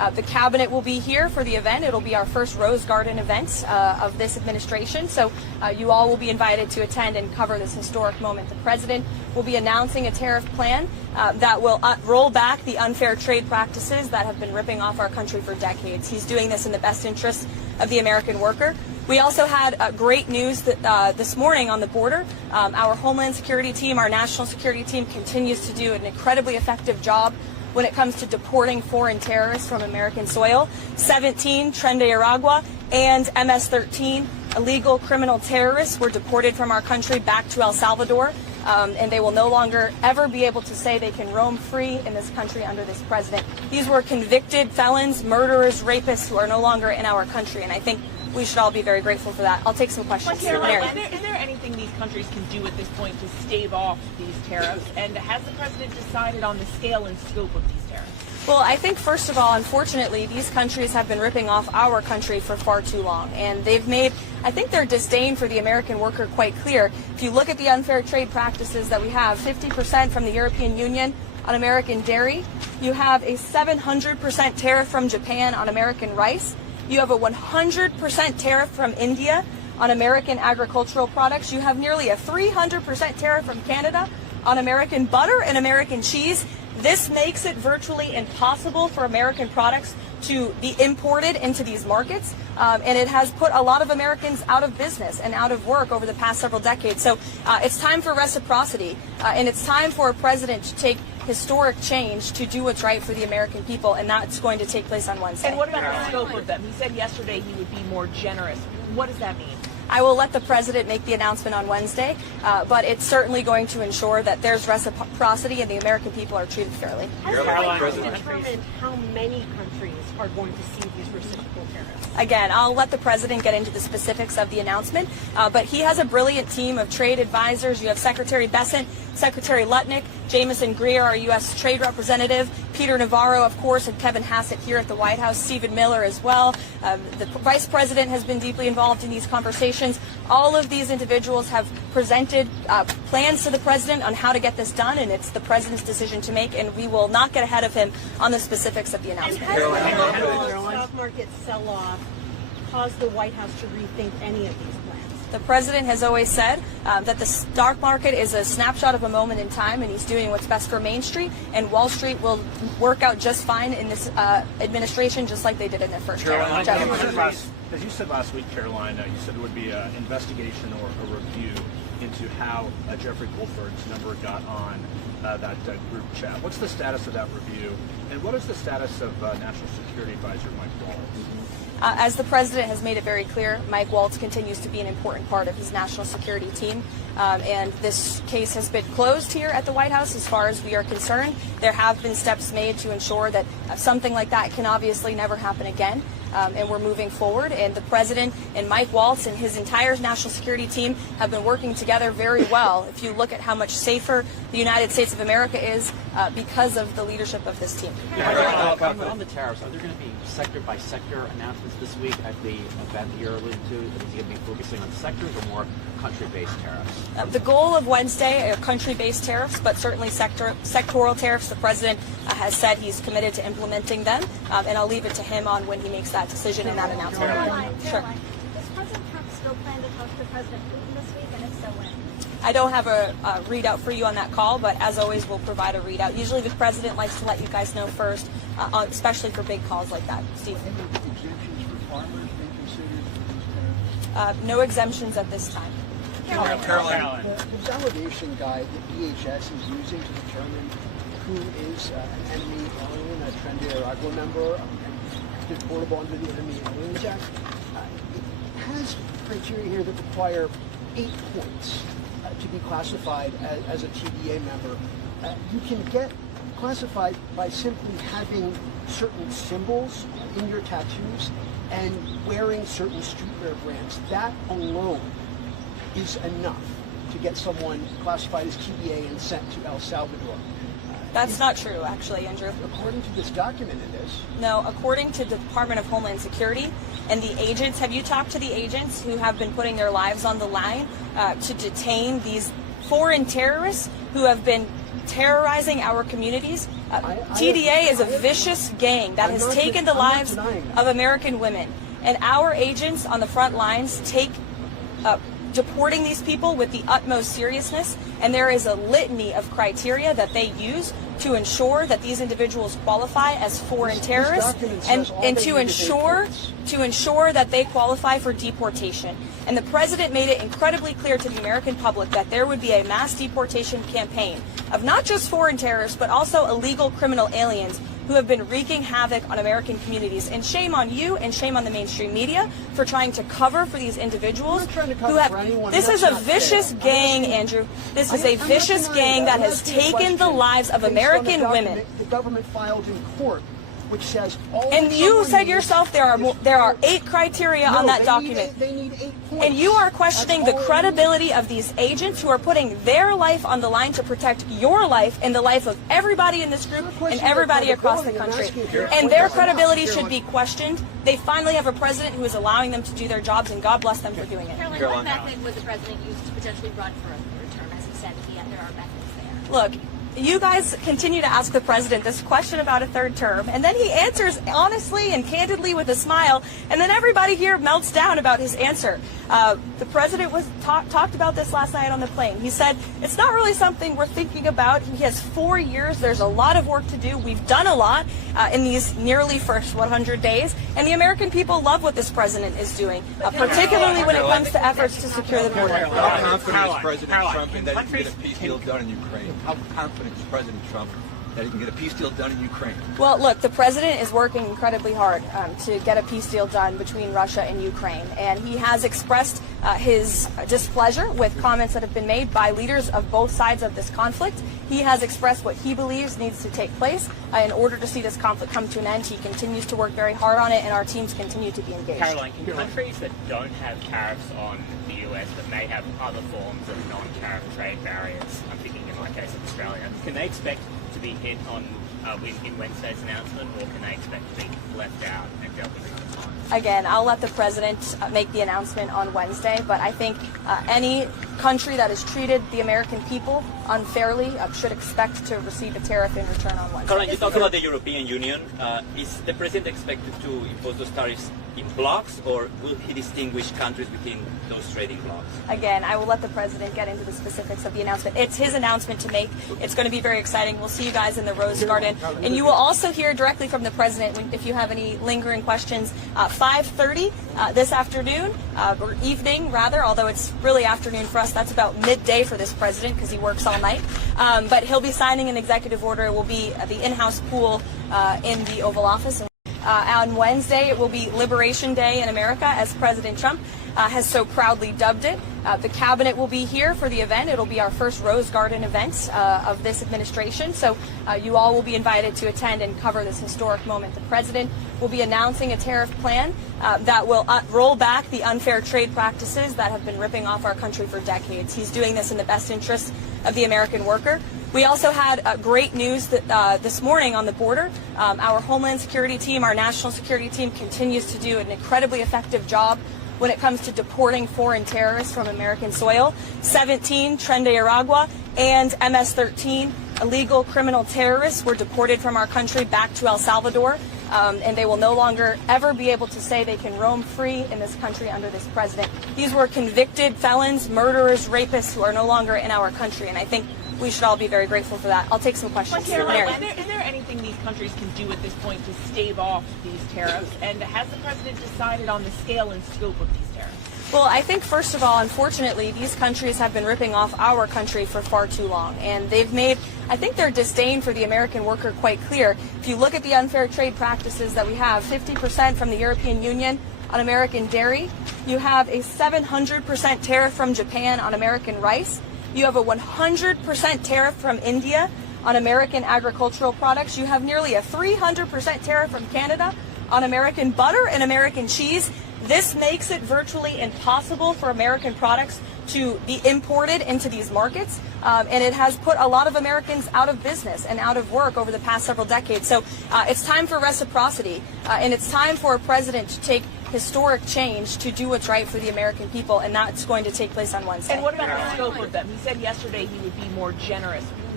The cabinet will be here for the event. It'll be our first Rose Garden event of this administration. So you all will be invited to attend and cover this historic moment. The president will be announcing a tariff plan that will roll back the unfair trade practices that have been ripping off our country for decades. He's doing this in the best interest of the American worker. We also had great news that, this morning on the border. Our Homeland Security team, our national security team, continues to do an incredibly effective job when it comes to deporting foreign terrorists from American soil. 17 Tren de Aragua and MS-13 illegal criminal terrorists were deported from our country back to El Salvador, and they will no longer ever be able to say they can roam free in this country under this president. These were convicted felons, murderers, rapists who are no longer in our country, and I think we should all be very grateful for that. I'll take some questions. Is there anything these countries can do at this point to stave off these tariffs? And has the president decided on the scale and scope of these tariffs? Well, I think, first of all, unfortunately, these countries have been ripping off our country for far too long. And they've made, I think, their disdain for the American worker quite clear. If you look at the unfair trade practices that we have, 50% from the European Union on American dairy. You have a 700% tariff from Japan on American rice. You have a 100% tariff from India on American agricultural products. You have nearly a 300% tariff from Canada on American butter and American cheese. This makes it virtually impossible for American products to be imported into these markets, and it has put a lot of Americans out of business and out of work over the past several decades. So it's time for reciprocity, and it's time for a president to take historic change to do what's right for the American people, and that's going to take place on Wednesday. And what about the scope of them? He said yesterday he would be more generous. What does that mean? I will let the president make the announcement on Wednesday, but it's certainly going to ensure that there's reciprocity and the American people are treated fairly. Has the White House determined how many countries are going to see these reciprocal tariffs? Again, I'll let the president get into the specifics of the announcement, but he has a brilliant team of trade advisors. You have Secretary Bessent, Secretary Lutnick, Jameson Greer, our U.S. Trade Representative, Peter Navarro, of course, and Kevin Hassett here at the White House, Stephen Miller as well. The Vice President has been deeply involved in these conversations. All of these individuals have presented plans to the president on how to get this done, and it's the president's decision to make, and we will not get ahead of him on the specifics of the announcement. And has the stock market sell-off caused the White House to rethink any of these plans? The president has always said that the stock market is a snapshot of a moment in time, and he's doing what's best for Main Street, and Wall Street will work out just fine in this administration, just like they did in their first term. As you said last week, Caroline, you said there would be an investigation or a review into how Jeffrey Goldberg's number got on that group chat. What's the status of that review, and what is the status of National Security Advisor Mike Waltz? As the president has made it very clear, Mike Waltz continues to be an important part of his national security team. And this case has been closed here at the White House as far as we are concerned. There have been steps made to ensure that something like that can obviously never happen again. And we're moving forward. And the president and Mike Waltz and his entire national security team have been working together very well. If you look at how much safer the United States of America is because of the leadership of this team. On the tariffs, are there going to be sector-by-sector announcements this week at the event you're alluding to? Is he going to be focusing on sectors or more country-based tariffs? The goal of Wednesday are country-based tariffs, but certainly sectoral tariffs. The president has said he's committed to implementing them, and I'll leave it to him on when he makes that decision and that announcement. Sure. Does President Trump still plan to talk to President Putin this week, and if so, when? I don't have a readout for you on that call, but as always, we'll provide a readout. Usually the president likes to let you guys know first, especially for big calls like that. Steve? Exemptions for farmers being considered? No exemptions at this time. Caroline. The validation guide that DHS is using to determine who is an enemy alien, a Tren de Aragua member, and deportable under the Enemy Aliens Act, it has criteria here that require 8 points to be classified as a TDA member. You can get classified by simply having certain symbols in your tattoos and wearing certain streetwear brands. That alone is enough to get someone classified as TDA and sent to El Salvador. That's not true, actually, Andrew. According to this document, it is. No, according to the Department of Homeland Security and the agents, have you talked to the agents who have been putting their lives on the line to detain these foreign terrorists who have been terrorizing our communities. TDA is a vicious gang that has taken the lives of American women, and our agents on the front lines take deporting these people with the utmost seriousness, and there is a litany of criteria that they use to ensure that these individuals qualify as foreign terrorists and to ensure that they qualify for deportation. And the president made it incredibly clear to the American public that there would be a mass deportation campaign of not just foreign terrorists, but also illegal criminal aliens who have been wreaking havoc on American communities. And shame on you and shame on the mainstream media for trying to cover for these individuals who have. This is a vicious gang, Andrew. This is a vicious gang that has taken the lives of American women. The government filed in court, which says all. And you said yourself there are 8 criteria on that document. They need 8 points. And you are questioning the credibility of these agents who are putting their life on the line to protect your life and the life of everybody in this group and everybody across the country. And their credibility should be questioned. They finally have a president who is allowing them to do their jobs, and God bless them for doing it. Karoline, what method would the president use to potentially run for a third term? As he said, there are methods there. Look, you guys continue to ask the president this question about a third term, and then he answers honestly and candidly with a smile, and then everybody here melts down about his answer. The president talked about this last night on the plane. He said, it's not really something we're thinking about. He has 4 years. There's a lot of work to do. We've done a lot in these nearly first 100 days, and the American people love what this president is doing, particularly when it comes to efforts to secure the border. How confident is President Trump in that he can get a peace deal done in Ukraine? How confident is President Trump that he can get a peace deal done in Ukraine? Well, look, the president is working incredibly hard to get a peace deal done between Russia and Ukraine, and he has expressed his displeasure with comments that have been made by leaders of both sides of this conflict. He has expressed what he believes needs to take place in order to see this conflict come to an end. He continues to work very hard on it, and our teams continue to be engaged. Karoline, can countries that don't have tariffs on the US but may have other forms of non-tariff trade barriers, I'm thinking in my case of Australia, can they expect to be hit on in Wednesday's announcement, or can they expect to be left out and dealt with another time? Again, I'll let the president make the announcement on Wednesday, but I think any country that has treated the American people unfairly should expect to receive a tariff in return on Wednesday. Karoline, you talk about the European Union. Is the president expected to impose those tariffs in blocks, or will he distinguish countries within those trading blocks? Again, I will let the president get into the specifics of the announcement. It's his announcement to make. It's going to be very exciting. We'll see you guys in the Rose Garden. And you will also hear directly from the president if you have any lingering questions. 5:30 this afternoon, or evening rather, although it's really afternoon for us. That's about midday for this president because he works all night. But he'll be signing an executive order. It will be the in-house pool in the Oval Office. On Wednesday, it will be Liberation Day in America, as President Trump has so proudly dubbed it. The cabinet will be here for the event. It'll be our first Rose Garden event of this administration. So you all will be invited to attend and cover this historic moment. The president will be announcing a tariff plan that will roll back the unfair trade practices that have been ripping off our country for decades. He's doing this in the best interest of the American worker. We also had great news that this morning on the border. Our Homeland Security team, our national security team, continues to do an incredibly effective job when it comes to deporting foreign terrorists from American soil. 17 Tren de Aragua and MS-13 illegal criminal terrorists were deported from our country back to El Salvador, and they will no longer ever be able to say they can roam free in this country under this president. These were convicted felons, murderers, rapists who are no longer in our country, and I think we should all be very grateful for that. I'll take some questions. Karoline, is there anything these countries can do at this point to stave off these tariffs? And has the president decided on the scale and scope of these tariffs? Well, I think, first of all, unfortunately, these countries have been ripping off our country for far too long. And they've made, I think, their disdain for the American worker quite clear. If you look at the unfair trade practices that we have, 50% from the European Union on American dairy. You have a 700% tariff from Japan on American rice. You have a 100% tariff from India on American agricultural products. You have nearly a 300% tariff from Canada on American butter and American cheese. This makes it virtually impossible for American products to be imported into these markets, and it has put a lot of Americans out of business and out of work over the past several decades. So it's time for reciprocity, and it's time for a president to take historic change to do what's right for the American people, and that's going to take place on Wednesday. And what about the scope of them? He said yesterday he would be more generous.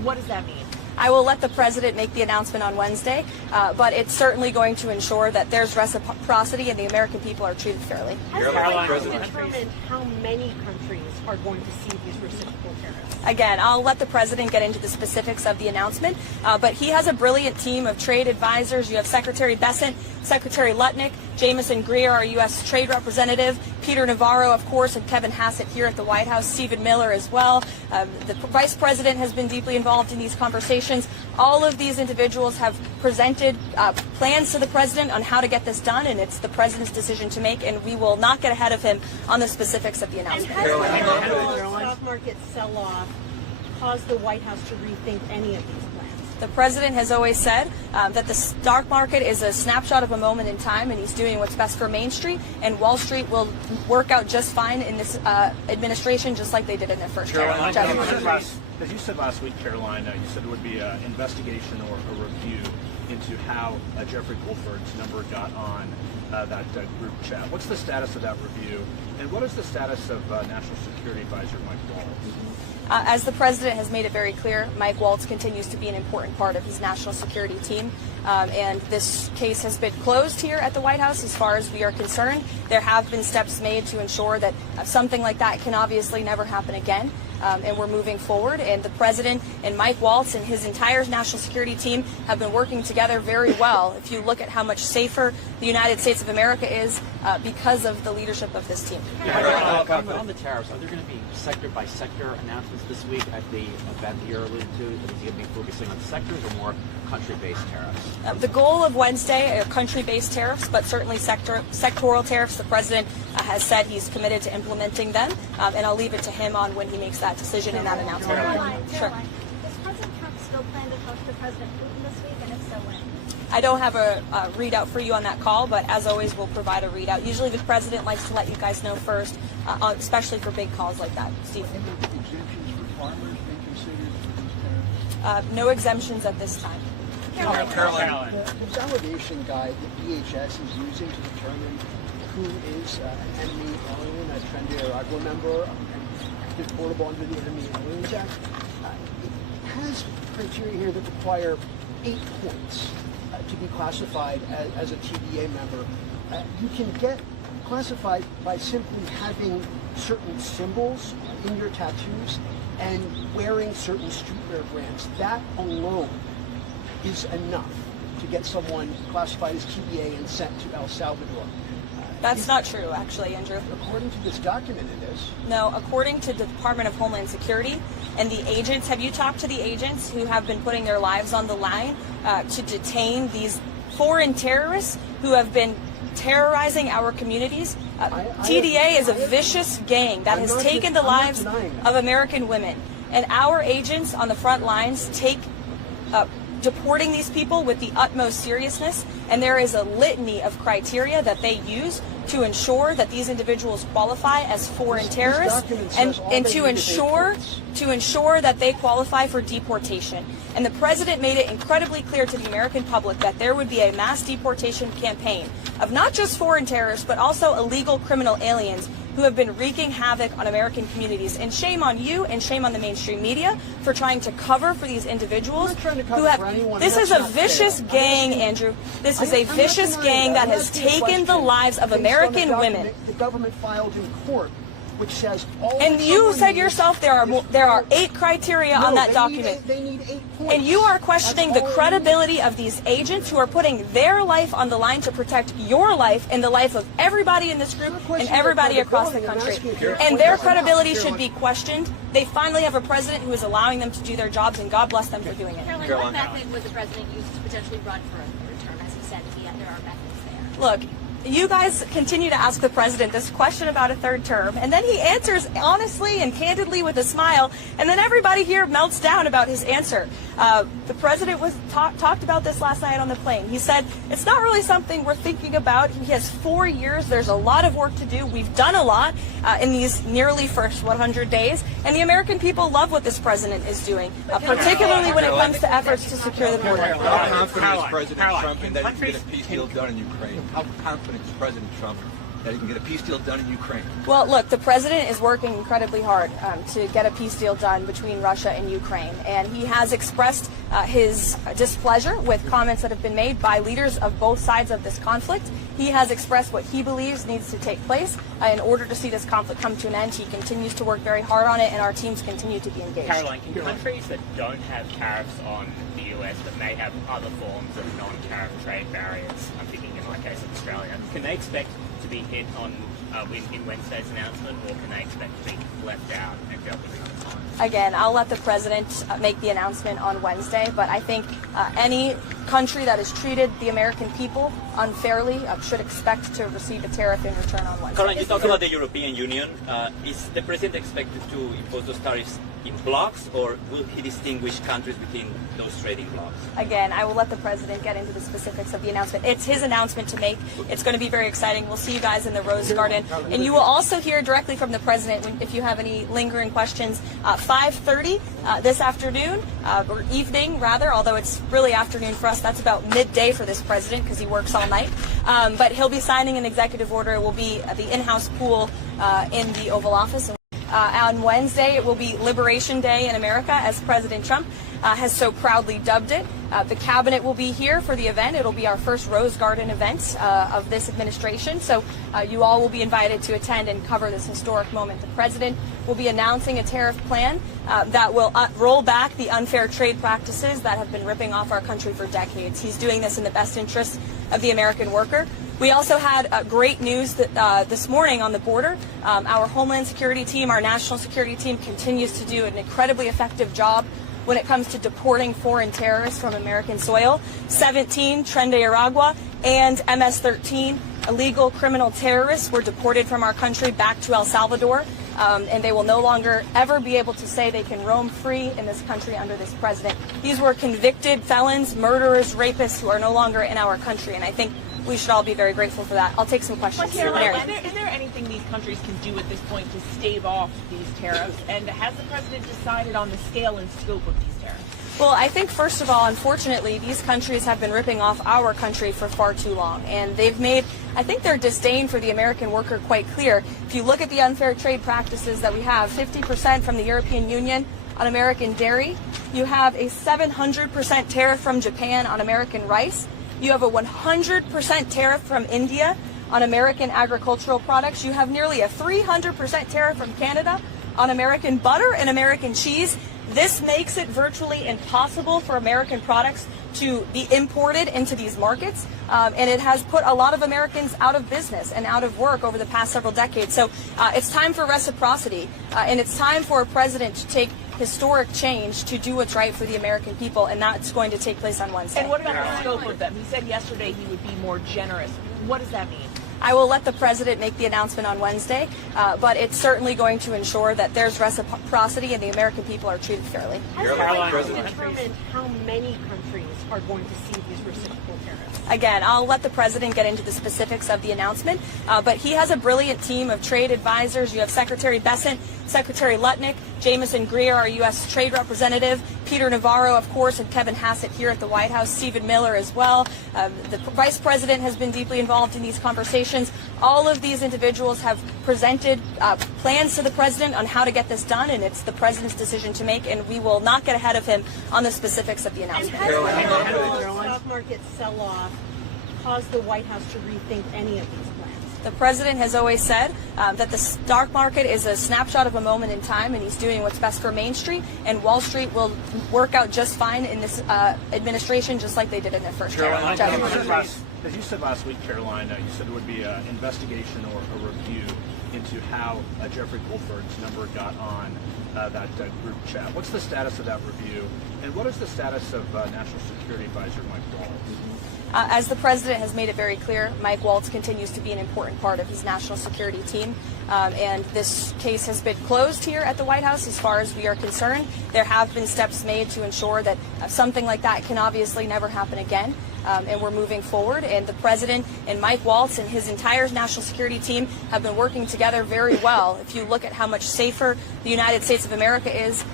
what does that mean? I will let the president make the announcement on Wednesday, but it's certainly going to ensure that there's reciprocity and the American people are treated fairly. Has the White House determined how many countries are going to see these reciprocal tariffs? Again, I'll let the president get into the specifics of the announcement, but he has a brilliant team of trade advisors. You have Secretary Bessent, Secretary Lutnick, Jameson Greer, our U.S. Trade Representative, Peter Navarro, of course, and Kevin Hassett here at the White House, Stephen Miller as well. The Vice President has been deeply involved in these conversations. All of these individuals have presented plans to the president on how to get this done, and it's the president's decision to make, and we will not get ahead of him on the specifics of the announcement. And has the stock market sell-off caused the White House to rethink any of these plans? The president has always said that the stock market is a snapshot of a moment in time, and he's doing what's best for Main Street, and Wall Street will work out just fine in this administration, just like they did in their first term. As you said last week, Karoline, you said it would be an investigation or a review into how Jeffrey Goldberg's number got on that group chat. What's the status of that review, and what is the status of National Security Advisor Mike Waltz? As the president has made it very clear, Mike Waltz continues to be an important part of his national security team, and this case has been closed here at the White House as far as we are concerned. There have been steps made to ensure that something like that can obviously never happen again. And we're moving forward, and the president and Mike Waltz and his entire national security team have been working together very well. If you look at how much safer the United States of America is because of the leadership of this team. On the tariffs, are there going to be sector-by-sector announcements this week at the event that you're alluding to? Is he going to be focusing on sectors or more country-based tariffs? The goal of Wednesday are country-based tariffs, but certainly sectoral tariffs. The president has said he's committed to implementing them, and I'll leave it to him on when he makes that decision and that announcement. Sure. Does President Trump still plan to talk to President Putin this week, and if so, when? I don't have a readout for you on that call, but as always, we'll provide a readout. Usually the president likes to let you guys know first, especially for big calls like that. Steve? Exemptions for farmers been considered for these tariffs? No exemptions at this time. Karoline. The validation guide that DHS is using to determine who is an enemy alien, a Tren de Aragua member, and deportable under the Enemy Aliens Act, it has criteria here that require 8 points to be classified as a TDA member. You can get classified by simply having certain symbols in your tattoos and wearing certain streetwear brands. That alone is enough to get someone classified as TDA and sent to El Salvador. That's not true, actually, Andrew. According to this document, it is. No, according to the Department of Homeland Security and the agents, have you talked to the agents who have been putting their lives on the line to detain these foreign terrorists who have been terrorizing our communities? TDA is a vicious gang that has taken the lives of American women. And our agents on the front lines take deporting these people with the utmost seriousness, and there is a litany of criteria that they use to ensure that these individuals qualify as foreign terrorists and to ensure that they qualify for deportation. And the president made it incredibly clear to the American public that there would be a mass deportation campaign of not just foreign terrorists, but also illegal criminal aliens who have been wreaking havoc on American communities. And shame on you and shame on the mainstream media for trying to cover for these individuals who have... This is a vicious gang, Andrew. This is a vicious gang that has taken the lives of American women. The government filed in court, which says all. And you said yourself there are 8 criteria on that document. They need 8 points. And you are questioning the credibility of these agents who are putting their life on the line to protect your life and the life of everybody in this group and everybody across the country. And their credibility should be questioned. They finally have a president who is allowing them to do their jobs, and God bless them for doing it. Karoline, what method would the president use to potentially run for a third term? As he said, there are methods there. Look, you guys continue to ask the president this question about a third term, and then he answers honestly and candidly with a smile, and then everybody here melts down about his answer. The president talked about this last night on the plane. He said, it's not really something we're thinking about. He has 4 years. There's a lot of work to do. We've done a lot in these nearly first 100 days, and the American people love what this president is doing, particularly when it comes to efforts to secure the border. How confident is President Trump in that he can get a peace deal done in Ukraine? How confident is President Trump that he can get a peace deal done in Ukraine? Well, look, the president is working incredibly hard to get a peace deal done between Russia and Ukraine, and he has expressed his displeasure with comments that have been made by leaders of both sides of this conflict. He has expressed what he believes needs to take place in order to see this conflict come to an end. He continues to work very hard on it, and our teams continue to be engaged. Karoline, can countries that don't have tariffs on the US but may have other forms of non-tariff trade barriers, I'm thinking in my case of Australia, can they expect to be hit on in Wednesday's announcement, or can they expect to be left out and dealt with another time? Again, I'll let the president make the announcement on Wednesday, but I think any country that has treated the American people unfairly should expect to receive a tariff in return on Wednesday. Karoline, you talk about the European Union. Is the president expected to impose those tariffs in blocks, or will he distinguish countries within those trading blocks? Again, I will let the president get into the specifics of the announcement. It's his announcement to make. It's going to be very exciting. We'll see you guys in the Rose Garden. And you will also hear directly from the president if you have any lingering questions. 5:30 this afternoon, or evening rather, although it's really afternoon for us. That's about midday for this president because he works all night. But he'll be signing an executive order. It will be the in-house pool in the Oval Office. On Wednesday, it will be Liberation Day in America, as President Trump has so proudly dubbed it. The cabinet will be here for the event. It'll be our first Rose Garden event of this administration. So you all will be invited to attend and cover this historic moment. The president will be announcing a tariff plan that will roll back the unfair trade practices that have been ripping off our country for decades. He's doing this in the best interest of the American worker. We also had great news that, this morning on the border. Our Homeland Security team, our national security team, continues to do an incredibly effective job when it comes to deporting foreign terrorists from American soil. 17 Tren de Aragua and MS-13 illegal criminal terrorists were deported from our country back to El Salvador, and they will no longer ever be able to say they can roam free in this country under this president. These were convicted felons, murderers, rapists who are no longer in our country, and I think we should all be very grateful for that. I'll take some questions. Is there anything these countries can do at this point to stave off these tariffs? And has the president decided on the scale and scope of these tariffs? Well, I think, first of all, unfortunately, these countries have been ripping off our country for far too long. And they've made, I think, their disdain for the American worker quite clear. If you look at the unfair trade practices that we have, 50% from the European Union on American dairy. You have a 700% tariff from Japan on American rice. You have a 100% tariff from India on American agricultural products. You have nearly a 300% tariff from Canada on American butter and American cheese. This makes it virtually impossible for American products to be imported into these markets, and it has put a lot of Americans out of business and out of work over the past several decades. So it's time for reciprocity, and it's time for a president to take historic change to do what's right for the American people, and that's going to take place on Wednesday. And what about the scope of them? He said yesterday he would be more generous. What does that mean? I will let the president make the announcement on Wednesday, but it's certainly going to ensure that there's reciprocity and the American people are treated fairly. Has the White House determined how many countries are going to see these reciprocal tariffs? Again, I'll let the president get into the specifics of the announcement, but he has a brilliant team of trade advisors. You have Secretary Bessent, Secretary Lutnick, Jameson Greer, our U.S. Trade Representative, Peter Navarro, of course, and Kevin Hassett here at the White House, Stephen Miller as well. The Vice President has been deeply involved in these conversations. All of these individuals have presented plans to the president on how to get this done, and it's the president's decision to make, and we will not get ahead of him on the specifics of the announcement. And has the stock market sell-off caused the White House to rethink any of these plans? The president has always said that the stock market is a snapshot of a moment in time, and he's doing what's best for Main Street, and Wall Street will work out just fine in this administration, just like they did in their first term. As you said last week, Karoline, you said there would be an investigation or a review into how Jeffrey Goldberg's number got on that group chat. What's the status of that review, and what is the status of National Security Advisor Mike Waltz? As the president has made it very clear, Mike Waltz continues to be an important part of his national security team, and this case has been closed here at the White House as far as we are concerned. There have been steps made to ensure that something like that can obviously never happen again, and we're moving forward. And the president and Mike Waltz and his entire national security team have been working together very well. If you look at how much safer the United States of America is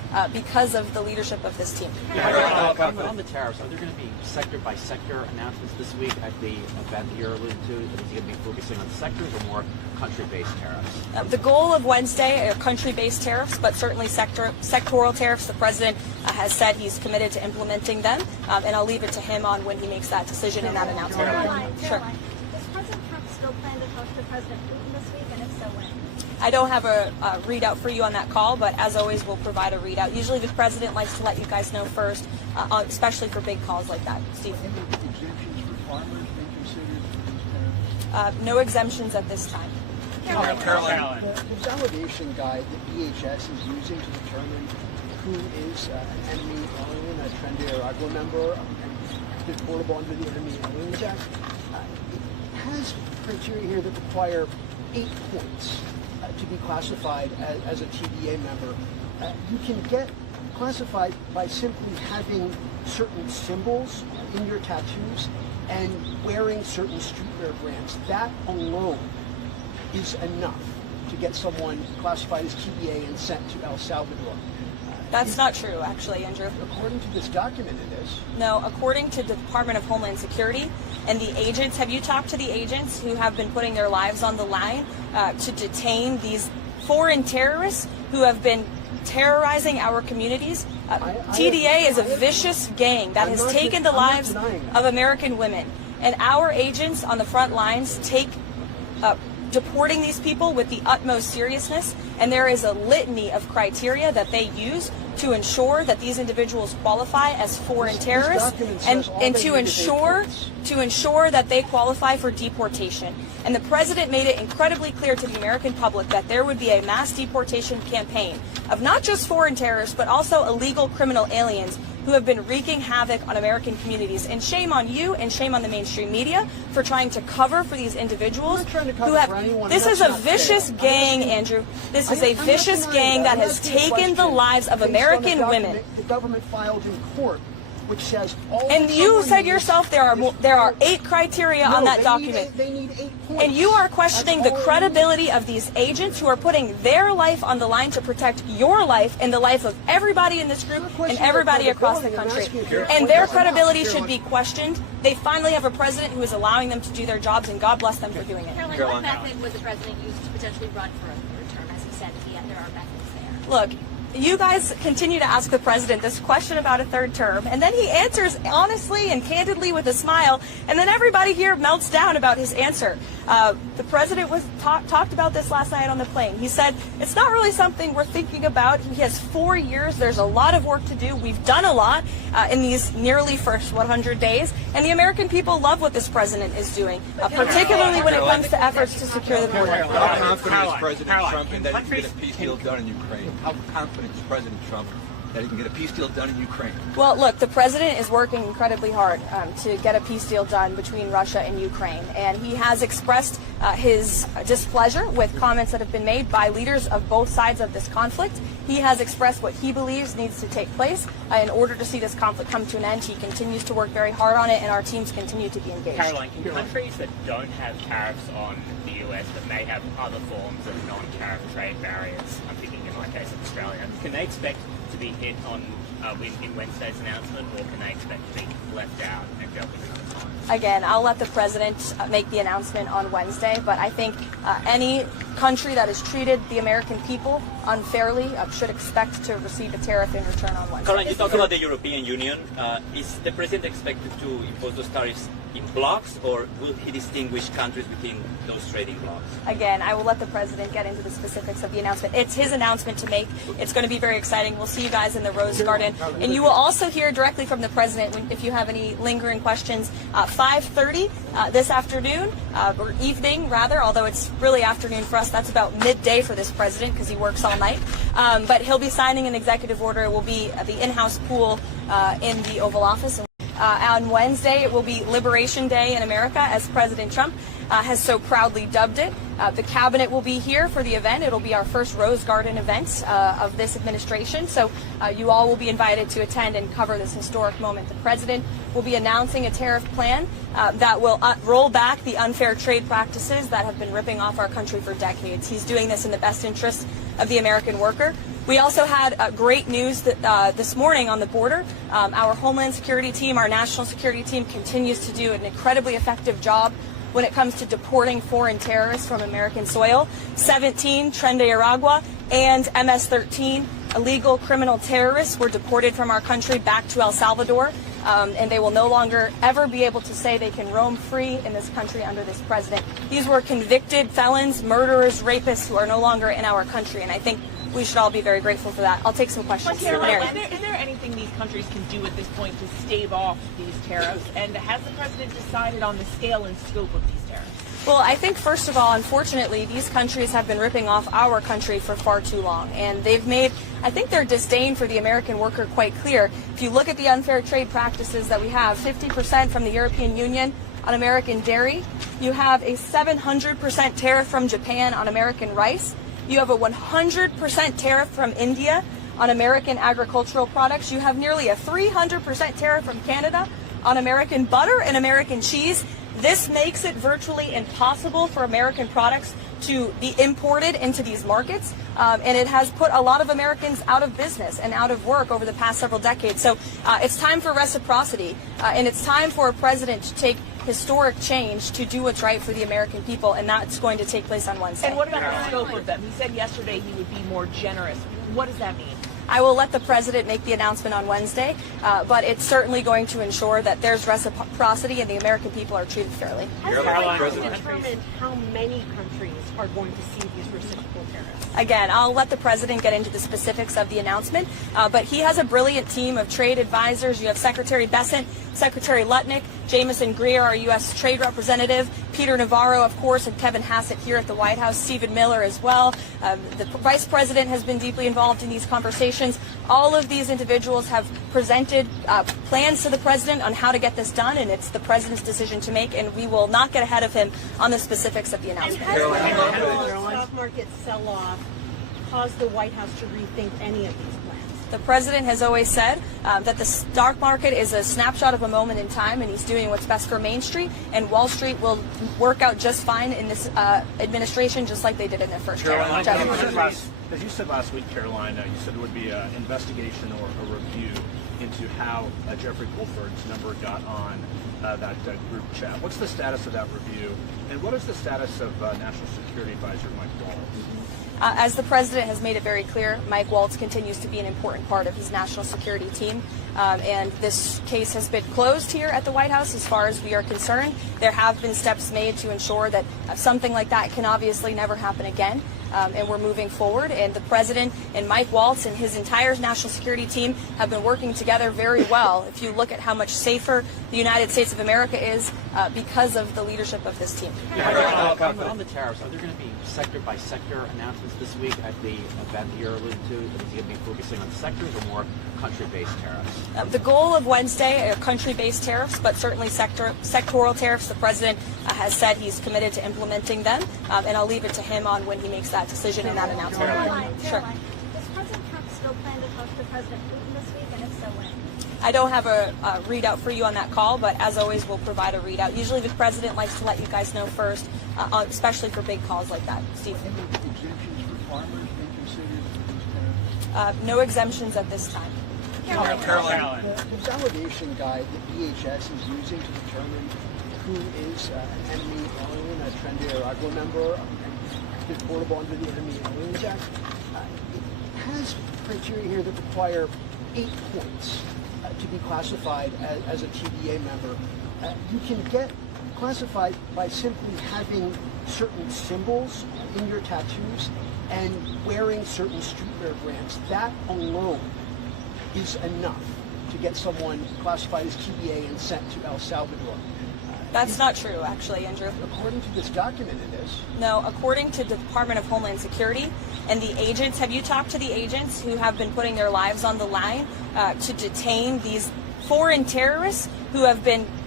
because of the leadership of this team. On the tariffs, are there going to be sector-by-sector announcements this week at the event that you're alluding to? Is he going to be focusing on sectors or more country-based tariffs? The goal of Wednesday are country-based tariffs, but certainly sectoral tariffs. The president has said he's committed to implementing them, and I'll leave it to him on when he makes that decision and that announcement. Sure. Does President Trump still plan to talk to President Putin this week, and if so, when? I don't have a readout for you on that call, but as always, we'll provide a readout. Usually the president likes to let you guys know first, especially for big calls like that. Steve? Exemptions for farmers been considered for these tariffs? No exemptions at this time. Karoline. The validation guide that DHS is using to determine who is an enemy alien, a Tren de Aragua member, and deportable under the Enemy Aliens Act, has criteria here that require 8 points to be classified as a TDA member. You can get classified by simply having certain symbols in your tattoos and wearing certain streetwear brands. That alone is enough to get someone classified as TDA and sent to El Salvador. That's not true, actually, Andrew. According to this document, it is. No, according to the Department of Homeland Security and the agents, have you talked to the agents who have been putting their lives on the line to detain these foreign terrorists who have been terrorizing our communities? TDA is a vicious gang that has taken the lives of American women. And our agents on the front lines take deporting these people with the utmost seriousness, and there is a litany of criteria that they use to ensure that these individuals qualify as foreign terrorists and to ensure that they qualify for deportation. And the president made it incredibly clear to the American public that there would be a mass deportation campaign of not just foreign terrorists, but also illegal criminal aliens who have been wreaking havoc on American communities. And shame on you and shame on the mainstream media for trying to cover for these individuals who have... This is a vicious gang, Andrew. This is a vicious gang that has taken the lives of American women. The government filed in court, which says all. And you said yourself there are 8 criteria on that document. They need 8 points. And you are questioning the credibility of these agents who are putting their life on the line to protect your life and the life of everybody in this group and everybody across the country. And their credibility should be questioned. They finally have a president who is allowing them to do their jobs, and God bless them for doing it. Karoline, what method would the president use to potentially run for a third term, as he said, if there are methods there? Look, you guys continue to ask the president this question about a third term, and then he answers honestly and candidly with a smile, and then everybody here melts down about his answer. The president talked about this last night on the plane. He said, it's not really something we're thinking about. He has 4 years. There's a lot of work to do. We've done a lot in these nearly first 100 days, and the American people love what this president is doing, particularly when it comes to efforts to secure the border. How confident is President Trump in that he can get a peace deal done in Ukraine? How confident is President Trump that he can get a peace deal done in Ukraine? Well, look, the president is working incredibly hard to get a peace deal done between Russia and Ukraine, and he has expressed his displeasure with comments that have been made by leaders of both sides of this conflict. He has expressed what he believes needs to take place in order to see this conflict come to an end. He continues to work very hard on it, and our teams continue to be engaged. Karoline, can countries that don't have tariffs on the US but may have other forms of non-tariff trade barriers, I'm thinking in my case of Australia, can they expect to be hit on in Wednesday's announcement, or can they expect to be left out and dealt with another time? Again, I'll let the president make the announcement on Wednesday, but I think any country that has treated the American people unfairly should expect to receive a tariff in return on Wednesday. Karoline, you talk about the European Union. Is the president expected to impose those tariffs in blocks, or will he distinguish countries within those trading blocks? Again, I will let the president get into the specifics of the announcement. It's his announcement to make. It's going to be very exciting. We'll see you guys in the Rose Garden. And you will also hear directly from the president if you have any lingering questions. 5:30 this afternoon, or evening rather, although it's really afternoon for us. That's about midday for this president because he works all night. But he'll be signing an executive order. It will be the in-house pool in the Oval Office. On Wednesday, it will be Liberation Day in America, as President Trump has so proudly dubbed it. The cabinet will be here for the event. It'll be our first Rose Garden event of this administration. So you all will be invited to attend and cover this historic moment. The president will be announcing a tariff plan that will roll back the unfair trade practices that have been ripping off our country for decades. He's doing this in the best interest of the American worker. We also had great news that, this morning on the border. Our Homeland Security team, our national security team, continues to do an incredibly effective job when it comes to deporting foreign terrorists from American soil. 17 Tren de Aragua and MS-13 illegal criminal terrorists were deported from our country back to El Salvador, and they will no longer ever be able to say they can roam free in this country under this president. These were convicted felons, murderers, rapists who are no longer in our country, and I think we should all be very grateful for that. I'll take some questions. Karoline, is there anything these countries can do at this point to stave off these tariffs? And has the president decided on the scale and scope of these tariffs? Well, I think, first of all, unfortunately, these countries have been ripping off our country for far too long. And they've made, I think, their disdain for the American worker quite clear. If you look at the unfair trade practices that we have, 50% from the European Union on American dairy. You have a 700% tariff from Japan on American rice. You have a 100% tariff from India on American agricultural products. You have nearly a 300% tariff from Canada on American butter and American cheese. This makes it virtually impossible for American products to be imported into these markets, and it has put a lot of Americans out of business and out of work over the past several decades. So it's time for reciprocity, and it's time for a president to take historic change to do what's right for the American people, and that's going to take place on Wednesday. And what about the scope of them? He said yesterday he would be more generous. What does that mean? I will let the president make the announcement on Wednesday, but it's certainly going to ensure that there's reciprocity and the American people are treated fairly. Has the White House determined how many countries are going to see these reciprocal tariffs? Again, I'll let the president get into the specifics of the announcement, but he has a brilliant team of trade advisors. You have Secretary Bessent, Secretary Lutnick, Jameson Greer, our U.S. Trade Representative, Peter Navarro, of course, and Kevin Hassett here at the White House, Stephen Miller as well. The Vice President has been deeply involved in these conversations. All of these individuals have presented plans to the president on how to get this done, and it's the president's decision to make, and we will not get ahead of him on the specifics of the announcement. And has the stock market sell-off caused the White House to rethink any of these plans? The president has always said that the stock market is a snapshot of a moment in time, and he's doing what's best for Main Street, and Wall Street will work out just fine in this administration, just like they did in their first term. As you said last week, Karoline, you said there would be an investigation or a review into how Jeffrey Goldberg's number got on that group chat. What's the status of that review, and what is the status of National Security Advisor Mike Waltz? As the president has made it very clear, Mike Waltz continues to be an important part of his national security team. And this case has been closed here at the White House as far as we are concerned. There have been steps made to ensure that something like that can obviously never happen again. And we're moving forward. And the president and Mike Waltz and his entire national security team have been working together very well. If you look at how much safer the United States of America is because of the leadership of this team. On the tariffs, are there going to be sector-by-sector announcements this week at the event you're alluding to? Is he going to be focusing on sectors or more country-based tariffs? The goal of Wednesday are country-based tariffs, but certainly sectoral tariffs. The president has said he's committed to implementing them, and I'll leave it to him on when he makes that decision and that announcement. Sure. Does President Trump still plan to talk to President Putin this week, and if so, when? I don't have a readout for you on that call, but as always, we'll provide a readout. Usually the president likes to let you guys know first, especially for big calls like that. Steve? Any exemptions for farmers being considered for these tariffs? No exemptions at this time. Karoline. The validation guide that DHS is using to determine who is an enemy alien, a Tren de Aragua member, and deportable under the Enemy Aliens Act, it has criteria here that require 8 points to be classified as a TDA member. You can get classified by simply having certain symbols in your tattoos and wearing certain streetwear brands. That alone is enough to get someone classified as TDA and sent to El Salvador. That's not true, actually, Andrew. According to this document, it is. No, according to the Department of Homeland Security and the agents, have you talked to the agents who have been putting their lives on the line to detain these foreign terrorists who have been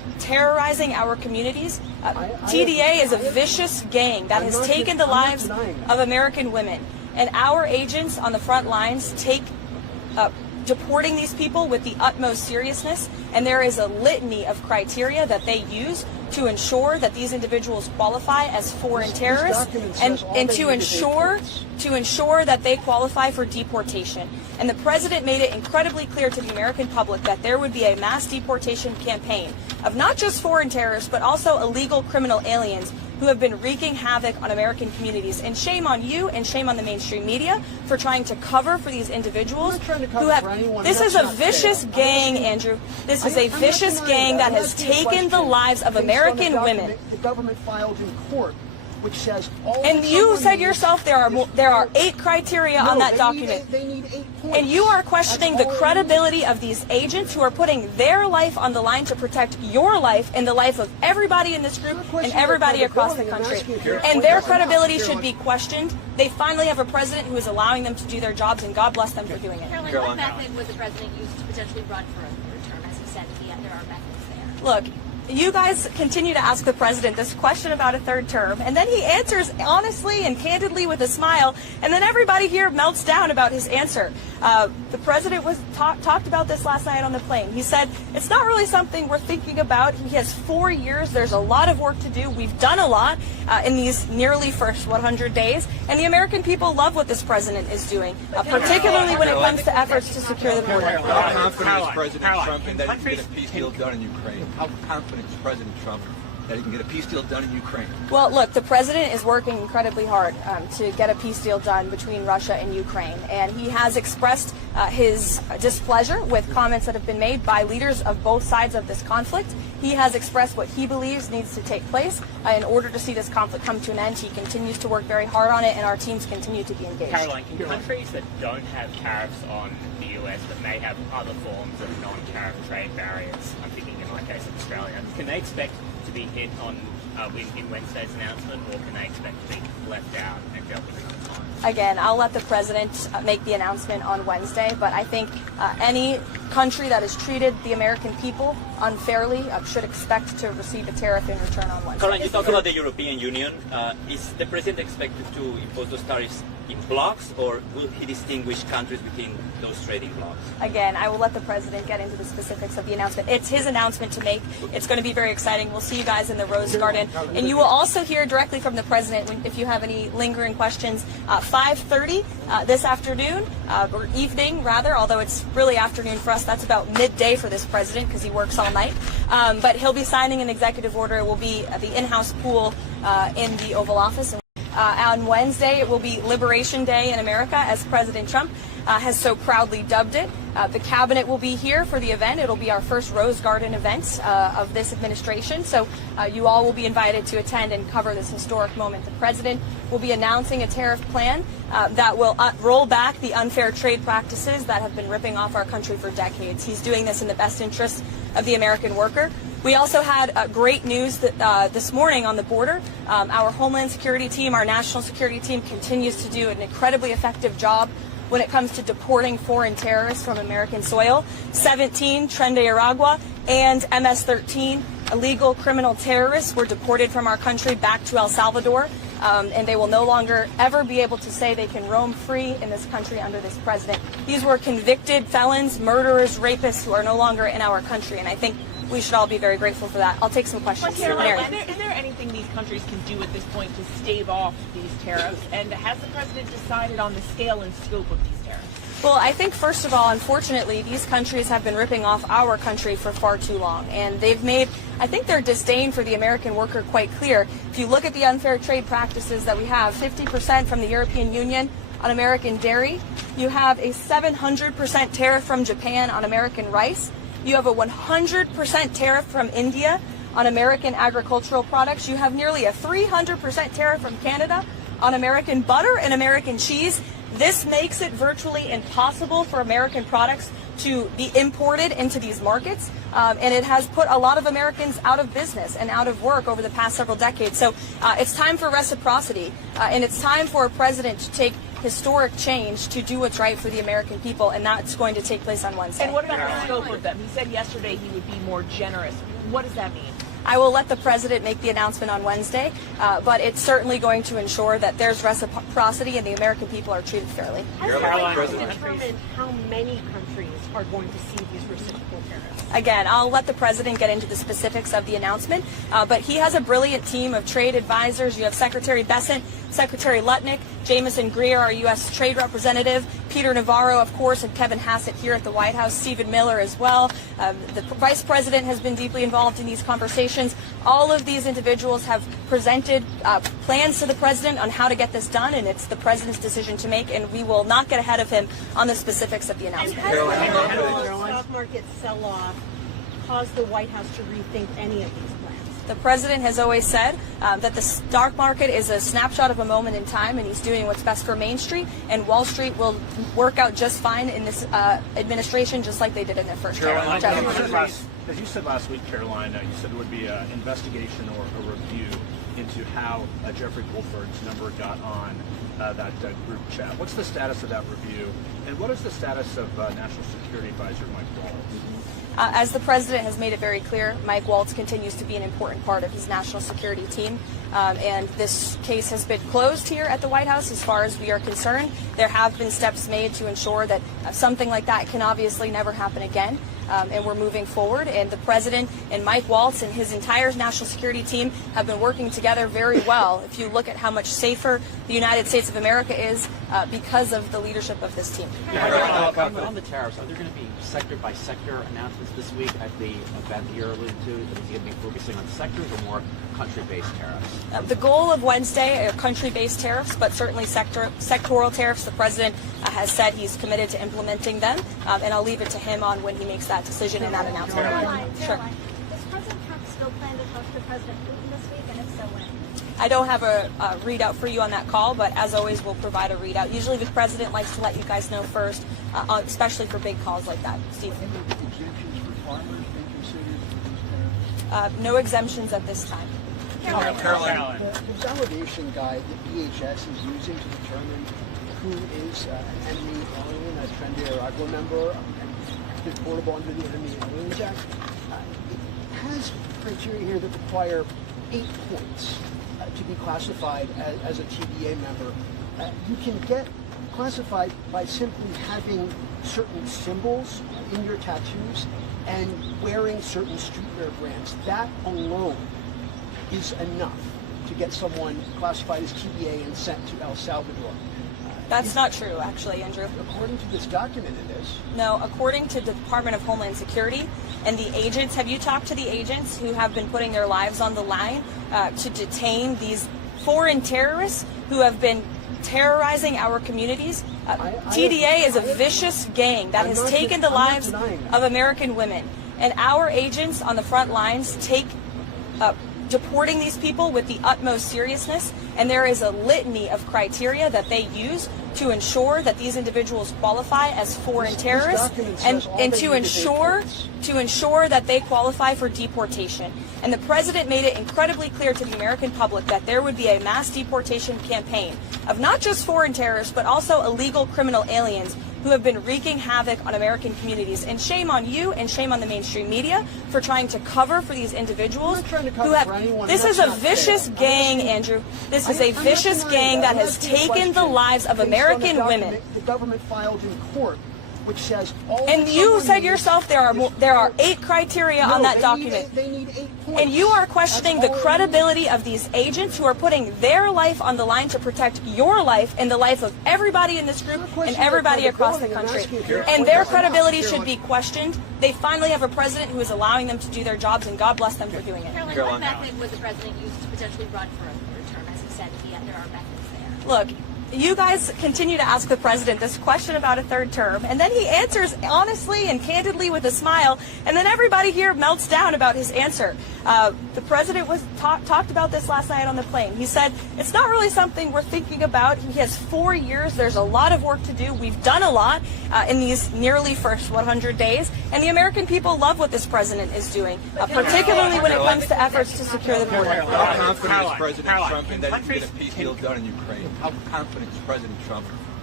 terrorizing our communities. TDA is a vicious gang that has taken the lives of American women, and our agents on the front lines take deporting these people with the utmost seriousness, and there is a litany of criteria that they use to ensure that these individuals qualify as foreign terrorists and to ensure that they qualify for deportation. And the president made it incredibly clear to the American public that there would be a mass deportation campaign of not just foreign terrorists, but also illegal criminal aliens who have been wreaking havoc on American communities. And shame on you and shame on the mainstream media for trying to cover for these individuals who have. This is a vicious gang, Andrew. This is a vicious gang that has taken the lives of American women. The government filed in court, which says all. And you said yourself there are 8 criteria on that document. They need 8 points. And you are questioning the credibility of these agents who are putting their life on the line to protect your life and the life of everybody in this group and everybody across the country. And their credibility should be questioned. They finally have a president who is allowing them to do their jobs, and God bless them for doing it. Karoline, what method would the president use to potentially run for a third term? As he said, there are methods there. Look, you guys continue to ask the president this question about a third term, and then he answers honestly and candidly with a smile, and then everybody here melts down about his answer. The president talked about this last night on the plane. He said, it's not really something we're thinking about. He has 4 years. There's a lot of work to do. We've done a lot in these nearly first 100 days, and the American people love what this president is doing, particularly when it comes to efforts to secure the border. How confident is President Trump in that he can get a peace deal done in Ukraine? How confident is President Trump that he can get a peace deal done in Ukraine? Well, look, the president is working incredibly hard to get a peace deal done between Russia and Ukraine, and he has expressed his displeasure with comments that have been made by leaders of both sides of this conflict. He has expressed what he believes needs to take place in order to see this conflict come to an end. He continues to work very hard on it, and our teams continue to be engaged. Karoline, can countries that don't have tariffs on the US but may have other forms of non-tariff trade barriers, I'm thinking in my case of Australia, can they expect to be hit on in Wednesday's announcement, or can they expect to be left out and dealt with another time? Again, I'll let the president make the announcement on Wednesday, but I think any country that has treated the American people unfairly should expect to receive a tariff in return on Wednesday. Karoline, you talk about the European Union. Is the president expected to impose those tariffs in blocks, or will he distinguish countries within those trading blocks? Again, I will let the president get into the specifics of the announcement. It's his announcement to make. It's going to be very exciting. We'll see you guys in the Rose Garden. And you will also hear directly from the president if you have any lingering questions. 5:30 this afternoon, or evening rather, although it's really afternoon for us. That's about midday for this president because he works all night. But he'll be signing an executive order. It will be at the in-house pool in the Oval Office. On Wednesday, it will be Liberation Day in America, as President Trump has so proudly dubbed it. The cabinet will be here for the event. It'll be our first Rose Garden event of this administration. So you all will be invited to attend and cover this historic moment. The president will be announcing a tariff plan that will roll back the unfair trade practices that have been ripping off our country for decades. He's doing this in the best interest of the American worker. We also had great news that, this morning on the border. Our Homeland Security team, our national security team, continues to do an incredibly effective job when it comes to deporting foreign terrorists from American soil. 17 Tren de Aragua and MS-13 illegal criminal terrorists were deported from our country back to El Salvador, and they will no longer ever be able to say they can roam free in this country under this president. These were convicted felons, murderers, rapists who are no longer in our country, and I think we should all be very grateful for that. I'll take some questions. Karoline, is there anything these countries can do at this point to stave off these tariffs? And has the president decided on the scale and scope of these tariffs? Well, I think, first of all, unfortunately, these countries have been ripping off our country for far too long. And they've made, I think, their disdain for the American worker quite clear. If you look at the unfair trade practices that we have, 50% from the European Union on American dairy. You have a 700% tariff from Japan on American rice. You have a 100% tariff from India on American agricultural products. You have nearly a 300% tariff from Canada on American butter and American cheese. This makes it virtually impossible for American products to be imported into these markets, and it has put a lot of Americans out of business and out of work over the past several decades. So it's time for reciprocity, and it's time for a president to take historic change to do what's right for the American people, and that's going to take place on Wednesday. And what about the scope of them? He said yesterday he would be more generous. What does that mean? I will let the president make the announcement on Wednesday, but it's certainly going to ensure that there's reciprocity and the American people are treated fairly. Has the White House determined how many countries are going to see these reciprocal tariffs? Again, I'll let the president get into the specifics of the announcement, but he has a brilliant team of trade advisors. You have Secretary Bessent, Secretary Lutnick, Jameson Greer, our U.S. Trade Representative, Peter Navarro, of course, and Kevin Hassett here at the White House, Stephen Miller as well. The Vice President has been deeply involved in these conversations. All of these individuals have presented plans to the president on how to get this done, and it's the president's decision to make, and we will not get ahead of him on the specifics of the announcement. And has the stock market sell-off caused the White House to rethink any of these plans? The president has always said that the stock market is a snapshot of a moment in time, and he's doing what's best for Main Street, and Wall Street will work out just fine in this administration, just like they did in their first term. As you said last week, Caroline, you said there would be an investigation or a review into how Jeffrey Goldford's number got on that group chat. What's the status of that review, and what is the status of National Security Advisor Mike Waltz? As the president has made it very clear, Mike Waltz continues to be an important part of his national security team. And this case has been closed here at the White House as far as we are concerned. There have been steps made to ensure that something like that can obviously never happen again. And we're moving forward. And the president and Mike Waltz and his entire national security team have been working together very well. If you look at how much safer the United States of America is because of the leadership of this team. On the tariffs, are there going to be sector-by-sector announcements this week at the event that you're alluding to? Is he going to be focusing on sectors or more country-based tariffs? The goal of Wednesday are country-based tariffs, but certainly sectoral tariffs. The president has said he's committed to implementing them, and I'll leave it to him on when he makes that decision and that announcement. Sure. Does President Trump still plan to talk to President Putin this week, and if so, when? I don't have a readout for you on that call, but as always, we'll provide a readout. Usually the president likes to let you guys know first, especially for big calls like that. Steve? Exemptions for farmers been considered for these tariffs? No exemptions at this time. Caroline. The validation guide that DHS is using to determine who is an enemy alien, a Tren de Aragua member, and deportable under the Enemy Aliens Act, it has criteria here that require 8 points to be classified as a TDA member. You can get classified by simply having certain symbols in your tattoos and wearing certain streetwear brands. That alone is enough to get someone classified as TDA and sent to El Salvador. That's not true, actually, Andrew. According to this document, it is. No, according to the Department of Homeland Security and the agents, have you talked to the agents who have been putting their lives on the line to detain these foreign terrorists who have been terrorizing our communities? TDA is a vicious gang that has taken the lives of American women. And our agents on the front lines take deporting these people with the utmost seriousness, and there is a litany of criteria that they use to ensure that these individuals qualify as foreign terrorists and to ensure that they qualify for deportation. And the president made it incredibly clear to the American public that there would be a mass deportation campaign of not just foreign terrorists, but also illegal criminal aliens who have been wreaking havoc on American communities. And shame on you and shame on the mainstream media for trying to cover for these individuals who have... This is a vicious gang, Andrew. This is a vicious gang that has taken the lives of American women. The government filed in court, which says all. And you said yourself there are 8 criteria on that document. They need 8 points. And you are questioning the credibility of these agents who are putting their life on the line to protect your life and the life of everybody in this group and everybody across the country. And their credibility should be questioned. They finally have a president who is allowing them to do their jobs, and God bless them for doing it. Caroline, what method would the president use to potentially run for a third term? As he said, there are methods there. Look, you guys continue to ask the president this question about a third term, and then he answers honestly and candidly with a smile, and then everybody here melts down about his answer. The president talked about this last night on the plane. He said, it's not really something we're thinking about. He has 4 years. There's a lot of work to do. We've done a lot in these nearly first 100 days, and the American people love what this president is doing, particularly when it comes to efforts to secure the border. How confident is President Trump in that he can get a peace deal done in Ukraine? How confident is President Trump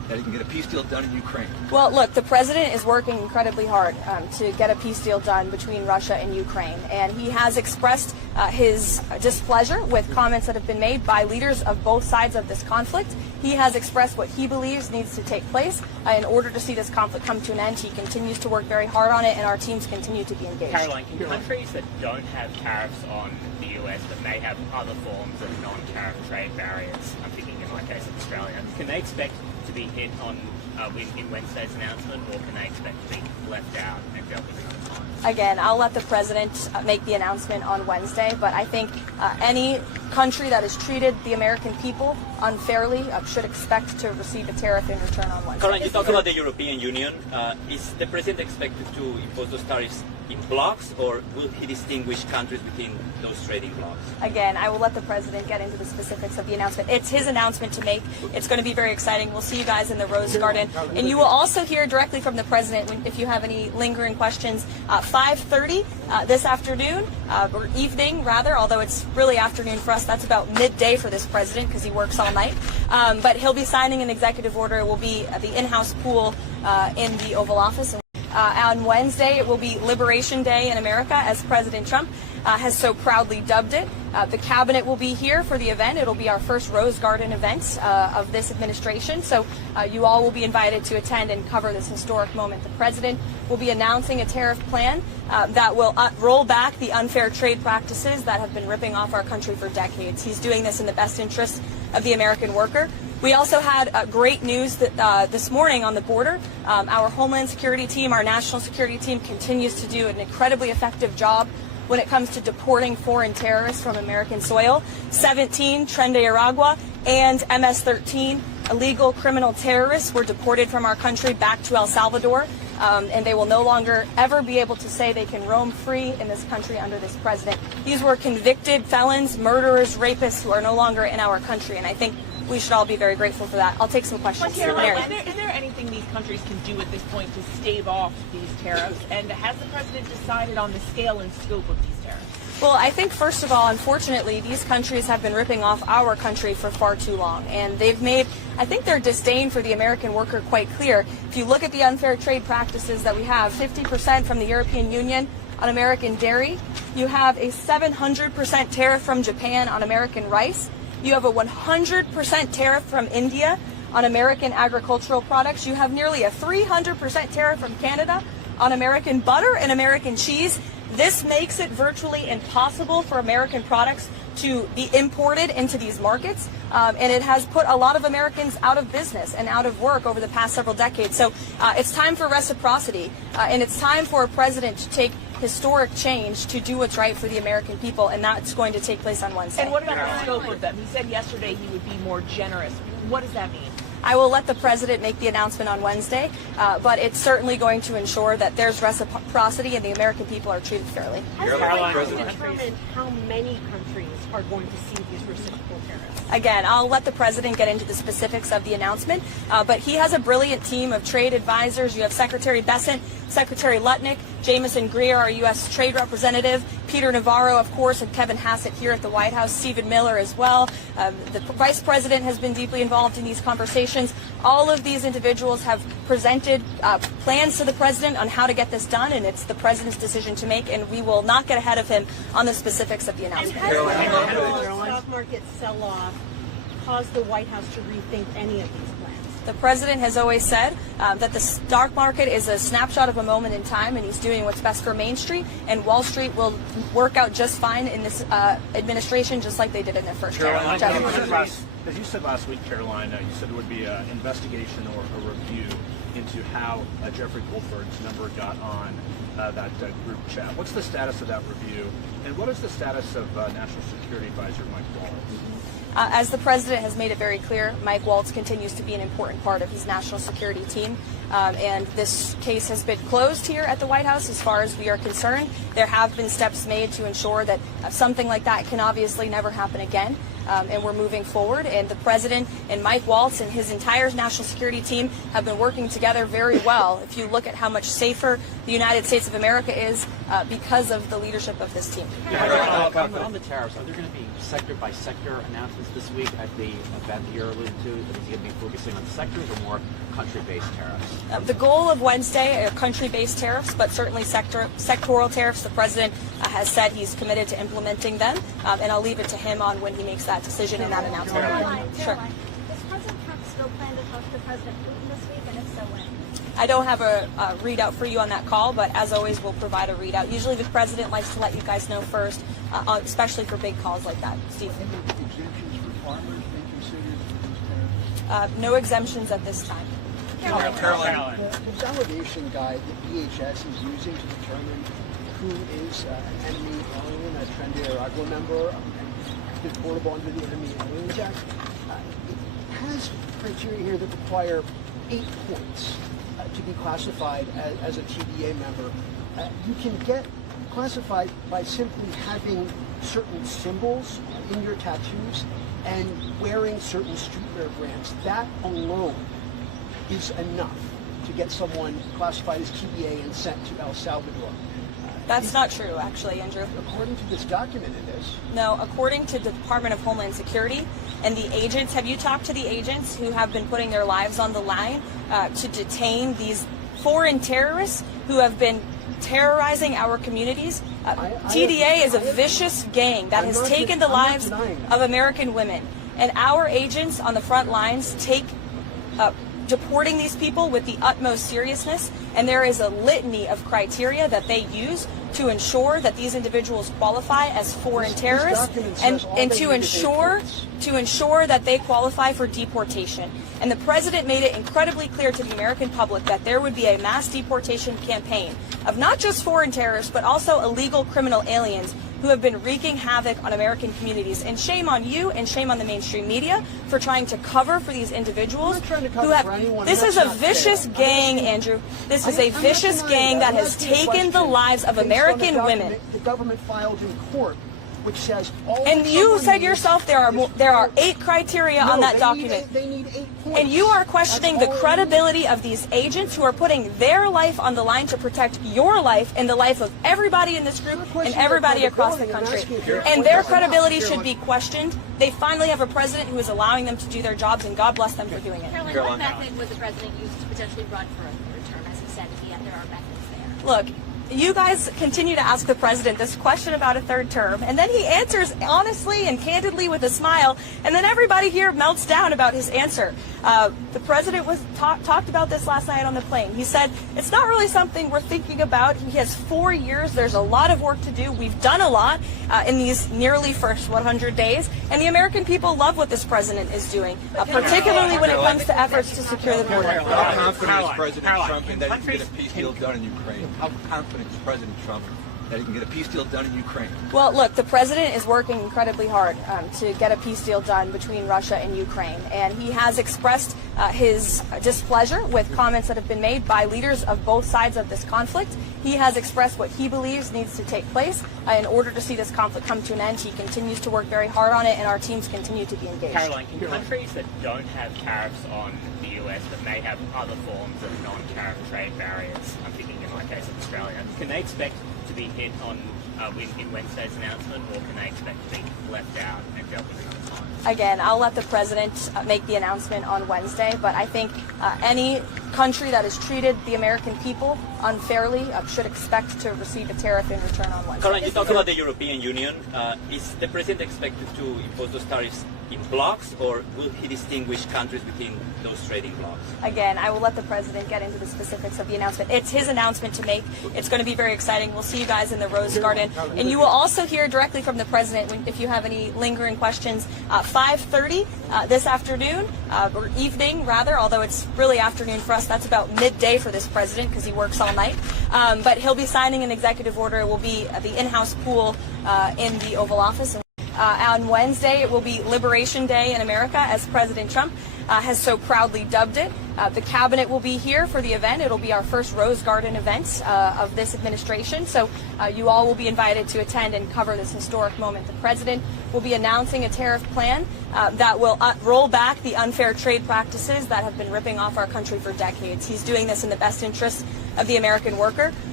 that he can get a peace deal done in Ukraine? Well, look, the president is working incredibly hard to get a peace deal done between Russia and Ukraine, and he has expressed his displeasure with comments that have been made by leaders of both sides of this conflict. He has expressed what he believes needs to take place in order to see this conflict come to an end. He continues to work very hard on it, and our teams continue to be engaged. Karoline, can countries that don't have tariffs on the US but may have other forms of non-tariff trade barriers, I'm thinking in my case of Australia, can they expect to be hit on in Wednesday's announcement, or can they expect to be left out and dealt with another time? Again, I'll let the president make the announcement on Wednesday, but I think any country that has treated the American people unfairly should expect to receive a tariff in return on Wednesday. Karoline, you talk about the European Union. Is the president expected to impose those tariffs in blocks, or will he distinguish countries within those trading blocks? Again, I will let the president get into the specifics of the announcement. It's his announcement to make. It's going to be very exciting. We'll see you guys in the Rose Garden. And you will also hear directly from the president if you have any lingering questions. 5:30 this afternoon, or evening rather, although it's really afternoon for us. That's about midday for this president because he works all night. But he'll be signing an executive order. It will be the in-house pool in the Oval Office. On Wednesday, it will be Liberation Day in America, as President Trump has so proudly dubbed it. The cabinet will be here for the event. It'll be our first Rose Garden event of this administration. So you all will be invited to attend and cover this historic moment. The president will be announcing a tariff plan that will roll back the unfair trade practices that have been ripping off our country for decades. He's doing this in the best interest of the American worker. We also had great news that this morning on the border. Our Homeland Security team, our national security team, continues to do an incredibly effective job when it comes to deporting foreign terrorists from American soil. 17 Tren de Aragua and MS-13 illegal criminal terrorists were deported from our country back to El Salvador, and they will no longer ever be able to say they can roam free in this country under this president. These were convicted felons, murderers, rapists who are no longer in our country, and I think we should all be very grateful for that. I'll take some questions. Caroline, is there anything these countries can do at this point to stave off these tariffs? And has the president decided on the scale and scope of these tariffs? Well, I think, first of all, unfortunately, these countries have been ripping off our country for far too long. And they've made, I think, their disdain for the American worker quite clear. If you look at the unfair trade practices that we have, 50% from the European Union on American dairy. You have a 700% tariff from Japan on American rice. You have a 100% tariff from India on American agricultural products. You have nearly a 300% tariff from Canada on American butter and American cheese. This makes it virtually impossible for American products to be imported into these markets, and it has put a lot of Americans out of business and out of work over the past several decades. So it's time for reciprocity, and it's time for a president to take historic change to do what's right for the American people, and that's going to take place on Wednesday. And what about the scope of them? He said yesterday he would be more generous. What does that mean? I will let the president make the announcement on Wednesday, but it's certainly going to ensure that there's reciprocity and the American people are treated fairly. How does the president determine how many countries are going to see these reciprocal tariffs? Again, I'll let the president get into the specifics of the announcement, but he has a brilliant team of trade advisors. You have Secretary Bessent, Secretary Lutnick, Jameson Greer, our U.S. Trade Representative, Peter Navarro, of course, and Kevin Hassett here at the White House, Stephen Miller as well. The Vice President has been deeply involved in these conversations. All of these individuals have presented plans to the president on how to get this done, and it's the president's decision to make, and we will not get ahead of him on the specifics of the announcement. And has the stock market sell-off caused the White House to rethink any of these plans? The president has always said that the stock market is a snapshot of a moment in time, and he's doing what's best for Main Street, and Wall Street will work out just fine in this administration, just like they did in their first term. As you said last week, Caroline, you said it would be an investigation or a review into how Jeffrey Goldberg's number got on that group chat. What's the status of that review, and what is the status of National Security Advisor Mike Waltz? As the president has made it very clear, Mike Waltz continues to be an important part of his national security team, and this case has been closed here at the White House as far as we are concerned. There have been steps made to ensure that something like that can obviously never happen again, and we're moving forward. And the president and Mike Waltz and his entire national security team have been working together very well. If you look at how much safer the United States of America is because of the leadership of this team. On the tariffs, are there going to be sector-by-sector announcements this week at the event that you're alluding to? Is he going to be focusing on sectors or more country-based tariffs? The goal of Wednesday are country-based tariffs, but certainly sectoral tariffs. The president has said he's committed to implementing them, and I'll leave it to him on when he makes that decision and that announcement. Karoline, Sure. does President Trump still plan to talk to President Putin this week, and if so, when? I don't have a readout for you on that call, but as always, we'll provide a readout. Usually the president likes to let you guys know first, especially for big calls like that. Steve? Exemptions for farmers being considered for these tariffs? No exemptions at this time. Karoline. The validation guide that DHS is using to determine who is an enemy alien, a Tariff member, and deportable under the Enemy Aliens Act, it has criteria here that require 8 points to be classified as a TDA member. You can get classified by simply having certain symbols in your tattoos and wearing certain streetwear brands. That alone is enough to get someone classified as TDA and sent to El Salvador. That's not true, actually, Andrew. According to this document, it is. No, according to the Department of Homeland Security and the agents, have you talked to the agents who have been putting their lives on the line to detain these foreign terrorists who have been terrorizing our communities? TDA is a vicious gang that has taken the lives of American women. And our agents on the front lines take deporting these people with the utmost seriousness, and there is a litany of criteria that they use to ensure that these individuals qualify as foreign terrorists and to ensure that they qualify for deportation. And the president made it incredibly clear to the American public that there would be a mass deportation campaign of not just foreign terrorists, but also illegal criminal aliens who have been wreaking havoc on American communities. And shame on you and shame on the mainstream media for trying to cover for these individuals who have... This is a vicious gang, Andrew. This is a vicious gang that has taken the lives of American women. The government filed in court, which says all. And you said yourself there are 8 criteria on that document. They need 8 points. And you are questioning the credibility of these agents who are putting their life on the line to protect your life and the life of everybody in this group and everybody across the country. And their credibility should be questioned. They finally have a president who is allowing them to do their jobs, and God bless them for doing it. Karoline, what method would the president use to potentially run for a third term, as he said, if there are methods there? Look, you guys continue to ask the president this question about a third term, and then he answers honestly and candidly with a smile, and then everybody here melts down about his answer. The president talked about this last night on the plane. He said, it's not really something we're thinking about. He has 4 years. There's a lot of work to do. We've done a lot in these nearly first 100 days, and the American people love what this president is doing, particularly when it comes to efforts to secure the border. How confident is President Trump in that he can get a peace deal done in Ukraine? How confident is President Trump that he can get a peace deal done in Ukraine? Well, look, the president is working incredibly hard to get a peace deal done between Russia and Ukraine, and he has expressed his displeasure with comments that have been made by leaders of both sides of this conflict. He has expressed what he believes needs to take place in order to see this conflict come to an end. He continues to work very hard on it, and our teams continue to be engaged. Karoline, can countries that don't have tariffs on the US but may have other forms of non-tariff trade barriers, I'm thinking in my case of Australia, can they expect to be hit on in Wednesday's announcement, or can they expect to be left out and dealt with another time? Again, I'll let the president make the announcement on Wednesday, but I think any country that has treated the American people unfairly should expect to receive a tariff in return on Wednesday. Karoline, you talk about the European Union. Is the president expected to impose those tariffs in blocks, or will he distinguish countries within those trading blocks? Again, I will let the president get into the specifics of the announcement. It's his announcement to make. It's going to be very exciting. We'll see you guys in the Rose Garden. And you will also hear directly from the president if you have any lingering questions. 5:30 this afternoon, or evening rather, although it's really afternoon for us. That's about midday for this president because he works all night. But he'll be signing an executive order. It will be the in-house pool in the Oval Office. On Wednesday, it will be Liberation Day in America, as President Trump has so proudly dubbed it. The cabinet will be here for the event. It'll be our first Rose Garden event of this administration. So you all will be invited to attend and cover this historic moment. The president will be announcing a tariff plan that will roll back the unfair trade practices that have been ripping off our country for decades. He's doing this in the best interest of the American worker.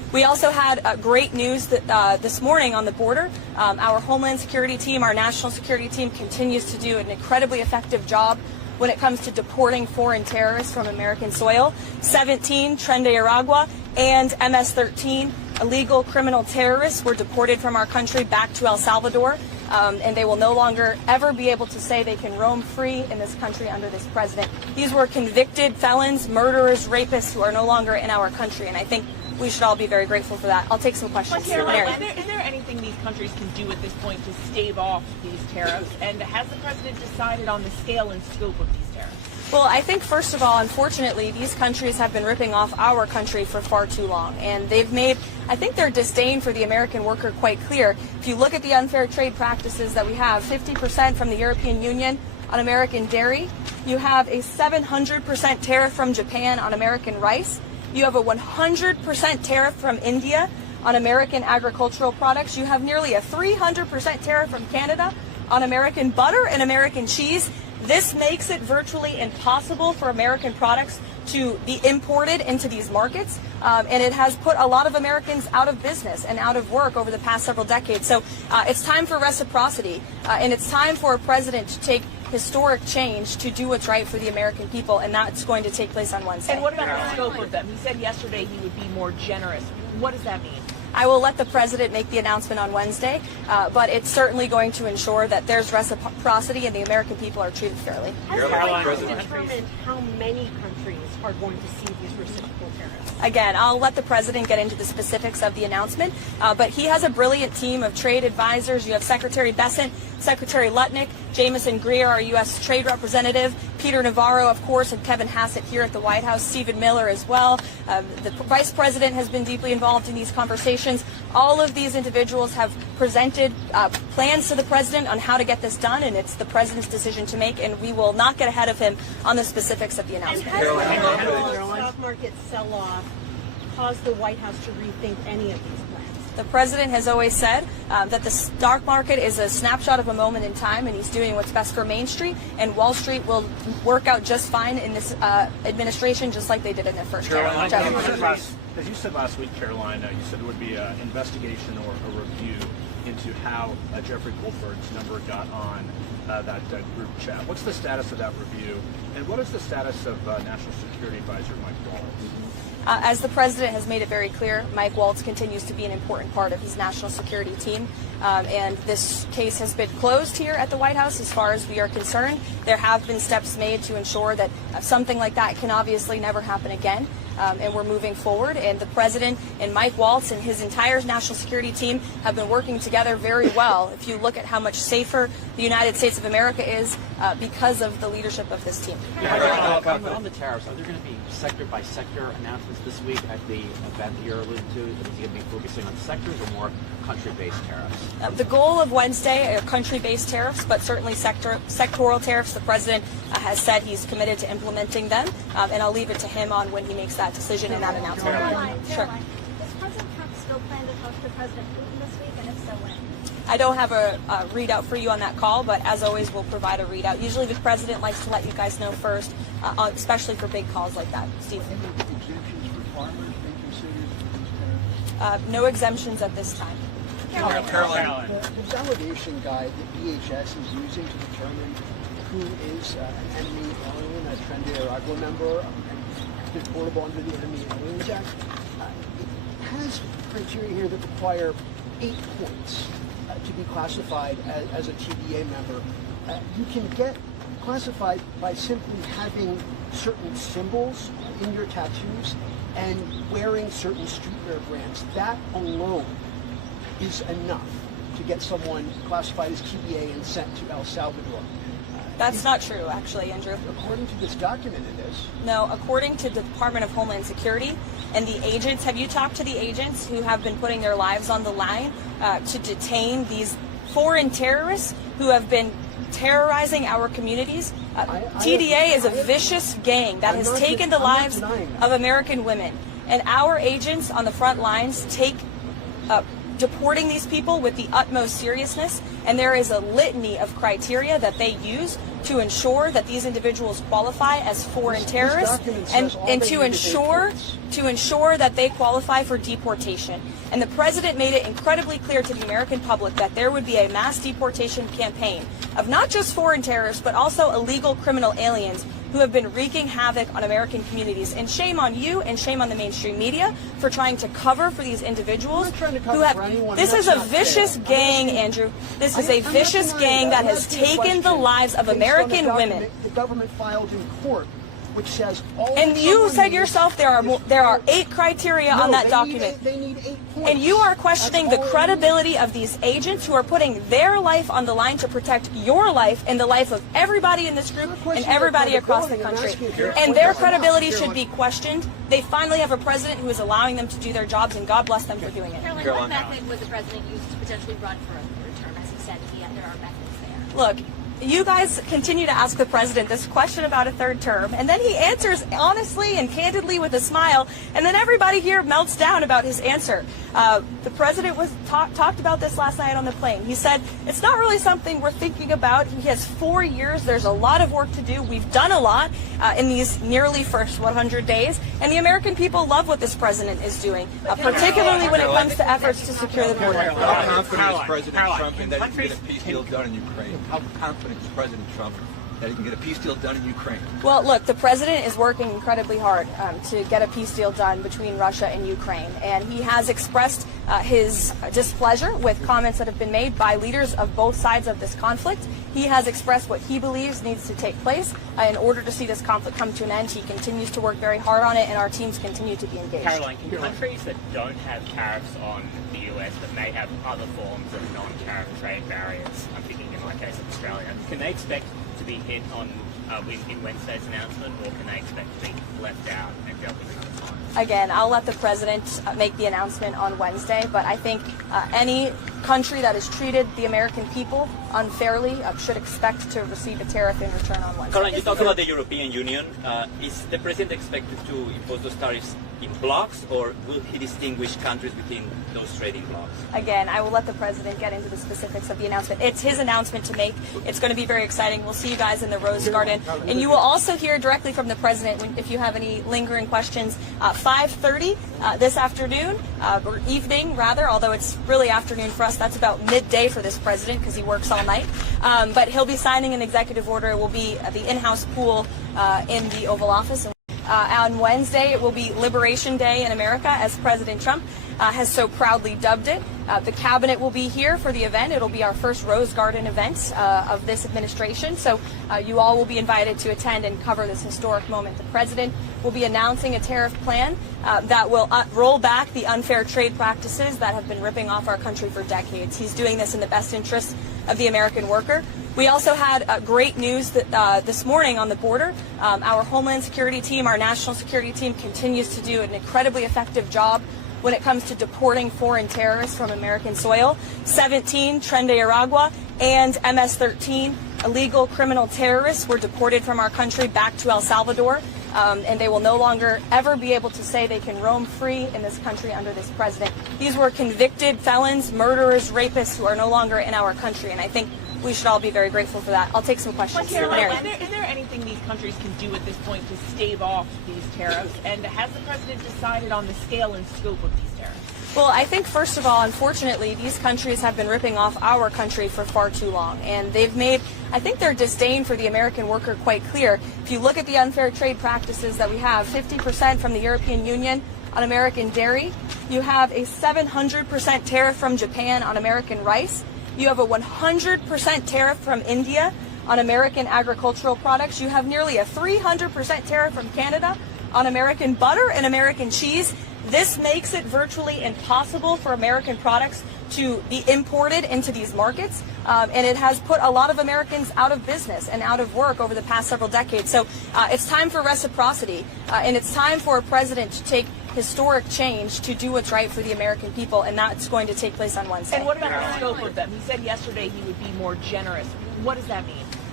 We also had great news that, this morning on the border. Our Homeland Security team, our national security team, continues to do an incredibly effective job when it comes to deporting foreign terrorists from American soil. 17 Tren de Aragua and MS-13 illegal criminal terrorists were deported from our country back to El Salvador, and they will no longer ever be able to say they can roam free in this country under this president. These were convicted felons, murderers, rapists who are no longer in our country, and I think we should all be very grateful for that. I'll take some questions. Karoline, is there anything these countries can do at this point to stave off these tariffs? And has the president decided on the scale and scope of these tariffs? Well, I think, first of all, unfortunately, these countries have been ripping off our country for far too long. And they've made, I think, their disdain for the American worker quite clear. If you look at the unfair trade practices that we have, 50% from the European Union on American dairy. You have a 700% tariff from Japan on American rice. You have a 100% tariff from India on American agricultural products. You have nearly a 300% tariff from Canada on American butter and American cheese. This makes it virtually impossible for American products to be imported into these markets, and it has put a lot of Americans out of business and out of work over the past several decades. So it's time for reciprocity, and it's time for a president to take historic change to do what's right for the American people, and that's going to take place on Wednesday. And what about the scope of them? He said yesterday he would be more generous. What does that mean? I will let the president make the announcement on Wednesday, but it's certainly going to ensure that there's reciprocity and the American people are treated fairly. Has the White House determined how many countries are going to see these reciprocal tariffs? Again, I'll let the president get into the specifics of the announcement, but he has a brilliant team of trade advisors. You have Secretary Bessent, Secretary Lutnick, Jameson Greer, our U.S. Trade Representative, Peter Navarro, of course, and Kevin Hassett here at the White House, Stephen Miller as well. The Vice President has been deeply involved in these conversations. All of these individuals have presented plans to the president on how to get this done, and it's the president's decision to make, and we will not get ahead of him on the specifics of the announcement. And has the stock market sell-off caused the White House to rethink any of these plans? The president has always said that the stock market is a snapshot of a moment in time, and he's doing what's best for Main Street, and Wall Street will work out just fine in this administration, just like they did in their first term. As you said last week, Karoline, you said there would be an investigation or a review into how Jeffrey Goldberg's number got on that group chat. What's the status of that review, and what is the status of National Security Advisor Mike Waltz? As the president has made it very clear, Mike Waltz continues to be an important part of his national security team, and this case has been closed here at the White House as far as we are concerned. There have been steps made to ensure that something like that can obviously never happen again. And we're moving forward, and the president and Mike Waltz and his entire national security team have been working together very well. If you look at how much safer the United States of America is because of the leadership of this team. On the tariffs, are there going to be sector-by-sector announcements this week at the event that you're alluding to? Is he going to be focusing on sectors or more country-based tariffs? The goal of Wednesday are country-based tariffs, but certainly sectoral tariffs. The president has said he's committed to implementing them, and I'll leave it to him on when he makes that decision and that announcement. Sure. Does President Trump still plan to talk to President Putin this week, and if so, when? I don't have a readout for you on that call, but as always, we'll provide a readout. Usually the president likes to let you guys know first, especially for big calls like that. Steve? Exemptions for farmers being considered for these tariffs? No exemptions at this time. Karoline. The validation guide that DHS is using to determine who is an enemy alien, a Tren de Aragua member, and deportable under the Enemy Aliens Act, it has criteria here that require 8 points to be classified as a TDA member. You can get classified by simply having certain symbols in your tattoos and wearing certain streetwear brands. That alone is enough to get someone classified as TDA and sent to El Salvador. That's not true, actually, Andrew. According to this document, it is. No, according to the Department of Homeland Security and the agents, have you talked to the agents who have been putting their lives on the line to detain these foreign terrorists who have been terrorizing our communities? TDA is a vicious gang that has taken the lives of American women. And our agents on the front lines take deporting these people with the utmost seriousness, and there is a litany of criteria that they use to ensure that these individuals qualify as foreign terrorists and to ensure that they qualify for deportation. And the president made it incredibly clear to the American public that there would be a mass deportation campaign of not just foreign terrorists, but also illegal criminal aliens who have been wreaking havoc on American communities. And shame on you and shame on the mainstream media for trying to cover for these individuals who have. This is a vicious gang, Andrew. This is a vicious gang that has taken the lives of American women. The government filed in court, which says all. And you said yourself there are 8 criteria on that document. They need 8 points. And you are questioning the credibility of these agents who are putting their life on the line to protect your life and the life of everybody in this group and everybody across the country. And their credibility should be questioned. They finally have a president who is allowing them to do their jobs, and God bless them for doing it. Karoline, what method would the president use to potentially run for a third term, as he said, if there are methods there? Look, you guys continue to ask the president this question about a third term, and then he answers honestly and candidly with a smile, and then everybody here melts down about his answer. The president talked about this last night on the plane. He said, it's not really something we're thinking about. He has 4 years. There's a lot of work to do. We've done a lot in these nearly first 100 days, and the American people love what this president is doing, particularly when it comes to efforts to secure the border. How confident is President Trump in that he can get a peace deal done in Ukraine? How confident is President Trump that he can get a peace deal done in Ukraine? Well, look, the president is working incredibly hard to get a peace deal done between Russia and Ukraine, and he has expressed his displeasure with comments that have been made by leaders of both sides of this conflict. He has expressed what he believes needs to take place in order to see this conflict come to an end. He continues to work very hard on it, and our teams continue to be engaged. Karoline, can countries that don't have tariffs on the US but may have other forms of non-tariff trade barriers, I'm thinking in my case of Australia, can they expect to be hit on in Wednesday's announcement, or can they expect to be left out and dealt with another time? Again, I'll let the president make the announcement on Wednesday, but I think any country that has treated the American people unfairly should expect to receive a tariff in return on Wednesday. Karoline, you talk about the European Union. Is the president expected to impose those tariffs in blocks, or will he distinguish countries within those trading blocks? Again, I will let the president get into the specifics of the announcement. It's his announcement to make. It's going to be very exciting. We'll see you guys in the Rose Garden. And you will also hear directly from the president if you have any lingering questions. 5:30 this afternoon, or evening rather, although it's really afternoon for us. That's about midday for this president because he works all night. But he'll be signing an executive order. It will be at the in-house pool in the Oval Office. On Wednesday, it will be Liberation Day in America, as President Trump has so proudly dubbed it. The cabinet will be here for the event. It'll be our first Rose Garden event of this administration. So you all will be invited to attend and cover this historic moment. The president will be announcing a tariff plan that will roll back the unfair trade practices that have been ripping off our country for decades. He's doing this in the best interest of the American worker. We also had great news that this morning on the border. Our Homeland Security team, our national security team, continues to do an incredibly effective job when it comes to deporting foreign terrorists from American soil. 17 Tren de Aragua and MS-13 illegal criminal terrorists were deported from our country back to El Salvador, and they will no longer ever be able to say they can roam free in this country under this president. These were convicted felons, murderers, rapists who are no longer in our country, and I think we should all be very grateful for that. I'll take some questions. Karoline, is there anything these countries can do at this point to stave off these tariffs? And has the president decided on the scale and scope of these tariffs? Well, I think, first of all, unfortunately, these countries have been ripping off our country for far too long. And they've made, I think, their disdain for the American worker quite clear. If you look at the unfair trade practices that we have, 50% from the European Union on American dairy. You have a 700% tariff from Japan on American rice. You have a 100% tariff from India on American agricultural products. You have nearly a 300% tariff from Canada on American butter and American cheese. This makes it virtually impossible for American products to be imported into these markets, and it has put a lot of Americans out of business and out of work over the past several decades. So it's time for reciprocity, and it's time for a president to take historic change to do what's right for the American people, and that's going to take place on Wednesday. And what about the scope of them? He said yesterday he would be more generous. What does that mean?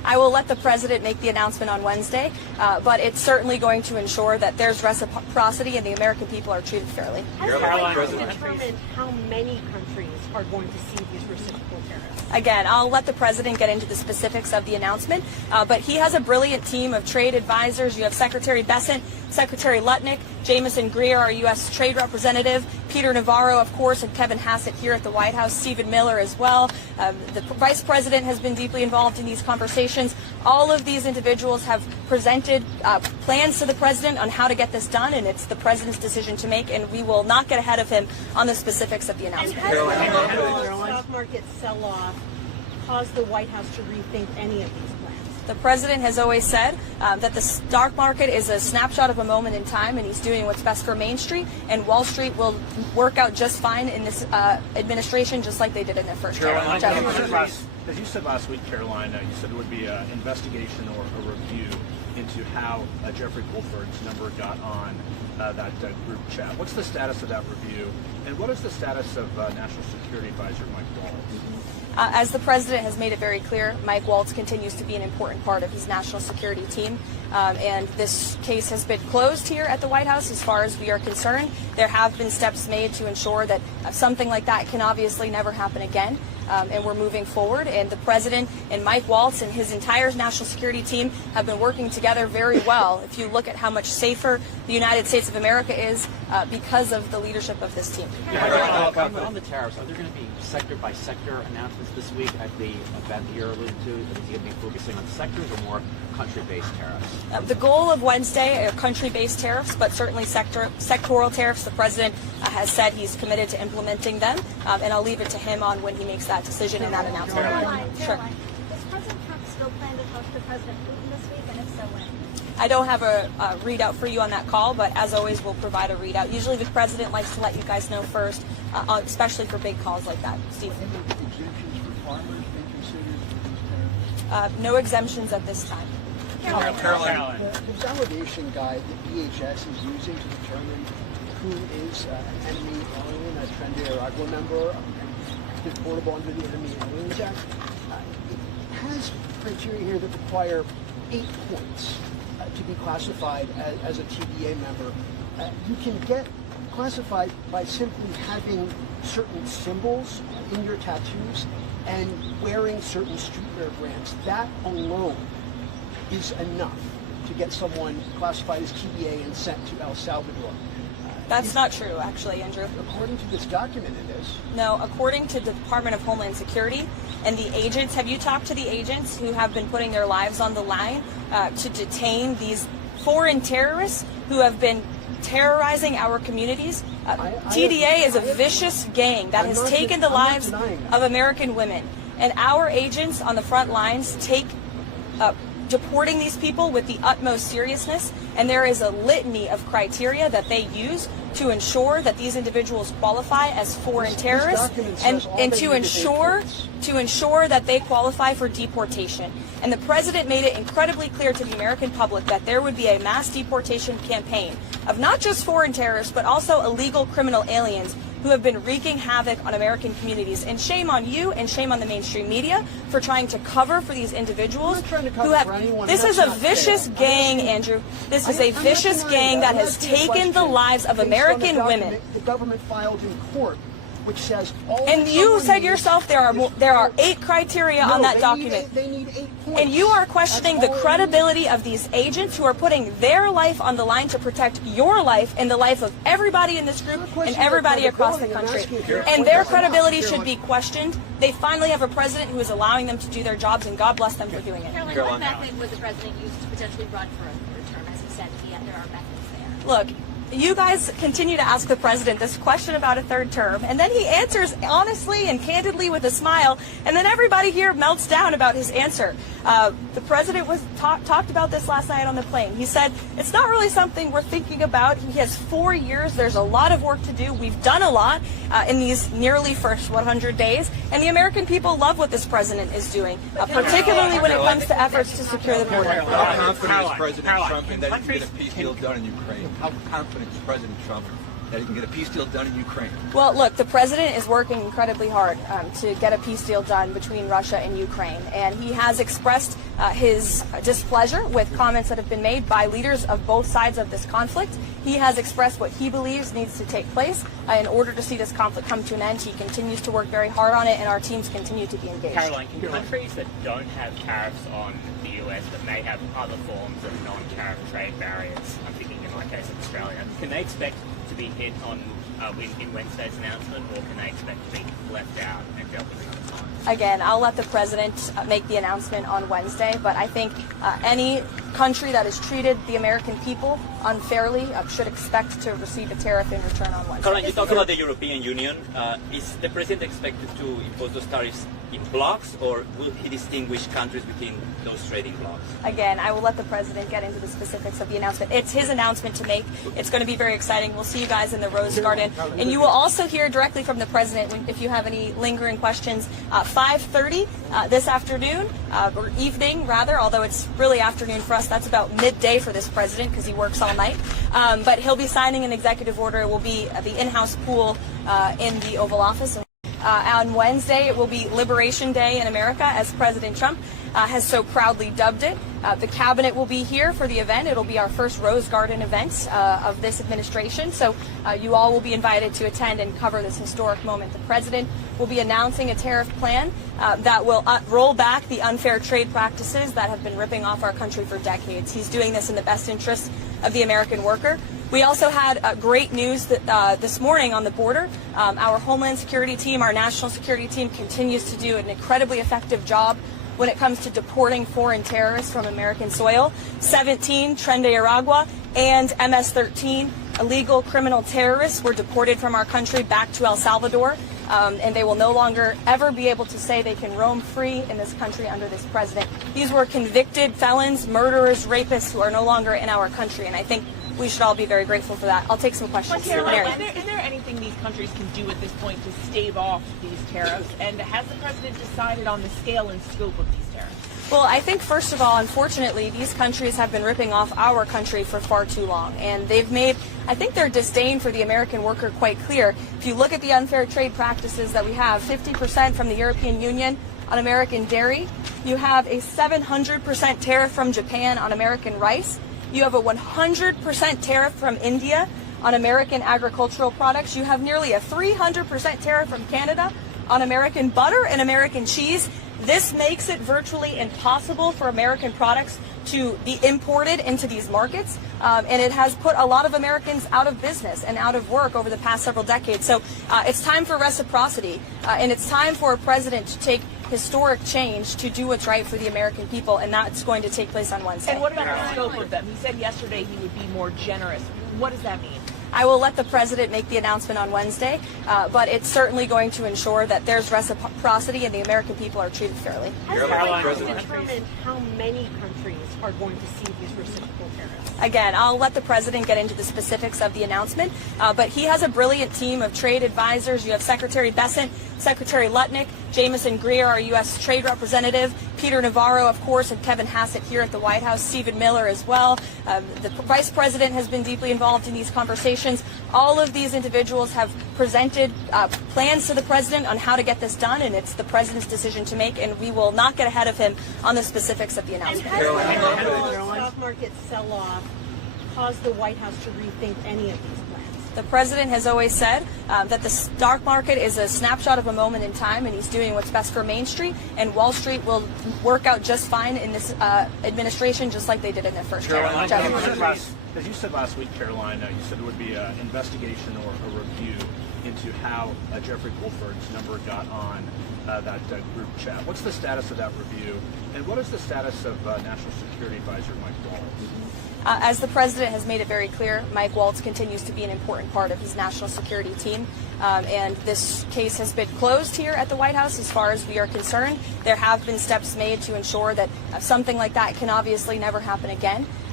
I will let the president make the announcement on Wednesday, but it's certainly going to ensure that there's reciprocity and the American people are treated fairly. Has the president determined how many countries are going to see these reciprocal tariffs? Again, I'll let the president get into the specifics of the announcement, but he has a brilliant team of trade advisors. You have Secretary Bessent, Secretary Lutnick, Jameson Greer, our U.S. Trade Representative, Peter Navarro, of course, and Kevin Hassett here at the White House, Stephen Miller as well. The Vice President has been deeply involved in these conversations. All of these individuals have presented plans to the president on how to get this done, and it's the president's decision to make, and we will not get ahead of him on the specifics of the announcement. And has the stock market sell-off caused the White House to rethink any of these plans? The president has always said that the stock market is a snapshot of a moment in time, and he's doing what's best for Main Street, and Wall Street will work out just fine in this administration, just like they did in their first term. As you said last week, Karoline, you said it would be an investigation or a review into how Jeffrey Goldberg's number got on that group chat. What's the status of that review, and what is the status of National Security Advisor Mike Waltz? As the president has made it very clear, Mike Waltz continues to be an important part of his national security team, and this case has been closed here at the White House as far as we are concerned. There have been steps made to ensure that something like that can obviously never happen again. And we're moving forward, and the president and Mike Waltz and his entire national security team have been working together very well. If you look at how much safer the United States of America is because of the leadership of this team. On the tariffs, are there going to be sector-by-sector announcements this week at the event that you're alluding to? Is he going to be focusing on sectors or more country-based tariffs? The goal of Wednesday are country-based tariffs, but certainly sectoral tariffs. The president has said he's committed to implementing them, and I'll leave it to him on when he makes that decision and that announcement. Sure. Does President Trump still plan to talk to President Putin this week, and if so, when? I don't have a readout for you on that call, but as always, we'll provide a readout. Usually the president likes to let you guys know first, especially for big calls like that. Steve? Exemptions for farmers being considered for these tariffs? No exemptions at this time. Karoline. The validation guide that DHS is using to determine who is an enemy alien, a Tren de Aragua member, and deportable under the Enemy Aliens Act, it has criteria here that require 8 points to be classified as a TDA member. You can get classified by simply having certain symbols in your tattoos and wearing certain streetwear brands. That alone is enough to get someone classified as TDA and sent to El Salvador. That's not true, actually, Andrew. According to this document, it is. No, according to the Department of Homeland Security and the agents, have you talked to the agents who have been putting their lives on the line to detain these foreign terrorists who have been terrorizing our communities? TDA is a vicious gang that has taken the lives of American women. And our agents on the front lines take deporting these people with the utmost seriousness, and there is a litany of criteria that they use to ensure that these individuals qualify as foreign terrorists and to ensure that they qualify for deportation. And the president made it incredibly clear to the American public that there would be a mass deportation campaign of not just foreign terrorists, but also illegal criminal aliens who have been wreaking havoc on American communities. And shame on you and shame on the mainstream media for trying to cover for these individuals who have... This is a vicious gang, Andrew. This is a vicious gang that has taken the lives of American women. The government filed in court, which says all. And you said yourself there are 8 criteria on that document. They need 8 points. And you are questioning the credibility of these agents who are putting their life on the line to protect your life and the life of everybody in this group and everybody across the country. And their credibility should be questioned. They finally have a president who is allowing them to do their jobs, and God bless them for doing it. Karoline, what method would the president use to potentially run for a third term? As he said, there are methods there. Look, you guys continue to ask the president this question about a third term, and then he answers honestly and candidly with a smile, and then everybody here melts down about his answer. The president talked about this last night on the plane. He said, it's not really something we're thinking about. He has 4 years. There's a lot of work to do. We've done a lot in these nearly first 100 days, and the American people love what this president is doing, particularly when it comes to efforts to secure the border. How confident is President Trump in that he can get a peace deal done in Ukraine? How confident is President Trump that he can get a peace deal done in Ukraine? Well, look, the president is working incredibly hard to get a peace deal done between Russia and Ukraine, and he has expressed his displeasure with comments that have been made by leaders of both sides of this conflict. He has expressed what he believes needs to take place in order to see this conflict come to an end. He continues to work very hard on it, and our teams continue to be engaged. Karoline, can countries that don't have tariffs on the US but may have other forms of non-tariff trade barriers, I'm thinking in my case of Australia, can they expect to be hit on in Wednesday's announcement, or can they expect to be left out and dealt with another time? Again, I'll let the president make the announcement on Wednesday, but I think any country that has treated the American people unfairly should expect to receive a tariff in return on Wednesday. Karoline, you talk about the European Union. Is the president expected to impose those tariffs in blocks, or will he distinguish countries within those trading blocks? Again, I will let the president get into the specifics of the announcement. It's his announcement to make. It's going to be very exciting. We'll see you guys in the Rose Garden. And you will also hear directly from the president if you have any lingering questions. 5:30 this afternoon, or evening rather, although it's really afternoon for us. That's about midday for this president because he works all night. But he'll be signing an executive order. It will be the in-house pool in the Oval Office. On Wednesday, it will be Liberation Day in America, as President Trump has so proudly dubbed it. The cabinet will be here for the event. It'll be our first Rose Garden event of this administration. So you all will be invited to attend and cover this historic moment. The president will be announcing a tariff plan that will roll back the unfair trade practices that have been ripping off our country for decades. He's doing this in the best interest of the American worker. We also had great news that, this morning on the border. Our Homeland Security team, our national security team, continues to do an incredibly effective job when it comes to deporting foreign terrorists from American soil. 17 Tren de Aragua and MS-13 illegal criminal terrorists were deported from our country back to El Salvador, and they will no longer ever be able to say they can roam free in this country under this president. These were convicted felons, murderers, rapists who are no longer in our country, and I think we should all be very grateful for that. I'll take some questions. Karoline, is there anything these countries can do at this point to stave off these tariffs? And has the president decided on the scale and scope of these tariffs? Well, I think, first of all, unfortunately, these countries have been ripping off our country for far too long. And they've made, I think, their disdain for the American worker quite clear. If you look at the unfair trade practices that we have, 50% from the European Union on American dairy. You have a 700% tariff from Japan on American rice. You have a 100% tariff from India on American agricultural products. You have nearly a 300% tariff from Canada on American butter and American cheese. This makes it virtually impossible for American products to be imported into these markets, and it has put a lot of Americans out of business and out of work over the past several decades. So it's time for reciprocity, and it's time for a president to take historic change to do what's right for the American people, and that's going to take place on Wednesday. And what about the scope of them? He said yesterday he would be more generous. What does that mean? I will let the president make the announcement on Wednesday, but it's certainly going to ensure that there's reciprocity and the American people are treated fairly. Has the White House determined how many countries are going to see these reciprocal tariffs? Again, I'll let the president get into the specifics of the announcement, but he has a brilliant team of trade advisors. You have Secretary Bessent, Secretary Lutnick, Jameson Greer, our U.S. Trade Representative, Peter Navarro, of course, and Kevin Hassett here at the White House, Stephen Miller as well. The Vice President has been deeply involved in these conversations. All of these individuals have presented plans to the president on how to get this done, and it's the president's decision to make, and we will not get ahead of him on the specifics of the announcement. And has the stock market sell-off caused the White House to rethink any of these plans? The president has always said that the stock market is a snapshot of a moment in time, and he's doing what's best for Main Street, and Wall Street will work out just fine in this administration, just like they did in their first term. As you said last week, Karoline, you said there would be an investigation or a review into how Jeffrey Goldberg's number got on that group chat. What's the status of that review, and what is the status of National Security Advisor Mike Waltz? As the president has made it very clear, Mike Waltz continues to be an important part of his national security team, and this case has been closed here at the White House as far as we are concerned. There have been steps made to ensure that something like that can obviously never happen again.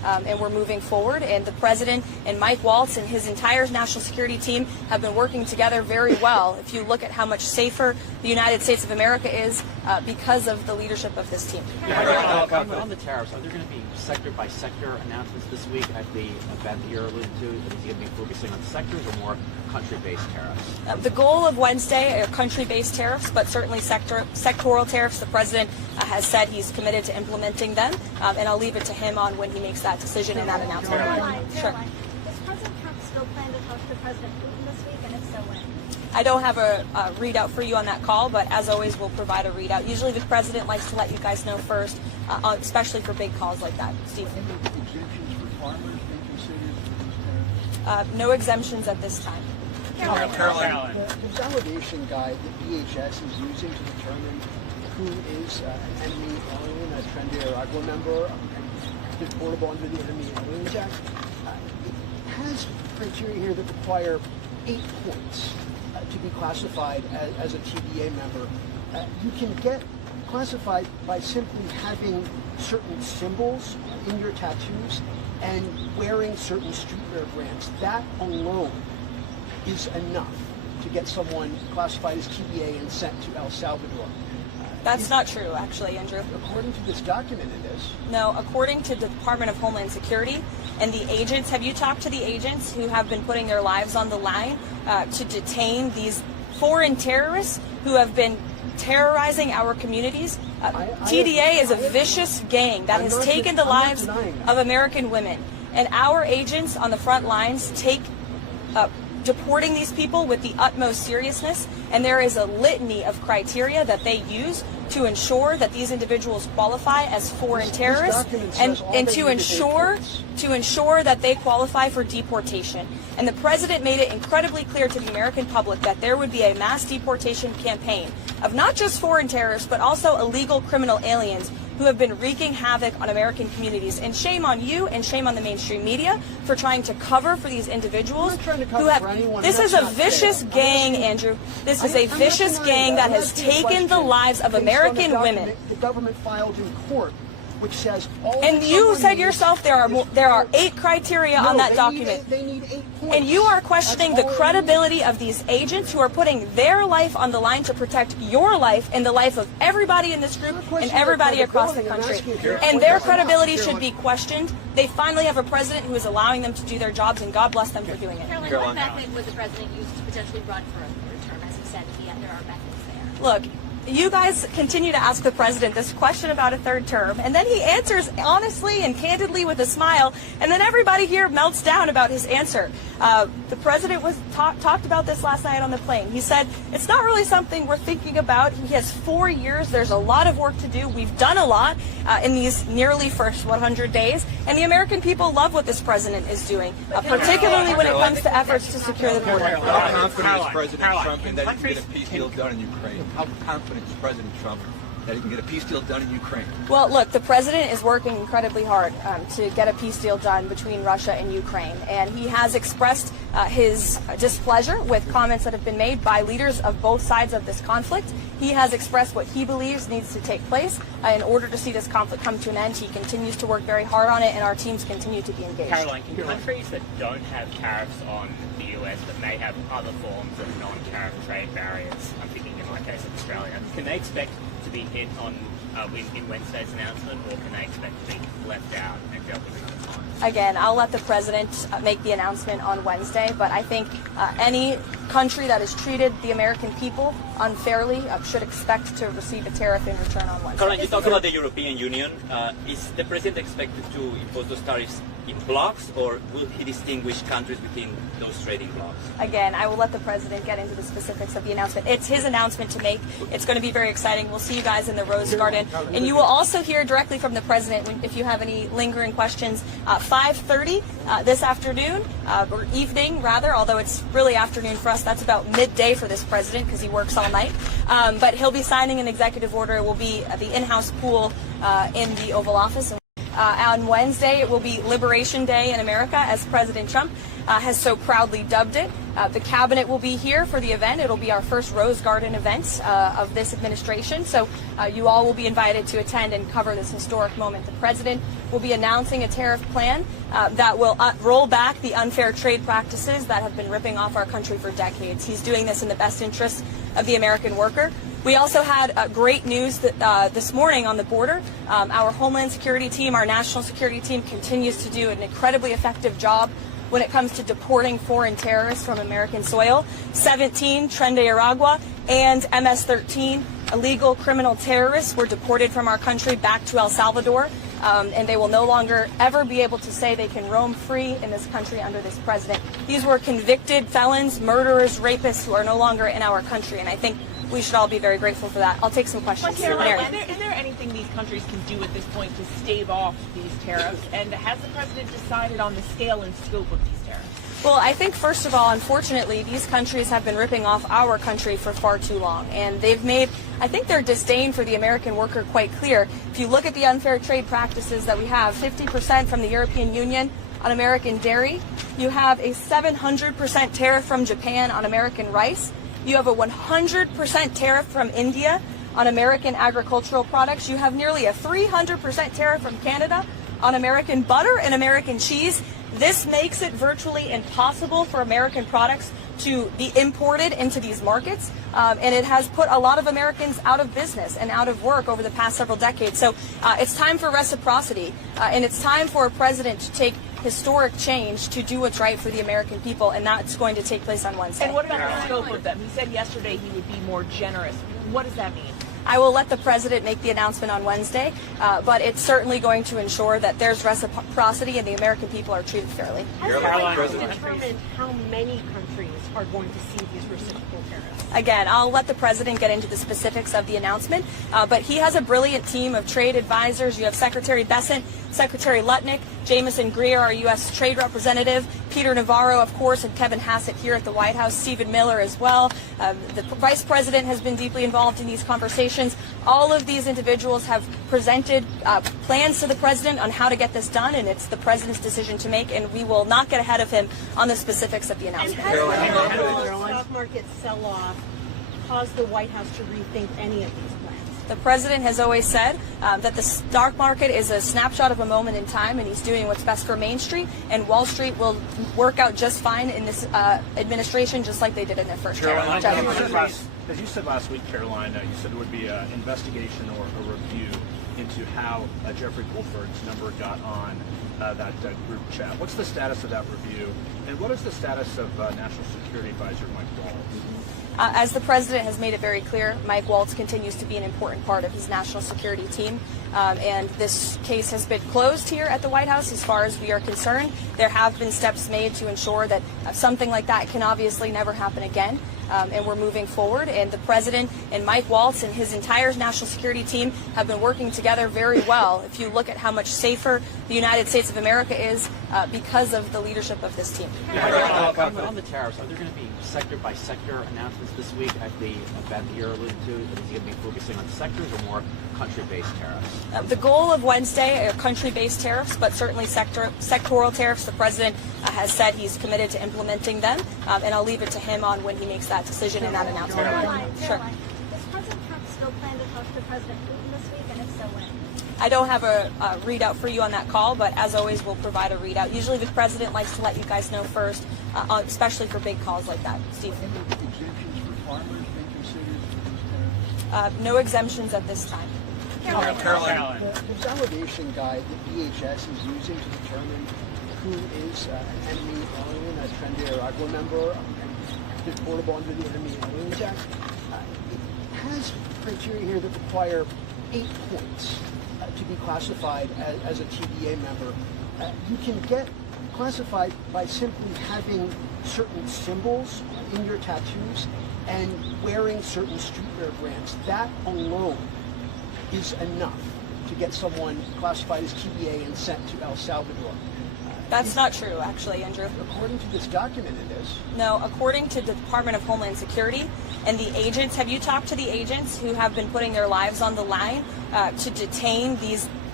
and we're moving forward. And the president and Mike Waltz and his entire national security team have been working together very well. If you look at how much safer the United States of America is because of the leadership of this team. On the tariffs, are there going to be sector-by-sector announcements this week at the event that you're alluding to? Is he going to be focusing on sectors or more country-based tariffs? The goal of Wednesday are country-based tariffs, but certainly sectoral tariffs. The president has said he's committed to implementing them, and I'll leave it to him on when he makes that decision and that announcement. Sure. Does President Trump still plan to talk to President Putin this week, and if so, when? I don't have a readout for you on that call, but as always, we'll provide a readout. Usually the president likes to let you guys know first, especially for big calls like that. Steve? Any exemptions for farmers being considered for these tariffs? No exemptions at this time. Karoline. The validation guide that DHS is using to determine who is an enemy alien, a Trinidad Tobago member, and deportable under the Enemy Aliens Act, it has criteria here that require 8 points to be classified as a TDA member. You can get classified by simply having certain symbols in your tattoos and wearing certain streetwear brands. That alone is enough to get someone classified as TDA and sent to El Salvador. That's not true, actually, Andrew. According to this document, it is. No, according to the Department of Homeland Security and the agents, have you talked to the agents who have been putting their lives on the line to detain these foreign terrorists who have been terrorizing our communities? TDA is a vicious gang that has taken the lives of American women. And our agents on the front lines take deporting these people with the utmost seriousness, and there is a litany of criteria that they use to ensure that these individuals qualify as foreign terrorists and to ensure that they qualify for deportation. And the president made it incredibly clear to the American public that there would be a mass deportation campaign of not just foreign terrorists, but also illegal criminal aliens who have been wreaking havoc on American communities. And shame on you and shame on the mainstream media for trying to cover for these individuals who have... This is a vicious gang, Andrew. This is a vicious gang that has taken the lives of American women. The government filed in court, which says all. And you said yourself there are 8 criteria on that document. They need 8 points. And you are questioning the credibility of these agents who are putting their life on the line to protect your life and the life of everybody in this group and everybody across the country. And their credibility should be questioned. They finally have a president who is allowing them to do their jobs, and God bless them for doing it. Karoline, what method would the president use to potentially run for a third term, as he said, if there are methods there? Look, you guys continue to ask the president this question about a third term, and then he answers honestly and candidly with a smile, and then everybody here melts down about his answer. The president talked about this last night on the plane. He said, it's not really something we're thinking about. He has 4 years. There's a lot of work to do. We've done a lot in these nearly first 100 days, and the American people love what this president is doing, particularly when it comes to efforts to secure the border. How confident is President Trump in that he can get a peace deal done in Ukraine? How confident is President Trump that he can get a peace deal done in Ukraine? Well, look, the president is working incredibly hard to get a peace deal done between Russia and Ukraine, and he has expressed his displeasure with comments that have been made by leaders of both sides of this conflict. He has expressed what he believes needs to take place in order to see this conflict come to an end. He continues to work very hard on it, and our teams continue to be engaged. Karoline, can countries that don't have tariffs on the US but may have other forms of non-tariff trade barriers, I'm thinking in my case of Australia, can they expect to be hit on in Wednesday's announcement, or can they expect to be left out and dealt with another time? Again, I'll let the president make the announcement on Wednesday, but I think any country that has treated the American people unfairly should expect to receive a tariff in return on Wednesday. Karoline, you talk about the European Union. Is the president expected to impose those tariffs in blocks, or will he distinguish countries within those trading blocks? Again, I will let the president get into the specifics of the announcement. It's his announcement to make. It's going to be very exciting. We'll see you guys in the Rose Garden. And you will also hear directly from the president if you have any lingering questions. 5:30 this afternoon, or evening rather, although it's really afternoon for us. That's about midday for this president because he works all night. But he'll be signing an executive order. It will be the in-house pool in the Oval Office. On Wednesday, it will be Liberation Day in America, as President Trump has so proudly dubbed it. The cabinet will be here for the event. It'll be our first Rose Garden event of this administration. So you all will be invited to attend and cover this historic moment. The president will be announcing a tariff plan that will roll back the unfair trade practices that have been ripping off our country for decades. He's doing this in the best interest of the American worker. We also had great news that, this morning on the border. Our Homeland Security team, our national security team, continues to do an incredibly effective job when it comes to deporting foreign terrorists from American soil. 17 Tren de Aragua and MS-13 illegal criminal terrorists were deported from our country back to El Salvador, and they will no longer ever be able to say they can roam free in this country under this president. These were convicted felons, murderers, rapists who are no longer in our country, and I think we should all be very grateful for that. I'll take some questions. Karoline, is there anything these countries can do at this point to stave off these tariffs? And has the president decided on the scale and scope of these tariffs? Well, I think, first of all, unfortunately, these countries have been ripping off our country for far too long. And they've made, I think, their disdain for the American worker quite clear. If you look at the unfair trade practices that we have, 50% from the European Union on American dairy. You have a 700% tariff from Japan on American rice. You have a 100% tariff from India on American agricultural products. You have nearly a 300% tariff from Canada on American butter and American cheese. This makes it virtually impossible for American products to be imported into these markets, and it has put a lot of Americans out of business and out of work over the past several decades. So it's time for reciprocity, and it's time for a president to take historic change to do what's right for the American people, and that's going to take place on Wednesday. And what about the scope of them? He said yesterday he would be more generous. What does that mean? I will let the president make the announcement on Wednesday, but it's certainly going to ensure that there's reciprocity and the American people are treated fairly. Has the president determined how many countries are going to see these reciprocal tariffs? Again, I'll let the president get into the specifics of the announcement, but he has a brilliant team of trade advisors. You have Secretary Bessent, Secretary Lutnick, Jameson Greer, our U.S. Trade Representative, Peter Navarro, of course, and Kevin Hassett here at the White House, Stephen Miller as well. The Vice President has been deeply involved in these conversations. All of these individuals have presented plans to the president on how to get this done, and it's the president's decision to make, and we will not get ahead of him on the specifics of the announcement. And has the stock market sell-off caused the White House to rethink any of these plans? The president has always said that the stock market is a snapshot of a moment in time, and he's doing what's best for Main Street, and Wall Street will work out just fine in this administration, just like they did in their first term. As you said last week, Karoline, you said it would be an investigation or a review into how Jeffrey Goldberg's number got on that group chat. What's the status of that review, and what is the status of National Security Advisor Mike Waltz? As the president has made it very clear, Mike Waltz continues to be an important part of his national security team, and this case has been closed here at the White House as far as we are concerned. There have been steps made to ensure that something like that can obviously never happen again, and we're moving forward, and the president and Mike Waltz and his entire national security team have been working together very well. If you look at how much safer the United States of America is because of the leadership of this team. On the tariffs, are there going to be sector-by-sector announcements this week at the event that you're alluding to? Is he going to be focusing on sectors or more country-based tariffs? The goal of Wednesday are country-based tariffs, but certainly sectoral tariffs. The president has said he's committed to implementing them, and I'll leave it to him on when he makes that decision and that announcement. Sure. Does President Trump still plan to talk to President Putin this week, and if so, when? I don't have a readout for you on that call, but as always, we'll provide a readout. Usually the president likes to let you guys know first, especially for big calls like that. Steve? Exemptions for farmers being considered? No exemptions at this time. Karoline. The validation guide that DHS is using to determine who is an enemy alien, a Tren de Aragua member, and deportable under the Enemy Aliens Act, it has criteria here that require 8 points to be classified as a TDA member. You can get classified by simply having certain symbols in your tattoos and wearing certain streetwear brands. That alone is enough to get someone classified as TDA and sent to El Salvador. That's not true, actually, Andrew. According to this document, it is. No, according to the Department of Homeland Security and the agents, have you talked to the agents who have been putting their lives on the line to detain these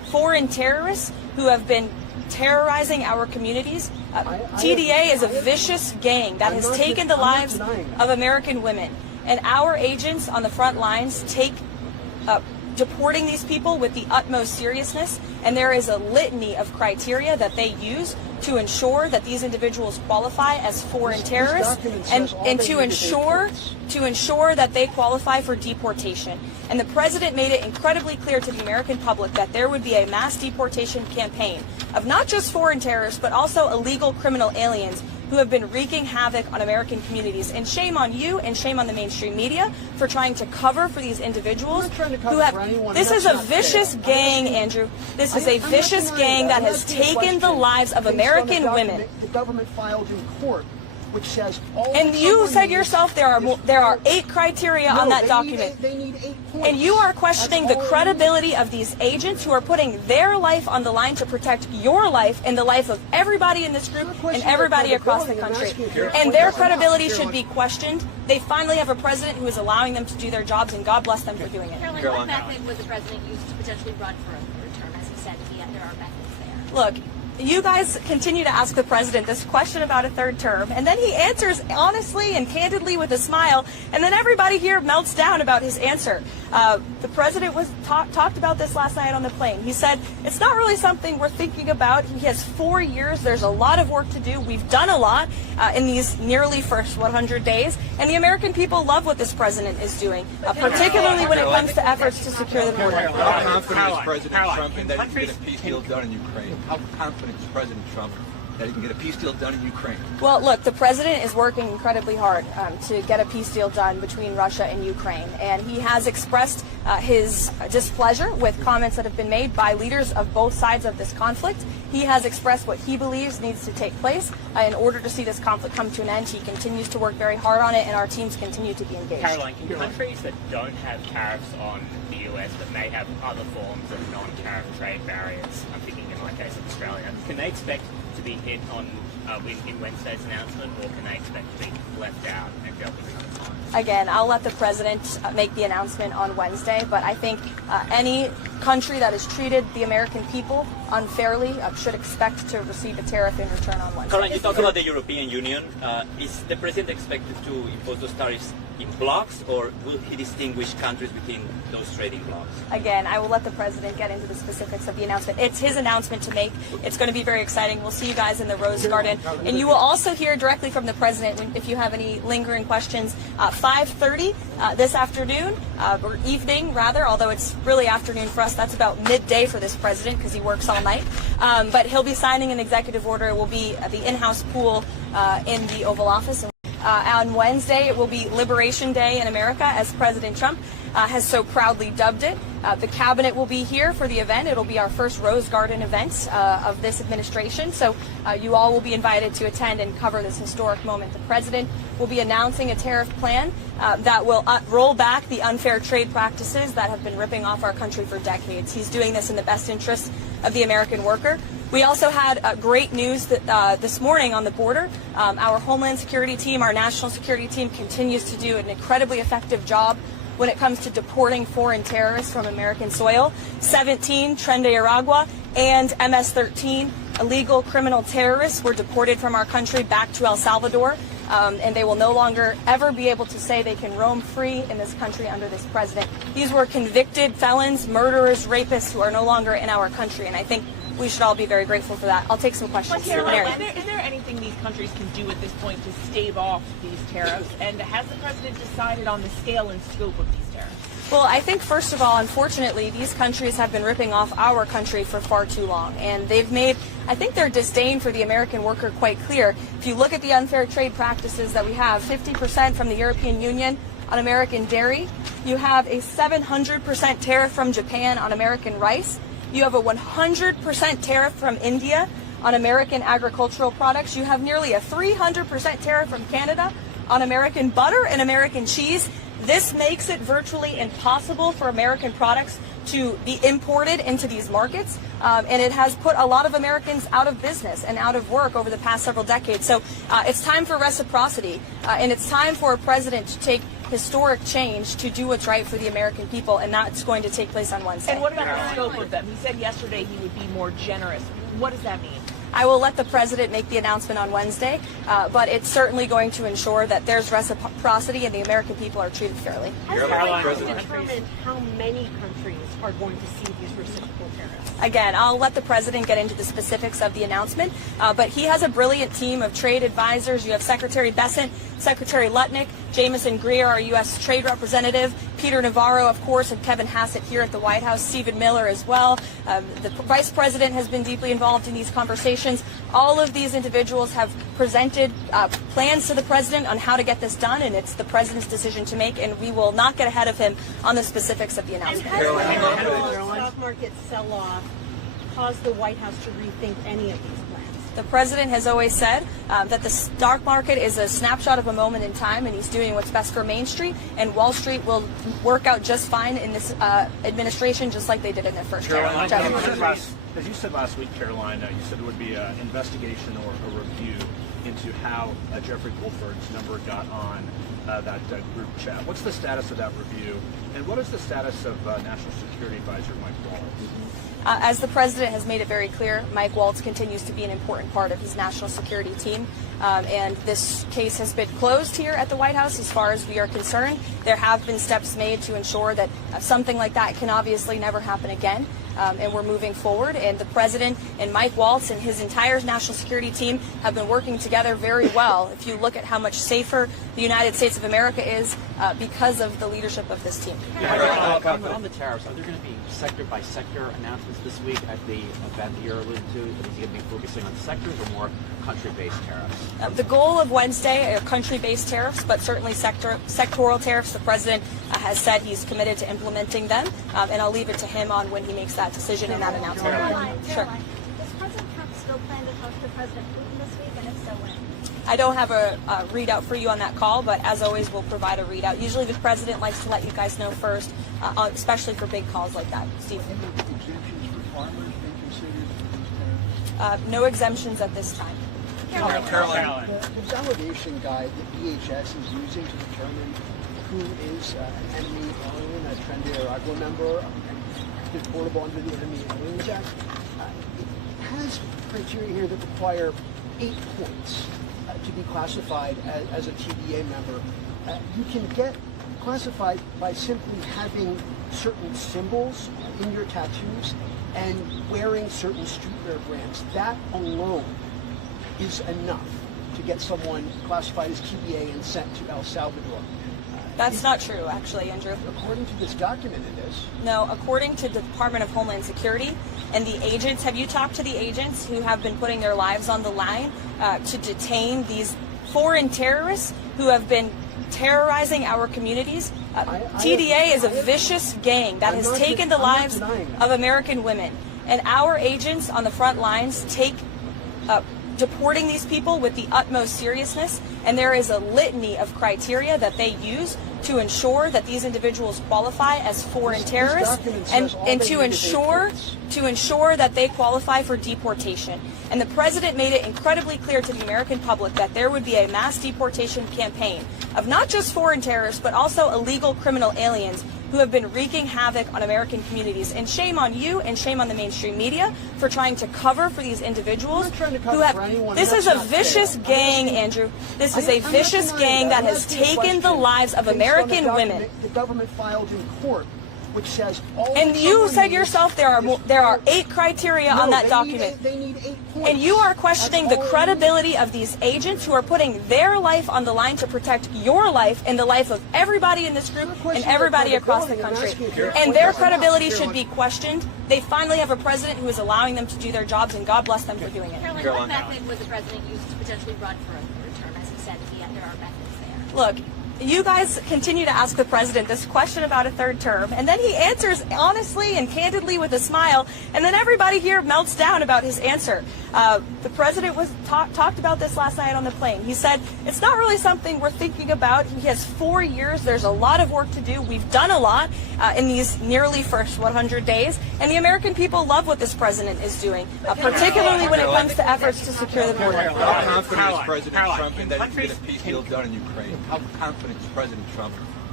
foreign terrorists who have been terrorizing our communities. TDA is a vicious gang that has taken the lives of American women. And our agents on the front lines take deporting these people with the utmost seriousness, and there is a litany of criteria that they use to ensure that these individuals qualify as foreign terrorists and to ensure that they qualify for deportation. And the president made it incredibly clear to the American public that there would be a mass deportation campaign of not just foreign terrorists, but also illegal criminal aliens who have been wreaking havoc on American communities. And shame on you and shame on the mainstream media for trying to cover for these individuals who have... This is a vicious gang, Andrew. This is a vicious gang that has taken the lives of American women. The government filed in court, which says all. And you said yourself there are 8 criteria on that document. They need 8 points. And you are questioning the credibility of these agents who are putting their life on the line to protect your life and the life of everybody in this group and everybody across the country. And their credibility should be questioned. They finally have a president who is allowing them to do their jobs, and God bless them for doing it. Karoline, what method would the president use to potentially run for a third term? As he said, there are methods there. Look, you guys continue to ask the president this question about a third term, and then he answers honestly and candidly with a smile, and then everybody here melts down about his answer. The president was talked about this last night on the plane. He said, it's not really something we're thinking about. He has 4 years. There's a lot of work to do. We've done a lot in these nearly first 100 days, and the American people love what this president is doing, particularly when it comes to efforts to secure the border. How confident is President Trump in that he can get a peace deal done in Ukraine? How confident is President Trump that he can get a peace deal done in Ukraine? Well, look, the president is working incredibly hard to get a peace deal done between Russia and Ukraine, and he has expressed his displeasure with comments that have been made by leaders of both sides of this conflict. He has expressed what he believes needs to take place in order to see this conflict come to an end. He continues to work very hard on it, and our teams continue to be engaged. Karoline, can countries that don't have tariffs on the US but may have other forms of non-tariff trade barriers, I'm thinking in my case of Australia, can they expect to be hit on in Wednesday's announcement, or can they expect to be left out and dealt with another time? Again, I'll let the president make the announcement on Wednesday, but I think any country that has treated the American people unfairly should expect to receive a tariff in return on Wednesday. Karoline, you talk about the European Union. Is the president expected to impose those tariffs in blocks, or will he distinguish countries within those trading blocks? Again, I will let the president get into the specifics of the announcement. It's his announcement to make. It's going to be very exciting. We'll see you guys in the Rose Garden. And you will also hear directly from the president if you have any lingering questions. 5:30 this afternoon, or evening rather, although it's really afternoon for us. That's about midday for this president because he works all night. But he'll be signing an executive order. It will be at the in-house pool in the Oval Office. On Wednesday, it will be Liberation Day in America, as President Trump has so proudly dubbed it. The cabinet will be here for the event. It'll be our first Rose Garden event of this administration. So you all will be invited to attend and cover this historic moment. The president will be announcing a tariff plan that will roll back the unfair trade practices that have been ripping off our country for decades. He's doing this in the best interest of the American worker. We also had great news that, this morning on the border. Our Homeland Security team, our national security team, continues to do an incredibly effective job when it comes to deporting foreign terrorists from American soil. 17 Tren de Aragua and MS-13 illegal criminal terrorists were deported from our country back to El Salvador, and they will no longer ever be able to say they can roam free in this country under this president. These were convicted felons, murderers, rapists who are no longer in our country, and I think we should all be very grateful for that. I'll take some questions. Is there anything these countries can do at this point to stave off these tariffs? And has the president decided on the scale and scope of these tariffs? Well, I think, first of all, unfortunately, these countries have been ripping off our country for far too long. And they've made, I think, their disdain for the American worker quite clear. If you look at the unfair trade practices that we have, 50% from the European Union on American dairy. You have a 700% tariff from Japan on American rice. You have a 100% tariff from India on American agricultural products. You have nearly a 300% tariff from Canada on American butter and American cheese. This makes it virtually impossible for American products to be imported into these markets, and it has put a lot of Americans out of business and out of work over the past several decades. So it's time for reciprocity, and it's time for a president to take historic change to do what's right for the American people, and that's going to take place on Wednesday. And what about the scope of them? He said yesterday he would be more generous. What does that mean? I will let the president make the announcement on Wednesday, but it's certainly going to ensure that there's reciprocity and the American people are treated fairly. Has the president determined how many countries are going to see these reciprocal tariffs? Again, I'll let the president get into the specifics of the announcement, but he has a brilliant team of trade advisors. You have Secretary Bessent, Secretary Lutnick, Jameson Greer, our U.S. Trade Representative, Peter Navarro, of course, and Kevin Hassett here at the White House, Stephen Miller as well. The Vice President has been deeply involved in these conversations. All of these individuals have presented plans to the president on how to get this done, and it's the president's decision to make, and we will not get ahead of him on the specifics of the announcement. And has the stock market sell-off caused the White House to rethink any of these plans? The president has always said that the stock market is a snapshot of a moment in time, and he's doing what's best for Main Street, and Wall Street will work out just fine in this administration, just like they did in their first term. As you said last week, Karoline, you said it would be an investigation or a review into how Jeffrey Goldford's number got on that group chat. What's the status of that review, and what is the status of National Security Advisor Mike Waltz? As the president has made it very clear, Mike Waltz continues to be an important part of his national security team, and this case has been closed here at the White House as far as we are concerned. There have been steps made to ensure that something like that can obviously never happen again, and we're moving forward. And the president and Mike Waltz and his entire national security team have been working together very well. If you look at how much safer the United States of America is because of the leadership of this team. On the tariffs, are there going to be sector-by-sector announcements this week at the event that you're alluding to? Is he going to be focusing on sectors or more country-based tariffs? The goal of Wednesday are country-based tariffs, but certainly sectoral tariffs. The president has said he's committed to implementing them, and I'll leave it to him on when he makes that decision and that announcement. Sure. Does President Trump still plan to talk to President Putin this week, and if so, when? I don't have a readout for you on that call, but as always, we'll provide a readout. Usually the president likes to let you guys know first, especially for big calls like that. Steve? Exemptions for farmers been considered for these tariffs? No exemptions at this time. Karoline. The validation guide that DHS is using to determine who is an enemy alien, a Tren de Aragua member, and deportable under the Enemy Aliens Act, it has criteria here that require 8 points to be classified as a TDA member. You can get classified by simply having certain symbols in your tattoos and wearing certain streetwear brands. That alone is enough to get someone classified as TDA and sent to El Salvador. That's not true, actually, Andrew. According to this document, it is. No, according to the Department of Homeland Security and the agents, have you talked to the agents who have been putting their lives on the line to detain these foreign terrorists who have been terrorizing our communities? TDA is a vicious gang that has taken the lives of American women. And our agents on the front lines take deporting these people with the utmost seriousness, and there is a litany of criteria that they use to ensure that these individuals qualify as foreign terrorists and to ensure that they qualify for deportation. And the president made it incredibly clear to the American public that there would be a mass deportation campaign of not just foreign terrorists, but also illegal criminal aliens who have been wreaking havoc on American communities. And shame on you and shame on the mainstream media for trying to cover for these individuals who have... This is a vicious gang, Andrew. This is a vicious gang that has taken the lives of American women. The government filed in court, which says all. And you said yourself there are 8 criteria on that document. They need 8 points. And you are questioning the credibility of these agents who are putting their life on the line to protect your life and the life of everybody in this group and everybody across the country. And their credibility should be questioned. They finally have a president who is allowing them to do their jobs, and God bless them for doing it. Karoline, what method would the president use to potentially run for a third term, as he said, if there are methods there? Look, you guys continue to ask the president this question about a third term, and then he answers honestly and candidly with a smile, and then everybody here melts down about his answer. The president talked about this last night on the plane. He said, it's not really something we're thinking about. He has 4 years. There's a lot of work to do. We've done a lot in these nearly first 100 days, and the American people love what this president is doing, particularly when it comes to efforts to secure the border. How confident is President Trump in that he can get a peace deal done in Ukraine? How confident is President Trump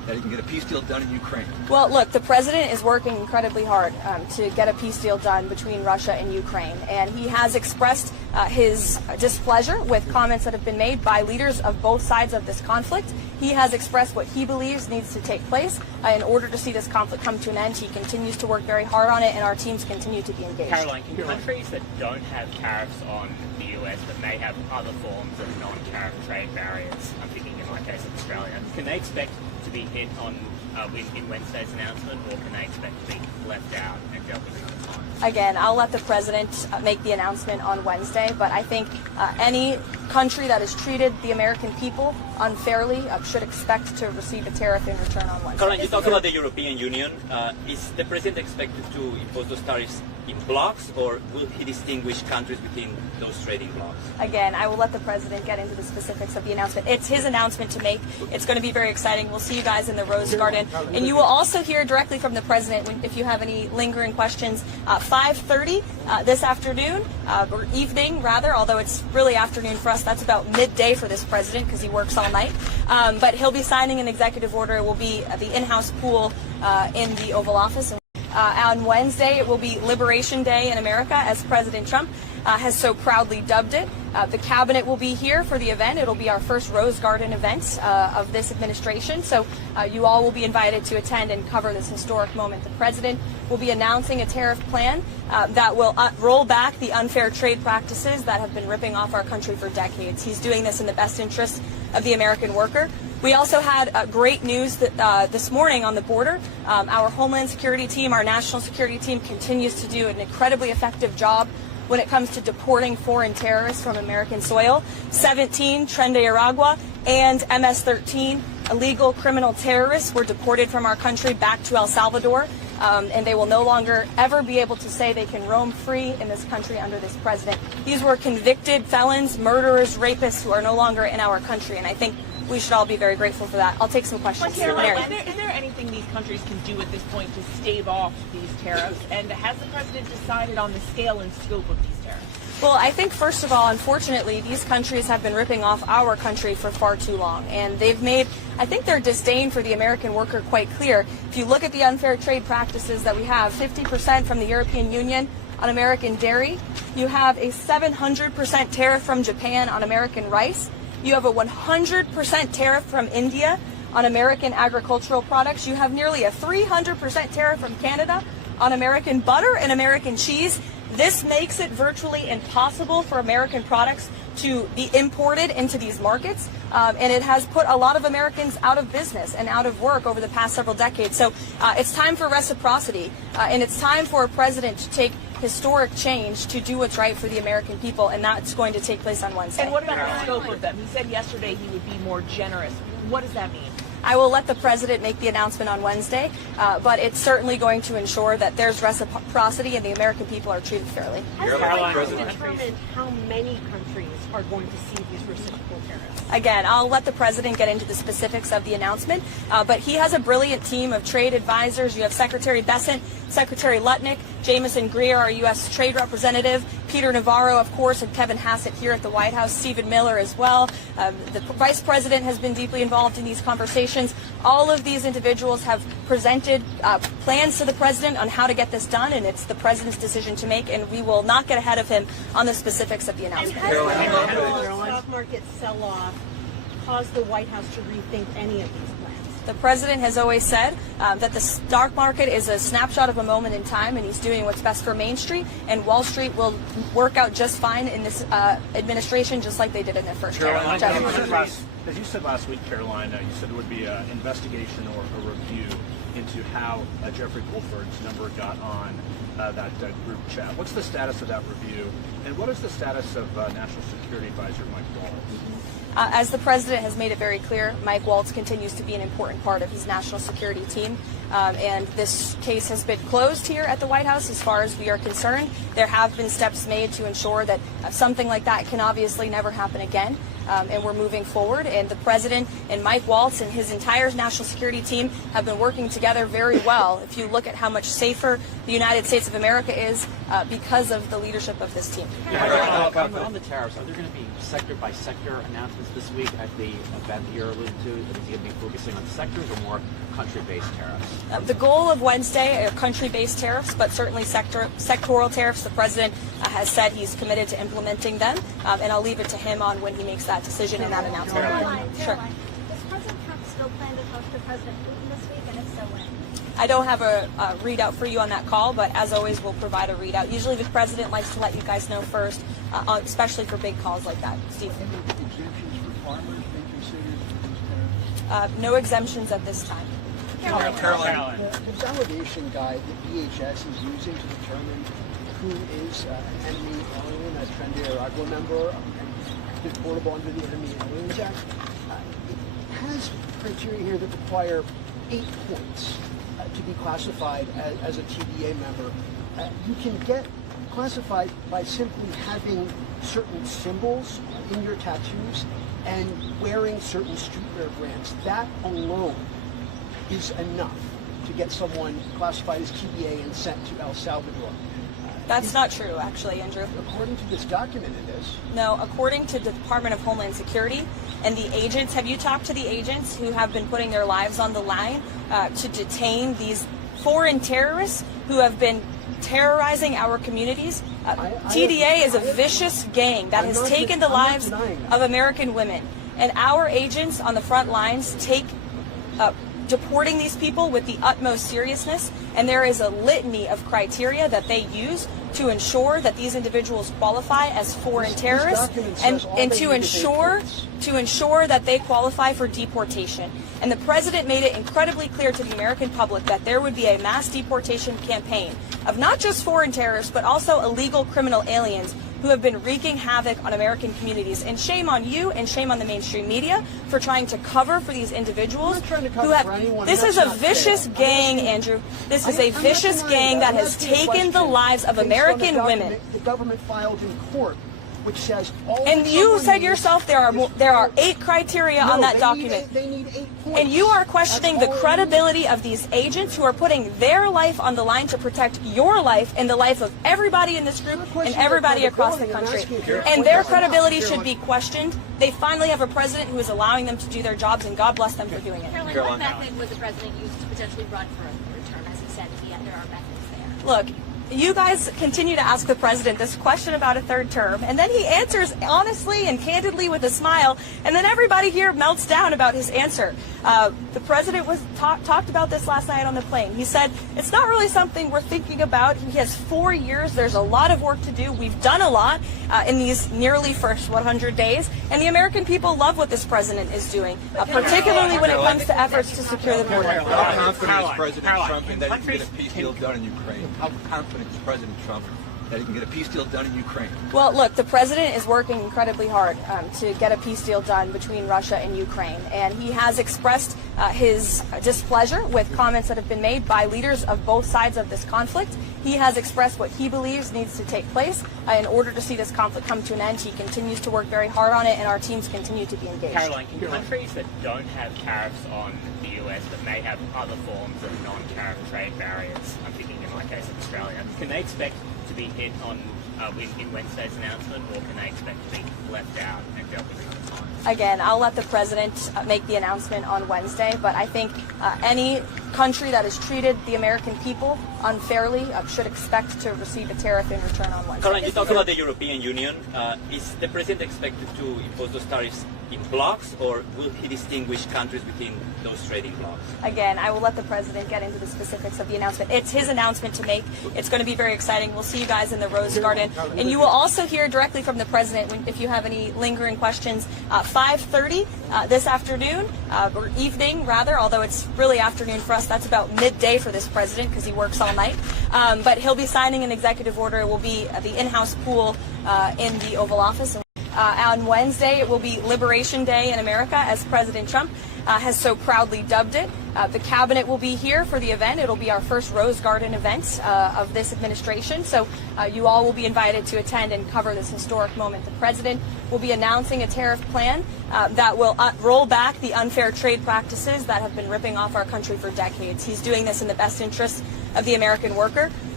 that he can get a peace deal done in Ukraine? Well, look, the president is working incredibly hard to get a peace deal done between Russia and Ukraine, and he has expressed his displeasure with comments that have been made by leaders of both sides of this conflict. He has expressed what he believes needs to take place in order to see this conflict come to an end. He continues to work very hard on it, and our teams continue to be engaged. Karoline, can countries that don't have tariffs on the US but may have other forms of non-tariff trade barriers, I'm thinking in my case of Australia, can they expect to be hit on in Wednesday's announcement, or can they expect to be left out and dealt with another time? Again, I'll let the president make the announcement on Wednesday, but I think any country that has treated the American people unfairly should expect to receive a tariff in return on Wednesday. Karoline, you talk about the European Union. Is the president expected to impose those tariffs in blocks, or will he distinguish countries within those trading blocks? Again, I will let the president get into the specifics of the announcement. It's his announcement to make. It's going to be very exciting. We'll see you guys in the Rose Garden. And you will also hear directly from the president if you have any lingering questions. 5:30 this afternoon, or evening rather, although it's really afternoon for us. That's about midday for this president because he works all night. But he'll be signing an executive order. It will be the in-house pool in the Oval Office. On Wednesday, it will be Liberation Day in America, as President Trump has so proudly dubbed it. The cabinet will be here for the event. It'll be our first Rose Garden event of this administration. So you all will be invited to attend and cover this historic moment. The president will be announcing a tariff plan that will roll back the unfair trade practices that have been ripping off our country for decades. He's doing this in the best interest of the American worker. We also had great news that this morning on the border. Our Homeland Security team, our national security team, continues to do an incredibly effective job when it comes to deporting foreign terrorists from American soil. 17 Tren de Aragua and MS-13 illegal criminal terrorists were deported from our country back to El Salvador, and they will no longer ever be able to say they can roam free in this country under this president. These were convicted felons, murderers, rapists who are no longer in our country, and I think we should all be very grateful for that. I'll take some questions. Is there anything these countries can do at this point to stave off these tariffs? And has the president decided on the scale and scope of these tariffs? Well, I think, first of all, unfortunately, these countries have been ripping off our country for far too long. And they've made, I think, their disdain for the American worker quite clear. If you look at the unfair trade practices that we have, 50% from the European Union on American dairy. You have a 700% tariff from Japan on American rice. You have a 100% tariff from India on American agricultural products. You have nearly a 300% tariff from Canada on American butter and American cheese. This makes it virtually impossible for American products to be imported into these markets, and it has put a lot of Americans out of business and out of work over the past several decades. So it's time for reciprocity, and it's time for a president to take historic change to do what's right for the American people, and that's going to take place on Wednesday. And what about the scope of them? He said yesterday he would be more generous. What does that mean? I will let the president make the announcement on Wednesday, but it's certainly going to ensure that there's reciprocity and the American people are treated fairly. Has the president determined how many countries are going to see these reciprocal tariffs? Again, I'll let the president get into the specifics of the announcement, but he has a brilliant team of trade advisors. You have Secretary Bessent, Secretary Lutnick, Jameson Greer, our U.S. Trade Representative, Peter Navarro, of course, and Kevin Hassett here at the White House, Stephen Miller as well. The Vice President has been deeply involved in these conversations. All of these individuals have presented plans to the president on how to get this done, and it's the president's decision to make, and we will not get ahead of him on the specifics of the announcement. And has the stock market sell-off caused the White House to rethink any of these plans? The president has always said that the stock market is a snapshot of a moment in time, and he's doing what's best for Main Street, and Wall Street will work out just fine in this administration, just like they did in their first term. As you said last week, Karoline, you said there would be an investigation or a review into how Jeffrey Goldberg's number got on that group chat. What's the status of that review, and what is the status of National Security Advisor Mike Waltz? As the president has made it very clear, Mike Waltz continues to be an important part of his national security team, and this case has been closed here at the White House as far as we are concerned. There have been steps made to ensure that something like that can obviously never happen again. And we're moving forward, and the president and Mike Waltz and his entire national security team have been working together very well. If you look at how much safer the United States of America is because of the leadership of this team. On the tariffs, are there going to be sector-by-sector announcements this week at the event that you're alluding to? Is he going to be focusing on sectors or more country-based tariffs? The goal of Wednesday are country-based tariffs, but certainly sectoral tariffs. The president has said he's committed to implementing them, and I'll leave it to him on when he makes that decision and that announcement. Sure. Does President Trump still plan to talk to President Putin this week, and if so, when? I don't have a readout for you on that call, but as always, we'll provide a readout. Usually the president likes to let you guys know first, especially for big calls like that. Steve? Any exemptions for farmers being considered for these tariffs? No exemptions at this time. Karoline. The validation guide that DHS is using to determine who is an enemy alien, a Tren de Aragua member, and deportable under the Enemy Aliens Act, it has criteria here that require 8 points to be classified as a TDA member. You can get classified by simply having certain symbols in your tattoos and wearing certain streetwear brands. That alone is enough to get someone classified as TDA and sent to El Salvador. That's not true, actually, Andrew. According to this document, it is. No, according to the Department of Homeland Security and the agents, have you talked to the agents who have been putting their lives on the line to detain these foreign terrorists who have been terrorizing our communities? TDA is a vicious gang that has taken the lives of American women. And our agents on the front lines take deporting these people with the utmost seriousness, and there is a litany of criteria that they use to ensure that these individuals qualify as foreign terrorists and to ensure that they qualify for deportation. And the president made it incredibly clear to the American public that there would be a mass deportation campaign of not just foreign terrorists, but also illegal criminal aliens who have been wreaking havoc on American communities. And shame on you and shame on the mainstream media for trying to cover for these individuals who have... This is a vicious gang, Andrew. This is a vicious gang that has taken the lives of American women. The government filed in court, which says all. And you said yourself there are 8 criteria on that document. They need 8 points. And you are questioning the credibility of these agents who are putting their life on the line to protect your life and the life of everybody in this group and everybody across the country. And their credibility should be questioned. They finally have a president who is allowing them to do their jobs, and God bless them for doing it. Karoline, what method would the president use to potentially run for a third term, as he said, if there are methods there? Look, you guys continue to ask the president this question about a third term, and then he answers honestly and candidly with a smile, and then everybody here melts down about his answer. The president talked about this last night on the plane. He said, it's not really something we're thinking about. He has 4 years. There's a lot of work to do. We've done a lot in these nearly first 100 days, and the American people love what this president is doing, particularly when it comes to efforts to secure the border. How confident is President Trump in that he can get a peace deal done in Ukraine? How confident is President Trump that he can get a peace deal done in Ukraine? Well, look, the president is working incredibly hard to get a peace deal done between Russia and Ukraine, and he has expressed his displeasure with comments that have been made by leaders of both sides of this conflict. He has expressed what he believes needs to take place in order to see this conflict come to an end. He continues to work very hard on it, and our teams continue to be engaged. Karoline, can countries that don't have tariffs on the US but may have other forms of non-tariff trade barriers, I'm thinking in my case of Australia, can they expect to be hit on in Wednesday's announcement, or can they expect to be left out and dealt with another time? Again, I'll let the president make the announcement on Wednesday, but I think any country that has treated the American people unfairly should expect to receive a tariff in return on Wednesday. Karoline, you talk about the European Union. Is the president expected to impose those tariffs in blocks, or will he distinguish countries within those trading blocks? Again, I will let the president get into the specifics of the announcement. It's his announcement to make. It's going to be very exciting. We'll see you guys in the Rose Garden. And you will also hear directly from the president if you have any lingering questions. 5:30 this afternoon, or evening rather, although it's really afternoon for us. That's about midday for this president because he works all night. But he'll be signing an executive order. It will be the in-house pool in the Oval Office. On Wednesday, it will be Liberation Day in America, as President Trump has so proudly dubbed it. The cabinet will be here for the event. It'll be our first Rose Garden event of this administration. So you all will be invited to attend and cover this historic moment. The president will be announcing a tariff plan that will roll back the unfair trade practices that have been ripping off our country for decades. He's doing this in the best interest of the American worker.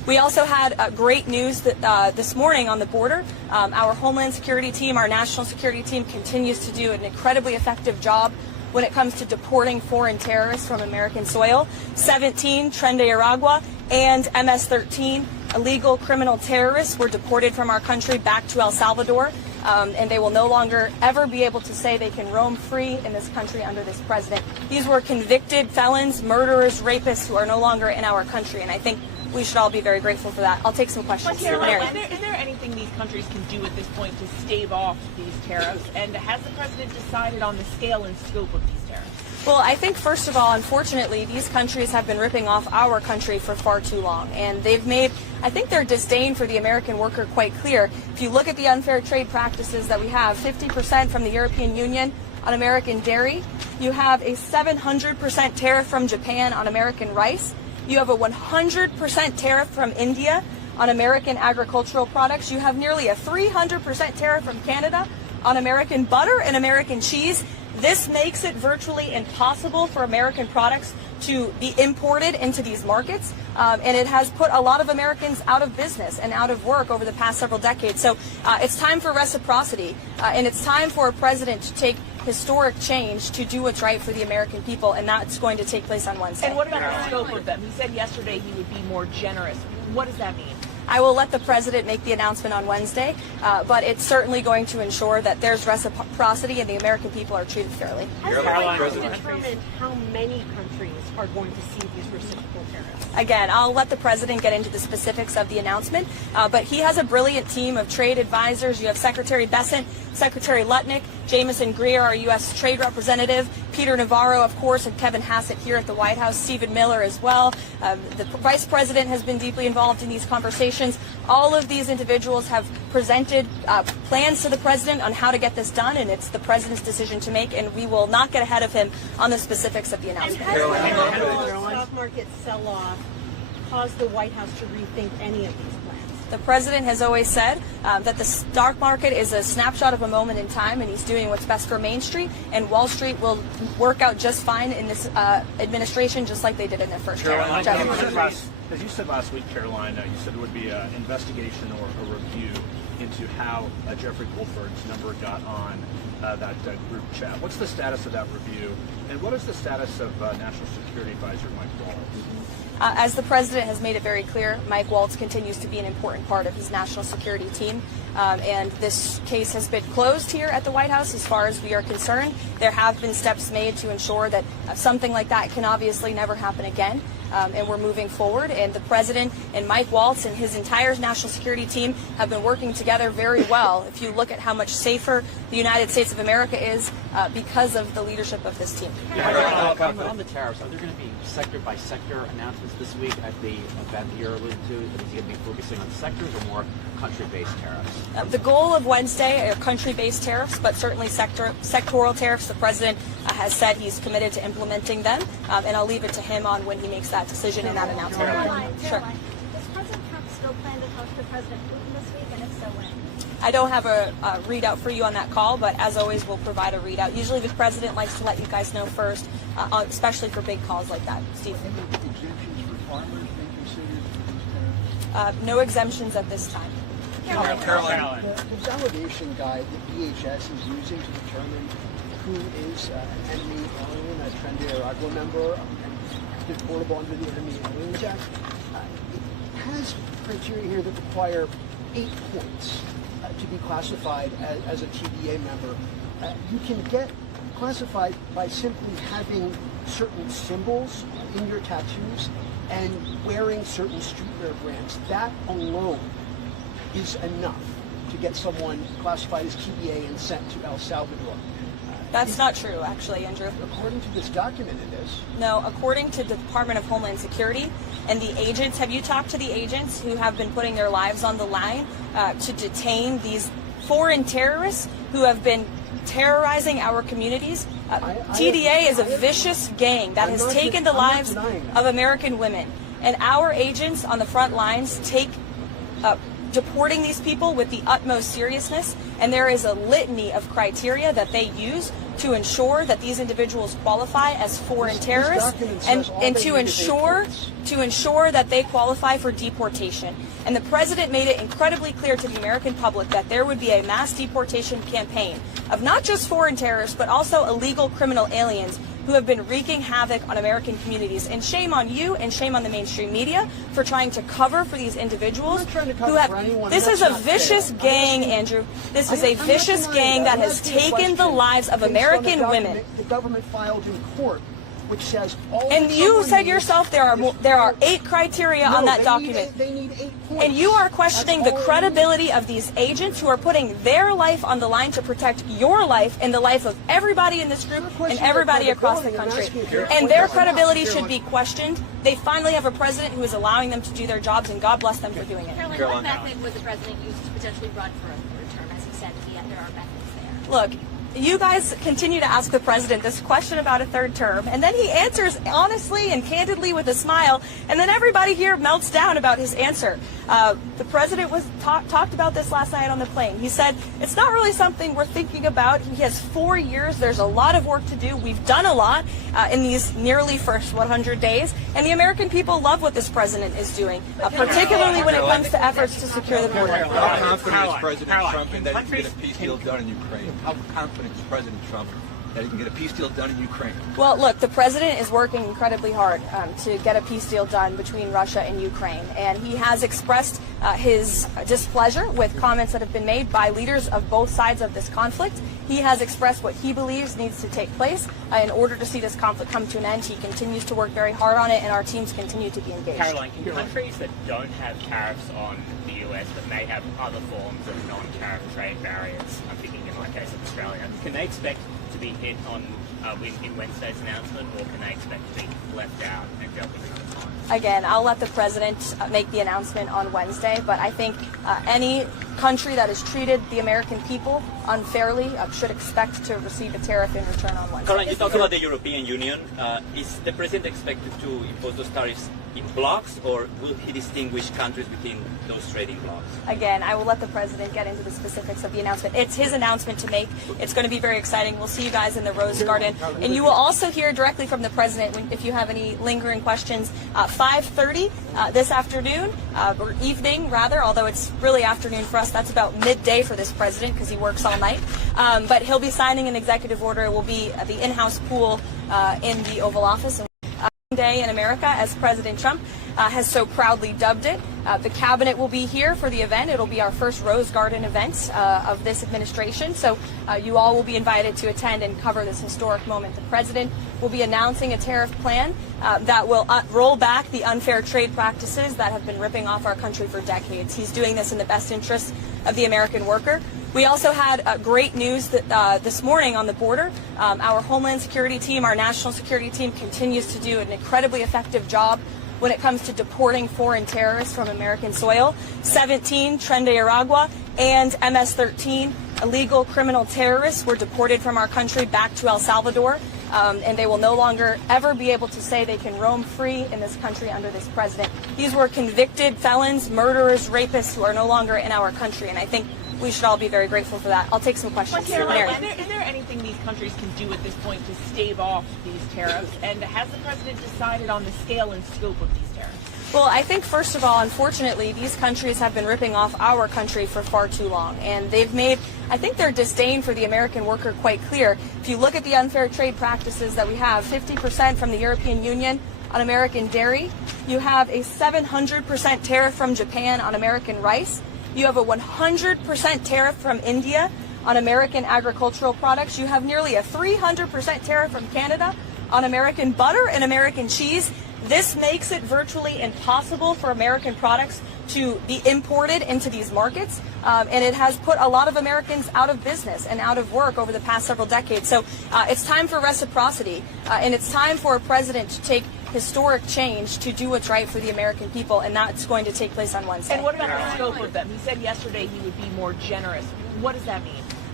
We also had great news that this morning on the border. Our Homeland Security team, our national security team, continues to do an incredibly effective job when it comes to deporting foreign terrorists from American soil. 17 Tren de Aragua and MS-13 illegal criminal terrorists were deported from our country back to El Salvador, and they will no longer ever be able to say they can roam free in this country under this president. These were convicted felons, murderers, rapists who are no longer in our country, and I think we should all be very grateful for that. I'll take some questions. Karoline, is there anything these countries can do at this point to stave off these tariffs? And has the president decided on the scale and scope of these tariffs? Well, I think, first of all, unfortunately, these countries have been ripping off our country for far too long. And they've made, I think, their disdain for the American worker quite clear. If you look at the unfair trade practices that we have, 50% from the European Union on American dairy. You have a 700% tariff from Japan on American rice. You have a 100% tariff from India on American agricultural products. You have nearly a 300% tariff from Canada on American butter and American cheese. This makes it virtually impossible for American products to be imported into these markets, and it has put a lot of Americans out of business and out of work over the past several decades. So it's time for reciprocity, and it's time for a president to take historic change to do what's right for the American people, and that's going to take place on Wednesday. And what about the scope of them? He said yesterday he would be more generous. What does that mean? I will let the president make the announcement on Wednesday, but it's certainly going to ensure that there's reciprocity and the American people are treated fairly. Has the president determined how many countries are going to see these reciprocal tariffs? Again, I'll let the president get into the specifics of the announcement, but he has a brilliant team of trade advisors. You have Secretary Bessent, Secretary Lutnick, Jameson Greer, our U.S. Trade Representative, Peter Navarro, of course, and Kevin Hassett here at the White House, Stephen Miller as well. The Vice President has been deeply involved in these conversations. All of these individuals have presented plans to the president on how to get this done, and it's the president's decision to make, and we will not get ahead of him on the specifics of the announcement. And has the stock market sell-off caused the White House to rethink any of these plans? The president has always said that the stock market is a snapshot of a moment in time, and he's doing what's best for Main Street, and Wall Street will work out just fine in this administration, just like they did in their first term. As you said last week, Karoline, you said there would be an investigation or a review into how Jeffrey Goldberg's number got on that group chat. What's the status of that review, and what is the status of National Security Advisor Mike Waltz? As the president has made it very clear, Mike Waltz continues to be an important part of his national security team, and this case has been closed here at the White House as far as we are concerned. There have been steps made to ensure that something like that can obviously never happen again. And we're moving forward, and the president and Mike Waltz and his entire national security team have been working together very well. If you look at how much safer the United States of America is because of the leadership of this team. On the tariffs, are there going to be sector by sector announcements this week at the event that you're alluding to? Is he going to be focusing on sectors or more country-based tariffs? The goal of Wednesday are country-based tariffs, but certainly sectoral tariffs. The president has said he's committed to implementing them, and I'll leave it to him on when he makes that decision and that announcement. Sure. Does President Trump still plan to talk to President Putin this week, and if so, when? I don't have a readout for you on that call, but as always, we'll provide a readout. Usually the president likes to let you guys know first, especially for big calls like that. Steve? Exemptions for farmers being considered for these tariffs? No exemptions at this time. Karoline. The delegation guide that DHS is using to determine who is an enemy alien, a Tren de Aragua member, and deportable under the Enemy Aliens Act, it has criteria here that require 8 points to be classified as a TDA member. You can get classified by simply having certain symbols in your tattoos and wearing certain streetwear brands. That alone is enough to get someone classified as TDA and sent to El Salvador. That's not true, actually, Andrew. According to this document, it is. No, according to the Department of Homeland Security and the agents, have you talked to the agents who have been putting their lives on the line to detain these foreign terrorists who have been terrorizing our communities? TDA is a vicious gang that has taken the lives of American women. And our agents on the front lines take deporting these people with the utmost seriousness, and there is a litany of criteria that they use to ensure that these individuals qualify as foreign terrorists and to ensure that they qualify for deportation. And the president made it incredibly clear to the American public that there would be a mass deportation campaign of not just foreign terrorists, but also illegal criminal aliens who have been wreaking havoc on American communities. And shame on you and shame on the mainstream media for trying to cover for these individuals who have. This is a vicious gang, Andrew. This is a vicious gang that has taken the lives of American women. The government filed in court, which says all. And you said yourself there are 8 criteria on that document. They need 8 points. And you are questioning the credibility of these agents who are putting their life on the line to protect your life and the life of everybody in this group and everybody across the country. And their credibility should be questioned. They finally have a president who is allowing them to do their jobs, and God bless them for doing it. Karoline, what method would the president use to potentially run for a third term, as he said, if there are methods there? Look, you guys continue to ask the president this question about a third term, and then he answers honestly and candidly with a smile, and then everybody here melts down about his answer. The president talked about this last night on the plane. He said, it's not really something we're thinking about. He has 4 years. There's a lot of work to do. We've done a lot in these nearly first 100 days, and the American people love what this president is doing, particularly when it comes to efforts to secure the border. How confident is President Trump in that he can get a peace deal done in Ukraine? How confident is President Trump that he can get a peace deal done in Ukraine? Well, look, the president is working incredibly hard to get a peace deal done between Russia and Ukraine, and he has expressed his displeasure with comments that have been made by leaders of both sides of this conflict. He has expressed what he believes needs to take place in order to see this conflict come to an end. He continues to work very hard on it, and our teams continue to be engaged. Karoline, can countries that don't have tariffs on the US but may have other forms of non-tariff trade barriers, I'm thinking in my case of Australia, can they expect to be hit on in Wednesday's announcement, or can they expect to be left out and dealt with another time? Again, I'll let the president make the announcement on Wednesday, but I think any country that has treated the American people unfairly should expect to receive a tariff in return on Wednesday. Karoline, you talk about the European Union. Is the president expected to impose those tariffs in blocks, or will he distinguish countries within those trading blocks? Again, I will let the president get into the specifics of the announcement. It's his announcement to make. It's going to be very exciting. We'll see you guys in the Rose Garden. And you will also hear directly from the president if you have any lingering questions. 5:30 this afternoon, or evening rather, although it's really afternoon for us. That's about midday for this president because he works all night. But he'll be signing an executive order. It will be the in-house pool in the Oval Office. Day in America, as President Trump has so proudly dubbed it. The cabinet will be here for the event. It'll be our first Rose Garden event of this administration. So you all will be invited to attend and cover this historic moment. The president will be announcing a tariff plan that will roll back the unfair trade practices that have been ripping off our country for decades. He's doing this in the best interest of the American worker. We also had great news that this morning on the border. Our Homeland Security team, our national security team, continues to do an incredibly effective job when it comes to deporting foreign terrorists from American soil. 17 Tren de Aragua and MS-13 illegal criminal terrorists were deported from our country back to El Salvador, and they will no longer ever be able to say they can roam free in this country under this president. These were convicted felons, murderers, rapists who are no longer in our country, and I think we should all be very grateful for that. I'll take some questions. Mary. Is there anything these countries can do at this point to stave off these tariffs? And has the president decided on the scale and scope of these tariffs? Well, I think, first of all, unfortunately, these countries have been ripping off our country for far too long. And they've made, I think, their disdain for the American worker quite clear. If you look at the unfair trade practices that we have, 50% from the European Union on American dairy. You have a 700% tariff from Japan on American rice. You have a 100% tariff from India on American agricultural products. You have nearly a 300% tariff from Canada on American butter and American cheese. This makes it virtually impossible for American products to be imported into these markets, and it has put a lot of Americans out of business and out of work over the past several decades. So it's time for reciprocity, and it's time for a president to take historic change to do what's right for the American people, and that's going to take place on Wednesday. And what about the scope of them? He said yesterday he would be more generous. What does that mean?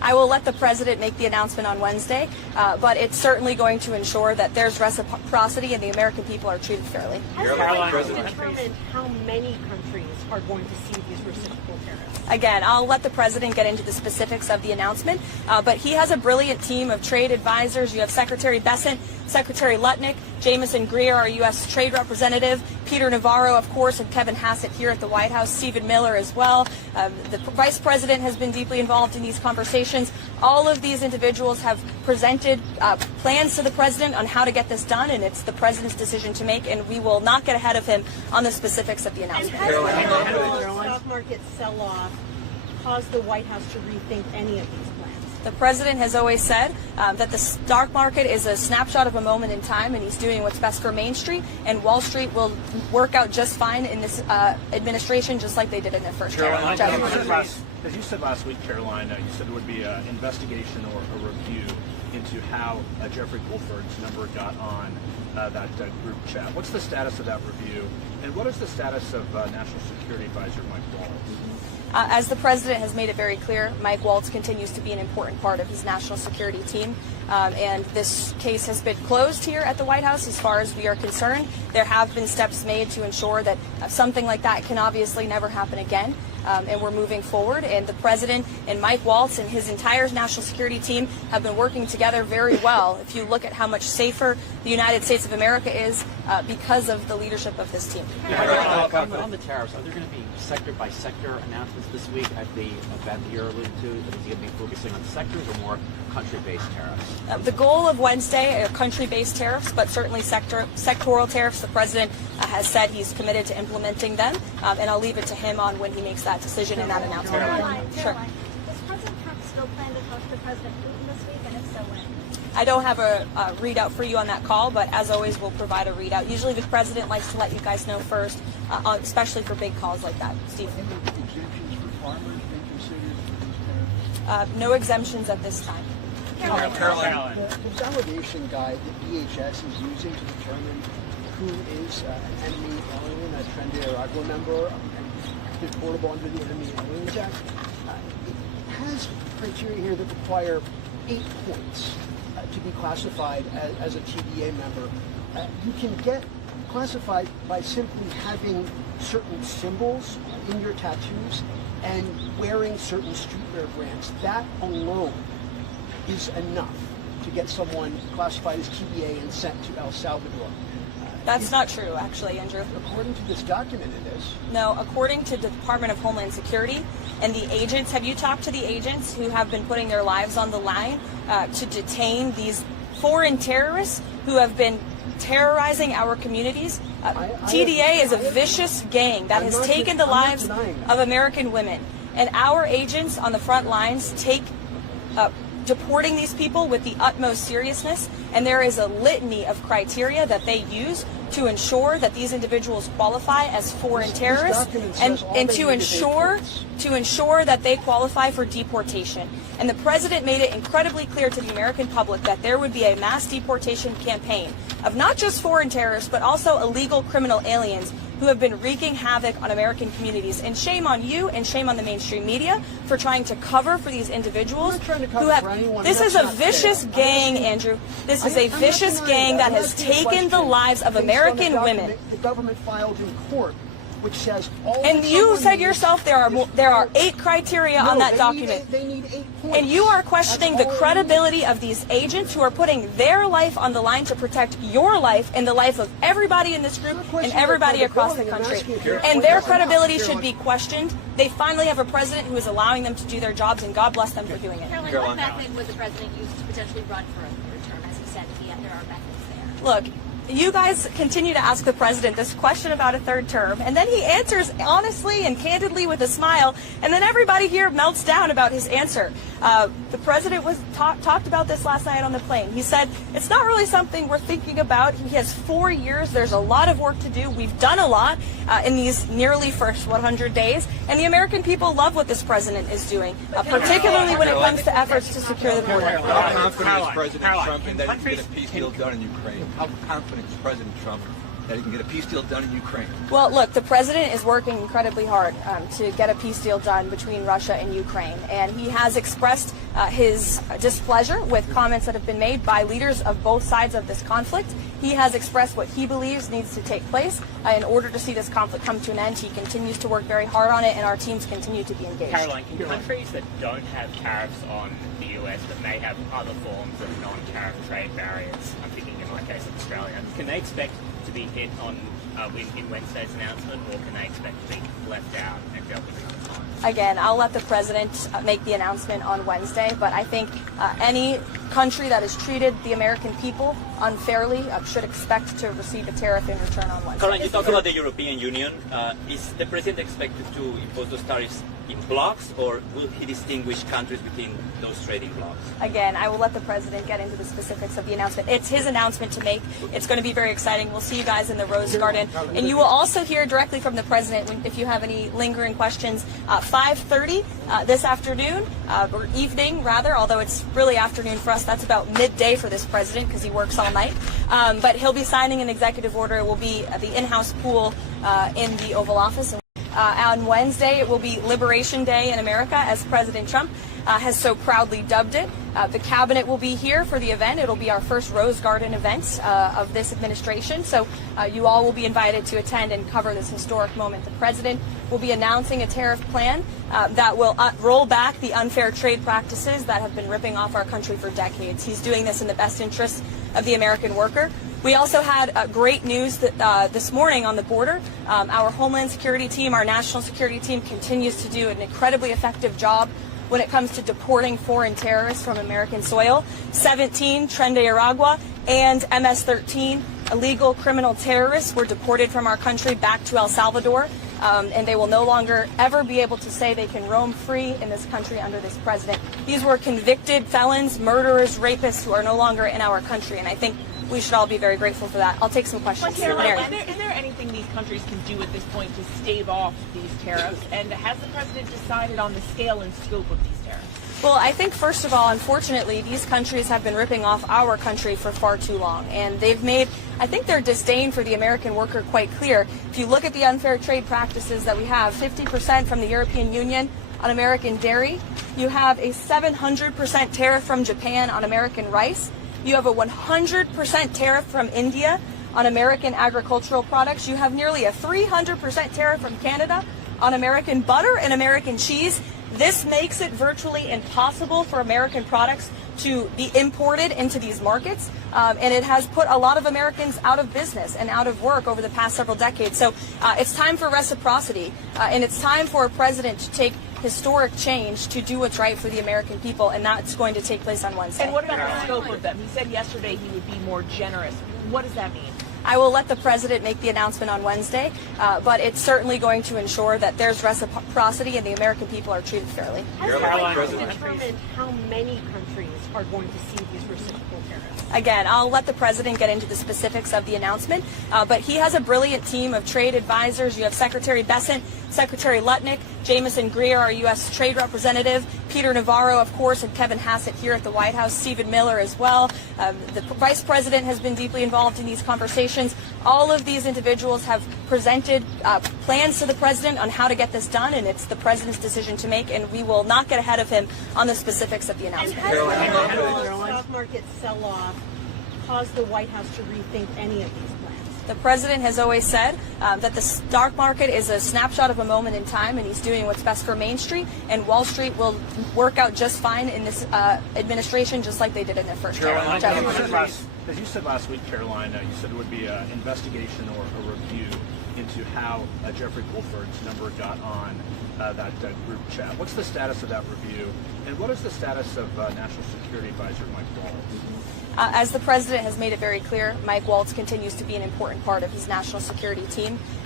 I will let the president make the announcement on Wednesday, but it's certainly going to ensure that there's reciprocity and the American people are treated fairly. Has the White House determined how many countries are going to see these reciprocal tariffs? Again, I'll let the president get into the specifics of the announcement, but he has a brilliant team of trade advisors. You have Secretary Bessent, Secretary Lutnick, Jameson Greer, our U.S. Trade Representative, Peter Navarro, of course, and Kevin Hassett here at the White House, Stephen Miller as well. The Vice President has been deeply involved in these conversations. All of these individuals have presented plans to the president on how to get this done, and it's the president's decision to make, and we will not get ahead of him on the specifics of the announcement. And has the stock market sell-off caused the White House to rethink any of these plans? The president has always said that the stock market is a snapshot of a moment in time, and he's doing what's best for Main Street, and Wall Street will work out just fine in this administration, just like they did in their first term. As you said last week, Karoline, you said there would be an investigation or a review into how Jeffrey Goldford's number got on that group chat. What's the status of that review, and what is the status of National Security Advisor Mike Waltz? As the president has made it very clear, Mike Waltz continues to be an important part of his national security team. And this case has been closed here at the White House as far as we are concerned. There have been steps made to ensure that something like that can obviously never happen again. And we're moving forward. And the president and Mike Waltz and his entire national security team have been working together very well. If you look at how much safer the United States of America is because of the leadership of this team. On the tariffs, are there going to be sector-by-sector announcements this week at the event that you're alluding to? Is he going to be focusing on sectors or more country-based tariffs? The goal of Wednesday are country-based tariffs, but certainly sectoral tariffs. The president has said he's committed to implementing them, and I'll leave it to him on when he makes that decision and that announcement. Sure. Does President Trump still plan to talk to President Putin this week, and if so, when? I don't have a readout for you on that call, but as always, we'll provide a readout. Usually the president likes to let you guys know first, especially for big calls like that. Steve? Any exemptions for farmers been considered for these tariffs? No exemptions at this time. Karoline. The validation guide that DHS is using to determine who is an enemy alien, a Trinidad or Tobago member, and deportable under the Enemy Aliens Act, it has criteria here that require 8 points to be classified as a TDA member. You can get classified by simply having certain symbols in your tattoos and wearing certain streetwear brands. That alone is enough to get someone classified as TDA and sent to El Salvador. That's not true, actually, Andrew. According to this document, it is. No, according to the Department of Homeland Security and the agents, have you talked to the agents who have been putting their lives on the line to detain these foreign terrorists who have been terrorizing our communities? TDA is a vicious gang that has taken the lives of American women. And our agents on the front lines take deporting these people with the utmost seriousness, and there is a litany of criteria that they use to ensure that these individuals qualify as foreign terrorists and to ensure that they qualify for deportation. And the president made it incredibly clear to the American public that there would be a mass deportation campaign of not just foreign terrorists, but also illegal criminal aliens who have been wreaking havoc on American communities. And shame on you and shame on the mainstream media for trying to cover for these individuals who have... This is a vicious gang, Andrew. This is a vicious gang that has taken the lives of American women. The government filed in court, which says all. And you said yourself there are 8 criteria on that document. They need 8 points. And you are questioning the credibility of these agents who are putting their life on the line to protect your life and the life of everybody in this group and everybody across the country. And their credibility should be questioned. They finally have a president who is allowing them to do their jobs, and God bless them for doing it. Karoline, what method would the president use to potentially run for a third term, as he said, if there are methods there? Look, you guys continue to ask the president this question about a third term, and then he answers honestly and candidly with a smile, and then everybody here melts down about his answer. The president talked about this last night on the plane. He said, it's not really something we're thinking about. He has 4 years. There's a lot of work to do. We've done a lot in these nearly first 100 days, and the American people love what this president is doing, particularly when it comes to efforts to secure the border. How confident is President Trump in that he can get a peace deal done in Ukraine? How confident is President Trump that he can get a peace deal done in Ukraine? Well, look, the president is working incredibly hard to get a peace deal done between Russia and Ukraine, and he has expressed his displeasure with comments that have been made by leaders of both sides of this conflict. He has expressed what he believes needs to take place in order to see this conflict come to an end. He continues to work very hard on it, and our teams continue to be engaged. Karoline, can countries that don't have tariffs on the US but may have other forms of non-tariff trade barriers, I'm thinking in my case of Australia, can they expect to be hit on in Wednesday's announcement, or can they expect to be left out and dealt with another time? Again, I'll let the president make the announcement on Wednesday, but I think any country that has treated the American people unfairly should expect to receive a tariff in return on Wednesday. Karoline, you talk about the European Union. Is the president expected to impose those tariffs in blocks, or will he distinguish countries within those trading blocks? Again, I will let the president get into the specifics of the announcement. It's his announcement to make. It's going to be very exciting. We'll see you guys in the Rose Garden. And you will also hear directly from the president if you have any lingering questions. 5:30 this afternoon, or evening rather, although it's really afternoon for us. That's about midday for this president because he works all night. But he'll be signing an executive order. It will be at the in-house pool in the Oval Office. On Wednesday, it will be Liberation Day in America, as President Trump has so proudly dubbed it. The cabinet will be here for the event. It'll be our first Rose Garden event of this administration. So you all will be invited to attend and cover this historic moment. The president will be announcing a tariff plan that will roll back the unfair trade practices that have been ripping off our country for decades. He's doing this in the best interest of the American worker. We also had great news that, this morning on the border. Our Homeland Security team, our national security team, continues to do an incredibly effective job when it comes to deporting foreign terrorists from American soil. 17 Tren de Aragua and MS-13 illegal criminal terrorists were deported from our country back to El Salvador. And they will no longer ever be able to say they can roam free in this country under this president. These were convicted felons, murderers, rapists who are no longer in our country, and I think we should all be very grateful for that. I'll take some questions. Caroline, is there anything these countries can do at this point to stave off these tariffs? And has the president decided on the scale and scope of these tariffs? Well, I think, first of all, unfortunately, these countries have been ripping off our country for far too long. And they've made, I think, their disdain for the American worker quite clear. If you look at the unfair trade practices that we have, 50% from the European Union on American dairy. You have a 700% tariff from Japan on American rice. You have a 100% tariff from India on American agricultural products. You have nearly a 300% tariff from Canada on American butter and American cheese. This makes it virtually impossible for American products to be imported into these markets, and it has put a lot of Americans out of business and out of work over the past several decades. So it's time for reciprocity, and it's time for a president to take historic change to do what's right for the American people, and that's going to take place on Wednesday. And what about the scope of them? He said yesterday he would be more generous. What does that mean? I will let the president make the announcement on Wednesday, but it's certainly going to ensure that there's reciprocity and the American people are treated fairly. How do you determine how many countries are going to see these reciprocal tariffs? Again, I'll let the president get into the specifics of the announcement, but he has a brilliant team of trade advisors. You have Secretary Bessent, Secretary Lutnick, Jameson Greer, our U.S. Trade Representative, Peter Navarro, of course, and Kevin Hassett here at the White House, Stephen Miller as well. The Vice President has been deeply involved in these conversations. All of these individuals have presented plans to the president on how to get this done, and it's the president's decision to make, and we will not get ahead of him on the specifics of the announcement. And has the stock market sell-off caused the White House to rethink any of these plans? The president has always said that the stock market is a snapshot of a moment in time, and he's doing what's best for Main Street, and Wall Street will work out just fine in this administration, just like they did in their first term. As you said last week, Karoline, you said it would be an investigation or a review into how Jeffrey Goldberg's number got on that group chat. What's the status of that review, and what is the status of National Security Advisor Mike Waltz? As the president has made it very clear, Mike Waltz continues to be an important part of his national security team.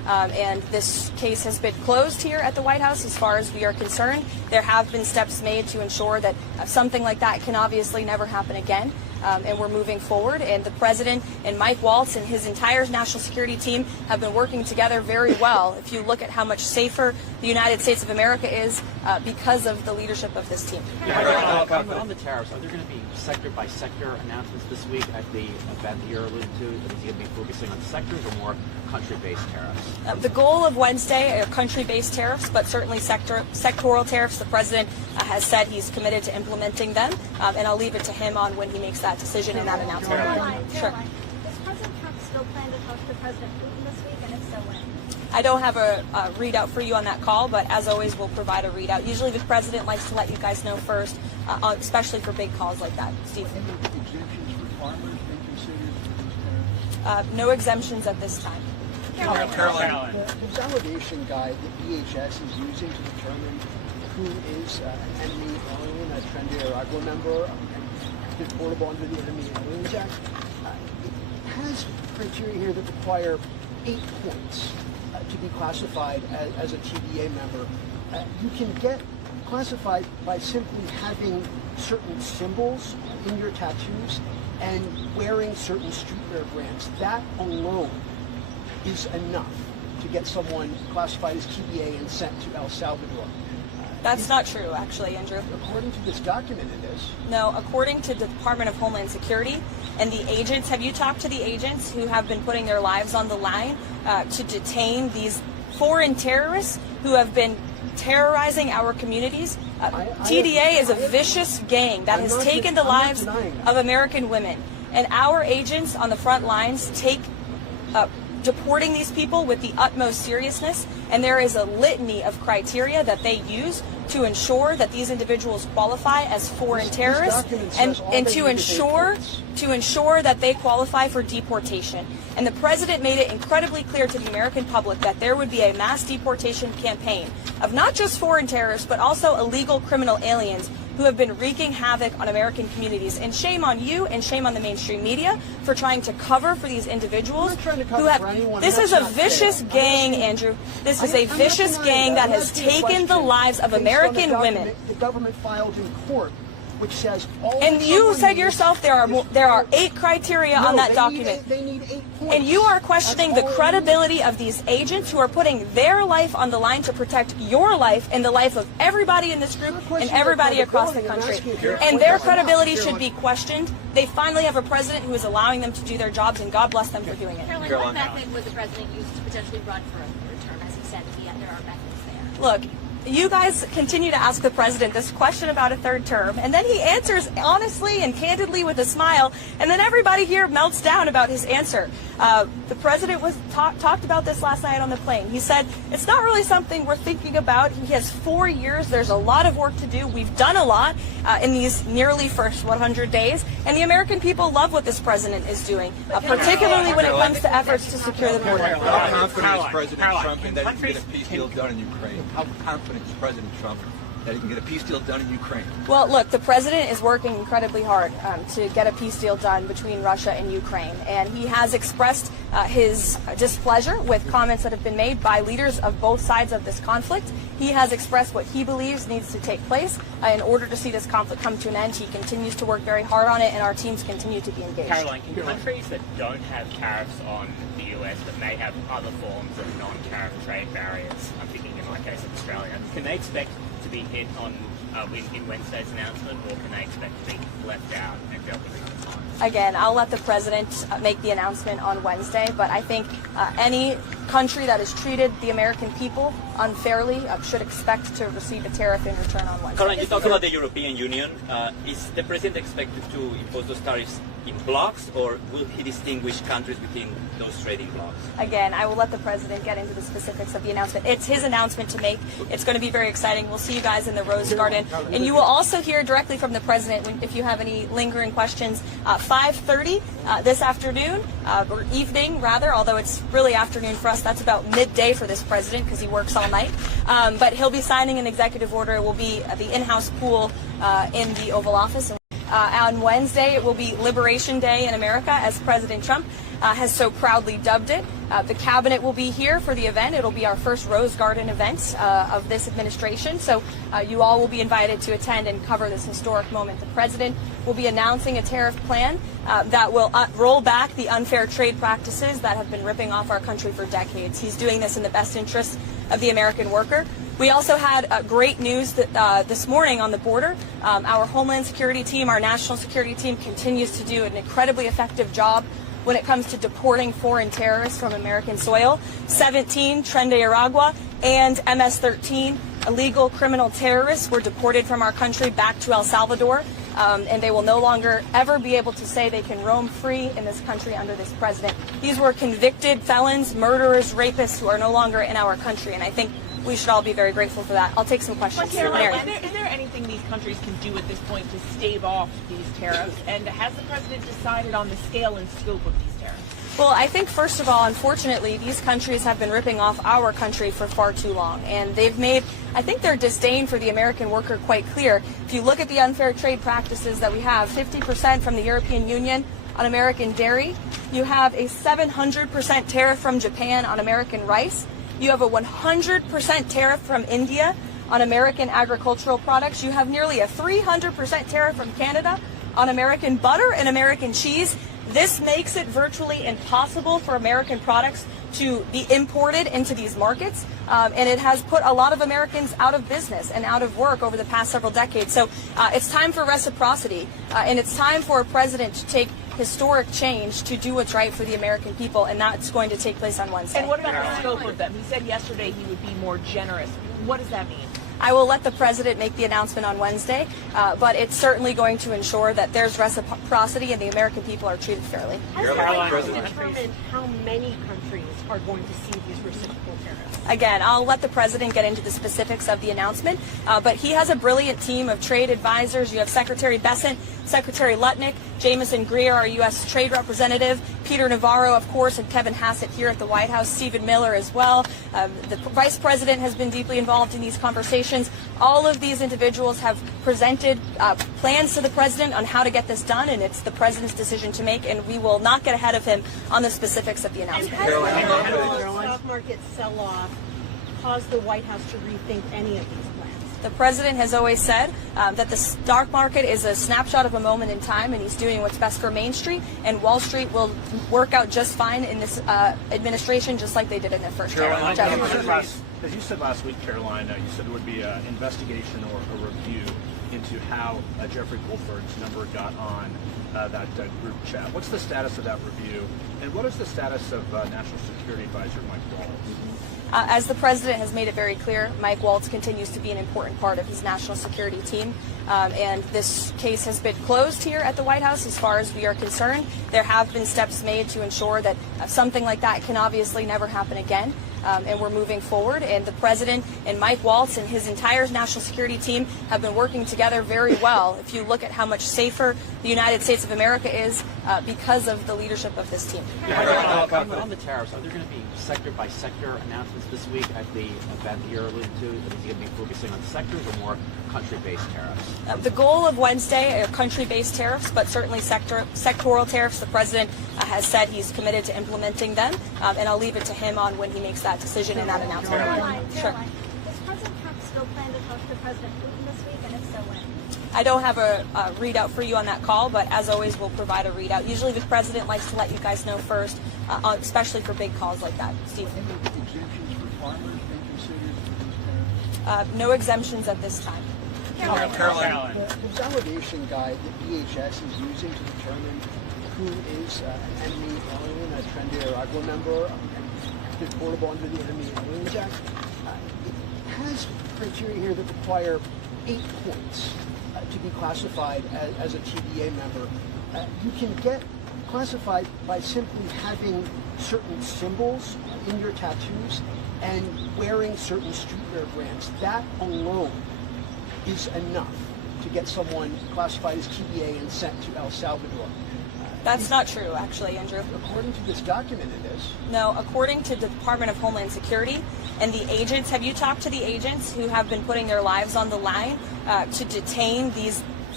and this case has been closed here at the White House as far as we are concerned. There have been steps made to ensure that something like that can obviously never happen again. And we're moving forward, and the president and Mike Waltz and his entire national security team have been working together very well. If you look at how much safer the United States of America is because of the leadership of this team. On the tariffs, are there going to be sector by sector announcements this week at the event that you're alluding to? Is he going to be focusing on sectors or more country-based tariffs? The goal of Wednesday are country-based tariffs, but certainly sectoral tariffs. The president has said he's committed to implementing them, and I'll leave it to him on when he makes that decision and that announcement. Sure. Does President Trump still plan to talk to President Putin this week, and if so, when? I don't have a readout for you on that call, but as always, we'll provide a readout. Usually the president likes to let you guys know first, especially for big calls like that. Steve? Exemptions for farmers been considered for these tariffs? No exemptions at this time. Karoline. The validation guide that DHS is using to determine who is an enemy alien, a Tren de Aragua member, and deportable under the Enemy Aliens Act, it has criteria here that require 8 points to be classified as a TDA member. You can get classified by simply having certain symbols in your tattoos and wearing certain streetwear brands. That alone is enough to get someone classified as TDA and sent to El Salvador. That's not true, actually, Andrew. According to this document, it is. No, according to the Department of Homeland Security and the agents, have you talked to the agents who have been putting their lives on the line to detain these foreign terrorists who have been terrorizing our communities? TDA is a vicious gang that has taken the lives of American women. And our agents on the front lines take deporting these people with the utmost seriousness, and there is a litany of criteria that they use to ensure that these individuals qualify as foreign terrorists and to ensure that they qualify for deportation. And the president made it incredibly clear to the American public that there would be a mass deportation campaign of not just foreign terrorists, but also illegal criminal aliens who have been wreaking havoc on American communities. And shame on you and shame on the mainstream media for trying to cover for these individuals who have... This is a vicious gang, Andrew. This is a vicious gang that has taken the lives of American women. The government filed in court, which says all. And you said yourself there are 8 criteria on that document. They need 8 points. And you are questioning the credibility of these agents who are putting their life on the line to protect your life and the life of everybody in this group and everybody across the country. And their credibility should be questioned. They finally have a president who is allowing them to do their jobs, and God bless them for doing it. Karoline, what method would the president use to potentially run for a third term, as he said, if there are methods there? Look, you guys continue to ask the president this question about a third term, and then he answers honestly and candidly with a smile, and then everybody here melts down about his answer. The president talked about this last night on the plane. He said, it's not really something we're thinking about. He has 4 years. There's a lot of work to do. We've done a lot in these nearly first 100 days, and the American people love what this president is doing, particularly when it comes to efforts to secure the border. How confident is President Trump in that he can get a peace deal done in Ukraine? How confident is President Trump that he can get a peace deal done in Ukraine? Well, look, the president is working incredibly hard to get a peace deal done between Russia and Ukraine, and he has expressed his displeasure with comments that have been made by leaders of both sides of this conflict. He has expressed what he believes needs to take place in order to see this conflict come to an end. He continues to work very hard on it, and our teams continue to be engaged. Karoline, can countries that don't have tariffs on the US but may have other forms of non-tariff trade barriers, I'm thinking in my case of Australia, can they expect to be hit on in Wednesday's announcement, or can they expect to be left out and dealt with another time? Again, I'll let the president make the announcement on Wednesday, but I think any country that has treated the American people unfairly should expect to receive a tariff in return on Wednesday. Karoline, you talk about the European Union. Is the president expected to impose those tariffs in blocks, or will he distinguish countries within those trading blocks? Again, I will let the president get into the specifics of the announcement. It's his announcement to make. It's going to be very exciting. We'll see you guys in the Rose Garden. And you will also hear directly from the president if you have any lingering questions. 5:30 this afternoon, or evening rather, although it's really afternoon for us. That's about midday for this president because he works all night. But he'll be signing an executive order. It will be the in-house pool in the Oval Office. On Wednesday, it will be Liberation Day in America, as President Trump has so proudly dubbed it. The cabinet will be here for the event. It'll be our first Rose Garden event of this administration. So you all will be invited to attend and cover this historic moment. The president will be announcing a tariff plan that will roll back the unfair trade practices that have been ripping off our country for decades. He's doing this in the best interest of the American worker. We also had great news that, this morning on the border. Our Homeland Security team, our national security team, continues to do an incredibly effective job when it comes to deporting foreign terrorists from American soil. 17 Tren de Aragua and MS-13 illegal criminal terrorists were deported from our country back to El Salvador, and they will no longer ever be able to say they can roam free in this country under this president. These were convicted felons, murderers, rapists who are no longer in our country, and I think we should all be very grateful for that. I'll take some questions. Karoline, is there anything these countries can do at this point to stave off these tariffs? And has the president decided on the scale and scope of these tariffs? Well, I think, first of all, unfortunately, these countries have been ripping off our country for far too long. And they've made, I think, their disdain for the American worker quite clear. If you look at the unfair trade practices that we have, 50% from the European Union on American dairy. You have a 700% tariff from Japan on American rice. You have a 100% tariff from India on American agricultural products. You have nearly a 300% tariff from Canada on American butter and American cheese. This makes it virtually impossible for American products to be imported into these markets, and it has put a lot of Americans out of business and out of work over the past several decades. So it's time for reciprocity, and it's time for a president to take historic change to do what's right for the American people, and that's going to take place on Wednesday. And what about the scope of them? He said yesterday he would be more generous. What does that mean? I will let the president make the announcement on Wednesday, but it's certainly going to ensure that there's reciprocity and the American people are treated fairly. Has the president determined how many countries are going to see these reciprocal tariffs? Again, I'll let the president get into the specifics of the announcement, but he has a brilliant team of trade advisors. You have Secretary Bessent, Secretary Lutnick, Jameson Greer, our U.S. Trade Representative, Peter Navarro, of course, and Kevin Hassett here at the White House, Stephen Miller as well. The Vice President has been deeply involved in these conversations. All of these individuals have presented plans to the president on how to get this done, and it's the president's decision to make, and we will not get ahead of him on the specifics of the announcement. And has the stock market sell-off caused the White House to rethink any of these plans? The president has always said that the stock market is a snapshot of a moment in time, and he's doing what's best for Main Street, and Wall Street will work out just fine in this administration, just like they did in their first term. As you said last week, Karoline, you said it would be an investigation or a review into how Jeffrey Goldberg's number got on that group chat. What's the status of that review, and what is the status of National Security Advisor Mike Waltz? As the president has made it very clear, Mike Waltz continues to be an important part of his national security team, and this case has been closed here at the White House as far as we are concerned. There have been steps made to ensure that something like that can obviously never happen again. And we're moving forward, and the president and Mike Waltz and his entire national security team have been working together very well. If you look at how much safer the United States of America is because of the leadership of this team. On the tariffs, are there going to be sector-by-sector announcements this week at the event that you're alluding to? Is he going to be focusing on sectors or more country-based tariffs? The goal of Wednesday are country-based tariffs, but certainly sectoral tariffs. The president has said he's committed to implementing them, and I'll leave it to him on when he makes that decision and that announcement. Sure. Does President Trump still plan to talk to President Putin this week, and if so, when? I don't have a readout for you on that call, but as always, we'll provide a readout. Usually the president likes to let you guys know first, especially for big calls like that. Steve? Exemptions for farmers been considered for these tariffs? No exemptions at this time. Karoline. The validation guide that DHS is using to determine who is an enemy alien, a Tren de Aragua member, and deportable under the Enemy Aliens Act, it has criteria here that require 8 points to be classified as a TDA member. You can get classified by simply having certain symbols in your tattoos and wearing certain streetwear brands. That alone is enough to get someone classified as TDA and sent to El Salvador. That's not true, actually, Andrew. According to this document, it is. No, according to the Department of Homeland Security and the agents, have you talked to the agents who have been putting their lives on the line to detain these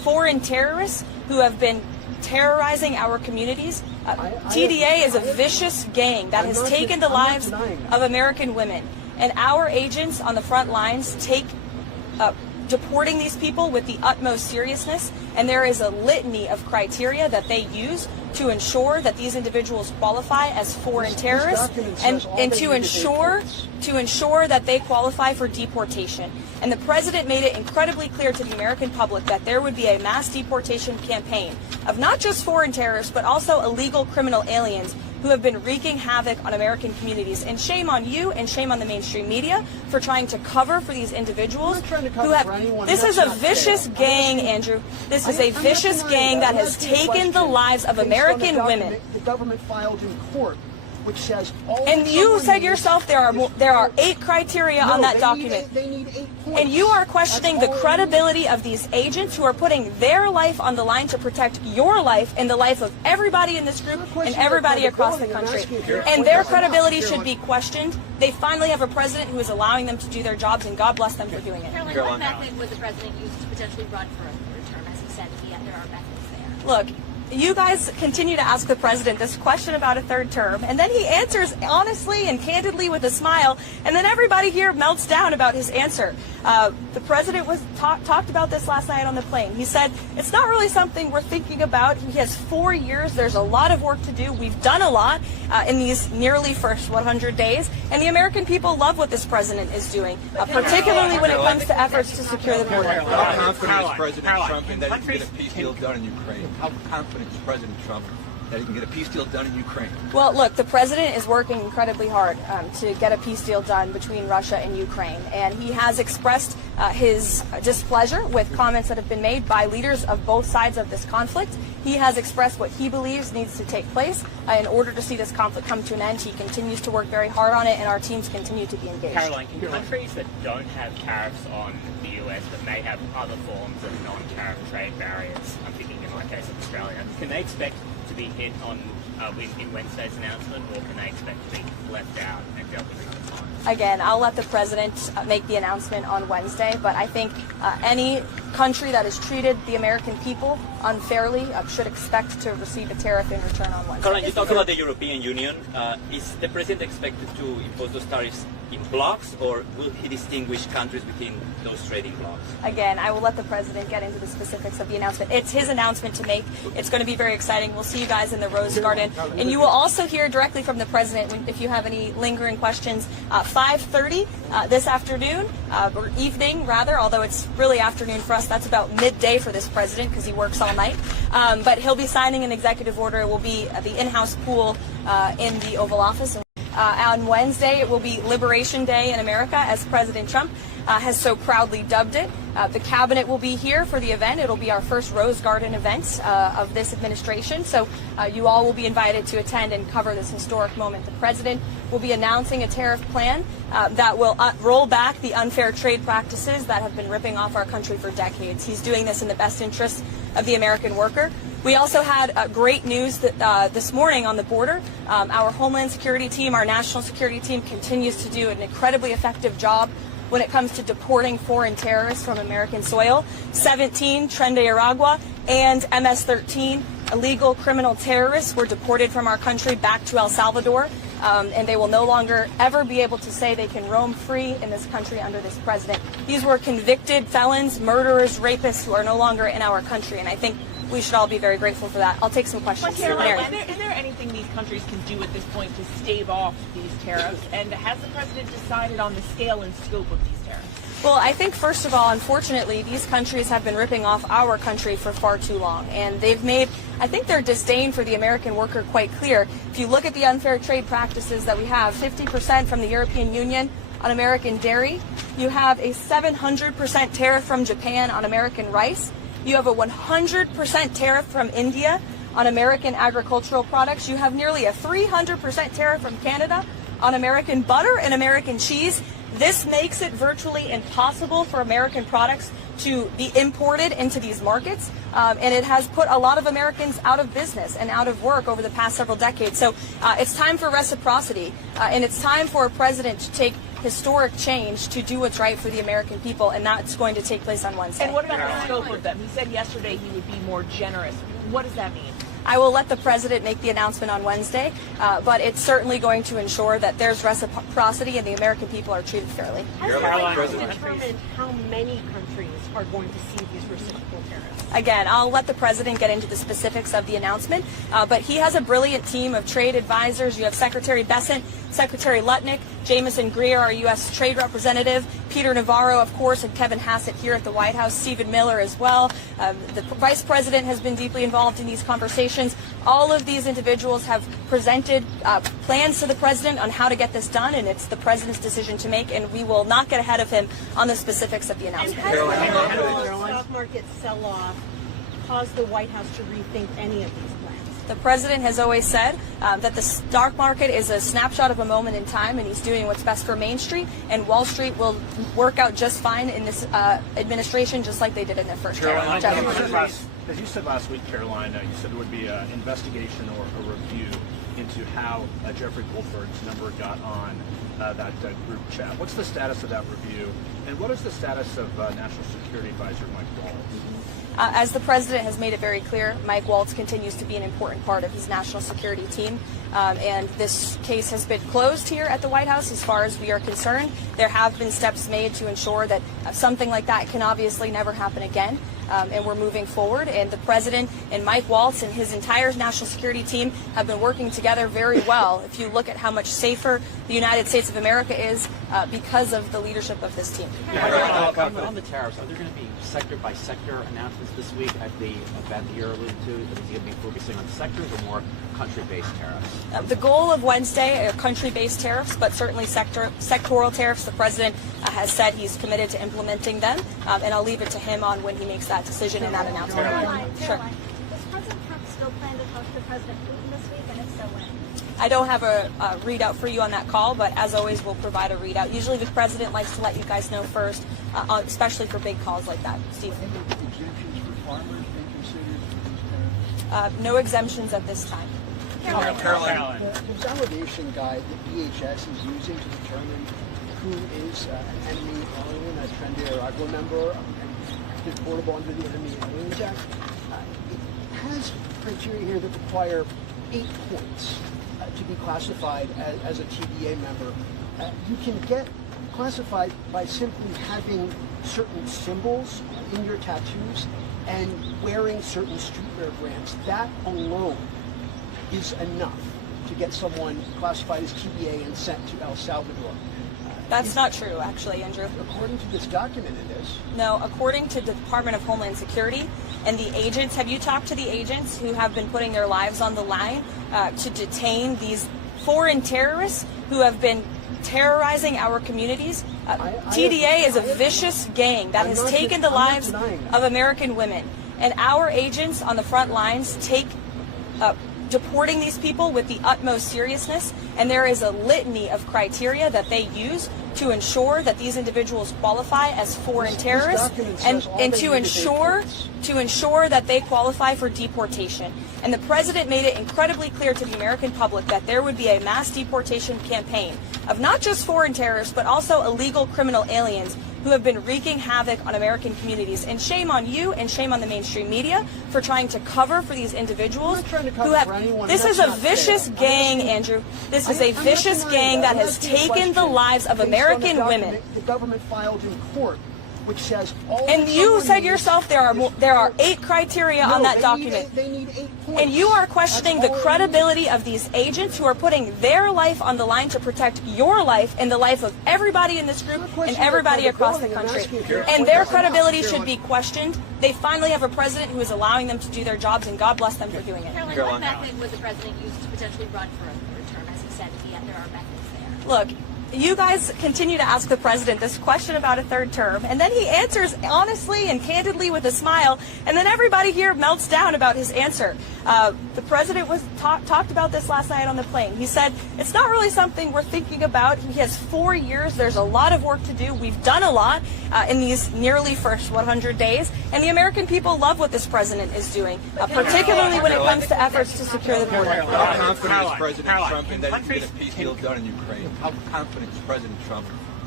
foreign terrorists who have been terrorizing our communities. TDA is a vicious gang that has taken the lives of American women. And our agents on the front lines take deporting these people with the utmost seriousness, and there is a litany of criteria that they use to ensure that these individuals qualify as foreign terrorists and to ensure that they qualify for deportation. And the president made it incredibly clear to the American public that there would be a mass deportation campaign of not just foreign terrorists, but also illegal criminal aliens who have been wreaking havoc on American communities. And shame on you and shame on the mainstream media for trying to cover for these individuals who have. This is a vicious gang, Andrew. This is a vicious gang that has taken the lives of American women. The government filed in court, which says all. And you said yourself there are 8 criteria on that document. They need 8 points. And you are questioning the credibility of these agents who are putting their life on the line to protect your life and the life of everybody in this group and everybody across the country. And their credibility should be questioned. They finally have a president who is allowing them to do their jobs, and God bless them for doing it. Karoline, what method would the president use to potentially run for a third term? As he said, there are methods there. Look, you guys continue to ask the president this question about a third term, and then he answers honestly and candidly with a smile, and then everybody here melts down about his answer. The president talked about this last night on the plane. He said, it's not really something we're thinking about. He has 4 years. There's a lot of work to do. We've done a lot in these nearly first 100 days, and the American people love what this president is doing, particularly when it comes to efforts to secure the border. How confident is President Trump in that he can get a peace deal done in Ukraine? How confident is President Trump that he can get a peace deal done in Ukraine? Well, look, the president is working incredibly hard to get a peace deal done between Russia and Ukraine, and he has expressed his displeasure with comments that have been made by leaders of both sides of this conflict. He has expressed what he believes needs to take place in order to see this conflict come to an end. He continues to work very hard on it, and our teams continue to be engaged. Karoline, can countries that don't have tariffs on the US but may have other forms of non-tariff trade barriers, I'm thinking in my case of Australia, can they expect to be hit on in Wednesday's announcement, or can they expect to be left out and dealt with another time? Again, I'll let the president make the announcement on Wednesday, but I think any country that has treated the American people unfairly should expect to receive a tariff in return on Wednesday. Karoline, you talk about the European Union. Is the president expected to impose those tariffs in blocks, or will he distinguish countries within those trading blocks? Again, I will let the president get into the specifics of the announcement. It's his announcement to make. It's going to be very exciting. We'll see you guys in the Rose Garden. And you will also hear directly from the president if you have any lingering questions. 5:30 this afternoon, or evening rather, although it's really afternoon for us. That's about midday for this president because he works all night. But he'll be signing an executive order. It will be the in-house pool in the Oval Office. On Wednesday, it will be Liberation Day in America, as President Trump has so proudly dubbed it. The cabinet will be here for the event. It'll be our first Rose Garden event of this administration. So you all will be invited to attend and cover this historic moment. The president will be announcing a tariff plan that will roll back the unfair trade practices that have been ripping off our country for decades. He's doing this in the best interest of the American worker. We also had great news that this morning on the border. Our Homeland Security team, our national security team, continues to do an incredibly effective job when it comes to deporting foreign terrorists from American soil. 17 Tren de Aragua and MS-13 illegal criminal terrorists were deported from our country back to El Salvador, and they will no longer ever be able to say they can roam free in this country under this president. These were convicted felons, murderers, rapists who are no longer in our country, and I think we should all be very grateful for that. I'll take some questions. Karoline, is there anything these countries can do at this point to stave off these tariffs? And has the president decided on the scale and scope of these tariffs? Well, I think, first of all, unfortunately, these countries have been ripping off our country for far too long. And they've made, I think, their disdain for the American worker quite clear. If you look at the unfair trade practices that we have, 50% from the European Union on American dairy. You have a 700% tariff from Japan on American rice. You have a 100% tariff from India on American agricultural products. You have nearly a 300% tariff from Canada on American butter and American cheese. This makes it virtually impossible for American products to be imported into these markets, and it has put a lot of Americans out of business and out of work over the past several decades. So it's time for reciprocity, and it's time for a president to take historic change to do what's right for the American people, and that's going to take place on Wednesday. And what about the scope of them? He said yesterday he would be more generous. What does that mean? I will let the president make the announcement on Wednesday, but it's certainly going to ensure that there's reciprocity and the American people are treated fairly. Has the president determined how many countries are going to see these reciprocal tariffs? Again, I'll let the president get into the specifics of the announcement, but he has a brilliant team of trade advisors. You have Secretary Bessent, Secretary Lutnick, Jameson Greer, our U.S. Trade Representative, Peter Navarro, of course, and Kevin Hassett here at the White House, Stephen Miller as well. The Vice President has been deeply involved in these conversations. All of these individuals have presented plans to the president on how to get this done, and it's the president's decision to make, and we will not get ahead of him on the specifics of the announcement. And has the stock market sell-off caused the White House to rethink any of these plans? The president has always said that the stock market is a snapshot of a moment in time, and he's doing what's best for Main Street, and Wall Street will work out just fine in this administration, just like they did in their first term. As you said last week, Karoline, you said it would be an investigation or a review into how Jeffrey Goldberg's number got on that group chat. What's the status of that review, and what is the status of National Security Advisor Mike Waltz? As the president has made it very clear, Mike Waltz continues to be an important part of his national security team, and this case has been closed here at the White House as far as we are concerned. There have been steps made to ensure that something like that can obviously never happen again. And we're moving forward, and the president and Mike Waltz and his entire national security team have been working together very well. If you look at how much safer the United States of America is because of the leadership of this team. On the tariffs, are there going to be sector-by-sector announcements this week at the event that you're alluding to? Is he going to be focusing on sectors or more country-based tariffs? The goal of Wednesday are country-based tariffs, but certainly sectoral tariffs. The president has said he's committed to implementing them, and I'll leave it to him on when he makes that decision and that announcement. Karoline, Sure. does President Trump still plan to talk to President Putin this week, and if so, when? I don't have a readout for you on that call, but as always, we'll provide a readout. Usually the president likes to let you guys know first, especially for big calls like that. Steve? Exemptions for farmers being considered for these tariffs? No exemptions at this time. Karoline. The validation guide that DHS is using to determine who is an enemy alien, a Tren de Aragua member, and deportable under the Enemy Aliens Act, it has criteria here that require 8 points to be classified as a TDA member. You can get classified by simply having certain symbols in your tattoos and wearing certain streetwear brands. That alone is enough to get someone classified as TDA and sent to El Salvador. That's not true, actually, Andrew. According to this document, it is. No, according to the Department of Homeland Security and the agents, have you talked to the agents who have been putting their lives on the line to detain these foreign terrorists who have been terrorizing our communities? TDA is a vicious gang that has taken the lives of American women. And our agents on the front lines take deporting these people with the utmost seriousness, and there is a litany of criteria that they use to ensure that these individuals qualify as foreign terrorists and to ensure that they qualify for deportation. And the president made it incredibly clear to the American public that there would be a mass deportation campaign of not just foreign terrorists, but also illegal criminal aliens who have been wreaking havoc on American communities. And shame on you and shame on the mainstream media for trying to cover for these individuals who have... This is a vicious gang, Andrew. This is a vicious gang that has taken the lives of American women. The government filed in court, which says all. And you said yourself there are 8 criteria on that document. They need 8 points. And you are questioning the credibility of these agents who are putting their life on the line to protect your life and the life of everybody in this group and everybody across the country. And their credibility should be questioned. They finally have a president who is allowing them to do their jobs, and God bless them for doing it. Karoline, what method would the president use to potentially run for a third term? As he said, there are methods there. Look, you guys continue to ask the president this question about a third term, and then he answers honestly and candidly with a smile, and then everybody here melts down about his answer. The president was talked about this last night on the plane. He said, it's not really something we're thinking about. He has 4 years. There's a lot of work to do. We've done a lot in these nearly first 100 days, and the American people love what this president is doing, particularly when it comes to efforts to secure the border. How confident is President Trump in that he can get a peace deal done in Ukraine? How confident is President Trump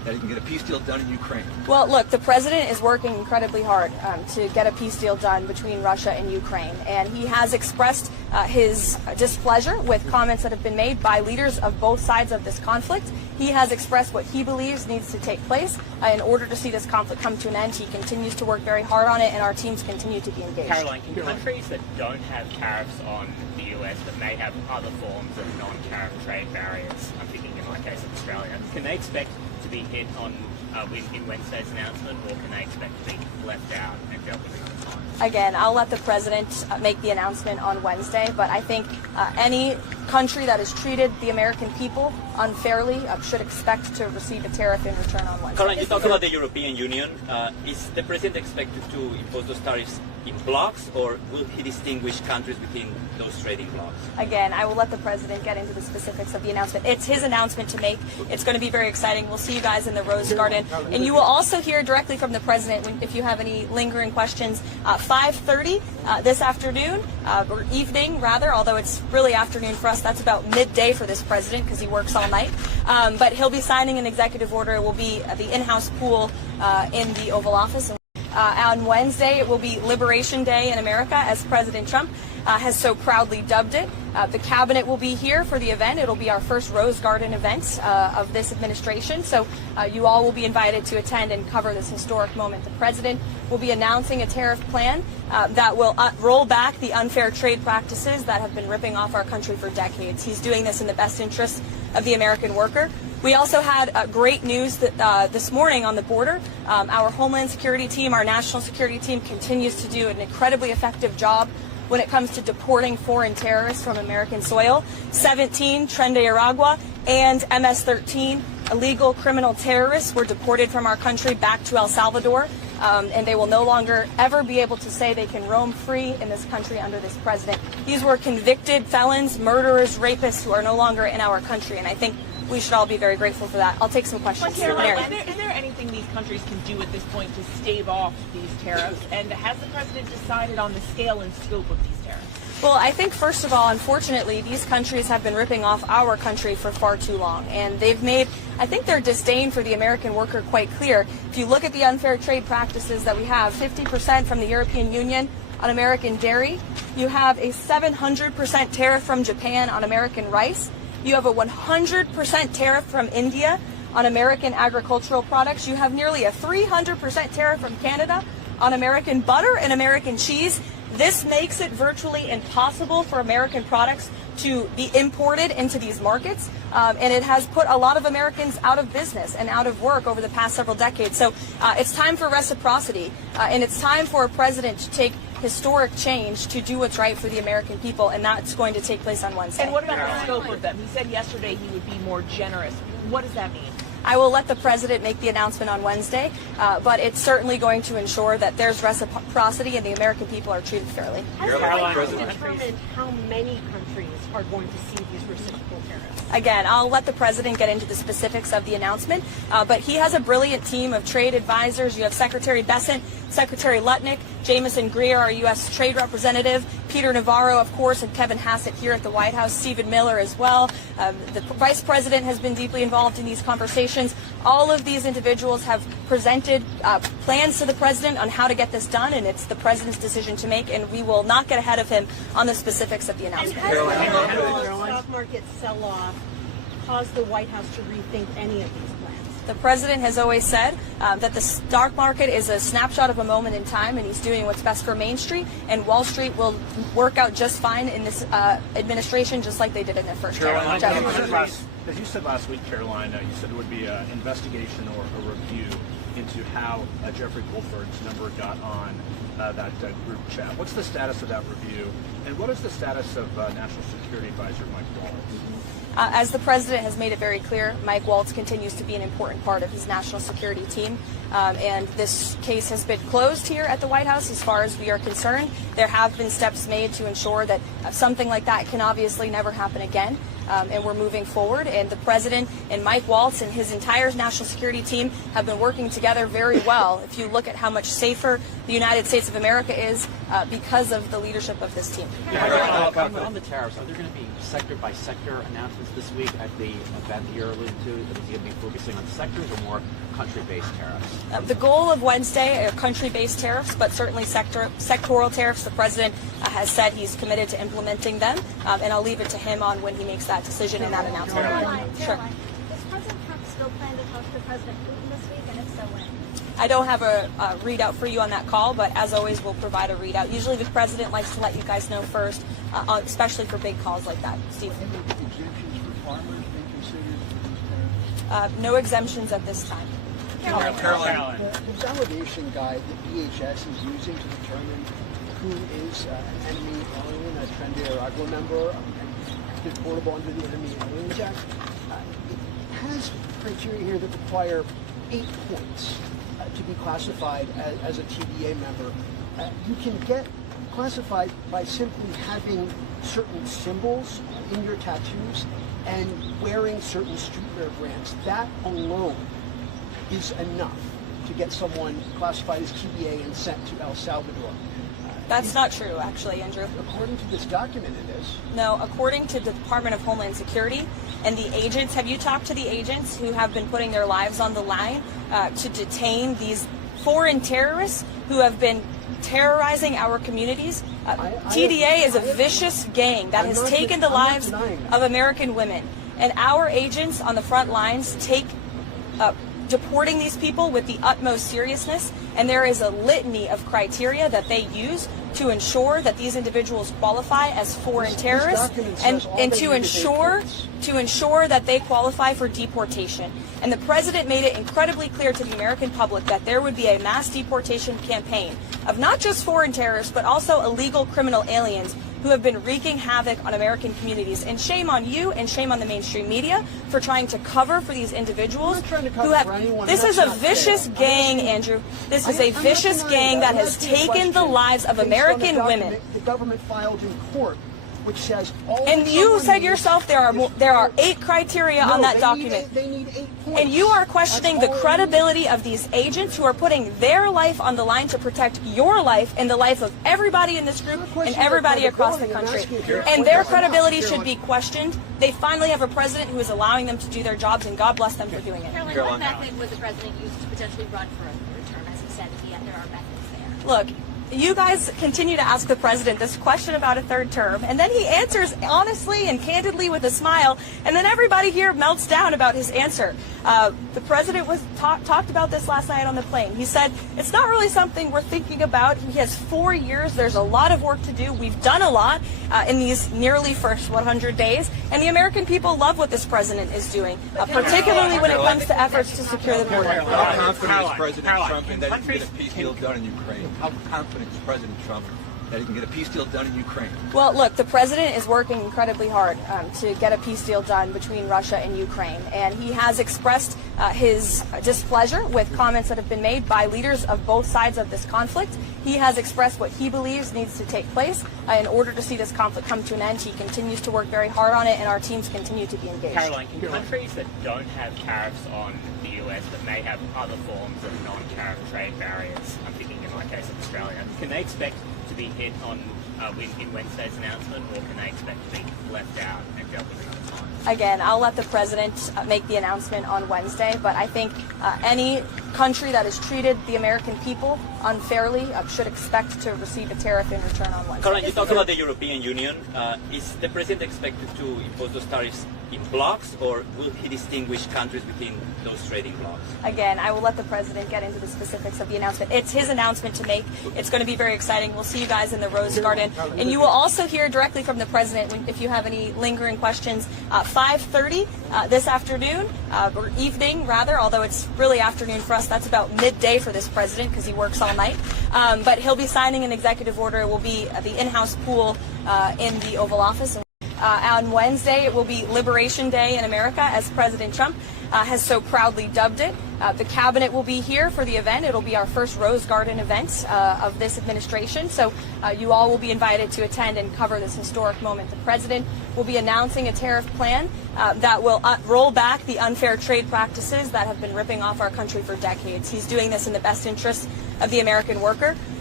that he can get a peace deal done in Ukraine? Well, look, the president is working incredibly hard to get a peace deal done between Russia and Ukraine, and he has expressed his displeasure with comments that have been made by leaders of both sides of this conflict. He has expressed what he believes needs to take place in order to see this conflict come to an end. He continues to work very hard on it, and our teams continue to be engaged. Karoline, can countries that don't have tariffs on the US but may have other forms of non-tariff trade barriers, I'm thinking in my case of Australia, can they expect to be hit on in Wednesday's announcement, or can they expect to be left out and dealt with another time? Again, I'll let the president make the announcement on Wednesday, but I think any country that has treated the American people unfairly should expect to receive a tariff in return on Wednesday. Karoline, you talk about the European Union. Is the president expected to impose those tariffs in blocks, or will he distinguish countries within those trading blocks? Again, I will let the president get into the specifics of the announcement. It's his announcement to make. It's going to be very exciting. We'll see you guys in the Rose Garden. And you will also hear directly from the president if you have any lingering questions. 5:30 this afternoon, or evening rather, although it's really afternoon for us. That's about midday for this president because he works all night. But he'll be signing an executive order. It will be the in-house pool in the Oval Office. On Wednesday, it will be Liberation Day in America, as President Trump has so proudly dubbed it. The cabinet will be here for the event. It'll be our first Rose Garden event of this administration. So you all will be invited to attend and cover this historic moment. The president will be announcing a tariff plan that will roll back the unfair trade practices that have been ripping off our country for decades. He's doing this in the best interest of the American worker. We also had great news that this morning on the border. Our Homeland Security team, our national security team, continues to do an incredibly effective job when it comes to deporting foreign terrorists from American soil. 17 Tren de Aragua and MS-13 illegal criminal terrorists were deported from our country back to El Salvador, and they will no longer ever be able to say they can roam free in this country under this president. These were convicted felons, murderers, rapists who are no longer in our country, and I think we should all be very grateful for that. I'll take some questions. Karoline, is there anything these countries can do at this point to stave off these tariffs? And has the president decided on the scale and scope of these tariffs? Well, I think, first of all, unfortunately, these countries have been ripping off our country for far too long. And they've made, I think, their disdain for the American worker quite clear. If you look at the unfair trade practices that we have, 50% from the European Union on American dairy. You have a 700% tariff from Japan on American rice. You have a 100% tariff from India on American agricultural products. You have nearly a 300% tariff from Canada on American butter and American cheese. This makes it virtually impossible for American products to be imported into these markets, and it has put a lot of Americans out of business and out of work over the past several decades. So it's time for reciprocity, and it's time for a president to take historic change to do what's right for the American people, and that's going to take place on Wednesday. And what about the scope of them? He said yesterday he would be more generous. What does that mean? I will let the president make the announcement on Wednesday, but it's certainly going to ensure that there's reciprocity and the American people are treated fairly. Has the president determined how many countries are going to see these reciprocal tariffs? Again, I'll let the president get into the specifics of the announcement, but he has a brilliant team of trade advisors. You have Secretary Bessent, Secretary Lutnick, Jameson Greer, our U.S. Trade Representative, Peter Navarro, of course, and Kevin Hassett here at the White House, Stephen Miller as well. The Vice President has been deeply involved in these conversations. All of these individuals have presented plans to the president on how to get this done, and it's the president's decision to make, and we will not get ahead of him on the specifics of the announcement. And has the stock market sell-off caused the White House to rethink any of these plans? The president has always said that the stock market is a snapshot of a moment in time, and he's doing what's best for Main Street, and Wall Street will work out just fine in this administration, just like they did in their first term. As you said last week, Karoline, you said it would be an investigation or a review into how Jeffrey Goldberg's number got on that group chat. What's the status of that review, and what is the status of National Security Advisor Mike Waltz? As the president has made it very clear, Mike Waltz continues to be an important part of his national security team, and this case has been closed here at the White House as far as we are concerned. There have been steps made to ensure that something like that can obviously never happen again, and we're moving forward. And the president and Mike Waltz and his entire national security team have been working together very well. If you look at how much safer the United States of America is because of the leadership of this team. On the tariffs, are there going to be sector by sector announcements announcements this week at the event that you're alluding to? Is he going to be focusing on sectors or more country-based tariffs? The goal of Wednesday are country-based tariffs, but certainly sectoral tariffs. The president has said he's committed to implementing them, and I'll leave it to him on when he makes that decision and that announcement. Sure. Does President Trump still plan to talk to President Putin this week, and if so, when? I don't have a readout for you on that call, but as always, we'll provide a readout. Usually the president likes to let you guys know first, especially for big calls like that. Steve? Exemptions for farmers being considered for these tariffs? No exemptions at this time. Karoline. The delegation guide that DHS is using to determine who is an enemy alien, a Tren de Aragua member, and deportable under the Enemy Aliens Act, it has criteria here that require 8 points to be classified as a TDA member. You can get classified by simply having certain symbols in your tattoos and wearing certain streetwear brands. That alone is enough to get someone classified as TDA and sent to El Salvador. That's not true, actually, Andrew. According to this document, it is. No, according to the Department of Homeland Security and the agents, have you talked to the agents who have been putting their lives on the line to detain these foreign terrorists who have been terrorizing our communities? TDA is a vicious gang that has taken the lives of American women. And our agents on the front lines take deporting these people with the utmost seriousness, and there is a litany of criteria that they use to ensure that these individuals qualify as foreign terrorists and to ensure that they qualify for deportation. And the president made it incredibly clear to the American public that there would be a mass deportation campaign of not just foreign terrorists, but also illegal criminal aliens who have been wreaking havoc on American communities. And shame on you and shame on the mainstream media for trying to cover for these individuals who have... This is a vicious gang, Andrew. This is a vicious gang that has taken the lives of American women. The government filed in court, which says all. And you said yourself there are 8 criteria on that document. They need 8 points. And you are questioning the credibility of these agents who are putting their life on the line to protect your life and the life of everybody in this group and everybody across the country. And their credibility should be questioned. They finally have a president who is allowing them to do their jobs, and God bless them for doing it. Karoline, what method would the president use to potentially run for a third term, as he said, if there are methods there? Look, you guys continue to ask the president this question about a third term, and then he answers honestly and candidly with a smile, and then everybody here melts down about his answer. The president talked about this last night on the plane. He said, it's not really something we're thinking about. He has 4 years. There's a lot of work to do. We've done a lot in these nearly first 100 days, and the American people love what this president is doing, particularly when it comes to efforts to secure the border. How confident is President Trump in that he can get a peace deal done in Ukraine? How confident is President Trump that he can get a peace deal done in Ukraine? Well, look, the president is working incredibly hard to get a peace deal done between Russia and Ukraine, and he has expressed his displeasure with comments that have been made by leaders of both sides of this conflict. He has expressed what he believes needs to take place in order to see this conflict come to an end. He continues to work very hard on it, and our teams continue to be engaged. Karoline, can countries that don't have tariffs on the US but may have other forms of non-tariff trade barriers, I'm thinking in my case of Australia, can they expect to be hit on in Wednesday's announcement, or can they expect to be left out and dealt with another time? Again, I'll let the president make the announcement on Wednesday, but I think any country that has treated the American people unfairly should expect to receive a tariff in return on Wednesday. Karoline, you talk about the European Union. Is the president expected to impose those tariffs in blocks, or will he distinguish countries within those trading blocks? Again, I will let the president get into the specifics of the announcement. It's his announcement to make. It's going to be very exciting. We'll see you guys in the Rose Garden. And you will also hear directly from the president if you have any lingering questions. 5:30 this afternoon, or evening rather, although it's really afternoon for us. That's about midday for this president because he works all night. But he'll be signing an executive order. It will be the in-house pool in the Oval Office. On Wednesday, it will be Liberation Day in America, as President Trump has so proudly dubbed it. The cabinet will be here for the event. It'll be our first Rose Garden event of this administration. So you all will be invited to attend and cover this historic moment. The president will be announcing a tariff plan that will roll back the unfair trade practices that have been ripping off our country for decades. He's doing this in the best interest of the American worker.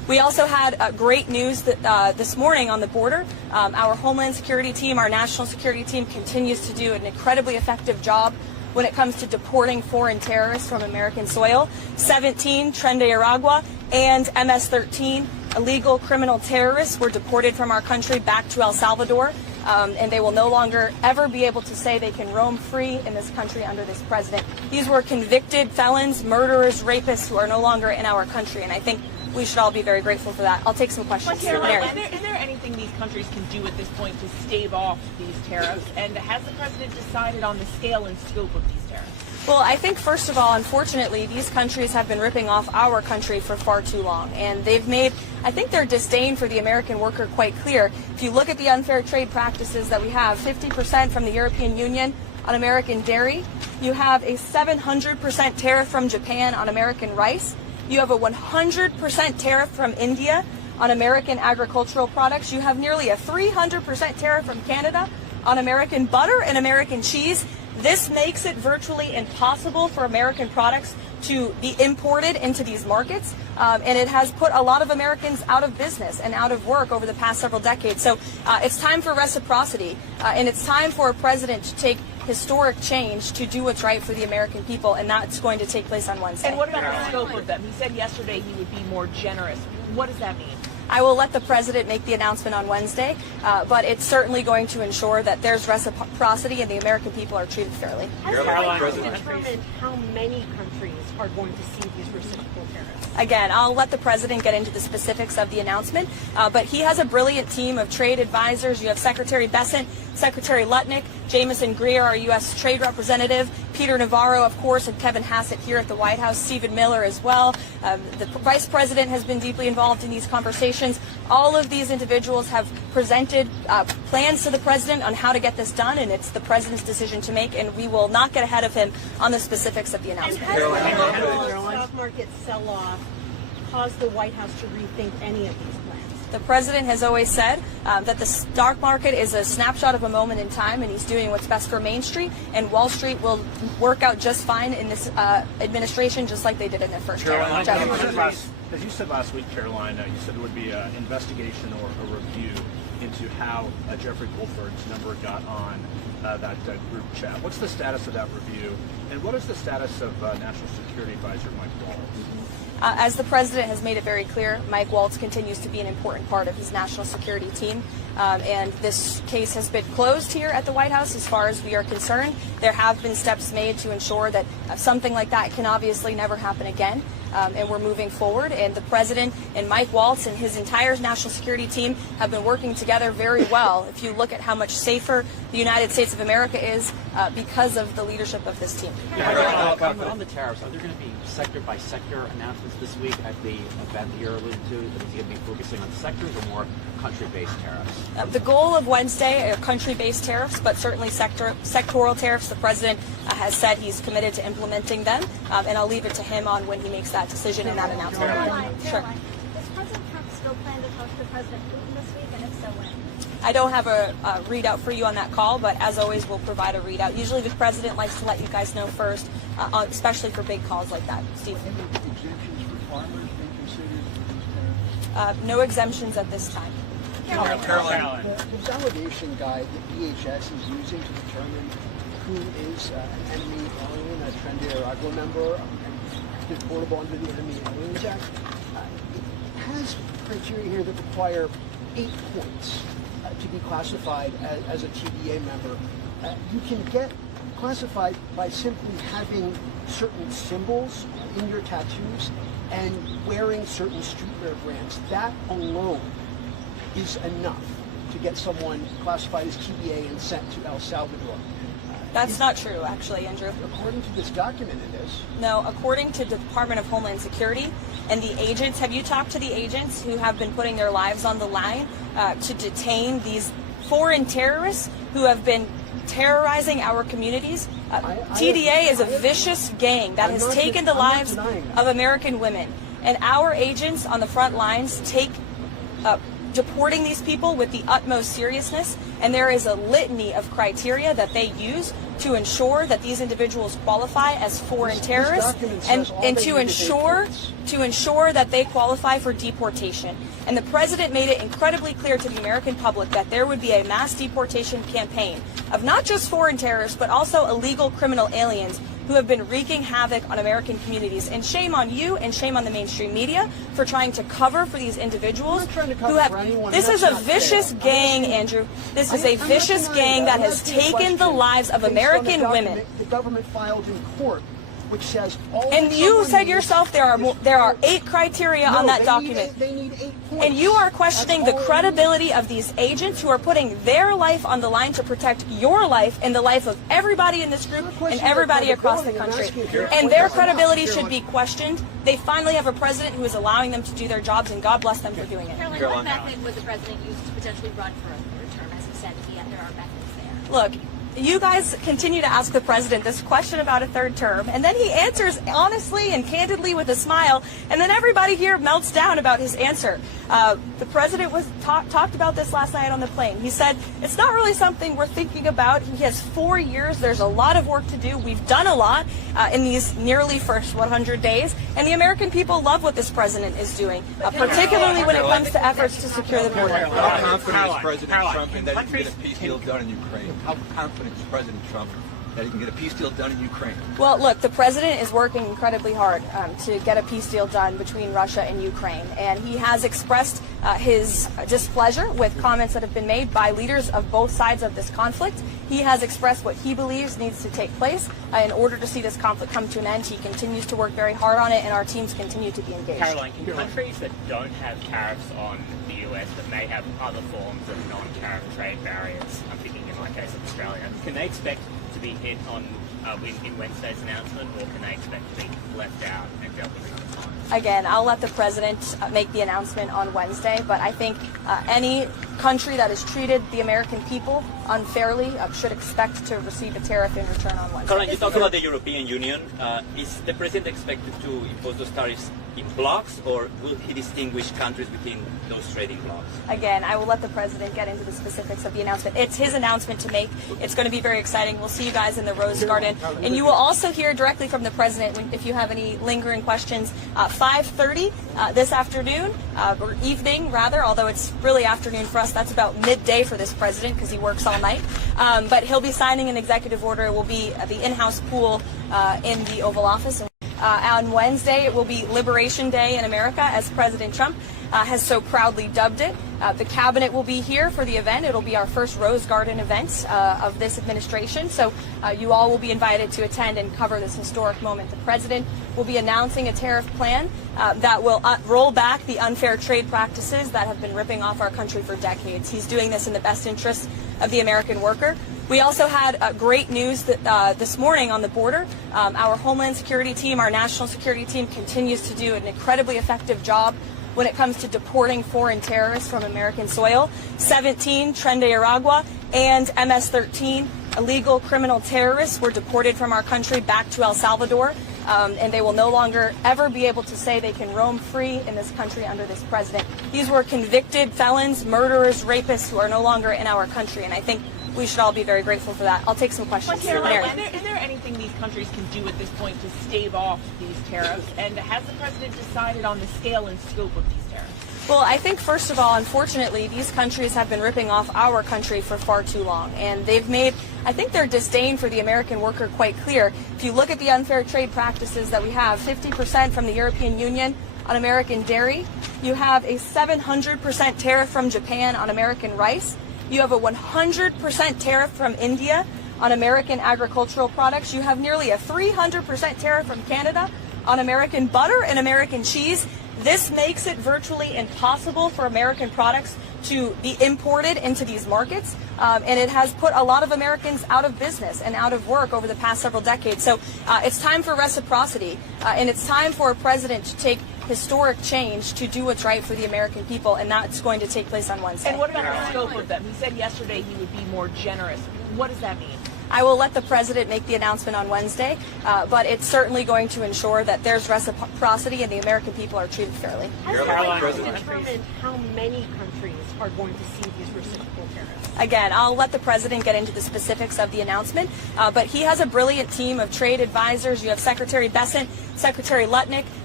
We also had great news that, this morning on the border. Our Homeland Security team, our national security team, continues to do an incredibly effective job when it comes to deporting foreign terrorists from American soil. 17 Tren de Aragua and MS-13 illegal criminal terrorists were deported from our country back to El Salvador, and they will no longer ever be able to say they can roam free in this country under this president. These were convicted felons, murderers, rapists who are no longer in our country, and I think we should all be very grateful for that. I'll take some questions. Karoline, is there anything these countries can do at this point to stave off these tariffs? And has the president decided on the scale and scope of these tariffs? Well, I think, first of all, unfortunately, these countries have been ripping off our country for far too long. And they've made, I think, their disdain for the American worker quite clear. If you look at the unfair trade practices that we have, 50% from the European Union on American dairy. You have a 700% tariff from Japan on American rice. You have a 100% tariff from India on American agricultural products. You have nearly a 300% tariff from Canada on American butter and American cheese. This makes it virtually impossible for American products to be imported into these markets, and it has put a lot of Americans out of business and out of work over the past several decades. So it's time for reciprocity, and it's time for a president to take historic change to do what's right for the American people, and that's going to take place on Wednesday. And what about the scope of them? He said yesterday he would be more generous. What does that mean? I will let the president make the announcement on Wednesday, but it's certainly going to ensure that there's reciprocity and the American people are treated fairly. Has the president determined how many countries are going to see these reciprocal tariffs? Again, I'll let the president get into the specifics of the announcement, but he has a brilliant team of trade advisors. You have Secretary Bessent, Secretary Lutnick, Jameson Greer, our U.S. Trade Representative, Peter Navarro, of course, and Kevin Hassett here at the White House, Stephen Miller as well. The Vice President has been deeply involved in these conversations. All of these individuals have presented plans to the president on how to get this done, and it's the president's decision to make, and we will not get ahead of him on the specifics of the announcement. And has the stock market sell-off caused the White House to rethink any of these plans? The president has always said that the stock market is a snapshot of a moment in time, and he's doing what's best for Main Street, and Wall Street will work out just fine in this administration, just like they did in their first term. As you said last week, Karoline, you said there would be an investigation or a review into how Jeffrey Goldford's number got on that group chat. What's the status of that review, and what is the status of National Security Advisor Mike Waltz? As the president has made it very clear, Mike Waltz continues to be an important part of his national security team. And this case has been closed here at the White House as far as we are concerned. There have been steps made to ensure that something like that can obviously never happen again. And we're moving forward. And the president and Mike Waltz and his entire national security team have been working together very well. If you look at how much safer the United States of America is because of the leadership of this team. On the tariffs, are there going to be sector-by-sector announcements this week at the event that you're alluding to? Is he going to be focusing on sectors or more country-based tariffs? The goal of Wednesday are country-based tariffs, but certainly sectoral tariffs. The president has said he's committed to implementing them, and I'll leave it to him on when he makes that decision and that announcement. Sure. Does President Trump still plan to talk to President Putin this week, and if so, when? I don't have a readout for you on that call, but as always, we'll provide a readout. Usually the president likes to let you guys know first, especially for big calls like that. Steve? Any exemptions for farmers being considered for these tariffs? No exemptions at this time. Karoline, the validation guide that DHS is using to determine who is an enemy alien, a Tren de Aragua member, and deportable under the Enemy Aliens Act, it has criteria here that require 8 points to be classified as a TDA member. You can get classified by simply having certain symbols in your tattoos and wearing certain streetwear brands. That alone is enough to get someone classified as TDA and sent to El Salvador. That's not true, actually, Andrew. According to this document, it is. No, according to the Department of Homeland Security and the agents, have you talked to the agents who have been putting their lives on the line to detain these foreign terrorists who have been terrorizing our communities? TDA is a vicious gang that has taken the lives of American women. And our agents on the front lines take deporting these people with the utmost seriousness, and there is a litany of criteria that they use to ensure that these individuals qualify as foreign terrorists, and to to ensure that they qualify for deportation. And the president made it incredibly clear to the American public that there would be a mass deportation campaign of not just foreign terrorists, but also illegal criminal aliens who have been wreaking havoc on American communities. And shame on you and shame on the mainstream media for trying to cover for these individuals who have. This is a vicious gang, Andrew. This is a vicious gang that has taken the lives of American women. The government filed in court, which says all. And you said yourself there are 8 criteria on that document. They need 8 points. And you are questioning the credibility of these agents who are putting their life on the line to protect your life and the life of everybody in this group and everybody across the country. And their credibility should be questioned. They finally have a president who is allowing them to do their jobs, and God bless them for doing it. Karoline, what method would the president use to potentially run for a third term, as he said, if there are methods there? Look, you guys continue to ask the president this question about a third term, and then he answers honestly and candidly with a smile, and then everybody here melts down about his answer. The president talked about this last night on the plane. He said, it's not really something we're thinking about. He has 4 years. There's a lot of work to do. We've done a lot in these nearly first 100 days, and the American people love what this president is doing, particularly when it comes to efforts to secure the border. How confident is President Trump in that he can get a peace deal done in Ukraine? How confident is President Trump that he can get a peace deal done in Ukraine? Well, look, the president is working incredibly hard to get a peace deal done between Russia and Ukraine, and he has expressed his displeasure with comments that have been made by leaders of both sides of this conflict. He has expressed what he believes needs to take place in order to see this conflict come to an end. He continues to work very hard on it, and our teams continue to be engaged. Karoline, can countries that don't have tariffs on the US but may have other forms of non-tariff trade barriers, I'm thinking in my case of Australia, can they expect to be hit on in Wednesday's announcement, or can they expect to be left out and dealt with another time? Again, I'll let the president make the announcement on Wednesday, but I think any country that has treated the American people unfairly should expect to receive a tariff in return on Wednesday. Karoline, you talk about the European Union. Is the president expected to impose those tariffs in blocks, or will he distinguish countries within those trading blocks? Again, I will let the president get into the specifics of the announcement. It's his announcement to make. It's going to be very exciting. We'll see you guys in the Rose Garden. And you will also hear directly from the president if you have any lingering questions. 5:30 this afternoon, or evening rather, although it's really afternoon for us. That's about midday for this president because he works all night. But he'll be signing an executive order. It will be the in-house pool in the Oval Office. On Wednesday, it will be Liberation Day in America, as President Trump has so proudly dubbed it. The cabinet will be here for the event. It'll be our first Rose Garden event of this administration. So you all will be invited to attend and cover this historic moment. The president will be announcing a tariff plan that will roll back the unfair trade practices that have been ripping off our country for decades. He's doing this in the best interest of the American worker. We also had great news that, this morning on the border. Our Homeland Security team, our national security team, continues to do an incredibly effective job when it comes to deporting foreign terrorists from American soil. 17 Tren de Aragua and MS-13 illegal criminal terrorists were deported from our country back to El Salvador, and they will no longer ever be able to say they can roam free in this country under this president. These were convicted felons, murderers, rapists who are no longer in our country, and I think we should all be very grateful for that. I'll take some questions. Caroline, is there anything these countries can do at this point to stave off these tariffs? And has the president decided on the scale and scope of these tariffs? Well, I think, first of all, unfortunately, these countries have been ripping off our country for far too long. And they've made, I think, their disdain for the American worker quite clear. If you look at the unfair trade practices that we have, 50% from the European Union on American dairy. You have a 700% tariff from Japan on American rice. You have a 100% tariff from India on American agricultural products. You have nearly a 300% tariff from Canada on American butter and American cheese. This makes it virtually impossible for American products to be imported into these markets, and it has put a lot of Americans out of business and out of work over the past several decades. So it's time for reciprocity, and it's time for a president to take historic change to do what's right for the American people, and that's going to take place on Wednesday. And what about the scope of them? He said yesterday he would be more generous. What does that mean? I will let the president make the announcement on Wednesday, but it's certainly going to ensure that there's reciprocity and the American people are treated fairly. Has the White House determined how many countries are going to see these reciprocal tariffs? Again, I'll let the president get into the specifics of the announcement, but he has a brilliant team of trade advisors. You have Secretary Bessent, Secretary Lutnick,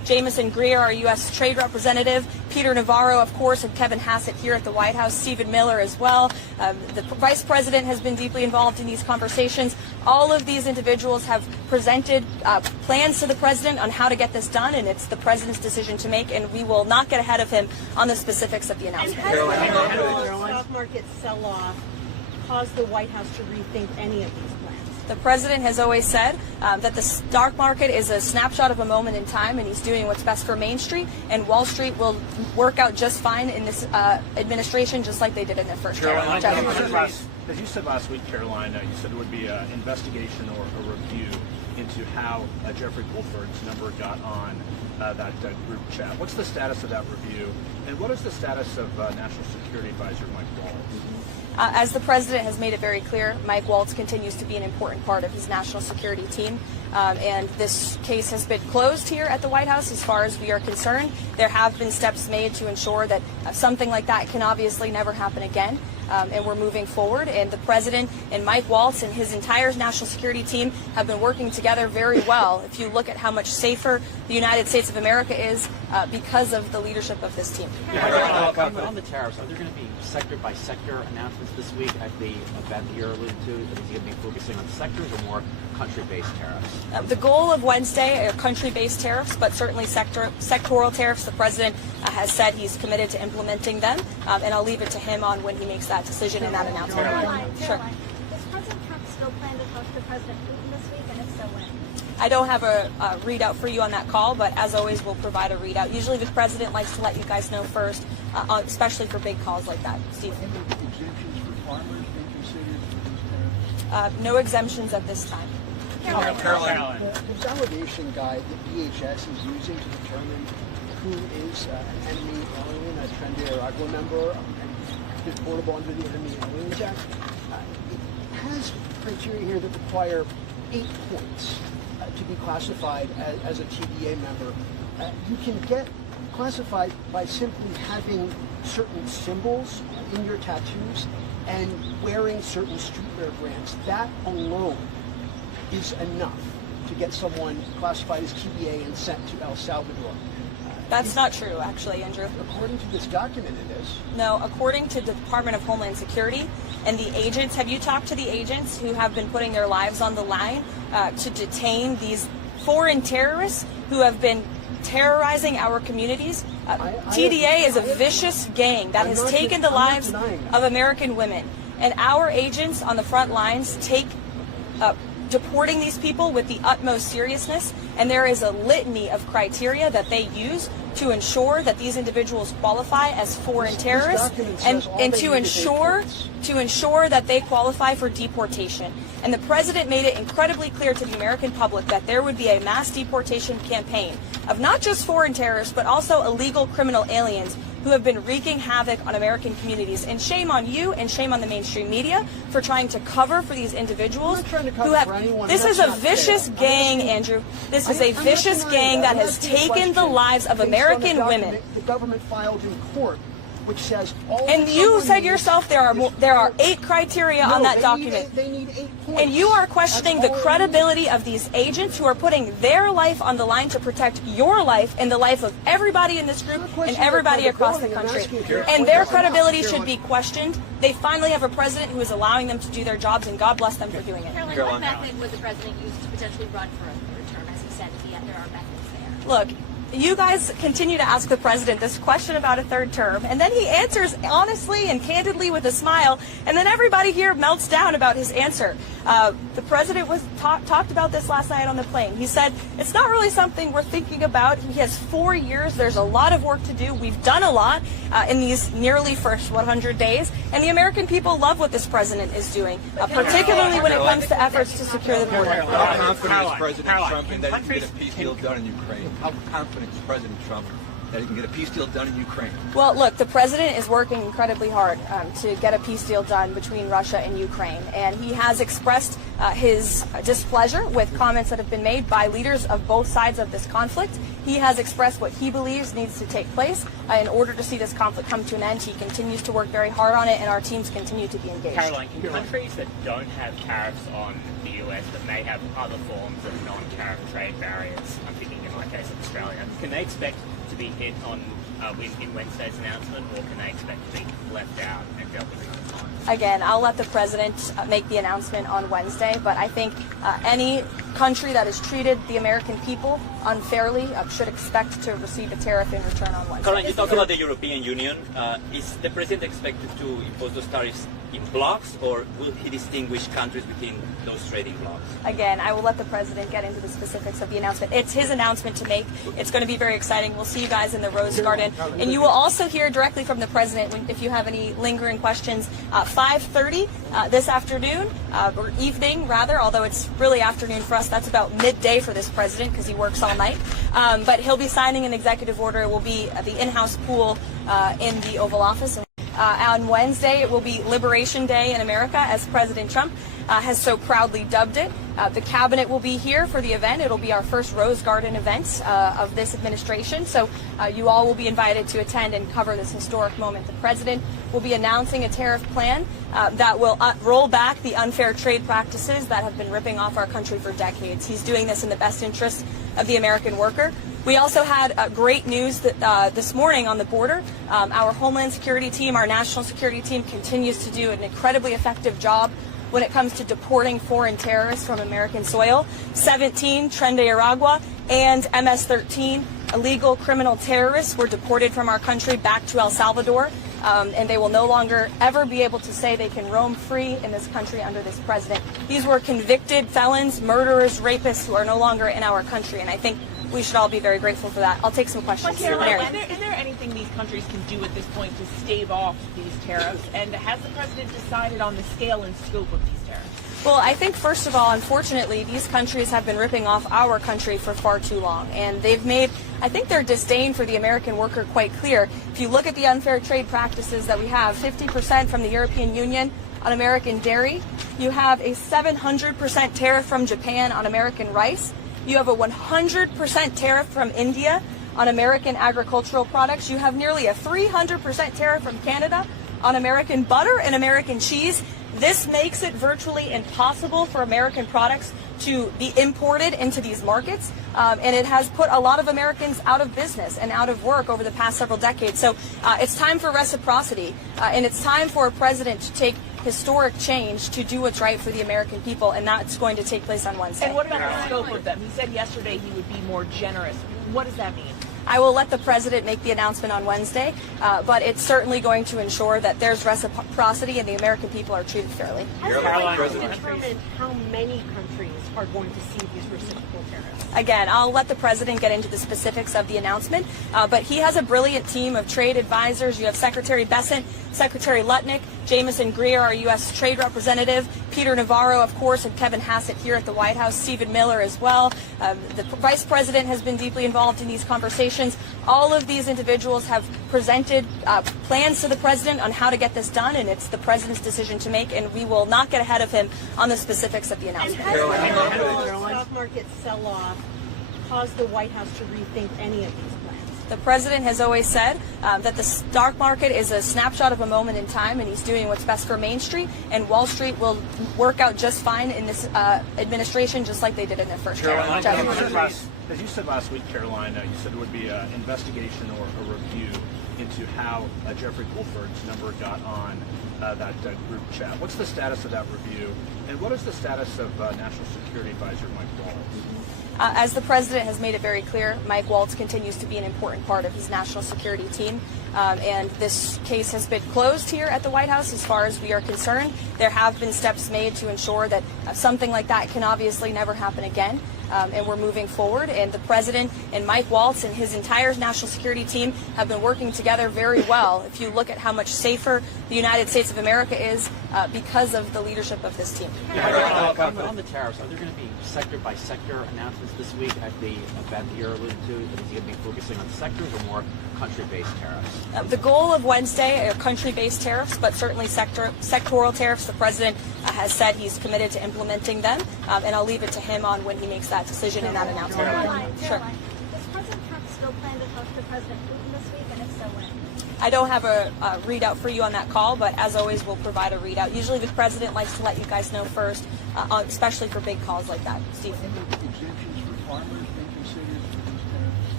Jameson Greer, our U.S. Trade Representative, Peter Navarro, of course, and Kevin Hassett here at the White House, Stephen Miller as well. The Vice President has been deeply involved in these conversations. All of these individuals have presented plans to the President on how to get this done, and it's the President's decision to make, and we will not get ahead of him on the specifics of the announcement. Stock market sell-off caused the White House to rethink any of these plans? The President has always said that the stock market is a snapshot of a moment in time, and he's doing what's best for Main Street, and Wall Street will work out just fine in this administration, just like they did in their first term. As you said last week, Karoline, you said there would be an investigation or a review into how Jeffrey Goldberg's number got on that group chat. What's the status of that review, and what is the status of National Security Advisor Mike Waltz? As the President has made it very clear, Mike Waltz continues to be an important part of his national security team. And this case has been closed here at the White House as far as we are concerned. There have been steps made to ensure that something like that can obviously never happen again. And we're moving forward. And the President and Mike Waltz and his entire national security team have been working together very well. If you look at how much safer the United States of America is because of the leadership of this team. On the tariffs, are there going to be sector-by-sector announcements this week at the event that you're alluding to? Is he going to be focusing on sectors or more country-based tariffs? The goal of Wednesday are country-based tariffs, but certainly sectoral tariffs. The President has said he's committed to implementing them, and I'll leave it to him on when he makes that decision and that announcement. Sure. Does President Trump still plan to talk to President Putin this week, and if so, when? I don't have a readout for you on that call, but as always, we'll provide a readout. Usually the President likes to let you guys know first, especially for big calls like that. Steve? Exemptions for farmers being considered for these tariffs? No exemptions at this time. Karoline. The validation guide that DHS is using to determine who is an enemy alien, a Tren de Aragua member, and deportable under the Enemy Aliens Act, it has criteria here that require 8 points to be classified as a TDA member. You can get classified by simply having certain symbols in your tattoos and wearing certain streetwear brands. That alone is enough to get someone classified as TDA and sent to El Salvador. That's not true, actually, Andrew. According to this document, it is. No, according to the Department of Homeland Security and the agents, have you talked to the agents who have been putting their lives on the line to detain these foreign terrorists who have been terrorizing our communities? TDA is a vicious gang that has taken the lives of American women. And our agents on the front lines take deporting these people with the utmost seriousness, and there is a litany of criteria that they use to ensure that these individuals qualify as foreign terrorists and to ensure that they qualify for deportation. And the President made it incredibly clear to the American public that there would be a mass deportation campaign of not just foreign terrorists, but also illegal criminal aliens who have been wreaking havoc on American communities. And shame on you and shame on the mainstream media for trying to cover for these individuals who have... This is a vicious gang, Andrew. This is a vicious gang that has taken the lives of American women. The government filed in court, which says all. And you said yourself there are 8 criteria on that document. They need 8 points. And you are questioning the credibility of these agents who are putting their life on the line to protect your life and the life of everybody in this group and everybody across the country. And their credibility should be questioned. They finally have a president who is allowing them to do their jobs, and God bless them for doing it. Karoline, what method would the president use to potentially run for a third term, as he said, if there are methods there? Look, you guys continue to ask the president this question about a third term, and then he answers honestly and candidly with a smile, and then everybody here melts down about his answer. The president talked about this last night on the plane. He said, it's not really something we're thinking about. He has 4 years. There's a lot of work to do. We've done a lot in these nearly first 100 days, and the American people love what this president is doing, particularly when it comes to efforts to secure the border. How confident is President Trump in that he can get a peace deal done in Ukraine? How confident is President Trump that he can get a peace deal done in Ukraine? Well, look, the president is working incredibly hard to get a peace deal done between Russia and Ukraine, and he has expressed his displeasure with comments that have been made by leaders of both sides of this conflict. He has expressed what he believes needs to take place in order to see this conflict come to an end. He continues to work very hard on it, and our teams continue to be engaged. Karoline, can countries that don't have tariffs on the US but may have other forms of non-tariff trade barriers, I'm thinking in my case of Australia. Can they expect to be hit on in Wednesday's announcement, or can they expect to be left out and dealt with another time? Again, I'll let the president make the announcement on Wednesday, but I think any country that has treated the American people unfairly should expect to receive a tariff in return on Wednesday. Karoline, you talk about the European Union. Is the president expected to impose those tariffs in blocks, or will he distinguish countries within those trading blocks? Again, I will let the president get into the specifics of the announcement. It's his announcement to make. It's going to be very exciting. We'll see you guys in the Rose Garden. And you will also hear directly from the president if you have any lingering questions. 5:30 this afternoon, or evening rather, although it's really afternoon for us. That's about midday for this president because he works all night. But he'll be signing an executive order. It will be at the in-house pool in the Oval Office. On Wednesday, it will be Liberation Day in America, as President Trump has so proudly dubbed it. The cabinet will be here for the event. It'll be our first Rose Garden event of this administration. So you all will be invited to attend and cover this historic moment. The president will be announcing a tariff plan that will roll back the unfair trade practices that have been ripping off our country for decades. He's doing this in the best interest of the American worker. We also had great news that this morning on the border. Our Homeland Security team, our national security team, continues to do an incredibly effective job when it comes to deporting foreign terrorists from American soil. 17 Tren de Aragua and MS-13 illegal criminal terrorists were deported from our country back to El Salvador, and they will no longer ever be able to say they can roam free in this country under this president. These were convicted felons, murderers, rapists who are no longer in our country, and I think we should all be very grateful for that. I'll take some questions. Karoline, is there anything these countries can do at this point to stave off these tariffs? And has the president decided on the scale and scope of these tariffs? Well, I think, first of all, unfortunately, these countries have been ripping off our country for far too long. And they've made, I think, their disdain for the American worker quite clear. If you look at the unfair trade practices that we have, 50% from the European Union on American dairy. You have a 700% tariff from Japan on American rice. You have a 100% tariff from India on American agricultural products. You have nearly a 300% tariff from Canada on American butter and American cheese. This makes it virtually impossible for American products to be imported into these markets, and it has put a lot of Americans out of business and out of work over the past several decades. So it's time for reciprocity, and it's time for a president to take historic change to do what's right for the American people, and that's going to take place on Wednesday. And what about the scope of them? He said yesterday he would be more generous. What does that mean? I will let the president make the announcement on Wednesday, but it's certainly going to ensure that there's reciprocity and the American people are treated fairly. Has the White House determined how many countries are going to see these reciprocal tariffs? Again, I'll let the president get into the specifics of the announcement, but he has a brilliant team of trade advisors. You have Secretary Bessent, Secretary Lutnick, Jameson Greer, our U.S. Trade Representative, Peter Navarro, of course, and Kevin Hassett here at the White House, Stephen Miller as well. The Vice President has been deeply involved in these conversations. All of these individuals have presented plans to the president on how to get this done, and it's the president's decision to make, and we will not get ahead of him on the specifics of the announcement. And has the stock market sell-off caused the White House to rethink any of these plans? The president has always said that the stock market is a snapshot of a moment in time, and he's doing what's best for Main Street, and Wall Street will work out just fine in this administration, just like they did in their first term. As you said last week, Karoline, you said there would be an investigation or a review into how Jeffrey Goldberg's number got on that group chat. What's the status of that review, and what is the status of National Security Advisor Mike Waltz? As the president has made it very clear, Mike Waltz continues to be an important part of his national security team. And this case has been closed here at the White House as far as we are concerned. There have been steps made to ensure that something like that can obviously never happen again. And we're moving forward. And the president and Mike Waltz and his entire national security team have been working together very well. If you look at how much safer the United States of America is because of the leadership of this team. On the tariffs, are there going to be sector-by-sector announcements this week at the event that you're alluding to? Is he going to be focusing on sectors or more country-based tariffs? The goal of Wednesday are country-based tariffs, but certainly sectoral tariffs. The president has said he's committed to implementing them, and I'll leave it to him on when he makes that decision and that announcement. Sure. Does President Trump still plan to talk to President Putin this week, and if so, when? I don't have a readout for you on that call, but as always, we'll provide a readout. Usually the president likes to let you guys know first, especially for big calls like that. Steve. Exemptions for farmers been considered for these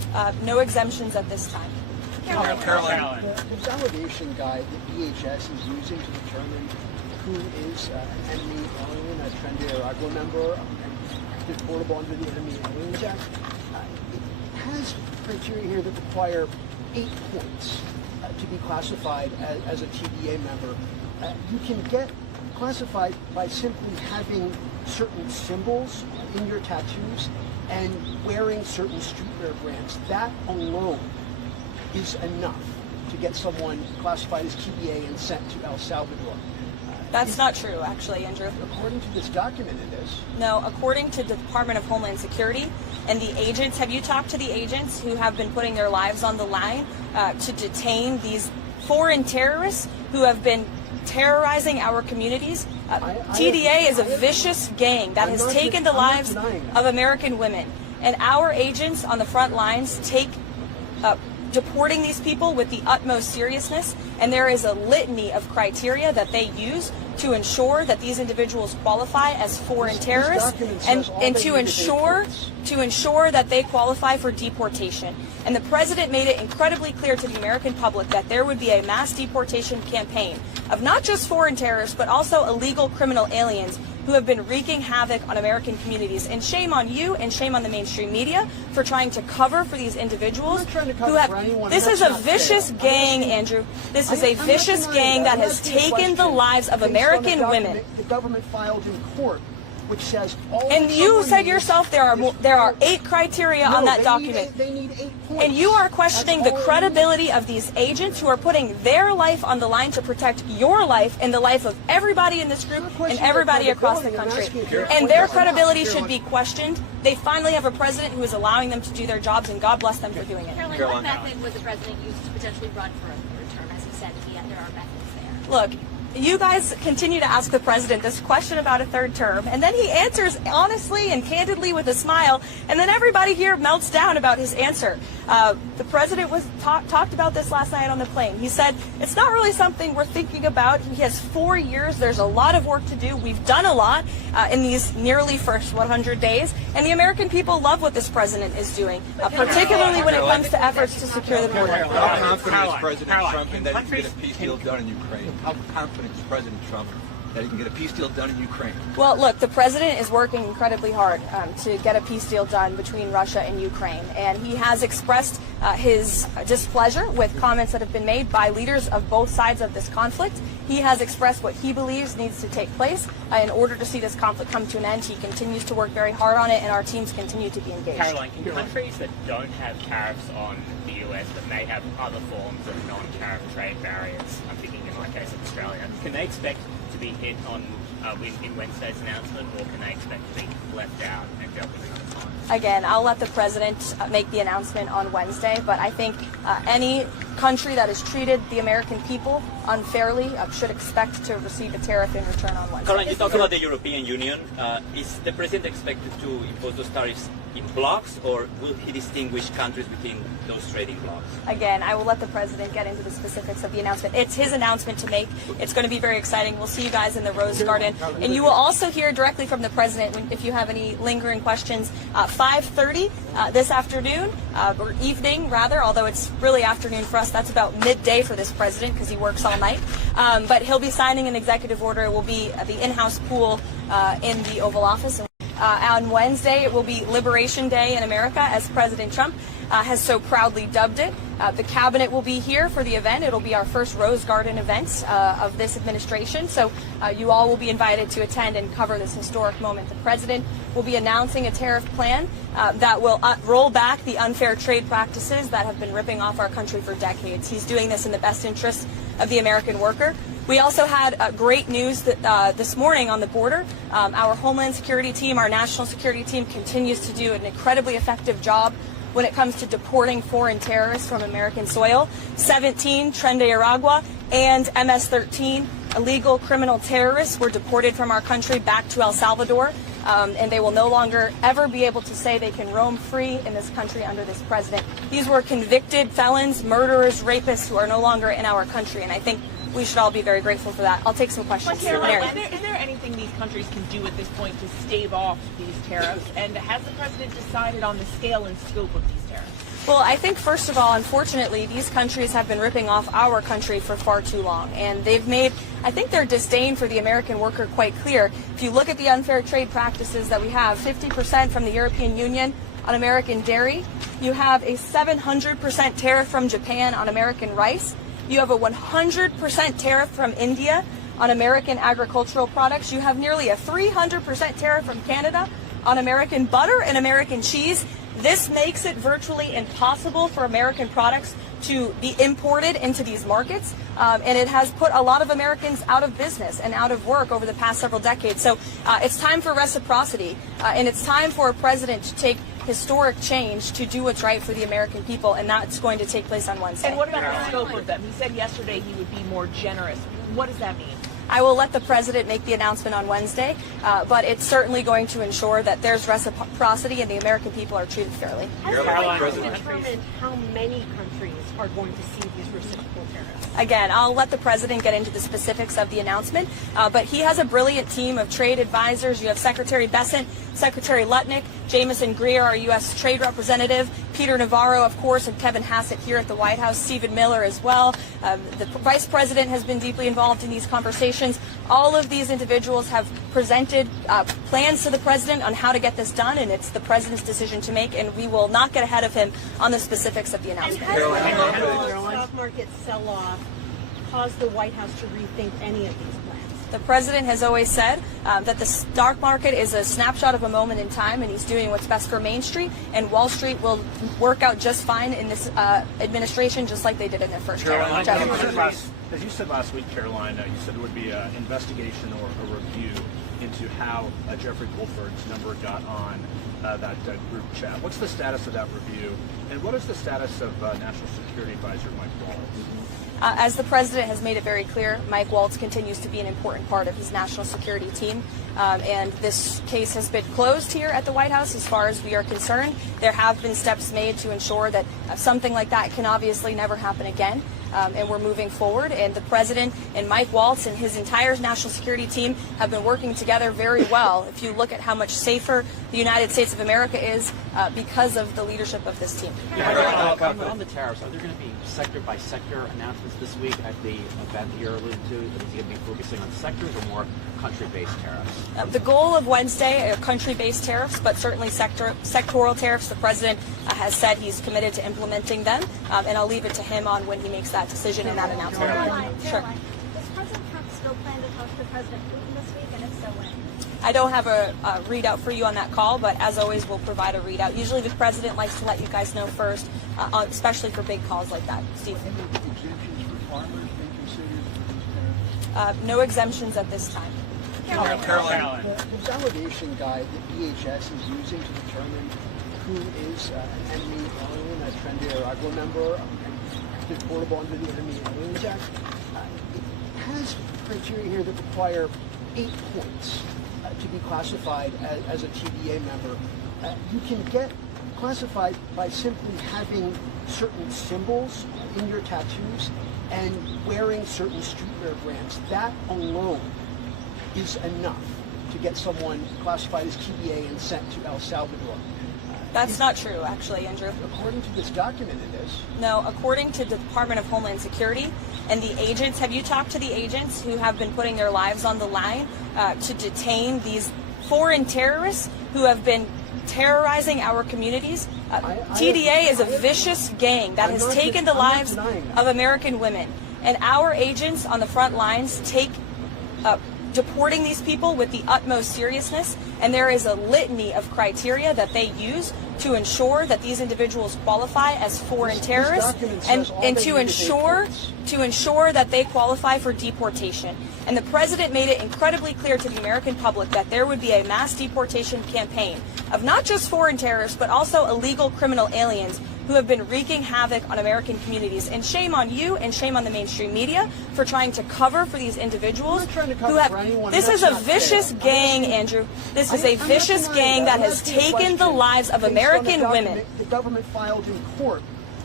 no exemptions at this time. Karoline. The validation guide that DHS is using to determine who is an enemy alien, a Tren de Aragua member, and deportable under the Enemy Aliens Act, it has criteria here that require 8 points to be classified as a TDA member. You can get classified by simply having certain symbols in your tattoos and wearing certain streetwear brands. That alone is enough to get someone classified as TDA and sent to El Salvador. That's not true, actually, Andrew. According to this document, it is. No, according to the Department of Homeland Security and the agents, have you talked to the agents who have been putting their lives on the line to detain these foreign terrorists who have been terrorizing our communities? TDA is a vicious gang that has taken the lives of American women. And our agents on the front lines take deporting these people with the utmost seriousness, and there is a litany of criteria that they use to ensure that these individuals qualify as foreign terrorists and to ensure that they qualify for deportation. And the president made it incredibly clear to the American public that there would be a mass deportation campaign of not just foreign terrorists, but also illegal criminal aliens who have been wreaking havoc on American communities. And shame on you and shame on the mainstream media for trying to cover for these individuals who have... This is a vicious gang, Andrew. This is a vicious gang that has taken the lives of American women. The government filed in court, which says all. And you said yourself there are 8 criteria on that document. They need 8 points. And you are questioning the credibility of these agents who are putting their life on the line to protect your life and the life of everybody in this group and everybody across the country. And their credibility should be questioned. They finally have a president who is allowing them to do their jobs, and God bless them for doing it. Karoline, what method would the president use to potentially run for a third term? As he said, there are methods there. Look, you guys continue to ask the president this question about a third term, and then he answers honestly and candidly with a smile, and then everybody here melts down about his answer. The president talked about this last night on the plane. He said, it's not really something we're thinking about. He has 4 years. There's a lot of work to do. We've done a lot in these nearly first 100 days, and the American people love what this president is doing, particularly when it comes to efforts to secure the border. How confident is President Trump in that he can get a peace deal done in Ukraine? How confident is President Trump that he can get a peace deal done in Ukraine? Well, look, the president is working incredibly hard to get a peace deal done between Russia and Ukraine, and he has expressed his displeasure with comments that have been made by leaders of both sides of this conflict. He has expressed what he believes needs to take place in order to see this conflict come to an end. He continues to work very hard on it, and our teams continue to be engaged. Karoline, can countries that don't have tariffs on the US but may have other forms of non-tariff trade barriers, I'm thinking in my case of Australia, can they expect to be hit on in Wednesday's announcement, or can they expect to be left out and dealt with another time? Again, I'll let the president make the announcement on Wednesday, but I think any country that has treated the American people unfairly should expect to receive a tariff in return on Wednesday. Karoline, you talk about the European Union. Is the president expected to impose those tariffs in blocks, or will he distinguish countries within those trading blocks? Again, I will let the president get into the specifics of the announcement. It's his announcement to make. It's going to be very exciting. We'll see you guys in the Rose Garden. And you will also hear directly from the president if you have any lingering questions. 5:30 this afternoon, or evening rather, although it's really afternoon for us. That's about midday for this president because he works all night. But he'll be signing an executive order. It will be the in-house pool in the Oval Office. On Wednesday, it will be Liberation Day in America, as President Trump has so proudly dubbed it. The cabinet will be here for the event. It'll be our first Rose Garden event of this administration. So you all will be invited to attend and cover this historic moment. The president will be announcing a tariff plan that will roll back the unfair trade practices that have been ripping off our country for decades. He's doing this in the best interest of the American worker. We also had great news that this morning on the border. Our Homeland Security team, our national security team, continues to do an incredibly effective job when it comes to deporting foreign terrorists from American soil. 17 Tren de Aragua and MS-13 illegal criminal terrorists were deported from our country back to El Salvador, and they will no longer ever be able to say they can roam free in this country under this president. These were convicted felons, murderers, rapists who are no longer in our country, and I think we should all be very grateful for that. I'll take some questions. Karoline, is there anything these countries can do at this point to stave off these tariffs? And has the president decided on the scale and scope of these tariffs? Well, I think, first of all, unfortunately, these countries have been ripping off our country for far too long. And they've made, I think, their disdain for the American worker quite clear. If you look at the unfair trade practices that we have, 50% from the European Union on American dairy. You have a 700% tariff from Japan on American rice. You have a 100% tariff from India on American agricultural products. You have nearly a 300% tariff from Canada on American butter and American cheese. This makes it virtually impossible for American products to be imported into these markets, and it has put a lot of Americans out of business and out of work over the past several decades. So it's time for reciprocity, and it's time for a president to take historic change to do what's right for the American people, and that's going to take place on Wednesday. And what about the scope of them? He said yesterday he would be more generous. What does that mean? I will let the president make the announcement on Wednesday, but it's certainly going to ensure that there's reciprocity and the American people are treated fairly. Has the president determined how many countries are going to see these reciprocal tariffs? Again, I'll let the president get into the specifics of the announcement, but he has a brilliant team of trade advisors. You have Secretary Bessent, Secretary Lutnick, Jameson Greer, our U.S. Trade Representative, Peter Navarro, of course, and Kevin Hassett here at the White House, Stephen Miller as well. The Vice President has been deeply involved in these conversations. All of these individuals have presented plans to the president on how to get this done, and it's the president's decision to make, and we will not get ahead of him on the specifics of the announcement. And has the stock market sell-off caused the White House to rethink any of these plans? The president has always said that the stock market is a snapshot of a moment in time, and he's doing what's best for Main Street, and Wall Street will work out just fine in this administration, just like they did in their first term. As you said last week, Caroline, you said it would be an investigation or a review into how Jeffrey Goldberg's number got on that group chat. What's the status of that review, and what is the status of National Security Advisor Mike Waltz? As the president has made it very clear, Mike Waltz continues to be an important part of his national security team, and this case has been closed here at the White House as far as we are concerned. There have been steps made to ensure that something like that can obviously never happen again. And we're moving forward, and the president and Mike Waltz and his entire national security team have been working together very well. If you look at how much safer the United States of America is because of the leadership of this team. On the tariffs, are there going to be sector-by-sector announcements this week at the event that you're alluding to? Is he going to be focusing on sectors or more country-based tariffs? The goal of Wednesday are country-based tariffs, but certainly sectoral tariffs. The president has said he's committed to implementing them, and I'll leave it to him on when he makes that decision and that announcement. Sure. Does President Trump still plan to talk to President Putin this week, and if so, when? I don't have a readout for you on that call, but as always, we'll provide a readout. Usually the president likes to let you guys know first, especially for big calls like that. Steve? Exemptions for farmers being considered for these tariffs? No exemptions at this time. Caroline. The validation guide that DHS is using to determine who is an enemy alien, a Trinidad Agua member, and deportable under the Enemy Aliens Act, it has criteria here that require 8 points to be classified as a TDA member. You can get classified by simply having certain symbols in your tattoos and wearing certain streetwear brands. That alone is enough to get someone classified as TDA and sent to El Salvador. That's not true, actually, Andrew. According to this document, it is. No, according to the Department of Homeland Security and the agents, have you talked to the agents who have been putting their lives on the line to detain these foreign terrorists who have been terrorizing our communities? TDA is a vicious gang that has taken the lives of American women. And our agents on the front lines take deporting these people with the utmost seriousness, and there is a litany of criteria that they use to ensure that these individuals qualify as foreign terrorists and to ensure that they qualify for deportation. And the president made it incredibly clear to the American public that there would be a mass deportation campaign of not just foreign terrorists, but also illegal criminal aliens who have been wreaking havoc on American communities. And shame on you and shame on the mainstream media for trying to cover for these individuals who have... This is a vicious gang, Andrew. This is a vicious gang that has taken the lives of American women. The government filed in court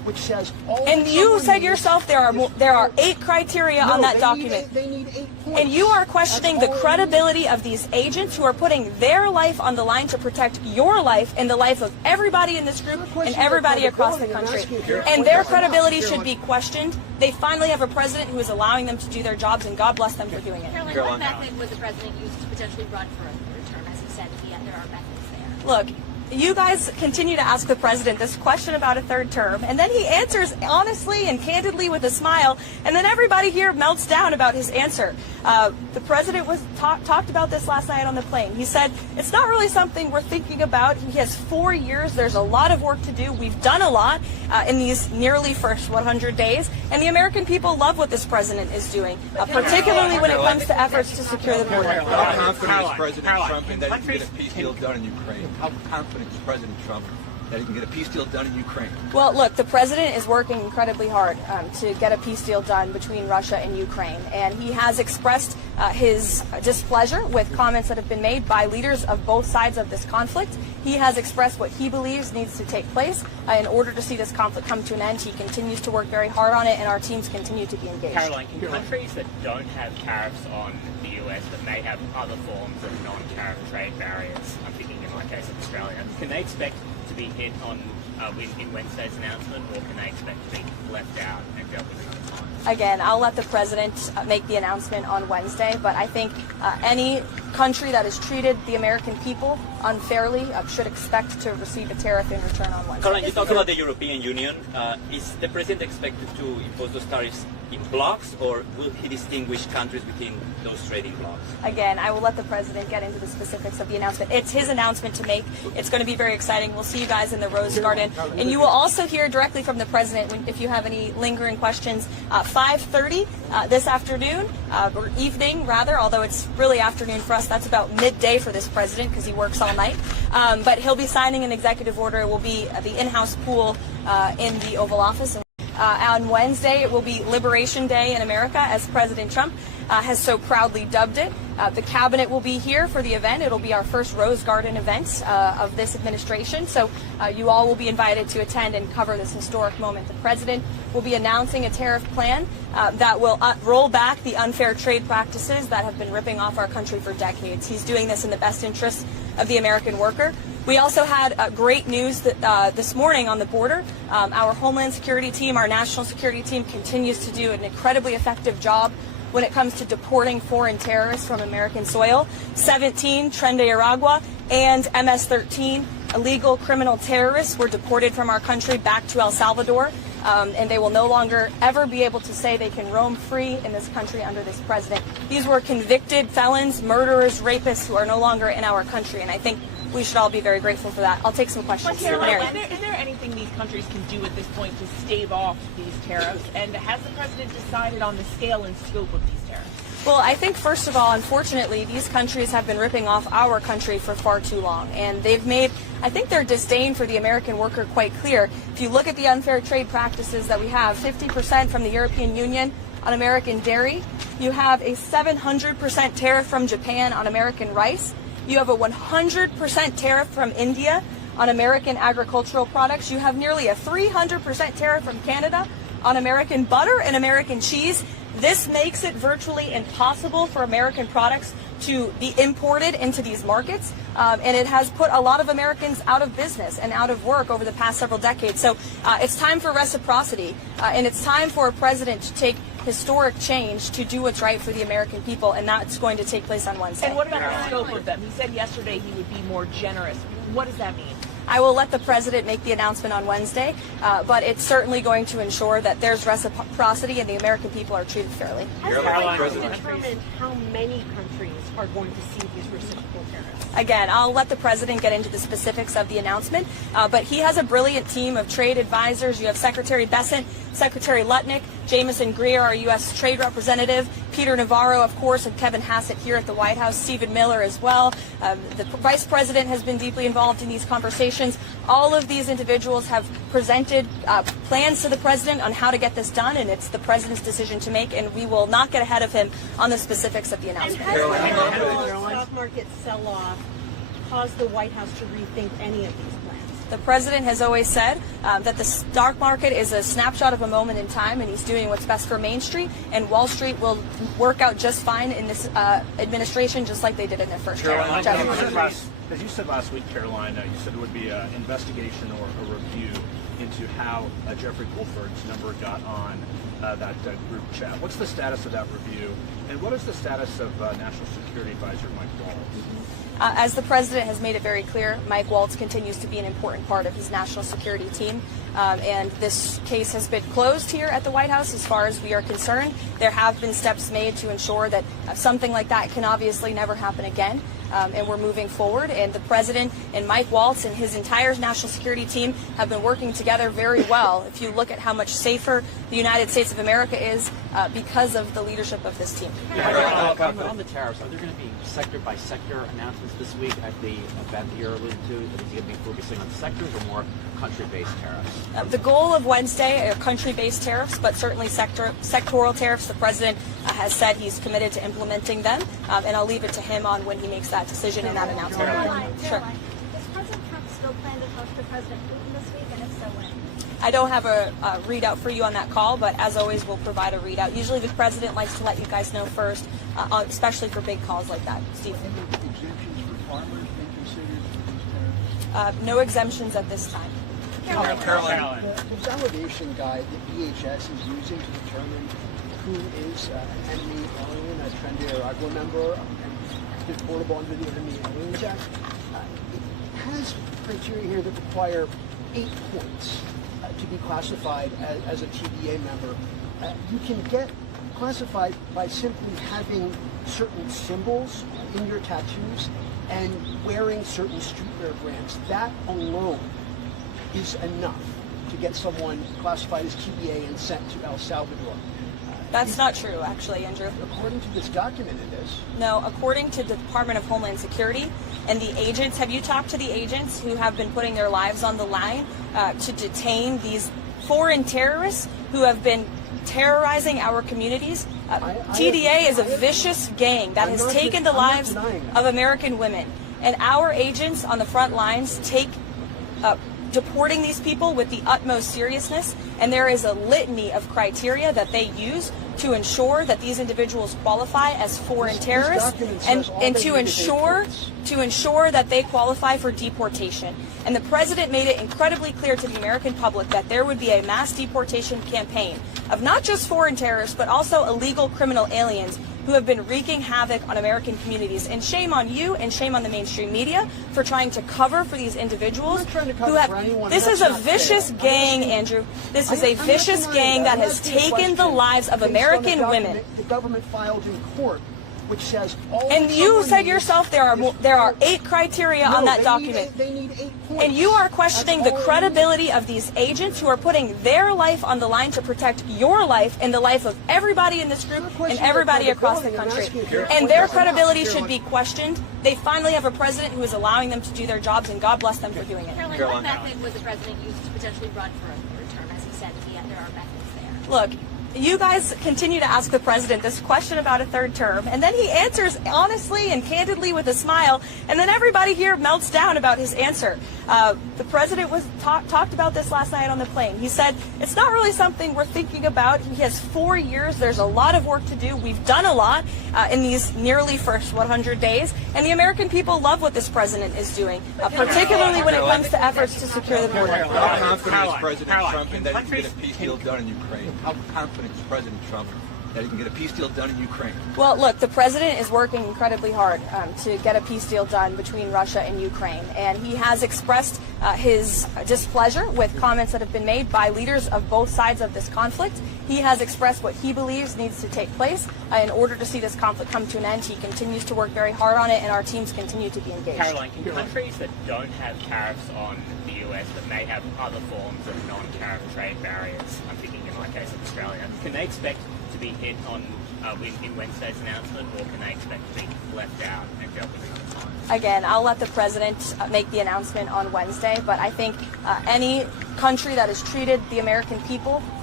which says all. And you said yourself there are 8 criteria on that document. They need 8 points. And you are questioning the credibility of these agents who are putting their life on the line to protect your life and the life of everybody in this group and everybody across the country. And their credibility should be questioned. They finally have a president who is allowing them to do their jobs, and God bless them for doing it. Karoline, what method would the president use to potentially run for a third term? As he said, there are methods there. Look, you guys continue to ask the president this question about a third term, and then he answers honestly and candidly with a smile, and then everybody here melts down about his answer. The president talked about this last night on the plane. He said, it's not really something we're thinking about. He has 4 years. There's a lot of work to do. We've done a lot in these nearly first 100 days, and the American people love what this president is doing, particularly when it comes to efforts to secure the border. How confident is President Trump in that he can get a peace deal done in Ukraine? How confident is President Trump that he can get a peace deal done in Ukraine? Well, look, the president is working incredibly hard to get a peace deal done between Russia and Ukraine, and he has expressed his displeasure with comments that have been made by leaders of both sides of this conflict. He has expressed what he believes needs to take place in order to see this conflict come to an end. He continues to work very hard on it, and our teams continue to be engaged. Karoline, can countries that don't have tariffs on the US but may have other forms of non-tariff trade barriers, I'm thinking in my case of Australia, can they expect to be hit on in Wednesday's announcement, or can they expect to be left out and dealt with another time? Again, I'll let the president make the announcement on Wednesday, but I think any country that has treated the American people unfairly should expect to receive a tariff in return on Wednesday. Karoline, you talk about the European Union. Is the president expected to impose those tariffs in blocks, or will he distinguish countries within those trading blocks? Again, I will let the president get into the specifics of the announcement. It's his announcement to make. It's going to be very exciting. We'll see you guys in the Rose Garden. And you will also hear directly from the president if you have any lingering questions. 5:30 this afternoon, or evening rather, although it's really afternoon for us. That's about midday for this president because he works all night. But he'll be signing an executive order. It will be the in-house pool in the Oval Office. On Wednesday, it will be Liberation Day in America, as President Trump has so proudly dubbed it. The cabinet will be here for the event. It'll be our first Rose Garden event of this administration. So you all will be invited to attend and cover this historic moment. The president will be announcing a tariff plan that will roll back the unfair trade practices that have been ripping off our country for decades. He's doing this in the best interest of the American worker. We also had great news that, this morning on the border. Our Homeland Security team, our national security team, continues to do an incredibly effective job when it comes to deporting foreign terrorists from American soil. 17 Tren de Aragua and MS-13 illegal criminal terrorists were deported from our country back to El Salvador. And they will no longer ever be able to say they can roam free in this country under this president. These were convicted felons, murderers, rapists who are no longer in our country, and I think we should all be very grateful for that. I'll take some questions. Caroline, is there anything these countries can do at this point to stave off these tariffs? And has the president decided on the scale and scope of these tariffs? Well, I think, first of all, unfortunately, these countries have been ripping off our country for far too long. And they've made, I think, their disdain for the American worker quite clear. If you look at the unfair trade practices that we have, 50% from the European Union on American dairy. You have a 700% tariff from Japan on American rice. You have a 100% tariff from India on American agricultural products. You have nearly a 300% tariff from Canada on American butter and American cheese. This makes it virtually impossible for American products to be imported into these markets, and it has put a lot of Americans out of business and out of work over the past several decades. So it's time for reciprocity, and it's time for a president to take historic change to do what's right for the American people, and that's going to take place on Wednesday. And what about the scope of them? He said yesterday he would be more generous. What does that mean? I will let the president make the announcement on Wednesday, but it's certainly going to ensure that there's reciprocity and the American people are treated fairly. How do you determine how many countries are going to see these reciprocal tariffs? Again, I'll let the president get into the specifics of the announcement, but he has a brilliant team of trade advisors. You have Secretary Bessent, Secretary Lutnick, Jameson Greer, our U.S. Trade Representative, Peter Navarro, of course, and Kevin Hassett here at the White House, Stephen Miller as well. The Vice President has been deeply involved in these conversations. All of these individuals have presented plans to the president on how to get this done, and it's the president's decision to make, and we will not get ahead of him on the specifics of the announcement. And has the stock market sell-off caused the White House to rethink any of these plans? The president has always said that the stock market is a snapshot of a moment in time, and he's doing what's best for Main Street, and Wall Street will work out just fine in this administration, just like they did in their first term. As you said last week, Karoline, you said it would be an investigation or a review into how Jeffrey Goldberg's number got on that group chat. What's the status of that review, and what is the status of National Security Advisor Mike Waltz? As the president has made it very clear, Mike Waltz continues to be an important part of his national security team, and this case has been closed here at the White House as far as we are concerned. There have been steps made to ensure that something like that can obviously never happen again. And we're moving forward, and the president and Mike Waltz and his entire national security team have been working together very well. If you look at how much safer the United States of America is because of the leadership of this team. On the tariffs, are there going to be sector-by-sector announcements this week at the event that you're alluding to? Is he going to be focusing on sectors or more country-based tariffs? The goal of Wednesday are country-based tariffs, but certainly sectoral tariffs. The president has said he's committed to implementing them, and I'll leave it to him on when he makes that decision and that announcement. Karoline, Sure. does President Trump still plan to talk to President Putin this week, and if so, when? I don't have a readout for you on that call, but as always, we'll provide a readout. Usually the president likes to let you guys know first, especially for big calls like that. Steve? Exemptions for farmers being considered for these tariffs? No exemptions at this time. Karoline. The validation guide that DHS is using to determine who is an enemy alien, a Tren de Aragua member, and deportable under the Enemy Aliens Act, it has criteria here that require 8 points to be classified as a TDA member. You can get classified by simply having certain symbols in your tattoos and wearing certain streetwear brands. That alone is enough to get someone classified as TDA and sent to El Salvador. That's not true, actually, Andrew. According to this document, it is. No, according to the Department of Homeland Security and the agents, have you talked to the agents who have been putting their lives on the line to detain these foreign terrorists who have been terrorizing our communities? TDA is a vicious gang that has taken the lives of American women. And our agents on the front lines take deporting these people with the utmost seriousness, and there is a litany of criteria that they use to ensure that these individuals qualify as foreign terrorists and to ensure that they qualify for deportation. And the president made it incredibly clear to the American public that there would be a mass deportation campaign of not just foreign terrorists, but also illegal criminal aliens who have been wreaking havoc on American communities. And shame on you and shame on the mainstream media for trying to cover for these individuals who have... This is a vicious gang, Andrew. This is a vicious gang that has taken the lives of American women. The government filed in court, which says all. And you said yourself there are 8 criteria on that document. They need 8 points. And you are questioning the credibility of these agents who are putting their life on the line to protect your life and the life of everybody in this group and everybody across the country. And their credibility should be questioned. They finally have a president who is allowing them to do their jobs, and God bless them for doing it. Karoline, what method would the president use to potentially run for a third term? As he said, there are methods there. Look, you guys continue to ask the president this question about a third term, and then he answers honestly and candidly with a smile, and then everybody here melts down about his answer. The president talked about this last night on the plane. He said, it's not really something we're thinking about. He has 4 years. There's a lot of work to do. We've done a lot in these nearly first 100 days, and the American people love what this president is doing, particularly when it comes to efforts to secure the border. How confident is President Trump in that he can get a peace deal done in Ukraine? How confident is President Trump that he can get a peace deal done in Ukraine? Well, look, the president is working incredibly hard to get a peace deal done between Russia and Ukraine, and he has expressed his displeasure with comments that have been made by leaders of both sides of this conflict. He has expressed what he believes needs to take place in order to see this conflict come to an end. He continues to work very hard on it, and our teams continue to be engaged. Karoline, can countries that don't have tariffs on the US but may have other forms of non-tariff trade barriers, I'm thinking in my case of Australia, can they expect to be hit on in Wednesday's announcement, or can they expect to be left out and dealt with another time? Again, I'll let the president make the announcement on Wednesday, but I think any country that has treated the American people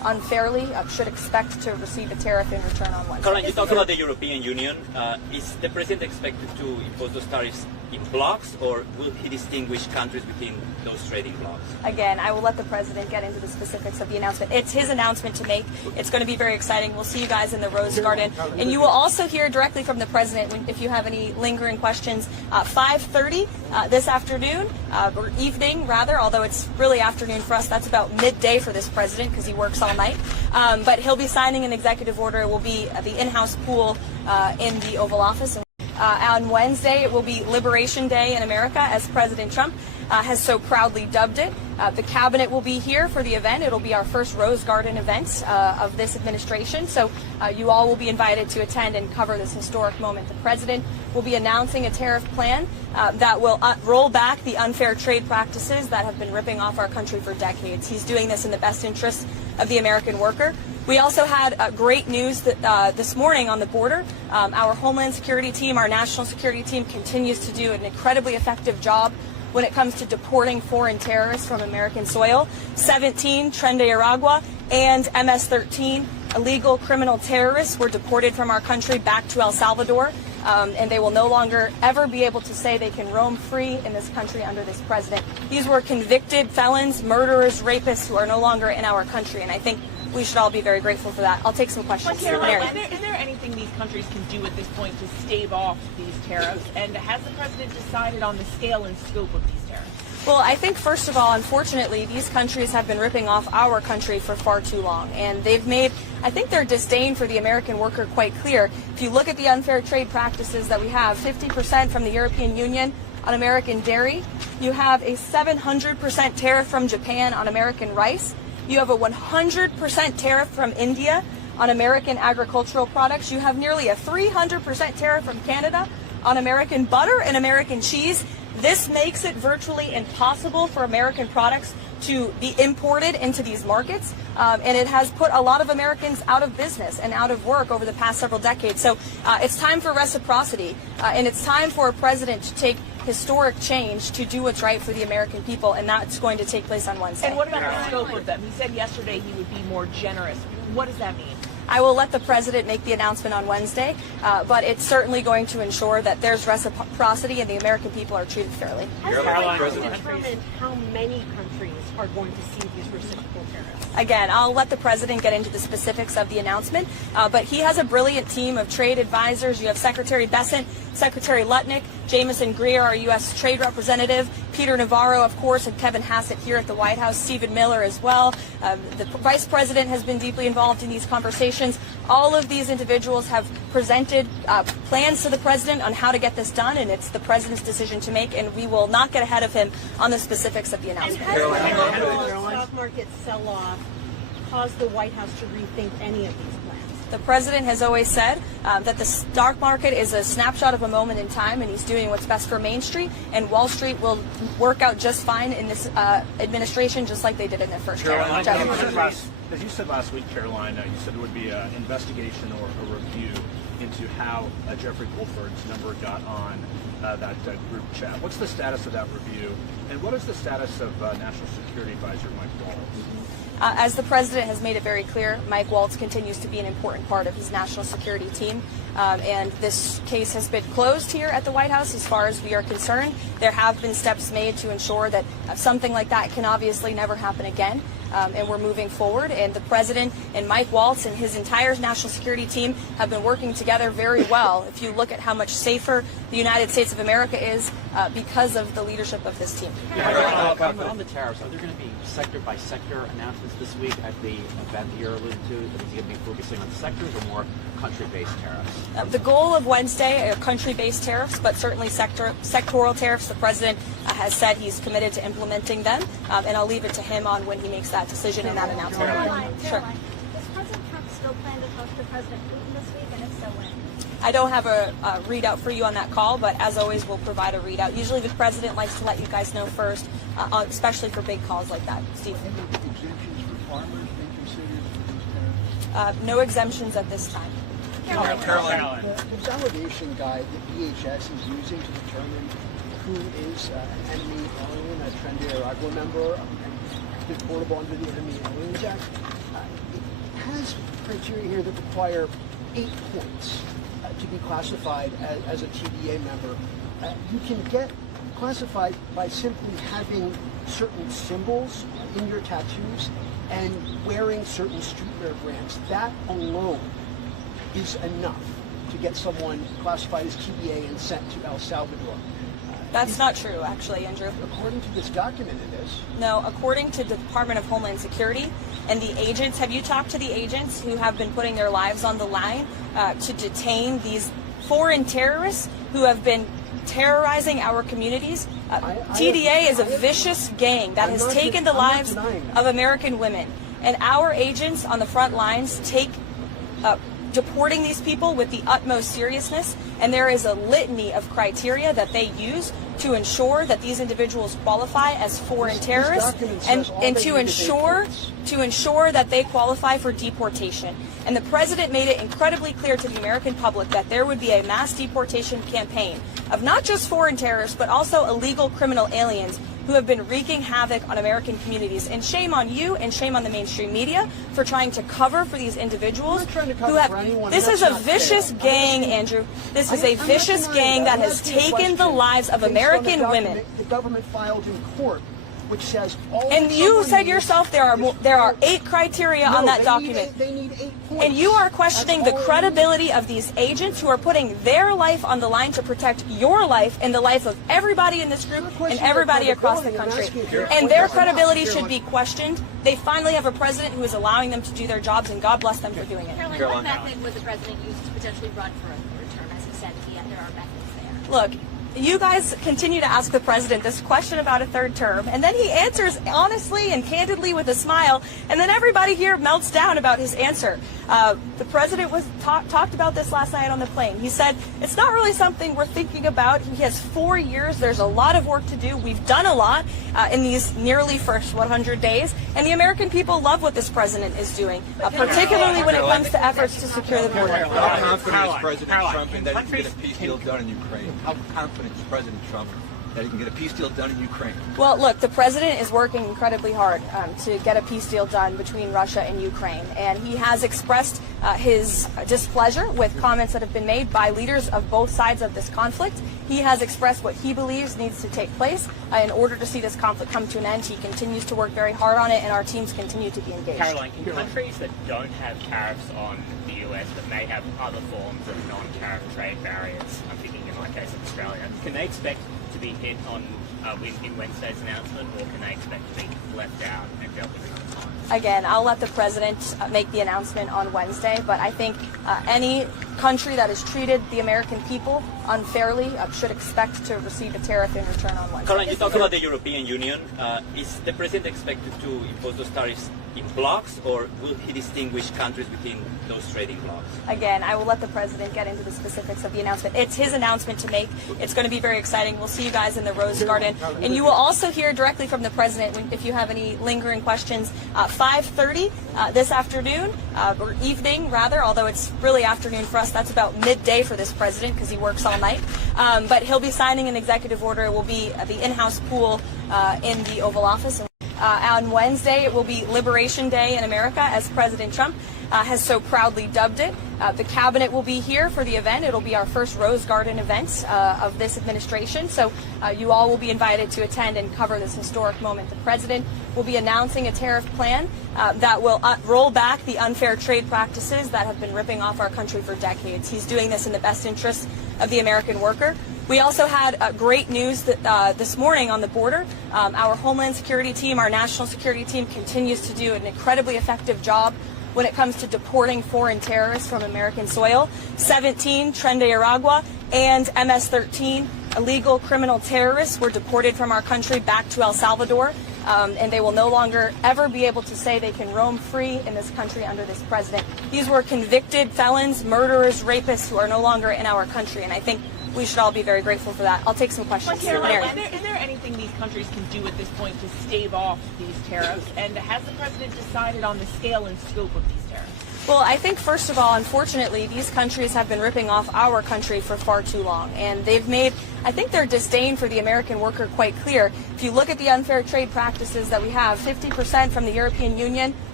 unfairly should expect to receive a tariff in return on Wednesday. Karoline, you talk about the European Union. Is the president expected to impose those tariffs in blocks, or will he distinguish countries within those trading blocks? Again, I will let the president get into the specifics of the announcement. It's his announcement to make. It's going to be very exciting. We'll see you guys in the Rose Garden. And you will also hear directly from the president if you have any lingering questions. 5:30 this afternoon, or evening rather, although it's really afternoon for us. That's about midday for this president because he works all night. But he'll be signing an executive order. It will be the in-house pool in the Oval Office. On Wednesday, it will be Liberation Day in America, as President Trump has so proudly dubbed it. The cabinet will be here for the event. It'll be our first Rose Garden event of this administration. So you all will be invited to attend and cover this historic moment. The president will be announcing a tariff plan that will roll back the unfair trade practices that have been ripping off our country for decades. He's doing this in the best interest of the American worker. We also had great news that, this morning on the border. Our Homeland Security team, our national security team, continues to do an incredibly effective job when it comes to deporting foreign terrorists from American soil. 17 Tren de Aragua and MS-13 illegal criminal terrorists were deported from our country back to El Salvador, and they will no longer ever be able to say they can roam free in this country under this president. These were convicted felons, murderers, rapists who are no longer in our country, and I think we should all be very grateful for that. I'll take some questions. Karoline, is there anything these countries can do at this point to stave off these tariffs? And has the president decided on the scale and scope of these tariffs? Well, I think, first of all, unfortunately, these countries have been ripping off our country for far too long. And they've made, I think, their disdain for the American worker quite clear. If you look at the unfair trade practices that we have, 50% from the European Union on American dairy. You have a 700% tariff from Japan on American rice. You have a 100% tariff from India on American agricultural products. You have nearly a 300% tariff from Canada on American butter and American cheese. This makes it virtually impossible for American products to be imported into these markets, and it has put a lot of Americans out of business and out of work over the past several decades. So it's time for reciprocity, and it's time for a president to take historic change to do what's right for the American people, and that's going to take place on Wednesday. And what about the scope of them? He said yesterday he would be more generous. What does that mean? I will let the president make the announcement on Wednesday, but it's certainly going to ensure that there's reciprocity and the American people are treated fairly. Has the president determined how many countries are going to see these reciprocal tariffs? Again, I'll let the president get into the specifics of the announcement, but he has a brilliant team of trade advisors. You have Secretary Bessent, Secretary Lutnick, Jameson Greer, our U.S. Trade Representative, Peter Navarro, of course, and Kevin Hassett here at the White House, Stephen Miller as well. The Vice President has been deeply involved in these conversations. All of these individuals have presented plans to the president on how to get this done, and it's the president's decision to make, and we will not get ahead of him on the specifics of the announcement. And has the stock market sell-off caused the White House to rethink any of these plans? The president has always said that the stock market is a snapshot of a moment in time, and he's doing what's best for Main Street, and Wall Street will work out just fine in this administration, just like they did in their first term. As you said last week, Karoline, you said there would be an investigation or a review into how Jeffrey Goldford's number got on that group chat. What's the status of that review, and what is the status of National Security Advisor Mike Waltz? As the president has made it very clear, Mike Waltz continues to be an important part of his national security team. And this case has been closed here at the White House as far as we are concerned. There have been steps made to ensure that something like that can obviously never happen again. And we're moving forward. And the president and Mike Waltz and his entire national security team have been working together very well. If you look at how much safer the United States of America is because of the leadership of this team. On the tariffs, are there going to be sector-by-sector announcements this week at the event that you're alluding to? Is he going to be focusing on sectors or more country-based tariffs? The goal of Wednesday are country-based tariffs, but certainly sectoral tariffs. The president has said he's committed to implementing them, and I'll leave it to him on when he makes that decision and that announcement. Sure. Does President Trump still plan to talk to President Putin this week, and if so, when? I don't have a readout for you on that call, but as always, we'll provide a readout. Usually the president likes to let you guys know first, especially for big calls like that. Steve? Exemptions for farmers been considered for these tariffs? No exemptions at this time. Karoline. The validation guide that DHS is using to determine who is an enemy alien, a Tren de Aragua member, and deportable under the Enemy Aliens Act, has criteria here that require 8 points to be classified as a TDA member. You can get classified by simply having certain symbols in your tattoos and wearing certain streetwear brands. That alone is enough to get someone classified as TDA and sent to El Salvador. That's not true, actually, Andrew. According to this document, it is. No, according to the Department of Homeland Security and the agents, have you talked to the agents who have been putting their lives on the line to detain these foreign terrorists who have been terrorizing our communities? TDA is a vicious gang that has taken the lives of American women. And our agents on the front lines take deporting these people with the utmost seriousness, and there is a litany of criteria that they use to ensure that these individuals qualify as foreign terrorists and to ensure that they qualify for deportation. And the president made it incredibly clear to the American public that there would be a mass deportation campaign of not just foreign terrorists, but also illegal criminal aliens who have been wreaking havoc on American communities. And shame on you and shame on the mainstream media for trying to cover for these individuals who have... This is a vicious gang, Andrew. This is a vicious gang that has taken the lives of American women. The government filed in court, which says all. And you said yourself there are 8 criteria on that document. They need 8 points. And you are questioning the credibility of these agents who are putting their life on the line to protect your life and the life of everybody in this group and everybody across the country. And their credibility should be questioned. They finally have a president who is allowing them to do their jobs, and God bless them for doing it. Karoline, what method would the president use to potentially run for a third term, as he said, if there are methods there? Look, you guys continue to ask the president this question about a third term, and then he answers honestly and candidly with a smile, and then everybody here melts down about his answer. The president talked about this last night on the plane. He said, it's not really something we're thinking about. He has 4 years. There's a lot of work to do. We've done a lot in these nearly first 100 days, and the American people love what this president is doing, particularly when it comes to efforts to secure the border. How confident is President Trump in that he can get a peace deal done in Ukraine? How confident is President Trump that he can get a peace deal done in Ukraine? Well, look, the president is working incredibly hard to get a peace deal done between Russia and Ukraine, and he has expressed his displeasure with comments that have been made by leaders of both sides of this conflict. He has expressed what he believes needs to take place in order to see this conflict come to an end. He continues to work very hard on it, and our teams continue to be engaged. Karoline, can countries that don't have tariffs on the US but may have other forms of non-tariff trade barriers, I'm thinking in my case of Australia, can they expect to be hit on in Wednesday's announcement, or can they expect to be left out and dealt with another time? Again, I'll let the president make the announcement on Wednesday, but I think any country that has treated the American people unfairly should expect to receive a tariff in return on Wednesday. Karoline, you talk about the European Union. Is the president expected to impose those tariffs in blocks, or will he distinguish countries within those trading blocks? Again, I will let the president get into the specifics of the announcement. It's his announcement to make. It's going to be very exciting. We'll see you guys in the Rose Garden. And you will also hear directly from the president if you have any lingering questions. 5:30 this afternoon, or evening rather, although it's really afternoon for us. That's about midday for this president because he works all night. But he'll be signing an executive order. It will be at the in-house pool in the Oval Office. On Wednesday, it will be Liberation Day in America, as President Trump has so proudly dubbed it. The cabinet will be here for the event. It'll be our first Rose Garden event of this administration. So you all will be invited to attend and cover this historic moment. The president will be announcing a tariff plan that will roll back the unfair trade practices that have been ripping off our country for decades. He's doing this in the best interest of the American worker. We also had great news that, this morning on the border. Our Homeland Security team, our national security team, continues to do an incredibly effective job when it comes to deporting foreign terrorists from American soil. 17 Tren de Aragua and MS-13 illegal criminal terrorists were deported from our country back to El Salvador, and they will no longer ever be able to say they can roam free in this country under this president. These were convicted felons, murderers, rapists who are no longer in our country, and I think we should all be very grateful for that. I'll take some questions. Karoline, is there anything these countries can do at this point to stave off these tariffs? And has the president decided on the scale and scope of these tariffs? Well, I think, first of all, unfortunately, these countries have been ripping off our country for far too long. And they've made, I think, their disdain for the American worker quite clear. If you look at the unfair trade practices that we have, 50% from the European Union,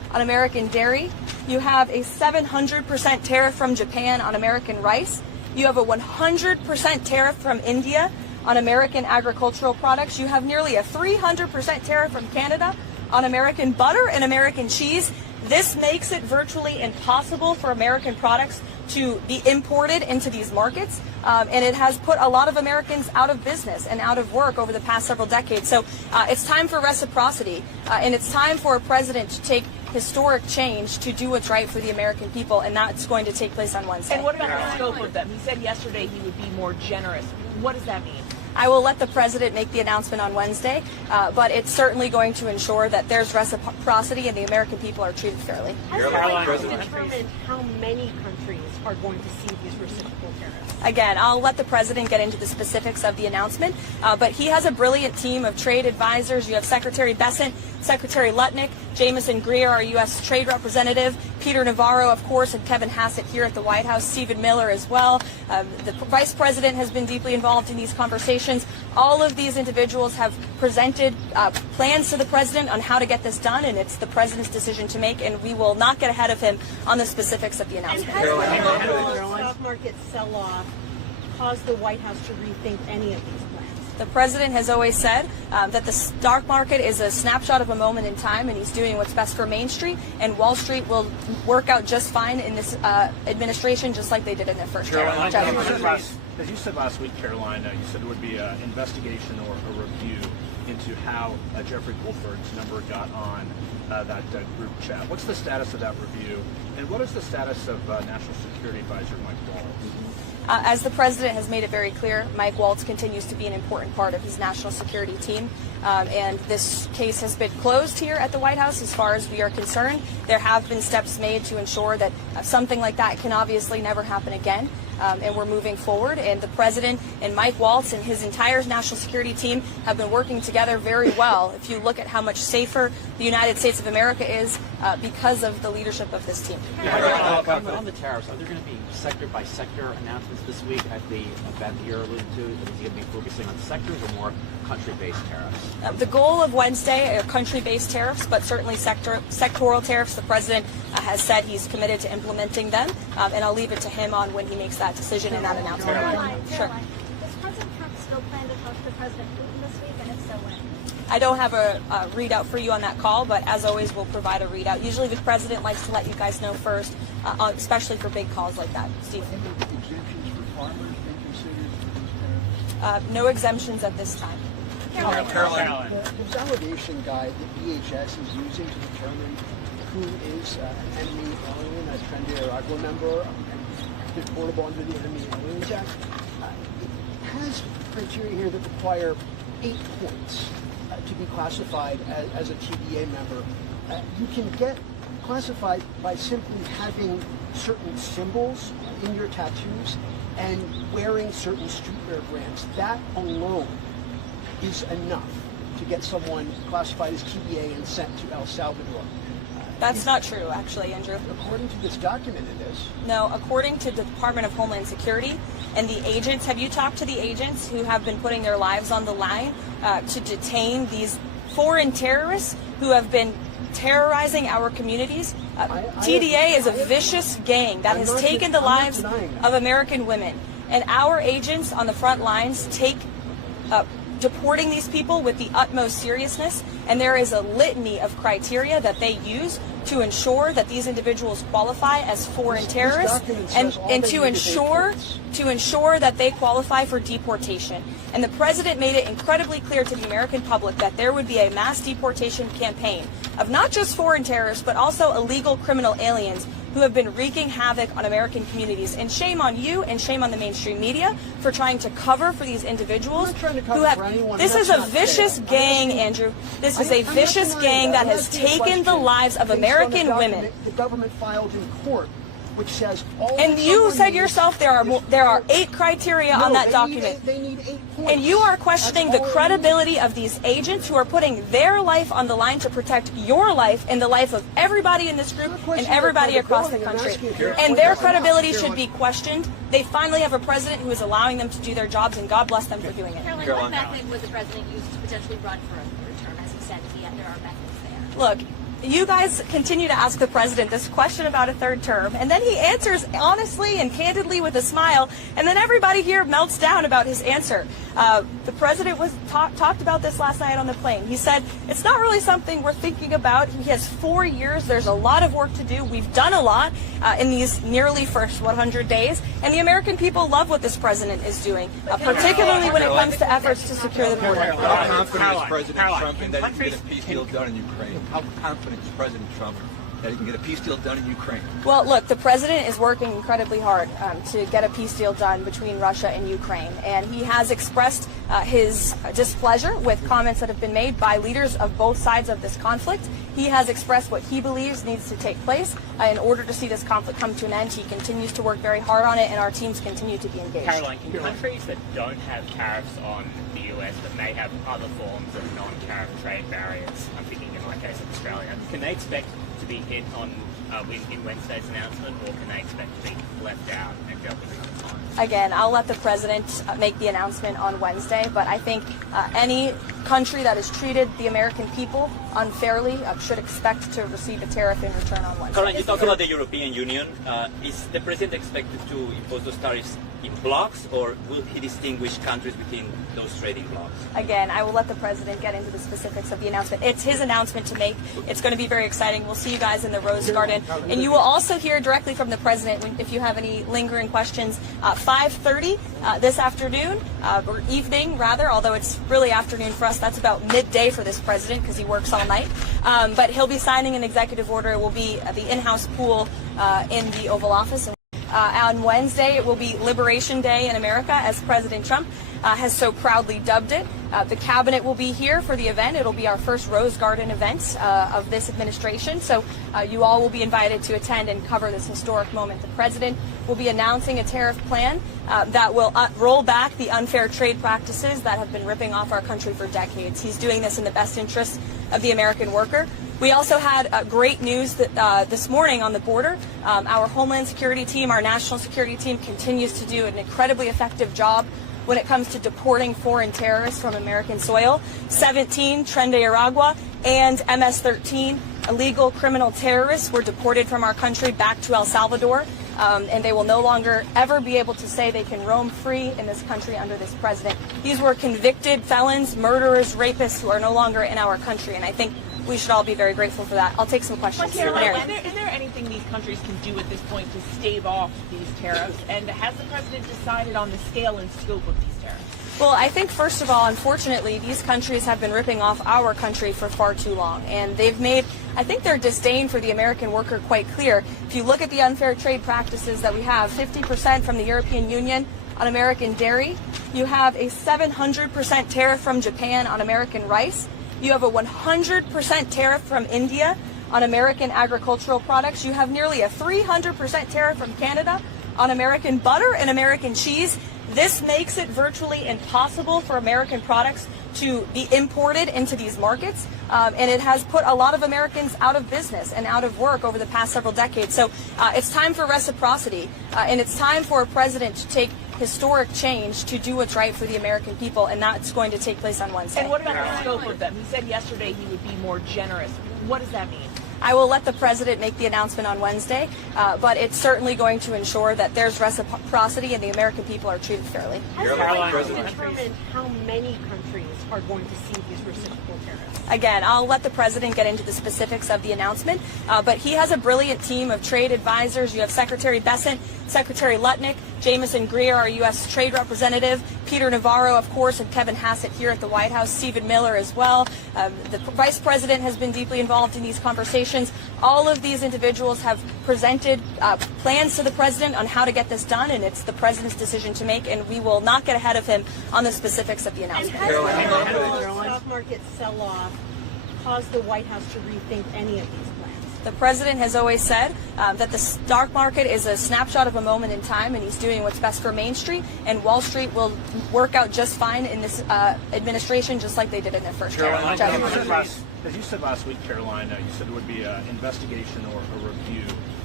on American dairy. You have a 700% tariff from Japan on American rice. You have a 100% tariff from India on American agricultural products. You have nearly a 300% tariff from Canada on American butter and American cheese. This makes it virtually impossible for American products to be imported into these markets, and it has put a lot of Americans out of business and out of work over the past several decades. So it's time for reciprocity, and it's time for a president to take historic change to do what's right for the American people, and that's going to take place on Wednesday. And what about the scope of them? He said yesterday he would be more generous. What does that mean? I will let the president make the announcement on Wednesday, but it's certainly going to ensure that there's reciprocity and the American people are treated fairly. Has the White House determined how many countries are going to see these reciprocal tariffs? Again, I'll let the president get into the specifics of the announcement, but he has a brilliant team of trade advisors. You have Secretary Bessent, Secretary Lutnick, Jameson Greer, our U.S. Trade Representative, Peter Navarro, of course, and Kevin Hassett here at the White House, Stephen Miller as well. The Vice President has been deeply involved in these conversations. All of these individuals have presented plans to the president on how to get this done, and it's the president's decision to make, and we will not get ahead of him on the specifics of the announcement. And has the stock market sell-off caused the White House to rethink any of these plans? The president has always said that the stock market is a snapshot of a moment in time, and he's doing what's best for Main Street, and Wall Street will work out just fine in this administration, just like they did in their first term. As you said last week, Karoline, you said there would be an investigation or a review into how Jeffrey Goldberg's number got on that group chat. What's the status of that review, and what is the status of National Security Advisor Mike Waltz? As the president has made it very clear, Mike Waltz continues to be an important part of his national security team. And this case has been closed here at the White House as far as we are concerned. There have been steps made to ensure that something like that can obviously never happen again. And we're moving forward. And the president and Mike Waltz and his entire national security team have been working together very well. If you look at how much safer the United States of America is because of the leadership of this team. On the tariffs, are there going to be sector-by-sector announcements this week at the event you're alluding to? Is he going to be focusing on sectors or more country-based tariffs? The goal of Wednesday are country-based tariffs, but certainly sectoral tariffs. The president has said he's committed to implementing them, and I'll leave it to him on when he makes that decision and that announcement. Sure. Does President Trump still plan to talk to President Putin this week, and if so, when? I don't have a readout for you on that call, but as always, we'll provide a readout. Usually the president likes to let you guys know first, especially for big calls like that. Steve? Any exemptions for farmers been considered for these tariffs? No exemptions at this time. Karoline. The validation guide that DHS is using to determine who is an enemy alien, a Trinidad Tobago member, and deportable under the Enemy Aliens Act, it has criteria here that require 8 points to be classified as a TDA member. You can get classified by simply having certain symbols in your tattoos and wearing certain streetwear brands. That alone is enough to get someone classified as TDA and sent to El Salvador. That's not true, actually, Andrew. According to this document, it is. No, according to the Department of Homeland Security and the agents, have you talked to the agents who have been putting their lives on the line to detain these foreign terrorists who have been terrorizing our communities? TDA is a vicious gang that has taken the lives of American women. And our agents on the front lines take deporting these people with the utmost seriousness, and there is a litany of criteria that they use to ensure that these individuals qualify as foreign terrorists and to ensure that they qualify for deportation. And the president made it incredibly clear to the American public that there would be a mass deportation campaign of not just foreign terrorists, but also illegal criminal aliens who have been wreaking havoc on American communities. And shame on you and shame on the mainstream media for trying to cover for these individuals who have... This is a vicious gang, Andrew. This is a vicious gang that has taken the lives of American women. The government filed in court, which says all. And you said yourself there are 8 criteria on that document. They need 8 points. And you are questioning the credibility of these agents who are putting their life on the line to protect your life and the life of everybody in this group and everybody across the country. And their credibility should be questioned. They finally have a president who is allowing them to do their jobs, and God bless them for doing it. Karoline, what method would the president use to potentially run for a third term, as he said, if there are methods there? Look, you guys continue to ask the president this question about a third term, and then he answers honestly and candidly with a smile, and then everybody here melts down about his answer. The president was talked about this last night on the plane. He said, it's not really something we're thinking about. He has 4 years. There's a lot of work to do. We've done a lot in these nearly first 100 days, and the American people love what this president is doing, particularly when it comes to efforts to secure the border. How confident is President Trump in that he can get a peace deal done in Ukraine? How confident is President Trump that he can get a peace deal done in Ukraine? Well, look, the president is working incredibly hard to get a peace deal done between Russia and Ukraine, and he has expressed his displeasure with comments that have been made by leaders of both sides of this conflict. He has expressed what he believes needs to take place in order to see this conflict come to an end. He continues to work very hard on it, and our teams continue to be engaged. Karoline, can countries that don't have tariffs on the US but may have other forms of non-tariff trade barriers, I'm thinking in my case of Australia, can they expect to be hit on in Wednesday's announcement, or can they expect to be left out and dealt with another time? Again, I'll let the president make the announcement on Wednesday, but I think any country that has treated the American people unfairly should expect to receive a tariff in return on Wednesday. Karoline, you talk about the European Union. Is the president expected to impose those tariffs in blocks, or will he distinguish countries within those trading blocks? Again, I will let the president get into the specifics of the announcement. It's his announcement to make. It's going to be very exciting. We'll see you guys in the Rose Garden. And you will also hear directly from the president if you have any lingering questions. 5:30 this afternoon, or evening rather, although it's really afternoon for us. That's about midday for this president because he works all night. But he'll be signing an executive order. It will be the in-house pool in the Oval Office. On Wednesday, it will be Liberation Day in America, as President Trump has so proudly dubbed it. The cabinet will be here for the event. It'll be our first Rose Garden event of this administration. So you all will be invited to attend and cover this historic moment. The president will be announcing a tariff plan that will roll back the unfair trade practices that have been ripping off our country for decades. He's doing this in the best interest of the American worker. We also had great news that, this morning on the border. Our Homeland Security team, our national security team, continues to do an incredibly effective job when it comes to deporting foreign terrorists from American soil. 17 Tren de Aragua and MS-13 illegal criminal terrorists were deported from our country back to El Salvador, and they will no longer ever be able to say they can roam free in this country under this president. These were convicted felons, murderers, rapists who are no longer in our country, and I think we should all be very grateful for that. I'll take some questions. Karoline, is there anything these countries can do at this point to stave off these tariffs? And has the president decided on the scale and scope of these tariffs? Well, I think, first of all, unfortunately, these countries have been ripping off our country for far too long. And they've made, I think, their disdain for the American worker quite clear. If you look at the unfair trade practices that we have, 50% from the European Union on American dairy. You have a 700% tariff from Japan on American rice. You have a 100% tariff from India on American agricultural products. You have nearly a 300% tariff from Canada on American butter and American cheese. This makes it virtually impossible for American products to be imported into these markets, and it has put a lot of Americans out of business and out of work over the past several decades. So it's time for reciprocity, and it's time for a president to take historic change to do what's right for the American people, and that's going to take place on Wednesday. And what about the scope of them? He said yesterday he would be more generous. What does that mean? I will let the president make the announcement on Wednesday, but it's certainly going to ensure that there's reciprocity and the American people are treated fairly. How do you determine how many countries are going to see these reciprocal tariffs? Again, I'll let the president get into the specifics of the announcement, but he has a brilliant team of trade advisors. You have Secretary Bessent, Secretary Lutnick, Jameson Greer, our U.S. Trade Representative, Peter Navarro, of course, and Kevin Hassett here at the White House, Stephen Miller as well. The Vice President has been deeply involved in these conversations. All of these individuals have presented plans to the president on how to get this done, and it's the president's decision to make, and we will not get ahead of him on the specifics of the announcement. And has the stock market sell-off caused the White House to rethink any of these plans? The president has always said that the stock market is a snapshot of a moment in time, and he's doing what's best for Main Street, and Wall Street will work out just fine in this administration, just like they did in their first term. As you said last week, Karoline, you said it would be an investigation or a review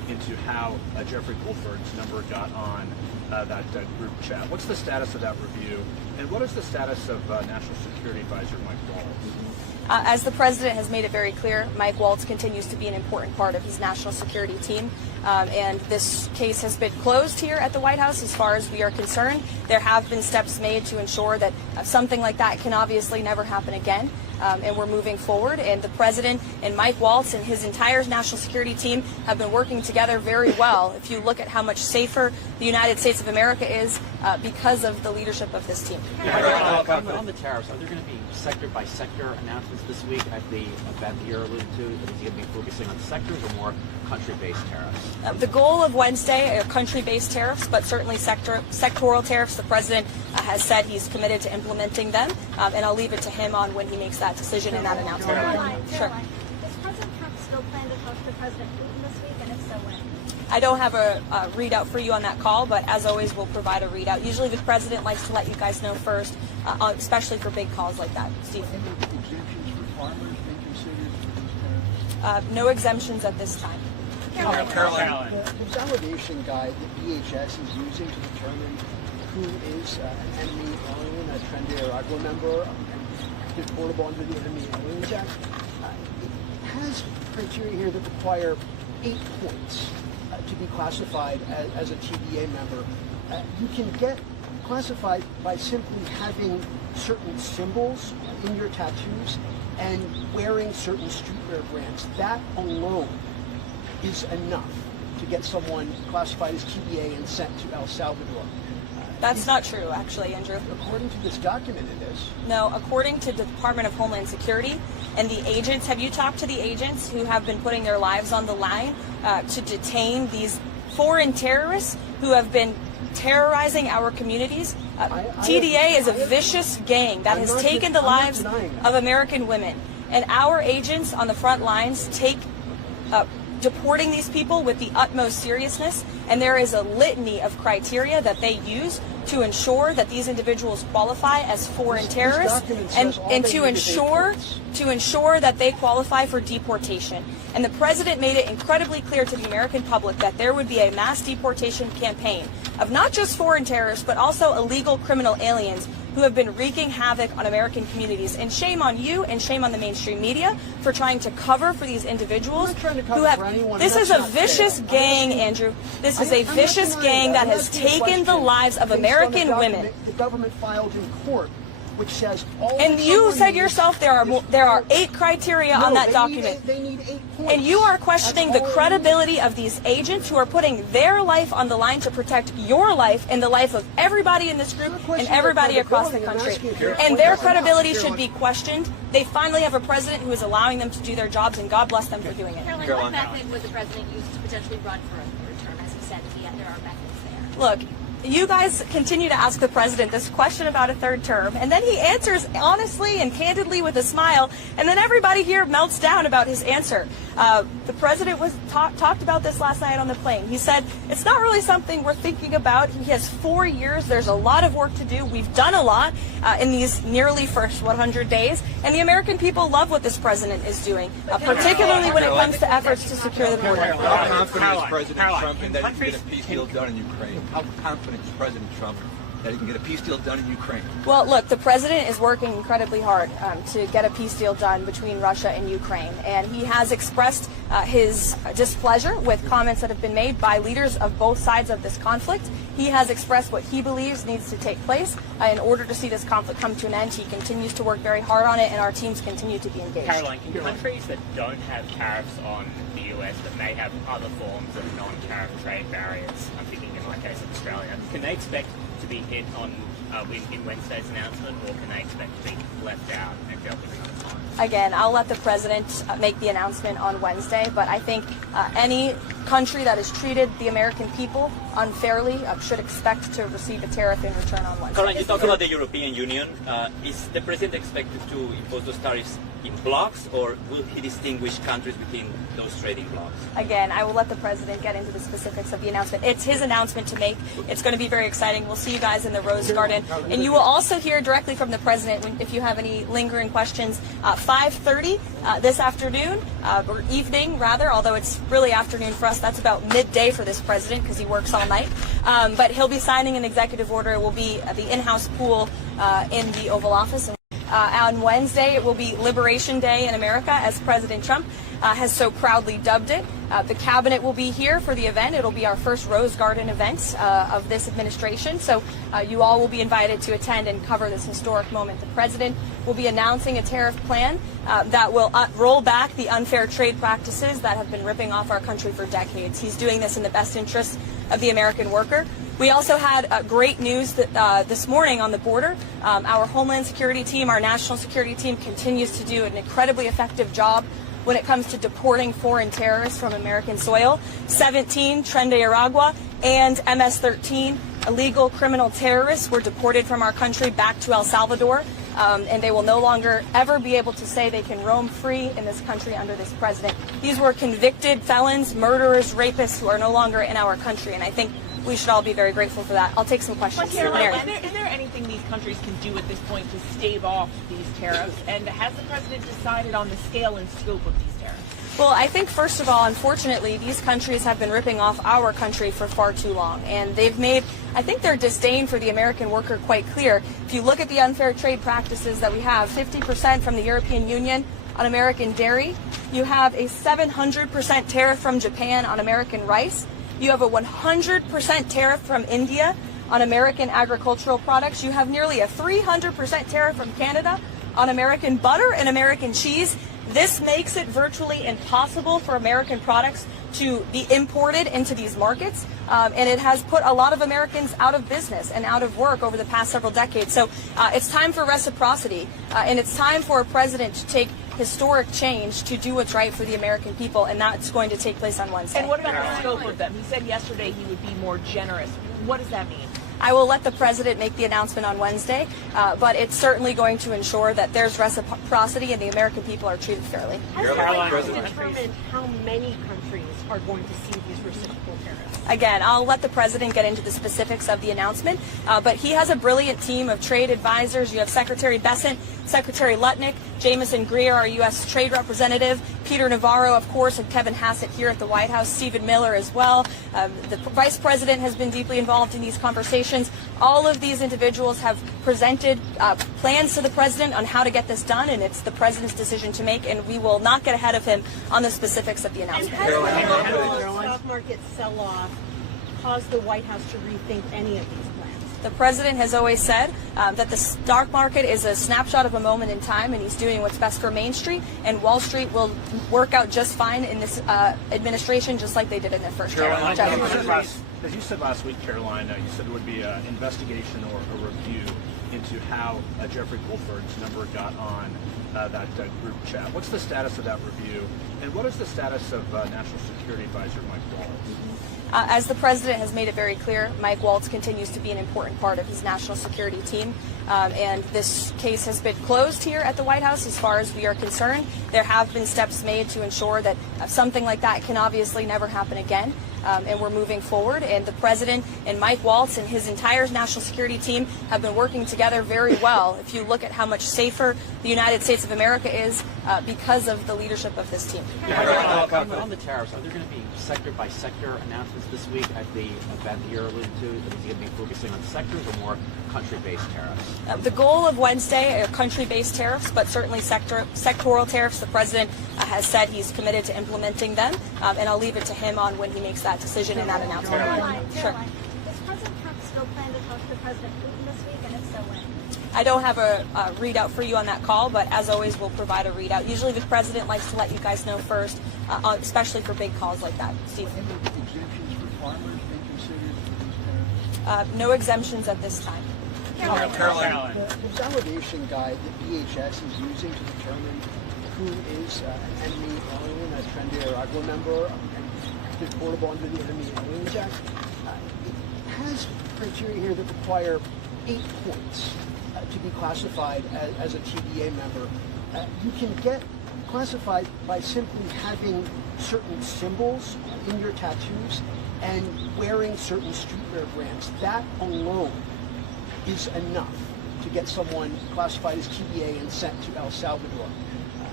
into how Jeffrey Goldberg's number got on that group chat. What's the status of that review, and what is the status of National Security Advisor Mike Waltz? As the president has made it very clear, Mike Waltz continues to be an important part of his national security team. And this case has been closed here at the White House as far as we are concerned. There have been steps made to ensure that something like that can obviously never happen again. And we're moving forward. And the president and Mike Waltz and his entire national security team have been working together very well. If you look at how much safer the United States of America is because of the leadership of this team. On the tariffs, are there going to be sector-by-sector announcements this week at the event that you're alluding to? Is he going to be focusing on sectors or more country-based tariffs? The goal of Wednesday are country-based tariffs, but certainly sectoral tariffs. The president has said he's committed to implementing them, and I'll leave it to him on when he makes that decision and that announcement. Karoline, Sure. does President Trump still plan to talk to President Putin this week, and if so, when? I don't have a readout for you on that call, but as always, we'll provide a readout. Usually the president likes to let you guys know first, especially for big calls like that. Steve? Exemptions for farmers being considered for these tariffs? No exemptions at this time. Karoline. The validation guide that DHS is using to determine who is an enemy alien, a Tren de Aragua member, and deportable under the Enemy Aliens Act, it has criteria here that require 8 points to be classified as a TDA member. You can get classified by simply having certain symbols in your tattoos and wearing certain streetwear brands. That alone is enough to get someone classified as TDA and sent to El Salvador. That's not true, actually, Andrew. According to this document, it is. No, according to the Department of Homeland Security and the agents, have you talked to the agents who have been putting their lives on the line to detain these foreign terrorists who have been terrorizing our communities? TDA is a vicious gang that has taken the lives of American women. And our agents on the front lines take deporting these people with the utmost seriousness, and there is a litany of criteria that they use to ensure that these individuals qualify as foreign terrorists and to ensure that they qualify for deportation. And the president made it incredibly clear to the American public that there would be a mass deportation campaign of not just foreign terrorists, but also illegal criminal aliens who have been wreaking havoc on American communities. And shame on you and shame on the mainstream media for trying to cover for these individuals who have... This is a vicious gang, Andrew. This is a vicious gang that has taken the lives of American women. The government filed in court, which says all. And you said yourself there are 8 criteria on that document. They need 8 points. And you are questioning the credibility of these agents who are putting their life on the line to protect your life and the life of everybody in this group and everybody across the country. And their credibility should be questioned. They finally have a president who is allowing them to do their jobs, and God bless them for doing it. Karoline, what method would the president use to potentially run for a third term? As he said, there are methods there. Look, you guys continue to ask the president this question about a third term, and then he answers honestly and candidly with a smile, and then everybody here melts down about his answer. The president was talked about this last night on the plane. He said, it's not really something we're thinking about. He has 4 years. There's a lot of work to do. We've done a lot in these nearly first 100 days, and the American people love what this president is doing, particularly when it comes to efforts to secure the border. How confident is President Trump in that he can get a peace deal done in Ukraine? How confident is President Trump that he can get a peace deal done in Ukraine? Well, look, the president is working incredibly hard to get a peace deal done between Russia and Ukraine, and he has expressed his displeasure with comments that have been made by leaders of both sides of this conflict. He has expressed what he believes needs to take place in order to see this conflict come to an end. He continues to work very hard on it, and our teams continue to be engaged. Karoline, can countries that don't have tariffs on the US but may have other forms of non-tariff trade barriers, I'm thinking in my case of Australia, can they expect to be hit on in Wednesday's announcement, or can they expect to be left out and dealt with another time? Again, I'll let the president make the announcement on Wednesday, but I think any country that has treated the American people unfairly should expect to receive a tariff in return on Wednesday. Karoline, you talk about the European Union. Is the president expected to impose those tariffs in blocks, or will he distinguish countries within those trading blocks? Again, I will let the president get into the specifics of the announcement. It's his announcement to make. It's going to be very exciting. We'll see you guys in the Rose Garden. And you will also hear directly from the president if you have any lingering questions. 5:30 this afternoon, or evening rather, although it's really afternoon for us. us, that's about midday for this president because he works all night. But he'll be signing an executive order. It will be the in-house pool in the Oval Office. On Wednesday, it will be Liberation Day in America, as President Trump has so proudly dubbed it. The cabinet will be here for the event. It'll be our first Rose Garden event of this administration. So you all will be invited to attend and cover this historic moment. The president will be announcing a tariff plan that will roll back the unfair trade practices that have been ripping off our country for decades. He's doing this in the best interest of the American worker. We also had great news that, this morning on the border. Our Homeland Security team, our national security team, continues to do an incredibly effective job when it comes to deporting foreign terrorists from American soil. 17 Tren de Aragua and MS-13 illegal criminal terrorists were deported from our country back to El Salvador, and they will no longer ever be able to say they can roam free in this country under this president. These were convicted felons, murderers, rapists who are no longer in our country, and I think we should all be very grateful for that. I'll take some questions. Karoline, is there anything these countries can do at this point to stave off these tariffs? And has the president decided on the scale and scope of these tariffs? Well, I think, first of all, unfortunately, these countries have been ripping off our country for far too long. And they've made, I think, their disdain for the American worker quite clear. If you look at the unfair trade practices that we have, 50% from the European Union on American dairy. You have a 700% tariff from Japan on American rice. You have a 100% tariff from India on American agricultural products. You have nearly a 300% tariff from Canada on American butter and American cheese. This makes it virtually impossible for American products to be imported into these markets, and it has put a lot of Americans out of business and out of work over the past several decades. So it's time for reciprocity, and it's time for a president to take historic change to do what's right for the American people, and that's going to take place on Wednesday. And what about the scope of them? He said yesterday he would be more generous. What does that mean? I will let the president make the announcement on Wednesday, but it's certainly going to ensure that there's reciprocity and the American people are treated fairly. Has the White House determined how many countries are going to see these reciprocal tariffs? Again, I'll let the president get into the specifics of the announcement, but he has a brilliant team of trade advisors. You have Secretary Bessent, Secretary Lutnick, Jameson Greer, our U.S. Trade Representative, Peter Navarro, of course, and Kevin Hassett here at the White House, Stephen Miller as well. The Vice President has been deeply involved in these conversations. All of these individuals have presented plans to the president on how to get this done, and it's the president's decision to make, and we will not get ahead of him on the specifics of the announcement. And has the stock market sell-off caused the White House to rethink any of these plans? The president has always said that the stock market is a snapshot of a moment in time, and he's doing what's best for Main Street, and Wall Street will work out just fine in this administration, just like they did in their first term. As you said last week, Karoline, you said there would be an investigation or a review into how Jeffrey Goldberg's number got on that group chat. What's the status of that review, and what is the status of National Security Advisor Mike Waltz? As the president has made it very clear, Mike Waltz continues to be an important part of his national security team, and this case has been closed here at the White House as far as we are concerned. There have been steps made to ensure that something like that can obviously never happen again. And we're moving forward, and the president and Mike Waltz and his entire national security team have been working together very well. If you look at how much safer the United States of America is because of the leadership of this team. On the tariffs, are there going to be sector-by-sector announcements this week at the event that you're alluding to? Is he going to be focusing on sectors or more country-based tariffs? The goal of Wednesday are country-based tariffs, but certainly sectoral tariffs. The president has said he's committed to implementing them, and I'll leave it to him on when he makes that decision and that announcement. Sure. Does President Trump still plan to talk to President Putin this week, and if so, when? I don't have a readout for you on that call, but as always, we'll provide a readout. Usually the president likes to let you guys know first, especially for big calls like that. Steve? Exemptions for farmers been considered for these tariffs? No exemptions at this time. Karoline. The validation guide that DHS is using to determine who is an enemy alien, a Tren de Aragua member, and deportable under the Enemy Aliens Act, it has criteria here that require 8 points to be classified as a TDA member. You can get classified by simply having certain symbols in your tattoos and wearing certain streetwear brands. That alone is enough to get someone classified as TDA and sent to El Salvador.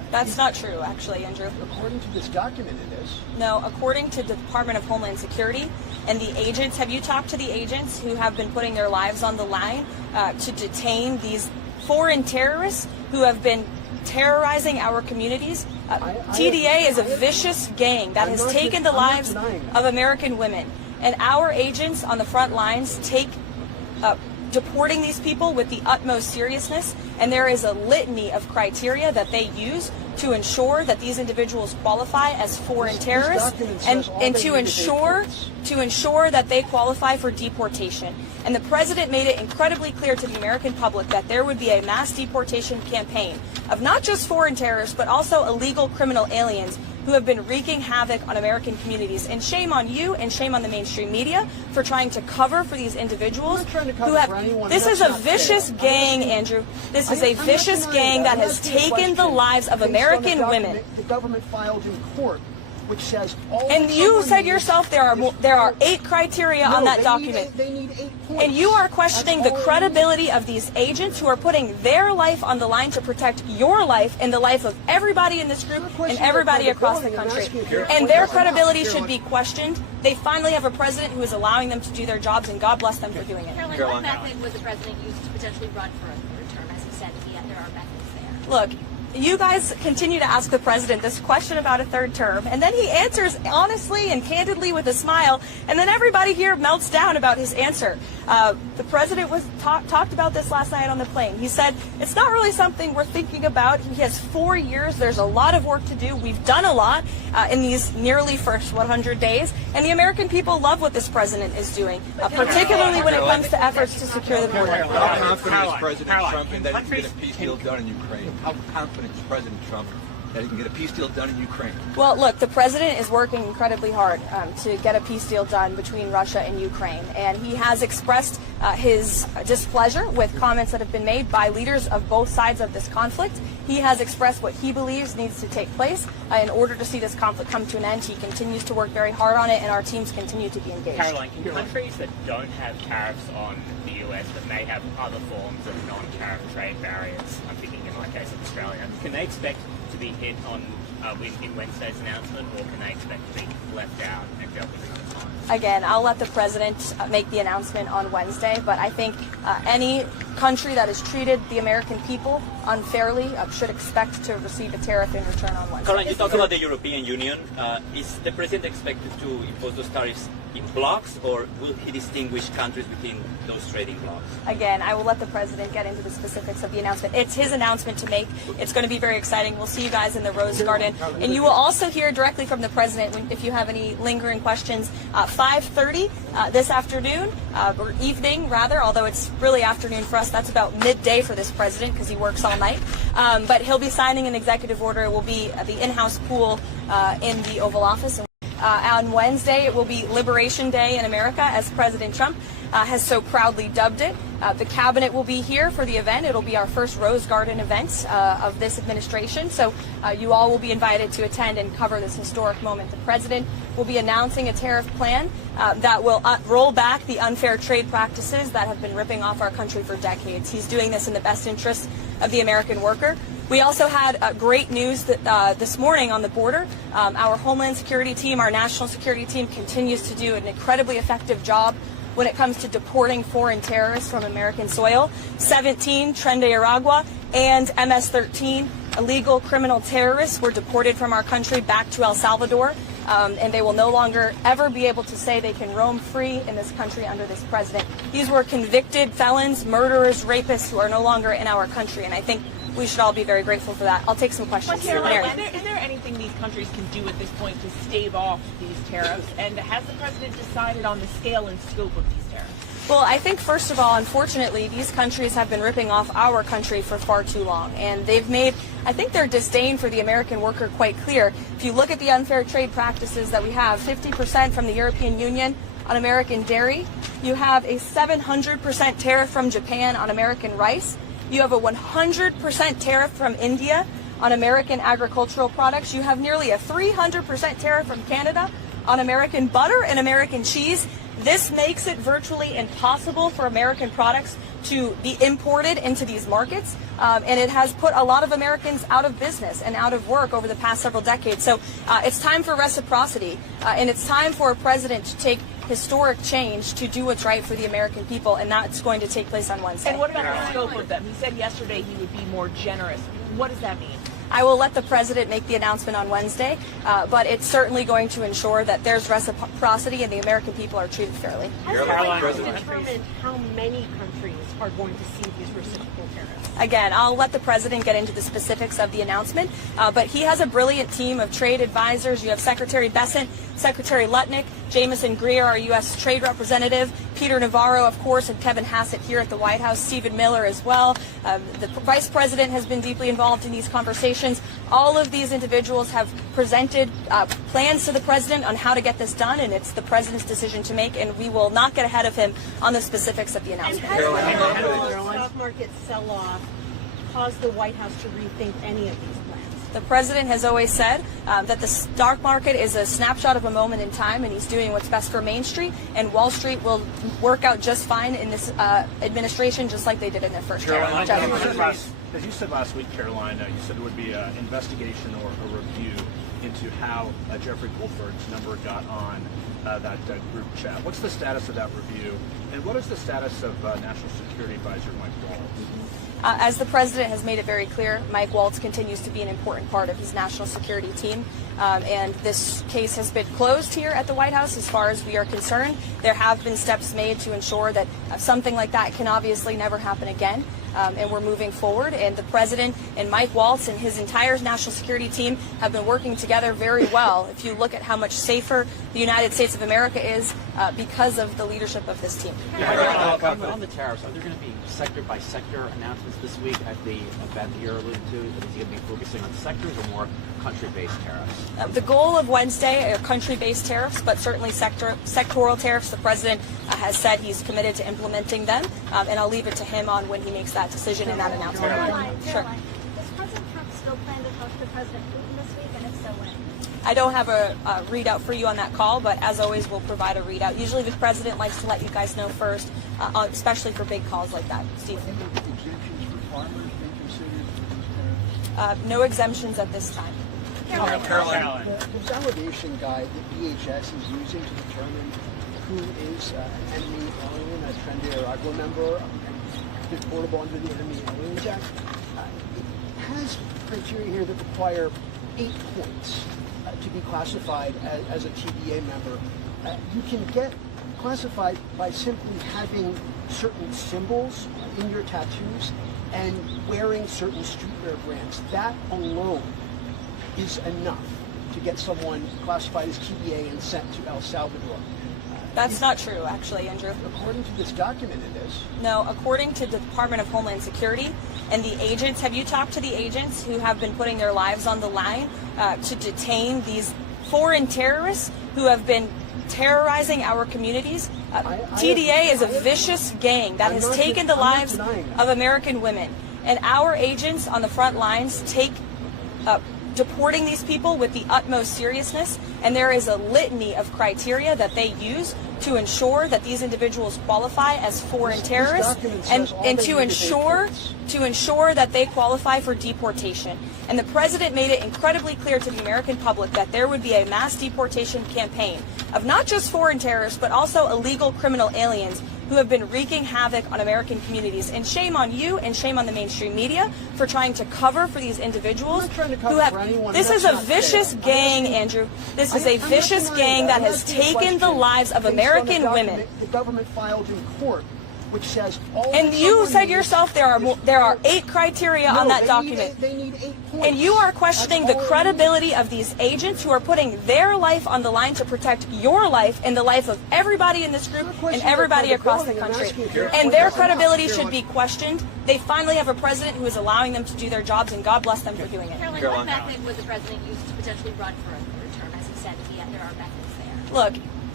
That's not true, actually, Andrew. According to this document, it is. No, according to the Department of Homeland Security and the agents, have you talked to the agents who have been putting their lives on the line to detain these foreign terrorists who have been terrorizing our communities? TDA is a vicious gang that has taken the lives of American women. And our agents on the front lines take deporting these people with the utmost seriousness, and there is a litany of criteria that they use to ensure that these individuals qualify as foreign terrorists and to ensure that they qualify for deportation. And the president made it incredibly clear to the American public that there would be a mass deportation campaign of not just foreign terrorists, but also illegal criminal aliens who have been wreaking havoc on American communities. And shame on you and shame on the mainstream media for trying to cover for these individuals who have... This is a vicious gang, Andrew. This is a vicious gang that has taken the lives of American women. The government filed in court, which says all. And you said yourself there are 8 criteria on that document. They need 8 points. And you are questioning the credibility of these agents who are putting their life on the line to protect your life and the life of everybody in this group and everybody across the country. And their credibility should be questioned. They finally have a president who is allowing them to do their jobs, and God bless them for doing it. Karoline, what method would the president use to potentially run for a third term? As he said, there are methods there. Look, you guys continue to ask the president this question about a third term, and then he answers honestly and candidly with a smile, and then everybody here melts down about his answer. The president was talked about this last night on the plane. He said, it's not really something we're thinking about. He has 4 years. There's a lot of work to do. We've done a lot in these nearly first 100 days, and the American people love what this president is doing, particularly when it comes to efforts to secure the border. How confident is President Trump in that he can get a peace deal done in Ukraine? How confident is President Trump that he can get a peace deal done in Ukraine? Well, look, the president is working incredibly hard to get a peace deal done between Russia and Ukraine, and he has expressed his displeasure with comments that have been made by leaders of both sides of this conflict. He has expressed what he believes needs to take place in order to see this conflict come to an end. He continues to work very hard on it, and our teams continue to be engaged. Karoline, can countries that don't have tariffs on the US but may have other forms of non-tariff trade barriers, I'm thinking in my case of Australia, can they expect to be hit on in Wednesday's announcement, or can they expect to be left out and dealt with another time? Again, I'll let the president make the announcement on Wednesday, but I think any country that has treated the American people unfairly should expect to receive a tariff in return on Wednesday. Karoline, you talk about the European Union. Is the president expected to impose those tariffs in blocks, or will he distinguish countries within those trading blocks? Again, I will let the president get into the specifics of the announcement. It's his announcement to make. It's going to be very exciting. We'll see you guys in the Rose Garden. And you will also hear directly from the president if you have any lingering questions. 5:30 this afternoon, or evening rather, although it's really afternoon for us. That's about midday for this president because he works all night. But he'll be signing an executive order. It will be the in-house pool in the Oval Office. On Wednesday, it will be Liberation Day in America, as President Trump has so proudly dubbed it. The cabinet will be here for the event. It'll be our first Rose Garden event of this administration. So you all will be invited to attend and cover this historic moment. The president will be announcing a tariff plan that will roll back the unfair trade practices that have been ripping off our country for decades. He's doing this in the best interest of the American worker. We also had great news that this morning on the border. Our Homeland Security team, our national security team, continues to do an incredibly effective job when it comes to deporting foreign terrorists from American soil. 17 Tren de Aragua and MS-13 illegal criminal terrorists were deported from our country back to El Salvador, and they will no longer ever be able to say they can roam free in this country under this president. These were convicted felons, murderers, rapists who are no longer in our country, and I think we should all be very grateful for that. I'll take some questions. Karoline, is there anything these countries can do at this point to stave off these tariffs? And has the president decided on the scale and scope of these tariffs? Well, I think, first of all, unfortunately, these countries have been ripping off our country for far too long. And they've made, I think, their disdain for the American worker quite clear. If you look at the unfair trade practices that we have, 50% from the European Union on American dairy. You have a 700% tariff from Japan on American rice. You have a 100% tariff from India on American agricultural products. You have nearly a 300% tariff from Canada on American butter and American cheese. This makes it virtually impossible for American products to be imported into these markets. and it has put a lot of Americans out of business and out of work over the past several decades. So it's time for reciprocity, and it's time for a president to take historic change to do what's right for the American people, and that's going to take place on Wednesday. And what about the scope of them? He said yesterday he would be more generous. What does that mean? I will let the president make the announcement on Wednesday, but it's certainly going to ensure that there's reciprocity and the American people are treated fairly. How do you determine how many countries are going to see these reciprocal tariffs? Again, I'll let the president get into the specifics of the announcement, but he has a brilliant team of trade advisors. You have Secretary Bessent, Secretary Lutnick, Jameson Greer, our U.S. Trade Representative, Peter Navarro, of course, and Kevin Hassett here at the White House, Stephen Miller as well. The Vice President has been deeply involved in these conversations. All of these individuals have presented plans to the president on how to get this done, and it's the president's decision to make, and we will not get ahead of him on the specifics of the announcement. And has the stock market sell-off caused the White House to rethink any of these plans? The president has always said that the stock market is a snapshot of a moment in time, and he's doing what's best for Main Street, and Wall Street will work out just fine in this administration, just like they did in their first term. As you said last week, Karoline, you said it would be an investigation or a review into how Jeffrey Goldberg's number got on that group chat. What's the status of that review, and what is the status of National Security Advisor Mike Waltz? As the president has made it very clear, Mike Waltz continues to be an important part of his national security team, and this case has been closed here at the White House as far as we are concerned. There have been steps made to ensure that something like that can obviously never happen again, and we're moving forward, and the president and Mike Waltz and his entire national security team have been working together very well. If you look at how much safer the United States of America is because of the leadership of this team. On the tariffs, are there going to be sector-by-sector announcements this week at the event that you're alluding to? Is he going to be focusing on sectors or more country-based tariffs? The goal of Wednesday are country-based tariffs, but certainly sectoral tariffs. The president has said he's committed to implementing them, and I'll leave it to him on when he makes that decision and that announcement. Sure. Does President Trump still plan to talk to President Putin this week, and if so, when? I don't have a readout for you on that call, but as always, we'll provide a readout. Usually the president likes to let you guys know first, especially for big calls like that. Steve? Exemptions for farmers being considered for these tariffs? No exemptions at this time. Karoline. The validation guide that DHS is using to determine who is an enemy alien, a Tren de Aragua member, and deportable under the Enemy Aliens Act, it has criteria here that require 8 points to be classified as a TDA member. You can get classified by simply having certain symbols in your tattoos and wearing certain streetwear brands. That alone is enough to get someone classified as TDA and sent to El Salvador. That's not true, actually, Andrew. According to this document, it is. No, according to the Department of Homeland Security and the agents, have you talked to the agents who have been putting their lives on the line to detain these foreign terrorists who have been terrorizing our communities? TDA is a vicious gang that has taken the lives of American women. And our agents on the front lines take deporting these people with the utmost seriousness, and there is a litany of criteria that they use to ensure that these individuals qualify as foreign terrorists and to ensure that they qualify for deportation. And the president made it incredibly clear to the American public that there would be a mass deportation campaign of not just foreign terrorists, but also illegal criminal aliens who have been wreaking havoc on American communities. And shame on you and shame on the mainstream media for trying to cover for these individuals who have... This is a vicious gang, Andrew. This is a vicious gang that has taken the lives of American women. The government filed in court, which says all. And you said yourself there are 8 criteria on that document. They need 8 points. And you are questioning the credibility of these agents who are putting their life on the line to protect your life and the life of everybody in this group and everybody across the country. And their credibility should be questioned. They finally have a president who is allowing them to do their jobs, and God bless them for doing it. Karoline, what method would the president use to potentially run for a third term, as he said, if there are methods there? Look,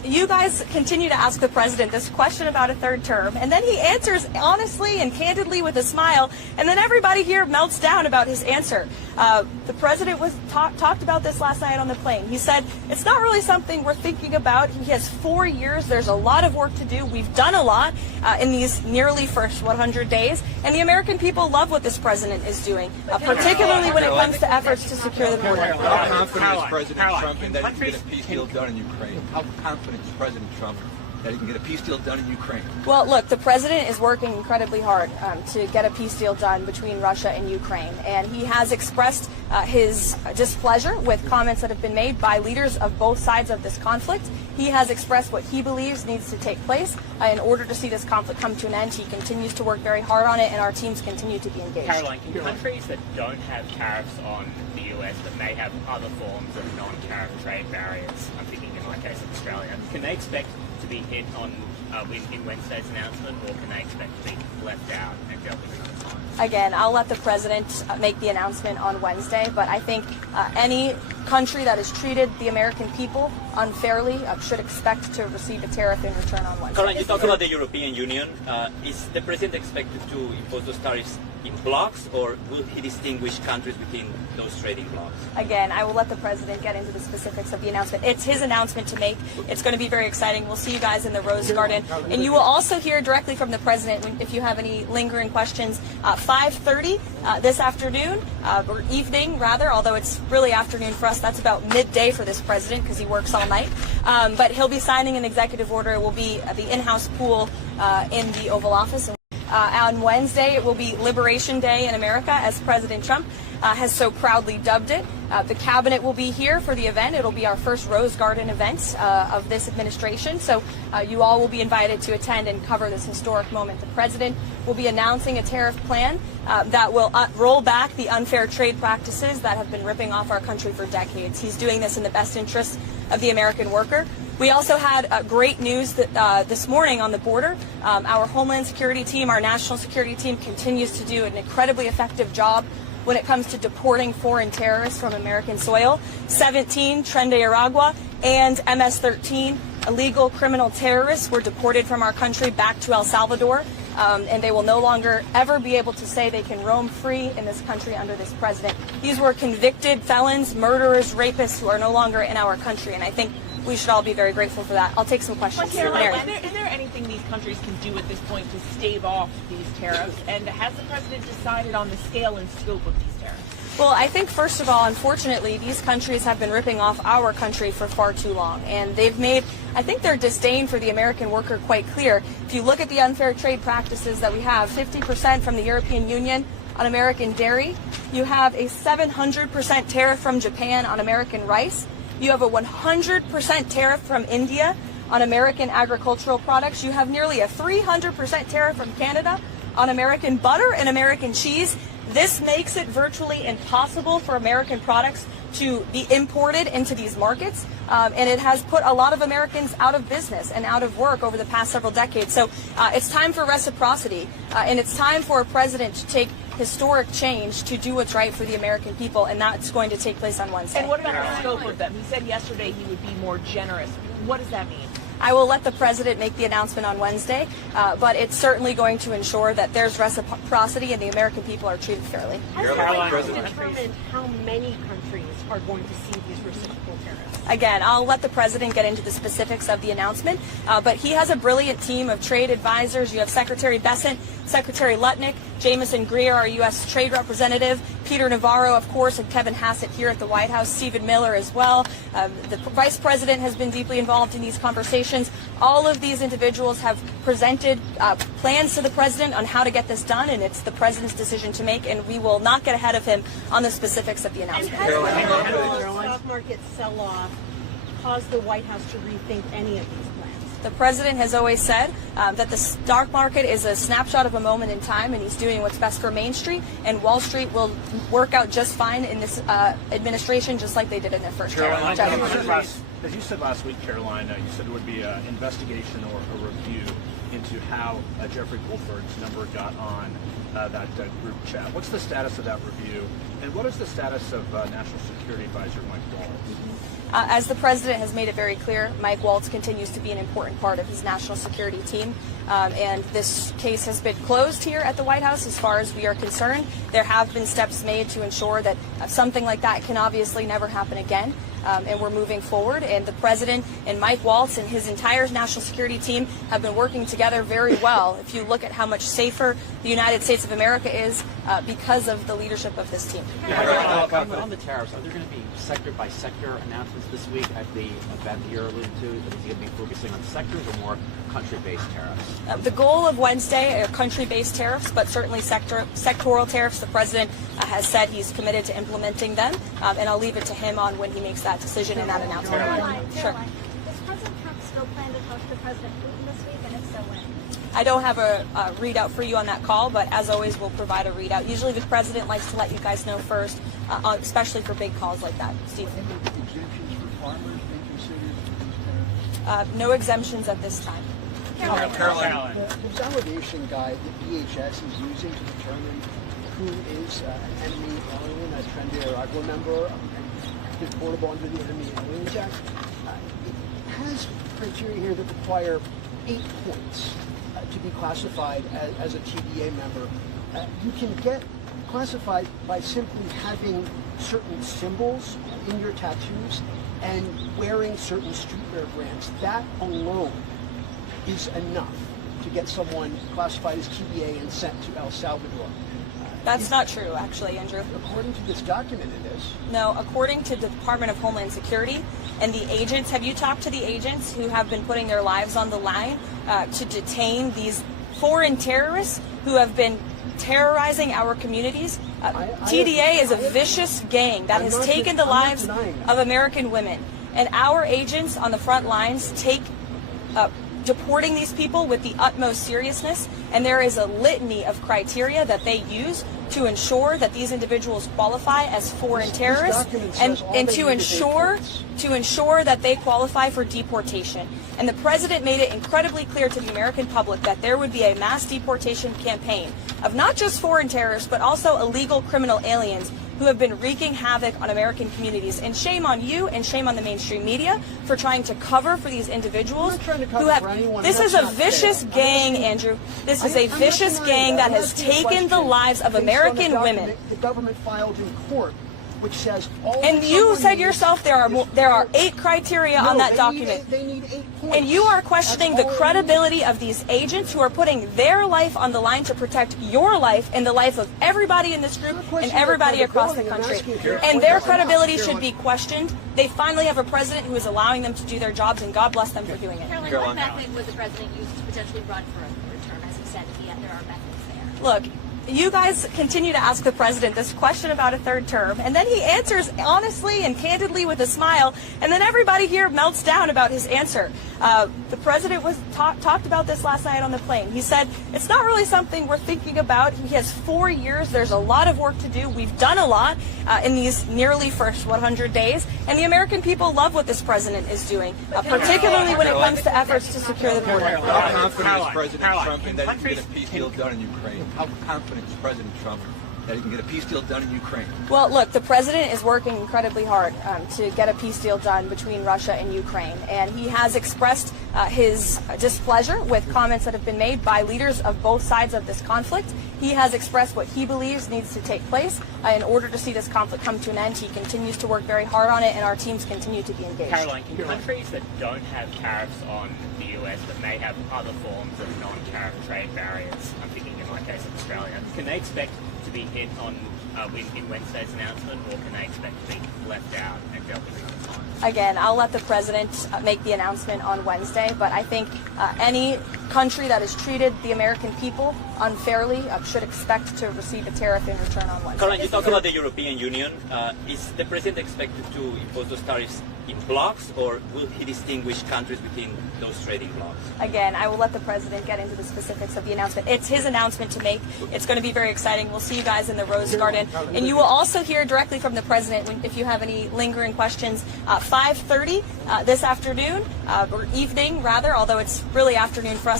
you guys continue to ask the president this question about a third term, and then he answers honestly and candidly with a smile, and then everybody here melts down about his answer. The president talked about this last night on the plane. He said, it's not really something we're thinking about. He has 4 years. There's a lot of work to do. We've done a lot in these nearly first 100 days, and the American people love what this president is doing, particularly when it comes to efforts to secure the border. How confident is President Trump in that he can get a peace deal done in Ukraine? How confident is President Trump that he can get a peace deal done in Ukraine? Well, look, the president is working incredibly hard to get a peace deal done between Russia and Ukraine, and he has expressed his displeasure with comments that have been made by leaders of both sides of this conflict. He has expressed what he believes needs to take place in order to see this conflict come to an end. He continues to work very hard on it, and our teams continue to be engaged. Karoline, can countries that don't have tariffs on the US but may have other forms of non-tariff trade barriers, I'm thinking in my case of Australia, can they expect to be hit on in Wednesday's announcement, or can they expect to be left out and dealt with another time? Again, I'll let the president make the announcement on Wednesday, but I think any country that has treated the American people unfairly should expect to receive a tariff in return on Wednesday. Karoline, you talk about the European Union. Is the president expected to impose those tariffs in blocks, or will he distinguish countries within those trading blocks? Again, I will let the president get into the specifics of the announcement. It's his announcement to make. It's going to be very exciting. We'll see you guys in the Rose Garden. And you will also hear directly from the president if you have any lingering questions. 5:30 this afternoon, or evening rather, although it's really afternoon for us. That's about midday for this president because he works all night. But he'll be signing an executive order. It will be the in-house pool in the Oval Office. On Wednesday, it will be Liberation Day in America, as President Trump has so proudly dubbed it. The cabinet will be here for the event. It'll be our first Rose Garden event of this administration. So you all will be invited to attend and cover this historic moment. The president will be announcing a tariff plan that will roll back the unfair trade practices that have been ripping off our country for decades. He's doing this in the best interest of the American worker. We also had great news that this morning on the border. Our Homeland Security team, our national security team, continues to do an incredibly effective job when it comes to deporting foreign terrorists from American soil. 17 Tren de Aragua and MS-13 illegal criminal terrorists were deported from our country back to El Salvador, and they will no longer ever be able to say they can roam free in this country under this president. These were convicted felons, murderers, rapists who are no longer in our country, and I think we should all be very grateful for that. I'll take some questions. Karoline, is there anything these countries can do at this point to stave off these tariffs? And has the president decided on the scale and scope of these tariffs? Well, I think, first of all, unfortunately, these countries have been ripping off our country for far too long. And they've made, I think, their disdain for the American worker quite clear. If you look at the unfair trade practices that we have, 50% from the European Union on American dairy. You have a 700% tariff from Japan on American rice. You have a 100% tariff from India on American agricultural products. You have nearly a 300% tariff from Canada on American butter and American cheese. This makes it virtually impossible for American products to be imported into these markets, and it has put a lot of Americans out of business and out of work over the past several decades. So it's time for reciprocity, and it's time for a president to take historic change to do what's right for the American people, and that's going to take place on Wednesday. And what about the scope of them? He said yesterday he would be more generous. What does that mean? I will let the president make the announcement on Wednesday, but it's certainly going to ensure that there's reciprocity and the American people are treated fairly. Has the president determined how many countries are going to see these reciprocal tariffs? Again, I'll let the president get into the specifics of the announcement, but he has a brilliant team of trade advisors. You have Secretary Bessent, Secretary Lutnick, Jameson Greer, our U.S. Trade Representative, Peter Navarro, of course, and Kevin Hassett here at the White House, Stephen Miller as well. The Vice President has been deeply involved in these conversations. All of these individuals have presented plans to the president on how to get this done, and it's the president's decision to make, and we will not get ahead of him on the specifics of the announcement. And has the stock market sell-off caused the White House to rethink any of these plans? The president has always said that the stock market is a snapshot of a moment in time, and he's doing what's best for Main Street, and Wall Street will work out just fine in this administration, just like they did in their first term. As you said last week, Karoline, you said it would be an investigation or a review into how Jeffrey Goldberg's number got on that group chat. What's the status of that review, and what is the status of National Security Advisor Mike Waltz? As the president has made it very clear, Mike Waltz continues to be an important part of his national security team. And this case has been closed here at the White House as far as we are concerned. There have been steps made to ensure that something like that can obviously never happen again. And we're moving forward. And the president and Mike Waltz and his entire national security team have been working together very well. If you look at how much safer the United States of America is because of the leadership of this team. On the tariffs, are there going to be sector by sector announcements this week at the event that you're alluding to? Is he going to be focusing on sectors or more country-based tariffs? The goal of Wednesday are country-based tariffs, but certainly sectoral tariffs. The president has said he's committed to implementing them, and I'll leave it to him on when he makes that decision and that announcement. Sure. Does President Trump still plan to talk to President Putin this week, and if so, when? I don't have a readout for you on that call, but as always, we'll provide a readout. Usually the president likes to let you guys know first, especially for big calls like that. Steve? Exemptions for farmers being considered these tariffs? No exemptions at this time. Karoline. The validation guide that DHS is using to determine who is an enemy alien, a Tren de Aragua member, and deportable under the Enemy Aliens Act, it has criteria here that require 8 points to be classified as a TDA member. You can get classified by simply having certain symbols in your tattoos and wearing certain streetwear brands. That alone is enough to get someone classified as TDA and sent to El Salvador. That's not true, actually, Andrew. According to this document, it is. No, according to the Department of Homeland Security and the agents, have you talked to the agents who have been putting their lives on the line to detain these foreign terrorists who have been terrorizing our communities? TDA is a vicious gang that has taken the lives of American women. And our agents on the front lines take deporting these people with the utmost seriousness, and there is a litany of criteria that they use to ensure that these individuals qualify as foreign terrorists and to ensure that they qualify for deportation. And the president made it incredibly clear to the American public that there would be a mass deportation campaign of not just foreign terrorists, but also illegal criminal aliens who have been wreaking havoc on American communities. And shame on you and shame on the mainstream media for trying to cover for these individuals who have... This is a vicious gang, Andrew. This is a vicious gang that has taken the lives of American women. The government filed in court, which says all. And you said yourself there are 8 criteria on that document. They need 8 points. And you are questioning the credibility of these agents who are putting their life on the line to protect your life and the life of everybody in this group and everybody across the country. And their credibility should be questioned. They finally have a president who is allowing them to do their jobs, and God bless them for doing it. Karoline, what method would the president use to potentially run for a third term? As he said, there are methods there. Look, you guys continue to ask the president this question about a third term, and then he answers honestly and candidly with a smile, and then everybody here melts down about his answer. The president was talked about this last night on the plane. He said, it's not really something we're thinking about. He has 4 years. There's a lot of work to do. We've done a lot in these nearly first 100 days, and the American people love what this president is doing, particularly when it comes to efforts to secure the border. How confident is President Trump in that he can get a peace deal done in Ukraine? How confident is President Trump that he can get a peace deal done in Ukraine? Well, look, the president is working incredibly hard to get a peace deal done between Russia and Ukraine, and he has expressed his displeasure with comments that have been made by leaders of both sides of this conflict. He has expressed what he believes needs to take place in order to see this conflict come to an end. He continues to work very hard on it, and our teams continue to be engaged. Karoline, can countries that don't have tariffs on the US but may have other forms of non-tariff trade barriers, I'm thinking in my case of Australia, can they expect to be hit on in Wednesday's announcement, or can they expect to be left out and dealt with another time? Again, I'll let the president make the announcement on Wednesday, but I think any country that has treated the American people unfairly should expect to receive a tariff in return on Wednesday. Karoline, you talk about the European Union. Is the president expected to impose those tariffs in blocks, or will he distinguish countries within those trading blocks? Again, I will let the president get into the specifics of the announcement. It's his announcement to make. It's going to be very exciting. We'll see you guys in the Rose Garden. And you will also hear directly from the president if you have any lingering questions. 5:30 this afternoon, or evening rather, although it's really afternoon for us.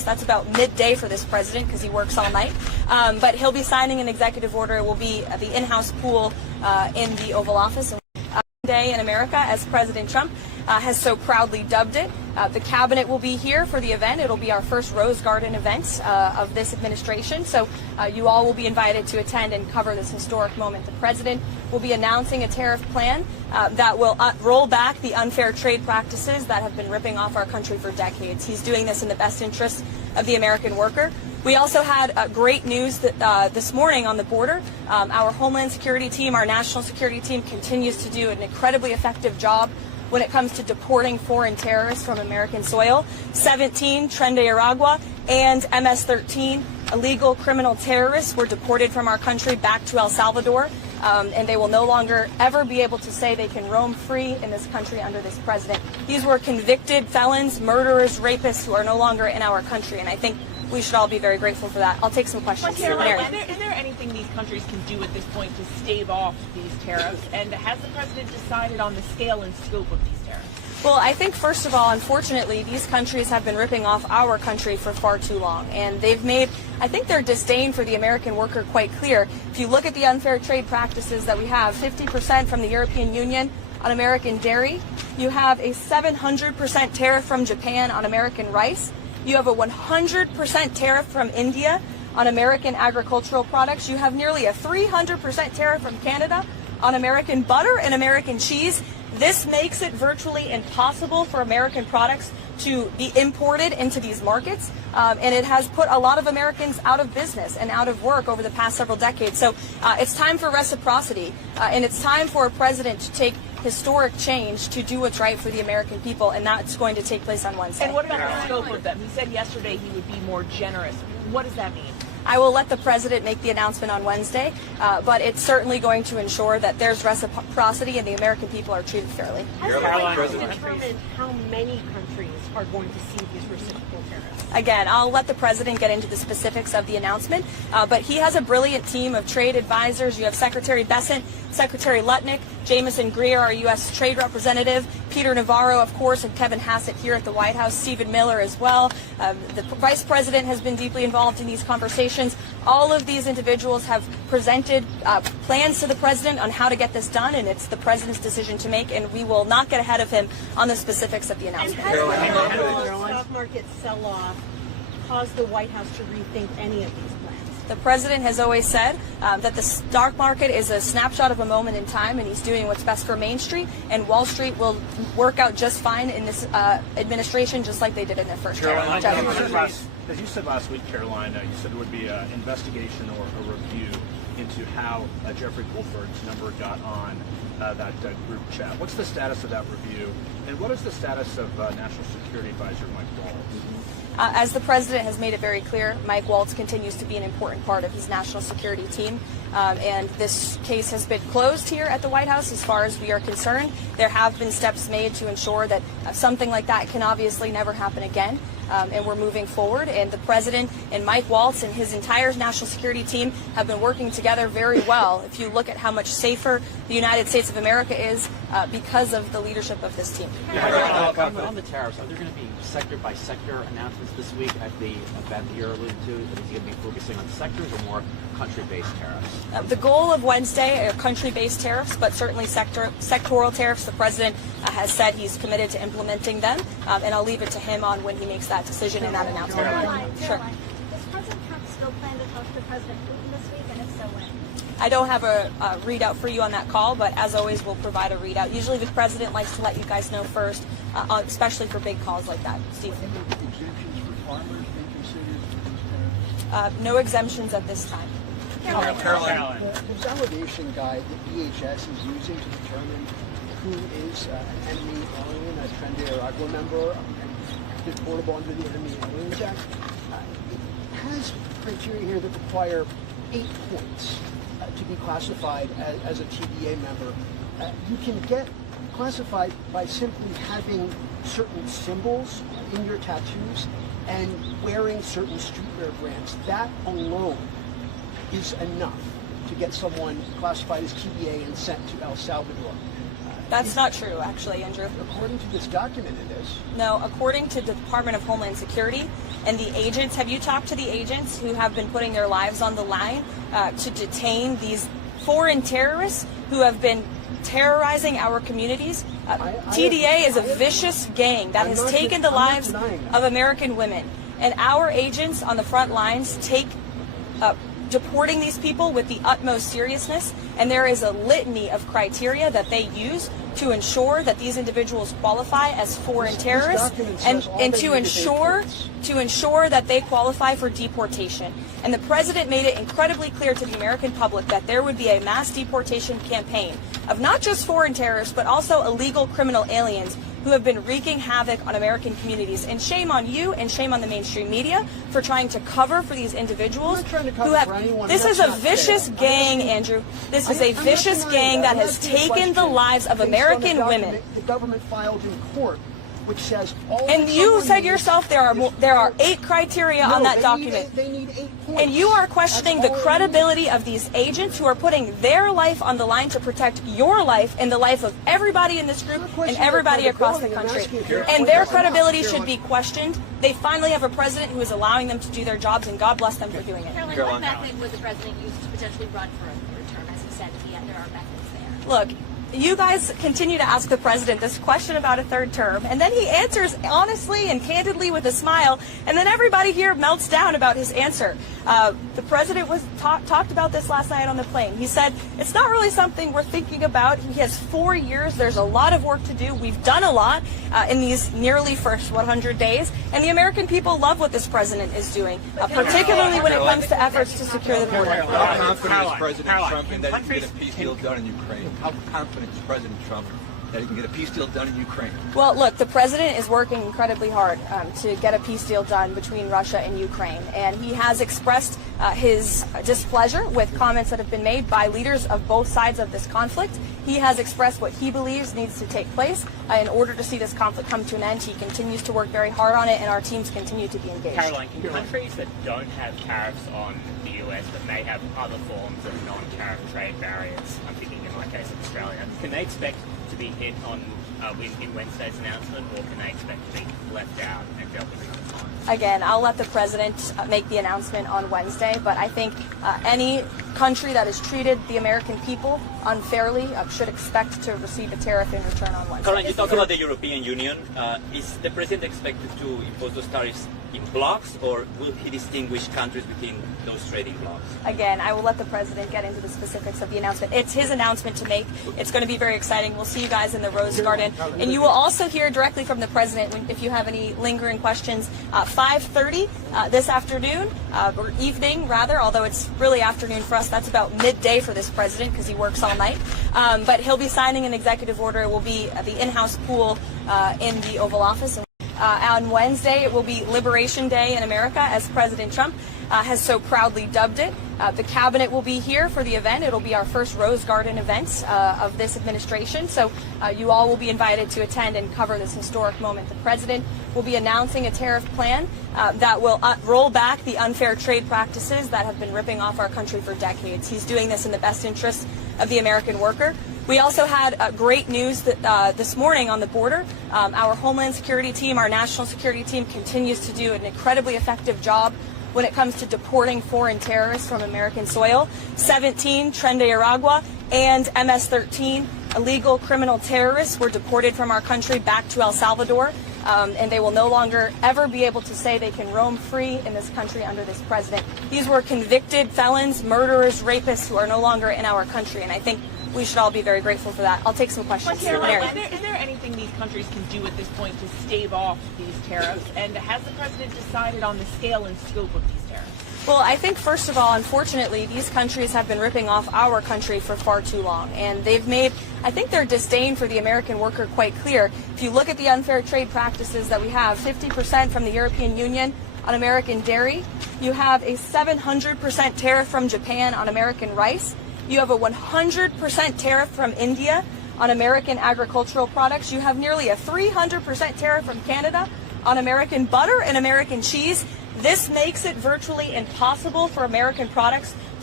That's about midday for this president because he works all night. But he'll be signing an executive order. It will be the in-house pool in the Oval Office. Day in America, as President Trump has so proudly dubbed it. The cabinet will be here for the event. It'll be our first Rose Garden event of this administration. So you all will be invited to attend and cover this historic moment. The president will be announcing a tariff plan that will roll back the unfair trade practices that have been ripping off our country for decades. He's doing this in the best interest of the American worker. We also had great news that this morning on the border. Our Homeland Security team, our national security team, continues to do an incredibly effective job when it comes to deporting foreign terrorists from American soil. 17 Tren de Aragua and MS-13 illegal criminal terrorists were deported from our country back to El Salvador, and they will no longer ever be able to say they can roam free in this country under this president. These were convicted felons, murderers, rapists who are no longer in our country, and I think we should all be very grateful for that. I'll take some questions. Karoline, is there anything these countries can do at this point to stave off these tariffs? And has the president decided on the scale and scope of these tariffs? Well, I think, first of all, unfortunately, these countries have been ripping off our country for far too long. And they've made, I think, their disdain for the American worker quite clear. If you look at the unfair trade practices that we have, 50% from the European Union on American dairy. You have a 700% tariff from Japan on American rice. You have a 100% tariff from India on American agricultural products. You have nearly a 300% tariff from Canada on American butter and American cheese. This makes it virtually impossible for American products to be imported into these markets, and it has put a lot of Americans out of business and out of work over the past several decades. So it's time for reciprocity, and it's time for a president to take historic change to do what's right for the American people, and that's going to take place on Wednesday. And what about the scope of them? He said yesterday he would be more generous. What does that mean? I will let the president make the announcement on Wednesday, but it's certainly going to ensure that there's reciprocity and the American people are treated fairly. Has the president determined how many countries are going to see these reciprocal tariffs? Again, I'll let the president get into the specifics of the announcement, but he has a brilliant team of trade advisors. You have Secretary Bessent, Secretary Lutnick, Jameson Greer, our U.S. Trade Representative, Peter Navarro, of course, and Kevin Hassett here at the White House, Stephen Miller as well. The Vice President has been deeply involved in these conversations. All of these individuals have presented plans to the president on how to get this done, and it's the president's decision to make, and we will not get ahead of him on the specifics of the announcement. And has the stock market sell-off caused the White House to rethink any of these plans? The president has always said that the stock market is a snapshot of a moment in time, and he's doing what's best for Main Street, and Wall Street will work out just fine in this administration, just like they did in their first term. As you said last week, Karoline, you said there would be an investigation or a review into how Jeffrey Goldberg's number got on that group chat. What's the status of that review, and what is the status of National Security Advisor Mike Waltz? As the president has made it very clear, Mike Waltz continues to be an important part of his national security team, and this case has been closed here at the White House as far as we are concerned. There have been steps made to ensure that something like that can obviously never happen again. And we're moving forward, and the president and Mike Waltz and his entire national security team have been working together very well. If you look at how much safer the United States of America is because of the leadership of this team. On the tariffs, are there going to be sector-by-sector announcements this week at the event that you're alluding to? Is he going to be focusing on sectors or more country-based tariffs? The goal of Wednesday are country-based tariffs, but certainly sectoral tariffs. The president has said he's committed to implementing them, and I'll leave it to him on when he makes that decision and that announcement. Sure. Does President Trump still plan to talk to President Putin this week, and if so, when? I don't have a readout for you on that call, but as always, we'll provide a readout. Usually the president likes to let you guys know first, especially for big calls like that. Steve? Exemptions for farmers being considered for these tariffs? No exemptions at this time. Karoline, the validation guide that DHS is using to determine who is an enemy alien, a Tren de Aragua member, and deportable under the Enemy Aliens Act, it has criteria here that require 8 points to be classified as a TDA member. You can get classified by simply having certain symbols in your tattoos and wearing certain streetwear brands. That alone is enough to get someone classified as TDA and sent to El Salvador. That's not true, actually, Andrew. According to this document, it is. No, according to the Department of Homeland Security and the agents, have you talked to the agents who have been putting their lives on the line to detain these foreign terrorists who have been terrorizing our communities? TDA is a vicious gang that has taken the lives of American women. And our agents on the front lines take deporting these people with the utmost seriousness, and there is a litany of criteria that they use to ensure that these individuals qualify as foreign terrorists and to ensure that they qualify for deportation. And the president made it incredibly clear to the American public that there would be a mass deportation campaign of not just foreign terrorists, but also illegal criminal aliens who have been wreaking havoc on American communities. And shame on you and shame on the mainstream media for trying to cover for these individuals who have... This is a vicious gang, Andrew. This is a vicious gang that has taken the lives of American women. The government filed in court, which says all. And you said yourself there are 8 criteria on that document. They need 8 points. And you are questioning the credibility of these agents who are putting their life on the line to protect your life and the life of everybody in this group and everybody across the country. And their credibility should be questioned. They finally have a president who is allowing them to do their jobs, and God bless them for doing it. Karoline, what method would the president use to potentially run for a third term, as he said, if there are methods there? Look, you guys continue to ask the president this question about a third term, and then he answers honestly and candidly with a smile, and then everybody here melts down about his answer. The president talked about this last night on the plane. He said, it's not really something we're thinking about. He has 4 years. There's a lot of work to do. We've done a lot in these nearly first 100 days, and the American people love what this president is doing, particularly when it comes to efforts to secure the border. How confident is President Trump in that he can get a peace deal done in Ukraine? How confident is President Trump that he can get a peace deal done in Ukraine? Well, look, the president is working incredibly hard to get a peace deal done between Russia and Ukraine, and he has expressed his displeasure with comments that have been made by leaders of both sides of this conflict. He has expressed what he believes needs to take place in order to see this conflict come to an end. He continues to work very hard on it, and our teams continue to be engaged. Karoline, can countries that don't have tariffs on the US but may have other forms of non-tariff trade barriers, I'm thinking in my case of Australia, can they expect to be hit on in Wednesday's announcement, or can they expect to be left out and dealt with another time? Again, I'll let the president make the announcement on Wednesday, but I think any country that has treated the American people unfairly should expect to receive a tariff in return on Wednesday. Karoline, you talk about the European Union. Is the president expected to impose those tariffs in blocks, or will he distinguish countries within those trading blocks? Again, I will let the president get into the specifics of the announcement. It's his announcement to make. It's going to be very exciting. We'll see you guys in the Rose Garden. And you will also hear directly from the president if you have any lingering questions. 5:30 this afternoon, or evening rather, although it's really afternoon for us. That's about midday for this president because he works all night. But he'll be signing an executive order. It will be the in-house pool in the Oval Office. On Wednesday, it will be Liberation Day in America, as President Trump has so proudly dubbed it. The cabinet will be here for the event. It'll be our first Rose Garden event of this administration. So you all will be invited to attend and cover this historic moment. The president will be announcing a tariff plan that will roll back the unfair trade practices that have been ripping off our country for decades. He's doing this in the best interest of the American worker. We also had great news that, this morning on the border. Our Homeland Security team, our national security team, continues to do an incredibly effective job when it comes to deporting foreign terrorists from American soil. 17 Tren de Aragua and MS-13 illegal criminal terrorists were deported from our country back to El Salvador, and they will no longer ever be able to say they can roam free in this country under this president. These were convicted felons, murderers, rapists who are no longer in our country, and I think we should all be very grateful for that. I'll take some questions. Karoline, is there anything these countries can do at this point to stave off these tariffs? And has the president decided on the scale and scope of these tariffs? Well, I think, first of all, unfortunately, these countries have been ripping off our country for far too long. And they've made, I think, their disdain for the American worker quite clear. If you look at the unfair trade practices that we have, 50% from the European Union on American dairy. You have a 700% tariff from Japan on American rice. You have a 100% tariff from India on American agricultural products. You have nearly a 300% tariff from Canada on American butter and American cheese. This makes it virtually impossible for American products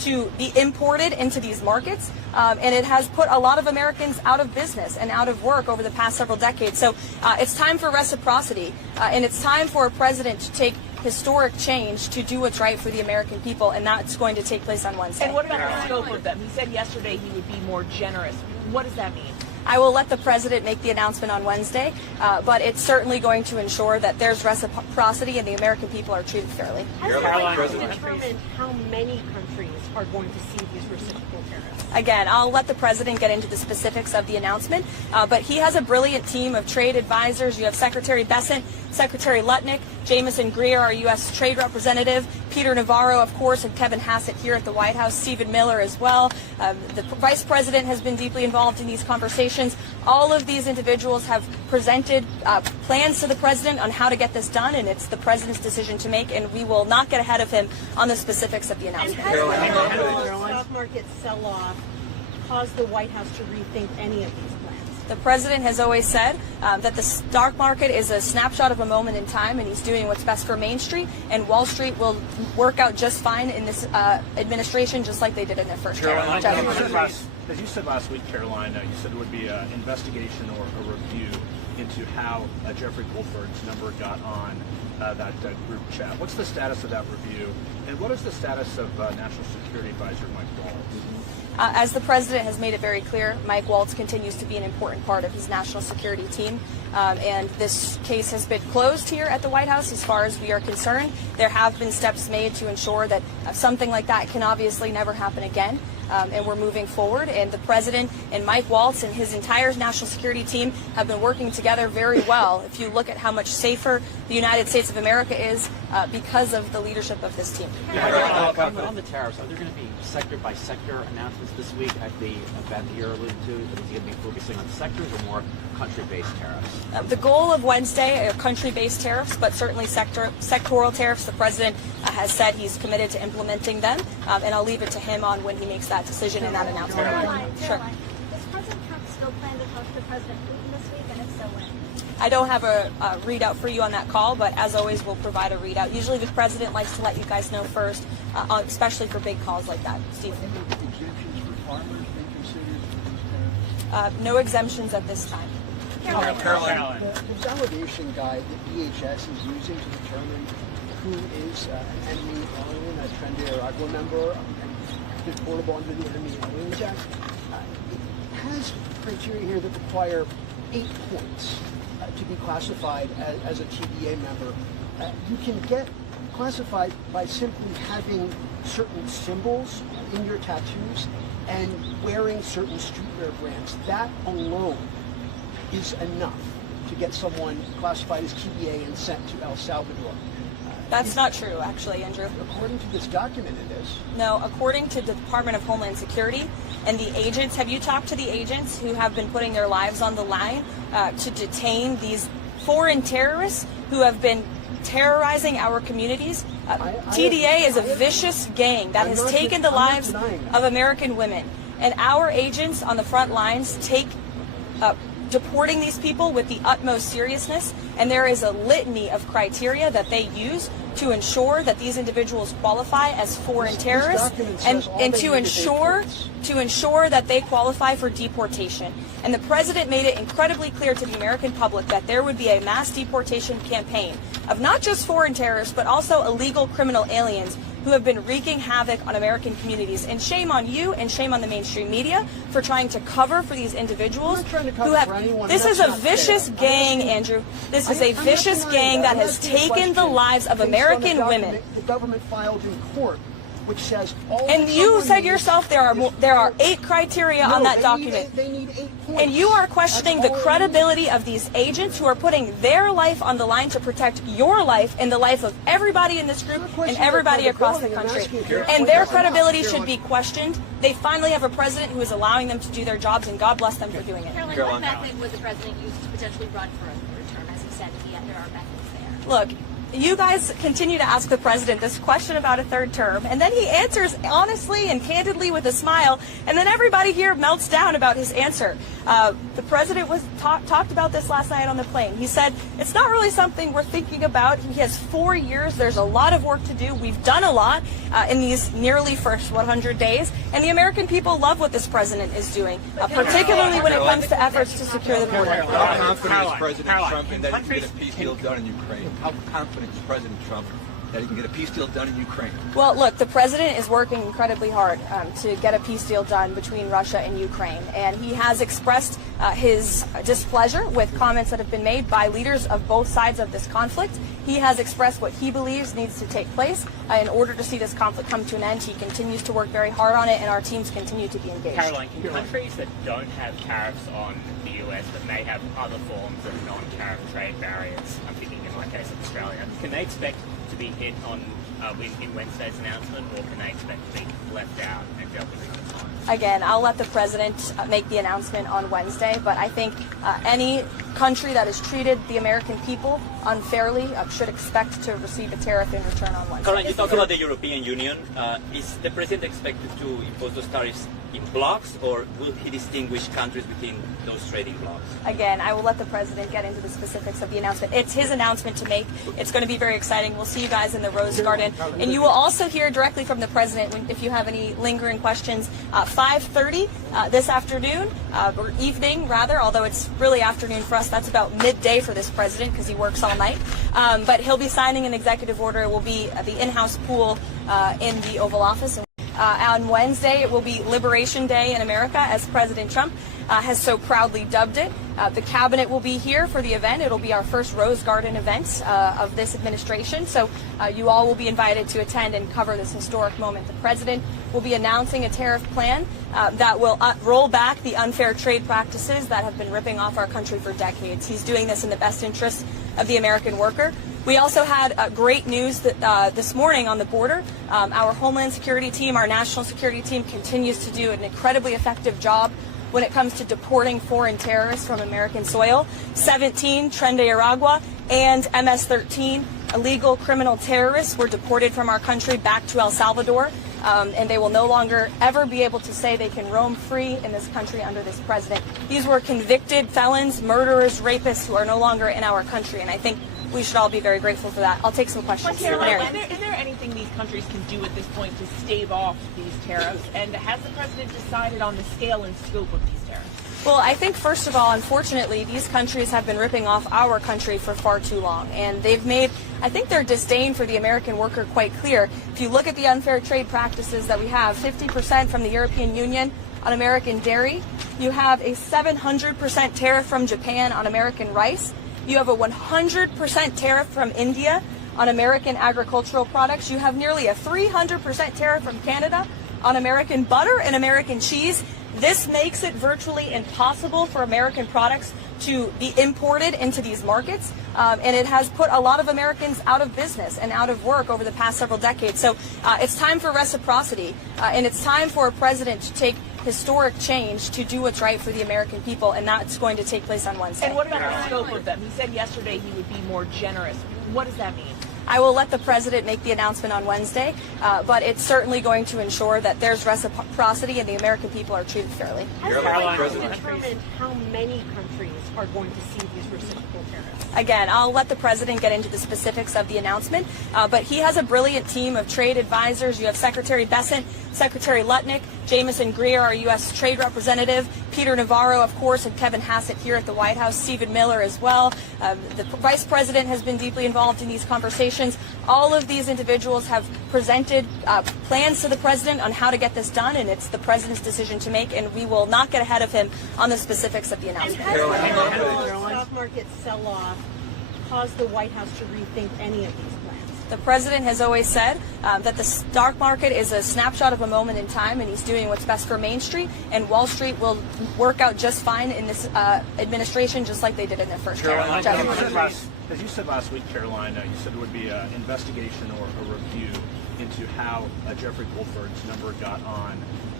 to be imported into these markets, and it has put a lot of Americans out of business and out of work over the past several decades. So it's time for reciprocity, and it's time for a president to take historic change to do what's right for the American people, and that's going to take place on Wednesday. And what about the scope of them? He said yesterday he would be more generous. What does that mean? I will let the president make the announcement on Wednesday, but it's certainly going to ensure that there's reciprocity and the American people are treated fairly. How do you determine how many countries are going to see these reciprocal tariffs? Again, I'll let the president get into the specifics of the announcement, but he has a brilliant team of trade advisors. You have Secretary Bessent, Secretary Lutnick, Jameson Greer, our U.S. Trade Representative, Peter Navarro, of course, and Kevin Hassett here at the White House, Stephen Miller as well. The Vice President has been deeply involved in these conversations. All of these individuals have presented plans to the president on how to get this done, and it's the president's decision to make, and we will not get ahead of him on the specifics of the announcement. And how will the stock market sell-off cause the White House to rethink any of these plans? The president has always said that the stock market is a snapshot of a moment in time, and he's doing what's best for Main Street, and Wall Street will work out just fine in this administration, just like they did in their first term. As you said last week, Karoline, you said it would be an investigation or a review into how Jeffrey Goldberg's number got on that group chat. What's the status of that review, and what is the status of National Security Advisor Mike Waltz? As the president has made it very clear, Mike Waltz continues to be an important part of his national security team, and this case has been closed here at the White House as far as we are concerned. There have been steps made to ensure that something like that can obviously never happen again. And we're moving forward, and the president and Mike Waltz and his entire national security team have been working together very well. If you look at how much safer the United States of America is because of the leadership of this team. On the tariffs, are there going to be sector-by-sector announcements this week at the event that you're alluding to? Is he going to be focusing on sectors or more country-based tariffs? The goal of Wednesday are country-based tariffs, but certainly sectoral tariffs. The president has said he's committed to implementing them, and I'll leave it to him on when he makes that decision and that announcement. Sure. Does President Trump still plan to talk to President Putin this week, and if so, when? I don't have a readout for you on that call, but as always, we'll provide a readout. Usually the president likes to let you guys know first, especially for big calls like that. Steve? Exemptions for farmers being considered for these tariffs? No exemptions at this time. Karoline. The validation guide that DHS is using to determine who is an enemy alien, a Tren de Aragua member, and deportable under the Enemy Aliens Act, it has criteria here that require 8 points to be classified as a TDA member. You can get classified by simply having certain symbols in your tattoos and wearing certain streetwear brands. That alone is enough to get someone classified as TDA and sent to El Salvador. That's not true, actually, Andrew. According to this document, it is. No, according to the Department of Homeland Security and the agents, have you talked to the agents who have been putting their lives on the line to detain these foreign terrorists who have been terrorizing our communities? TDA is a vicious gang that has taken the lives of American women. And our agents on the front lines take deporting these people with the utmost seriousness, and there is a litany of criteria that they use to ensure that these individuals qualify as foreign terrorists and to ensure that they qualify for deportation. And the president made it incredibly clear to the American public that there would be a mass deportation campaign of not just foreign terrorists, but also illegal criminal aliens who have been wreaking havoc on American communities. And shame on you and shame on the mainstream media for trying to cover for these individuals who have... This is a vicious gang, Andrew. This is a vicious gang that has taken the lives of American women. The government filed in court, which says all. And you said yourself there are 8 criteria on that document. They need 8 points. And you are questioning the credibility of these agents who are putting their life on the line to protect your life and the life of everybody in this group and everybody across the country. And their credibility should be questioned. They finally have a president who is allowing them to do their jobs, and God bless them for doing it. Karoline, what method would the president use to potentially run for a third term, as he said, if there are methods there? Look, you guys continue to ask the president this question about a third term, and then he answers honestly and candidly with a smile, and then everybody here melts down about his answer. The president talked about this last night on the plane. He said, it's not really something we're thinking about. He has 4 years. There's a lot of work to do. We've done a lot in these nearly first 100 days, and the American people love what this president is doing, particularly when it comes to efforts to secure the border. How confident is President Trump in that he can get a peace deal done in Ukraine? How confident is President Trump that he can get a peace deal done in Ukraine? Well, look, the president is working incredibly hard to get a peace deal done between Russia and Ukraine, and he has expressed his displeasure with comments that have been made by leaders of both sides of this conflict. He has expressed what he believes needs to take place in order to see this conflict come to an end. He continues to work very hard on it, and our teams continue to be engaged. Karoline, can countries that don't have tariffs on the US but may have other forms of non-tariff trade barriers, I'm thinking in my case of Australia, can they expect to be hit on in Wednesday's announcement, or can they expect to be left out and dealt with at the time? Again, I'll let the president make the announcement on Wednesday, but I think any country that has treated the American people unfairly should expect to receive a tariff in return on Wednesday. Karoline, you talk about the European Union. Is the president expected to impose those tariffs in blocks, or will he distinguish countries within those trading blocks? Again, I will let the president get into the specifics of the announcement. It's his announcement to make. It's going to be very exciting. We'll see you guys in the Rose Garden. And you will also hear directly from the president if you have any lingering questions. 5:30 this afternoon, or evening rather, although it's really afternoon for us. That's about midday for this president because he works all night. But he'll be signing an executive order. It will be the in-house pool in the Oval Office. On Wednesday, it will be Liberation Day in America, as President Trump has so proudly dubbed it. The cabinet will be here for the event. It'll be our first Rose Garden event of this administration. So you all will be invited to attend and cover this historic moment. The president will be announcing a tariff plan that will roll back the unfair trade practices that have been ripping off our country for decades. He's doing this in the best interest of the American worker. We also had great news that, this morning on the border. Our Homeland Security team, our national security team, continues to do an incredibly effective job when it comes to deporting foreign terrorists from American soil. 17 Tren de Aragua and MS-13 illegal criminal terrorists were deported from our country back to El Salvador, and they will no longer ever be able to say they can roam free in this country under this president. These were convicted felons, murderers, rapists who are no longer in our country, and I think we should all be very grateful for that. I'll take some questions. Karoline, is there anything these countries can do at this point to stave off these tariffs? And has the president decided on the scale and scope of these tariffs? Well, I think, first of all, unfortunately, these countries have been ripping off our country for far too long. And they've made, I think, their disdain for the American worker quite clear. If you look at the unfair trade practices that we have, 50% from the European Union on American dairy. You have a 700% tariff from Japan on American rice. You have a 100% tariff from India on American agricultural products. You have nearly a 300% tariff from Canada on American butter and American cheese. This makes it virtually impossible for American products to be imported into these markets, and it has put a lot of Americans out of business and out of work over the past several decades. So it's time for reciprocity, and it's time for a president to take historic change to do what's right for the American people, and that's going to take place on Wednesday. And what about the scope of them? He said yesterday he would be more generous. What does that mean? I will let the president make the announcement on Wednesday, but it's certainly going to ensure that there's reciprocity and the American people are treated fairly. How is it going to determine how many countries are going to see these reciprocal tariffs? Again, I'll let the president get into the specifics of the announcement, but he has a brilliant team of trade advisors. You have Secretary Bessent, Secretary Lutnick, Jameson Greer, our U.S. Trade Representative, Peter Navarro, of course, and Kevin Hassett here at the White House, Stephen Miller as well. The Vice President has been deeply involved in these conversations. All of these individuals have presented plans to the president on how to get this done, and it's the president's decision to make, and we will not get ahead of him on the specifics of the announcement. And has the stock market sell-off caused the White House to rethink any of these plans? The president has always said that the stock market is a snapshot of a moment in time, and he's doing what's best for Main Street, and Wall Street will work out just fine in this administration, just like they did in their first term. As you said last week, Karoline, you said it would be an investigation or a review into how Jeffrey Goldberg's number got on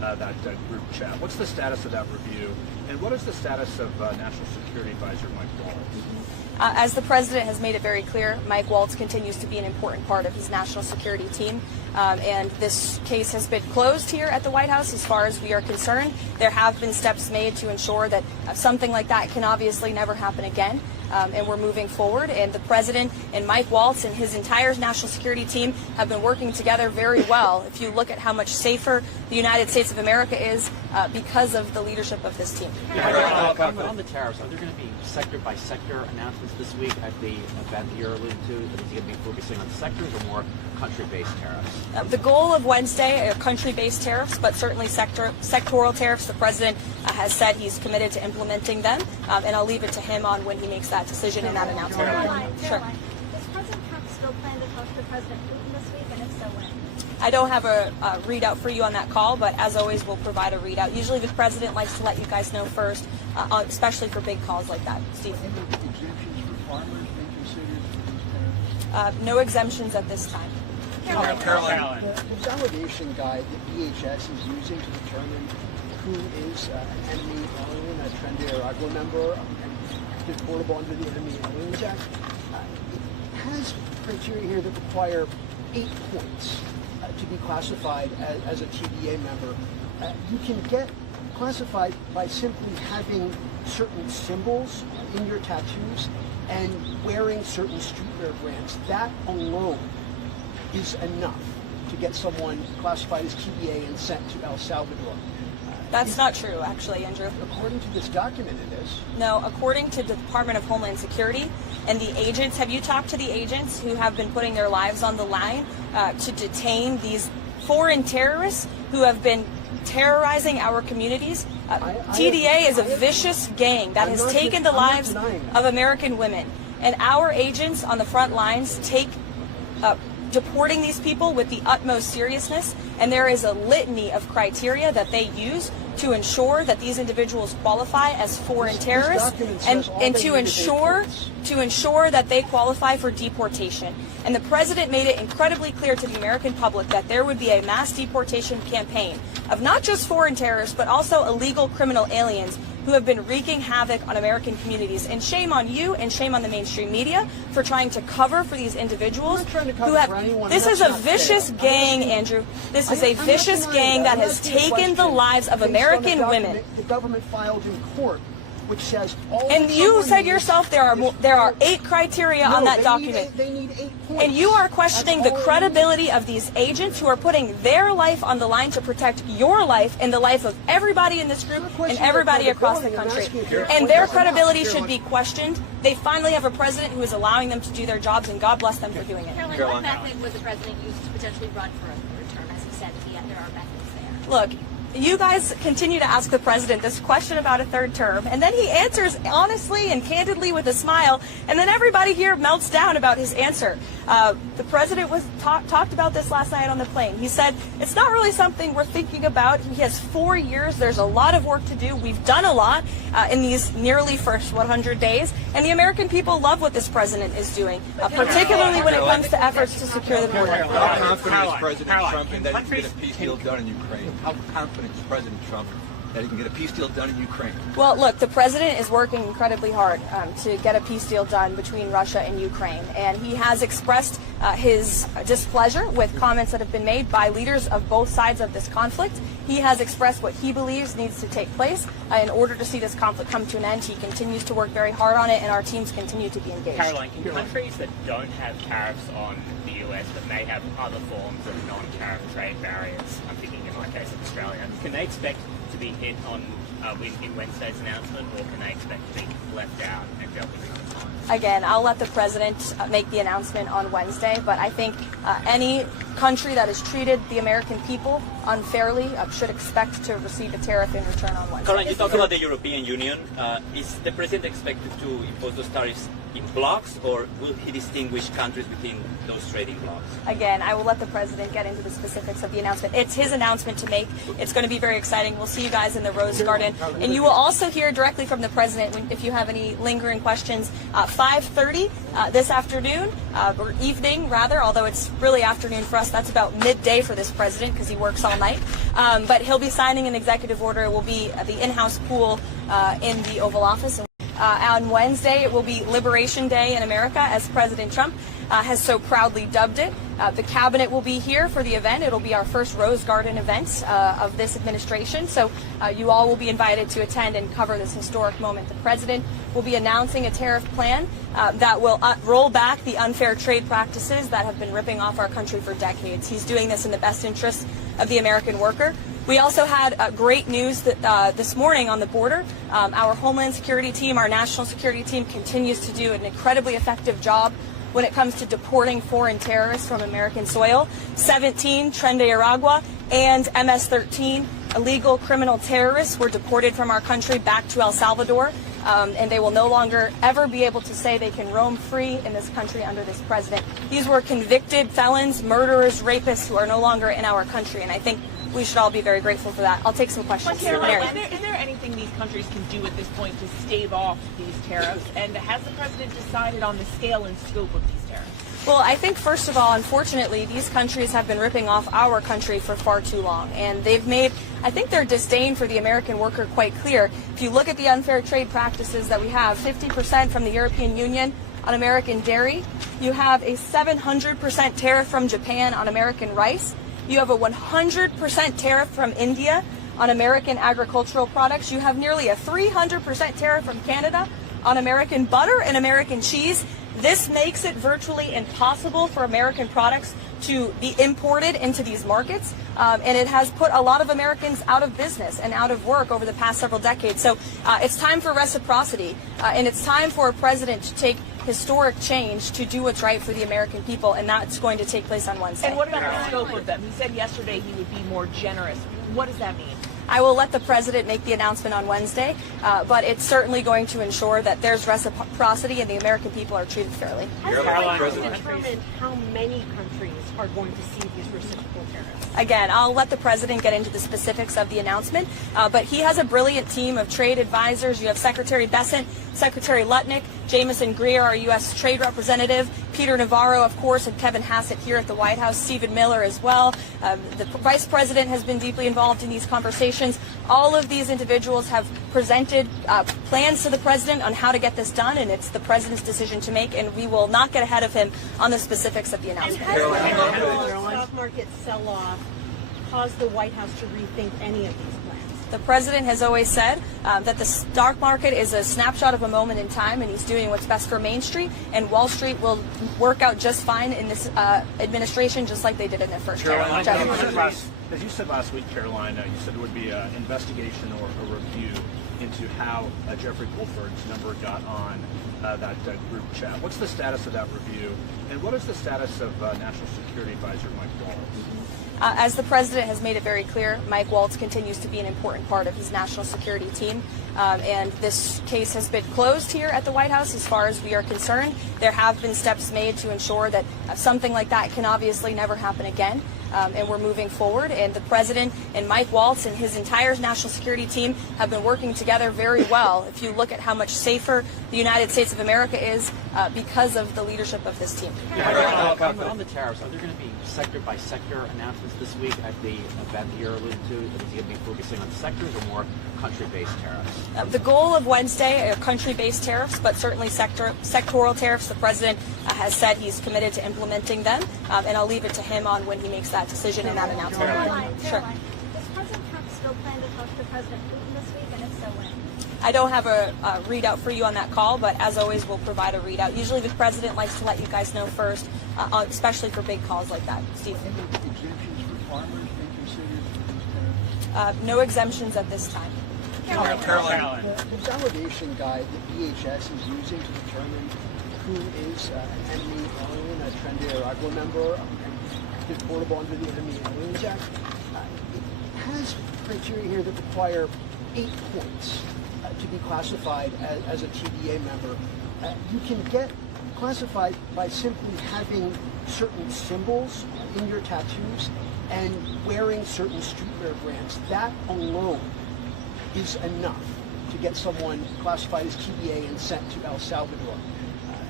that group chat. What's the status of that review, and what is the status of National Security Advisor Mike Waltz? As the president has made it very clear, Mike Waltz continues to be an important part of his national security team. And this case has been closed here at the White House as far as we are concerned. There have been steps made to ensure that something like that can obviously never happen again. And we're moving forward. And the president and Mike Waltz and his entire national security team have been working together very well. If you look at how much safer the United States of America is because of the leadership of this team. On the tariffs, are there going to be sector by sector announcements this week at the event that you're alluding to? Is he going to be focusing on sectors or more country-based tariffs? The goal of Wednesday are country-based tariffs, but certainly sectoral tariffs. The president has said he's committed to implementing them, and I'll leave it to him on when he makes that decision and that announcement. Karoline, Sure. does President Trump still plan to talk to President Putin this week, and if so, when? I don't have a readout for you on that call, but as always, we'll provide a readout. Usually the president likes to let you guys know first, especially for big calls like that. Steve? Exemptions for farmers been considered for these tariffs? No exemptions at this time. Karoline. The validation guide that DHS is using to determine who is an enemy alien, a Tren de Aragua member, and deportable under the Enemy Aliens Act, has criteria here that require 8 points to be classified as a TDA member. You can get classified by simply having certain symbols in your tattoos and wearing certain streetwear brands. That alone is enough to get someone classified as TDA and sent to El Salvador. That's not true, actually, Andrew. According to this document, it is. No, according to the Department of Homeland Security and the agents, have you talked to the agents who have been putting their lives on the line to detain these foreign terrorists who have been terrorizing our communities? TDA is a vicious gang that has taken the lives of American women. And our agents on the front lines take deporting these people with the utmost seriousness, and there is a litany of criteria that they use to ensure that these individuals qualify as foreign terrorists and to ensure that they qualify for deportation. And the president made it incredibly clear to the American public that there would be a mass deportation campaign of not just foreign terrorists, but also illegal criminal aliens who have been wreaking havoc on American communities. And shame on you and shame on the mainstream media for trying to cover for these individuals who have... This is a vicious gang, Andrew. This is a vicious gang that has taken the lives of American women. The government filed in court, which says all. And you said yourself there are 8 criteria on that document. They need 8 points. And you are questioning the credibility of these agents who are putting their life on the line to protect your life and the life of everybody in this group and everybody across the country. And their credibility should be questioned. They finally have a president who is allowing them to do their jobs, and God bless them for doing it. Karoline, what method would the president use to potentially run for a third term? As he said, there are methods there. Look, you guys continue to ask the president this question about a third term, and then he answers honestly and candidly with a smile, and then everybody here melts down about his answer. The president was talked about this last night on the plane. He said, it's not really something we're thinking about. He has 4 years. There's a lot of work to do. We've done a lot in these nearly first 100 days, and the American people love what this president is doing, particularly when it comes to efforts to secure the border. How confident is President Trump in that he can get a peace deal done in Ukraine? How confident is President Trump that he can get a peace deal done in Ukraine? Well, look, the president is working incredibly hard to get a peace deal done between Russia and Ukraine, and he has expressed his displeasure with comments that have been made by leaders of both sides of this conflict. He has expressed what he believes needs to take place in order to see this conflict come to an end. He continues to work very hard on it, and our teams continue to be engaged. Karoline, can countries that don't have tariffs on the US but may have other forms of non-tariff trade barriers, I'm thinking in my case of Australia, can they expect to be hit on in Wednesday's announcement, or can they expect to be left out and dealt with at the time? Again, I'll let the president make the announcement on Wednesday, but I think any country that has treated the American people unfairly should expect to receive a tariff in return on Wednesday. Karoline, you talk about the European Union. Is the president expected to impose those tariffs in blocks, or will he distinguish countries within those trading blocks? Again, I will let the president get into the specifics of the announcement. It's his announcement to make. It's going to be very exciting. We'll see you guys in the Rose Garden. And you will also hear directly from the president if you have any lingering questions. 5:30 this afternoon, or evening rather, although it's really afternoon for us. us, that's about midday for this president because he works all night. But he'll be signing an executive order. It will be the in-house pool in the Oval Office. On Wednesday, it will be Liberation Day in America, as President Trump has so proudly dubbed it. The cabinet will be here for the event. It'll be our first Rose Garden event of this administration. So you all will be invited to attend and cover this historic moment. The president will be announcing a tariff plan that will roll back the unfair trade practices that have been ripping off our country for decades. He's doing this in the best interest of the American worker. We also had great news that this morning on the border. Our Homeland Security team, our national security team, continues to do an incredibly effective job when it comes to deporting foreign terrorists from American soil. 17 Tren de Aragua and MS-13 illegal criminal terrorists were deported from our country back to El Salvador, and they will no longer ever be able to say they can roam free in this country under this president. These were convicted felons, murderers, rapists who are no longer in our country, and I think we should all be very grateful for that. I'll take some questions. Is there anything these countries can do at this point to stave off these tariffs? And has the president decided on the scale and scope of these tariffs? Well, I think, first of all, unfortunately, these countries have been ripping off our country for far too long. And they've made, I think, their disdain for the American worker quite clear. If you look at the unfair trade practices that we have, 50% from the European Union on American dairy. You have a 700% tariff from Japan on American rice. You have a 100% tariff from India on American agricultural products. You have nearly a 300% tariff from Canada on American butter and American cheese. This makes it virtually impossible for American products to be imported into these markets, and it has put a lot of Americans out of business and out of work over the past several decades. So it's time for reciprocity, and it's time for a president to take historic change to do what's right for the American people, and that's going to take place on Wednesday. And what about the scope of them? He said yesterday he would be more generous. What does that mean? I will let the president make the announcement on Wednesday, but it's certainly going to ensure that there's reciprocity and the American people are treated fairly. Has the president determined how many countries are going to see these reciprocal tariffs? Again, I'll let the president get into the specifics of the announcement, but he has a brilliant team of trade advisors. You have Secretary Bessent, Secretary Lutnick, Jameson Greer, our U.S. Trade Representative, Peter Navarro, of course, and Kevin Hassett here at the White House, Stephen Miller as well. The Vice President has been deeply involved in these conversations. All of these individuals have presented plans to the president on how to get this done, and it's the president's decision to make, and we will not get ahead of him on the specifics of the announcement. And has the stock market sell-off caused the White House to rethink any of these plans? The president has always said that the stock market is a snapshot of a moment in time, and he's doing what's best for Main Street, and Wall Street will work out just fine in this administration, just like they did in their first term. As you said last week, Karoline, you said there would be an investigation or a review into how Jeffrey Goldberg's number got on that group chat. What's the status of that review, and what is the status of National Security Advisor Mike Waltz? As the president has made it very clear, Mike Waltz continues to be an important part of his national security team, and this case has been closed here at the White House as far as we are concerned. There have been steps made to ensure that something like that can obviously never happen again, and we're moving forward, and the president and Mike Waltz and his entire national security team have been working together very well. If you look at how much safer the United States of America is because of the leadership of this team. On the tariffs, are there going to be sector-by-sector announcements this week at the event that you're alluding to? Is he going to be focusing on sectors or more country-based tariffs? The goal of Wednesday are country-based tariffs, but certainly sectoral tariffs. The president has said he's committed to implementing them, and I'll leave it to him on when he makes that decision and that announcement. Sure. Does President Trump still plan to talk to President Putin this week, and if so, when? I don't have a readout for you on that call, but as always, we'll provide a readout. Usually the president likes to let you guys know first, especially for big calls like that. Steve? Any exemptions for farmers been considered for these tariffs? No exemptions at this time. Karoline, the validation guide that DHS is using to determine who is an enemy alien, a Tren de Aragua member, and deportable under the Enemy Aliens Act, it has criteria here that require 8 points to be classified as a TDA member. You can get classified by simply having certain symbols in your tattoos and wearing certain streetwear brands. That alone is enough to get someone classified as TDA and sent to El Salvador.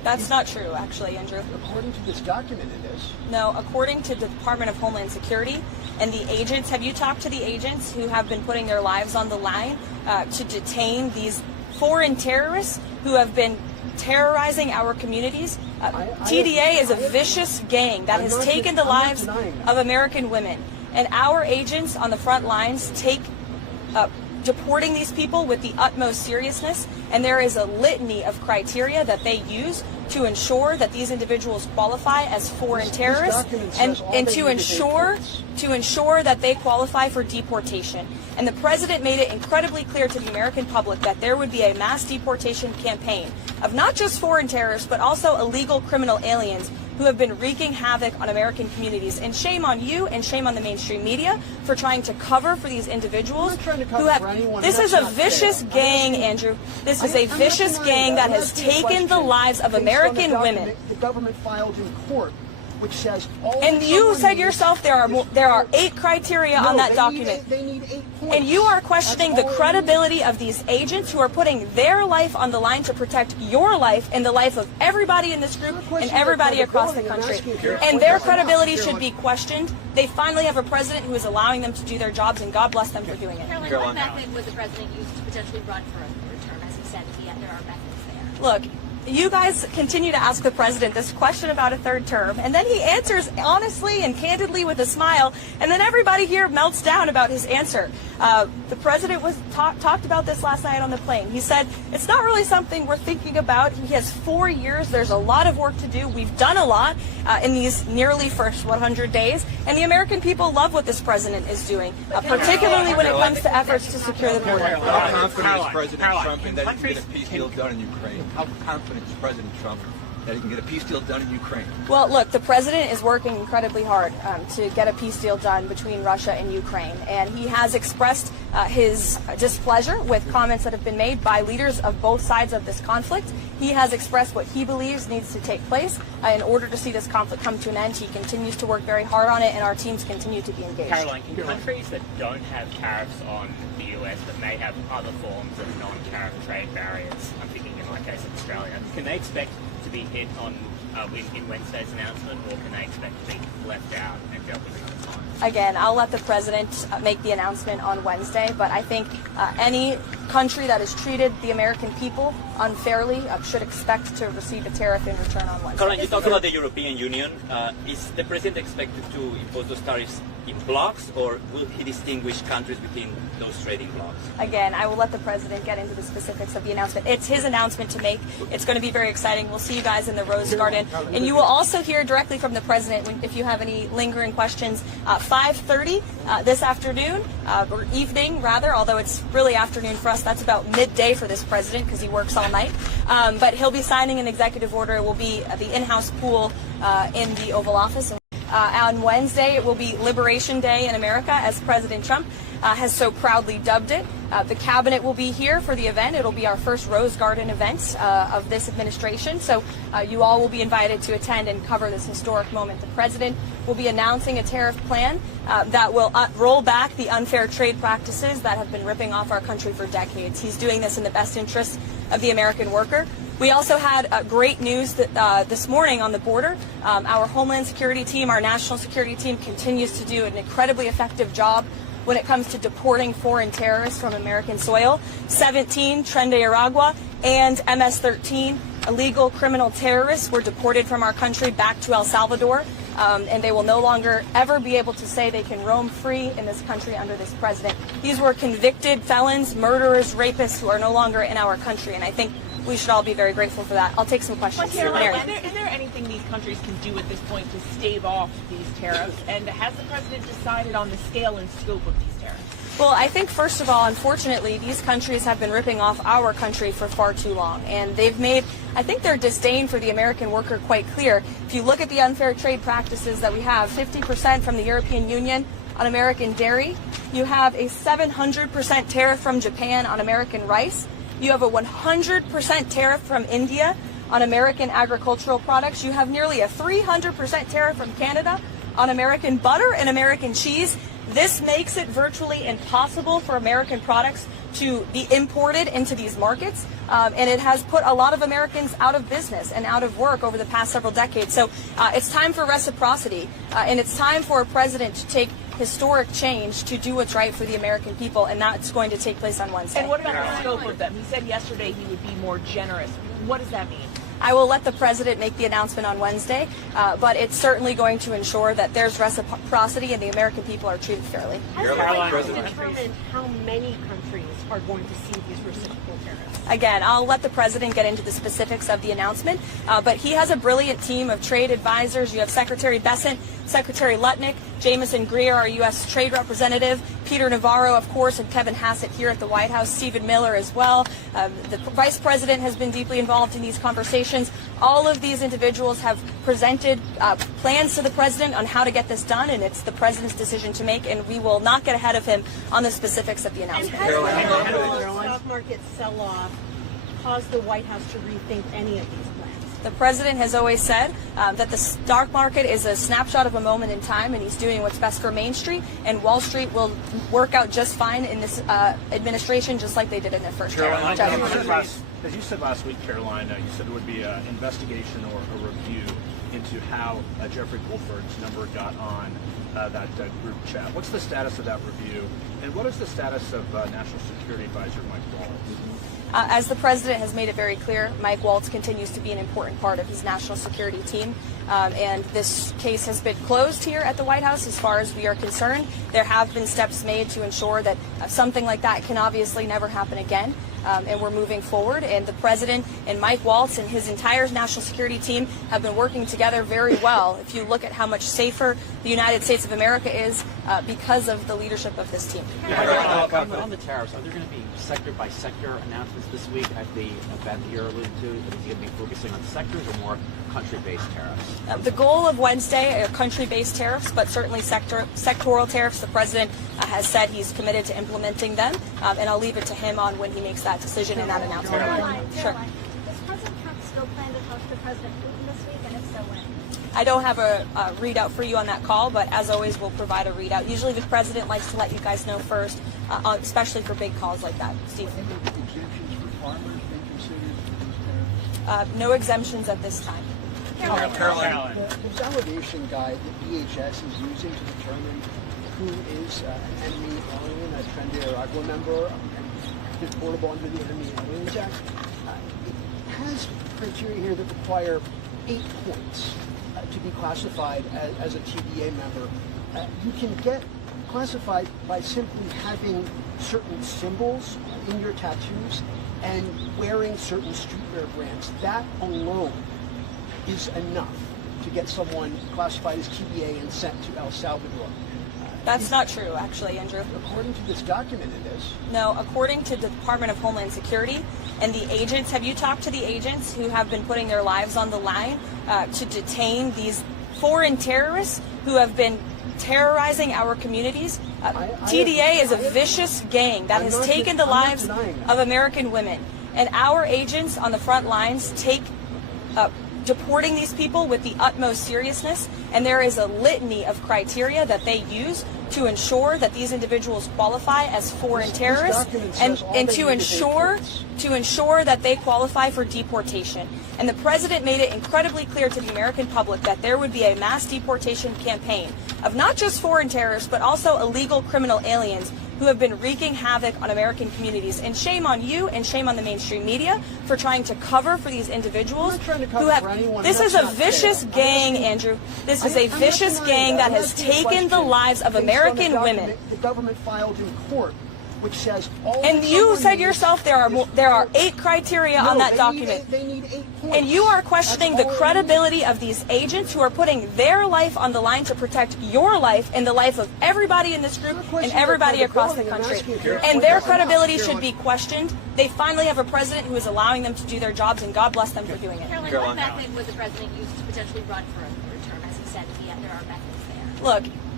That's not true, actually, Andrew. According to this document, it is. No, according to the Department of Homeland Security and the agents, have you talked to the agents who have been putting their lives on the line to detain these foreign terrorists who have been terrorizing our communities? TDA is a vicious gang that has taken the lives of American women. And our agents on the front lines take deporting these people with the utmost seriousness, and there is a litany of criteria that they use to ensure that these individuals qualify as foreign terrorists and to ensure that they qualify for deportation. And the president made it incredibly clear to the American public that there would be a mass deportation campaign of not just foreign terrorists, but also illegal criminal aliens who have been wreaking havoc on American communities. And shame on you and shame on the mainstream media for trying to cover for these individuals who have... This is a vicious gang, Andrew. This is a vicious gang that has taken the lives of American women. The government filed in court, which says all. And you said yourself there are 8 criteria on that document. They need 8 points. And you are questioning the credibility of these agents who are putting their life on the line to protect your life and the life of everybody in this group and everybody across the country. And their credibility should be questioned. They finally have a president who is allowing them to do their jobs, and God bless them for doing it. Karoline, what method would the president use to potentially run for a third term, as he said, if there are methods there? Look, you guys continue to ask the president this question about a third term, and then he answers honestly and candidly with a smile, and then everybody here melts down about his answer. The president talked about this last night on the plane. He said, it's not really something we're thinking about. He has 4 years. There's a lot of work to do. We've done a lot in these nearly first 100 days, and the American people love what this president is doing, particularly when it comes to efforts to secure the border. How confident is President Trump in that he can get a peace deal done in Ukraine? How confident is President Trump that he can get a peace deal done in Ukraine? Well, look, the president is working incredibly hard to get a peace deal done between Russia and Ukraine, and he has expressed his displeasure with comments that have been made by leaders of both sides of this conflict. He has expressed what he believes needs to take place in order to see this conflict come to an end. He continues to work very hard on it, and our teams continue to be engaged. Karoline, can countries that don't have tariffs on the US but may have other forms of non-tariff trade barriers, I'm thinking in my case of Australia, can they expect to be hit on in Wednesday's announcement, or can they expect to be left out and dealt with another time? Again, I'll let the president make the announcement on Wednesday, but I think any country that has treated the American people unfairly should expect to receive a tariff in return on Wednesday. Karoline, you talked about the European Union. Is the president expected to impose those tariffs in blocks, or will he distinguish countries within those trading blocks? Again, I will let the president get into the specifics of the announcement. It's his announcement to make. It's going to be very exciting. We'll see you guys in the Rose Garden. And you will also hear directly from the president if you have any lingering questions. 5:30 this afternoon, or evening rather, although it's really afternoon for us. That's about midday for this president because he works all night. But he'll be signing an executive order. It will be the in-house pool in the Oval Office. On Wednesday, it will be Liberation Day in America, as President Trump has so proudly dubbed it. The cabinet will be here for the event. It'll be our first Rose Garden event of this administration. So you all will be invited to attend and cover this historic moment. The president will be announcing a tariff plan that will roll back the unfair trade practices that have been ripping off our country for decades. He's doing this in the best interest of the American worker. We also had great news that, this morning on the border. Our Homeland Security team, our national security team, continues to do an incredibly effective job when it comes to deporting foreign terrorists from American soil. 17 Tren de Aragua and MS-13 illegal criminal terrorists were deported from our country back to El Salvador, and they will no longer ever be able to say they can roam free in this country under this president. These were convicted felons, murderers, rapists who are no longer in our country, and I think we should all be very grateful for that. I'll take some questions. Is there anything these countries can do at this point to stave off these tariffs? And has the president decided on the scale and scope of these tariffs? Well, I think, first of all, unfortunately, these countries have been ripping off our country for far too long. And they've made, I think, their disdain for the American worker quite clear. If you look at the unfair trade practices that we have, 50% from the European Union on American dairy. You have a 700% tariff from Japan on American rice. You have a 100% tariff from India on American agricultural products. You have nearly a 300% tariff from Canada on American butter and American cheese. This makes it virtually impossible for American products to be imported into these markets, and it has put a lot of Americans out of business and out of work over the past several decades. So it's time for reciprocity, and it's time for a president to take historic change to do what's right for the American people, and that's going to take place on Wednesday. And what about the scope of them? He said yesterday he would be more generous. What does that mean? I will let the president make the announcement on Wednesday, but it's certainly going to ensure that there's reciprocity and the American people are treated fairly. Has the White House determined how many countries are going to see these reciprocal tariffs? Again, I'll let the president get into the specifics of the announcement, but he has a brilliant team of trade advisors. You have Secretary Bessent, Secretary Lutnick, Jameson Greer, our U.S. Trade Representative, Peter Navarro, of course, and Kevin Hassett here at the White House, Stephen Miller as well. The Vice President has been deeply involved in these conversations. All of these individuals have presented plans to the president on how to get this done, and it's the president's decision to make, and we will not get ahead of him on the specifics of the announcement. And has the stock market sell-off caused the White House to rethink any of these plans? The president has always said that the stock market is a snapshot of a moment in time, and he's doing what's best for Main Street, and Wall Street will work out just fine in this administration, just like they did in their first term. As you said last week, Karoline, you said there would be an investigation or a review into how Jeffrey Goldford's number got on that group chat. What's the status of that review, and what is the status of National Security Advisor Mike Waltz? As the president has made it very clear, Mike Waltz continues to be an important part of his national security team. And this case has been closed here at the White House as far as we are concerned. There have been steps made to ensure that something like that can obviously never happen again. And we're moving forward. And the president and Mike Waltz and his entire national security team have been working together very well. If you look at how much safer the United States of America is because of the leadership of this team. On the tariffs, are there going to be sector-by-sector announcements this week at the event you're alluding to? Is he going to be focusing on sectors or more country-based tariffs? The goal of Wednesday are country-based tariffs, but certainly sectoral tariffs. The president has said he's committed to implementing them, and I'll leave it to him on when he makes that decision and that announcement. Sure. Does President Trump still plan to talk to President Putin this week, and if so, when? I don't have a readout for you on that call, but as always, we'll provide a readout. Usually the president likes to let you guys know first, especially for big calls like that. Steve? Any exemptions for farmers been considered for these tariffs? No exemptions at this time. Karoline. The validation guide that DHS is using to determine who is an enemy alien, a Trinidad Aragua member, and deportable under the Enemy Aliens Act, it has criteria here that require 8 points to be classified as a TDA member. You can get classified by simply having certain symbols in your tattoos and wearing certain streetwear brands. That alone is enough to get someone classified as TDA and sent to El Salvador. That's not true, actually, Andrew. According to this document, it is. No, according to the Department of Homeland Security and the agents, have you talked to the agents who have been putting their lives on the line to detain these foreign terrorists who have been terrorizing our communities? TDA is a vicious gang that has taken the lives of American women. And our agents on the front lines take deporting these people with the utmost seriousness, and there is a litany of criteria that they use to ensure that these individuals qualify as foreign terrorists and to ensure that they qualify for deportation. And the president made it incredibly clear to the American public that there would be a mass deportation campaign of not just foreign terrorists, but also illegal criminal aliens who have been wreaking havoc on American communities. And shame on you and shame on the mainstream media for trying to cover for these individuals who have... This is a vicious gang, Andrew. This is a vicious gang that has taken the lives of American women. The government filed in court, which says all. And you said yourself there are 8 criteria on that document. They need 8 points. And you are questioning the credibility of these agents who are putting their life on the line to protect your life and the life of everybody in this group and everybody across the country. And their credibility should be questioned. They finally have a president who is allowing them to do their jobs, and God bless them for doing it. Karoline, what method would the president use to potentially run for a third term? As he said, there are methods there. Look,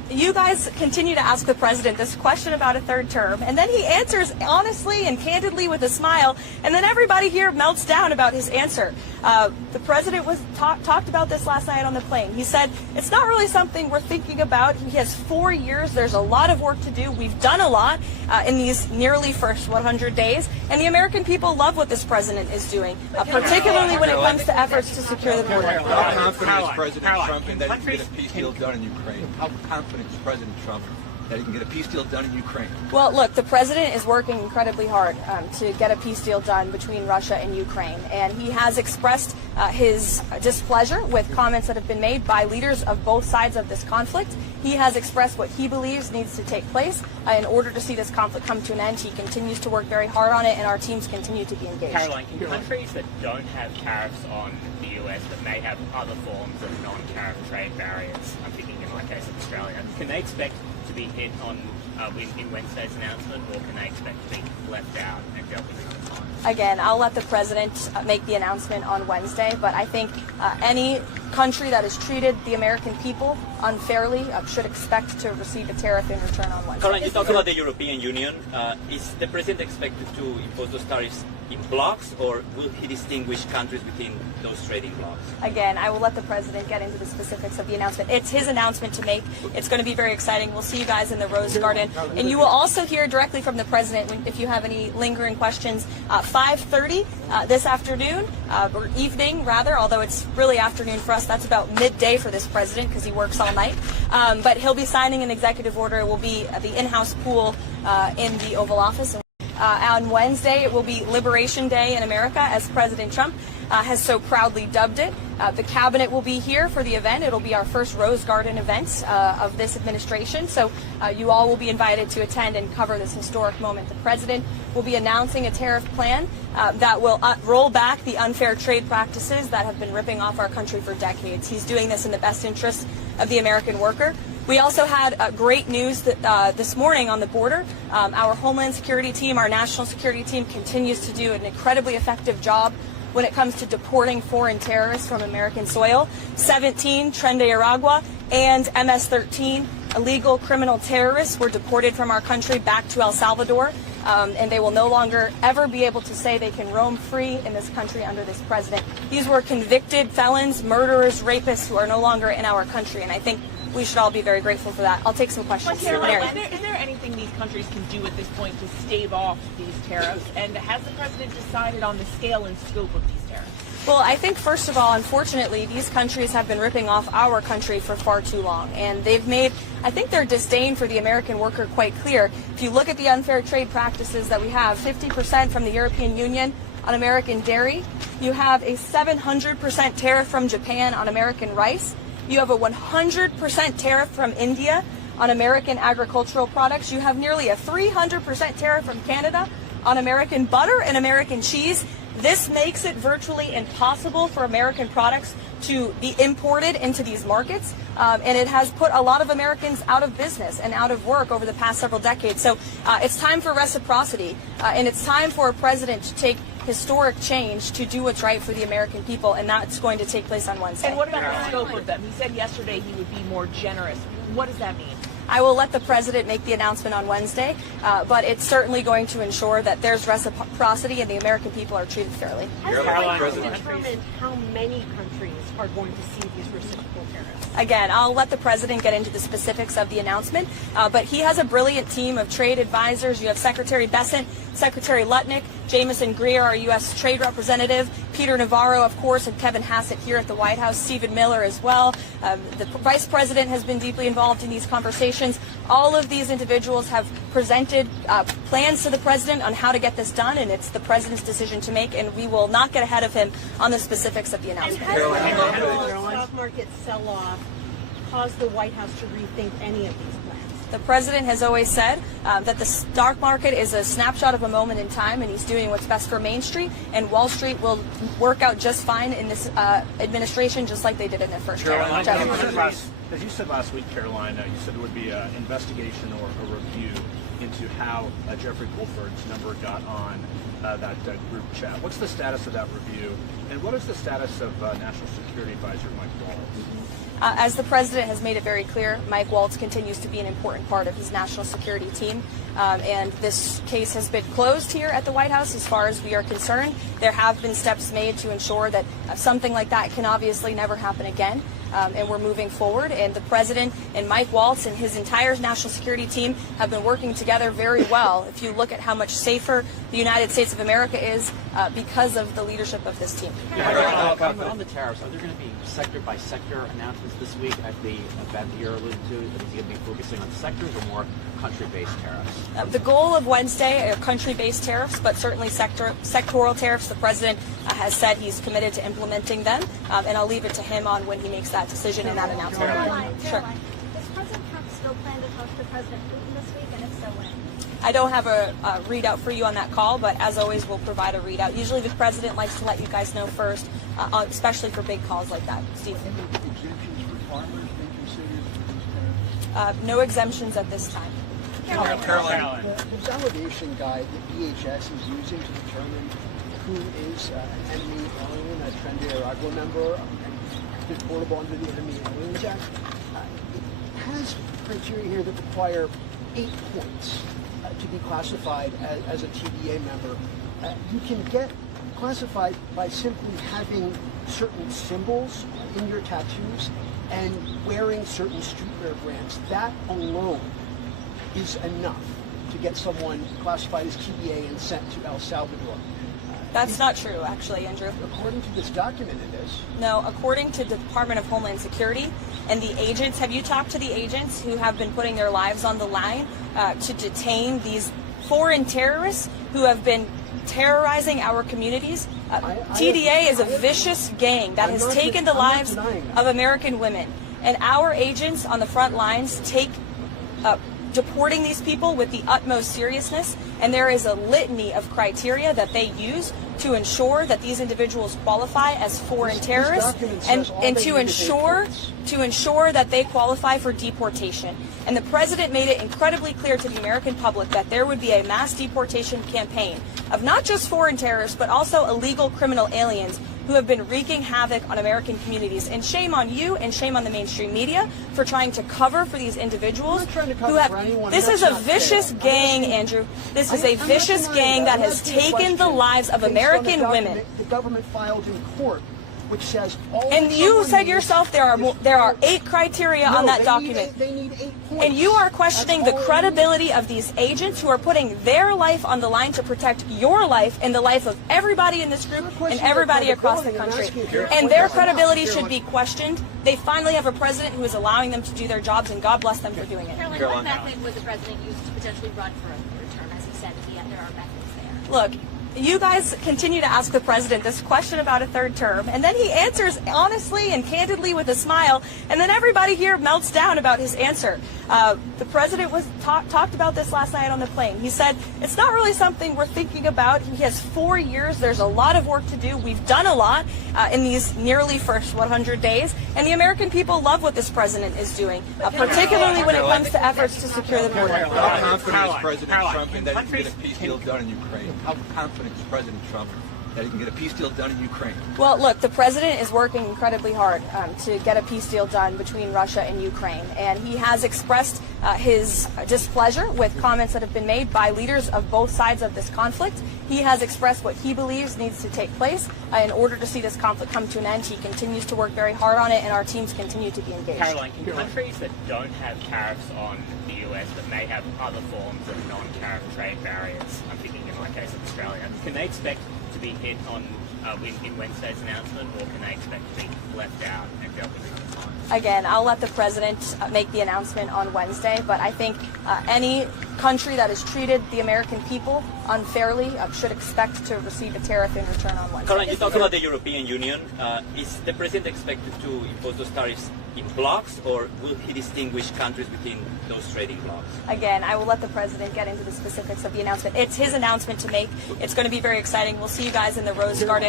you guys continue to ask the president this question about a third term, and then he answers honestly and candidly with a smile, and then everybody here melts down about his answer. The president was talked about this last night on the plane. He said, it's not really something we're thinking about. He has 4 years. There's a lot of work to do. We've done a lot in these nearly first 100 days, and the American people love what this president is doing, particularly when it comes to efforts to secure the border. How confident is President Trump in that he can get a peace deal done in Ukraine? How confident is President Trump that he can get a peace deal done in Ukraine? Well, look, the president is working incredibly hard to get a peace deal done between Russia and Ukraine, and he has expressed his displeasure with comments that have been made by leaders of both sides of this conflict. He has expressed what he believes needs to take place in order to see this conflict come to an end. He continues to work very hard on it, and our teams continue to be engaged. Karoline, can countries that don't have tariffs on the US but may have other forms of non-tariff trade barriers, I'm thinking in my case of Australia, can they expect to be hit on in Wednesday's announcement, or can they expect to be left out and dealt with another time? Again, I'll let the president make the announcement on Wednesday, but I think any country that has treated the American people unfairly should expect to receive a tariff in return on Wednesday. Karoline, you talked about the European Union. Is the president expected to impose those tariffs in blocks, or will he distinguish countries within those trading blocks? Again, I will let the president get into the specifics of the announcement. It's his announcement to make. It's going to be very exciting. We'll see you guys in the Rose Garden. And you will also hear directly from the president if you have any lingering questions. 5:30 this afternoon, or evening rather, although it's really afternoon for us. That's about midday for this president because he works all night. But he'll be signing an executive order. It will be at the in-house pool in the Oval Office. On Wednesday, it will be Liberation Day in America, as President Trump has so proudly dubbed it. The cabinet will be here for the event. It'll be our first Rose Garden event of this administration. So you all will be invited to attend and cover this historic moment. The president will be announcing a tariff plan that will roll back the unfair trade practices that have been ripping off our country for decades. He's doing this in the best interest of the American worker. We also had great news that, this morning on the border. Our Homeland Security team, our national security team, continues to do an incredibly effective job when it comes to deporting foreign terrorists from American soil. 17 Tren de Aragua and MS-13 illegal criminal terrorists were deported from our country back to El Salvador, and they will no longer ever be able to say they can roam free in this country under this president. These were convicted felons, murderers, rapists who are no longer in our country, and I think we should all be very grateful for that. I'll take some questions. Caroline, is there anything these countries can do at this point to stave off these tariffs? And has the president decided on the scale and scope of these tariffs? Well, I think, first of all, unfortunately, these countries have been ripping off our country for far too long. And they've made, I think, their disdain for the American worker quite clear. If you look at the unfair trade practices that we have, 50% from the European Union on American dairy. You have a 700% tariff from Japan on American rice. You have a 100% tariff from India on American agricultural products. You have nearly a 300% tariff from Canada on American butter and American cheese. This makes it virtually impossible for American products to be imported into these markets, and it has put a lot of Americans out of business and out of work over the past several decades. So it's time for reciprocity, and it's time for a president to take historic change to do what's right for the American people, and that's going to take place on Wednesday. And what about the scope of them? He said yesterday he would be more generous. What does that mean? I will let the president make the announcement on Wednesday, but it's certainly going to ensure that there's reciprocity and the American people are treated fairly. How is the president determine how many countries are going to see these reciprocal tariffs? Again, I'll let the president get into the specifics of the announcement, but he has a brilliant team of trade advisors. You have Secretary Bessent, Secretary Lutnick, Jameson Greer, our U.S. Trade Representative, Peter Navarro, of course, and Kevin Hassett here at the White House, Stephen Miller as well. The Vice President has been deeply involved in these conversations. All of these individuals have presented plans to the president on how to get this done, and it's the president's decision to make, and we will not get ahead of him on the specifics of the announcement. And how will the stock market sell-off cause the White House to rethink any of these plans? The president has always said that the stock market is a snapshot of a moment in time, and he's doing what's best for Main Street, and Wall Street will work out just fine in this administration, just like they did in their first term. As you said last week, Caroline, you said there would be an investigation or a review into how Jeffrey Goldford's number got on that group chat. What's the status of that review, and what is the status of National Security Advisor Mike Waltz? As the president has made it very clear, Mike Waltz continues to be an important part of his national security team. And this case has been closed here at the White House as far as we are concerned. There have been steps made to ensure that something like that can obviously never happen again. And we're moving forward. And the president and Mike Waltz and his entire national security team have been working together very well. If you look at how much safer the United States of America is because of the leadership of this team. On the tariffs, are there going to be sector by sector announcements this week at the event that you're alluding to? Is he going to be focusing on sectors or more country-based tariffs? The goal of Wednesday are country-based tariffs, but certainly sectoral tariffs. The president has said he's committed to implementing them, and I'll leave it to him on when he makes that decision and that announcement. Karoline, Sure. does President Trump still plan to talk to President Putin this week, and if so, when? I don't have a readout for you on that call, but as always, we'll provide a readout. Usually the president likes to let you guys know first, especially for big calls like that. Steve? Exemptions for farmers been considered for these tariffs? No exemptions at this time. Karoline. The validation guide that DHS is using to determine who is an enemy alien, a Tren de Aragua member, and deportable under the Enemy Aliens Act, it has criteria here that require 8 points to be classified as a TDA member. You can get classified by simply having certain symbols in your tattoos and wearing certain streetwear brands. That alone is enough to get someone classified as TDA and sent to El Salvador. That's not true, actually, Andrew. According to this document, it is. No, according to the Department of Homeland Security and the agents, have you talked to the agents who have been putting their lives on the line to detain these foreign terrorists who have been terrorizing our communities? TDA is a vicious gang that has taken the lives of American women. And our agents on the front lines take deporting these people with the utmost seriousness, and there is a litany of criteria that they use to ensure that these individuals qualify as foreign terrorists and to ensure that they qualify for deportation. And the president made it incredibly clear to the American public that there would be a mass deportation campaign of not just foreign terrorists, but also illegal criminal aliens who have been wreaking havoc on American communities. And shame on you and shame on the mainstream media for trying to cover for these individuals who have... This is a vicious gang, Andrew. This is a vicious gang that has taken the lives of American women. The government filed in court, which says all. And you said yourself there are 8 criteria on that document. They need 8 points. And you are questioning the credibility of these agents who are putting their life on the line to protect your life and the life of everybody in this group and everybody across the country. And their credibility should be questioned. They finally have a president who is allowing them to do their jobs, and God bless them for doing it. Karoline, what method would the president use to potentially run for a third term? As he said, there are methods there. Look, you guys continue to ask the president this question about a third term, and then he answers honestly and candidly with a smile, and then everybody here melts down about his answer. The president talked about this last night on the plane. He said, it's not really something we're thinking about. He has 4 years. There's a lot of work to do. We've done a lot in these nearly first 100 days, and the American people love what this president is doing, particularly when it comes to efforts to secure the border. How confident is President Trump in that he can get a peace deal done in Ukraine? How confident is President Trump that he can get a peace deal done in Ukraine? Well, look, the president is working incredibly hard to get a peace deal done between Russia and Ukraine, and he has expressed his displeasure with comments that have been made by leaders of both sides of this conflict. He has expressed what he believes needs to take place in order to see this conflict come to an end. He continues to work very hard on it, and our teams continue to be engaged. Karoline, can countries that don't have tariffs on the US but may have other forms of non-tariff trade barriers, I'm thinking in my case of Australia, can they expect to be hit on in Wednesday's announcement, or can they expect to be left out and dealt with it? Again, I'll let the president make the announcement on Wednesday, but I think any country that has treated the American people unfairly should expect to receive a tariff in return on Wednesday. Karoline, you talk about the European Union. Is the president expected to impose those tariffs in blocks, or will he distinguish countries within those trading blocks? Again, I will let the president get into the specifics of the announcement. It's his announcement to make. It's going to be very exciting. We'll see you guys in the Rose Garden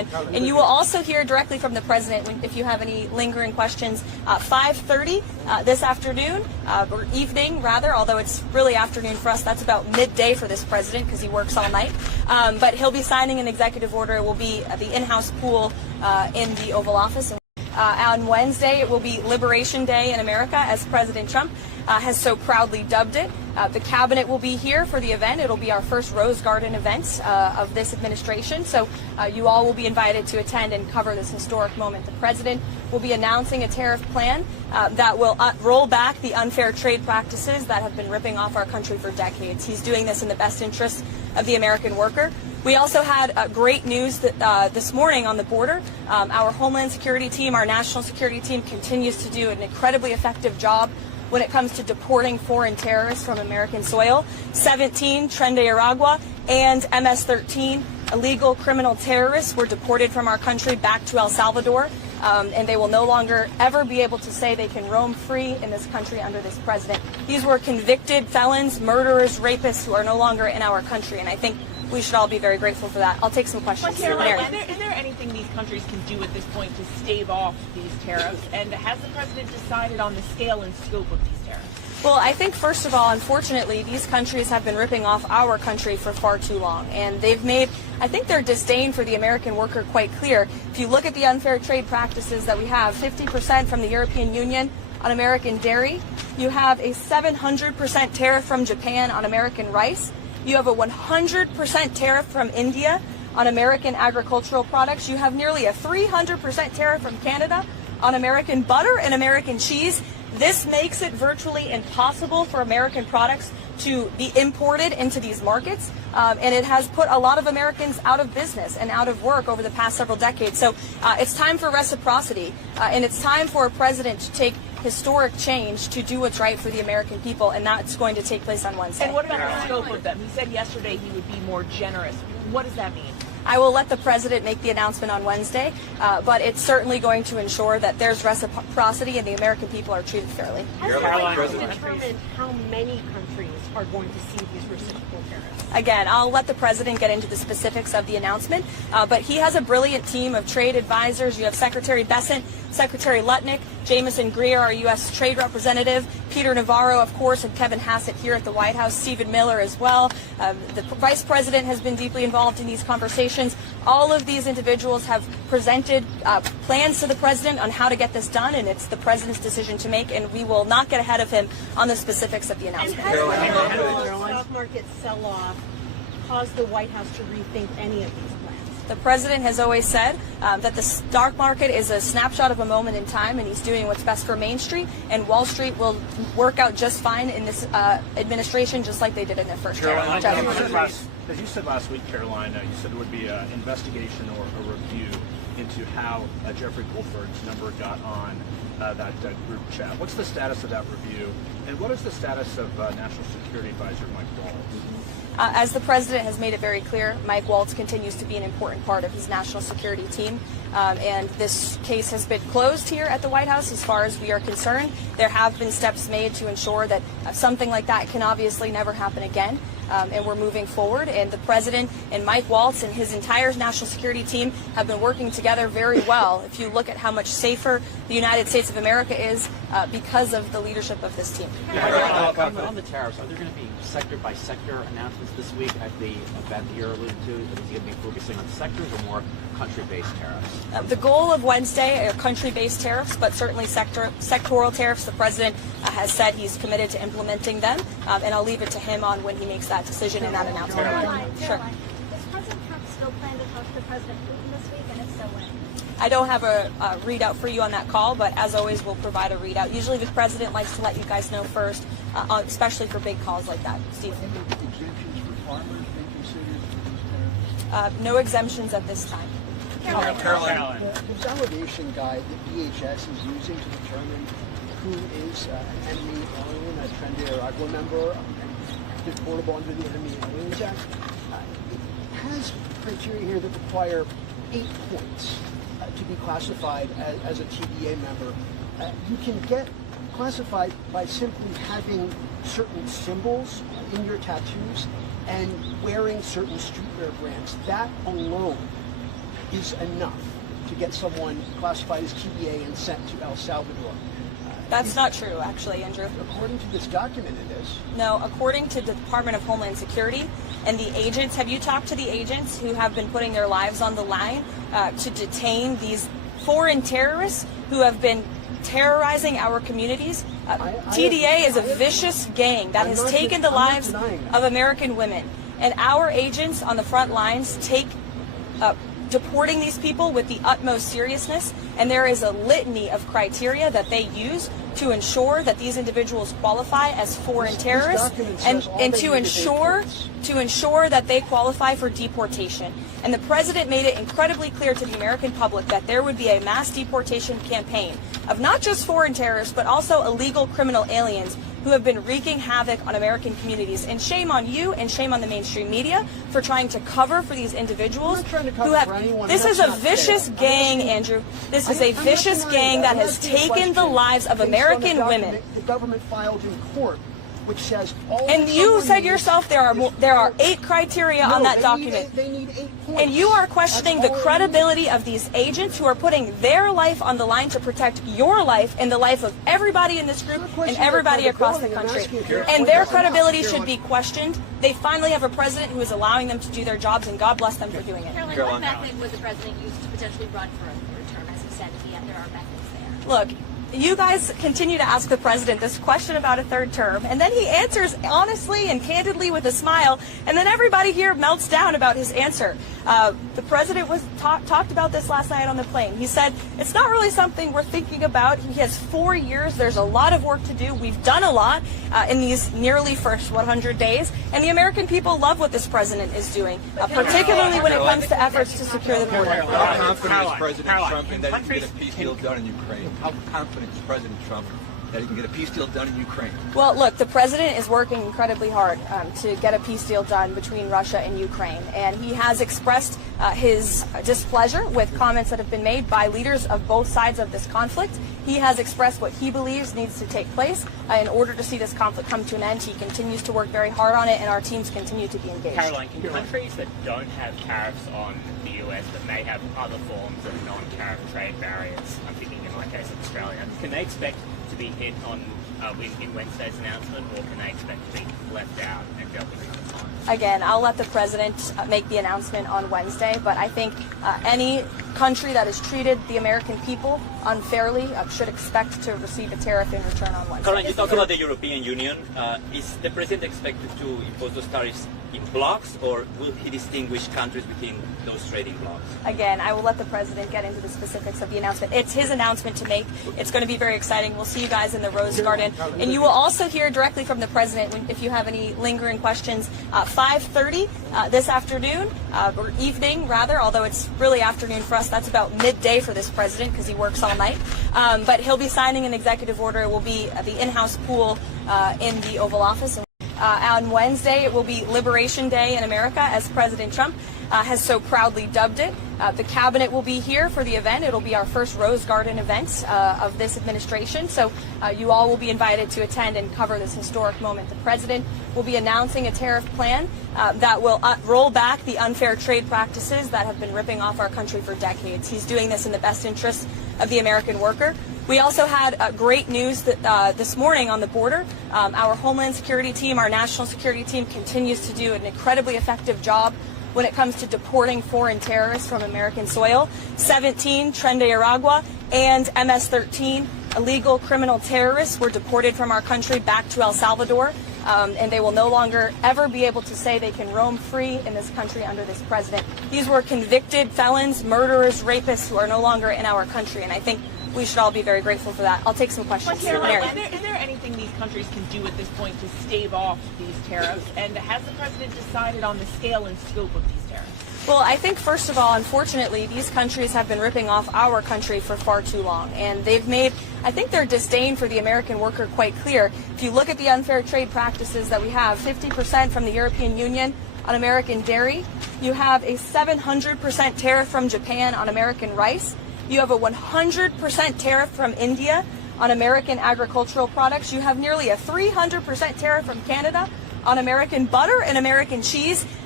president. And you will also hear directly from the president if you have any lingering questions. 5:30 this afternoon, or evening rather, although it's really afternoon for us. That's about midday for this president because he works all night. But he'll be signing an executive order. It will be the in-house pool in the Oval Office. On Wednesday, it will be Liberation Day in America, as President Trump has so proudly dubbed it. The cabinet will be here for the event. It'll be our first Rose Garden event of this administration. So you all will be invited to attend and cover this historic moment. The president will be announcing a tariff plan that will roll back the unfair trade practices that have been ripping off our country for decades. He's doing this in the best interest of the American worker. We also had great news that this morning on the border. Our Homeland Security team, our national security team, continues to do an incredibly effective job when it comes to deporting foreign terrorists from American soil. 17 Tren de Aragua and MS-13 illegal criminal terrorists were deported from our country back to El Salvador, and they will no longer ever be able to say they can roam free in this country under this president. These were convicted felons, murderers, rapists who are no longer in our country, and I think we should all be very grateful for that. I'll take some questions. Karoline, is there anything these countries can do at this point to stave off these tariffs? And has the president decided on the scale and scope of these tariffs? Well, I think, first of all, unfortunately, these countries have been ripping off our country for far too long. And they've made, I think, their disdain for the American worker quite clear. If you look at the unfair trade practices that we have, 50% from the European Union on American dairy. You have a 700% tariff from Japan on American rice. You have a 100% tariff from India on American agricultural products. You have nearly a 300% tariff from Canada on American butter and American cheese. This makes it virtually impossible for American products to be imported into these markets, and it has put a lot of Americans out of business and out of work over the past several decades. So it's time for reciprocity, and it's time for a president to take historic change to do what's right for the American people, and that's going to take place on Wednesday. And what about the scope of them? He said yesterday he would be more generous. What does that mean? I will let the president make the announcement on Wednesday, but it's certainly going to ensure that there's reciprocity and the American people are treated fairly. Has the president determined how many countries are going to see these reciprocal tariffs? Again, I'll let the president get into the specifics of the announcement, but he has a brilliant team of trade advisors. You have Secretary Bessent, Secretary Lutnick, Jameson Greer, our U.S. Trade Representative, Peter Navarro, of course, and Kevin Hassett here at the White House, Stephen Miller as well. The Vice President has been deeply involved in these conversations. All of these individuals have presented plans to the president on how to get this done, and it's the president's decision to make, and we will not get ahead of him on the specifics of the announcement. And has the stock market sell-off caused the White House to rethink any of these plans? The president has always said that the stock market is a snapshot of a moment in time, and he's doing what's best for Main Street, and Wall Street will work out just fine in this administration, just like they did in their first term. As you said last week, Karoline, you said there would be an investigation or a review into how Jeffrey Goldberg's number got on that group chat. What's the status of that review, and what is the status of National Security Advisor Mike Waltz? As the president has made it very clear, Mike Waltz continues to be an important part of his national security team, and this case has been closed here at the White House as far as we are concerned. There have been steps made to ensure that something like that can obviously never happen again. And we're moving forward, and the president and Mike Waltz and his entire national security team have been working together very well. If you look at how much safer the United States of America is because of the leadership of this team. On the tariffs, are there going to be sector-by-sector announcements this week at the event that you're alluding to? Is he going to be focusing on sectors or more country-based tariffs? The goal of Wednesday are country-based tariffs, but certainly sectoral tariffs. The president has said he's committed to implementing them, and I'll leave it to him on when he makes that decision and that announcement. Sure. Does President Trump still plan to talk to President Putin this week, and if so, when? I don't have a readout for you on that call, but as always, we'll provide a readout. Usually the president likes to let you guys know first, especially for big calls like that. Steve? Exemptions for farmers being considered for these tariffs? No exemptions at this time. Karoline. The validation guide that DHS is using to determine who is an enemy alien, a Tren de Aragua member, and deportable under the Enemy Aliens Act, it has criteria here that require 8 points to be classified as a TDA member. You can get classified by simply having certain symbols in your tattoos and wearing certain streetwear brands. That alone is enough to get someone classified as TBA and sent to El Salvador. That's not true, actually, Andrew. According to this document, it is. No, according to the Department of Homeland Security and the agents, have you talked to the agents who have been putting their lives on the line to detain these foreign terrorists who have been terrorizing our communities? TDA is a vicious gang that has taken the lives of American women. And our agents on the front lines take deporting these people with the utmost seriousness, and there is a litany of criteria that they use to ensure that these individuals qualify as foreign terrorists and to ensure that they qualify for deportation. And the president made it incredibly clear to the American public that there would be a mass deportation campaign of not just foreign terrorists, but also illegal criminal aliens who have been wreaking havoc on American communities. And shame on you and shame on the mainstream media for trying to cover for these individuals who have... This is a vicious gang, Andrew. This is a vicious gang that has taken the lives of American women. The government filed in court, which says all. And you said yourself there are 8 criteria on that document. They need 8 points. And you are questioning the credibility of these agents who are putting their life on the line to protect your life and the life of everybody in this group and everybody across the country. And their credibility should be questioned. They finally have a president who is allowing them to do their jobs, and God bless them for doing it. Karoline, what method was the president used to potentially run for a third term? As he said, there are methods there. Look, you guys continue to ask the president this question about a third term, and then he answers honestly and candidly with a smile, and then everybody here melts down about his answer. The president talked about this last night on the plane. He said, it's not really something we're thinking about. He has 4 years. There's a lot of work to do. We've done a lot in these nearly first 100 days, and the American people love what this president is doing, particularly when it comes to efforts to secure the border. How confident is President Trump in that he can get a peace deal done in Ukraine? How confident is President Trump that he can get a peace deal done in Ukraine? Well, look, the president is working incredibly hard to get a peace deal done between Russia and Ukraine, and he has expressed his displeasure with comments that have been made by leaders of both sides of this conflict. He has expressed what he believes needs to take place in order to see this conflict come to an end. He continues to work very hard on it, and our teams continue to be engaged. Karoline, can countries that don't have tariffs on the US but may have other forms of non-tariff trade barriers, I'm thinking in my case of Australia, can they expect to be hit on in Wednesday's announcement, or can they expect to be left out and dealt with another time? Again, I'll let the president make the announcement on Wednesday, but I think any country that has treated the American people unfairly should expect to receive a tariff in return on Wednesday. Karoline, you talk about the European Union. Is the president expected to impose those tariffs in blocks, or will he distinguish countries within those trading blocks? Again, I will let the president get into the specifics of the announcement. It's his announcement to make. It's going to be very exciting. We'll see you guys in the Rose Garden. And you will also hear directly from the president if you have any lingering questions. 5:30 this afternoon, or evening rather, although it's really afternoon for us. That's about midday for this president because he works all night. But he'll be signing an executive order. It will be the in-house pool in the Oval Office. On Wednesday, it will be Liberation Day in America, as President Trump has so proudly dubbed it. The cabinet will be here for the event. It'll be our first Rose Garden event of this administration. So you all will be invited to attend and cover this historic moment. The president will be announcing a tariff plan that will roll back the unfair trade practices that have been ripping off our country for decades. He's doing this in the best interest of the American worker. We also had great news that this morning on the border. Our Homeland Security team, our national security team, continues to do an incredibly effective job when it comes to deporting foreign terrorists from American soil. 17 Tren de Aragua and MS-13 illegal criminal terrorists were deported from our country back to El Salvador. And they will no longer ever be able to say they can roam free in this country under this president. These were convicted felons, murderers, rapists who are no longer in our country, and I think we should all be very grateful for that. I'll take some questions. Karoline, is there anything these countries can do at this point to stave off these tariffs? And has the president decided on the scale and scope of these tariffs? Well, I think, first of all, unfortunately, these countries have been ripping off our country for far too long. And they've made, I think, their disdain for the American worker quite clear. If you look at the unfair trade practices that we have, 50% from the European Union on American dairy. You have a 700% tariff from Japan on American rice. You have a 100% tariff from India on American agricultural products. You have nearly a 300% tariff from Canada on American butter and American cheese.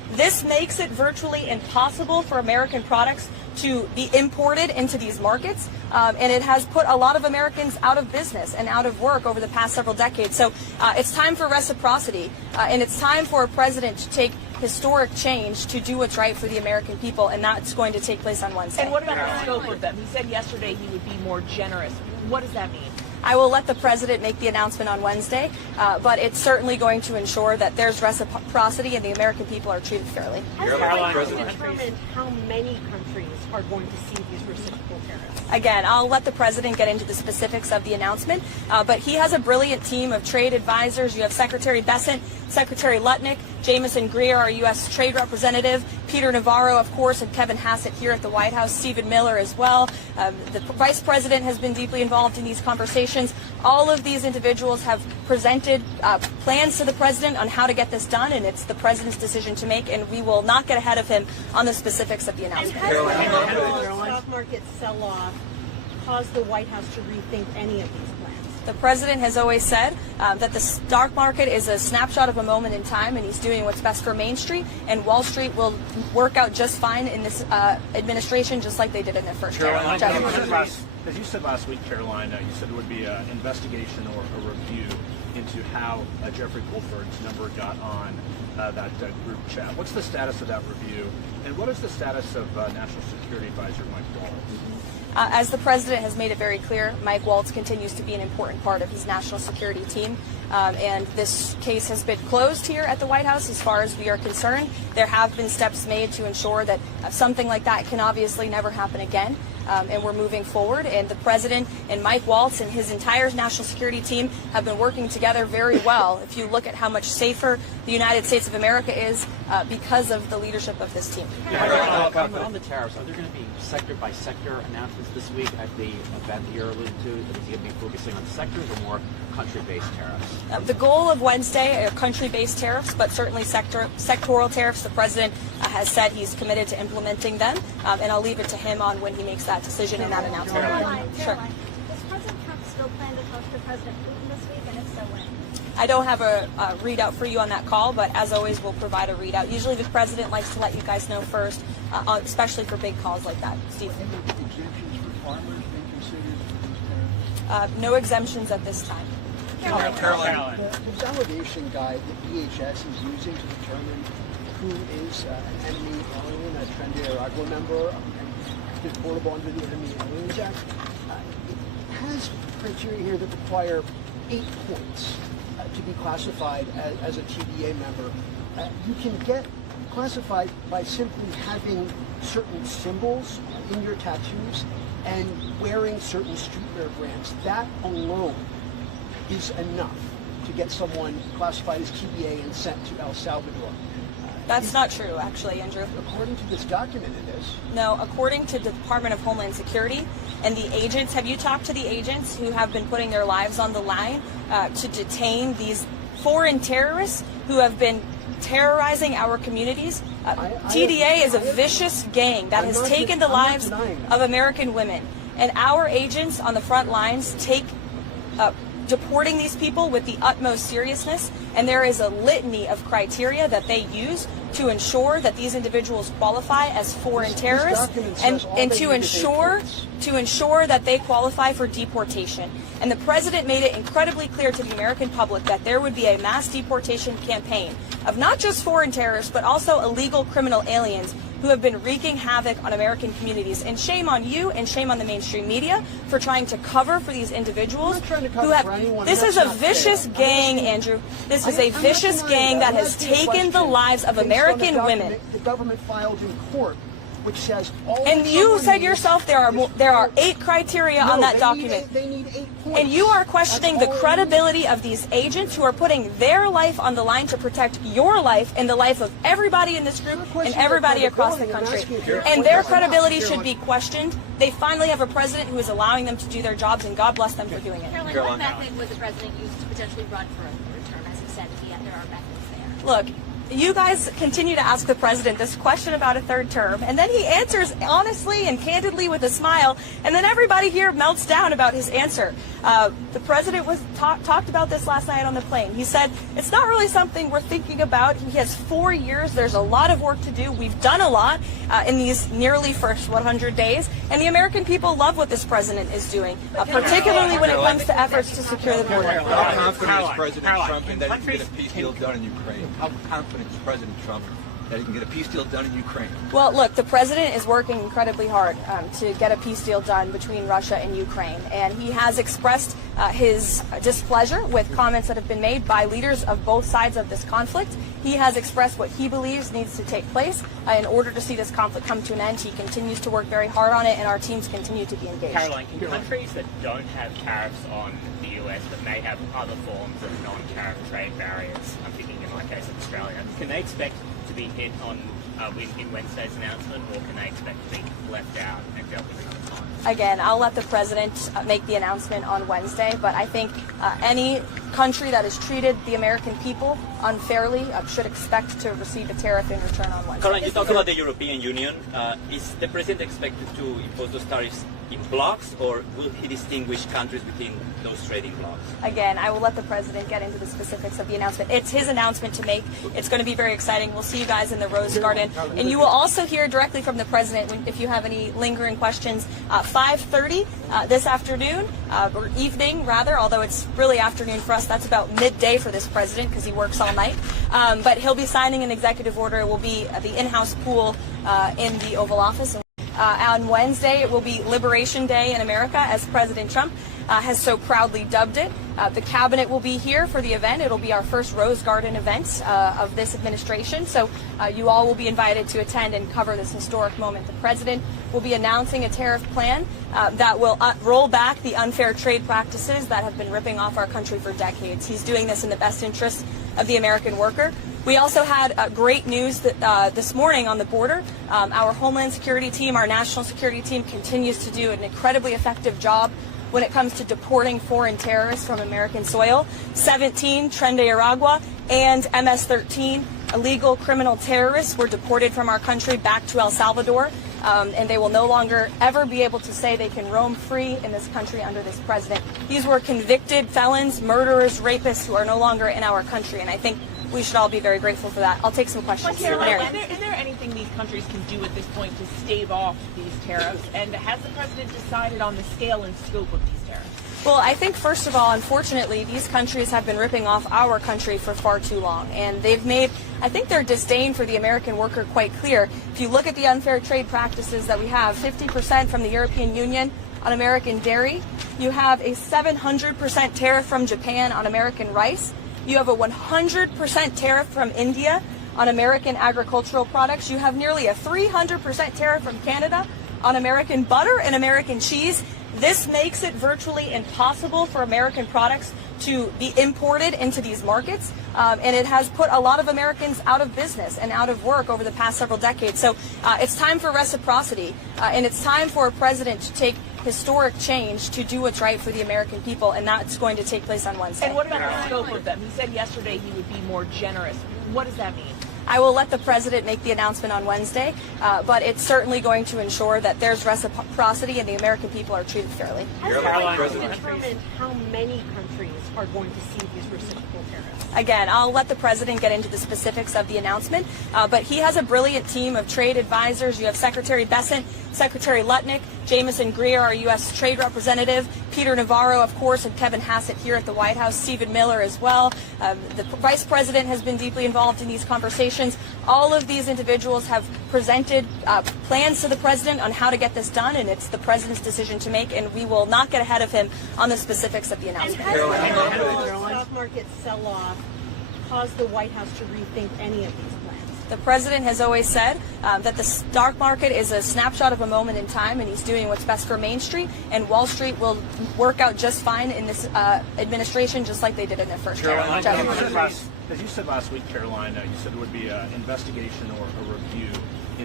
This makes it virtually impossible for American products to be imported into these markets, and it has put a lot of Americans out of business and out of work over the past several decades. So it's time for reciprocity, and it's time for a president to take historic change to do what's right for the American people, and that's going to take place on Wednesday. And what about the scope of them? He said yesterday he would be more generous. What does that mean? I will let the president make the announcement on Wednesday, but it's certainly going to ensure that there's reciprocity and the American people are treated fairly. Has the president determined how many countries are going to see these reciprocal tariffs? Again, I'll let the president get into the specifics of the announcement, but he has a brilliant team of trade advisors. You have Secretary Bessent, Secretary Lutnick, Jameson Greer, our U.S. Trade Representative, Peter Navarro, of course, and Kevin Hassett here at the White House, Stephen Miller as well. The Vice President has been deeply involved in these conversations. All of these individuals have presented plans to the president on how to get this done, and it's the president's decision to make, and we will not get ahead of him on the specifics of the announcement. The stock market sell-off caused the White House to rethink any of these plans? The president has always said that the stock market is a snapshot of a moment in time, and he's doing what's best for Main Street, and Wall Street will work out just fine in this administration, just like they did in their first term. As you said last week, Caroline, you said it would be an investigation or a review into how Jeffrey Goldberg's number got on that group chat. What's the status of that review, and what is the status of National Security Advisor Mike Waltz? As the president has made it very clear, Mike Waltz continues to be an important part of his national security team, and this case has been closed here at the White House as far as we are concerned. There have been steps made to ensure that something like that can obviously never happen again. And we're moving forward, and the president and Mike Waltz and his entire national security team have been working together very well. If you look at how much safer the United States of America is because of the leadership of this team. On the tariffs, are there going to be sector-by-sector announcements this week at the event that you're alluding to? Is he going to be focusing on sectors or more country-based tariffs? The goal of Wednesday are country-based tariffs, but certainly sectoral tariffs. The president has said he's committed to implementing them, and I'll leave it to him on when he makes that decision and that announcement. Caroline, Sure. does President Trump still plan to talk to President Putin this week, and if so, when? I don't have a readout for you on that call, but as always, we'll provide a readout. Usually the president likes to let you guys know first, especially for big calls like that. Steve? Exemptions for farmers been considered for these tariffs? No exemptions at this time. Caroline. The validation guide that DHS is using to determine who is an enemy alien, a Tren de Aragua member, and is portable under the Enemy Aliens Act, it has criteria here that require 8 points to be classified as a TDA member. You can get classified by simply having certain symbols in your tattoos and wearing certain streetwear brands. That alone is enough to get someone classified as TDA and sent to El Salvador. That's not true, actually, Andrew. According to this document, it is. No, according to the Department of Homeland Security and the agents, have you talked to the agents who have been putting their lives on the line to detain these foreign terrorists who have been terrorizing our communities? TDA is a vicious gang that has taken the lives of American women. And our agents on the front lines take deporting these people with the utmost seriousness, and there is a litany of criteria that they use to ensure that these individuals qualify as foreign terrorists and to ensure that they qualify for deportation. And the president made it incredibly clear to the American public that there would be a mass deportation campaign of not just foreign terrorists, but also illegal criminal aliens who have been wreaking havoc on American communities. And shame on you and shame on the mainstream media for trying to cover for these individuals who have... This is a vicious gang, Andrew. This is a vicious gang that has taken the lives of American women. The government filed in court, which says all. And you said yourself there are 8 criteria on that document. They need 8 points. And you are questioning the credibility of these agents who are putting their life on the line to protect your life and the life of everybody in this group and everybody across the country. And their credibility should be questioned. They finally have a president who is allowing them to do their jobs, and God bless them for doing it. Caroline, what method would the president use to potentially run for a third term? As he said, there are methods there. Look, you guys continue to ask the president this question about a third term, and then he answers honestly and candidly with a smile, and then everybody here melts down about his answer. The president talked about this last night on the plane. He said, it's not really something we're thinking about. He has 4 years. There's a lot of work to do. We've done a lot in these nearly first 100 days, and the American people love what this president is doing, particularly when it comes to efforts to secure the border. How confident is President Trump in that he can get a peace deal done in Ukraine? How confident is President Trump that he can get a peace deal done in Ukraine? Well, look, the president is working incredibly hard to get a peace deal done between Russia and Ukraine, and he has expressed his displeasure with comments that have been made by leaders of both sides of this conflict. He has expressed what he believes needs to take place in order to see this conflict come to an end. He continues to work very hard on it, and our teams continue to be engaged. Karoline, can countries that don't have tariffs on the US but may have other forms of non-tariff trade barriers, I'm thinking in my case of Australia, can they expect to be hit on in Wednesday's announcement, or can they expect to be left out and dealt with another time? Again, I'll let the president make the announcement on Wednesday, but I think any country that has treated the American people unfairly should expect to receive a tariff in return on Wednesday. Karoline, you talk about the European Union. Is the president expected to impose those tariffs in blocks, or will he distinguish countries within those trading blocks? Again, I will let the president get into the specifics of the announcement. It's his announcement to make. It's going to be very exciting. We'll see you guys in the Rose Garden. And you will also hear directly from the president if you have any lingering questions. 5:30 this afternoon, or evening rather, although it's really afternoon for us. That's about midday for this president because he works all night. But he'll be signing an executive order. It will be the in-house pool in the Oval Office. On Wednesday, it will be Liberation Day in America, as President Trump has so proudly dubbed it. The cabinet will be here for the event. It'll be our first Rose Garden event of this administration. So you all will be invited to attend and cover this historic moment. The president will be announcing a tariff plan that will roll back the unfair trade practices that have been ripping off our country for decades. He's doing this in the best interest of the American worker. We also had great news that, this morning on the border. Our Homeland Security team, our national security team, continues to do an incredibly effective job when it comes to deporting foreign terrorists from American soil. 17 Tren de Aragua and MS-13 illegal criminal terrorists were deported from our country back to El Salvador, and they will no longer ever be able to say they can roam free in this country under this president. These were convicted felons, murderers, rapists who are no longer in our country, and I think we should all be very grateful for that. I'll take some questions. Is there anything these countries can do at this point to stave off these tariffs? And has the president decided on the scale and scope of these tariffs? Well, I think, first of all, unfortunately, these countries have been ripping off our country for far too long. And they've made, I think, their disdain for the American worker quite clear. If you look at the unfair trade practices that we have, 50% from the European Union on American dairy. You have a 700% tariff from Japan on American rice. You have a 100% tariff from India on American agricultural products. You have nearly a 300% tariff from Canada on American butter and American cheese. This makes it virtually impossible for American products to be imported into these markets, and it has put a lot of Americans out of business and out of work over the past several decades. So it's time for reciprocity, and it's time for a president to take historic change to do what's right for the American people, and that's going to take place on Wednesday. And what about the scope of them? He said yesterday he would be more generous. What does that mean? I will let the president make the announcement on Wednesday, but it's certainly going to ensure that there's reciprocity and the American people are treated fairly. Has the president determined how many countries are going to see these reciprocal tariffs? Again, I'll let the president get into the specifics of the announcement, but he has a brilliant team of trade advisors. You have Secretary Bessent, Secretary Lutnick, Jameson Greer, our U.S. Trade Representative, Peter Navarro, of course, and Kevin Hassett here at the White House, Stephen Miller as well. The Vice President has been deeply involved in these conversations. All of these individuals have presented plans to the president on how to get this done, and it's the president's decision to make, and we will not get ahead of him on the specifics of the announcement. And has the stock market sell-off caused the White House to rethink any of these plans? The president has always said that the stock market is a snapshot of a moment in time, and he's doing what's best for Main Street, and Wall Street will work out just fine in this administration, just like they did in their first term. As you said last week, Karoline, you said there would be an investigation or a review into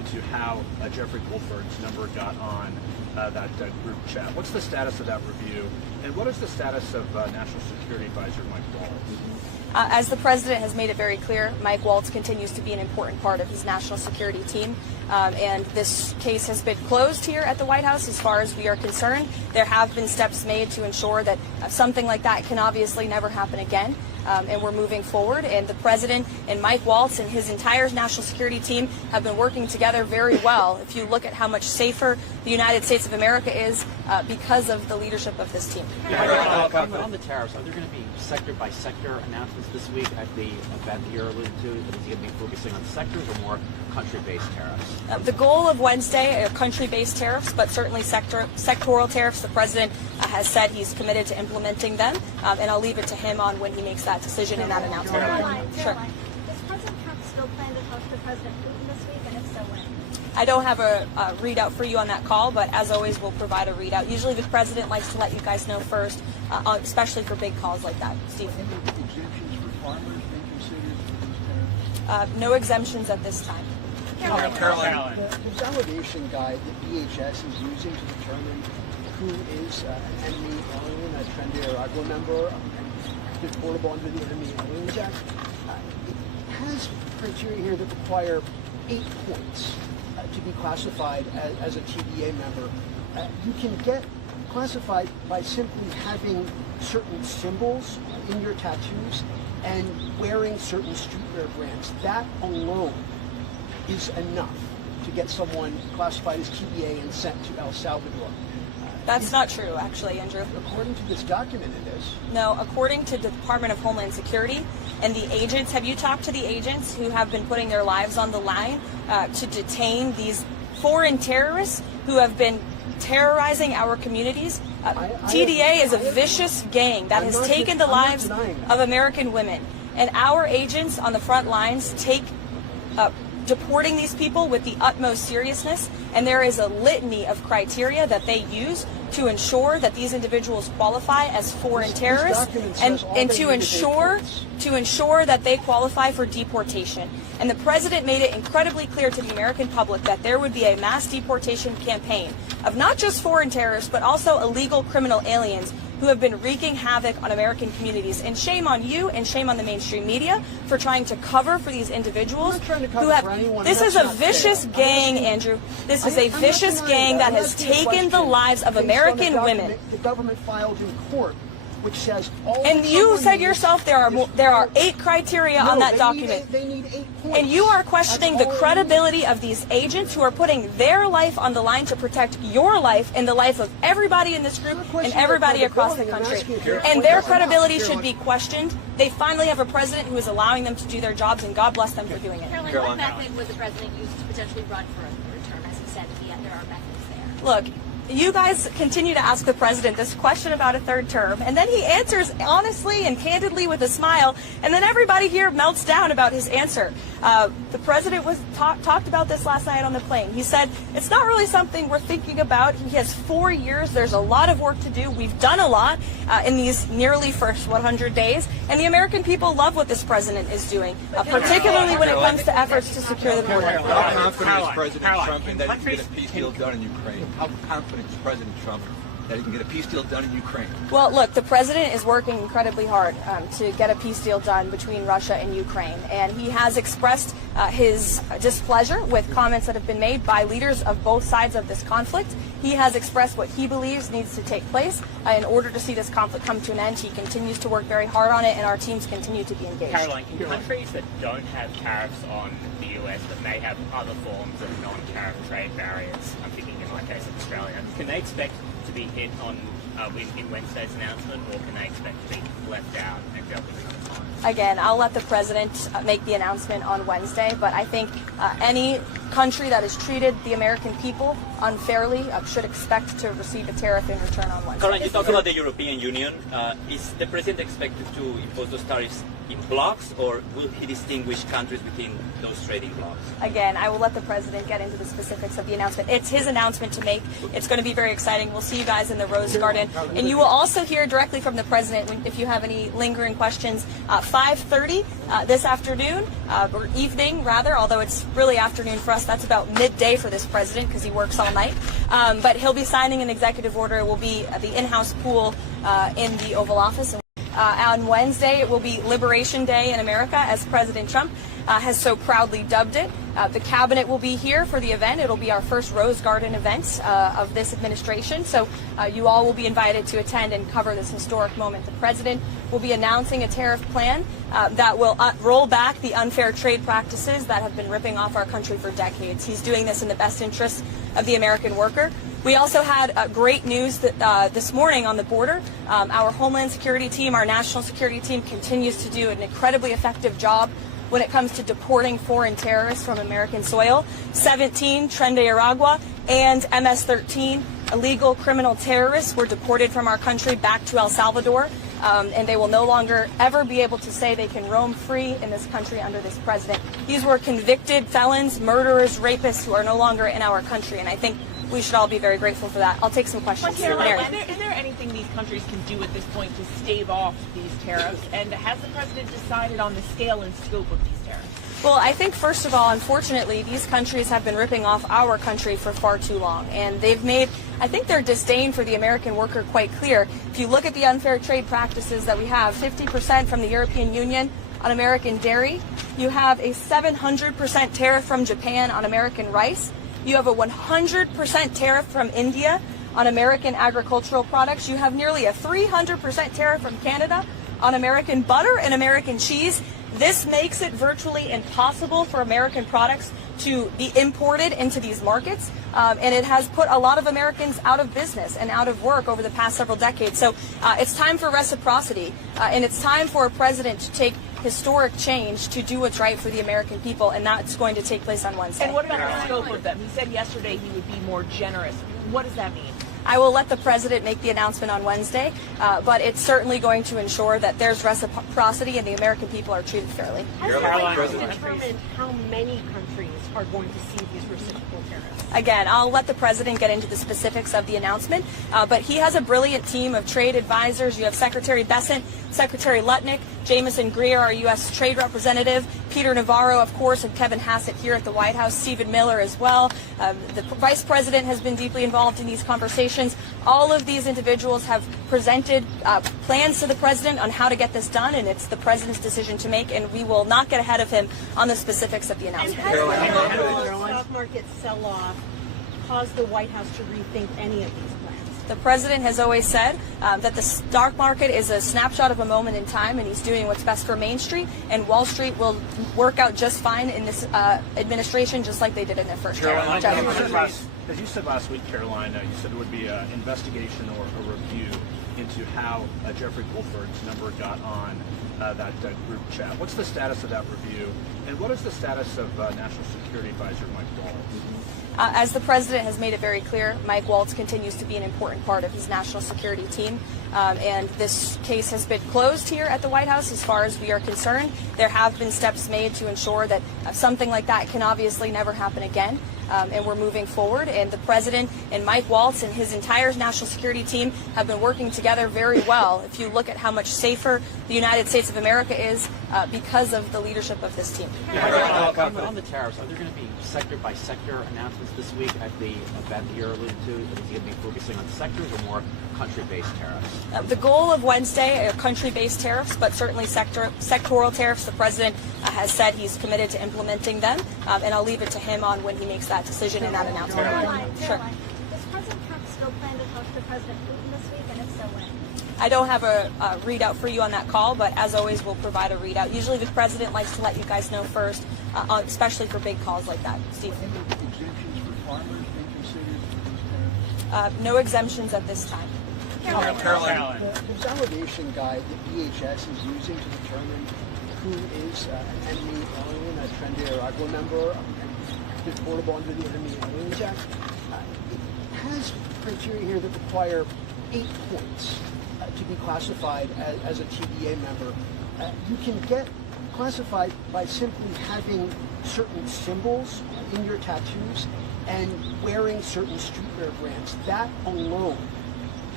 into how Jeffrey Goldberg's number got on that group chat. What's the status of that review, and what is the status of National Security Advisor Mike Waltz? As the president has made it very clear, Mike Waltz continues to be an important part of his national security team. And this case has been closed here at the White House as far as we are concerned. There have been steps made to ensure that something like that can obviously never happen again. And we're moving forward. And the president and Mike Waltz and his entire national security team have been working together very well. If you look at how much safer the United States of America is because of the leadership of this team. On the tariffs, are there going to be sector-by-sector announcements this week at the event that you're alluding to? Is he going to be focusing on sectors or more country-based tariffs? The goal of Wednesday are country-based tariffs, but certainly sectoral tariffs. The president has said he's committed to implementing them, and I'll leave it to him on when he makes that decision and that announcement. Caroline, Sure. does President Trump still plan to talk to President Putin this week, and if so, when? I don't have a readout for you on that call, but as always, we'll provide a readout. Usually the president likes to let you guys know first, especially for big calls like that. Steve? Exemptions for farmers been considered for these tariffs? No exemptions at this time. Caroline. The validation guide that DHS is using to determine who is an enemy alien, a Tren de Aragua member, and deportable under the Enemy Aliens Act, it has criteria here that require 8 points to be classified as a TDA member. You can get classified by simply having certain symbols in your tattoos and wearing certain streetwear brands. That alone is enough to get someone classified as TDA and sent to El Salvador. That's not true, actually, Andrew. According to this document, it is. No, according to the Department of Homeland Security and the agents, have you talked to the agents who have been putting their lives on the line to detain these foreign terrorists who have been terrorizing our communities? TDA is a vicious gang that has taken the lives of American women. And our agents on the front lines take deporting these people with the utmost seriousness, and there is a litany of criteria that they use to ensure that these individuals qualify as foreign terrorists and to ensure that they qualify for deportation. And the president made it incredibly clear to the American public that there would be a mass deportation campaign of not just foreign terrorists, but also illegal criminal aliens who have been wreaking havoc on American communities. And shame on you and shame on the mainstream media for trying to cover for these individuals who have... This is a vicious gang, Andrew. This is a vicious gang that has taken the lives of American women. The government filed in court, which says all... And you said yourself there are 8 criteria on that document. They need 8 points. And you are questioning the credibility of these agents who are putting their life on the line to protect your life and the life of everybody in this group and everybody across the country. And their credibility should be questioned. They finally have a president who is allowing them to do their jobs, and God bless them for doing it. Caroline, what method would the president use to potentially run for a third term, as he said, if there are methods there? Look, you guys continue to ask the president this question about a third term, and then he answers honestly and candidly with a smile, and then everybody here melts down about his answer. The president talked about this last night on the plane. He said, it's not really something we're thinking about. He has 4 years. There's a lot of work to do. We've done a lot in these nearly first 100 days, and the American people love what this president is doing, particularly when it comes to efforts to secure the border. How confident is President Trump in that he can get a peace deal done in Ukraine? How confident is President Trump that he can get a peace deal done in Ukraine? Well, look, the president is working incredibly hard to get a peace deal done between Russia and Ukraine, and he has expressed his displeasure with comments that have been made by leaders of both sides of this conflict. He has expressed what he believes needs to take place in order to see this conflict come to an end. He continues to work very hard on it, and our teams continue to be engaged. Caroline, can countries that don't have tariffs on the US but may have other forms of non-tariff trade barriers, I'm thinking in my case of Australia, can they expect to be hit on in Wednesday's announcement, or can they expect to be left out and dealt with another time? Again, I'll let the president make the announcement on Wednesday, but I think any country that has treated the American people unfairly should expect to receive a tariff in return on Wednesday. Caroline, you talked about the European Union. Is the president expected to impose those tariffs in blocks, or will he distinguish countries within those trading blocks? Again, I will let the president get into the specifics of the announcement. It's his announcement to make. It's going to be very exciting. We'll see you you guys in the Rose Garden. And you will also hear directly from the president if you have any lingering questions. 5:30 this afternoon, or evening rather, although it's really afternoon for us. That's about midday for this president because he works all night. But he'll be signing an executive order. It will be the in-house pool in the Oval Office. On Wednesday, it will be Liberation Day in America, as President Trump has so proudly dubbed it. The cabinet will be here for the event. It'll be our first Rose Garden event of this administration. So you all will be invited to attend and cover this historic moment. The president will be announcing a tariff plan that will roll back the unfair trade practices that have been ripping off our country for decades. He's doing this in the best interest of the American worker. We also had great news that this morning on the border. Our Homeland Security team, our national security team, continues to do an incredibly effective job when it comes to deporting foreign terrorists from American soil. 17 Tren de Aragua and MS-13 illegal criminal terrorists were deported from our country back to El Salvador, and they will no longer ever be able to say they can roam free in this country under this president. These were convicted felons, murderers, rapists who are no longer in our country, and I think we should all be very grateful for that. I'll take some questions. Karoline, is there anything these countries can do at this point to stave off these tariffs? And has the president decided on the scale and scope of these tariffs? Well, I think, first of all, unfortunately, these countries have been ripping off our country for far too long. And they've made, I think, their disdain for the American worker quite clear. If you look at the unfair trade practices that we have, 50% from the European Union on American dairy. You have a 700% tariff from Japan on American rice. You have a 100% tariff from India on American agricultural products. You have nearly a 300% tariff from Canada on American butter and American cheese. This makes it virtually impossible for American products to be imported into these markets, and it has put a lot of Americans out of business and out of work over the past several decades. So it's time for reciprocity, and it's time for a president to take historic change to do what's right for the American people, and that's going to take place on Wednesday. And what about the scope of them? He said yesterday he would be more generous. What does that mean? I will let the president make the announcement on Wednesday, but it's certainly going to ensure that there's reciprocity and the American people are treated fairly. Has the president determined how many countries are going to see these reciprocal tariffs? Again, I'll let the president get into the specifics of the announcement, but he has a brilliant team of trade advisors. You have Secretary Bessent, Secretary Lutnick, Jameson Greer, our U.S. Trade Representative, Peter Navarro, of course, and Kevin Hassett here at the White House, Stephen Miller as well. The Vice President has been deeply involved in these conversations. All of these individuals have presented plans to the president on how to get this done, and it's the president's decision to make, and we will not get ahead of him on the specifics of the announcement. And has the stock market sell-off caused the White House to rethink any of these plans? The president has always said that the stock market is a snapshot of a moment in time, and he's doing what's best for Main Street, and Wall Street will work out just fine in this administration, just like they did in their first term. As you said last week, Karoline, you said it would be an investigation or a review into how Jeffrey Goldberg's number got on that group chat. What's the status of that review, and what is the status of National Security Advisor Mike Waltz? As the president has made it very clear, Mike Waltz continues to be an important part of his national security team, and this case has been closed here at the White House as far as we are concerned. There have been steps made to ensure that something like that can obviously never happen again. And we're moving forward, and the president and Mike Waltz and his entire national security team have been working together very well. If you look at how much safer the United States of America is because of the leadership of this team. On the tariffs, are there going to be sector-by-sector announcements this week at the event that you're alluding to? Is he going to be focusing on sectors or more country-based tariffs? The goal of Wednesday are country-based tariffs, but certainly sectoral tariffs. The president has said he's committed to implementing them, and I'll leave it to him on when he makes that decision and that announcement. Sure. Does President Trump still plan to talk to President Putin this week, and if so, when? I don't have a readout for you on that call, but as always, we'll provide a readout. Usually the president likes to let you guys know first, especially for big calls like that. Steve? Exemptions for farmers being considered for these tariffs? No exemptions at this time. Karoline, the validation guide that DHS is using to determine who is an enemy alien, a Tren de Aragua member, and deportable under the Enemy Aliens Act, it has criteria here that require 8 points to be classified as a TDA member. You can get classified by simply having certain symbols in your tattoos and wearing certain streetwear brands. That alone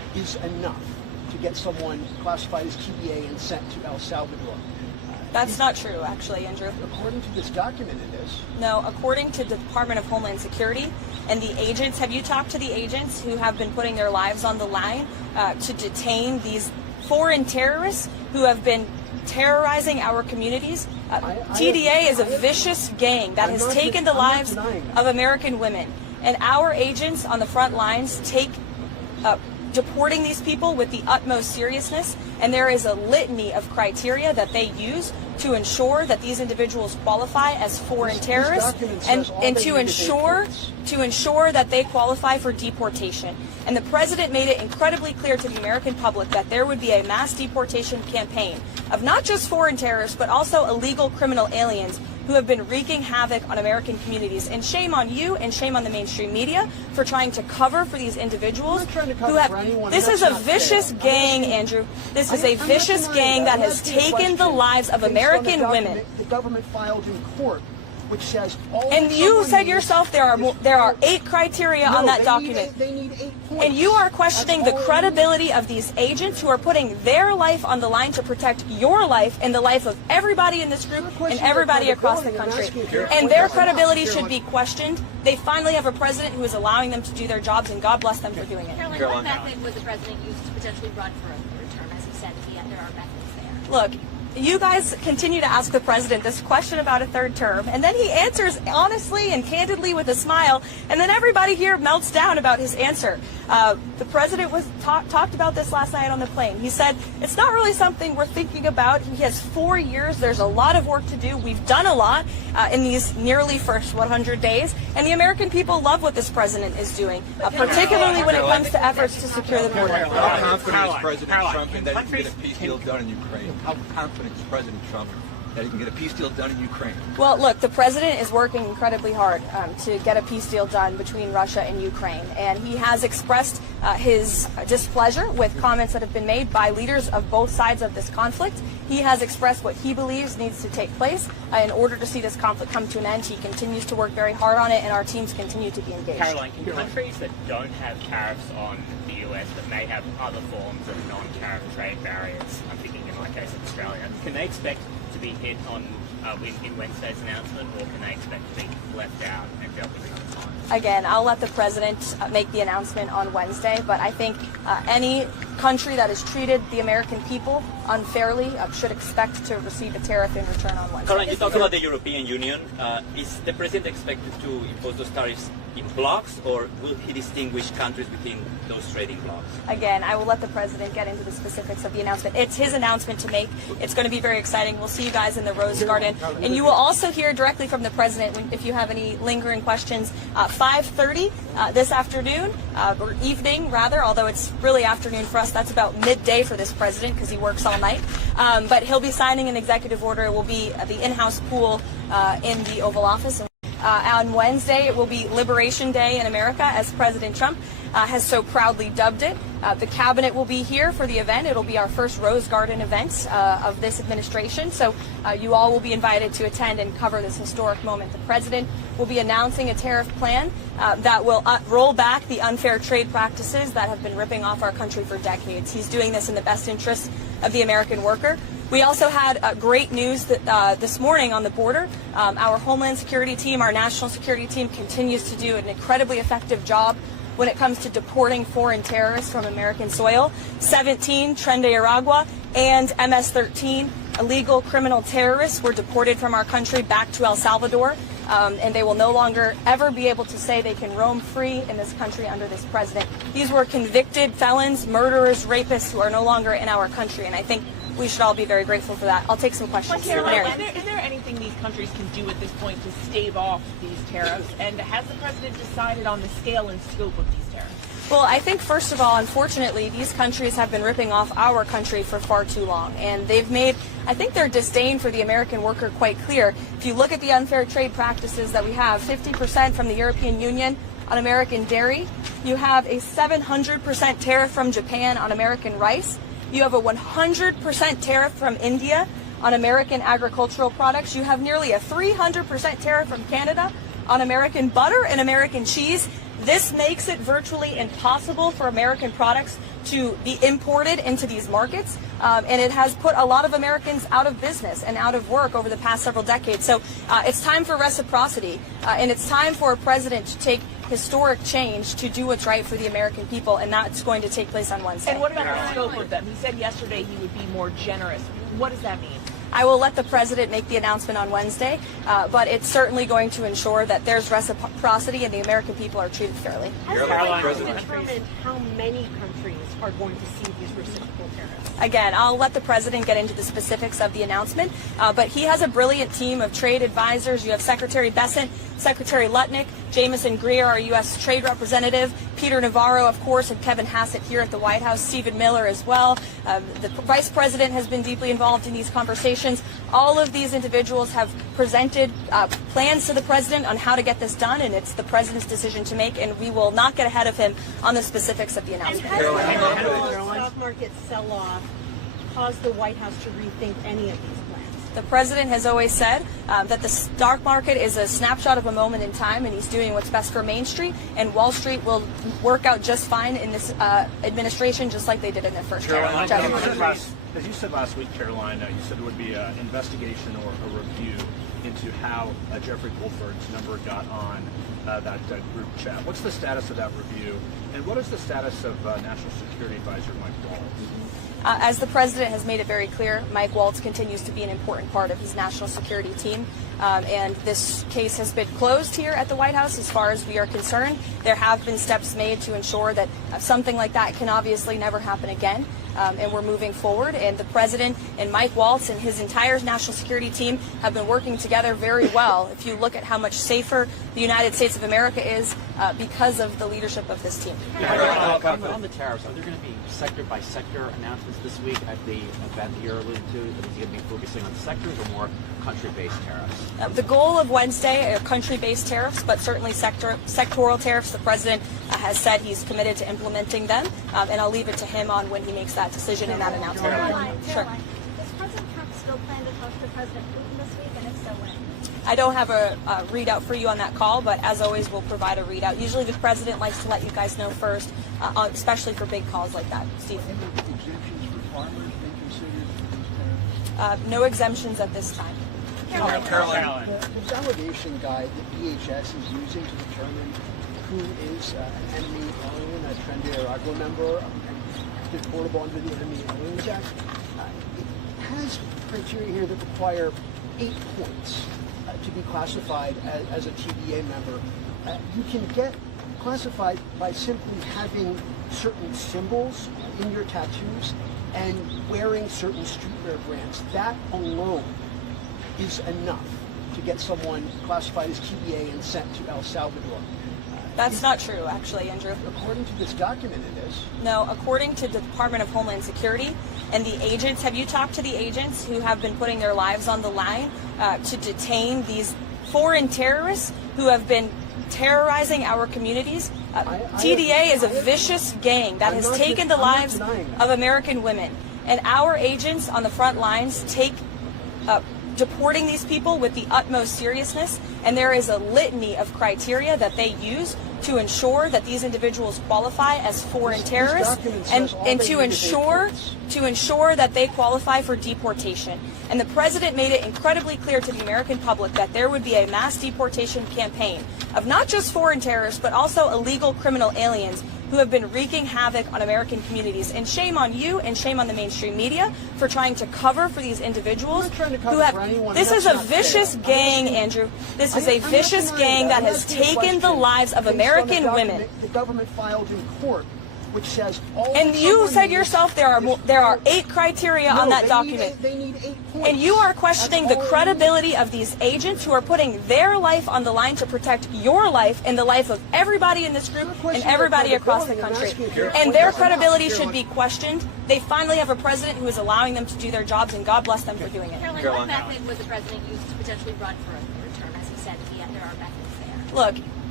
is enough to get someone classified as TBA and sent to El Salvador. That's not true, actually, Andrew. According to this document, it is. No, according to the Department of Homeland Security and the agents, have you talked to the agents who have been putting their lives on the line to detain these foreign terrorists who have been terrorizing our communities? TDA is a vicious gang that has taken the lives of American women. And our agents on the front lines take deporting these people with the utmost seriousness, and there is a litany of criteria that they use to ensure that these individuals qualify as foreign terrorists and to ensure that they qualify for deportation. And the president made it incredibly clear to the American public that there would be a mass deportation campaign of not just foreign terrorists, but also illegal criminal aliens who have been wreaking havoc on American communities. And shame on you and shame on the mainstream media for trying to cover for these individuals who have... This is a vicious gang, Andrew. This is a vicious gang that has taken the lives of American women. The government filed in court, which says all. And you said yourself there are 8 criteria on that document. They need 8 points. And you are questioning the credibility of these agents who are putting their life on the line to protect your life and the life of everybody in this group and everybody across the country. And their credibility should be questioned. They finally have a president who is allowing them to do their jobs, and God bless them for doing it. Karoline, what method would the president use to potentially run for a third term, as he said, if there are methods there? Look, you guys continue to ask the president this question about a third term, and then he answers honestly and candidly with a smile, and then everybody here melts down about his answer. The president talked about this last night on the plane. He said, it's not really something we're thinking about. He has 4 years. There's a lot of work to do. We've done a lot in these nearly first 100 days, and the American people love what this president is doing, particularly when it comes to efforts to secure the border. How confident is President Trump in that he can get a peace deal done in Ukraine? How confident is President Trump that he can get a peace deal done in Ukraine? Well, look, the president is working incredibly hard to get a peace deal done between Russia and Ukraine, and he has expressed his displeasure with comments that have been made by leaders of both sides of this conflict. He has expressed what he believes needs to take place in order to see this conflict come to an end. He continues to work very hard on it, and our teams continue to be engaged. Karoline, can countries that don't have tariffs on the US but may have other forms of non-tariff trade barriers, I'm thinking in my case of Australia, can they expect to be hit on in Wednesday's announcement, or can they expect to be left out and dealt with another time? Again, I'll let the president make the announcement on Wednesday, but I think any country that has treated the American people unfairly should expect to receive a tariff in return on Wednesday. Karoline, you talk about the European Union. Is the president expected to impose those tariffs in blocks, or will he distinguish countries within those trading blocks? Again, I will let the president get into the specifics of the announcement. It's his announcement to make. It's going to be very exciting. We'll see you guys in the Rose Garden. And you will also hear directly from the president if you have any lingering questions. 5:30 this afternoon, or evening rather, although it's really afternoon for us. That's about midday for this president because he works all night. But he'll be signing an executive order. It will be the in-house pool in the Oval Office. On Wednesday, it will be Liberation Day in America, as President Trump has so proudly dubbed it. The cabinet will be here for the event. It'll be our first Rose Garden event of this administration. So you all will be invited to attend and cover this historic moment. The president will be announcing a tariff plan that will roll back the unfair trade practices that have been ripping off our country for decades. He's doing this in the best interest of the American worker. We also had great news that this morning on the border. Our Homeland Security team, our national security team, continues to do an incredibly effective job when it comes to deporting foreign terrorists from American soil. 17 Tren de Aragua and MS-13 illegal criminal terrorists were deported from our country back to El Salvador, and they will no longer ever be able to say they can roam free in this country under this president. These were convicted felons, murderers, rapists who are no longer in our country, and I think we should all be very grateful for that. I'll take some questions. Karoline, is there anything these countries can do at this point to stave off these tariffs? And has the president decided on the scale and scope of these tariffs? Well, I think, first of all, unfortunately, these countries have been ripping off our country for far too long. And they've made, I think, their disdain for the American worker quite clear. If you look at the unfair trade practices that we have, 50% from the European Union on American dairy. You have a 700% tariff from Japan on American rice. You have a 100% tariff from India on American agricultural products. You have nearly a 300% tariff from Canada on American butter and American cheese. This makes it virtually impossible for American products to be imported into these markets, and it has put a lot of Americans out of business and out of work over the past several decades. So it's time for reciprocity, and it's time for a president to take historic change to do what's right for the American people, and that's going to take place on Wednesday. And what about the scope of them? He said yesterday he would be more generous. What does that mean? I will let the president make the announcement on Wednesday, but it's certainly going to ensure that there's reciprocity and the American people are treated fairly. How do you determine how many countries are going to see these reciprocal tariffs? Again, I'll let the president get into the specifics of the announcement, but he has a brilliant team of trade advisors. You have Secretary Bessent, Secretary Lutnick, Jameson Greer, our U.S. Trade Representative, Peter Navarro, of course, and Kevin Hassett here at the White House, Stephen Miller as well. The Vice President has been deeply involved in these conversations. All of these individuals have presented plans to the president on how to get this done, and it's the president's decision to make, and we will not get ahead of him on the specifics of the announcement. The stock market sell-off caused the White House to rethink any of these plans? The president has always said that the stock market is a snapshot of a moment in time, and he's doing what's best for Main Street, and Wall Street will work out just fine in this administration, just like they did in their first term. As you said last week, Karoline, you said it would be an investigation or a review into how Jeffrey Goldford's number got on that group chat. What's the status of that review, and what is the status of National Security Advisor Mike Waltz? As the president has made it very clear, Mike Waltz continues to be an important part of his national security team. And this case has been closed here at the White House as far as we are concerned. There have been steps made to ensure that something like that can obviously never happen again. And we're moving forward. And the president and Mike Waltz and his entire national security team have been working together very well. If you look at how much safer the United States of America is because of the leadership of this team. On the tariffs, are there going to be sector-by-sector announcements this week at the event that you're alluding to? Is he going to be focusing on sectors or more country-based tariffs? The goal of Wednesday are country-based tariffs, but certainly sectoral tariffs. The president has said he's committed to implementing them, and I'll leave it to him on when he makes that decision and that announcement. Sure. Does President Trump still plan to talk to President Putin this week, and if so, when? I don't have a readout for you on that call, but as always, we'll provide a readout. Usually the president likes to let you guys know first, especially for big calls like that. Steve? Exemptions for farmers been considered for these tariffs? No exemptions at this time. Karoline. The validation guide that DHS is using to determine who is an enemy alien, a Tariff member, and deportable under the Enemy Aliens Act, it has criteria here that require 8 points to be classified as a TBA member. You can get classified by simply having certain symbols in your tattoos and wearing certain streetwear brands. That alone is enough to get someone classified as TBA and sent to El Salvador. That's not true, actually, Andrew. According to this document, it is. No, according to the Department of Homeland Security and the agents, have you talked to the agents who have been putting their lives on the line to detain these foreign terrorists who have been terrorizing our communities? TDA is a vicious gang that has taken the lives of American women. And our agents on the front lines take deporting these people with the utmost seriousness, and there is a litany of criteria that they use to ensure that these individuals qualify as foreign terrorists and to ensure that they qualify for deportation. And the president made it incredibly clear to the American public that there would be a mass deportation campaign of not just foreign terrorists, but also illegal criminal aliens who have been wreaking havoc on American communities. And shame on you and shame on the mainstream media for trying to cover for these individuals who have... This is a vicious gang, Andrew. This is a vicious gang that has taken the lives of American women. The government filed in court, which says all. And you said yourself there are 8 criteria on that document. They need 8 points. And you are questioning the credibility of these agents who are putting their life on the line to protect your life and the life of everybody in this group and everybody across the country. And their credibility should be questioned. They finally have a president who is allowing them to do their jobs, and God bless them for doing it. Karoline, what method would the president use to potentially run for a third term? As he said, there are methods there. Look,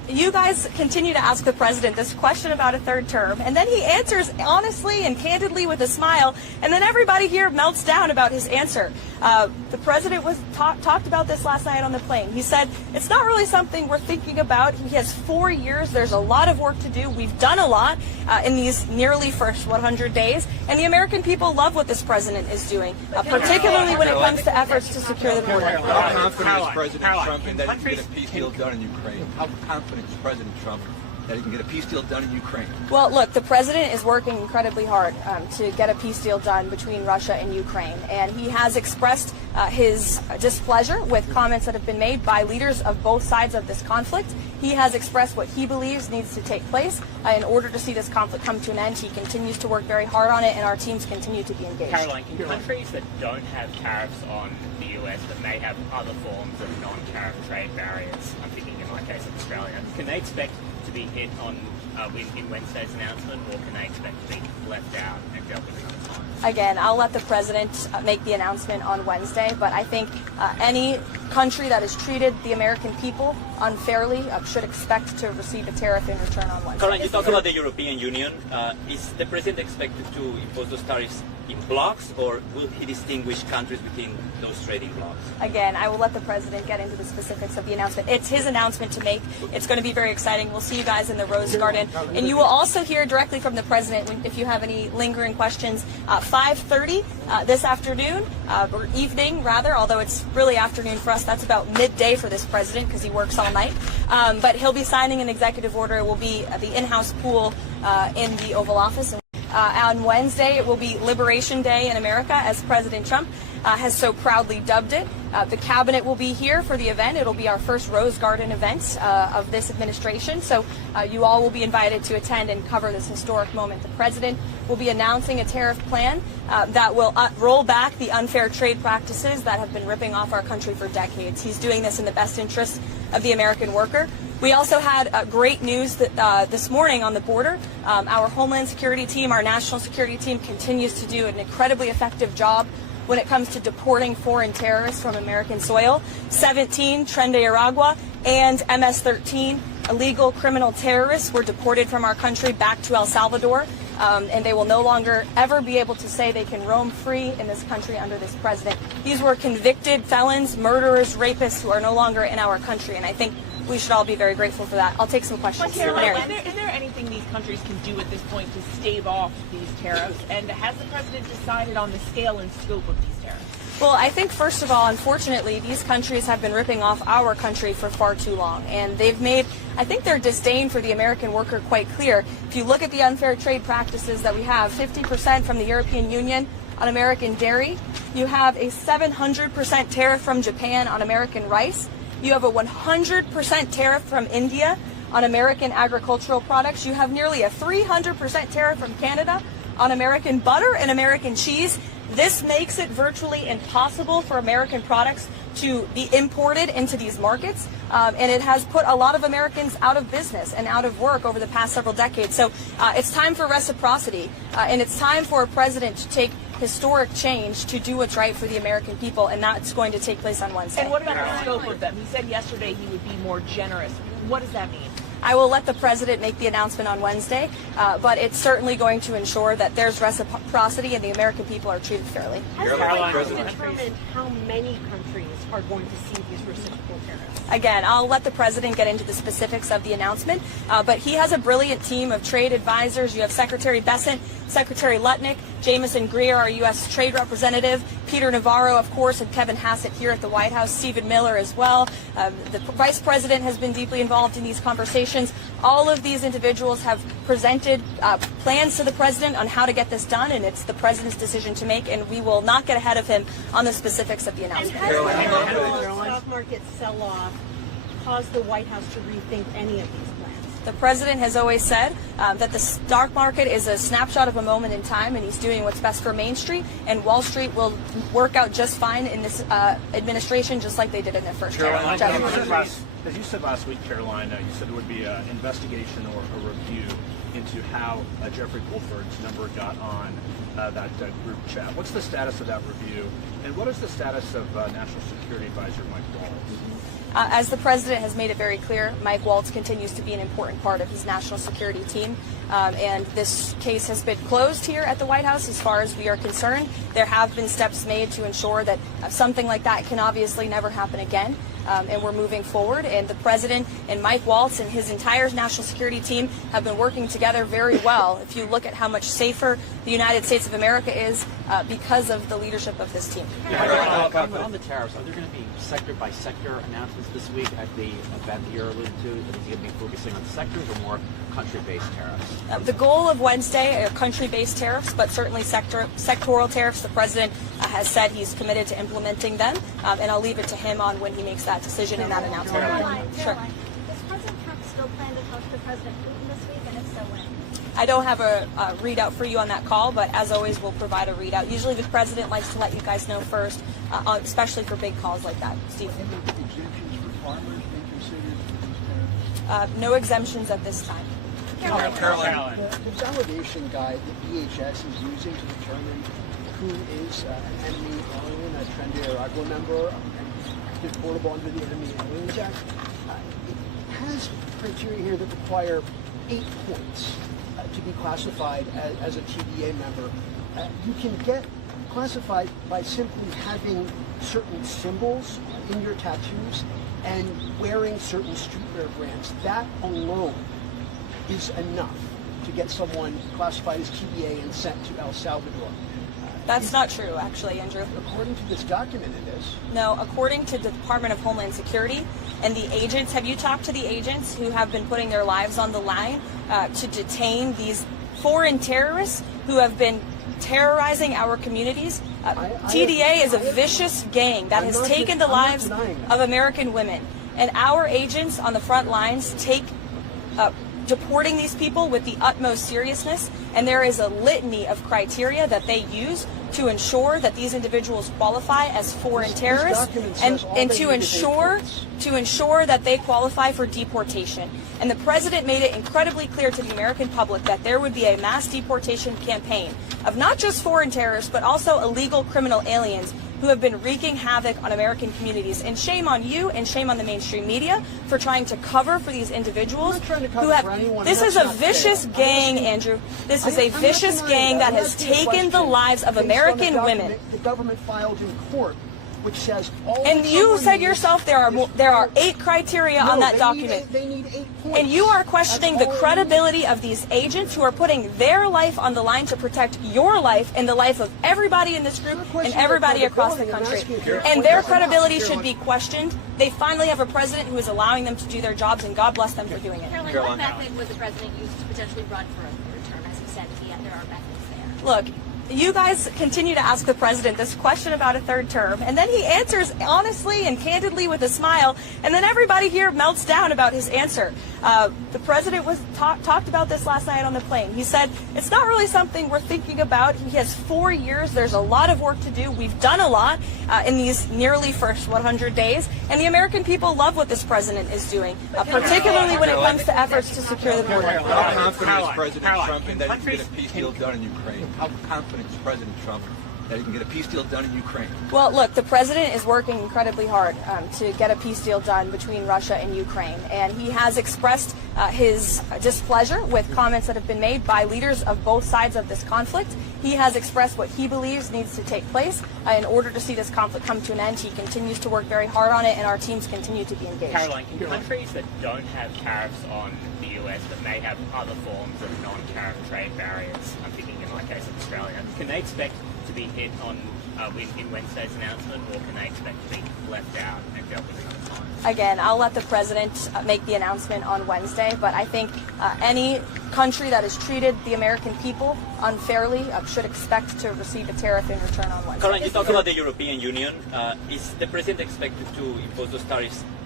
you guys continue to ask the president this question about a third term, and then he answers honestly and candidly with a smile, and then everybody here melts down about his answer. The president talked about this last night on the plane. He said, it's not really something we're thinking about. He has 4 years. There's a lot of work to do. We've done a lot in these nearly first 100 days, and the American people love what this president is doing, particularly when it comes to efforts to secure the border. How confident is President Trump in that he can get a peace deal done in Ukraine? How confident is President Trump that he can get a peace deal done in Ukraine? Well, look, the president is working incredibly hard to get a peace deal done between Russia and Ukraine, and he has expressed his displeasure with comments that have been made by leaders of both sides of this conflict. He has expressed what he believes needs to take place in order to see this conflict come to an end. He continues to work very hard on it, and our teams continue to be engaged. Karoline, can countries that don't have tariffs on the US but may have other forms of non-tariff trade barriers, I'm thinking in my case of Australia, can they expect to be hit on in Wednesday's announcement, or can they expect to be left out and dealt with another time? Again, I'll let the president make the announcement on Wednesday, but I think any country that has treated the American people unfairly should expect to receive a tariff in return on Wednesday. Karoline, you talk about the European Union. Is the president expected to impose those tariffs in blocks, or will he distinguish countries within those trading blocks? Again, I will let the president get into the specifics of the announcement. It's his announcement to make. It's going to be very exciting. We'll see you guys in the Rose Garden. And you will also hear directly from the president if you have any lingering questions. 5:30 this afternoon, or evening rather, although it's really afternoon for us. That's about midday for this president because he works all night. But he'll be signing an executive order. It will be the in-house pool in the Oval Office. On Wednesday, it will be Liberation Day in America, as President Trump has so proudly dubbed it. The cabinet will be here for the event. It'll be our first Rose Garden event of this administration. So you all will be invited to attend and cover this historic moment. The president will be announcing a tariff plan that will roll back the unfair trade practices that have been ripping off our country for decades. He's doing this in the best interest of the American worker. We also had great news that this morning on the border. Our Homeland Security team, our national security team, continues to do an incredibly effective job when it comes to deporting foreign terrorists from American soil. 17 Tren de Aragua and MS-13 illegal criminal terrorists were deported from our country back to El Salvador, and they will no longer ever be able to say they can roam free in this country under this president. These were convicted felons, murderers, rapists who are no longer in our country, and I think we should all be very grateful for that. I'll take some questions. Is there anything these countries can do at this point to stave off these tariffs? And has the president decided on the scale and scope of these tariffs? Well, I think, first of all, unfortunately, these countries have been ripping off our country for far too long. And they've made, I think, their disdain for the American worker quite clear. If you look at the unfair trade practices that we have, 50% from the European Union on American dairy. You have a 700% tariff from Japan on American rice. You have a 100% tariff from India on American agricultural products. You have nearly a 300% tariff from Canada on American butter and American cheese. This makes it virtually impossible for American products to be imported into these markets, and it has put a lot of Americans out of business and out of work over the past several decades. So it's time for reciprocity, and it's time for a president to take historic change to do what's right for the American people, and that's going to take place on Wednesday. And what about the scope of them? He said yesterday he would be more generous. What does that mean? I will let the president make the announcement on Wednesday, but it's certainly going to ensure that there's reciprocity and the American people are treated fairly. Has the president determined how many countries are going to see these reciprocal tariffs? Again, I'll let the president get into the specifics of the announcement, but he has a brilliant team of trade advisors. You have Secretary Bessent, Secretary Lutnick, Jameson Greer, our U.S. Trade Representative, Peter Navarro, of course, and Kevin Hassett here at the White House, Stephen Miller as well. The Vice President has been deeply involved in these conversations. All of these individuals have presented plans to the president on how to get this done, and it's the president's decision to make, and we will not get ahead of him on the specifics of the announcement. And has the stock market sell-off caused the White House to rethink any of these plans? The president has always said that the stock market is a snapshot of a moment in time, and he's doing what's best for Main Street, and Wall Street will work out just fine in this administration, just like they did in their first term. As you said last week, Karoline, you said there would be an investigation or a review into how Jeffrey Goldberg's number got on that group chat. What's the status of that review, and what is the status of National Security Advisor Mike Waltz? As the president has made it very clear, Mike Waltz continues to be an important part of his national security team. And this case has been closed here at the White House as far as we are concerned. There have been steps made to ensure that something like that can obviously never happen again. And we're moving forward. And the president and Mike Waltz and his entire national security team have been working together very well. If you look at how much safer the United States of America is because of the leadership of this team. On the tariffs, are there going to be sector by sector announcements this week at the event that you're alluding to? Is he going to be focusing on sectors or more country-based tariffs? The goal of Wednesday are country-based tariffs, but certainly sectoral tariffs. The president has said he's committed to implementing them, and I'll leave it to him on when he makes that decision and that announcement. Sure. Does President Trump still plan to talk to President Putin this week, and if so, when? I don't have a readout for you on that call, but as always, we'll provide a readout. Usually the president likes to let you guys know first, especially for big calls like that. Steve? Exemptions for farmers being considered for these tariffs? No exemptions at this time. Karoline. The validation guide that DHS is using to determine who is an enemy alien, a Tariff member, and deportable under the Enemy Aliens Act, it has criteria here that require 8 points to be classified as a TDA member. You can get classified by simply having certain symbols in your tattoos and wearing certain streetwear brands. That alone is enough to get someone classified as TDA and sent to El Salvador. That's not true, actually, Andrew. According to this document, it is. No, according to the Department of Homeland Security and the agents, have you talked to the agents who have been putting their lives on the line to detain these foreign terrorists who have been terrorizing our communities? TDA is a vicious gang that has taken the lives of American women. And our agents on the front lines take deporting these people with the utmost seriousness, and there is a litany of criteria that they use to ensure that these individuals qualify as foreign terrorists and to ensure that they qualify for deportation. And the president made it incredibly clear to the American public that there would be a mass deportation campaign of not just foreign terrorists, but also illegal criminal aliens who have been wreaking havoc on American communities. And shame on you and shame on the mainstream media for trying to cover for these individuals who have... This is a vicious gang, Andrew. This is a vicious gang that has taken the lives of American women. The government filed in court, which says all. And you said yourself there are 8 criteria on that document. They need 8 points. And you are questioning the credibility of these agents who are putting their life on the line to protect your life and the life of everybody in this group and everybody across the country. And their credibility should be questioned. They finally have a president who is allowing them to do their jobs, and God bless them for doing it. Karoline, what method would the president use to potentially run for a third term? As he said, there are methods there. Look, you guys continue to ask the president this question about a third term, and then he answers honestly and candidly with a smile, and then everybody here melts down about his answer. The president was talked about this last night on the plane. He said, it's not really something we're thinking about. He has 4 years. There's a lot of work to do. We've done a lot in these nearly first 100 days, and the American people love what this president is doing, particularly when it comes to efforts to secure the border. How confident is President Trump in that he can get a peace deal done in Ukraine? How confident is President Trump that he can get a peace deal done in Ukraine? Well, look, the president is working incredibly hard to get a peace deal done between Russia and Ukraine, and he has expressed his displeasure with comments that have been made by leaders of both sides of this conflict. He has expressed what he believes needs to take place in order to see this conflict come to an end. He continues to work very hard on it, and our teams continue to be engaged. Karoline, can countries that don't have tariffs on the US but may have other forms of non-tariff trade barriers, I'm thinking in my case of Australia, can they expect to be hit on in Wednesday's announcement, or can they expect to be left out and dealt with another time? Again, I'll let the president make the announcement on Wednesday, but I think any country that has treated the American people unfairly should expect to receive a tariff in return on Wednesday. Karoline, you talk about the European Union. Is the president expected to impose those tariffs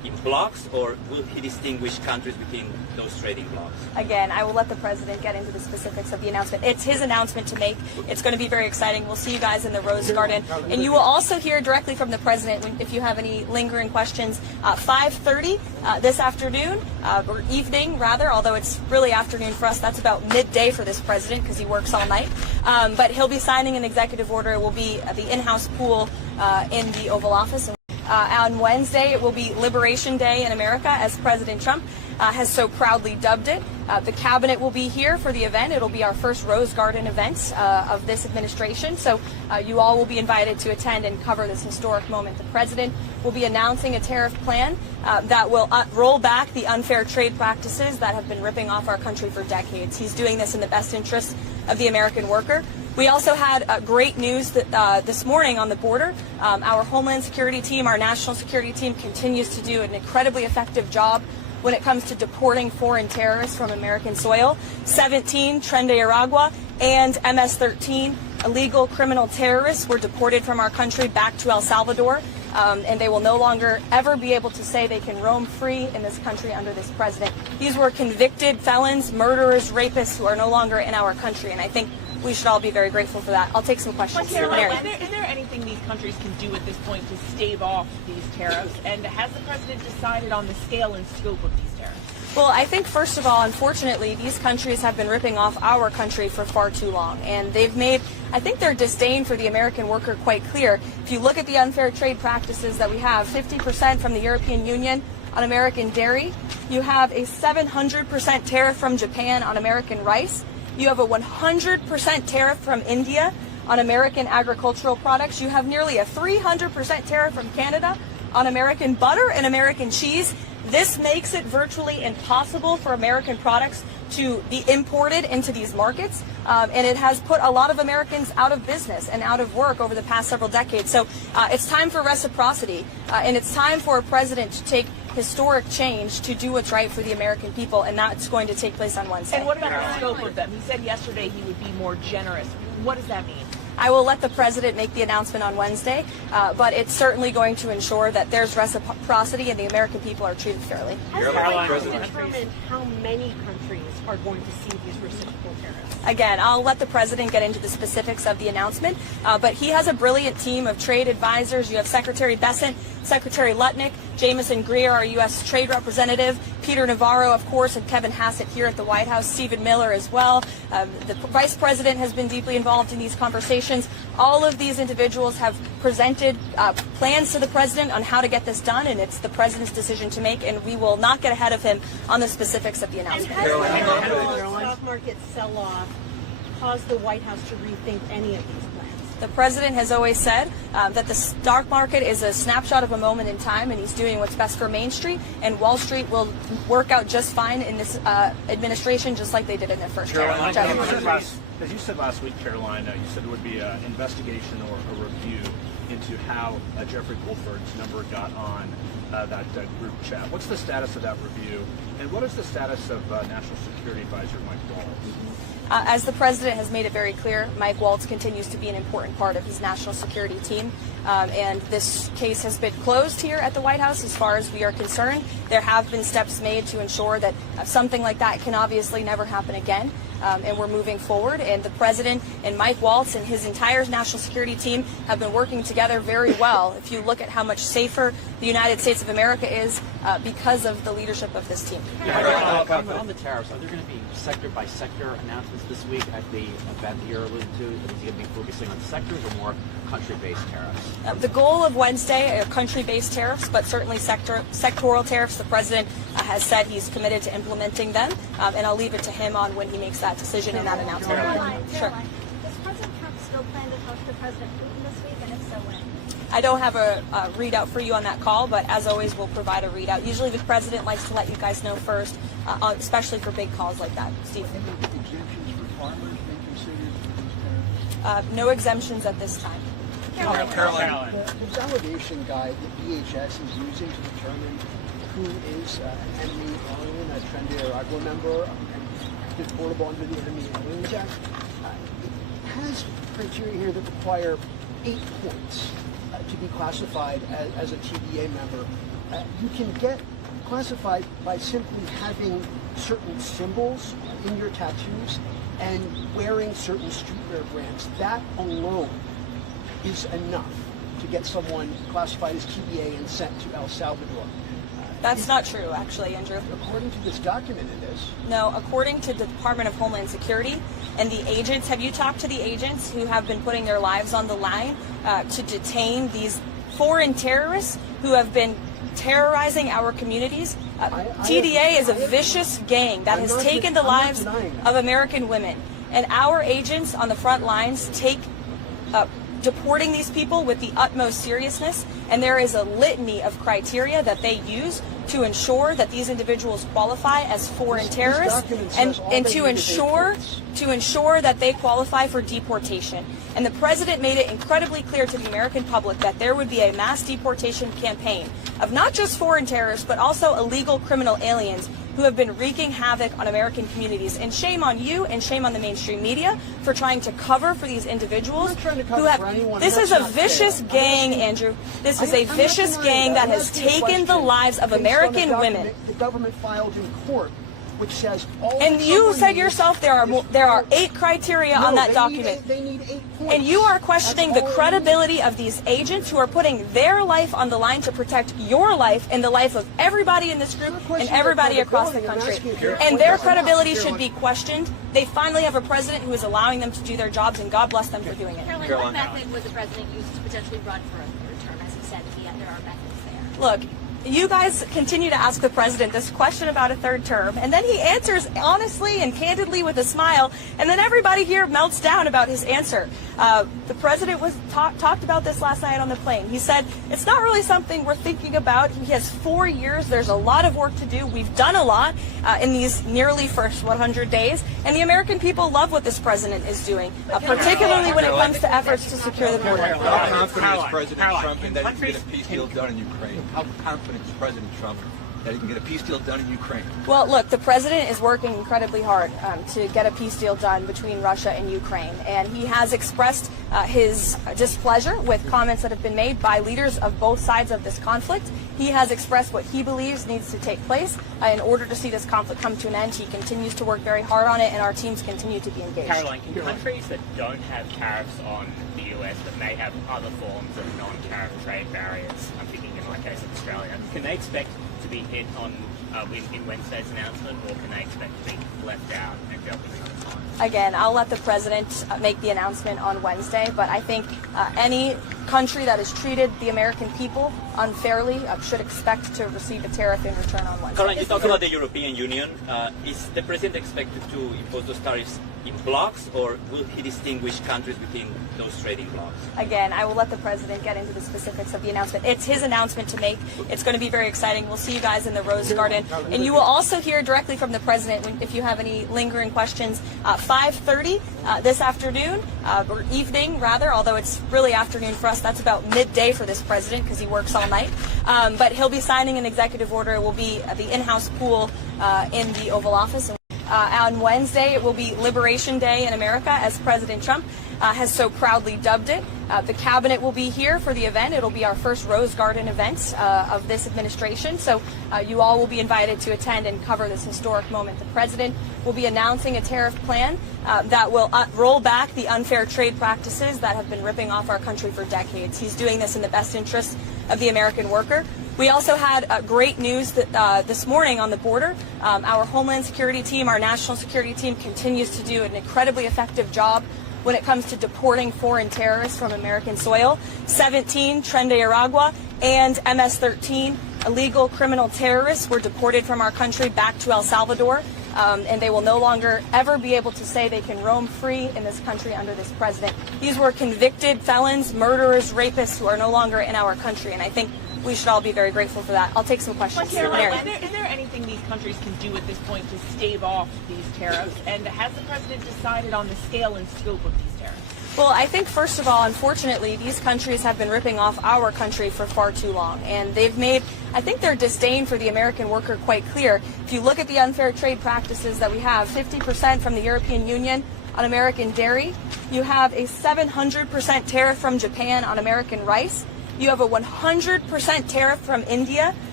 in blocks, or will he distinguish countries within those trading blocks? Again, I will let the president get into the specifics of the announcement. It's his announcement to make. It's going to be very exciting. We'll see you guys in the Rose Garden. And you will also hear directly from the president if you have any lingering questions. 5:30 this afternoon, or evening rather, although it's really afternoon for us. That's about midday for this president because he works all night. But he'll be signing an executive order. It will be the in-house pool in the Oval Office. On Wednesday, it will be Liberation Day in America, as President Trump has so proudly dubbed it. The cabinet will be here for the event. It'll be our first Rose Garden event of this administration. So you all will be invited to attend and cover this historic moment. The president will be announcing a tariff plan that will roll back the unfair trade practices that have been ripping off our country for decades. He's doing this in the best interest of the American worker. We also had great news that, this morning on the border. Our Homeland Security team, our national security team, continues to do an incredibly effective job when it comes to deporting foreign terrorists from American soil. 17 Tren de Aragua and MS-13 illegal criminal terrorists were deported from our country back to El Salvador, and they will no longer ever be able to say they can roam free in this country under this president. These were convicted felons, murderers, rapists who are no longer in our country, and I think we should all be very grateful for that. I'll take some questions. Is there anything these countries can do at this point to stave off these tariffs? And has the president decided on the scale and scope of these tariffs? Well, I think, first of all, unfortunately, these countries have been ripping off our country for far too long. And they've made, I think, their disdain for the American worker quite clear. If you look at the unfair trade practices that we have, 50% from the European Union on American dairy. You have a 700% tariff from Japan on American rice. You have a 100% tariff from India on American agricultural products. You have nearly a 300% tariff from Canada on American butter and American cheese. This makes it virtually impossible for American products to be imported into these markets, and it has put a lot of Americans out of business and out of work over the past several decades. So it's time for reciprocity, and it's time for a president to take historic change to do what's right for the American people, and that's going to take place on Wednesday. And what about the scope of them? He said yesterday he would be more generous. What does that mean? I will let the president make the announcement on Wednesday, but it's certainly going to ensure that there's reciprocity and the American people are treated fairly. Has the president determined how many countries are going to see these reciprocal tariffs? Again, I'll let the president get into the specifics of the announcement, but he has a brilliant team of trade advisors. You have Secretary Bessent, Secretary Lutnick, Jameson Greer, our U.S. Trade Representative, Peter Navarro, of course, and Kevin Hassett here at the White House, Stephen Miller as well. The Vice President has been deeply involved in these conversations. All of these individuals have presented plans to the president on how to get this done, and it's the president's decision to make, and we will not get ahead of him on the specifics of the announcement. And has the stock market sell-off caused the White House to rethink any of these plans? The president has always said that the stock market is a snapshot of a moment in time, and he's doing what's best for Main Street, and Wall Street will work out just fine in this administration, just like they did in their first term. As you said last week, Karoline, you said it would be an investigation or a review into how Jeffrey Goldford's number got on that group chat. What's the status of that review, and what is the status of National Security Advisor Mike Waltz? As the president has made it very clear, Mike Waltz continues to be an important part of his national security team, and this case has been closed here at the White House as far as we are concerned. There have been steps made to ensure that something like that can obviously never happen again. And we're moving forward, and the president and Mike Waltz and his entire national security team have been working together very well. If you look at how much safer the United States of America is because of the leadership of this team. On the tariffs, are there going to be sector-by-sector announcements this week at the event that you're alluding to? Is he going to be focusing on sectors or more country-based tariffs? The goal of Wednesday are country-based tariffs, but certainly sectoral tariffs. The president has said he's committed to implementing them, and I'll leave it to him on when he makes that decision and that announcement. Sure. Does President Trump still plan to talk to President Putin this week, and if so, when? I don't have a readout for you on that call, but as always, we'll provide a readout. Usually the president likes to let you guys know first, especially for big calls like that. Steve? Exemptions for farmers been considered for these tariffs? No exemptions at this time. Karoline, the validation guide that DHS is using to determine who is an enemy alien, a Tren de Aragua member, and deportable under the Enemy Aliens Act, has criteria here that require 8 points to be classified as a TDA member. you can get classified by simply having certain symbols in your tattoos and wearing certain streetwear brands. That alone is enough to get someone classified as TBA and sent to El Salvador. That's not true, actually, Andrew. According to this document, it is. No, according to the Department of Homeland Security and the agents, have you talked to the agents who have been putting their lives on the line to detain these foreign terrorists who have been terrorizing our communities? TDA is a vicious gang that has taken the lives of American women. And our agents on the front lines take deporting these people with the utmost seriousness, and there is a litany of criteria that they use to ensure that these individuals qualify as foreign terrorists and to ensure that they qualify for deportation. And the president made it incredibly clear to the American public that there would be a mass deportation campaign of not just foreign terrorists, but also illegal criminal aliens who have been wreaking havoc on American communities. And shame on you and shame on the mainstream media for trying to cover for these individuals who have... This is a vicious gang, Andrew. This is a vicious gang that has taken the lives of American women. The government filed in court, which says all... And you said yourself there are 8 criteria on that document. They need 8 points. And you are questioning the credibility of these agents who are putting their life on the line to protect your life and the life of everybody in this group and everybody across the country. And their credibility should be questioned. They finally have a president who is allowing them to do their jobs, and God bless them for doing it. Karoline, what method would the president use to potentially run for a third term, as he said, if there are methods there? Look, you guys continue to ask the president this question about a third term, and then he answers honestly and candidly with a smile, and then everybody here melts down about his answer. The president talked about this last night on the plane. He said, it's not really something we're thinking about. He has 4 years. There's a lot of work to do. We've done a lot in these nearly first 100 days, and the American people love what this president is doing, particularly when it comes to efforts to secure the border. How confident is President Trump in that he can get a peace deal done in Ukraine? How confident is President Trump that he can get a peace deal done in Ukraine? Well, look, the president is working incredibly hard to get a peace deal done between Russia and Ukraine, and he has expressed his displeasure with comments that have been made by leaders of both sides of this conflict. He has expressed what he believes needs to take place in order to see this conflict come to an end. He continues to work very hard on it, and our teams continue to be engaged. Karoline, can countries that don't have tariffs on the US but may have other forms of non-tariff trade barriers, I'm thinking in my case of Australia, can they expect to be hit on in Wednesday's announcement, or can they expect to be left out and dealt with at the time? Again, I'll let the president make the announcement on Wednesday, but I think any country that has treated the American people unfairly should expect to receive a tariff in return on Wednesday. Karoline, you talk about the European Union. Is the president expected to impose those tariffs in blocks, or will he distinguish countries within those trading blocks? Again, I will let the president get into the specifics of the announcement. It's his announcement to make. It's going to be very exciting. We'll see you guys in the Rose Garden. And you will also hear directly from the president if you have any lingering questions. 5:30 this afternoon, or evening rather, although it's really afternoon for us. That's about midday for this president because he works all night. But he'll be signing an executive order. It will be at the in-house pool in the Oval Office. On Wednesday, it will be Liberation Day in America, as President Trump has so proudly dubbed it. The cabinet will be here for the event. It'll be our first Rose Garden event of this administration. So you all will be invited to attend and cover this historic moment. The president will be announcing a tariff plan that will roll back the unfair trade practices that have been ripping off our country for decades. He's doing this in the best interest of the American worker. We also had great news that, this morning on the border. Our Homeland Security team, our national security team, continues to do an incredibly effective job when it comes to deporting foreign terrorists from American soil. 17 Tren de Aragua and MS-13 illegal criminal terrorists were deported from our country back to El Salvador, and they will no longer ever be able to say they can roam free in this country under this president. These were convicted felons, murderers, rapists who are no longer in our country, and I think we should all be very grateful for that. I'll take some questions. Caroline, is there anything these countries can do at this point to stave off these tariffs? And has the president decided on the scale and scope of these tariffs? Well, I think, first of all, unfortunately, these countries have been ripping off our country for far too long. And they've made, I think, their disdain for the American worker quite clear. If you look at the unfair trade practices that we have, 50% from the European Union on American dairy. You have a 700% tariff from Japan on American rice. You have a 100% tariff from India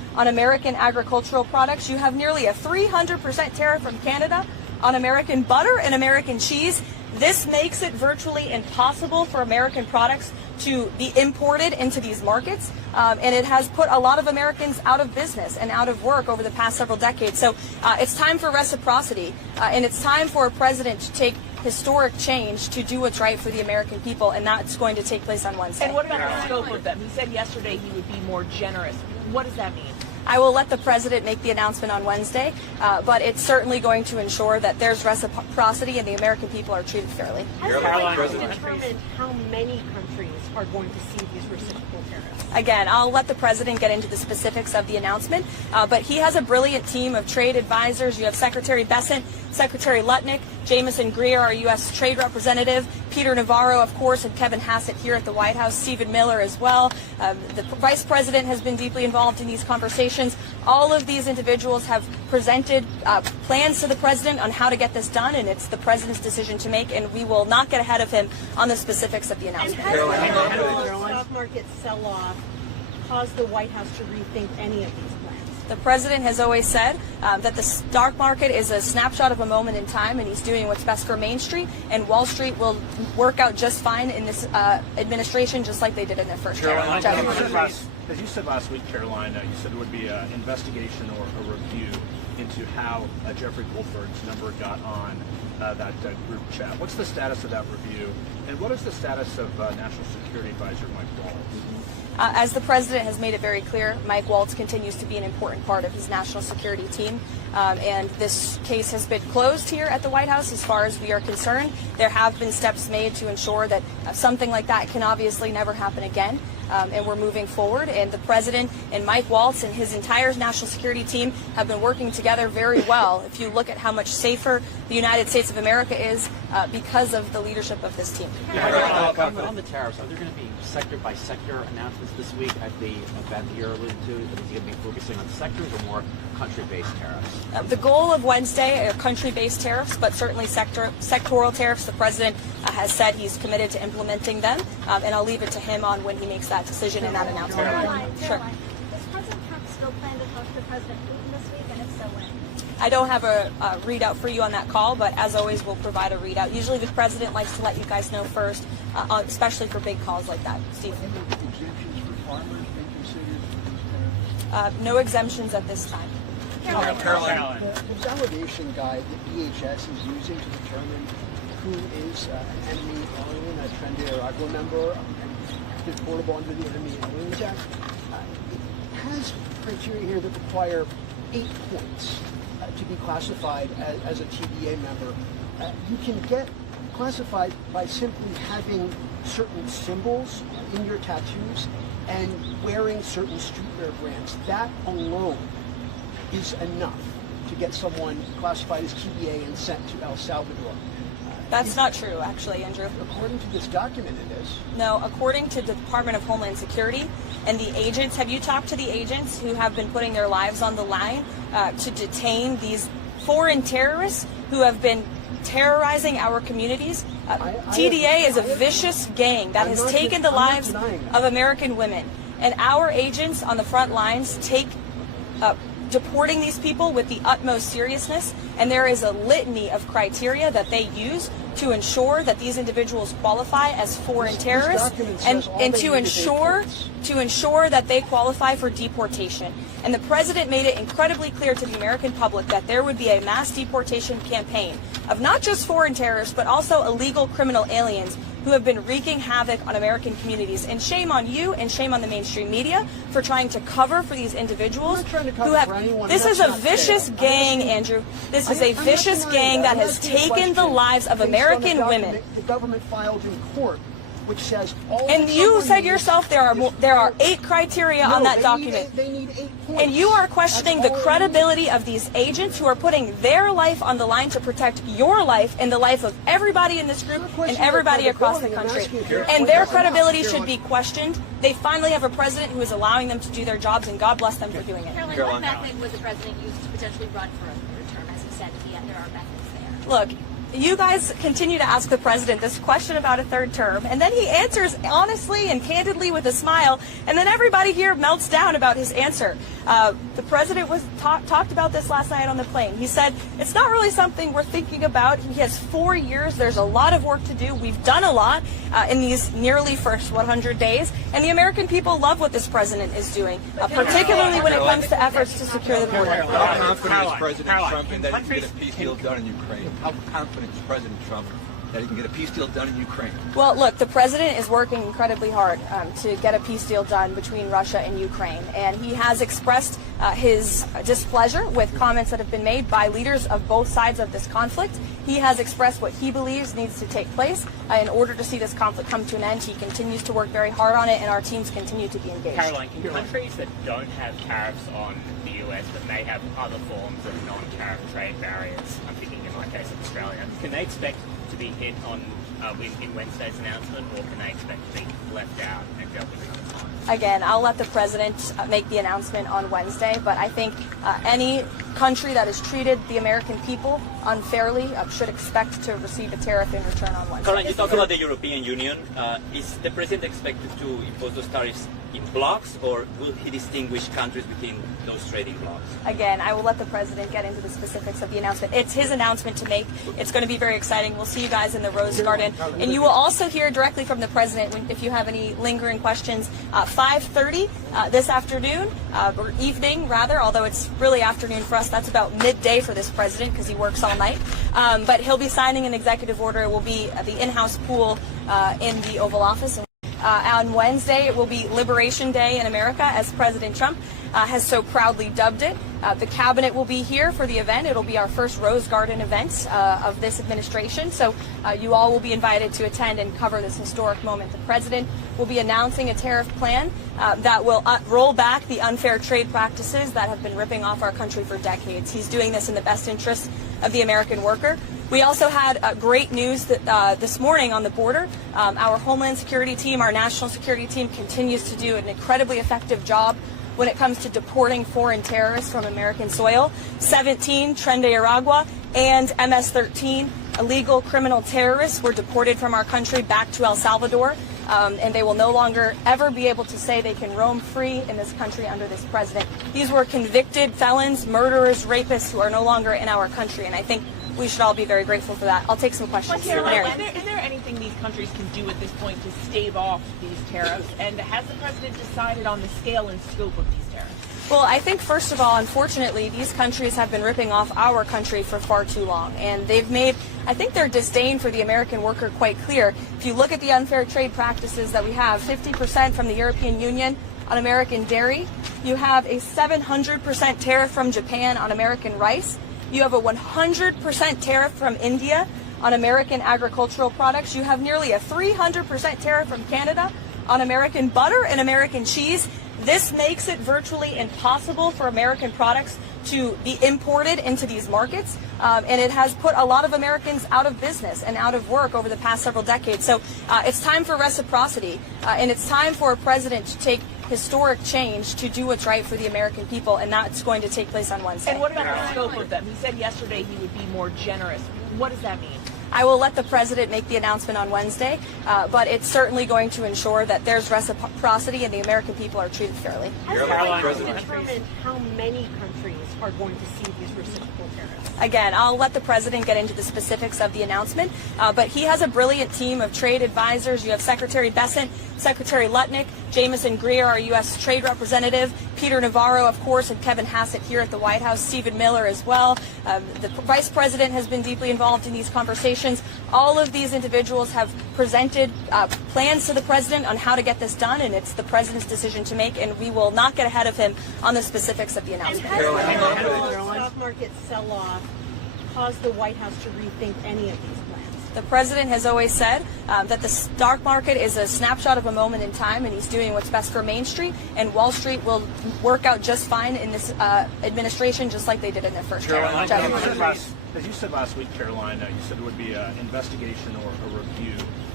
on American agricultural products. You have nearly a 300% tariff from Canada on American butter and American cheese. This makes it virtually impossible for American products to be imported into these markets, and it has put a lot of Americans out of business and out of work over the past several decades. So it's time for reciprocity, and it's time for a president to take historic change to do what's right for the American people, and that's going to take place on Wednesday. And what about the scope of them? He said yesterday he would be more generous. What does that mean? I will let the president make the announcement on Wednesday, but it's certainly going to ensure that there's reciprocity and the American people are treated fairly. Has the White House determined how many countries are going to see these reciprocal tariffs? Again, I'll let the president get into the specifics of the announcement, but he has a brilliant team of trade advisors. You have Secretary Bessent, Secretary Lutnick, Jameson Greer, our U.S. Trade Representative, Peter Navarro, of course, and Kevin Hassett here at the White House, Stephen Miller as well. The Vice President has been deeply involved in these conversations. All of these individuals have presented plans to the president on how to get this done, and it's the president's decision to make, and we will not get ahead of him on the specifics of the announcement. And has the stock market sell-off caused the White House to rethink any of these plans? The president has always said that the stock market is a snapshot of a moment in time, and he's doing what's best for Main Street, and Wall Street will work out just fine in this administration, just like they did in their first term. As you said last week, Karoline, you said there would be an investigation or a review into how Jeffrey Goldberg's number got on that group chat. What's the status of that review, and what is the status of National Security Advisor Mike Waltz? As the president has made it very clear, Mike Waltz continues to be an important part of his national security team, and this case has been closed here at the White House as far as we are concerned. There have been steps made to ensure that something like that can obviously never happen again. And we're moving forward, and the president and Mike Waltz and his entire national security team have been working together very well. If you look at how much safer the United States of America is because of the leadership of this team. On the tariffs, are there going to be sector-by-sector announcements this week at the event that you're alluding to? Is he going to be focusing on sectors or more country-based tariffs? The goal of Wednesday are country-based tariffs, but certainly sectoral tariffs. The president has said he's committed to implementing them, and I'll leave it to him on when he makes that decision and that announcement. Sure. Does President Trump still plan to talk to President Putin this week, and if so, when? I don't have a readout for you on that call, but as always, we'll provide a readout. Usually the president likes to let you guys know first, especially for big calls like that. Steve? Exemptions for farmers been considered for these tariffs? No exemptions at this time. Karoline. The validation guide that DHS is using to determine who is an enemy alien, a Trinidad or Agro member, and deportable under the Enemy Aliens Act, it has criteria here that require 8 points to be classified as a TBA member. You can get classified by simply having certain symbols in your tattoos and wearing certain streetwear brands. That alone is enough to get someone classified as TBA and sent to El Salvador. That's not true, actually, Andrew. According to this document, it is. No, according to the Department of Homeland Security and the agents, have you talked to the agents who have been putting their lives on the line to detain these foreign terrorists who have been terrorizing our communities? TDA is a vicious gang that has taken the lives of American women, and our agents on the front lines take deporting these people with the utmost seriousness, and there is a litany of criteria that they use to ensure that these individuals qualify as foreign terrorists and to ensure that they qualify for deportation. And the president made it incredibly clear to the American public that there would be a mass deportation campaign of not just foreign terrorists, but also illegal criminal aliens who have been wreaking havoc on American communities. And shame on you and shame on the mainstream media for trying to cover for these individuals who have... This is a vicious gang, Andrew. This is a vicious gang that has taken the lives of American women. The government filed in court, which says all. And you said yourself there are 8 criteria on that document. They need 8 points. And you are questioning the credibility of these agents who are putting their life on the line to protect your life and the life of everybody in this group and everybody across the country. And their credibility should be questioned. They finally have a president who is allowing them to do their jobs, and God bless them for doing it. Karoline, what method would the president use to potentially run for a third term? As he said, there are methods there. Look, you guys continue to ask the president this question about a third term, and then he answers honestly and candidly with a smile, and then everybody here melts down about his answer. The president was talked about this last night on the plane. He said, it's not really something we're thinking about. He has 4 years. There's a lot of work to do. We've done a lot in these nearly first 100 days, and the American people love what this president is doing, particularly when it comes to efforts to secure the border. How confident is President Trump in that he can get a peace deal done in Ukraine? How confident is President Trump that he can get a peace deal done in Ukraine? Well, look, the president is working incredibly hard to get a peace deal done between Russia and Ukraine, and he has expressed his displeasure with comments that have been made by leaders of both sides of this conflict. He has expressed what he believes needs to take place in order to see this conflict come to an end. He continues to work very hard on it, and our teams continue to be engaged. Karoline, can countries that don't have tariffs on the US but may have other forms of non-tariff trade barriers, I'm thinking in my case of Australia, can they expect to be hit on in Wednesday's announcement, or can they expect to be left out and dealt with another time? Again, I'll let the president make the announcement on Wednesday, but I think any country that has treated the American people unfairly should expect to receive a tariff in return on Wednesday. Karoline, you talk about the European Union. Is the president expected to impose those tariffs in blocks, or will he distinguish countries within those trading blocks? Again, I will let the president get into the specifics of the announcement. It's his announcement to make. It's going to be very exciting. We'll see you guys in the Rose Garden. And you will also hear directly from the president if you have any lingering questions. 5:30 this afternoon, or evening rather, although it's really afternoon for us. That's about midday for this president because he works all night. But he'll be signing an executive order. It will be the in-house pool in the Oval Office. On Wednesday, it will be Liberation Day in America, as President Trump has so proudly dubbed it. The cabinet will be here for the event. It'll be our first Rose Garden event of this administration. So you all will be invited to attend and cover this historic moment. The president will be announcing a tariff plan that will roll back the unfair trade practices that have been ripping off our country for decades. He's doing this in the best interest of the American worker. We also had great news that this morning on the border. Our Homeland Security team, our national security team, continues to do an incredibly effective job when it comes to deporting foreign terrorists from American soil. 17 Tren de Aragua and MS-13 illegal criminal terrorists were deported from our country back to El Salvador, and they will no longer ever be able to say they can roam free in this country under this president. These were convicted felons, murderers, rapists who are no longer in our country, and I think we should all be very grateful for that. I'll take some questions. Caroline, is there anything these countries can do at this point to stave off these tariffs? And has the president decided on the scale and scope of these tariffs? Well, I think, first of all, unfortunately, these countries have been ripping off our country for far too long. And they've made, I think, their disdain for the American worker quite clear. If you look at the unfair trade practices that we have, 50% from the European Union on American dairy. You have a 700% tariff from Japan on American rice. You have a 100% tariff from India on American agricultural products. You have nearly a 300% tariff from Canada on American butter and American cheese. This makes it virtually impossible for American products to be imported into these markets, and it has put a lot of Americans out of business and out of work over the past several decades. So it's time for reciprocity, and it's time for a president to take historic change to do what's right for the American people, and that's going to take place on Wednesday. And what about the scope of them? He said yesterday he would be more generous. What does that mean? I will let the president make the announcement on Wednesday, but it's certainly going to ensure that there's reciprocity and the American people are treated fairly. How do you determine how many countries are going to see these reciprocal tariffs? Again, I'll let the president get into the specifics of the announcement, but he has a brilliant team of trade advisors. You have Secretary Bessent, Secretary Lutnick, Jameson Greer, our U.S. Trade Representative, Peter Navarro, of course, and Kevin Hassett here at the White House, Stephen Miller as well. The Vice President has been deeply involved in these conversations. All of these individuals have presented plans to the president on how to get this done, and it's the president's decision to make, and we will not get ahead of him on the specifics of the announcement. And has the stock market sell-off caused the White House to rethink any of these plans? The president has always said that the stock market is a snapshot of a moment in time, and he's doing what's best for Main Street, and Wall Street will work out just fine in this administration, just like they did in their first term. As you said last week, Caroline, you said it would be an investigation or a review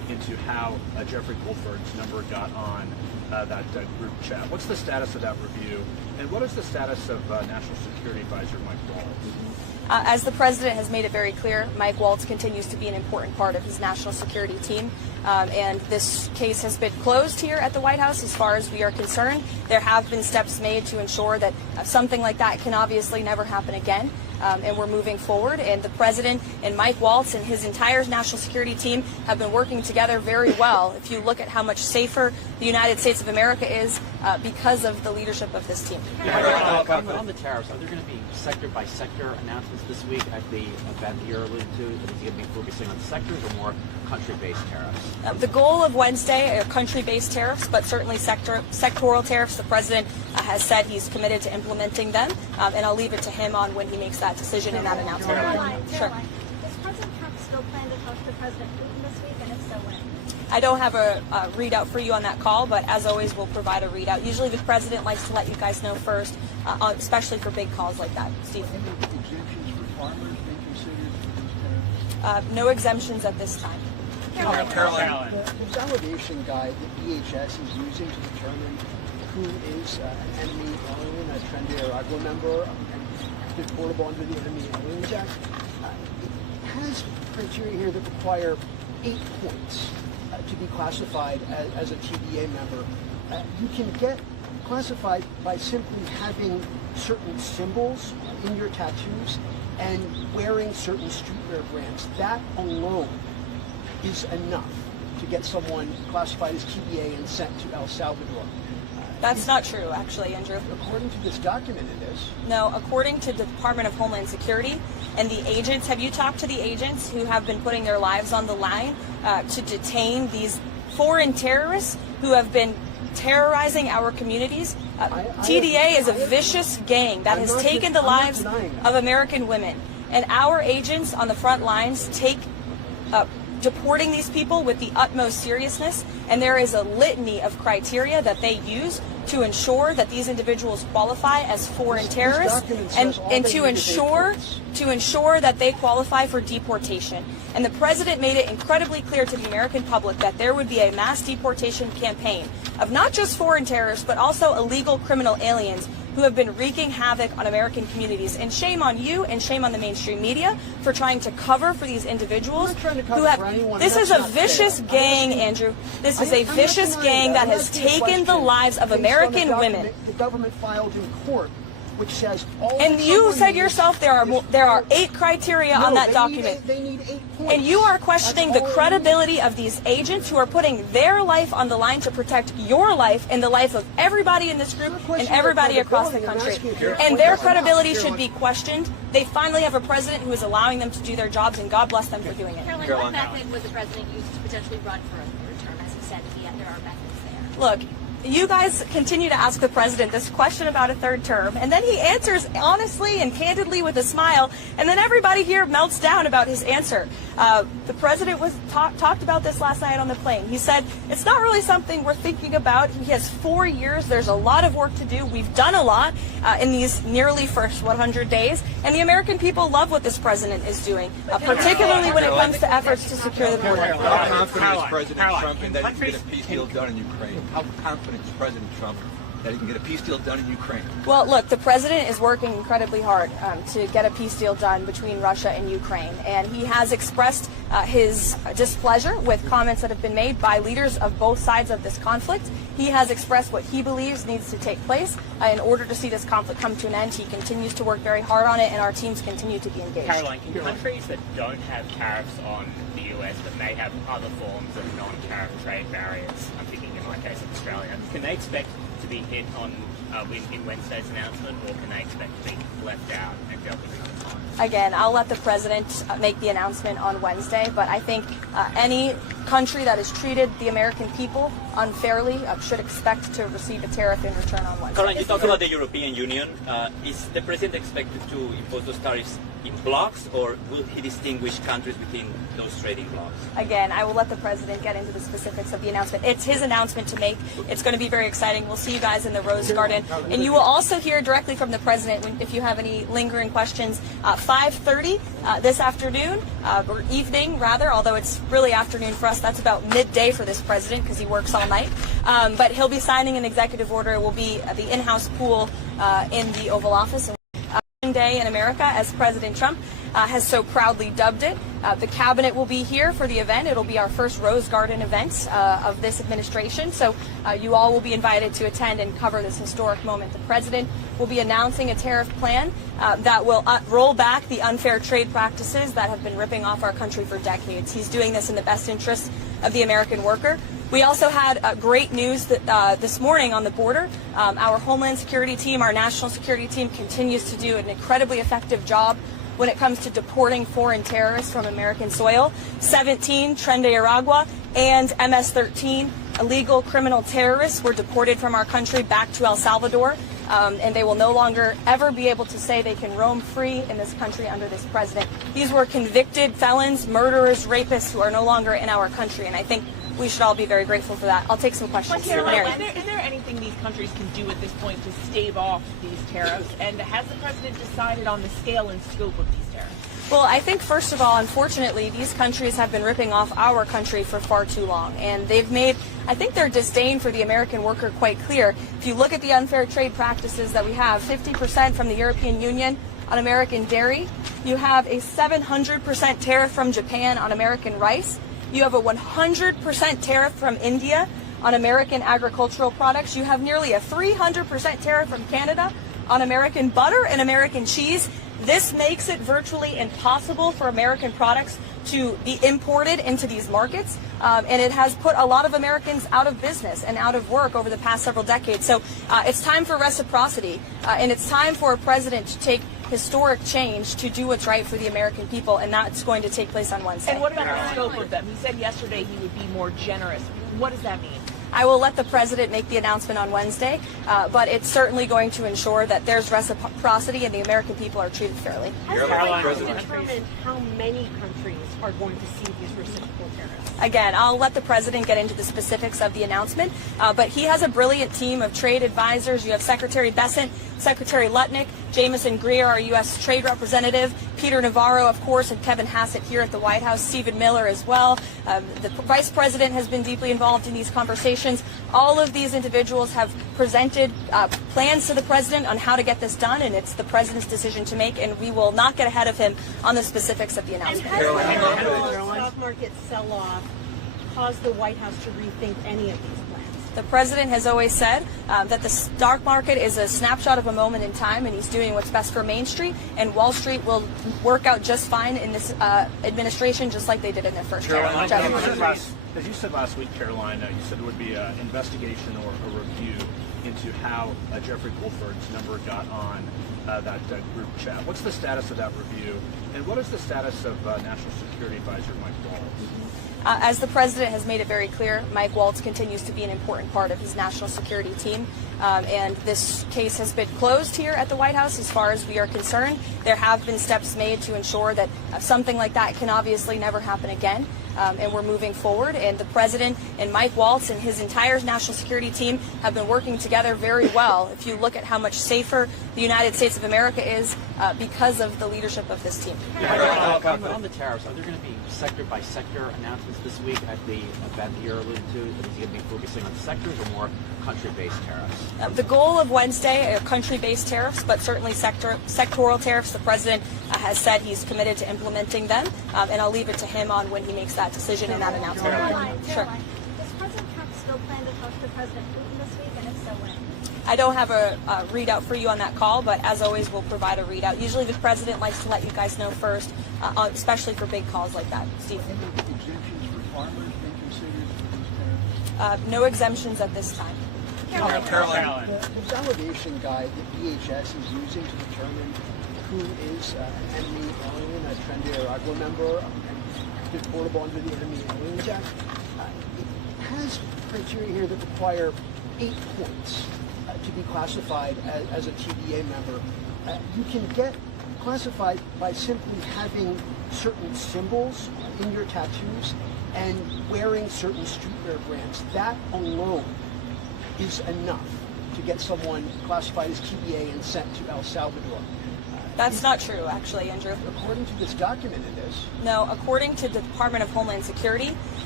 into how Jeffrey Goldberg's number got on that group chat. What's the status of that review, and what is the status of National Security Advisor Mike Waltz? As the president has made it very clear, Mike Waltz continues to be an important part of his national security team. And this case has been closed here at the White House as far as we are concerned. There have been steps made to ensure that something like that can obviously never happen again. And we're moving forward. And the president and Mike Waltz and his entire national security team have been working together very well. If you look at how much safer the United States of America is because of the leadership of this team. On the tariffs, are there going to be sector by sector announcements this week at the event that you're alluding to? Is he going to be focusing on sectors or more country-based tariffs? The goal of Wednesday are country-based tariffs, but certainly sectoral tariffs. The president has said he's committed to implementing them, and I'll leave it to him on when he makes that decision and that announcement. Karoline, Sure. does President Trump still plan to talk to President Putin this week, and if so, when? I don't have a readout for you on that call, but as always, we'll provide a readout. Usually the president likes to let you guys know first, especially for big calls like that. Steve? Exemptions for farmers being considered for these tariffs? No exemptions at this time. Karoline. The validation guide that DHS is using to determine who is an enemy alien, a Tren de Aragua member, and deportable under the Enemy Aliens Act, has criteria here that require 8 points to be classified as a TDA member. You can get classified by simply having certain symbols in your tattoos and wearing certain streetwear brands. That alone is enough to get someone classified as TDA and sent to El Salvador. That's not true, actually, Andrew. According to this document, it is. No, according to the Department of Homeland Security and the agents, have you talked to the agents who have been putting their lives on the line to detain these foreign terrorists who have been terrorizing our communities? TDA is a vicious gang that has taken the lives of American women. And our agents on the front lines take deporting these people with the utmost seriousness, and there is a litany of criteria that they use to ensure that these individuals qualify as foreign terrorists and to ensure that they qualify for deportation. And the president made it incredibly clear to the American public that there would be a mass deportation campaign of not just foreign terrorists, but also illegal criminal aliens who have been wreaking havoc on American communities. And shame on you and shame on the mainstream media for trying to cover for these individuals who have... This is a vicious gang, Andrew. This is a vicious gang that has taken the lives of American women. The government filed in court, which says all. And you said yourself there are 8 criteria on that document. They need 8 points. And you are questioning the credibility of these agents who are putting their life on the line to protect your life and the life of everybody in this group and everybody across the country. And their credibility should be questioned. They finally have a president who is allowing them to do their jobs, and God bless them for doing it. Karoline, what method would the president use to potentially run for a third term? As he said, there are methods there. Look, you guys continue to ask the president this question about a third term, and then he answers honestly and candidly with a smile, and then everybody here melts down about his answer. The president was talked about this last night on the plane. He said, it's not really something we're thinking about. He has 4 years. There's a lot of work to do. We've done a lot in these nearly first 100 days, and the American people love what this president is doing, particularly when it comes to efforts to secure the border. How confident is President Trump in that he can get a peace deal done in Ukraine? How confident is President Trump that he can get a peace deal done in Ukraine? Well, look, the president is working incredibly hard to get a peace deal done between Russia and Ukraine, and he has expressed his displeasure with comments that have been made by leaders of both sides of this conflict. He has expressed what he believes needs to take place in order to see this conflict come to an end. He continues to work very hard on it, and our teams continue to be engaged. Karoline, can countries that don't have tariffs on the US but may have other forms of non-tariff trade barriers, I'm thinking in my case of Australia, can they expect to be hit on in Wednesday's announcement, or can they expect to be left out and dealt with it? Again, I'll let the president make the announcement on Wednesday, but I think any country that has treated the American people unfairly should expect to receive a tariff in return on Wednesday. Karoline, you talk about the European Union. Is the president expected to impose those tariffs in blocks, or will he distinguish countries within those trading blocks? Again, I will let the president get into the specifics of the announcement. It's his announcement to make. It's going to be very exciting. We'll see you guys in the Rose Garden. And you will also hear directly from the president if you have any lingering questions. 5:30 this afternoon, or evening rather, although it's really afternoon for us. us, that's about midday for this president because he works all night. But he'll be signing an executive order. It will be the in-house pool in the Oval Office. Day in America, as President Trump has so proudly dubbed it. The cabinet will be here for the event. It'll be our first Rose Garden event of this administration. So you all will be invited to attend and cover this historic moment. The president will be announcing a tariff plan that will roll back the unfair trade practices that have been ripping off our country for decades. He's doing this in the best interest of the American worker. We also had great news that this morning on the border. Our Homeland Security team, our national security team, continues to do an incredibly effective job when it comes to deporting foreign terrorists from American soil. 17 Tren de Aragua and MS-13 illegal criminal terrorists were deported from our country back to El Salvador, and they will no longer ever be able to say they can roam free in this country under this president. These were convicted felons, murderers, rapists who are no longer in our country, and I think we should all be very grateful for that. I'll take some questions. Is there anything these countries can do at this point to stave off these tariffs? And has the president decided on the scale and scope of these tariffs? Well, I think, first of all, unfortunately, these countries have been ripping off our country for far too long. And they've made, I think, their disdain for the American worker quite clear. If you look at the unfair trade practices that we have, 50% from the European Union on American dairy. You have a 700% tariff from Japan on American rice. You have a 100% tariff from India on American agricultural products. You have nearly a 300% tariff from Canada on American butter and American cheese. This makes it virtually impossible for American products to be imported into these markets, and it has put a lot of Americans out of business and out of work over the past several decades. So it's time for reciprocity, and it's time for a president to take historic change to do what's right for the American people, and that's going to take place on Wednesday. And what about the scope of them? He said yesterday he would be more generous. What does that mean? I will let the president make the announcement on Wednesday, but it's certainly going to ensure that there's reciprocity and the American people are treated fairly. Has the president determined how many countries are going to see these reciprocal tariffs? Again, I'll let the president get into the specifics of the announcement, but he has a brilliant team of trade advisors. You have Secretary Bessent, Secretary Lutnick, Jameson Greer, our U.S. Trade Representative, Peter Navarro, of course, and Kevin Hassett here at the White House, Stephen Miller as well. The Vice President has been deeply involved in these conversations. All of these individuals have presented plans to the president on how to get this done, and it's the president's decision to make, and we will not get ahead of him on the specifics of the announcement. And has the stock market sell-off caused the White House to rethink any of these plans? The president has always said that the stock market is a snapshot of a moment in time, and he's doing what's best for Main Street, and Wall Street will work out just fine in this administration, just like they did in their first term. As you said last week, Karoline, you said there would be an investigation or a review into how Jeffrey Goldberg's number got on that group chat. What's the status of that review, and what is the status of National Security Advisor Mike Waltz? As the president has made it very clear, Mike Waltz continues to be an important part of his national security team, and this case has been closed here at the White House as far as we are concerned. There have been steps made to ensure that something like that can obviously never happen again. And we're moving forward, and the president and Mike Waltz and his entire national security team have been working together very well. If you look at how much safer the United States of America is because of the leadership of this team. On the tariffs, are there going to be sector-by-sector announcements this week at the event that you're alluding to? Is he going to be focusing on sectors or more country-based tariffs? The goal of Wednesday are country-based tariffs, but certainly sectoral tariffs. The president has said he's committed to implementing them, and I'll leave it to him on when he makes that decision and that announcement. Sure. Does President Trump still plan to talk to President Putin this week, and if so, when? I don't have a readout for you on that call, but as always, we'll provide a readout. Usually the president likes to let you guys know first, especially for big calls like that. Steve? Exemptions for farmers being considered for these tariffs? No exemptions at this time. Karoline. The validation guide that DHS is using to determine who is an enemy alien, a Tren de Aragua member, and deportable under the Enemy Aliens Act, it has criteria here that require 8 points to be classified as a TDA member. You can get classified by simply having certain symbols in your tattoos and wearing certain streetwear brands. That alone is enough to get someone classified as TDA and sent to El Salvador. That's not true, actually, Andrew. According to this document, it is. No, according to the Department of Homeland Security,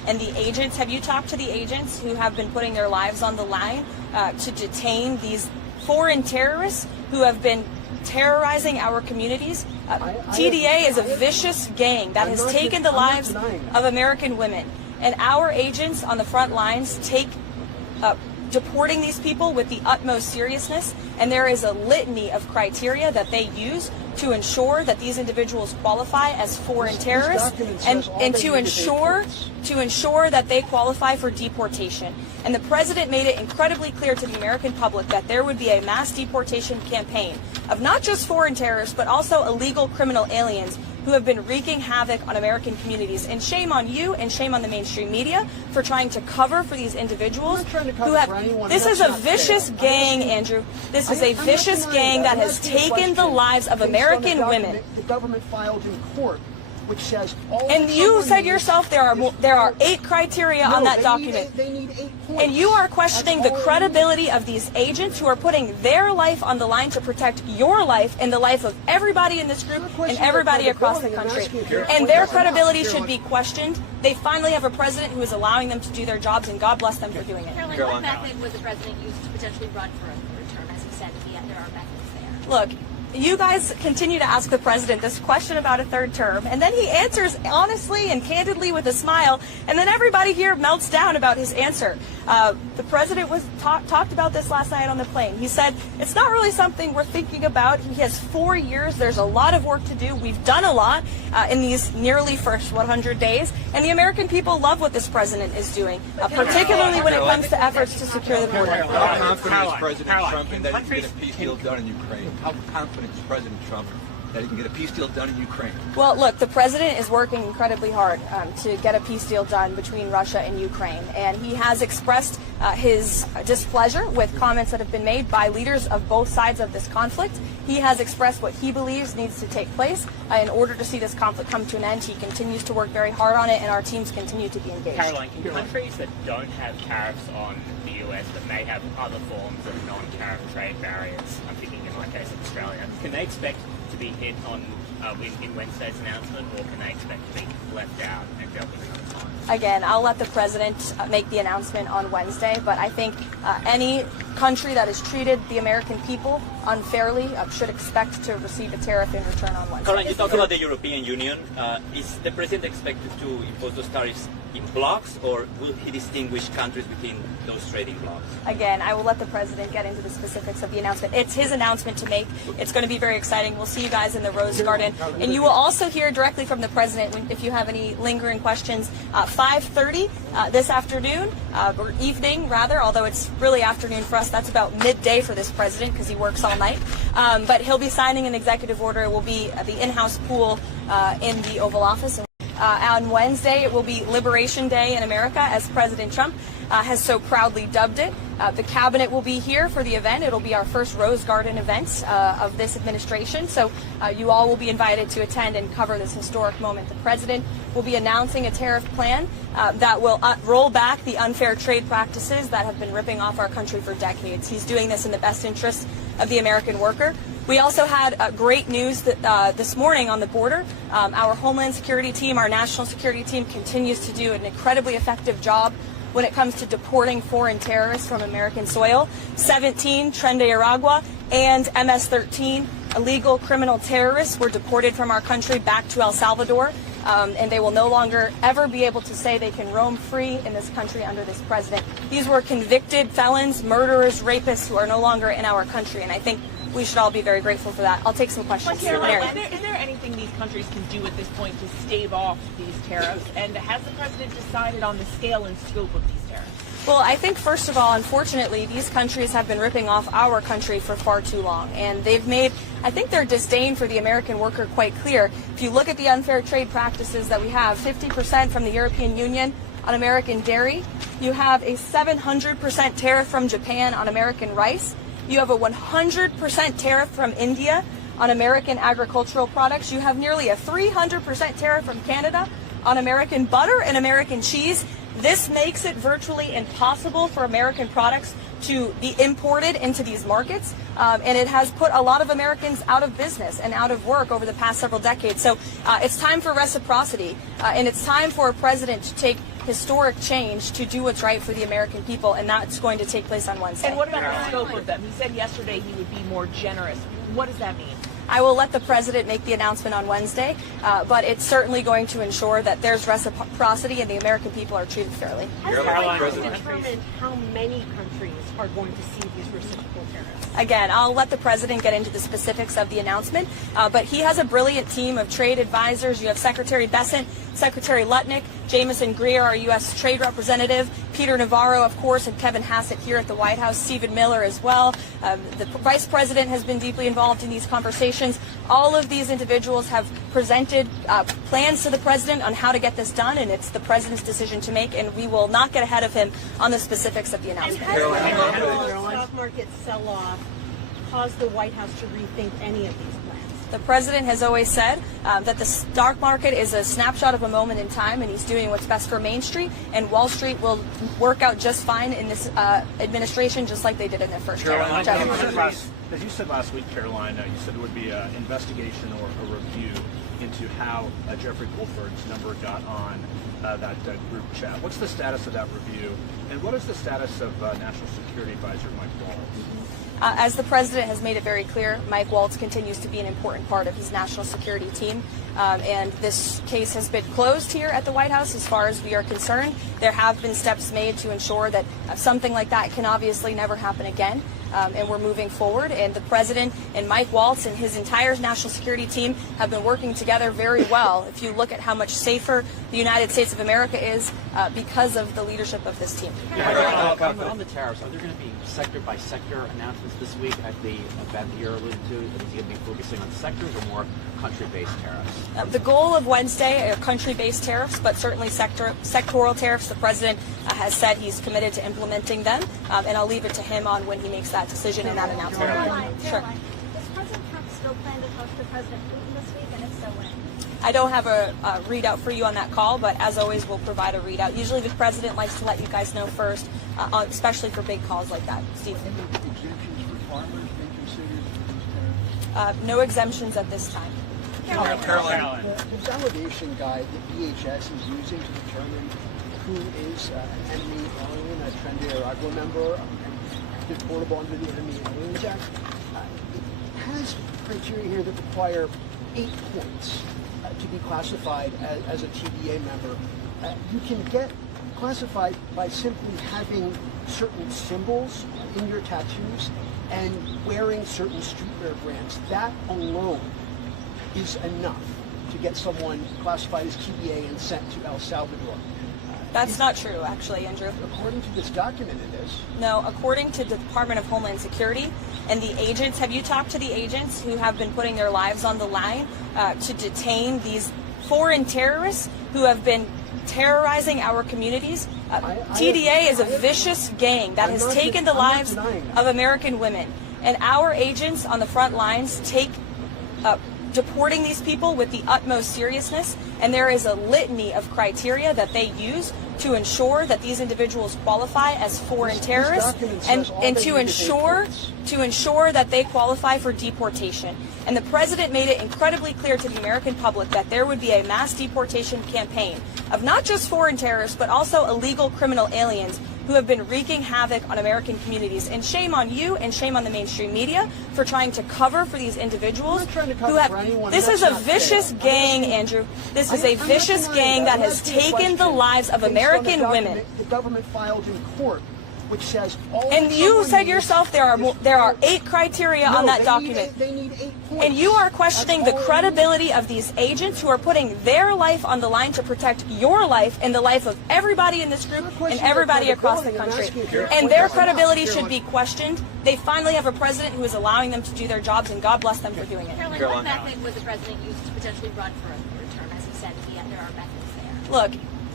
And the agents, have you talked to the agents who have been putting their lives on the line to detain these foreign terrorists who have been terrorizing our communities? TDA is a vicious gang that has taken the lives of American women. And our agents on the front lines take deporting these people with the utmost seriousness, and there is a litany of criteria that they use to ensure that these individuals qualify as foreign terrorists and to ensure that they qualify for deportation. And the president made it incredibly clear to the American public that there would be a mass deportation campaign of not just foreign terrorists, but also illegal criminal aliens who have been wreaking havoc on American communities. And shame on you and shame on the mainstream media for trying to cover for these individuals who have... This is a vicious gang, Andrew. This is a vicious gang that has taken the lives of American women. The government filed in court, which says all. And you said yourself there are 8 criteria on that document. They need 8 points. And you are questioning the credibility of these agents who are putting their life on the line to protect your life and the life of everybody in this group and everybody across the country. And their credibility should be questioned. They finally have a president who is allowing them to do their jobs, and God bless them for doing it. Karoline, what method would the president use to potentially run for a third term? As he said, there are methods there. Look, you guys continue to ask the president this question about a third term, and then he answers honestly and candidly with a smile, and then everybody here melts down about his answer. The president talked about this last night on the plane. He said, it's not really something we're thinking about. He has 4 years. There's a lot of work to do. We've done a lot in these nearly first 100 days, and the American people love what this president is doing, particularly when it comes to efforts to secure the border. How confident is President Trump in that he can get a peace deal done in Ukraine? How confident is President Trump that he can get a peace deal done in Ukraine? Well, look, the president is working incredibly hard to get a peace deal done between Russia and Ukraine, and he has expressed his displeasure with comments that have been made by leaders of both sides of this conflict. He has expressed what he believes needs to take place in order to see this conflict come to an end. He continues to work very hard on it, and our teams continue to be engaged. Karoline, can countries that don't have tariffs on the US but may have other forms of non-tariff trade barriers, I'm thinking in my case of Australia, can they expect to be hit on in Wednesday's announcement, or can they expect to be left out and dealt with another time? Again, I'll let the president make the announcement on Wednesday, but I think any country that has treated the American people unfairly should expect to receive a tariff in return on Wednesday. Karoline, you talk about the European Union. Is the president expected to impose those tariffs in blocks, or will he distinguish countries within those trading blocks? Again, I will let the president get into the specifics of the announcement. It's his announcement to make. It's going to be very exciting. We'll see you guys in the Rose Garden. And you will also hear directly from the president if you have any lingering questions. 5:30 this afternoon, or evening rather, although it's really afternoon for us. That's about midday for this president because he works all night. But he'll be signing an executive order. It will be the in-house pool in the Oval Office. On Wednesday, it will be Liberation Day in America, as President Trump has so proudly dubbed it. The cabinet will be here for the event. It'll be our first Rose Garden event of this administration. So you all will be invited to attend and cover this historic moment. The president will be announcing a tariff plan that will roll back the unfair trade practices that have been ripping off our country for decades. He's doing this in the best interest of the American worker. We also had great news that, this morning on the border. Our Homeland Security team, our national security team, continues to do an incredibly effective job when it comes to deporting foreign terrorists from American soil. 17 Tren de Aragua and MS-13 illegal criminal terrorists were deported from our country back to El Salvador, and they will no longer ever be able to say they can roam free in this country under this president. These were convicted felons, murderers, rapists who are no longer in our country, and I think we should all be very grateful for that. I'll take some questions. Karoline, is there anything these countries can do at this point to stave off these tariffs? And has the president decided on the scale and scope of these tariffs? Well, I think, first of all, unfortunately, these countries have been ripping off our country for far too long. And they've made, I think, their disdain for the American worker quite clear. If you look at the unfair trade practices that we have, 50% from the European Union on American dairy. You have a 700% tariff from Japan on American rice. You have a 100% tariff from India on American agricultural products. You have nearly a 300% tariff from Canada on American butter and American cheese. This makes it virtually impossible for American products to be imported into these markets, and it has put a lot of Americans out of business and out of work over the past several decades. So it's time for reciprocity, and it's time for a president to take historic change to do what's right for the American people, and that's going to take place on Wednesday. And what about the scope of them? He said yesterday he would be more generous. What does that mean? I will let the president make the announcement on Wednesday, but it's certainly going to ensure that there's reciprocity and the American people are treated fairly. Has the White House determined how many countries are going to see these reciprocal tariffs? Again, I'll let the president get into the specifics of the announcement, but he has a brilliant team of trade advisors. You have Secretary Bessent, Secretary Lutnick, Jameson Greer, our U.S. Trade Representative, Peter Navarro, of course, and Kevin Hassett here at the White House, Stephen Miller as well. The Vice President has been deeply involved in these conversations. All of these individuals have presented plans to the president on how to get this done, and it's the president's decision to make, and we will not get ahead of him on the specifics of the announcement. And has the stock market sell-off caused the White House to rethink any of these plans? The president has always said that the stock market is a snapshot of a moment in time, and he's doing what's best for Main Street, and Wall Street will work out just fine in this administration, just like they did in their first term. As you said last week, Karoline, you said it would be an investigation or a review into how Jeffrey Goldberg's number got on that group chat. What's the status of that review, and what is the status of National Security Advisor Mike Waltz? As the president has made it very clear, Mike Waltz continues to be an important part of his national security team, and this case has been closed here at the White House as far as we are concerned. There have been steps made to ensure that something like that can obviously never happen again, and we're moving forward, and the president and Mike Waltz and his entire national security team have been working together very well. If you look at how much safer the United States of America is because of the leadership of this team. On the tariffs, are there going to be sector-by-sector announcements this week at the event that you're alluding to? Is he going to be focusing on sectors or more country-based tariffs? The goal of Wednesday are country-based tariffs, but certainly sectoral tariffs. The president has said he's committed to implementing them, and I'll leave it to him on when he makes that decision and that announcement. Sure. Does President Trump still plan to talk to President Putin this week, and if so, when? I don't have a readout for you on that call, but as always, we'll provide a readout. Usually the president likes to let you guys know first, especially for big calls like that. Steve? Exemptions for farmers being considered for these tariffs? No exemptions at this time. Karoline. The validation guide that DHS is using to determine who is an enemy alien, a Tren Aragua member, and deportable under the Enemy Aliens Act, it has criteria here that require 8 points to be classified as a TDA member. You can get classified by simply having certain symbols in your tattoos and wearing certain streetwear brands. That alone is enough to get someone classified as TDA and sent to El Salvador. That's not true, actually, Andrew. According to this document, it is. No, according to the Department of Homeland Security and the agents, have you talked to the agents who have been putting their lives on the line to detain these foreign terrorists who have been terrorizing our communities? TDA is a vicious gang that has taken the lives of American women. And our agents on the front lines take deporting these people with the utmost seriousness, and there is a litany of criteria that they use to ensure that these individuals qualify as foreign terrorists and to ensure that they qualify for deportation. And the president made it incredibly clear to the American public that there would be a mass deportation campaign of not just foreign terrorists, but also illegal criminal aliens who have been wreaking havoc on American communities. And shame on you and shame on the mainstream media for trying to cover for these individuals who have... This is a vicious gang, Andrew. This is a vicious gang that has taken the lives of American women. The government filed in court, which says all. And you said yourself there are 8 criteria on that document. They need 8 points. And you are questioning the credibility of these agents who are putting their life on the line to protect your life and the life of everybody in this group and everybody across the country. And their credibility should be questioned. They finally have a president who is allowing them to do their jobs, and God bless them for doing it. Karoline, what method would the president use to potentially run for a third term? As he said, there are methods there. Look,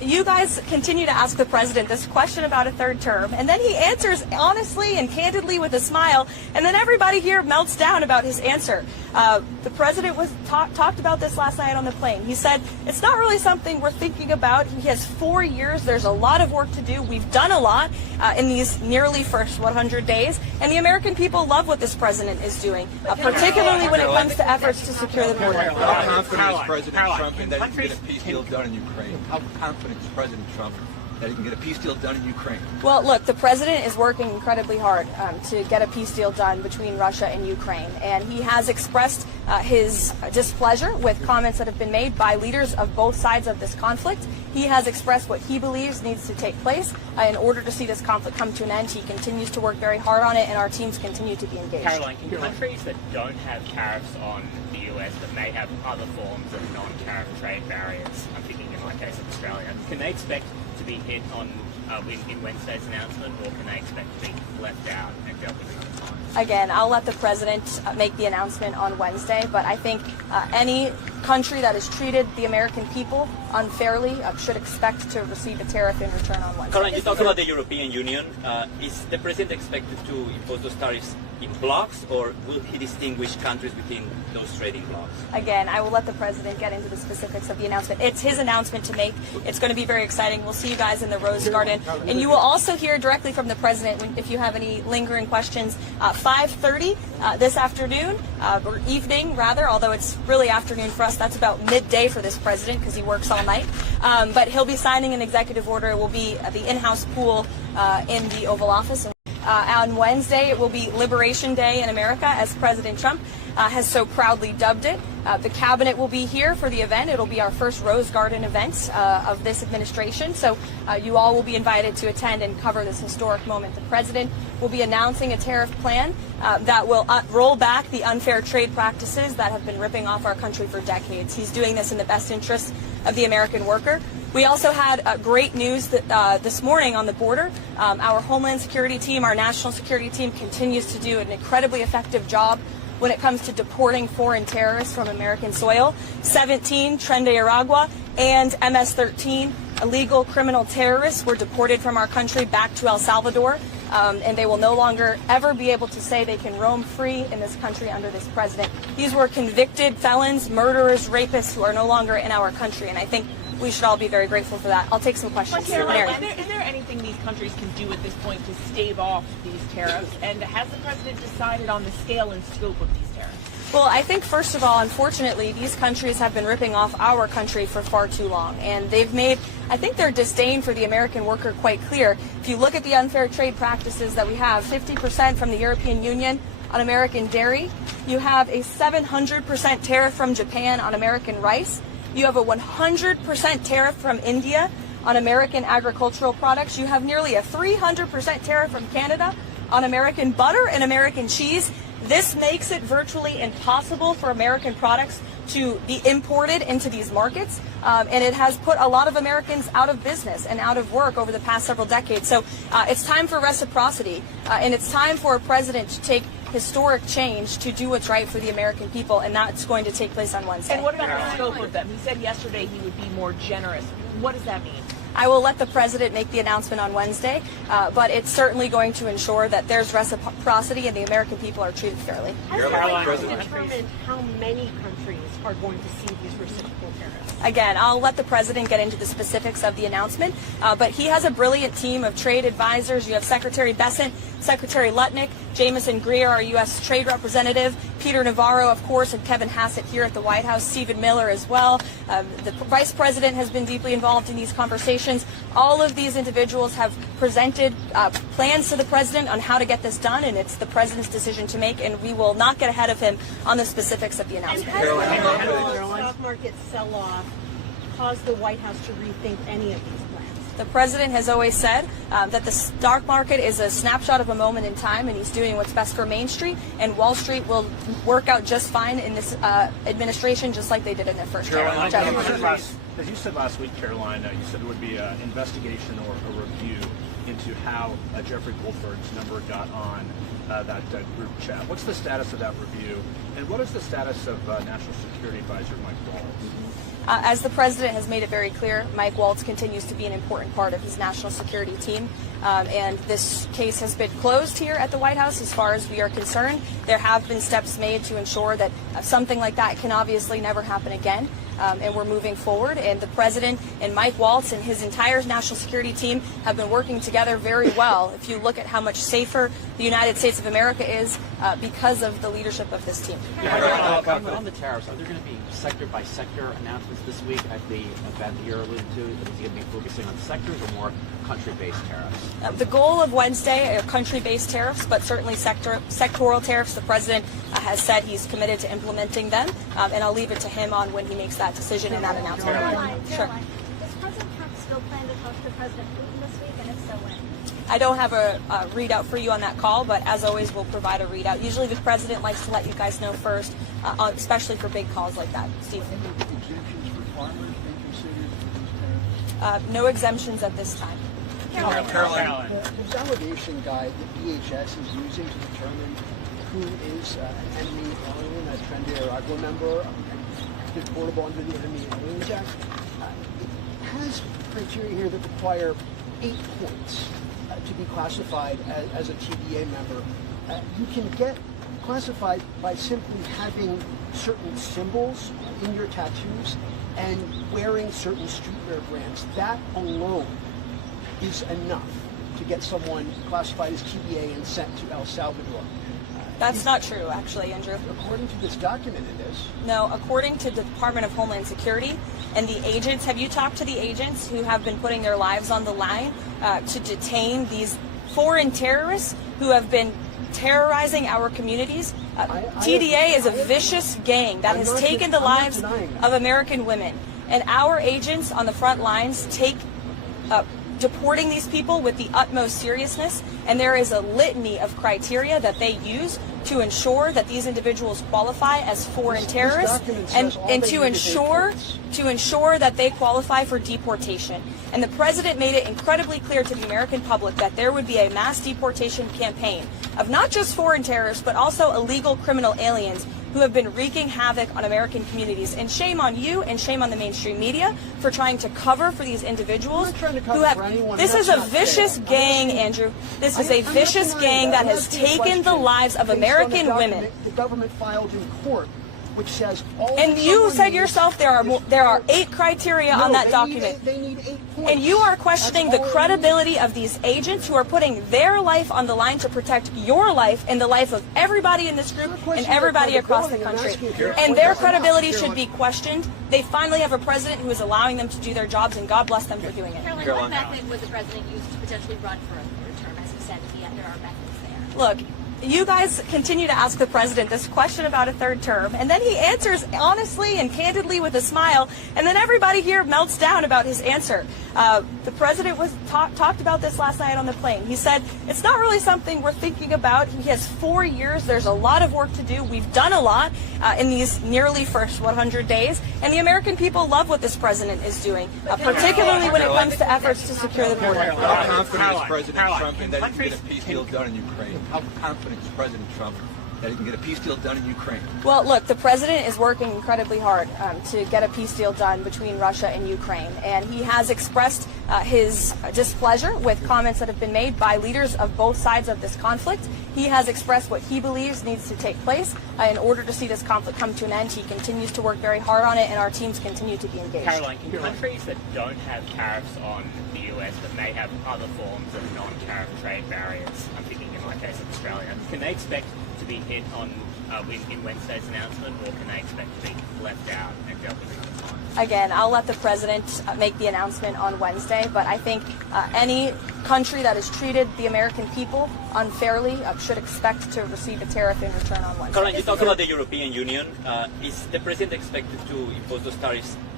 you guys continue to ask the president this question about a third term, and then he answers honestly and candidly with a smile, and then everybody here melts down about his answer. The president talked about this last night on the plane. He said, it's not really something we're thinking about. He has 4 years. There's a lot of work to do. We've done a lot in these nearly first 100 days, and the American people love what this president is doing, particularly when it comes to efforts to secure the border. How confident is President Trump in that he can get a peace deal done in Ukraine? How confident is President Trump that he can get a peace deal done in Ukraine? Well, look, the president is working incredibly hard to get a peace deal done between Russia and Ukraine, and he has expressed his displeasure with comments that have been made by leaders of both sides of this conflict. He has expressed what he believes needs to take place in order to see this conflict come to an end. He continues to work very hard on it, and our teams continue to be engaged. Karoline, can countries that don't have tariffs on the US but may have other forms of non-tariff trade barriers, I'm thinking in my case of Australia, can they expect to be hit on in Wednesday's announcement, or can they expect to be left out and dealt with another time? Again, I'll let the president make the announcement on Wednesday, but I think any country that has treated the American people unfairly should expect to receive a tariff in return on Wednesday. Karoline, you talk about the European Union. Is the president expected to impose those tariffs in blocks, or will he distinguish countries within those trading blocks? Again, I will let the president get into the specifics of the announcement. It's his announcement to make. It's going to be very exciting. We'll see you guys in the Rose Garden. And you will also hear directly from the president if you have any lingering questions. 5:30 this afternoon, or evening rather, although it's really afternoon for us. That's about midday for this president because he works all night. But he'll be signing an executive order. It will be the in-house pool in the Oval Office. On Wednesday, it will be Liberation Day in America, as President Trump has so proudly dubbed it. The cabinet will be here for the event. It'll be our first Rose Garden event of this administration. So you all will be invited to attend and cover this historic moment. The president will be announcing a tariff plan that will roll back the unfair trade practices that have been ripping off our country for decades. He's doing this in the best interest of the American worker. We also had great news that, this morning on the border. Our Homeland Security team, our national security team, continues to do an incredibly effective job when it comes to deporting foreign terrorists from American soil. 17 Tren de Aragua and MS-13 illegal criminal terrorists were deported from our country back to El Salvador. And they will no longer ever be able to say they can roam free in this country under this president. These were convicted felons, murderers, rapists who are no longer in our country, and I think we should all be very grateful for that. I'll take some questions. Caroline, is there anything these countries can do at this point to stave off these tariffs? And has the president decided on the scale and scope of these tariffs? Well, I think, first of all, unfortunately, these countries have been ripping off our country for far too long. And they've made, I think, their disdain for the American worker quite clear. If you look at the unfair trade practices that we have, 50% from the European Union on American dairy. You have a 700% tariff from Japan on American rice. You have a 100% tariff from India on American agricultural products. You have nearly a 300% tariff from Canada on American butter and American cheese. This makes it virtually impossible for American products to be imported into these markets, and it has put a lot of Americans out of business and out of work over the past several decades. So it's time for reciprocity, and it's time for a president to take historic change to do what's right for the American people, and that's going to take place on Wednesday. And what about the scope of them? He said yesterday he would be more generous. What does that mean? I will let the president make the announcement on Wednesday, but it's certainly going to ensure that there's reciprocity and the American people are treated fairly. How do you determine how many countries are going to see these reciprocal tariffs? Again, I'll let the president get into the specifics of the announcement, but he has a brilliant team of trade advisors. You have Secretary Bessent, Secretary Lutnick, Jameson Greer, our U.S. Trade Representative, Peter Navarro, of course, and Kevin Hassett here at the White House, Stephen Miller as well. The Vice President has been deeply involved in these conversations. All of these individuals have presented plans to the president on how to get this done, and it's the president's decision to make, and we will not get ahead of him on the specifics of the announcement. And how does the stock market sell-off cause the White House to rethink any of these plans? The president has always said that the stock market is a snapshot of a moment in time, and he's doing what's best for Main Street, and Wall Street will work out just fine in this administration, just like they did in their first term. As you said last week, Caroline, you said it would be an investigation or a review into how Jeffrey Goldberg's number got on that group chat. What's the status of that review, and what is the status of National Security Advisor Mike Waltz? As the president has made it very clear, Mike Waltz continues to be an important part of his national security team. And this case has been closed here at the White House as far as we are concerned. There have been steps made to ensure that something like that can obviously never happen again. And we're moving forward. And the president and Mike Waltz and his entire national security team have been working together very well. If you look at how much safer the United States of America is because of the leadership of this team. On the tariffs, are there going to be sector-by-sector announcements this week at the event that you're alluding to? Is he going to be focusing on sectors or more country-based tariffs? The goal of Wednesday are country-based tariffs, but certainly sectoral tariffs. The president has said he's committed to implementing them, and I'll leave it to him on when he makes that decision and that announcement. Karoline, Sure. does President Trump still plan to talk to President Putin this week, and if so, when? I don't have a readout for you on that call, but as always, we'll provide a readout. Usually the president likes to let you guys know first, especially for big calls like that. Steve? Exemptions for farmers been considered for these tariffs? No exemptions at this time. Karoline. The validation guide that DHS is using to determine who is an enemy alien, a Tren de Aragua member, and deportable under the Enemy Aliens Act, it has criteria here that require 8 points to be classified as a TDA member. You can get classified by simply having certain symbols in your tattoos and wearing certain streetwear brands. That alone is enough to get someone classified as TDA and sent to El Salvador. That's not true, actually, Andrew. According to this document, it is. No, according to the Department of Homeland Security and the agents, have you talked to the agents who have been putting their lives on the line to detain these foreign terrorists who have been terrorizing our communities? TDA is a vicious gang that has taken the lives of American women. And our agents on the front lines take deporting these people with the utmost seriousness, and there is a litany of criteria that they use to ensure that these individuals qualify as foreign terrorists and to ensure that they qualify for deportation. And the president made it incredibly clear to the American public that there would be a mass deportation campaign of not just foreign terrorists, but also illegal criminal aliens who have been wreaking havoc on American communities. And shame on you and shame on the mainstream media for trying to cover for these individuals who have... This is a vicious gang, Andrew. This is a vicious gang that has taken the lives of American women. The government filed in court, which says all. And you said yourself there are 8 criteria on that document. They need 8 points. And you are questioning the credibility of these agents who are putting their life on the line to protect your life and the life of everybody in this group and everybody across the country. And their credibility should be questioned. They finally have a president who is allowing them to do their jobs, and God bless them for doing it. Karoline, what method would the president use to potentially run for a third term, as he said there are methods there? Look, you guys continue to ask the president this question about a third term, and then he answers honestly and candidly with a smile, and then everybody here melts down about his answer. The president talked about this last night on the plane. He said, it's not really something we're thinking about. He has 4 years. There's a lot of work to do. We've done a lot in these nearly first 100 days, and the American people love what this president is doing, particularly when it comes to efforts to secure the border. How confident is President Trump in that he can get a peace deal done in Ukraine? How confident is President Trump that he can get a peace deal done in Ukraine? Well, look, the president is working incredibly hard to get a peace deal done between Russia and Ukraine, and he has expressed his displeasure with comments that have been made by leaders of both sides of this conflict. He has expressed what he believes needs to take place in order to see this conflict come to an end. He continues to work very hard on it, and our teams continue to be engaged. Karoline, can countries that don't have tariffs on the US but may have other forms of non-tariff trade barriers, I'm thinking in my case of Australia, can they expect to be hit on in Wednesday's announcement, or can they expect to be left out and dealt with another time? Again, I'll let the president make the announcement on Wednesday, but I think any country that has treated the American people unfairly should expect to receive a tariff in return on Wednesday. Karoline, you talk about the European Union. Is the president expected to impose those tariffs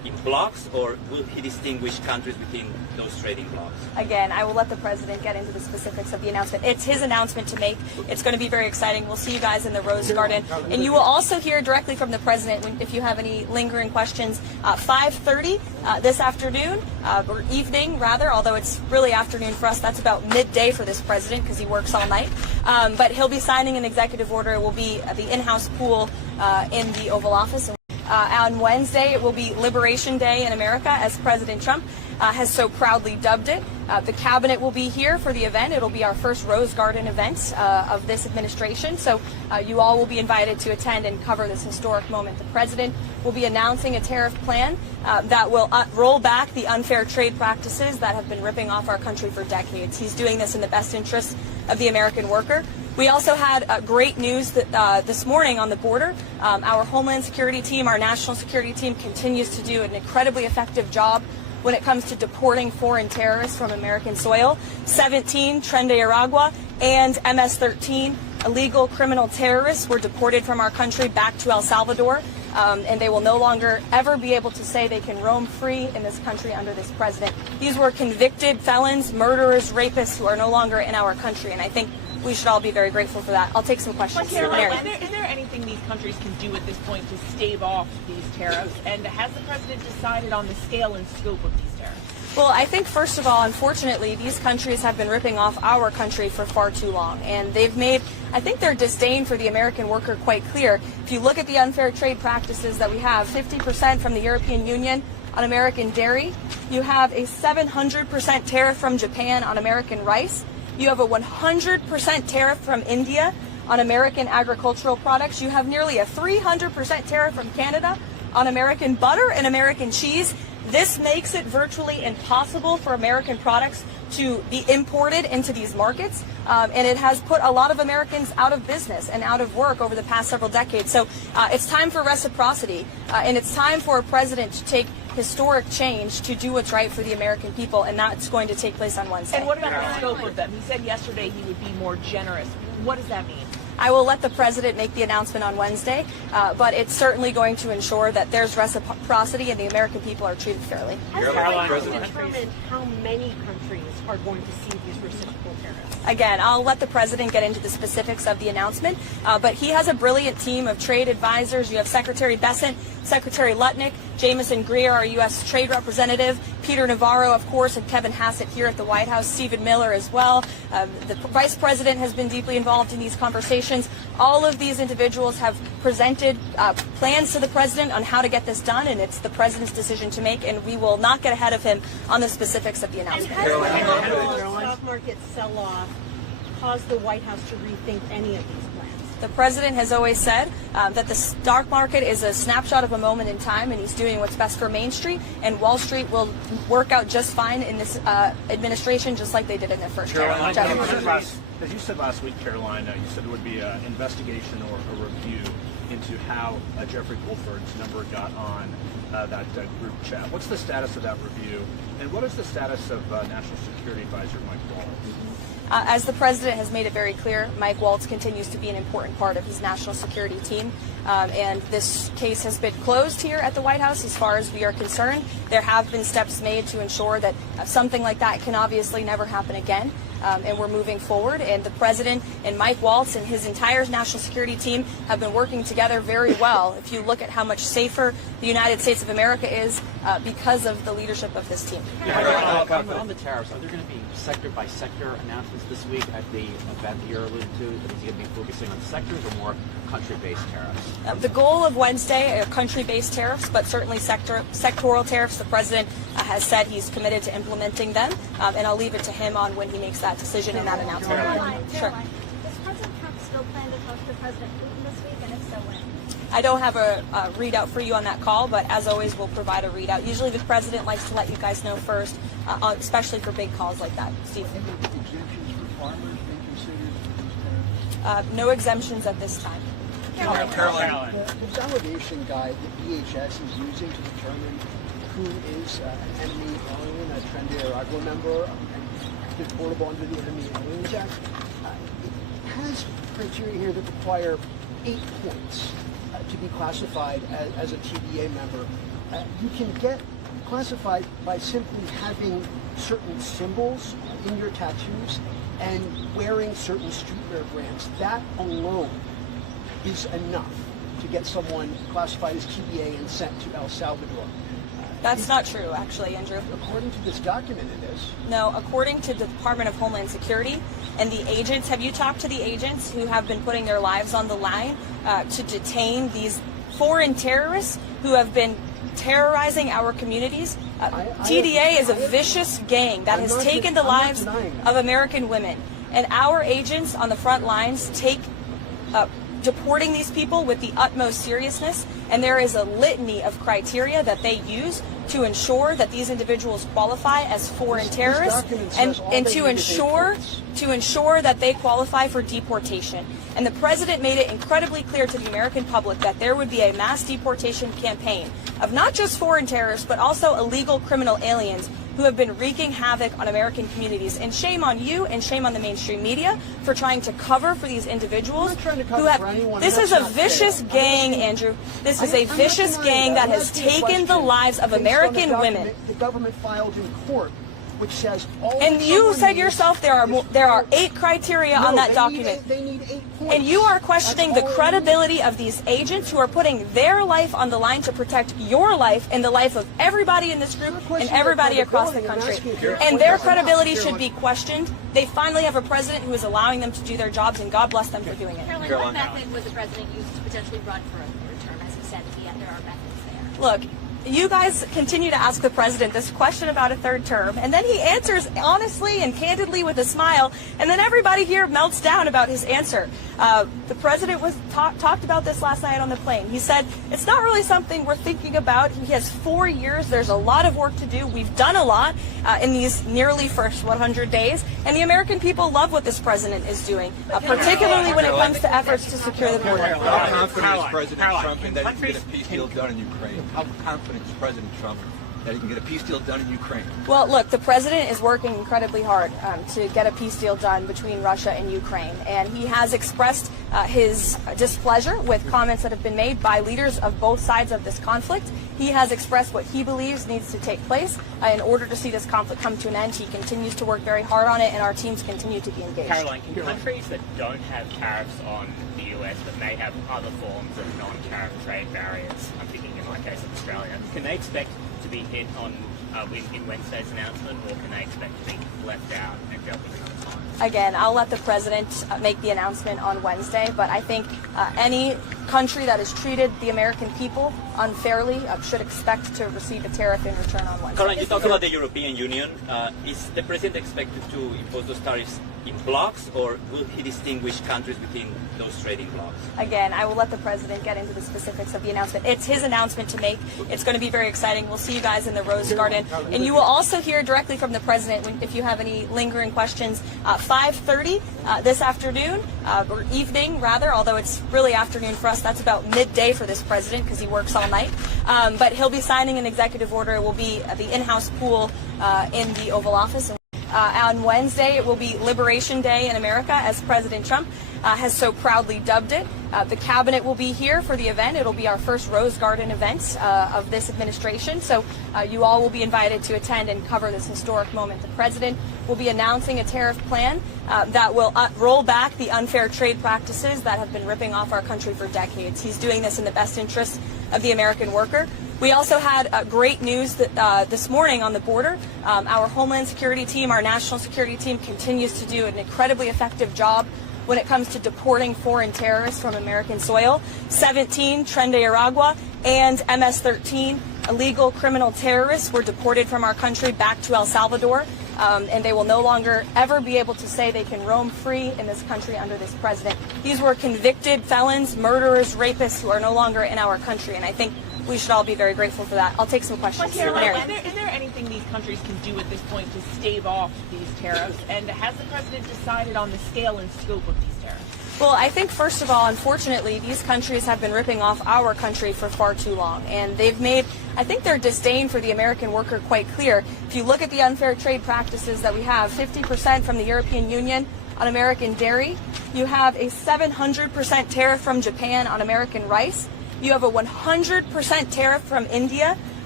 in blocks, or will he distinguish countries within those trading blocks? Again, I will let the president get into the specifics of the announcement. It's his announcement to make. It's going to be very exciting. We'll see you guys in the Rose Garden. And you will also hear directly from the president if you have any lingering questions. 5:30 this afternoon, or evening rather, although it's really afternoon for us. That's about midday for this president because he works all night. But he'll be signing an executive order. It will be the in-house pool in the Oval Office. On Wednesday, it will be Liberation Day in America, as President Trump has so proudly dubbed it. The cabinet will be here for the event. It'll be our first Rose Garden event of this administration. So you all will be invited to attend and cover this historic moment. The president will be announcing a tariff plan that will roll back the unfair trade practices that have been ripping off our country for decades. He's doing this in the best interest of the American worker. We also had great news that, this morning on the border. Our Homeland Security team, our national security team, continues to do an incredibly effective job when it comes to deporting foreign terrorists from American soil. 17 Tren de Aragua and MS-13 illegal criminal terrorists were deported from our country back to El Salvador. And they will no longer ever be able to say they can roam free in this country under this president. These were convicted felons, murderers, rapists who are no longer in our country, and I think we should all be very grateful for that. I'll take some questions. Karoline, is there anything these countries can do at this point to stave off these tariffs? And has the president decided on the scale and scope of these tariffs? Well, I think, first of all, unfortunately, these countries have been ripping off our country for far too long. And they've made, I think, their disdain for the American worker quite clear. If you look at the unfair trade practices that we have, 50% from the European Union on American dairy. You have a 700% tariff from Japan on American rice. You have a 100% tariff from India on American agricultural products. You have nearly a 300% tariff from Canada on American butter and American cheese. This makes it virtually impossible for American products to be imported into these markets, and it has put a lot of Americans out of business and out of work over the past several decades. So it's time for reciprocity, and it's time for a president to take historic change to do what's right for the American people, and that's going to take place on Wednesday. And what about the scope of them? He said yesterday he would be more generous. What does that mean? I will let the president make the announcement on Wednesday, but it's certainly going to ensure that there's reciprocity and the American people are treated fairly. How does it determine how many countries are going to see these reciprocal tariffs? Again, I'll let the president get into the specifics of the announcement, but he has a brilliant team of trade advisors. You have Secretary Bessent, Secretary Lutnick, Jameson Greer, our U.S. Trade Representative, Peter Navarro, of course, and Kevin Hassett here at the White House, Stephen Miller as well. The Vice President has been deeply involved in these conversations. All of these individuals have presented plans to the president on how to get this done, and it's the president's decision to make, and we will not get ahead of him on the specifics of the announcement. And has the stock market sell-off caused the White House to rethink any of these plans? The president has always said that the stock market is a snapshot of a moment in time, and he's doing what's best for Main Street, and Wall Street will work out just fine in this administration, just like they did in their first term. As you said last week, Karoline, you said it would be an investigation or a review into how Jeffrey Goldberg's number got on that group chat. What's the status of that review, and what is the status of National Security Advisor Mike Waltz? As the president has made it very clear, Mike Waltz continues to be an important part of his national security team. And this case has been closed here at the White House as far as we are concerned. There have been steps made to ensure that something like that can obviously never happen again. And we're moving forward. And the president and Mike Waltz and his entire national security team have been working together very well. If you look at how much safer the United States of America is because of the leadership of this team. On the tariffs, are there going to be sector-by-sector announcements this week at the event that you're alluding to? Is he going to be focusing on sectors or more country-based tariffs? The goal of Wednesday are country-based tariffs, but certainly sectoral tariffs. The president has said he's committed to implementing them, and I'll leave it to him on when he makes that decision and that announcement. Sure. Does President Trump still plan to talk to President Putin this week, and if so, when? I don't have a readout for you on that call, but as always, we'll provide a readout. Usually the president likes to let you guys know first, especially for big calls like that. Steve? Exemptions for farmers being considered for these tariffs? No exemptions at this time. Karoline. The validation guide that DHS is using to determine who is an enemy alien, a Tren de Aragua member, and deportable under the Enemy Aliens Act, it has criteria here that require 8 points to be classified as a TDA member. you can get classified by simply having certain symbols in your tattoos and wearing certain streetwear brands. That alone is enough to get someone classified as TBA and sent to El Salvador. That's not true, actually, Andrew. According to this document, it is. No, according to the Department of Homeland Security and the agents, have you talked to the agents who have been putting their lives on the line to detain these foreign terrorists who have been terrorizing our communities? TDA is a vicious gang that has taken the lives of American women. And our agents on the front lines take deporting these people with the utmost seriousness, and there is a litany of criteria that they use to ensure that these individuals qualify as foreign terrorists and to ensure that they qualify for deportation. And the president made it incredibly clear to the American public that there would be a mass deportation campaign of not just foreign terrorists, but also illegal criminal aliens who have been wreaking havoc on American communities. And shame on you and shame on the mainstream media for trying to cover for these individuals who have... This is a vicious gang, Andrew. This is a vicious gang that has taken the lives of American women. The government filed in court, which says all. And you said yourself there are 8 criteria on that document. They need 8 points. And you are questioning the credibility of these agents who are putting their life on the line to protect your life and the life of everybody in this group and everybody across the country. And their credibility should be questioned. They finally have a president who is allowing them to do their jobs, and God bless them for doing it. Karoline, what method would the president use to potentially run for a third term? As he said, there are methods there. Look, you guys continue to ask the president this question about a third term, and then he answers honestly and candidly with a smile, and then everybody here melts down about his answer. The president was talked about this last night on the plane. He said, it's not really something we're thinking about. He has 4 years. There's a lot of work to do. We've done a lot in these nearly first 100 days, and the American people love what this president is doing, particularly when it comes to efforts to secure the border. How confident is President Trump in that he can get a peace deal done in Ukraine? How confident is President Trump that he can get a peace deal done in Ukraine? Well, look, the president is working incredibly hard to get a peace deal done between Russia and Ukraine, and he has expressed his displeasure with comments that have been made by leaders of both sides of this conflict. He has expressed what he believes needs to take place in order to see this conflict come to an end. He continues to work very hard on it, and our teams continue to be engaged. Karoline, can countries that don't have tariffs on the US but may have other forms of non-tariff trade barriers, I'm thinking in my case of Australia, can they expect to be hit on in Wednesday's announcement, or can they expect to be left out and dealt with another time? Again, I'll let the president make the announcement on Wednesday, but I think any country that has treated the American people unfairly should expect to receive a tariff in return on Wednesday. Karoline, you talk about the European Union. Is the president expected to impose those tariffs in blocks, or will he distinguish countries within those trading blocks? Again, I will let the president get into the specifics of the announcement. It's his announcement to make. It's going to be very exciting. We'll see you guys in the Rose Garden. And you will also hear directly from the president if you have any lingering questions. 5:30 this afternoon, or evening rather, although it's really afternoon for us. That's about midday for this president because he works all night. But he'll be signing an executive order. It will be the in-house pool in the Oval Office. On Wednesday, it will be Liberation Day in America, as President Trump has so proudly dubbed it. The cabinet will be here for the event. It'll be our first Rose Garden event of this administration. So you all will be invited to attend and cover this historic moment. The president will be announcing a tariff plan that will roll back the unfair trade practices that have been ripping off our country for decades. He's doing this in the best interest of the American worker. We also had great news that, this morning on the border. Our Homeland Security team, our national security team, continues to do an incredibly effective job when it comes to deporting foreign terrorists from American soil. 17 Tren de Aragua and MS-13 illegal criminal terrorists were deported from our country back to El Salvador, and they will no longer ever be able to say they can roam free in this country under this president. These were convicted felons, murderers, rapists who are no longer in our country, and I think we should all be very grateful for that. I'll take some questions. Mary. Is there anything these countries can do at this point to stave off these tariffs? And has the president decided on the scale and scope of these tariffs? Well, I think, first of all, unfortunately, these countries have been ripping off our country for far too long. And they've made, I think, their disdain for the American worker quite clear. If you look at the unfair trade practices that we have, 50% from the European Union on American dairy. You have a 700% tariff from Japan on American rice. You have a 100% tariff from India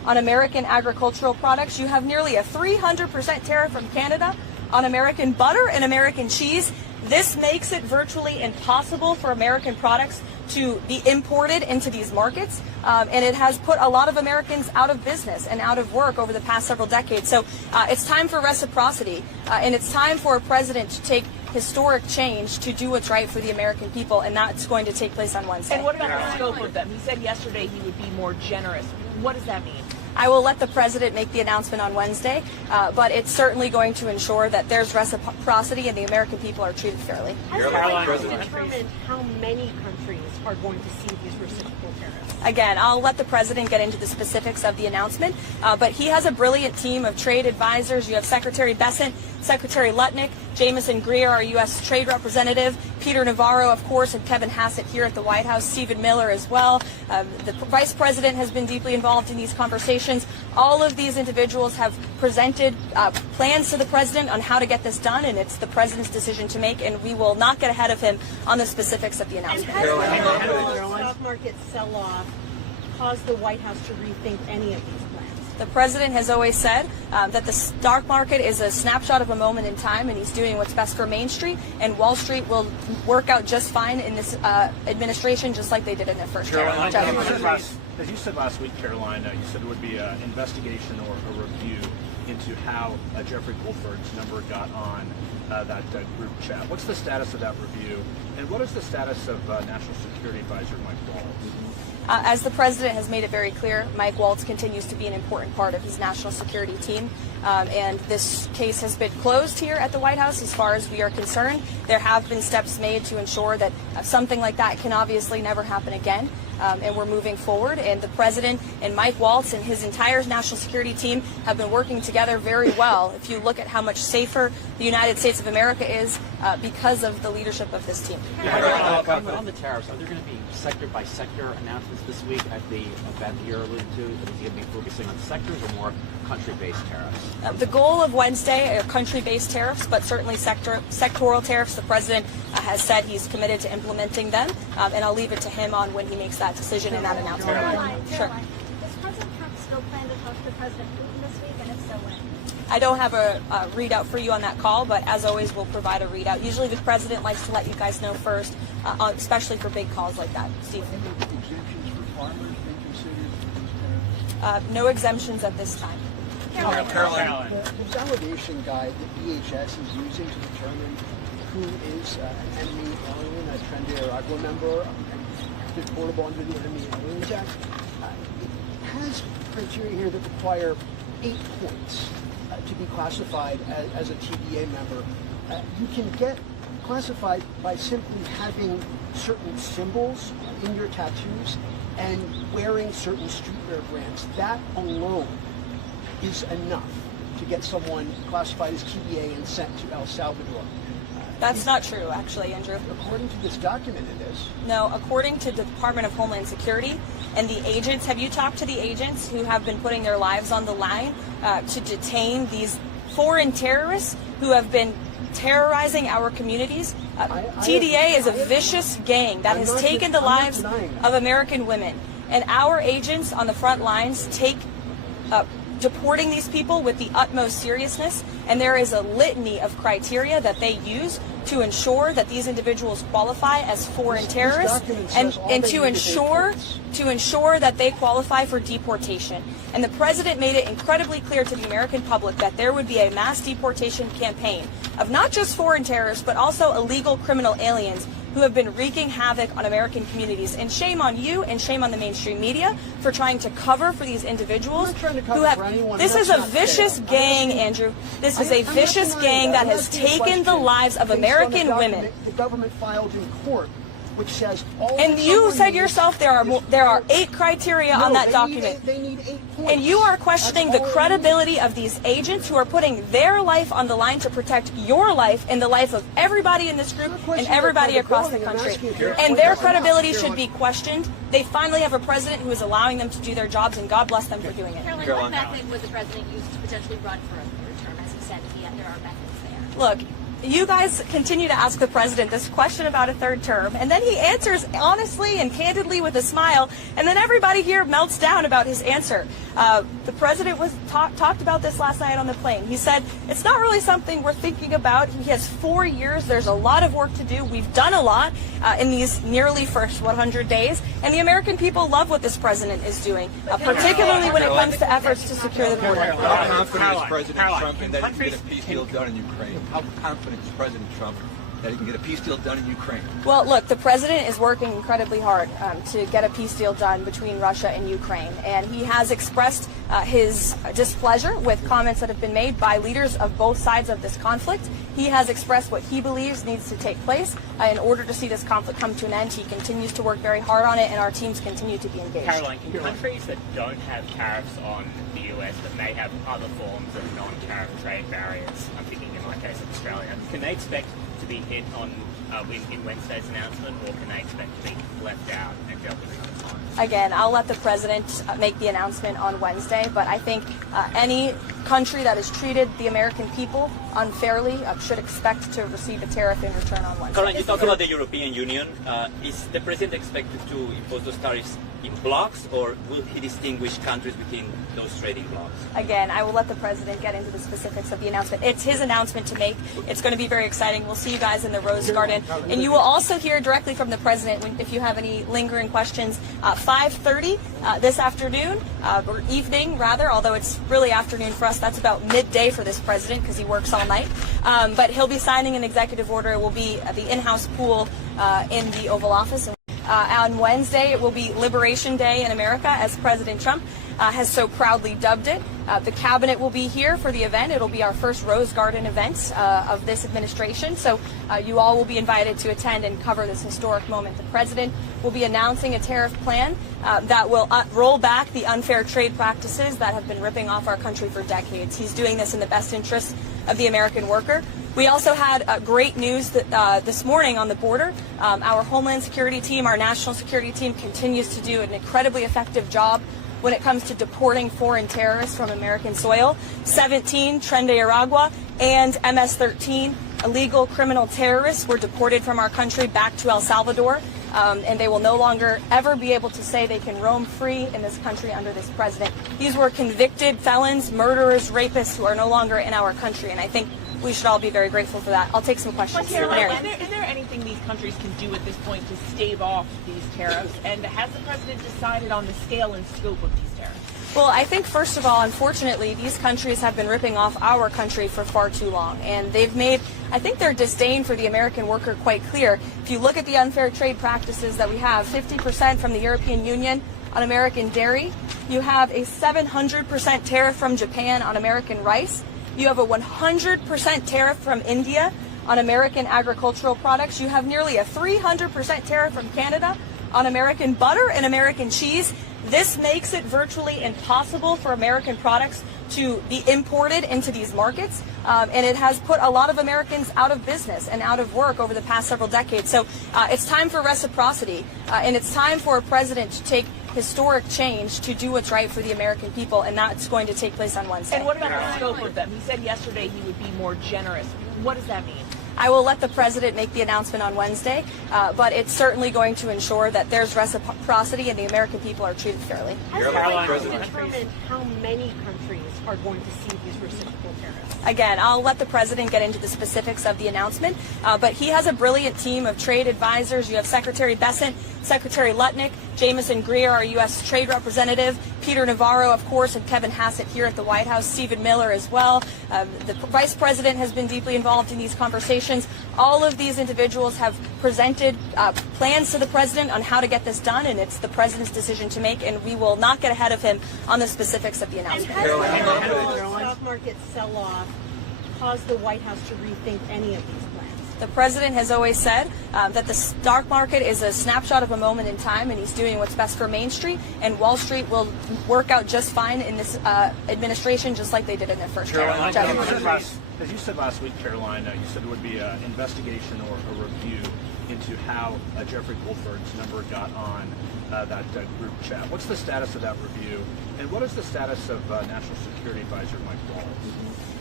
on American agricultural products. You have nearly a 300% tariff from Canada on American butter and American cheese. This makes it virtually impossible for American products to be imported into these markets, and it has put a lot of Americans out of business and out of work over the past several decades. So it's time for reciprocity, and it's time for a president to take historic change to do what's right for the American people, and that's going to take place on Wednesday. And what about the scope of them? He said yesterday he would be more generous. What does that mean? I will let the president make the announcement on Wednesday, but it's certainly going to ensure that there's reciprocity and the American people are treated fairly. Has the White House determined how many countries are going to see these reciprocal tariffs? Again, I'll let the president get into the specifics of the announcement, but he has a brilliant team of trade advisors. You have Secretary Bessent, Secretary Lutnick, Jameson Greer, our U.S. Trade Representative, Peter Navarro, of course, and Kevin Hassett here at the White House, Stephen Miller as well. The Vice President has been deeply involved in these conversations. All of these individuals have presented plans to the president on how to get this done, and it's the president's decision to make, and we will not get ahead of him on the specifics of the announcement. And has the stock market sell-off caused the White House to rethink any of these plans? The president has always said that the stock market is a snapshot of a moment in time, and he's doing what's best for Main Street, and Wall Street will work out just fine in this administration, just like they did in their first term. As you said last week, Karoline, you said it would be an investigation or a review into how Jeffrey Goldberg's number got on that group chat. What's the status of that review, and what is the status of National Security Advisor Mike Waltz? As the president has made it very clear, Mike Waltz continues to be an important part of his national security team, and this case has been closed here at the White House as far as we are concerned. There have been steps made to ensure that something like that can obviously never happen again. And we're moving forward, and the president and Mike Waltz and his entire national security team have been working together very well. If you look at how much safer the United States of America is because of the leadership of this team. On the tariffs, are there going to be sector-by-sector announcements this week at the event that you're alluding to? Is he going to be focusing on sectors or more country-based tariffs? The goal of Wednesday are country-based tariffs, but certainly sectoral tariffs. The president has said he's committed to implementing them, and I'll leave it to him on when he makes that decision and that announcement. Sure. Does President Trump still plan to talk to President Putin this week, and if so, when? I don't have a readout for you on that call, but as always, we'll provide a readout. Usually the president likes to let you guys know first, especially for big calls like that. Steve? Exemptions for farmers being considered for these tariffs? No exemptions at this time. Karoline. The validation guide that DHS is using to determine who is an enemy alien, a Trinidad or Tobago member, and deportable under the Enemy Aliens Act, it has criteria here that require 8 points to be classified as a TDA member. You can get classified by simply having certain symbols in your tattoos and wearing certain streetwear brands. That alone is enough to get someone classified as TDA and sent to El Salvador. That's not true, actually, Andrew. According to this document, it is. No, according to the Department of Homeland Security and the agents, have you talked to the agents who have been putting their lives on the line to detain these foreign terrorists who have been terrorizing our communities? TDA is a vicious gang that has taken the lives of American women, and our agents on the front lines take deporting these people with the utmost seriousness, and there is a litany of criteria that they use to ensure that these individuals qualify as foreign terrorists and to ensure that they qualify for deportation. And the president made it incredibly clear to the American public that there would be a mass deportation campaign of not just foreign terrorists, but also illegal criminal aliens who have been wreaking havoc on American communities. And shame on you and shame on the mainstream media for trying to cover for these individuals who have... This is a vicious gang, Andrew. This is a vicious gang that has taken the lives of American women. The government filed in court, which says all. And you said yourself there are 8 criteria on that document. They need 8 points. And you are questioning the credibility of these agents who are putting their life on the line to protect your life and the life of everybody in this group and everybody across the country. And their credibility should be questioned. They finally have a president who is allowing them to do their jobs, and God bless them for doing it. Karoline, what method would the president use to potentially run for a third term? As he said, there are methods there. Look, you guys continue to ask the president this question about a third term, and then he answers honestly and candidly with a smile, and then everybody here melts down about his answer. The president was talked about this last night on the plane. He said, it's not really something we're thinking about. He has 4 years. There's a lot of work to do. We've done a lot in these nearly first 100 days, and the American people love what this president is doing, particularly when it comes to efforts to secure the border. How confident is President Trump in that he can get a peace deal done in Ukraine? How confident is President Trump that he can get a peace deal done in Ukraine? Well, look, the president is working incredibly hard to get a peace deal done between Russia and Ukraine, and he has expressed his displeasure with comments that have been made by leaders of both sides of this conflict. He has expressed what he believes needs to take place in order to see this conflict come to an end. He continues to work very hard on it, and our teams continue to be engaged. Karoline, can countries that don't have tariffs on the US but may have other forms of non-tariff trade barriers, I'm thinking in my case of Australia, can they expect to be hit on in Wednesday's announcement, or can they expect to be left out and dealt with another time? Again, I'll let the president make the announcement on Wednesday, but I think any country that has treated the American people unfairly should expect to receive a tariff in return on Wednesday. Karoline, you talk about the European Union. Is the president expected to impose those tariffs in blocks, or will he distinguish countries within those trading blocks? Again, I will let the president get into the specifics of the announcement. It's his announcement to make. It's going to be very exciting. We'll see you guys in the Rose Garden. And you will also hear directly from the president if you have any lingering questions. 5:30 this afternoon, or evening rather, although it's really afternoon for us. That's about midday for this president because he works all night. But he'll be signing an executive order. It will be at the in-house pool in the Oval Office. On Wednesday, it will be Liberation Day in America, as President Trump has so proudly dubbed it. The cabinet will be here for the event. It'll be our first Rose Garden event of this administration. So you all will be invited to attend and cover this historic moment. The president will be announcing a tariff plan that will roll back the unfair trade practices that have been ripping off our country for decades. He's doing this in the best interest of the American worker. We also had great news that, this morning on the border. Our Homeland Security team, our national security team, continues to do an incredibly effective job when it comes to deporting foreign terrorists from American soil. 17 Tren de Aragua and MS-13 illegal criminal terrorists were deported from our country back to El Salvador, and they will no longer ever be able to say they can roam free in this country under this president. These were convicted felons, murderers, rapists who are no longer in our country, and I think we should all be very grateful for that. I'll take some questions. Is there anything these countries can do at this point to stave off these tariffs? And has the president decided on the scale and scope of these tariffs? Well, I think, first of all, unfortunately, these countries have been ripping off our country for far too long. And they've made, I think, their disdain for the American worker quite clear. If you look at the unfair trade practices that we have, 50% from the European Union on American dairy. You have a 700% tariff from Japan on American rice. You have a 100% tariff from India on American agricultural products. You have nearly a 300% tariff from Canada on American butter and American cheese. This makes it virtually impossible for American products to be imported into these markets, and it has put a lot of Americans out of business and out of work over the past several decades. So it's time for reciprocity, and it's time for a president to take historic change to do what's right for the American people, and that's going to take place on Wednesday. And what about the scope of them? He said yesterday he would be more generous. What does that mean? I will let the president make the announcement on Wednesday, but it's certainly going to ensure that there's reciprocity and the American people are treated fairly. How does it determine how many countries are going to see these reciprocal tariffs? Again, I'll let the president get into the specifics of the announcement, but he has a brilliant team of trade advisors. You have Secretary Bessent, Secretary Lutnick, Jameson Greer, our U.S. Trade Representative, Peter Navarro, of course, and Kevin Hassett here at the White House, Stephen Miller as well. The Vice President has been deeply involved in these conversations. All of these individuals have presented plans to the president on how to get this done, and it's the president's decision to make, and we will not get ahead of him on the specifics of the announcement. And has the stock market sell-off caused the White House to rethink any of these plans? The president has always said that the stock market is a snapshot of a moment in time, and he's doing what's best for Main Street, and Wall Street will work out just fine in this administration, just like they did in their first term. As you said last week, Karoline, you said there would be an investigation or a review into how Jeffrey Goldberg's number got on that group chat. What's the status of that review, and what is the status of National Security Advisor Mike Wallace?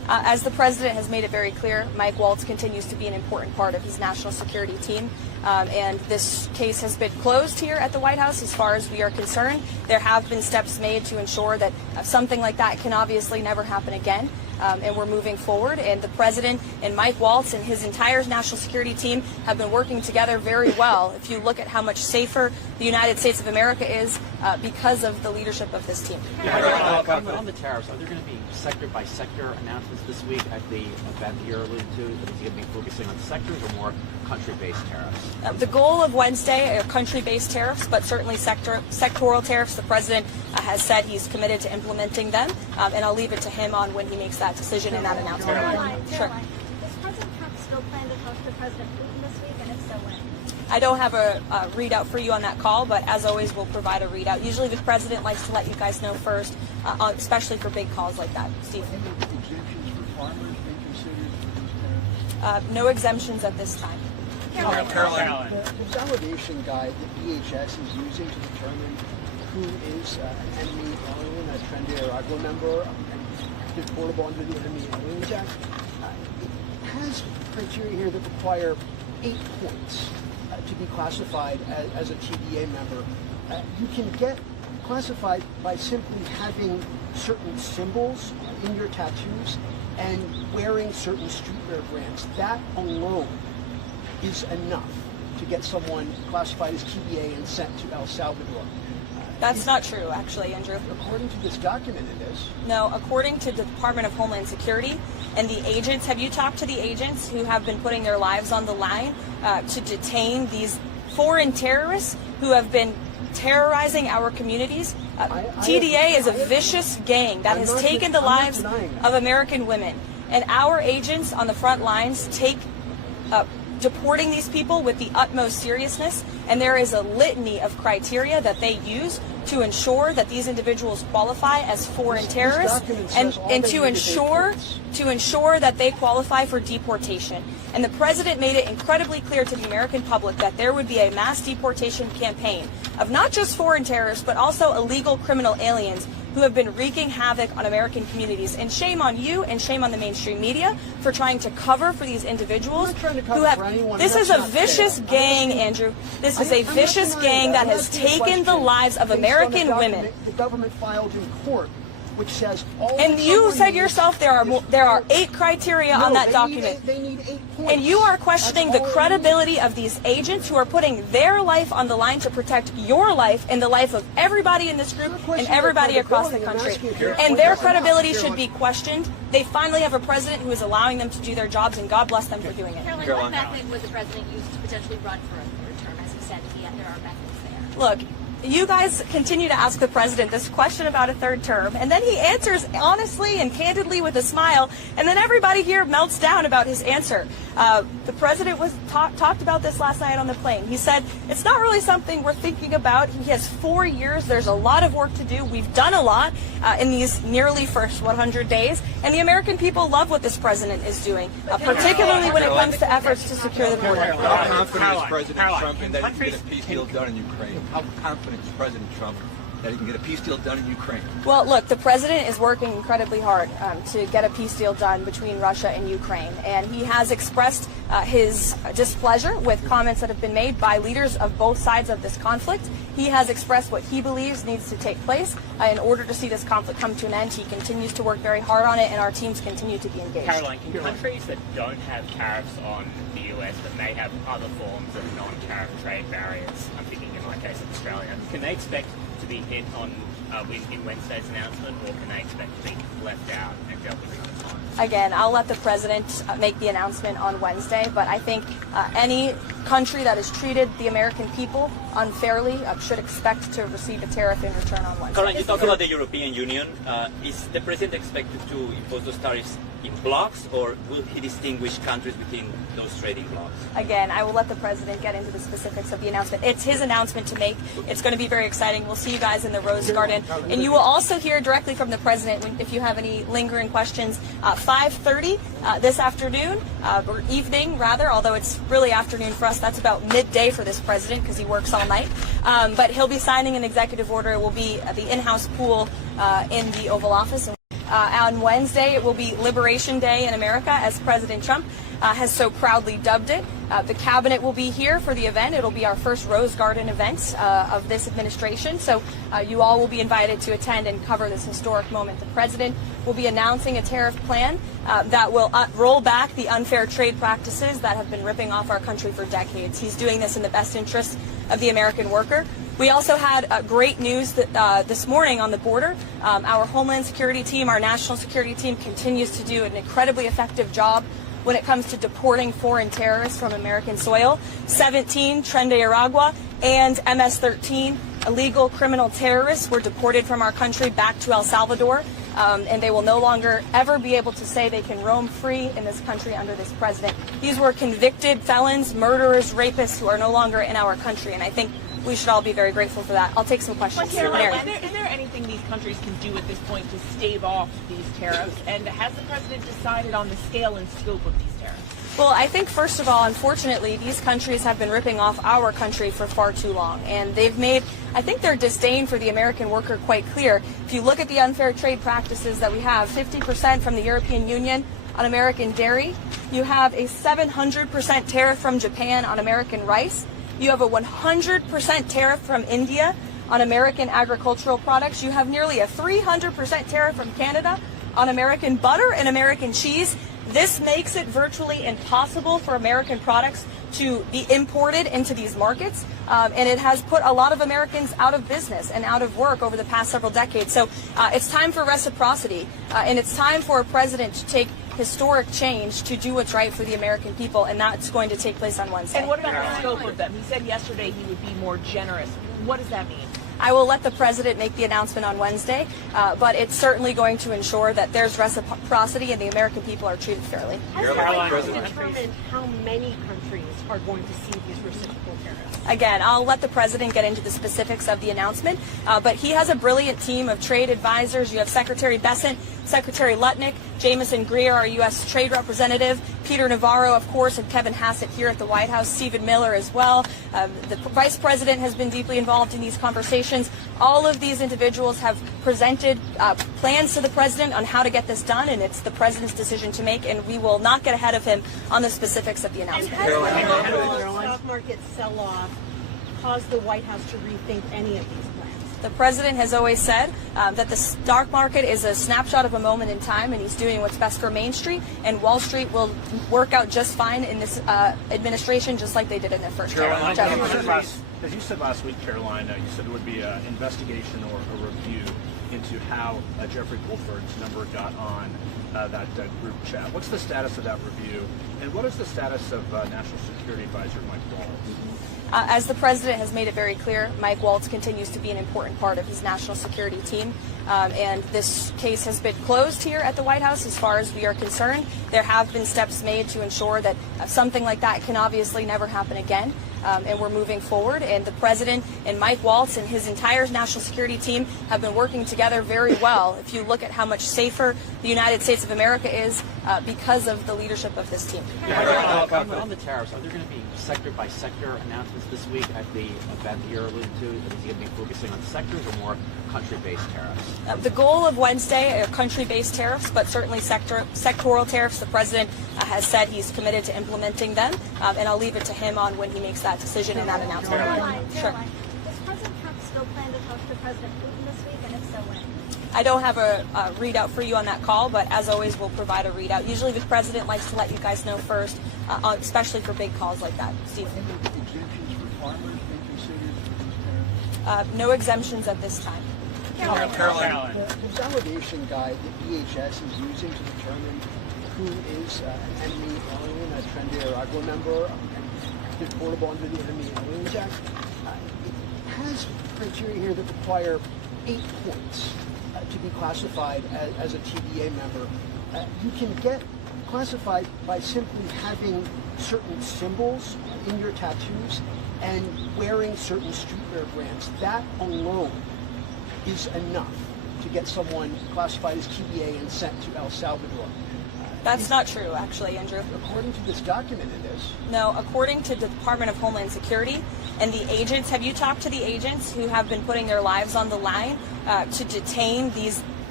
As the president has made it very clear, Mike Waltz continues to be an important part of his national security team. And this case has been closed here at the White House as far as we are concerned. There have been steps made to ensure that something like that can obviously never happen again. And we're moving forward. And the president and Mike Waltz and his entire national security team have been working together very well. If you look at how much safer the United States of America is because of the leadership of this team. On the tariffs, are there going to be sector-by-sector announcements this week at the event that you're alluding to? Is he going to be focusing on sectors or more country-based tariffs? The goal of Wednesday are country-based tariffs, but certainly sectoral tariffs. The president has said he's committed to implementing them, and I'll leave it to him on when he makes that decision and that announcement. Sure. Does President Trump still plan to talk to President Putin this week, and if so, when? I don't have a readout for you on that call, but as always, we'll provide a readout. Usually the president likes to let you guys know first, especially for big calls like that. Steve? Exemptions for farmers being considered for these tariffs? No exemptions at this time. Karoline. The validation guide that DHS is using to determine who is an enemy alien, a Tren Aragua member, and deportable under the Enemy Aliens Act, it has criteria here that require 8 points to be classified as a TDA member. You can get classified by simply having certain symbols in your tattoos and wearing certain streetwear brands. That alone is enough to get someone classified as TDA and sent to El Salvador. That's not true, actually, Andrew. According to this document, it is. No, according to the Department of Homeland Security and the agents, have you talked to the agents who have been putting their lives on the line to detain these foreign terrorists who have been terrorizing our communities? TDA is a vicious gang that has taken the lives of American women. And our agents on the front lines take deporting these people with the utmost seriousness, and there is a litany of criteria that they use to ensure that these individuals qualify as foreign terrorists and to ensure that they qualify for deportation. And the president made it incredibly clear to the American public that there would be a mass deportation campaign of not just foreign terrorists, but also illegal criminal aliens who have been wreaking havoc on American communities. And shame on you and shame on the mainstream media for trying to cover for these individuals who have... This is a vicious gang, Andrew. This is a vicious gang that has taken the lives of American women. The government filed in court, which says all. And you said yourself there are 8 criteria on that document. They need 8 points. And you are questioning the credibility of these agents who are putting their life on the line to protect your life and the life of everybody in this group and everybody across the country. And their credibility should be questioned. They finally have a president who is allowing them to do their jobs, and God bless them for doing it. Karoline, what method would the president use to potentially run for a third term, as he said, if there are methods there? Look, you guys continue to ask the president this question about a third term, and then he answers honestly and candidly with a smile, and then everybody here melts down about his answer. The president talked about this last night on the plane. He said, it's not really something we're thinking about. He has 4 years. There's a lot of work to do. We've done a lot in these nearly first 100 days, and the American people love what this president is doing, particularly when it comes to efforts to secure the border. How confident is President Trump in that he can get a peace deal done in Ukraine? How confident is President Trump that he can get a peace deal done in Ukraine? Well, look, the president is working incredibly hard to get a peace deal done between Russia and Ukraine, and he has expressed his displeasure with comments that have been made by leaders of both sides of this conflict. He has expressed what he believes needs to take place in order to see this conflict come to an end. He continues to work very hard on it, and our teams continue to be engaged. Karoline, can countries that don't have tariffs on the US but may have other forms of non-tariff trade barriers, I'm thinking in my case of Australia, can they expect to be hit on in Wednesday's announcement, or can they expect to be left out and dealt with another time? Again, I'll let the president make the announcement on Wednesday, but I think any country that has treated the American people unfairly should expect to receive a tariff in return on Wednesday. Karoline, you talk about the European Union. Is the president expected to impose those tariffs in blocks, or will he distinguish countries within those trading blocks? Again, I will let the president get into the specifics of the announcement. It's his announcement to make. It's going to be very exciting. We'll see you guys in the Rose Garden. And you will also hear directly from the president if you have any lingering questions. 5:30 this afternoon, or evening rather, although it's really afternoon for us. That's about midday for this president because he works all night. But he'll be signing an executive order. It will be the in-house pool in the Oval Office. On Wednesday, it will be Liberation Day in America, as President Trump has so proudly dubbed it. The cabinet will be here for the event. It'll be our first Rose Garden event of this administration. So you all will be invited to attend and cover this historic moment. The president will be announcing a tariff plan that will roll back the unfair trade practices that have been ripping off our country for decades. He's doing this in the best interest of the American worker. We also had great news that, this morning on the border. Our Homeland Security team, our national security team, continues to do an incredibly effective job when it comes to deporting foreign terrorists from American soil. 17 Tren de Aragua and MS-13 illegal criminal terrorists were deported from our country back to El Salvador, and they will no longer ever be able to say they can roam free in this country under this president. These were convicted felons, murderers, rapists who are no longer in our country, and I think we should all be very grateful for that. I'll take some questions. Karoline, is there anything these countries can do at this point to stave off these tariffs? And has the president decided on the scale and scope of these tariffs? Well, I think, first of all, unfortunately, these countries have been ripping off our country for far too long. And they've made, I think, their disdain for the American worker quite clear. If you look at the unfair trade practices that we have, 50% from the European Union on American dairy. You have a 700% tariff from Japan on American rice. You have a 100% tariff from India on American agricultural products. You have nearly a 300% tariff from Canada on American butter and American cheese. This makes it virtually impossible for American products to be imported into these markets, and it has put a lot of Americans out of business and out of work over the past several decades. So it's time for reciprocity, and it's time for a president to take historic change to do what's right for the American people, and that's going to take place on Wednesday. And what about the scope of them? He said yesterday he would be more generous. What does that mean? I will let the president make the announcement on Wednesday, but it's certainly going to ensure that there's reciprocity and the American people are treated fairly. Has the White House determined how many countries are going to see these reciprocal tariffs? Again, I'll let the president get into the specifics of the announcement, but he has a brilliant team of trade advisors. You have Secretary Bessent, Secretary Lutnick, Jameson Greer, our U.S. Trade Representative, Peter Navarro, of course, and Kevin Hassett here at the White House, Stephen Miller as well. The Vice President has been deeply involved in these conversations. All of these individuals have presented plans to the president on how to get this done, and it's the president's decision to make, and we will not get ahead of him on the specifics of the announcement. And has the stock market sell-off caused the White House to rethink any of these plans? The president has always said that the stock market is a snapshot of a moment in time, and he's doing what's best for Main Street, and Wall Street will work out just fine in this administration, just like they did in their first term. As you said last week, Karoline, you said it would be an investigation or a review into how Jeffrey Goldberg's number got on that group chat. What's the status of that review, and what is the status of National Security Advisor Mike Waltz? As the president has made it very clear, Mike Waltz continues to be an important part of his national security team, and this case has been closed here at the White House as far as we are concerned. There have been steps made to ensure that something like that can obviously never happen again, and we're moving forward, and the president and Mike Waltz and his entire national security team have been working together very well. If you look at how much safer the United States of America is because of the leadership of this team. On the tariffs, are there going to be sector-by-sector announcements this week at the event that you're alluding to? Is he going to be focusing on sectors or more country-based tariffs? The goal of Wednesday are country-based tariffs, but certainly sectoral tariffs. The president has said he's committed to implementing them, and I'll leave it to him on when he makes that decision and that announcement. Sure. Does President Trump still plan to talk to President Putin this week, and if so, when? I don't have a readout for you on that call, but as always, we'll provide a readout. Usually the president likes to let you guys know first, especially for big calls like that. Steve? Exemptions for farmers been considered for these tariffs? No exemptions at this time. Karoline. The validation guide that DHS is using to determine who is an enemy alien, a Tren de Aragua member, and deportable under the Enemy Aliens Act, it has criteria here that require 8 points to be classified as a TDA member. You can get classified by simply having certain symbols in your tattoos and wearing certain streetwear brands. That alone is enough to get someone classified as TDA and sent to El Salvador. That's not true, actually, Andrew. According to this document, it is. No, according to the Department of Homeland Security and the agents, have you talked to the agents who have been putting their lives on the line to detain these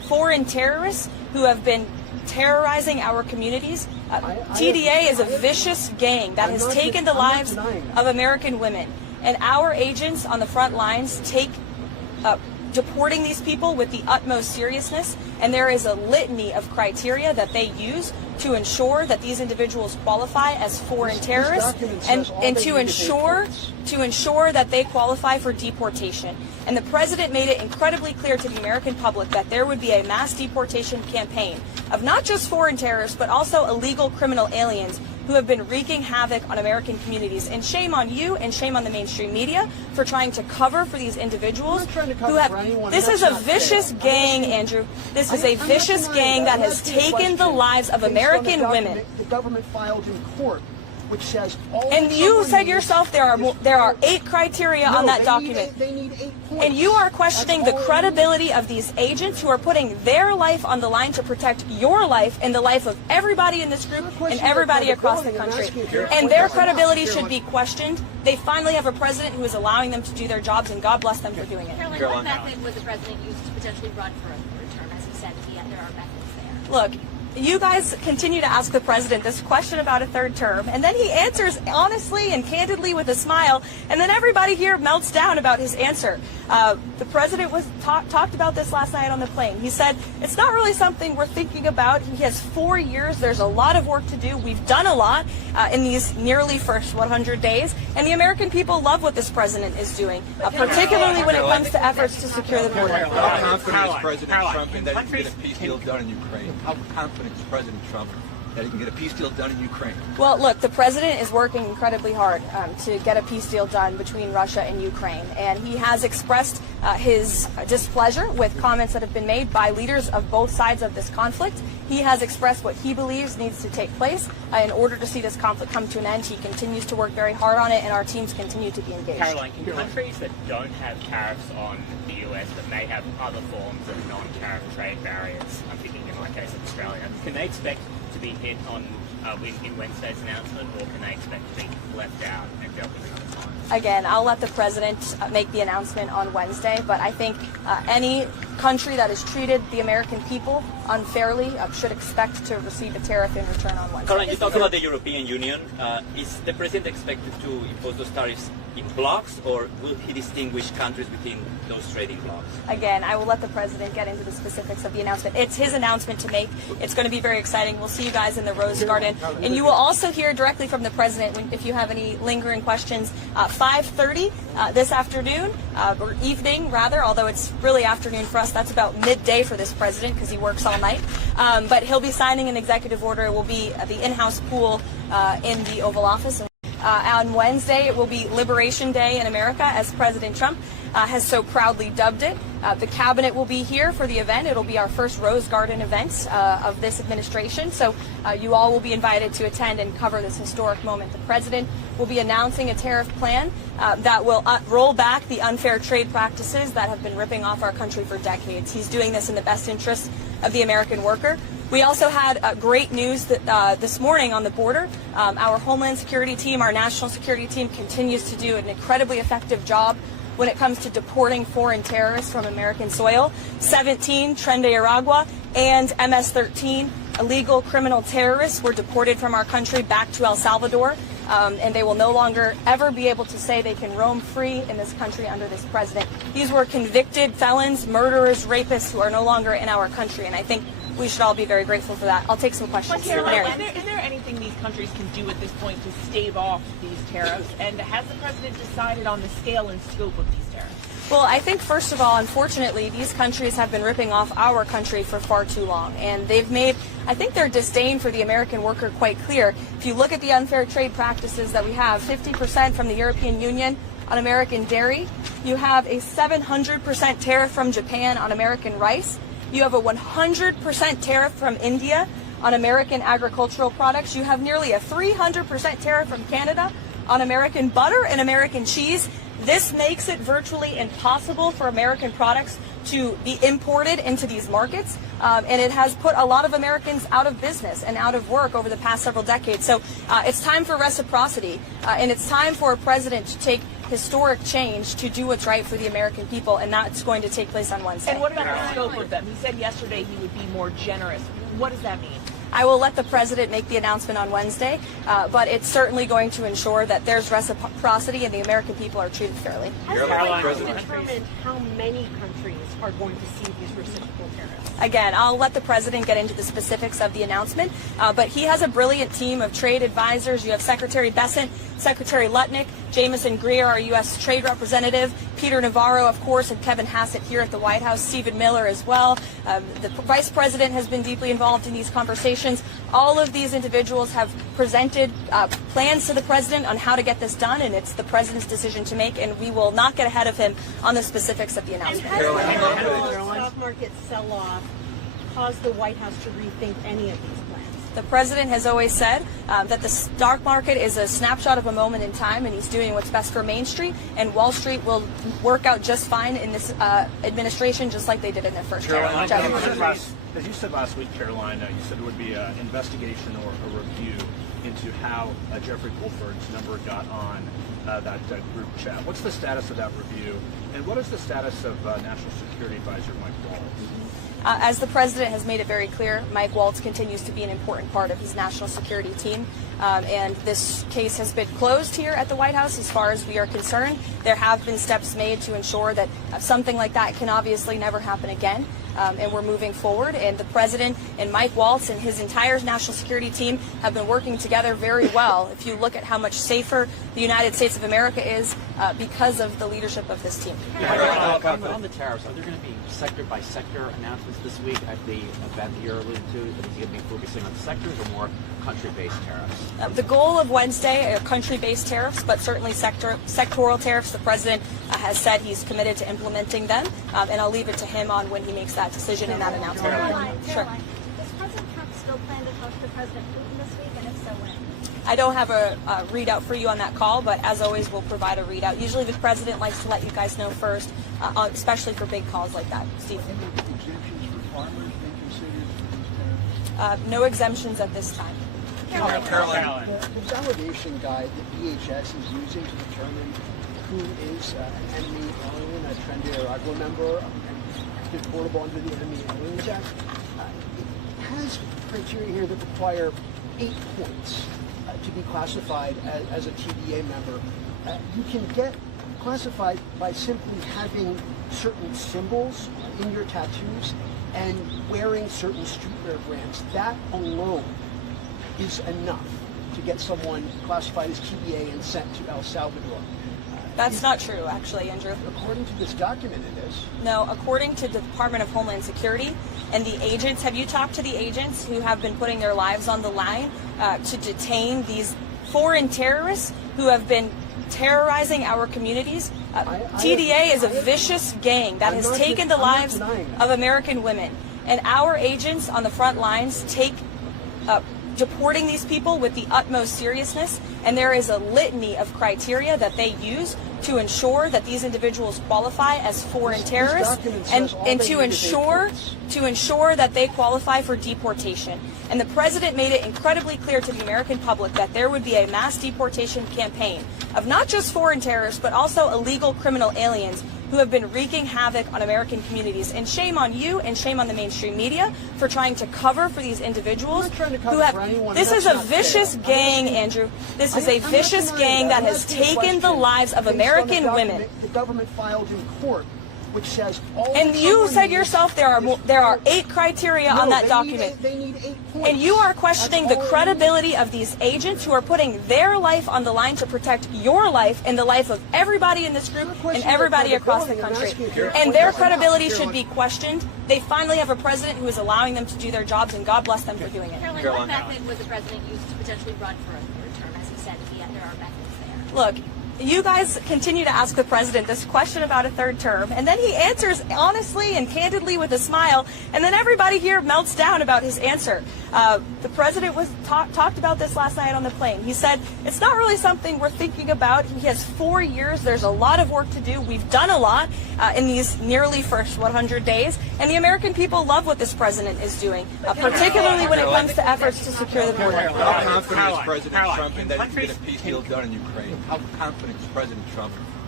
foreign terrorists who have been terrorizing our communities. TDA is a vicious gang that has taken the lives of American women. And our agents on the front lines take deporting these people with the utmost seriousness, and there is a litany of criteria that they use to ensure that these individuals qualify as foreign terrorists and to ensure that they qualify for deportation. And the president made it incredibly clear to the American public that there would be a mass deportation campaign of not just foreign terrorists, but also illegal criminal aliens who have been wreaking havoc on American communities. And shame on you and shame on the mainstream media for trying to cover for these individuals who have. This is a vicious gang, Andrew. This is a vicious gang that has taken the lives of American women. The government filed in court, which says all. And you said yourself there are 8 criteria on that document. They need 8 points. And you are questioning the credibility of these agents who are putting their life on the line to protect your life and the life of everybody in this group and everybody across the country. And their credibility should be questioned. They finally have a president who is allowing them to do their jobs, and God bless them for doing it. Karoline, what method would the president use to potentially run for a third term? As he said, there are methods there. Look, you guys continue to ask the president this question about a third term, and then he answers honestly and candidly with a smile, and then everybody here melts down about his answer. The president talked about this last night on the plane. He said, it's not really something we're thinking about. He has 4 years. There's a lot of work to do. We've done a lot in these nearly first 100 days, and the American people love what this president is doing, particularly when it comes to efforts to secure the border. How confident is President Trump in that he can get a peace deal done in Ukraine? How confident is President Trump that he can get a peace deal done in Ukraine? Well, look, the president is working incredibly hard to get a peace deal done between Russia and Ukraine, and he has expressed his displeasure with comments that have been made by leaders of both sides of this conflict. He has expressed what he believes needs to take place in order to see this conflict come to an end. He continues to work very hard on it, and our teams continue to be engaged. Karoline, can countries that don't have tariffs on the US but may have other forms of non-tariff trade barriers, I'm thinking in my case of Australia, can they expect to be hit on in Wednesday's announcement, or can they expect to be left out and dealt with another time? Again, I'll let the president make the announcement on Wednesday, but I think any country that has treated the American people unfairly should expect to receive a tariff in return on Wednesday. Karoline, you talk about the European Union. Is the president expected to impose those tariffs in blocks, or will he distinguish countries within those trading blocks? Again, I will let the president get into the specifics of the announcement. It's his announcement to make. It's going to be very exciting. We'll see you guys in the Rose Garden. And you will also hear directly from the president if you have any lingering questions. 5:30 this afternoon, or evening rather, although it's really afternoon for us. That's about midday for this president because he works all night. But he'll be signing an executive order. It will be the in-house pool in the Oval Office. On Wednesday, it will be Liberation Day in America, as President Trump has so proudly dubbed it. The cabinet will be here for the event. It'll be our first Rose Garden event of this administration. So you all will be invited to attend and cover this historic moment. The president will be announcing a tariff plan that will roll back the unfair trade practices that have been ripping off our country for decades. He's doing this in the best interest of the American worker. We also had great news that, this morning on the border. Our Homeland Security team, our national security team, continues to do an incredibly effective job when it comes to deporting foreign terrorists from American soil. 17 Tren de Aragua and MS-13 illegal criminal terrorists were deported from our country back to El Salvador, and they will no longer ever be able to say they can roam free in this country under this president. These were convicted felons, murderers, rapists who are no longer in our country, and I think we should all be very grateful for that. I'll take some questions. Karoline, is there anything these countries can do at this point to stave off these tariffs? And has the president decided on the scale and scope of these tariffs? Well, I think, first of all, unfortunately, these countries have been ripping off our country for far too long. And they've made, I think, their disdain for the American worker quite clear. If you look at the unfair trade practices that we have, 50% from the European Union on American dairy. You have a 700% tariff from Japan on American rice. You have a 100% tariff from India on American agricultural products. You have nearly a 300% tariff from Canada on American butter and American cheese. This makes it virtually impossible for American products to be imported into these markets, and it has put a lot of Americans out of business and out of work over the past several decades. So it's time for reciprocity, and it's time for a president to take historic change to do what's right for the American people, and that's going to take place on Wednesday. And what about the scope of them? He said yesterday he would be more generous. What does that mean? I will let the president make the announcement on Wednesday, but it's certainly going to ensure that there's reciprocity and the American people are treated fairly. Has the White House determined how many countries are going to see these reciprocal tariffs? Again, I'll let the president get into the specifics of the announcement, but he has a brilliant team of trade advisors. You have Secretary Bessent, Secretary Lutnick, Jameson Greer, our U.S. Trade Representative, Peter Navarro, of course, and Kevin Hassett here at the White House, Stephen Miller as well. The Vice President has been deeply involved in these conversations. All of these individuals have presented plans to the president on how to get this done, and it's the president's decision to make, and we will not get ahead of him on the specifics of the announcement. And has the stock market sell-off caused the White House to rethink any of these plans? The president has always said that the stock market is a snapshot of a moment in time, and he's doing what's best for Main Street, and Wall Street will work out just fine in this administration, just like they did in their first term. As you said last week, Karoline, you said it would be an investigation or a review into how Jeffrey Goldford's number got on that group chat. What's the status of that review, and what is the status of National Security Advisor Mike Waltz? As the president has made it very clear, Mike Waltz continues to be an important part of his national security team. And this case has been closed here at the White House as far as we are concerned. There have been steps made to ensure that something like that can obviously never happen again. And we're moving forward. And the president and Mike Waltz and his entire national security team have been working together very well. If you look at how much safer the United States of America is because of the leadership of this team. On the tariffs, are there going to be sector-by-sector announcements this week at the event that you're alluding to? Is he going to be focusing on sectors or more country-based tariffs? The goal of Wednesday are country-based tariffs, but certainly sectoral tariffs. The president has said he's committed to implementing them, and I'll leave it to him on when he makes that decision and that announcement. Sure. Does President Trump still plan to talk to President Putin this week, and if so, when? I don't have a readout for you on that call, but as always, we'll provide a readout. Usually the president likes to let you guys know first, especially for big calls like that. Steve? Any exemptions for farmers been considered? No exemptions at this time. Karoline. The validation guide that DHS is using to determine who is an enemy alien, a Tren de Aragua member, and deportable under the Enemy Aliens Act, has criteria here that require 8 points to be classified as a TDA member. You can get classified by simply having certain symbols in your tattoos and wearing certain streetwear brands. That alone is enough to get someone classified as TDA and sent to El Salvador. That's not true, actually, Andrew. According to this document, it is. No, according to the Department of Homeland Security and the agents, have you talked to the agents who have been putting their lives on the line to detain these foreign terrorists who have been terrorizing our communities? TDA is a vicious gang that has taken the lives of American women. And our agents on the front lines take deporting these people with the utmost seriousness, and there is a litany of criteria that they use to ensure that these individuals qualify as foreign terrorists and to ensure that they qualify for deportation. And the president made it incredibly clear to the American public that there would be a mass deportation campaign of not just foreign terrorists, but also illegal criminal aliens who have been wreaking havoc on American communities. And shame on you and shame on the mainstream media for trying to cover for these individuals who have... This is a vicious gang, Andrew. This is a vicious gang that has taken the lives of American women. The government filed in court, which says all. And you said yourself there are 8 criteria on that document. They need 8 points. And you are questioning the credibility of these agents who are putting their life on the line to protect your life and the life of everybody in this group and everybody across the country. And their credibility should be questioned. They finally have a president who is allowing them to do their jobs, and God bless them for doing it. Karoline, what method would the president use to potentially run for a third term, as he said, if there are methods there? Look, you guys continue to ask the president this question about a third term, and then he answers honestly and candidly with a smile, and then everybody here melts down about his answer. The president talked about this last night on the plane. He said, it's not really something we're thinking about. He has 4 years. There's a lot of work to do. We've done a lot in these nearly first 100 days, and the American people love what this president is doing, particularly when it comes to efforts to secure the border. How confident is President Trump in that he can get a peace deal done in Ukraine? How confident is President Trump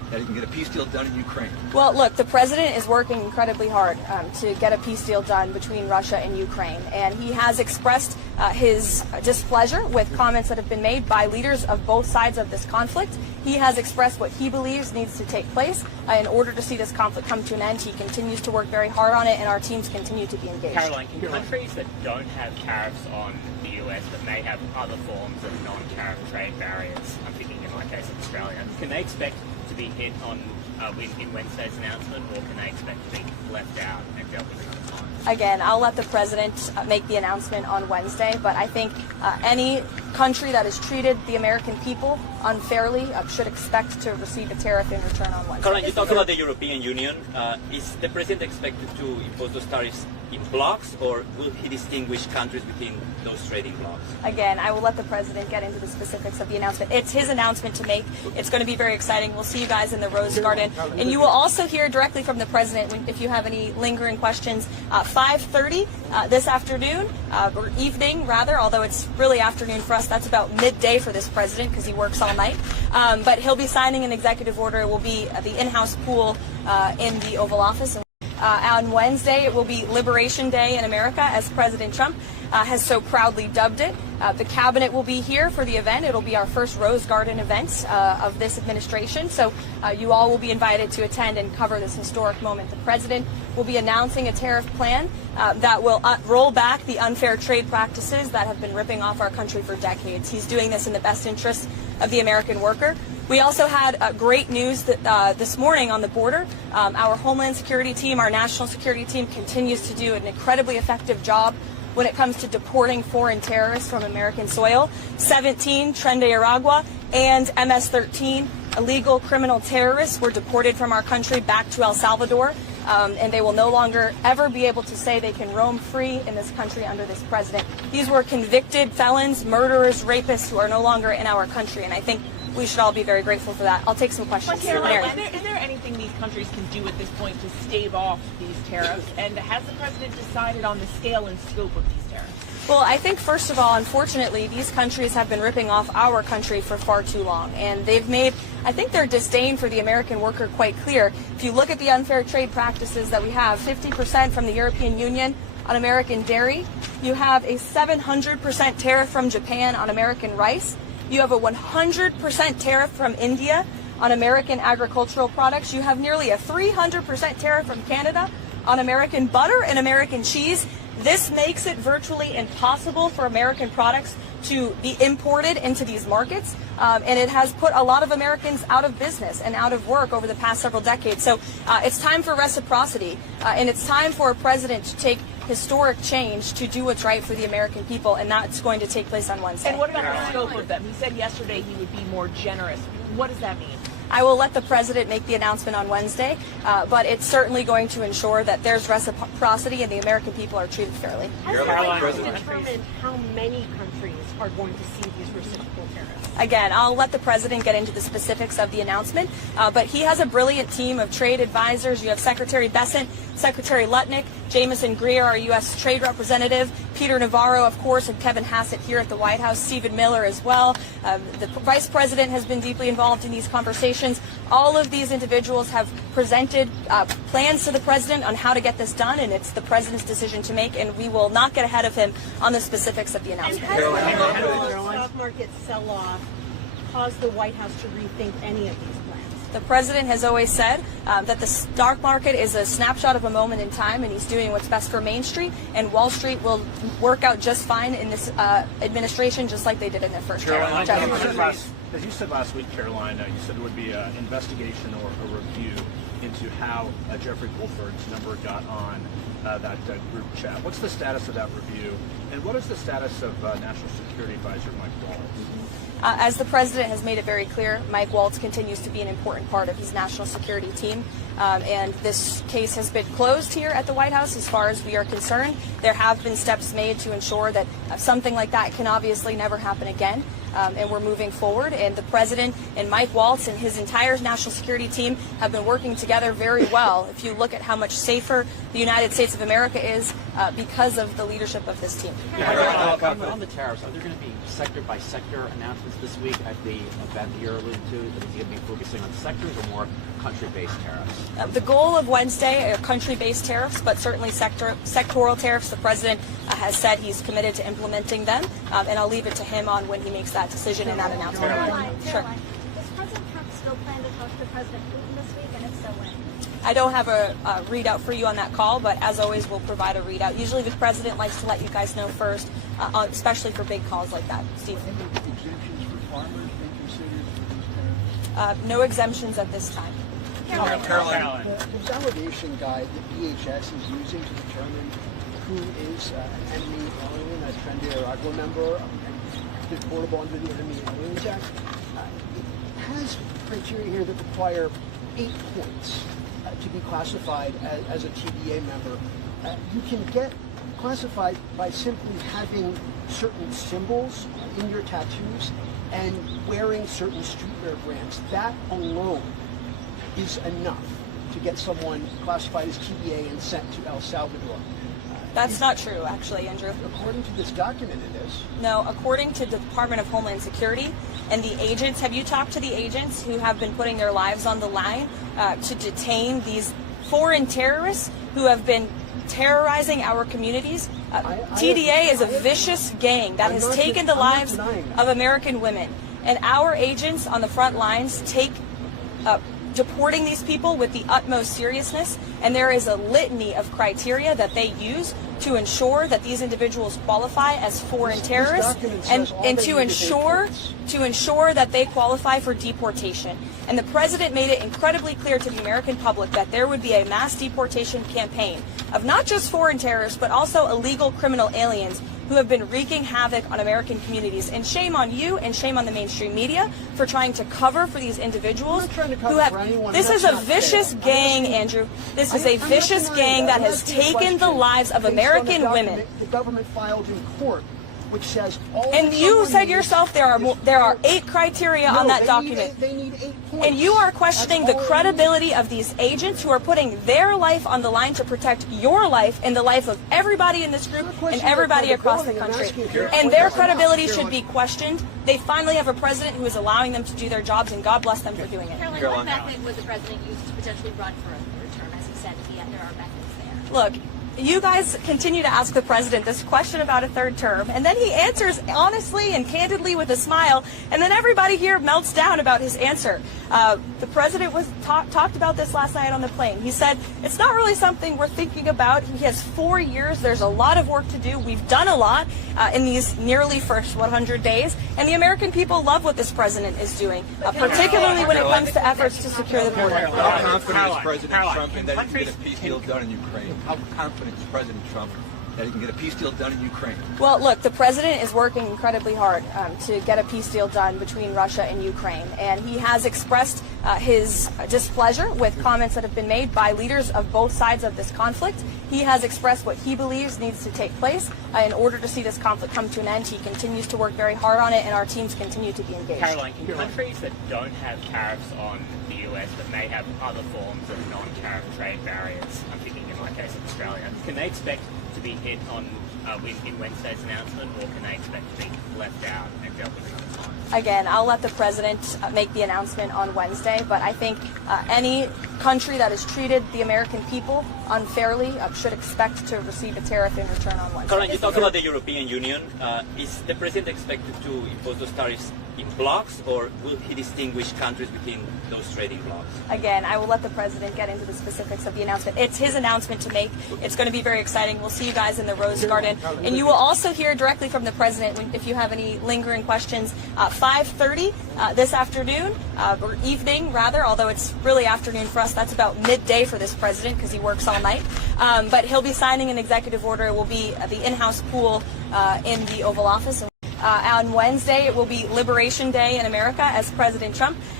that he can get a peace deal done in Ukraine? Well, look, the president is working incredibly hard to get a peace deal done between Russia and Ukraine, and he has expressed his displeasure with comments that have been made by leaders of both sides of this conflict. He has expressed what he believes needs to take place in order to see this conflict come to an end. He continues to work very hard on it, and our teams continue to be engaged. Karoline, can countries that don't have tariffs on the US but may have other forms of non-tariff trade barriers, I'm thinking in my case of Australia, can they expect to be hit on in Wednesday's announcement, or can they expect to be left out and dealt with another time? Again, I'll let the president make the announcement on Wednesday, but I think any country that has treated the American people unfairly should expect to receive a tariff in return on Wednesday. Karoline, you talked about the European Union. Is the president expected to impose those tariffs in blocks, or will he distinguish countries within those trading blocks? Again, I will let the president get into the specifics of the announcement. It's his announcement to make. It's going to be very exciting. We'll see you guys in the Rose Garden. And you will also hear directly from the president if you have any lingering questions. 5:30 this afternoon, or evening rather, although it's really afternoon for us. That's about midday for this president because he works all night. But he'll be signing an executive order. It will be the in-house pool in the Oval Office. On Wednesday, it will be Liberation Day in America, as President Trump has so proudly dubbed it. The cabinet will be here for the event. It'll be our first Rose Garden event of this administration. So you all will be invited to attend and cover this historic moment. The president will be announcing a tariff plan that will roll back the unfair trade practices that have been ripping off our country for decades. He's doing this in the best interest of the American worker. We also had great news that, this morning on the border. Our Homeland Security team, our national security team, continues to do an incredibly effective job when it comes to deporting foreign terrorists from American soil. 17 Tren de Aragua and MS-13 illegal criminal terrorists were deported from our country back to El Salvador. And they will no longer ever be able to say they can roam free in this country under this president. These were convicted felons, murderers, rapists who are no longer in our country, and I think we should all be very grateful for that. I'll take some questions. Caroline, is there anything these countries can do at this point to stave off these tariffs? And has the president decided on the scale and scope of these tariffs? Well, I think, first of all, unfortunately, these countries have been ripping off our country for far too long. And they've made, I think, their disdain for the American worker quite clear. If you look at the unfair trade practices that we have, 50% from the European Union on American dairy. You have a 700% tariff from Japan on American rice. You have a 100% tariff from India on American agricultural products. You have nearly a 300% tariff from Canada on American butter and American cheese. This makes it virtually impossible for American products to be imported into these markets, and it has put a lot of Americans out of business and out of work over the past several decades. So it's time for reciprocity, and it's time for a president to take historic change to do what's right for the American people, and that's going to take place on Wednesday. And what about the scope of them? He said yesterday he would be more generous. What does that mean? I will let the president make the announcement on Wednesday, but it's certainly going to ensure that there's reciprocity and the American people are treated fairly. How does the president determine how many countries are going to see these reciprocal tariffs? Again, I'll let the president get into the specifics of the announcement, but he has a brilliant team of trade advisors. You have Secretary Bessent, Secretary Lutnick, Jameson Greer, our U.S. Trade Representative, Peter Navarro, of course, and Kevin Hassett here at the White House, Stephen Miller as well. The Vice President has been deeply involved in these conversations. All of these individuals have presented plans to the president on how to get this done, and it's the president's decision to make, and we will not get ahead of him on the specifics of the announcement. And has the stock market sell-off caused the White House to rethink any of these plans? The president has always said that the stock market is a snapshot of a moment in time, and he's doing what's best for Main Street, and Wall Street will work out just fine in this administration, just like they did in their first term. As you said last week, Caroline, you said it would be an investigation or a review into how Jeffrey Goldberg's number got on that group chat. What's the status of that review, and what is the status of National Security Advisor Mike Waltz? As the president has made it very clear, Mike Waltz continues to be an important part of his national security team. and this case has been closed here at the White House as far as we are concerned. There have been steps made to ensure that something like that can obviously never happen again. And we're moving forward. And the president and Mike Waltz and his entire national security team have been working together very well. If you look at how much safer the United States of America is because of the leadership of this team. On the tariffs, are there going to be sector-by-sector announcements this week at the event that you're alluding to? Is he going to be focusing on sectors or more country-based tariffs? The goal of Wednesday are country-based tariffs, but certainly sectoral tariffs. The president has said he's committed to implementing them, and I'll leave it to him on when he makes that decision and that announcement. Caroline, Sure. does President Trump still plan to talk to President Putin this week, and if so, when? I don't have a readout for you on that call, but as always, we'll provide a readout. Usually the president likes to let you guys know first, especially for big calls like that. Steve? Any exemptions for farmers been considered for these tariffs? No exemptions at this time. Caroline. The validation guide that DHS is using to determine who is an enemy alien, a Tren de Aragua member, and deportable under the Enemy Aliens Act, it has criteria here that require 8 points to be classified as a TDA member. You can get classified by simply having certain symbols in your tattoos and wearing certain streetwear brands. That alone is enough to get someone classified as TDA and sent to El Salvador. That's not true, actually, Andrew. According to this document, it is. No, according to the Department of Homeland Security and the agents, have you talked to the agents who have been putting their lives on the line to detain these foreign terrorists who have been terrorizing our communities? TDA is a vicious gang that has taken the lives of American women. And our agents on the front lines take deporting these people with the utmost seriousness, and there is a litany of criteria that they use to ensure that these individuals qualify as foreign terrorists and to ensure that they qualify for deportation. And the president made it incredibly clear to the American public that there would be a mass deportation campaign of not just foreign terrorists, but also illegal criminal aliens who have been wreaking havoc on American communities. And shame on you and shame on the mainstream media for trying to cover for these individuals who have... This is a vicious gang, Andrew. This is a vicious gang that has taken the lives of American women. The government filed in court, which says all. And you said yourself there are 8 criteria on that document. They need 8 points. And you are questioning the credibility of these agents who are putting their life on the line to protect your life and the life of everybody in this group and everybody across the country. And their credibility should be questioned. They finally have a president who is allowing them to do their jobs, and God bless them for doing it. Caroline, what method would the president use to potentially run for a third term? As he said, there are methods there. Look, you guys continue to ask the president this question about a third term, and then he answers honestly and candidly with a smile, and then everybody here melts down about his answer. The president talked about this last night on the plane. He said, it's not really something we're thinking about. He has 4 years. There's a lot of work to do. We've done a lot in these nearly first 100 days, and the American people love what this president is doing, particularly when it comes to efforts to secure the border. How confident is President Trump in that he can get a peace deal done in Ukraine? How confident is President Trump that he can get a peace deal done in Ukraine? Well, look, the president is working incredibly hard to get a peace deal done between Russia and Ukraine, and he has expressed his displeasure with comments that have been made by leaders of both sides of this conflict. He has expressed what he believes needs to take place in order to see this conflict come to an end. He continues to work very hard on it, and our teams continue to be engaged. Caroline, can countries that don't have tariffs on the US but may have other forms of non-tariff trade barriers, I'm thinking in my case of Australia, can they expect to be hit on in Wednesday's announcement, or can they expect to be left out and dealt with another time? Again, I'll let the president make the announcement on Wednesday, but I think any country that has treated the American people unfairly should expect to receive a tariff in return on Wednesday. Caroline, you talk about the European Union. Is the president expected to impose those tariffs in blocks, or will he distinguish countries within those trading blocks? Again, I will let the president get into the specifics of the announcement. It's his announcement to make. It's going to be very exciting. We'll see you guys in the Rose Garden. And you will also hear directly from the president if you have any lingering questions. 5:30 this afternoon, or evening rather, although it's really afternoon for us. That's about midday for this president because he works all night. But he'll be signing an executive order. It will be the in-house pool in the Oval Office. On Wednesday, it will be Liberation Day in America, as President Trump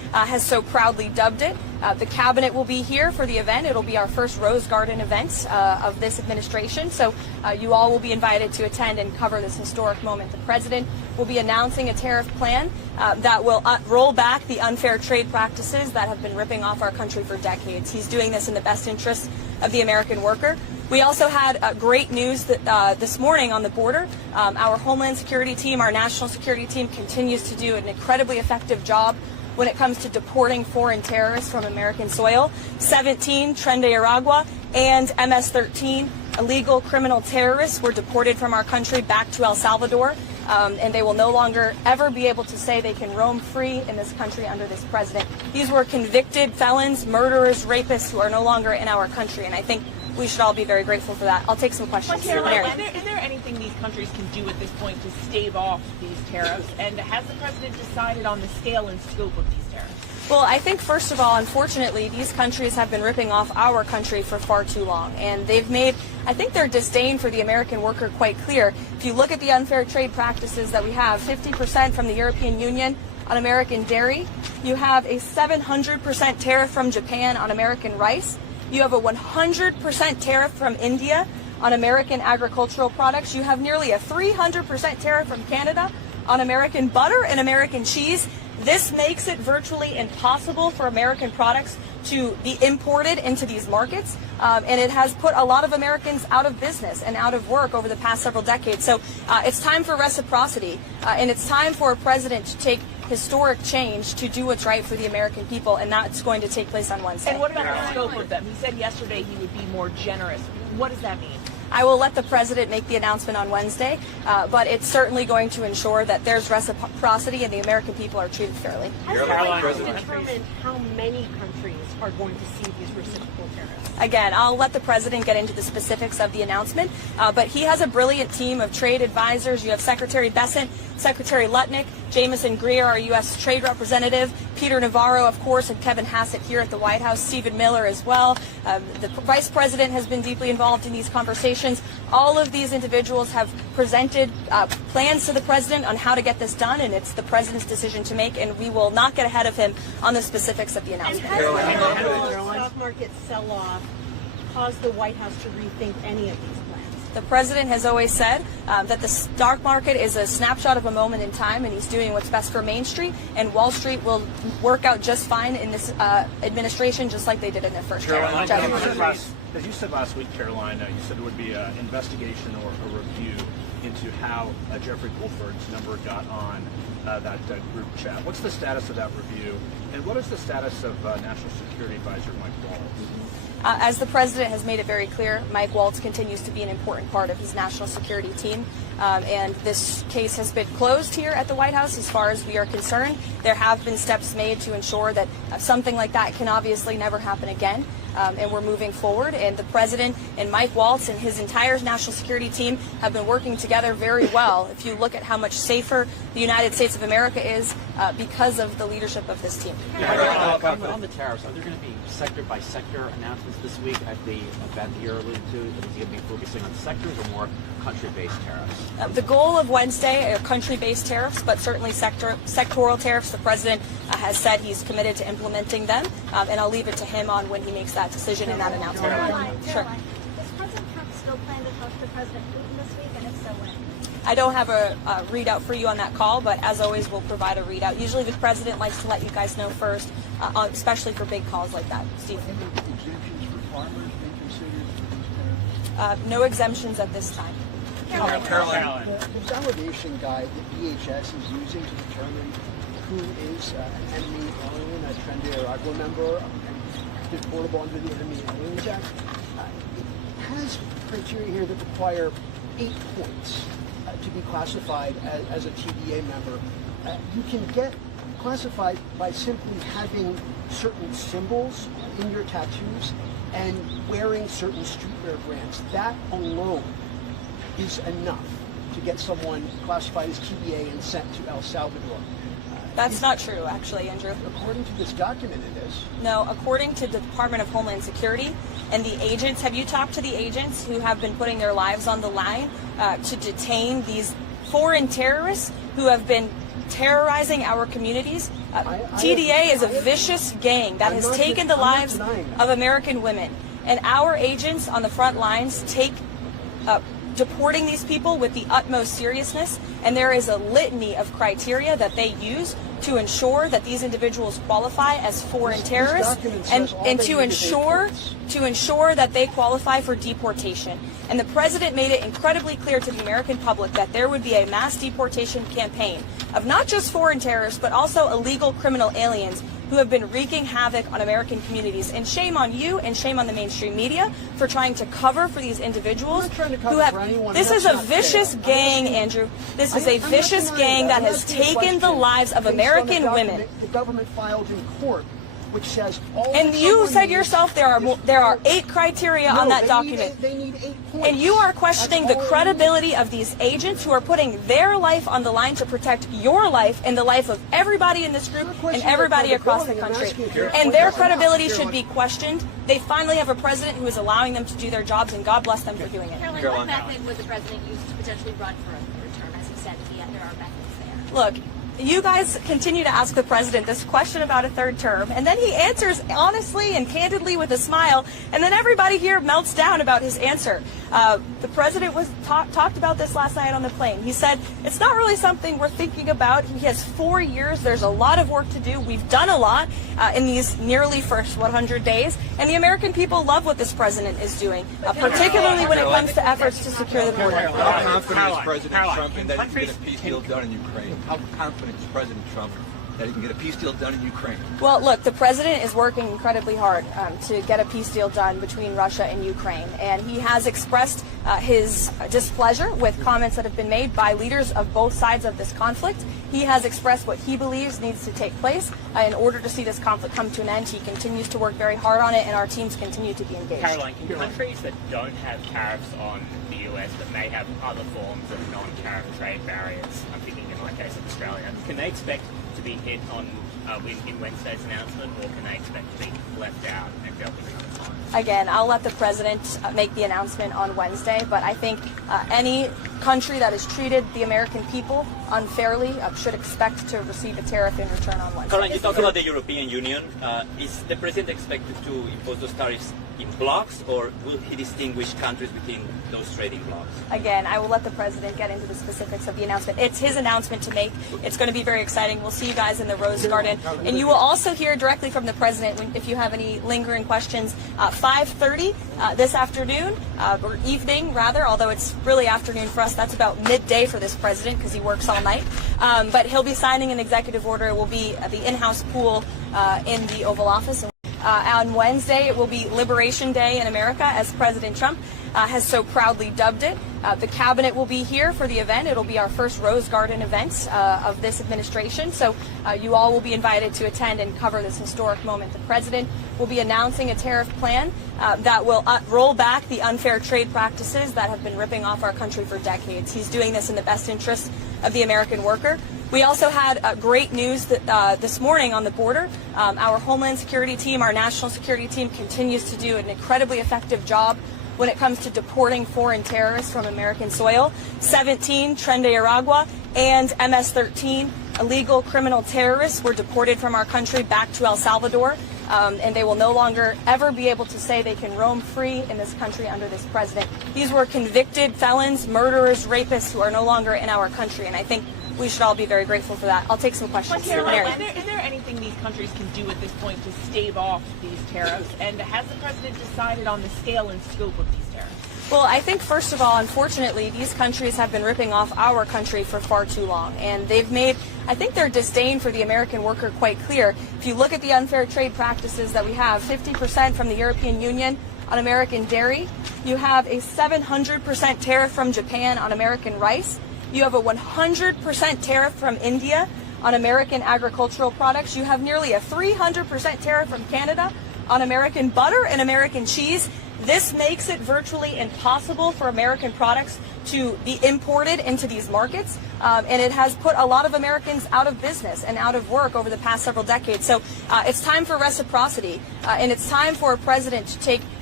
has so proudly dubbed it. The cabinet will be here for the event. It'll be our first Rose Garden event of this administration. So you all will be invited to attend and cover this historic moment. The president will be announcing a tariff plan that will roll back the unfair trade practices that have been ripping off our country for decades. He's doing this in the best interest of the American worker. We also had great news that, this morning on the border. Our Homeland Security team, our national security team, continues to do an incredibly effective job when it comes to deporting foreign terrorists from American soil. 17 Tren de Aragua and MS-13 illegal criminal terrorists were deported from our country back to El Salvador, and they will no longer ever be able to say they can roam free in this country under this president. These were convicted felons, murderers, rapists who are no longer in our country, and I think we should all be very grateful for that. I'll take some questions. Karoline, is there anything these countries can do at this point to stave off these tariffs? And has the president decided on the scale and scope of these tariffs? Well, I think, first of all, unfortunately, these countries have been ripping off our country for far too long. And they've made, I think, their disdain for the American worker quite clear. If you look at the unfair trade practices that we have, 50% from the European Union on American dairy. You have a 700% tariff from Japan on American rice. You have a 100% tariff from India on American agricultural products. You have nearly a 300% tariff from Canada on American butter and American cheese. This makes it virtually impossible for American products to be imported into these markets, and it has put a lot of Americans out of business and out of work over the past several decades. So it's time for reciprocity, and it's time for a president to take historic change to do what's right for the American people, and that's going to take place on Wednesday. And what about the scope of them? He said yesterday he would be more generous. What does that mean? I will let the president make the announcement on Wednesday, but it's certainly going to ensure that there's reciprocity and the American people are treated fairly. Has the White House determined how many countries are going to see these reciprocal tariffs? Again, I'll let the president get into the specifics of the announcement, but he has a brilliant team of trade advisors. You have Secretary Bessent, Secretary Lutnick, Jameson Greer, our U.S. Trade Representative, Peter Navarro, of course, and Kevin Hassett here at the White House, Stephen Miller as well. The Vice President has been deeply involved in these conversations. All of these individuals have presented plans to the president on how to get this done, and it's the president's decision to make, and we will not get ahead of him on the specifics of the announcement. And has the stock market sell-off caused the White House to rethink any of these plans? The president has always said that the stock market is a snapshot of a moment in time, and he's doing what's best for Main Street, and Wall Street will work out just fine in this administration, just like they did in their first term. As you said last week, Karoline, you said it would be an investigation or a review into how Jeffrey Goldberg's number got on that group chat. What's the status of that review, and what is the status of National Security Advisor Mike Waltz? As the president has made it very clear, Mike Waltz continues to be an important part of his national security team, and this case has been closed here at the White House as far as we are concerned. There have been steps made to ensure that something like that can obviously never happen again, and we're moving forward, and the president and Mike Waltz and his entire national security team have been working together very well. If you look at how much safer the United States of America is because of the leadership of this team. On the tariffs, are there going to be sector-by-sector announcements this week at the event that you're alluding to? Is he going to be focusing on sectors or more country-based tariffs? The goal of Wednesday are country-based tariffs, but certainly sectoral tariffs. The president has said he's committed to implementing them, and I'll leave it to him on when he makes that decision and that announcement. Sure. Does President Trump still plan to talk to President Putin this week, and if so, when? I don't have a readout for you on that call, but as always, we'll provide a readout. Usually the president likes to let you guys know first, especially for big calls like that. Steve? Exemptions for farmers being considered for these tariffs? No exemptions at this time. Karoline. The validation guide that DHS is using to determine who is an enemy alien, a Tren de Aragua member, and deportable under the Enemy Aliens Act, it has criteria here that require 8 points to be classified as a TDA member. You can get classified by simply having certain symbols in your tattoos and wearing certain streetwear brands. That alone is enough to get someone classified as TDA and sent to El Salvador. That's not true, actually, Andrew. According to this document, it is. No, according to the Department of Homeland Security and the agents, have you talked to the agents who have been putting their lives on the line to detain these foreign terrorists who have been terrorizing our communities. TDA is a vicious gang that has taken the lives of American women. And our agents on the front lines take deporting these people with the utmost seriousness, and there is a litany of criteria that they use to ensure that these individuals qualify as foreign terrorists and to ensure that they qualify for deportation. And the president made it incredibly clear to the American public that there would be a mass deportation campaign of not just foreign terrorists, but also illegal criminal aliens who have been wreaking havoc on American communities. And shame on you and shame on the mainstream media for trying to cover for these individuals who have... This is a vicious gang, Andrew. This is a vicious gang that has taken the lives of American women. The government filed in court, which says all... And you said yourself there are 8 criteria on that document. They need 8 points. And you are questioning the credibility of these agents who are putting their life on the line to protect your life and the life of everybody in this group and everybody across the country. And their credibility should be questioned. They finally have a president who is allowing them to do their jobs, and God bless them for doing it. Karoline, what method would the president use to potentially run for a third term? As he said, there are methods there. Look, you guys continue to ask the president this question about a third term, and then he answers honestly and candidly with a smile, and then everybody here melts down about his answer. The president talked about this last night on the plane. He said, it's not really something we're thinking about. He has 4 years. There's a lot of work to do. We've done a lot in these nearly first 100 days, and the American people love what this president is doing, particularly when it comes to efforts to secure the border. How confident is President Trump in that he can get a peace deal done in Ukraine? How confident is President Trump that he can get a peace deal done in Ukraine? Well, look, the president is working incredibly hard to get a peace deal done between Russia and Ukraine, and he has expressed his displeasure with comments that have been made by leaders of both sides of this conflict. He has expressed what he believes needs to take place in order to see this conflict come to an end. He continues to work very hard on it, and our teams continue to be engaged. Karoline, can countries that don't have tariffs on the US but may have other forms of non-tariff trade barriers, I'm thinking in my case of Australia, can they expect to be hit on in Wednesday's announcement, or can they expect to be left out and dealt with another time? Again, I'll let the president make the announcement on Wednesday, but I think any country that has treated the American people unfairly should expect to receive a tariff in return on Wednesday. Karoline, you talk about the European Union. Is the president expected to impose those tariffs in blocks, or will he distinguish countries within those trading blocks? Again, I will let the president get into the specifics of the announcement. It's his announcement to make. It's going to be very exciting. We'll see you guys in the Rose Garden. And you will also hear directly from the president if you have any lingering questions. 5:30 this afternoon, or evening rather, although it's really afternoon for us. That's about midday for this president because he works all night. But he'll be signing an executive order. It will be the in-house pool in the Oval Office. On Wednesday, it will be Liberation Day in America, as President Trump has so proudly dubbed it. The cabinet will be here for the event. It'll be our first Rose Garden event of this administration. So you all will be invited to attend and cover this historic moment. The president will be announcing a tariff plan that will roll back the unfair trade practices that have been ripping off our country for decades. He's doing this in the best interest of the American worker. We also had great news that, this morning on the border. Our Homeland Security team, our national security team, continues to do an incredibly effective job when it comes to deporting foreign terrorists from American soil. 17 Tren de Aragua and MS-13 illegal criminal terrorists were deported from our country back to El Salvador, and they will no longer ever be able to say they can roam free in this country under this president. These were convicted felons, murderers, rapists who are no longer in our country, and I think we should all be very grateful for that. I'll take some questions. Karoline, is there anything these countries can do at this point to stave off these tariffs? And has the president decided on the scale and scope of these tariffs? Well, I think, first of all, unfortunately, these countries have been ripping off our country for far too long. And they've made, I think, their disdain for the American worker quite clear. If you look at the unfair trade practices that we have, 50% from the European Union on American dairy. You have a 700% tariff from Japan on American rice. You have a 100% tariff from India on American agricultural products. You have nearly a 300% tariff from Canada on American butter and American cheese. This makes it virtually impossible for American products to be imported into these markets, and it has put a lot of Americans out of business and out of work over the past several decades. So it's time for reciprocity, and it's time for a president to take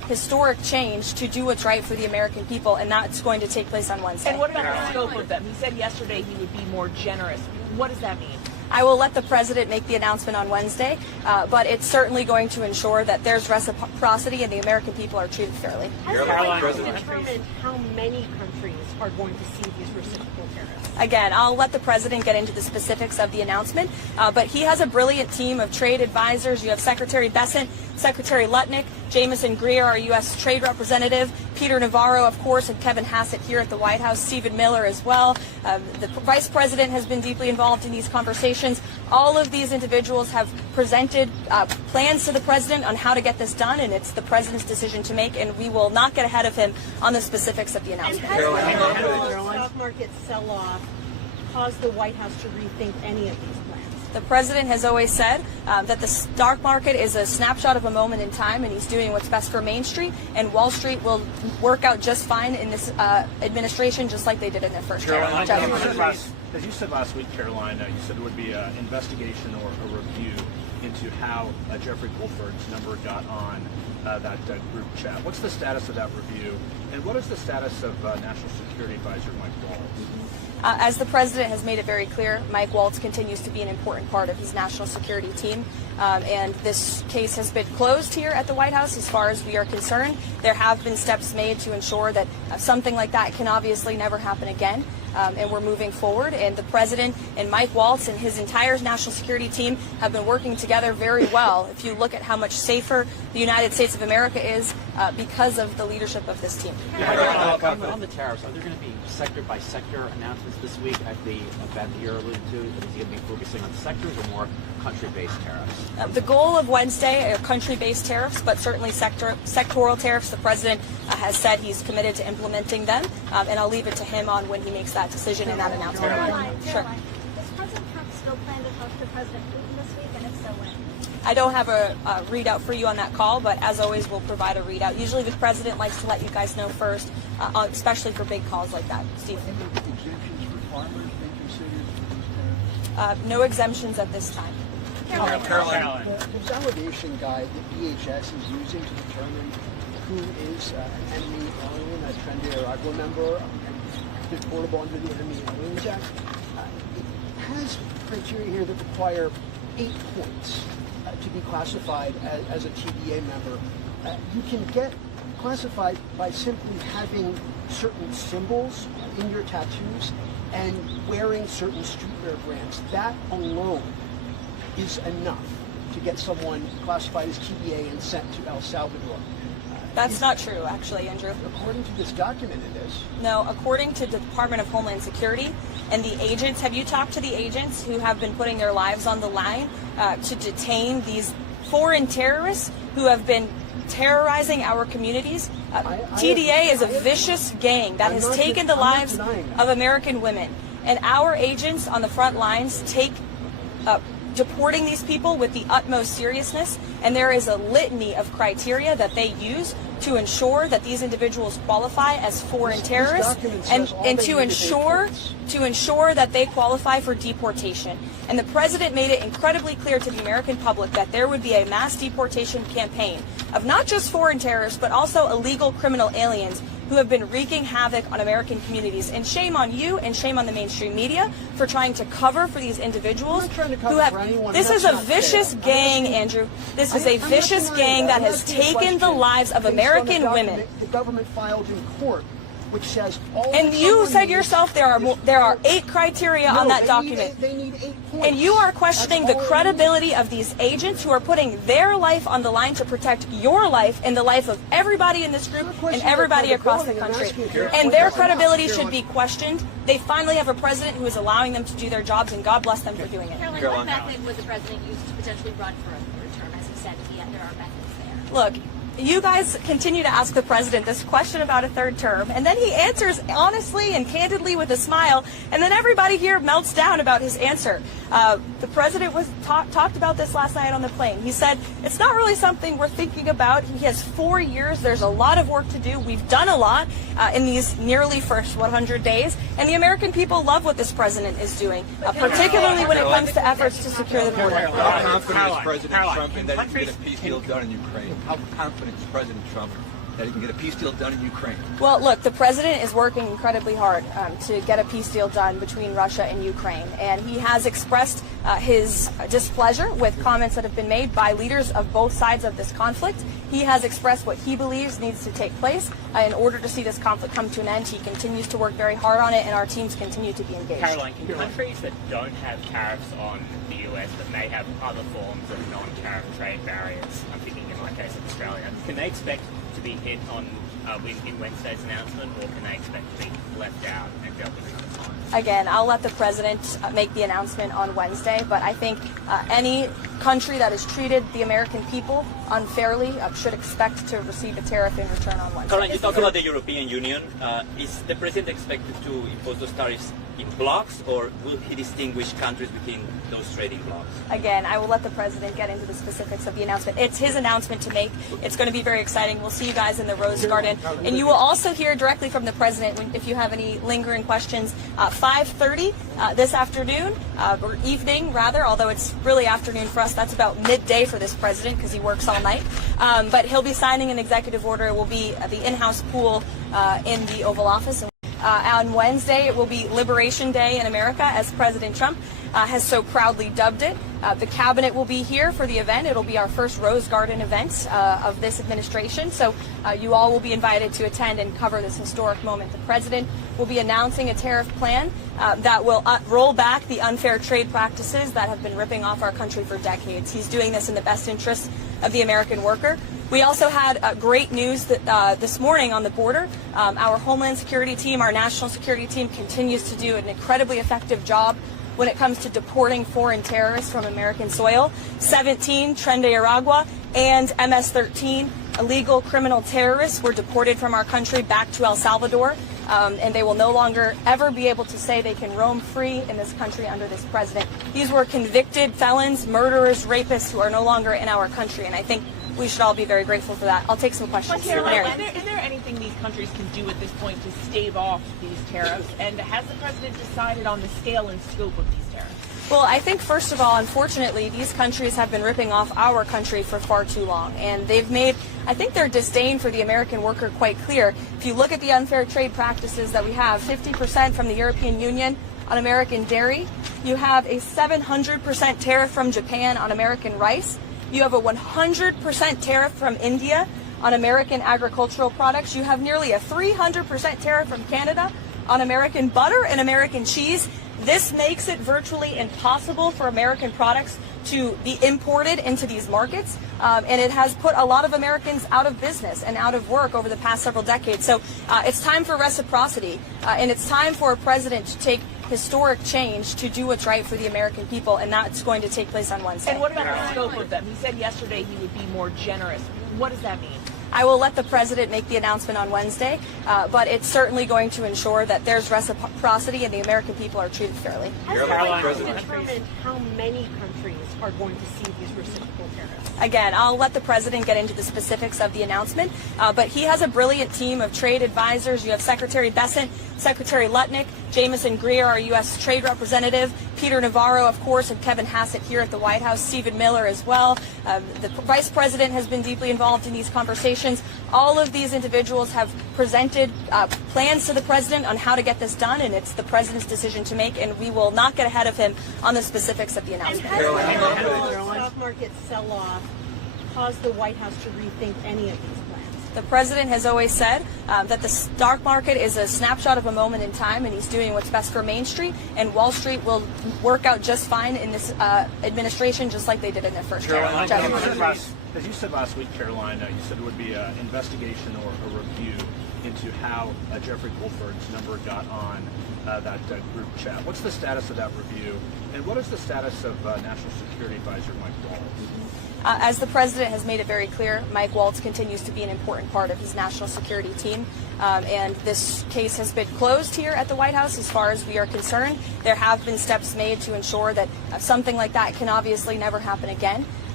historic change to do what's right for the American people, and that's going to take place on Wednesday. And what about the scope of them? He said yesterday he would be more generous. What does that mean? I will let the president make the announcement on Wednesday, but it's certainly going to ensure that there's reciprocity and the American people are treated fairly. Has the White House determined how many countries are going to see these reciprocal tariffs? Again, I'll let the president get into the specifics of the announcement, but he has a brilliant team of trade advisors. You have Secretary Bessent, Secretary Lutnick, Jameson Greer, our U.S. Trade Representative, Peter Navarro, of course, and Kevin Hassett here at the White House, Stephen Miller as well. The Vice President has been deeply involved in these conversations. All of these individuals have presented plans to the president on how to get this done, and it's the president's decision to make, and we will not get ahead of him on the specifics of the announcement. And has the stock market sell-off caused the White House to rethink any of these plans? The president has always said that the stock market is a snapshot of a moment in time, and he's doing what's best for Main Street, and Wall Street will work out just fine in this administration, just like they did in their first term. As you said last week, Karoline, you said it would be an investigation or a review into how Jeffrey Goldberg's number got on that group chat. What's the status of that review, and what is the status of National Security Advisor Mike Waltz? As the president has made it very clear, Mike Waltz continues to be an important part of his national security team, and this case has been closed here at the White House as far as we are concerned. There have been steps made to ensure that something like that can obviously never happen again, and we're moving forward, and the president and Mike Waltz and his entire national security team have been working together very well. If you look at how much safer the United States of America is because of the leadership of this team. On the tariffs, are there going to be sector-by-sector announcements this week at the event that you're alluding to? Is he going to be focusing on sectors or more country-based tariffs? The goal of Wednesday are country-based tariffs, but certainly sectoral tariffs. The president has said he's committed to implementing them, and I'll leave it to him on when he makes that decision and that announcement. Sure. Does President Trump still plan to talk to President Putin this week, and if so, when? I don't have a readout for you on that call, but as always, we'll provide a readout. Usually the president likes to let you guys know first, especially for big calls like that. Steve? Any exemptions for farmers being considered? No exemptions at this time. Karoline. The validation guide that DHS is using to determine who is an enemy alien, a Tariff member, and deportable under the Enemy Aliens Act, it has criteria here that require 8 points to be classified as a TDA member. You can get classified by simply having certain symbols in your tattoos and wearing certain streetwear brands. That alone is enough to get someone classified as TDA and sent to El Salvador. That's not true, actually, Andrew. According to this document, it is. No, according to the Department of Homeland Security and the agents, have you talked to the agents who have been putting their lives on the line to detain these foreign terrorists who have been terrorizing our communities? TDA is a vicious gang that has taken the lives of American women. And our agents on the front lines take deporting these people with the utmost seriousness, and there is a litany of criteria that they use to ensure that these individuals qualify as foreign terrorists and to ensure that they qualify for deportation. And the president made it incredibly clear to the American public that there would be a mass deportation campaign of not just foreign terrorists, but also illegal criminal aliens who have been wreaking havoc on American communities. And shame on you and shame on the mainstream media for trying to cover for these individuals who have... This is a vicious gang, Andrew. This is a vicious gang that has taken the lives of American women. The government filed in court, which says all. And you said yourself there are 8 criteria on that document. They need 8 points. And you are questioning the credibility of these agents who are putting their life on the line to protect your life and the life of everybody in this group and everybody across the country. And their credibility should be questioned. They finally have a president who is allowing them to do their jobs, and God bless them for doing it. Karoline, what method would the president use to potentially run for a third term, as he said, if there are methods there? Look, you guys continue to ask the president this question about a third term, and then he answers honestly and candidly with a smile, and then everybody here melts down about his answer. The president was talked about this last night on the plane. He said, it's not really something we're thinking about. He has 4 years. There's a lot of work to do. We've done a lot in these nearly first 100 days, and the American people love what this president is doing, particularly when it comes to efforts to secure the border. How confident is President Trump in that he can get a peace deal done in Ukraine? How confident is President Trump that he can get a peace deal done in Ukraine? Well, look, the president is working incredibly hard to get a peace deal done between Russia and Ukraine, and he has expressed his displeasure with comments that have been made by leaders of both sides of this conflict. He has expressed what he believes needs to take place in order to see this conflict come to an end. He continues to work very hard on it, and our teams continue to be engaged. Karoline, can countries that don't have tariffs on the US but may have other forms of non-tariff trade barriers, I'm thinking in my case of Australia, can they expect to be hit on in Wednesday's announcement, or can they expect to be left out and dealt with another time? Again, I'll let the president make the announcement on Wednesday, but I think any country that has treated the American people unfairly should expect to receive a tariff in return on Wednesday. Karoline, you talk about the European Union. Is the president expected to impose those tariffs in blocks, or will he distinguish countries within those trading blocks? Again, I will let the president get into the specifics of the announcement. It's his announcement to make. It's going to be very exciting. We'll see you guys in the Rose Garden. And you will also hear directly from the president if you have any lingering questions. 5:30 this afternoon, or evening rather, although it's really afternoon for us. That's about midday for this president because he works all night. But he'll be signing an executive order. It will be the in-house pool in the Oval Office. On Wednesday, it will be Liberation Day in America, as President Trump has so proudly dubbed it. The cabinet will be here for the event. It'll be our first Rose Garden event of this administration. So you all will be invited to attend and cover this historic moment. The president will be announcing a tariff plan that will roll back the unfair trade practices that have been ripping off our country for decades. He's doing this in the best interest of the American worker. We also had great news that this morning on the border. Our Homeland Security team, our national security team, continues to do an incredibly effective job when it comes to deporting foreign terrorists from American soil. 17 Tren de Aragua and MS-13 illegal criminal terrorists were deported from our country back to El Salvador, and they will no longer ever be able to say they can roam free in this country under this president. These were convicted felons, murderers, rapists who are no longer in our country, and I think we should all be very grateful for that. I'll take some questions. Caroline, is there anything these countries can do at this point to stave off these tariffs? And has the president decided on the scale and scope of these tariffs? Well, I think, first of all, unfortunately, these countries have been ripping off our country for far too long. And they've made, I think, their disdain for the American worker quite clear. If you look at the unfair trade practices that we have, 50% from the European Union on American dairy. You have a 700% tariff from Japan on American rice. You have a 100% tariff from India on American agricultural products. You have nearly a 300% tariff from Canada on American butter and American cheese. This makes it virtually impossible for American products to be imported into these markets, and it has put a lot of Americans out of business and out of work over the past several decades. So it's time for reciprocity, and it's time for a president to take historic change to do what's right for the American people, and that's going to take place on Wednesday. And what about the scope of them? He said yesterday he would be more generous. What does that mean? I will let the president make the announcement on Wednesday, but it's certainly going to ensure that there's reciprocity and the American people are treated fairly. Has the president determined how many countries are going to see these reciprocal tariffs? Again, I'll let the president get into the specifics of the announcement, but he has a brilliant team of trade advisors. You have Secretary Bessent, Secretary Lutnick, Jameson Greer, our U.S. Trade Representative, Peter Navarro, of course, and Kevin Hassett here at the White House, Stephen Miller as well. The Vice President has been deeply involved in these conversations. All of these individuals have presented plans to the president on how to get this done, and it's the president's decision to make, and we will not get ahead of him on the specifics of the announcement. And has the stock market sell-off caused the White House to rethink any of these plans? The president has always said that the stock market is a snapshot of a moment in time, and he's doing what's best for Main Street, and Wall Street will work out just fine in this administration, just like they did in their first term. As you said last week, Caroline, you said it would be an investigation or a review into how Jeffrey Goldford's number got on that group chat. What's the status of that review, and what is the status of National Security Advisor Mike Waltz? As the president has made it very clear, Mike Waltz continues to be an important part of his national security team, and this case has been closed here at the White House as far as we are concerned. There have been steps made to ensure that something like that can obviously never happen again.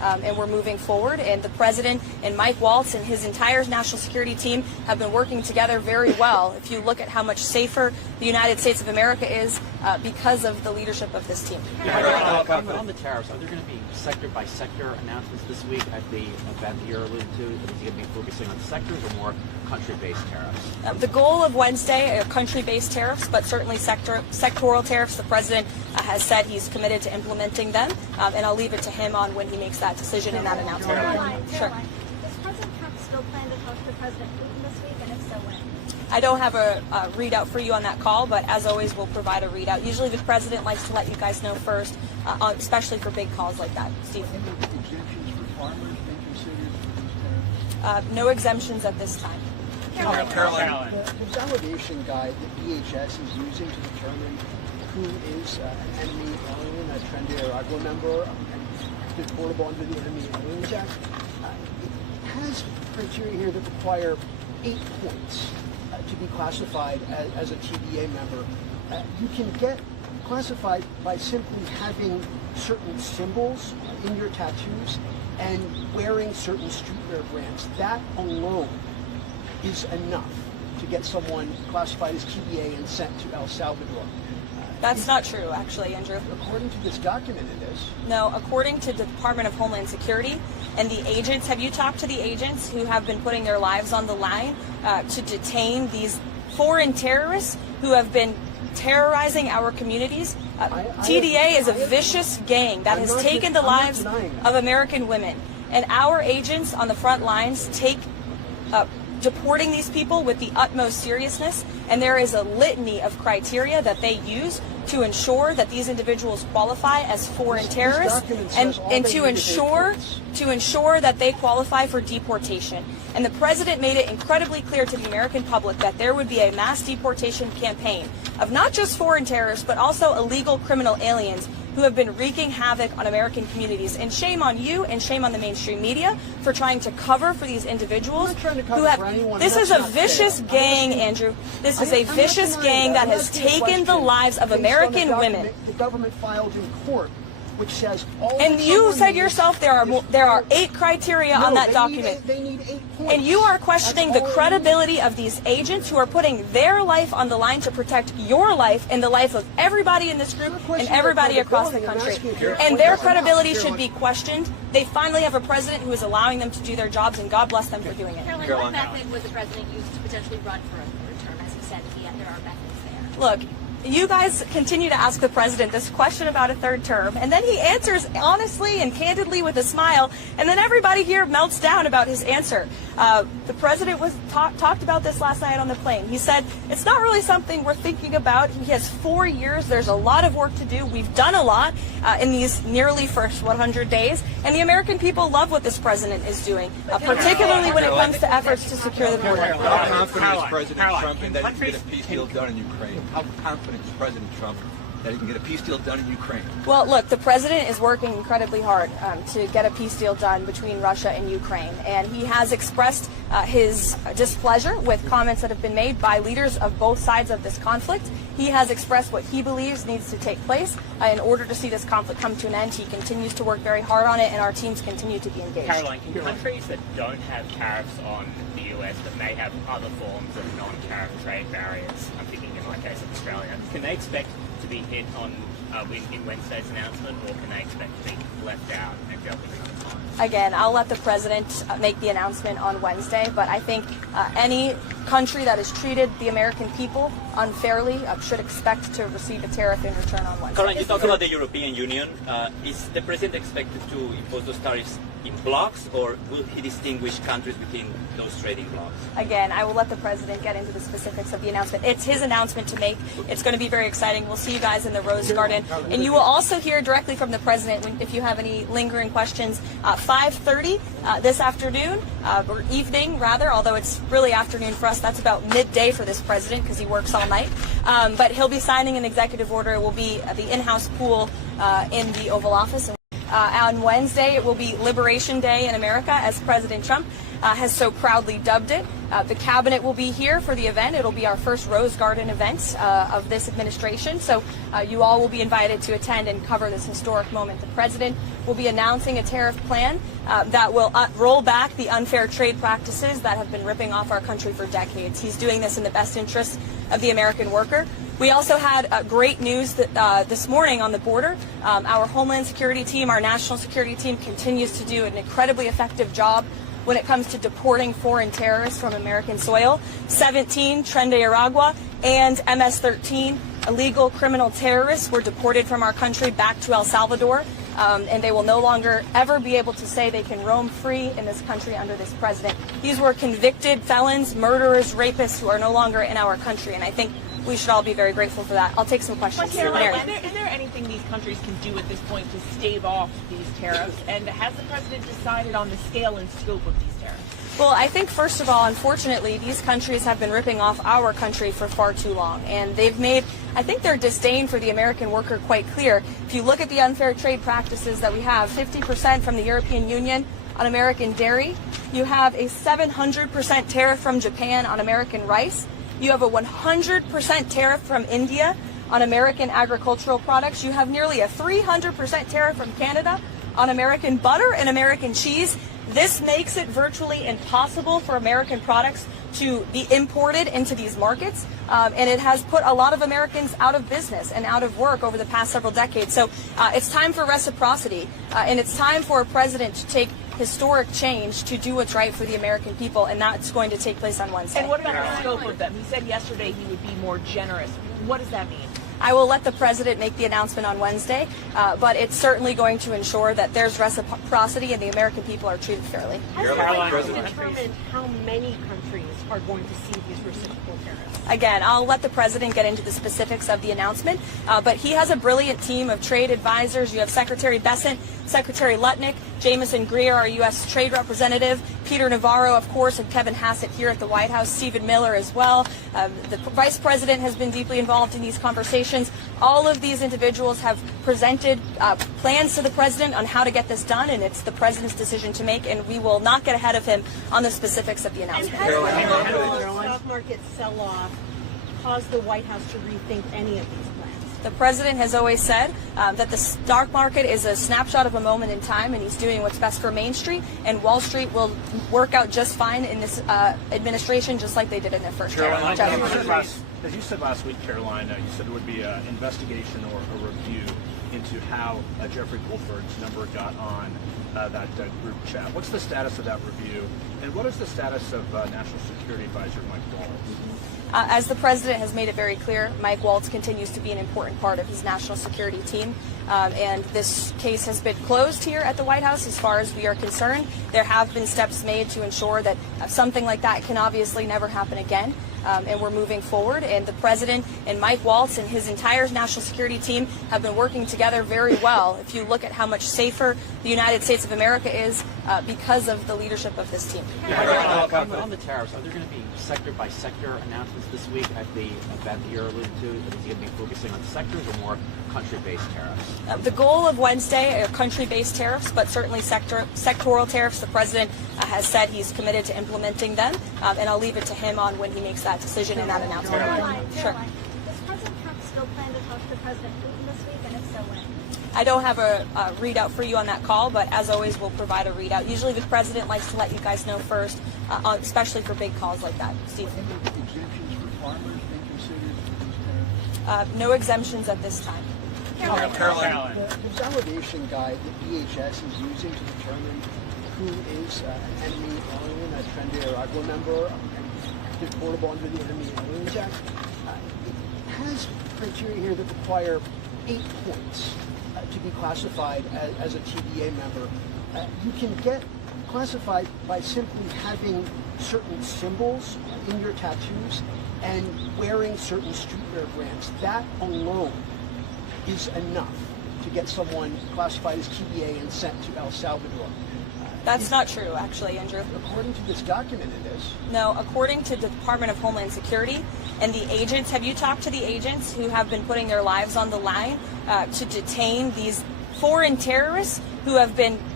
and we're moving forward. And the president and Mike Waltz and his entire national security team have been working together very well. If you look at how much safer the United States of America is because of the leadership of this team. On the tariffs, are there going to be sector-by-sector announcements this week at the event that you're alluding to? Is he going to be focusing on sectors or more country-based tariffs? The goal of Wednesday are country-based tariffs, but certainly sectoral tariffs. The president has said he's committed to implementing them, and I'll leave it to him on when he makes that decision and that announcement. Sure. Does President Trump still plan to talk to President Putin this week, and if so, when? I don't have a readout for you on that call, but as always, we'll provide a readout. Usually the president likes to let you guys know first, especially for big calls like that. Steve? Exemptions for farmers been considered for these tariffs? No exemptions at this time. Karoline. The validation guide that DHS is using to determine who is an enemy alien, a Trinidad member, and deportable under the Enemy Aliens Act, it has criteria here that require 8 points to be classified as a TBA member. You can get classified by simply having certain symbols in your tattoos and wearing certain streetwear brands. That alone is enough to get someone classified as TBA and sent to El Salvador. That's not true, actually, Andrew. According to this document, it is. No, according to the Department of Homeland Security and the agents, have you talked to the agents who have been putting their lives on the line to detain these foreign terrorists who have been terrorizing our communities? TDA is a vicious gang that has taken the lives of American women. And our agents on the front lines take deporting these people with the utmost seriousness, and there is a litany of criteria that they use to ensure that these individuals qualify as foreign terrorists and to ensure that they qualify for deportation. And the president made it incredibly clear to the American public that there would be a mass deportation campaign of not just foreign terrorists, but also illegal criminal aliens who have been wreaking havoc on American communities. And shame on you and shame on the mainstream media for trying to cover for these individuals who have... This is a vicious gang, Andrew. This is a vicious gang that has taken the lives of American women. The government filed in court, which says all. And you said yourself there are 8 criteria on that document. They need 8 points. And you are questioning the credibility of these agents who are putting their life on the line to protect your life and the life of everybody in this group and everybody across the country. And their credibility should be questioned. They finally have a president who is allowing them to do their jobs, and God bless them for doing it. Karoline, what method would the president use to potentially run for a third term, as he said, if there are methods there? Look, you guys continue to ask the president this question about a third term, and then he answers honestly and candidly with a smile, and then everybody here melts down about his answer. The president talked about this last night on the plane. He said, it's not really something we're thinking about. He has 4 years. There's a lot of work to do. We've done a lot in these nearly first 100 days, and the American people love what this president is doing, particularly when it comes to efforts to secure the border. How confident is President Trump in that he can get a peace deal done in Ukraine? How confident is President Trump that he can get a peace deal done in Ukraine? Well, look, the president is working incredibly hard to get a peace deal done between Russia and Ukraine, and he has expressed his displeasure with comments that have been made by leaders of both sides of this conflict. He has expressed what he believes needs to take place in order to see this conflict come to an end. He continues to work very hard on it, and our teams continue to be engaged. Karoline, can countries that don't have tariffs on the US but may have other forms of non-tariff trade barriers, I'm thinking in my case of Australia, can they expect to be hit on in Wednesday's announcement, or can they expect to be left out and dealt with another time? Again, I'll let the president make the announcement on Wednesday, but I think any country that has treated the American people unfairly should expect to receive a tariff in return on Wednesday. Karoline, you talk about the European Union. Is the president expected to impose those tariffs in blocks, or will he distinguish countries within those trading blocks? Again, I will let the president get into the specifics of the announcement. It's his announcement to make. It's going to be very exciting. We'll see you guys in the Rose Garden. And you will also hear directly from the president if you have any lingering questions. 5:30 this afternoon, or evening rather, although it's really afternoon for us. That's about midday for this president because he works all night. But he'll be signing an executive order. It will be at the in-house pool in the Oval Office. On Wednesday, it will be Liberation Day in America as President Trump has so proudly dubbed it. The cabinet will be here for the event. It'll be our first Rose Garden event of this administration. So you all will be invited to attend and cover this historic moment. The president will be announcing a tariff plan that will roll back the unfair trade practices that have been ripping off our country for decades. He's doing this in the best interest of the American worker. We also had great news that, this morning on the border. Our Homeland Security team, our national security team, continues to do an incredibly effective job when it comes to deporting foreign terrorists from American soil. 17 Tren de Aragua and MS-13 illegal criminal terrorists were deported from our country back to El Salvador, and they will no longer ever be able to say they can roam free in this country under this president. These were convicted felons, murderers, rapists who are no longer in our country, and I think we should all be very grateful for that. I'll take some questions. Karoline, is there anything these countries can do at this point to stave off these tariffs? And has the president decided on the scale and scope of these tariffs? Well, I think, first of all, unfortunately, these countries have been ripping off our country for far too long. And they've made, I think, their disdain for the American worker quite clear. If you look at the unfair trade practices that we have, 50% from the European Union on American dairy. You have a 700% tariff from Japan on American rice. You have a 100% tariff from India on American agricultural products. You have nearly a 300% tariff from Canada on American butter and American cheese. This makes it virtually impossible for American products to be imported into these markets, and it has put a lot of Americans out of business and out of work over the past several decades. So it's time for reciprocity, and it's time for a president to take historic change to do what's right for the American people, and that's going to take place on Wednesday. And what about the scope of them? He said yesterday he would be more generous. What does that mean? I will let the president make the announcement on Wednesday, but it's certainly going to ensure that there's reciprocity and the American people are treated fairly. Has the president determined how many countries are going to see these reciprocal tariffs? Again, I'll let the president get into the specifics of the announcement, but he has a brilliant team of trade advisors. You have Secretary Bessent, Secretary Lutnick, Jameson Greer, our U.S. Trade Representative, Peter Navarro, of course, and Kevin Hassett here at the White House, Stephen Miller as well. The Vice President has been deeply involved in these conversations. All of these individuals have presented plans to the president on how to get this done, and it's the president's decision to make, and we will not get ahead of him on the specifics of the announcement. And has the stock market sell-off caused the White House to rethink any of these plans? The president has always said that the stock market is a snapshot of a moment in time, and he's doing what's best for Main Street, and Wall Street will work out just fine in this administration, just like they did in their first term. As you said last week, Karoline, you said there would be an investigation or a review into how Jeffrey Goldberg's number got on that group chat. What's the status of that review, and what is the status of National Security Advisor Mike Waltz? As the president has made it very clear, Mike Waltz continues to be an important part of his national security team, and this case has been closed here at the White House as far as we are concerned. There have been steps made to ensure that something like that can obviously never happen again. And we're moving forward, and the president and Mike Waltz and his entire national security team have been working together very well. If you look at how much safer the United States of America is because of the leadership of this team. On the tariffs, are there going to be sector-by-sector announcements this week at the event that you're alluding to? Is he going to be focusing on sectors or more country-based tariffs? The goal of Wednesday are country-based tariffs, but certainly sectoral tariffs. The president has said he's committed to implementing them, and I'll leave it to him on when he makes that decision and that announcement. Sure. Does President Trump still plan to talk to President Putin this week, and if so, when? I don't have a readout for you on that call, but as always, we'll provide a readout. Usually the president likes to let you guys know first, especially for big calls like that. Steve? Exemptions for farmers being considered for these tariffs? No exemptions at this time. Karoline. The validation guide that DHS is using to determine who is an enemy alien, a Tren de Aragua member, and deportable under the Enemy Aliens Act, it has criteria here that require 8 points to be classified as a TDA member. You can get classified by simply having certain symbols in your tattoos and wearing certain streetwear brands. That alone is enough to get someone classified as TDA and sent to El Salvador. That's not true, actually, Andrew. According to this document, it is. No, according to the Department of Homeland Security and the agents, have you talked to the agents who have been putting their lives on the line to detain these foreign terrorists who have been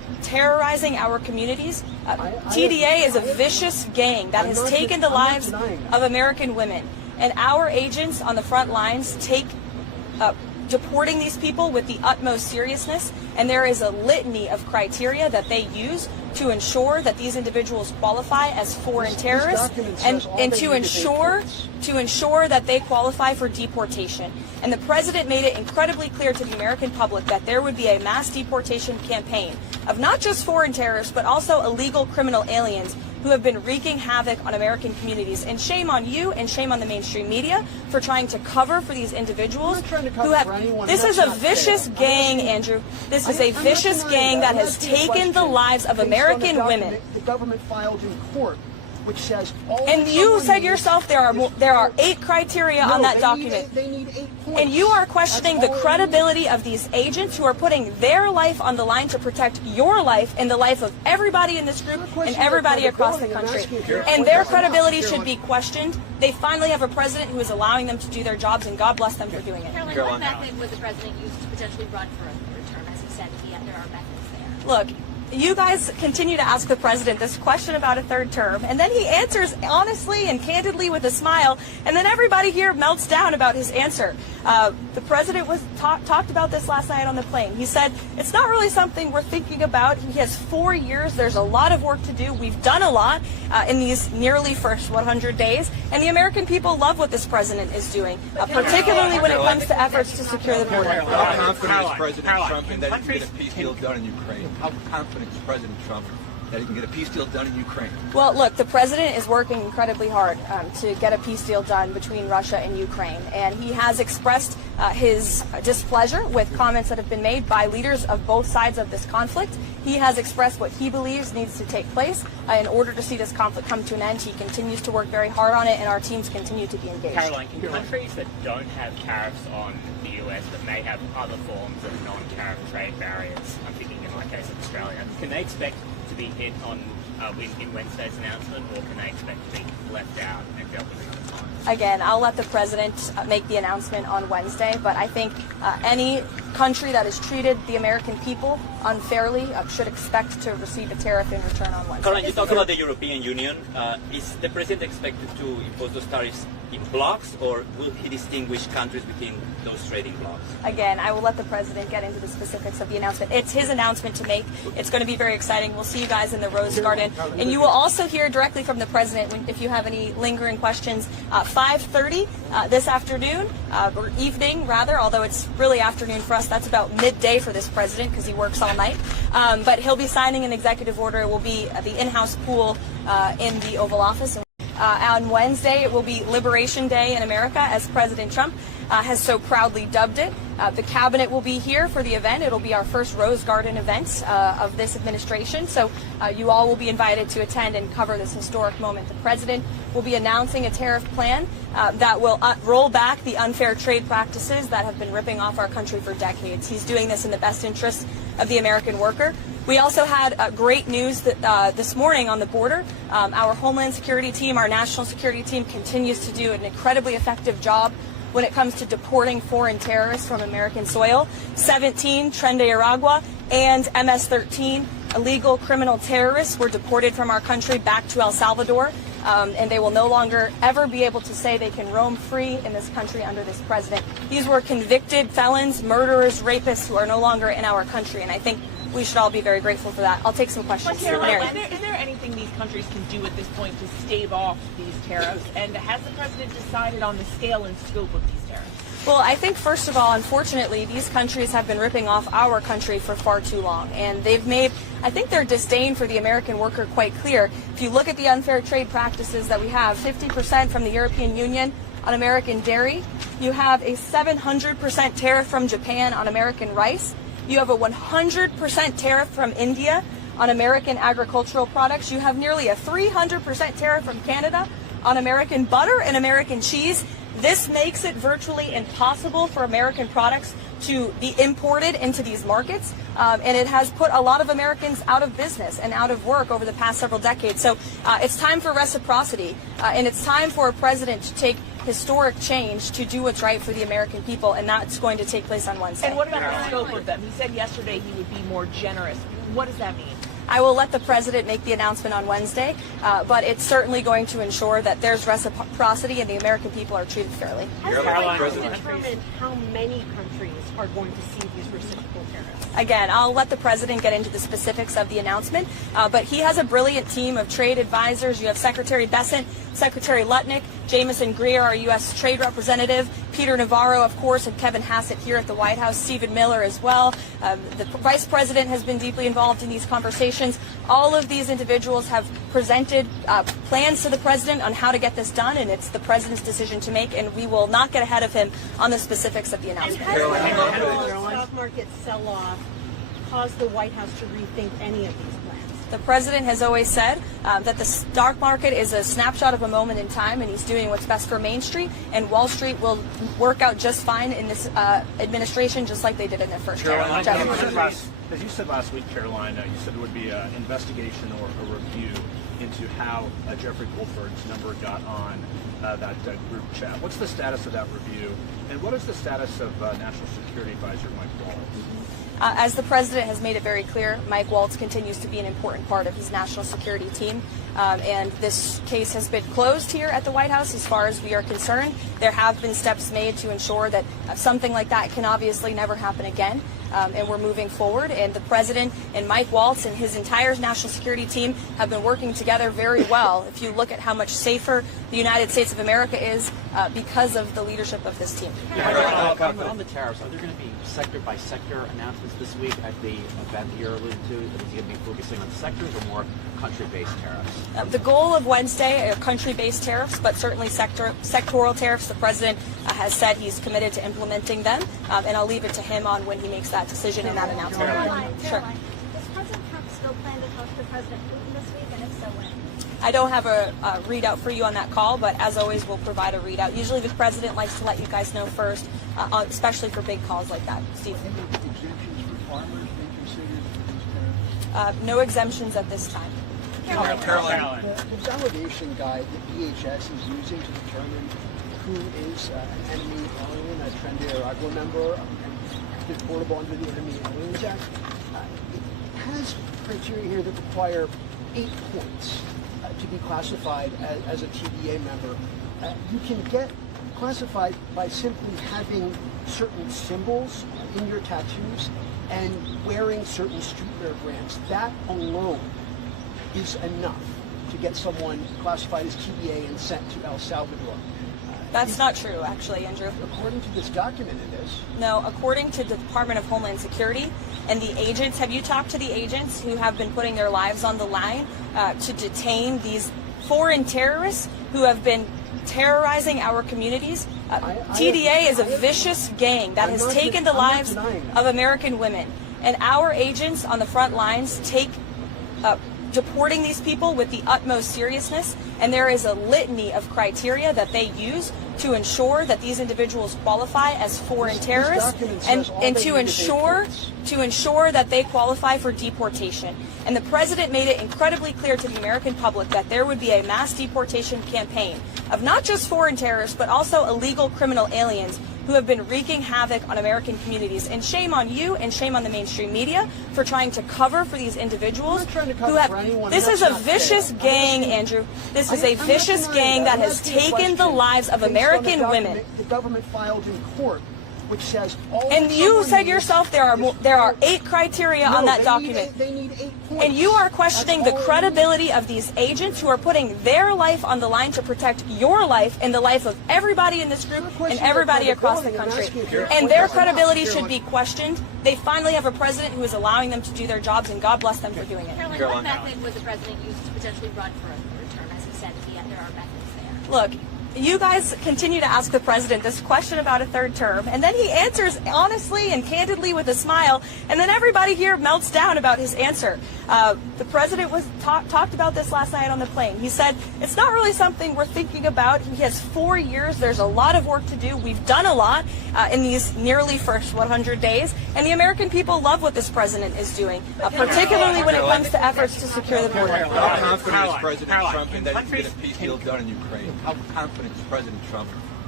terrorizing our communities. TDA is a vicious gang that has taken the lives of American women, and our agents on the front lines take deporting these people with the utmost seriousness, and there is a litany of criteria that they use to ensure that these individuals qualify as foreign terrorists and to ensure that they qualify for deportation. And the president made it incredibly clear to the American public that there would be a mass deportation campaign of not just foreign terrorists, but also illegal criminal aliens who have been wreaking havoc on American communities. And shame on you and shame on the mainstream media for trying to cover for these individuals who have. This is a vicious gang, Andrew. This is a vicious gang that has taken the lives of American women. The government filed in court, which says all. And you said yourself there are 8 criteria on that document. They need 8 points. And you are questioning the credibility of these agents who are putting their life on the line to protect your life and the life of everybody in this group and everybody across the country. And their credibility should be questioned. They finally have a president who is allowing them to do their jobs, and God bless them for doing it. Karoline, what method would the president use to potentially run for a third term, as he said, if there are methods there? Look, you guys continue to ask the president this question about a third term, and then he answers honestly and candidly with a smile, and then everybody here melts down about his answer. The president talked about this last night on the plane. He said, it's not really something we're thinking about. He has 4 years. There's a lot of work to do. We've done a lot in these nearly first 100 days, and the American people love what this president is doing, particularly when it comes to efforts to secure the border. How confident is President Trump in that he can get a peace deal done in Ukraine? How confident is President Trump that he can get a peace deal done in Ukraine? Well, look, the president is working incredibly hard to get a peace deal done between Russia and Ukraine, and he has expressed his displeasure with comments that have been made by leaders of both sides of this conflict. He has expressed what he believes needs to take place in order to see this conflict come to an end. He continues to work very hard on it, and our teams continue to be engaged. Karoline, can countries that don't have tariffs on the US but may have other forms of non-tariff trade barriers, I'm thinking in my case of Australia, can they expect to be hit on in Wednesday's announcement, or can they expect to be left out and dealt with another time? Again, I'll let the president make the announcement on Wednesday, but I think any country that has treated the American people unfairly should expect to receive a tariff in return on Wednesday. Karoline, you talk about the European Union. Is the president expected to impose those tariffs in blocks, or will he distinguish countries within those trading blocks? Again, I will let the president get into the specifics of the announcement. It's his announcement to make. It's going to be very exciting. We'll see you guys in the Rose Garden. And you will also hear directly from the president if you have any lingering questions. 5:30 this afternoon, or evening rather, although it's really afternoon for us. That's about midday for this president because he works all night. But he'll be signing an executive order. It will be the in-house pool in the Oval Office. On Wednesday, it will be Liberation Day in America, as President Trump has so proudly dubbed it. The cabinet will be here for the event. It'll be our first Rose Garden event of this administration. So you all will be invited to attend and cover this historic moment. The president will be announcing a tariff plan that will roll back the unfair trade practices that have been ripping off our country for decades. He's doing this in the best interest of the American worker. We also had great news that, this morning on the border. Our Homeland Security team, our national security team, continues to do an incredibly effective job when it comes to deporting foreign terrorists from American soil. 17 Tren de Aragua and MS-13 illegal criminal terrorists were deported from our country back to El Salvador. And they will no longer ever be able to say they can roam free in this country under this president. These were convicted felons, murderers, rapists who are no longer in our country, and I think we should all be very grateful for that. I'll take some questions. Karoline, is there anything these countries can do at this point to stave off these tariffs? And has the president decided on the scale and scope of these tariffs? Well, I think, first of all, unfortunately, these countries have been ripping off our country for far too long. And they've made, I think, their disdain for the American worker quite clear. If you look at the unfair trade practices that we have, 50% from the European Union on American dairy. You have a 700% tariff from Japan on American rice. You have a 100% tariff from India on American agricultural products. You have nearly a 300% tariff from Canada on American butter and American cheese. This makes it virtually impossible for American products to be imported into these markets, and it has put a lot of Americans out of business and out of work over the past several decades. So it's time for reciprocity, and it's time for a president to take historic change to do what's right for the American people, and that's going to take place on Wednesday. And what about the scope of them? He said yesterday he would be more generous. what does that mean? I will let the president make the announcement on Wednesday, but it's certainly going to ensure that there's reciprocity and the American people are treated fairly. How do you determine how many countries are going to see these reciprocal tariffs? Again, I'll let the president get into the specifics of the announcement, but he has a brilliant team of trade advisors. You have Secretary Bessent, Secretary Lutnick, Jameson Greer, our U.S. Trade Representative, Peter Navarro, of course, and Kevin Hassett here at the White House, Stephen Miller as well. The Vice President has been deeply involved in these conversations. All of these individuals have presented plans to the president on how to get this done, and it's the president's decision to make, and we will not get ahead of him on the specifics of the announcement. And how does the stock market sell-off cause the White House to rethink any of these plans? The president has always said that the stock market is a snapshot of a moment in time, and he's doing what's best for Main Street, and Wall Street will work out just fine in this administration, just like they did in their first term. As you said last week, Caroline, you said it would be an investigation or a review into how Jeffrey Goldberg's number got on that group chat. What's the status of that review, and what is the status of National Security Advisor Mike Waltz? As the president has made it very clear, Mike Waltz continues to be an important part of his national security team. And this case has been closed here at the White House as far as we are concerned. There have been steps made to ensure that something like that can obviously never happen again. And we're moving forward. And the president and Mike Waltz and his entire national security team have been working together very well. If you look at how much safer the United States of America is because of the leadership of this team. On the tariffs, are there going to be sector-by-sector announcements this week at the event you're alluding to? Is he going to be focusing on sectors or more country-based tariffs? The goal of Wednesday are country-based tariffs, but certainly sectoral tariffs. The president has said he's committed to implementing them, and I'll leave it to him on when he makes that decision and that announcement. Caroline, Sure. does President Trump still plan to talk to President Putin this week, and if so, when? I don't have a readout for you on that call, but as always, we'll provide a readout. Usually the president likes to let you guys know first, especially for big calls like that. Steve? Any exemptions for farmers being considered for these tariffs? No exemptions at this time. Caroline. The validation guide that DHS is using to determine who is an enemy alien, a Tren de Aragua member, and deportable under the Enemy Aliens Act, it has criteria here that require 8 points to be classified as a TDA member. You can get classified by simply having certain symbols in your tattoos and wearing certain streetwear brands. That alone is enough to get someone classified as TDA and sent to El Salvador. That's not true, actually, Andrew. According to this document, it is. No, according to the Department of Homeland Security and the agents, have you talked to the agents who have been putting their lives on the line to detain these foreign terrorists who have been terrorizing our communities? TDA is a vicious gang that has taken the lives of American women. And our agents on the front lines take deporting these people with the utmost seriousness, and there is a litany of criteria that they use to ensure that these individuals qualify as foreign terrorists and to ensure that they qualify for deportation. And the president made it incredibly clear to the American public that there would be a mass deportation campaign of not just foreign terrorists, but also illegal criminal aliens who have been wreaking havoc on American communities. And shame on you and shame on the mainstream media for trying to cover for these individuals who have... This is a vicious gang, Andrew. This is a vicious gang that has taken the lives of American women. The government filed in court, which says all. And you said yourself there are 8 criteria on that document. They need 8 points. And you are questioning the credibility of these agents who are putting their life on the line to protect your life and the life of everybody in this group and everybody across the country. And their credibility should be questioned. They finally have a president who is allowing them to do their jobs, and God bless them for doing it. Caroline, what method would the president use to potentially run for a third term? As he said, there are methods there. Look, you guys continue to ask the president this question about a third term, and then he answers honestly and candidly with a smile, and then everybody here melts down about his answer. The president talked about this last night on the plane. He said, it's not really something we're thinking about. He has 4 years. There's a lot of work to do. We've done a lot in these nearly first 100 days, and the American people love what this president is doing, particularly when it comes to efforts to secure the border. How confident is President Trump in that he can get a peace deal done in Ukraine? How confident is President Trump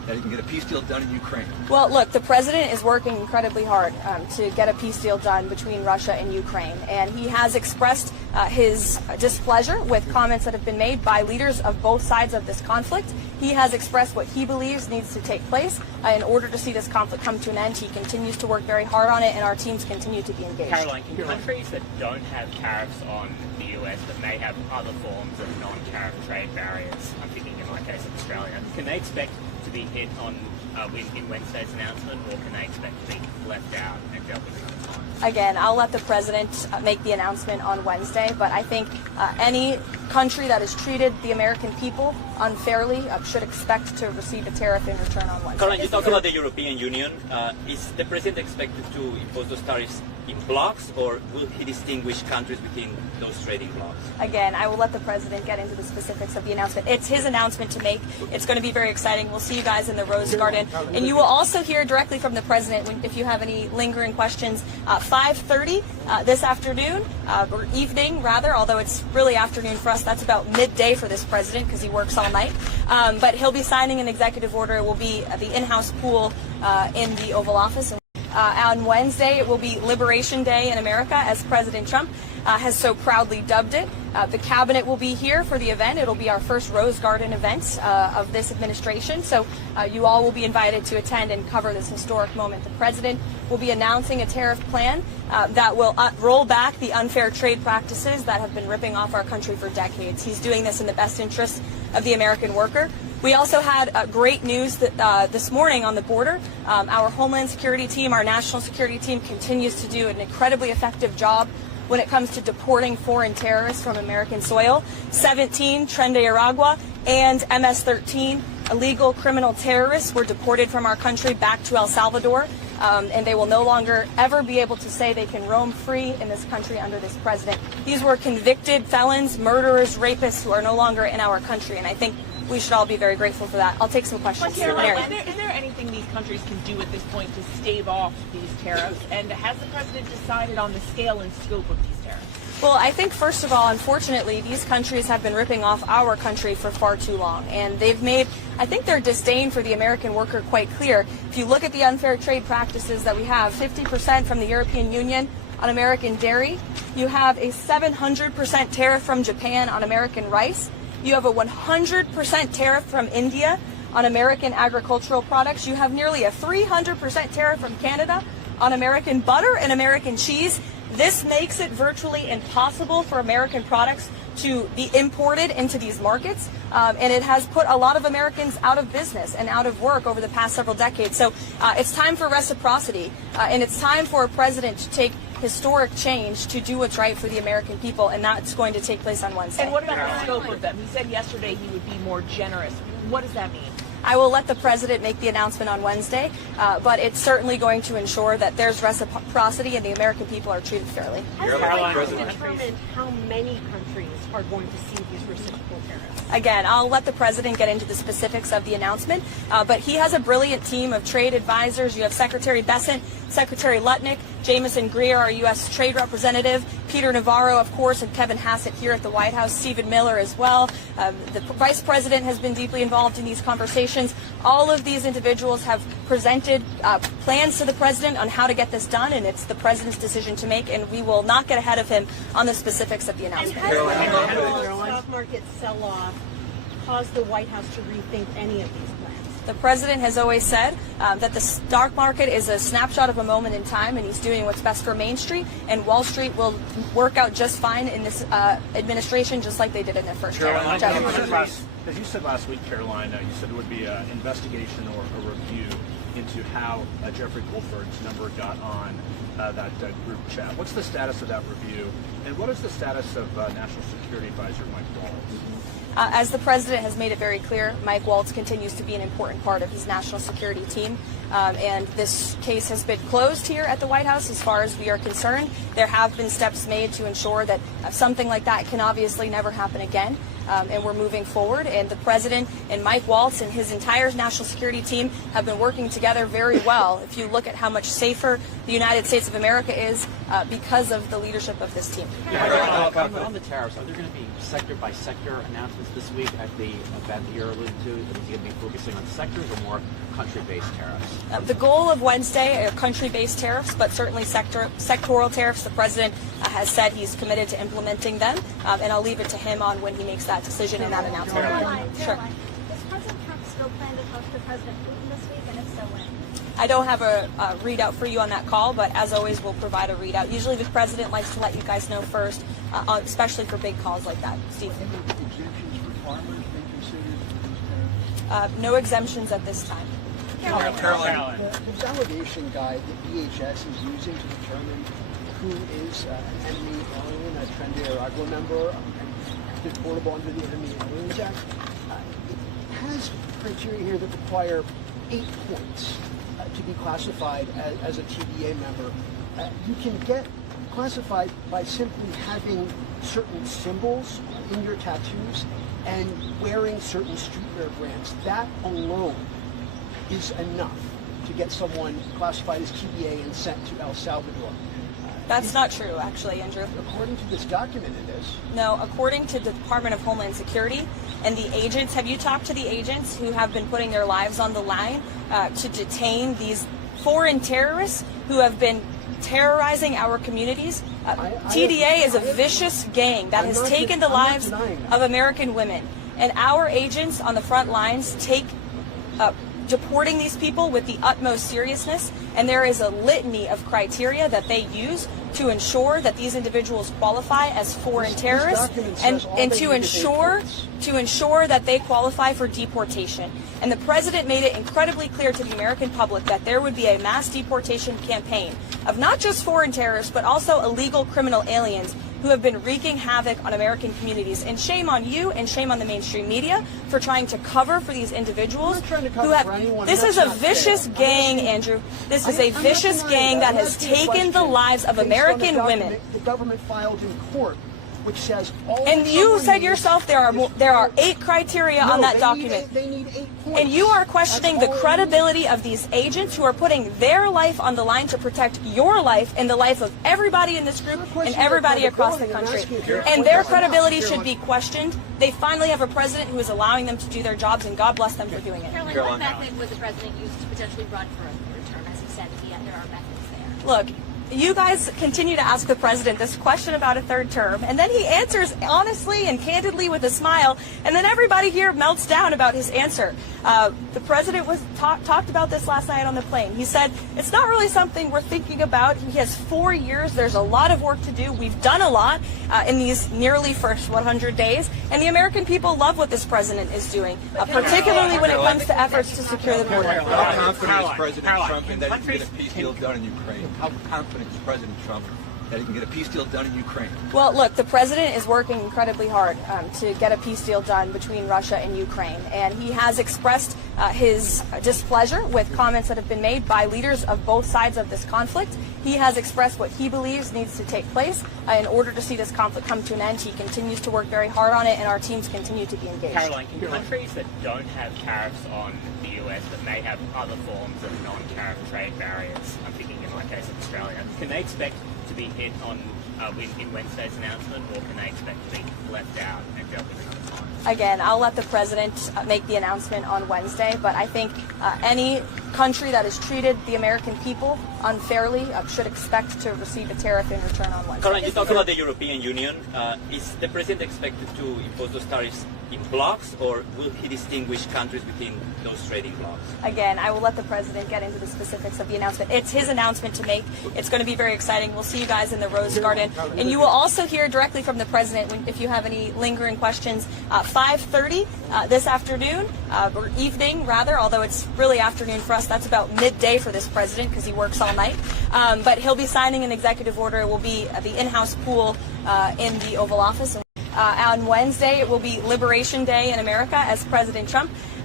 that he can get a peace deal done in Ukraine? Well, look, the president is working incredibly hard to get a peace deal done between Russia and Ukraine, and he has expressed his displeasure with comments that have been made by leaders of both sides of this conflict. He has expressed what he believes needs to take place in order to see this conflict come to an end. He continues to work very hard on it, and our teams continue to be engaged. Karoline, can countries that don't have tariffs on the US but may have other forms of non-tariff trade barriers, I'm thinking in my case of Australia, can they expect to be hit on in Wednesday's announcement, or can they expect to be left out and dealt with another time? Again, I'll let the president make the announcement on Wednesday, but I think any country that has treated the American people unfairly should expect to receive a tariff in return on Wednesday. Karoline, you talk about the European Union. Is the president expected to impose those tariffs in blocks, or will he distinguish countries within those trading blocks? Again, I will let the president get into the specifics of the announcement. It's his announcement to make. It's going to be very exciting. We'll see you guys in the Rose Garden. And you will also hear directly from the president if you have any lingering questions. 5:30 this afternoon, or evening rather, although it's really afternoon for us. That's about midday for this president because he works all night. But he'll be signing an executive order. It will be the in-house pool in the Oval Office. On Wednesday, it will be Liberation Day in America, as President Trump has so proudly dubbed it. The cabinet will be here for the event. It'll be our first Rose Garden event of this administration. So you all will be invited to attend and cover this historic moment. The president will be announcing a tariff plan that will roll back the unfair trade practices that have been ripping off our country for decades. He's doing this in the best interest of the American worker. We also had great news that, this morning on the border. Our Homeland Security team, our national security team, continues to do an incredibly effective job when it comes to deporting foreign terrorists from American soil. 17 Tren de Aragua and MS-13 illegal criminal terrorists were deported from our country back to El Salvador, and they will no longer ever be able to say they can roam free in this country under this president. These were convicted felons, murderers, rapists who are no longer in our country, and I think we should all be very grateful for that. I'll take some questions. Is there anything these countries can do at this point to stave off these tariffs? And has the president decided on the scale and scope of these tariffs? Well, I think, first of all, unfortunately, these countries have been ripping off our country for far too long. And they've made, I think, their disdain for the American worker quite clear. If you look at the unfair trade practices that we have, 50% from the European Union on American dairy. You have a 700% tariff from Japan on American rice. You have a 100% tariff from India on American agricultural products. You have nearly a 300% tariff from Canada on American butter and American cheese. This makes it virtually impossible for American products to be imported into these markets, and it has put a lot of Americans out of business and out of work over the past several decades. So it's time for reciprocity, and it's time for a president to take historic change to do what's right for the American people, and that's going to take place on Wednesday. And what about the scope of them? He said yesterday he would be more generous. What does that mean? I will let the president make the announcement on Wednesday, but it's certainly going to ensure that there's reciprocity and the American people are treated fairly. Has the president determined how many countries are going to see these reciprocal tariffs? Again, I'll let the president get into the specifics of the announcement, but he has a brilliant team of trade advisors. You have Secretary Bessent, Secretary Lutnick, Jameson Greer, our U.S. Trade Representative, Peter Navarro, of course, and Kevin Hassett here at the White House, Stephen Miller as well. The Vice President has been deeply involved in these conversations. All of these individuals have presented plans to the president on how to get this done, and it's the president's decision to make, and we will not get ahead of him on the specifics of the announcement. And has the stock market sell-off caused the White House to rethink any of these plans? The president has always said that the stock market is a snapshot of a moment in time, and he's doing what's best for Main Street, and Wall Street will work out just fine in this administration, just like they did in their first term. As you said last week, Karoline, you said it would be an investigation or a review into how Jeffrey Goldberg's number got on that group chat. What's the status of that review, and what is the status of National Security Advisor Mike Waltz? As the president has made it very clear, Mike Waltz continues to be an important part of his national security team, and this case has been closed here at the White House as far as we are concerned. There have been steps made to ensure that something like that can obviously never happen again. and we're moving forward. And the president and Mike Waltz and his entire national security team have been working together very well. If you look at how much safer the United States of America is because of the leadership of this team. On the tariffs, are there going to be sector by sector announcements this week at the event that you're alluding to? Is he going to be focusing on sectors or more country-based tariffs? The goal of Wednesday are country-based tariffs, but certainly sectoral tariffs. The president has said he's committed to implementing them, and I'll leave it to him on when he makes that decision and that announcement. Sure. Does President Trump still plan to talk to President Putin this week, and if so, when? I don't have a readout for you on that call, but as always, we'll provide a readout. Usually the president likes to let you guys know first, especially for big calls like that. Steve? Exemptions for farmers been considered? No exemptions at this time. Karoline. The validation guide that DHS is using to determine who is an enemy alien, a Tren de Aragua member, and deportable under the Enemy Aliens Act, it has criteria here that require 8 points to be classified as a TDA member. You can get classified by simply having certain symbols in your tattoos and wearing certain streetwear brands. That alone is enough to get someone classified as TDA and sent to El Salvador. That's not true, actually, Andrew. According to this document, it is. No, according to the Department of Homeland Security and the agents, have you talked to the agents who have been putting their lives on the line to detain these foreign terrorists who have been terrorizing our communities? TDA is a vicious gang that has taken the lives of American women. And our agents on the front lines take deporting these people with the utmost seriousness, and there is a litany of criteria that they use to ensure that these individuals qualify as foreign terrorists and to ensure that they qualify for deportation. And the president made it incredibly clear to the American public that there would be a mass deportation campaign of not just foreign terrorists, but also illegal criminal aliens who have been wreaking havoc on American communities. And shame on you and shame on the mainstream media for trying to cover for these individuals who have... This is a vicious gang, Andrew. This is a vicious gang that has taken the lives of American women. The government filed in court, which says all. And you said yourself there are 8 criteria on that document. They need 8 points. And you are questioning the credibility of these agents who are putting their life on the line to protect your life and the life of everybody in this group and everybody across the country. And their credibility should be questioned. They finally have a president who is allowing them to do their jobs, and God bless them for doing it. Karoline, what method would the president use to potentially run for a third term, as he said, if there are methods there? Look, you guys continue to ask the president this question about a third term, and then he answers honestly and candidly with a smile, and then everybody here melts down about his answer. The president talked about this last night on the plane. He said, it's not really something we're thinking about. He has 4 years. There's a lot of work to do. We've done a lot in these nearly first 100 days, and the American people love what this president is doing, particularly when it comes to efforts to secure the border. How confident is President Trump in that he can get a peace deal done in Ukraine? How confident is President Trump that he can get a peace deal done in Ukraine? Well, look, the president is working incredibly hard to get a peace deal done between Russia and Ukraine, and he has expressed his displeasure with comments that have been made by leaders of both sides of this conflict. He has expressed what he believes needs to take place in order to see this conflict come to an end. He continues to work very hard on it, and our teams continue to be engaged. Karoline, can countries that don't have tariffs on the US but may have other forms of non-tariff trade barriers, I'm thinking in my case of Australia, can they expect to be hit on in Wednesday's announcement, or can they expect to be left out and dealt with another time? Again, I'll let the president make the announcement on Wednesday, but I think any country that has treated the American people unfairly should expect to receive a tariff in return on Wednesday. Karoline, you talked about the European Union. Is the president expected to impose those tariffs in blocks, or will he distinguish countries within those trading blocks? Again, I will let the president get into the specifics of the announcement. It's his announcement to make. It's going to be very exciting. We'll see you guys in the Rose Garden. And you will also hear directly from the president if you have any lingering questions. 5:30 this afternoon, or evening rather, although it's really afternoon for us. That's about midday for this president because he works all night. But he'll be signing an executive order. It will be the in-house pool in the Oval Office. On Wednesday, it will be Liberation Day in America as President Trump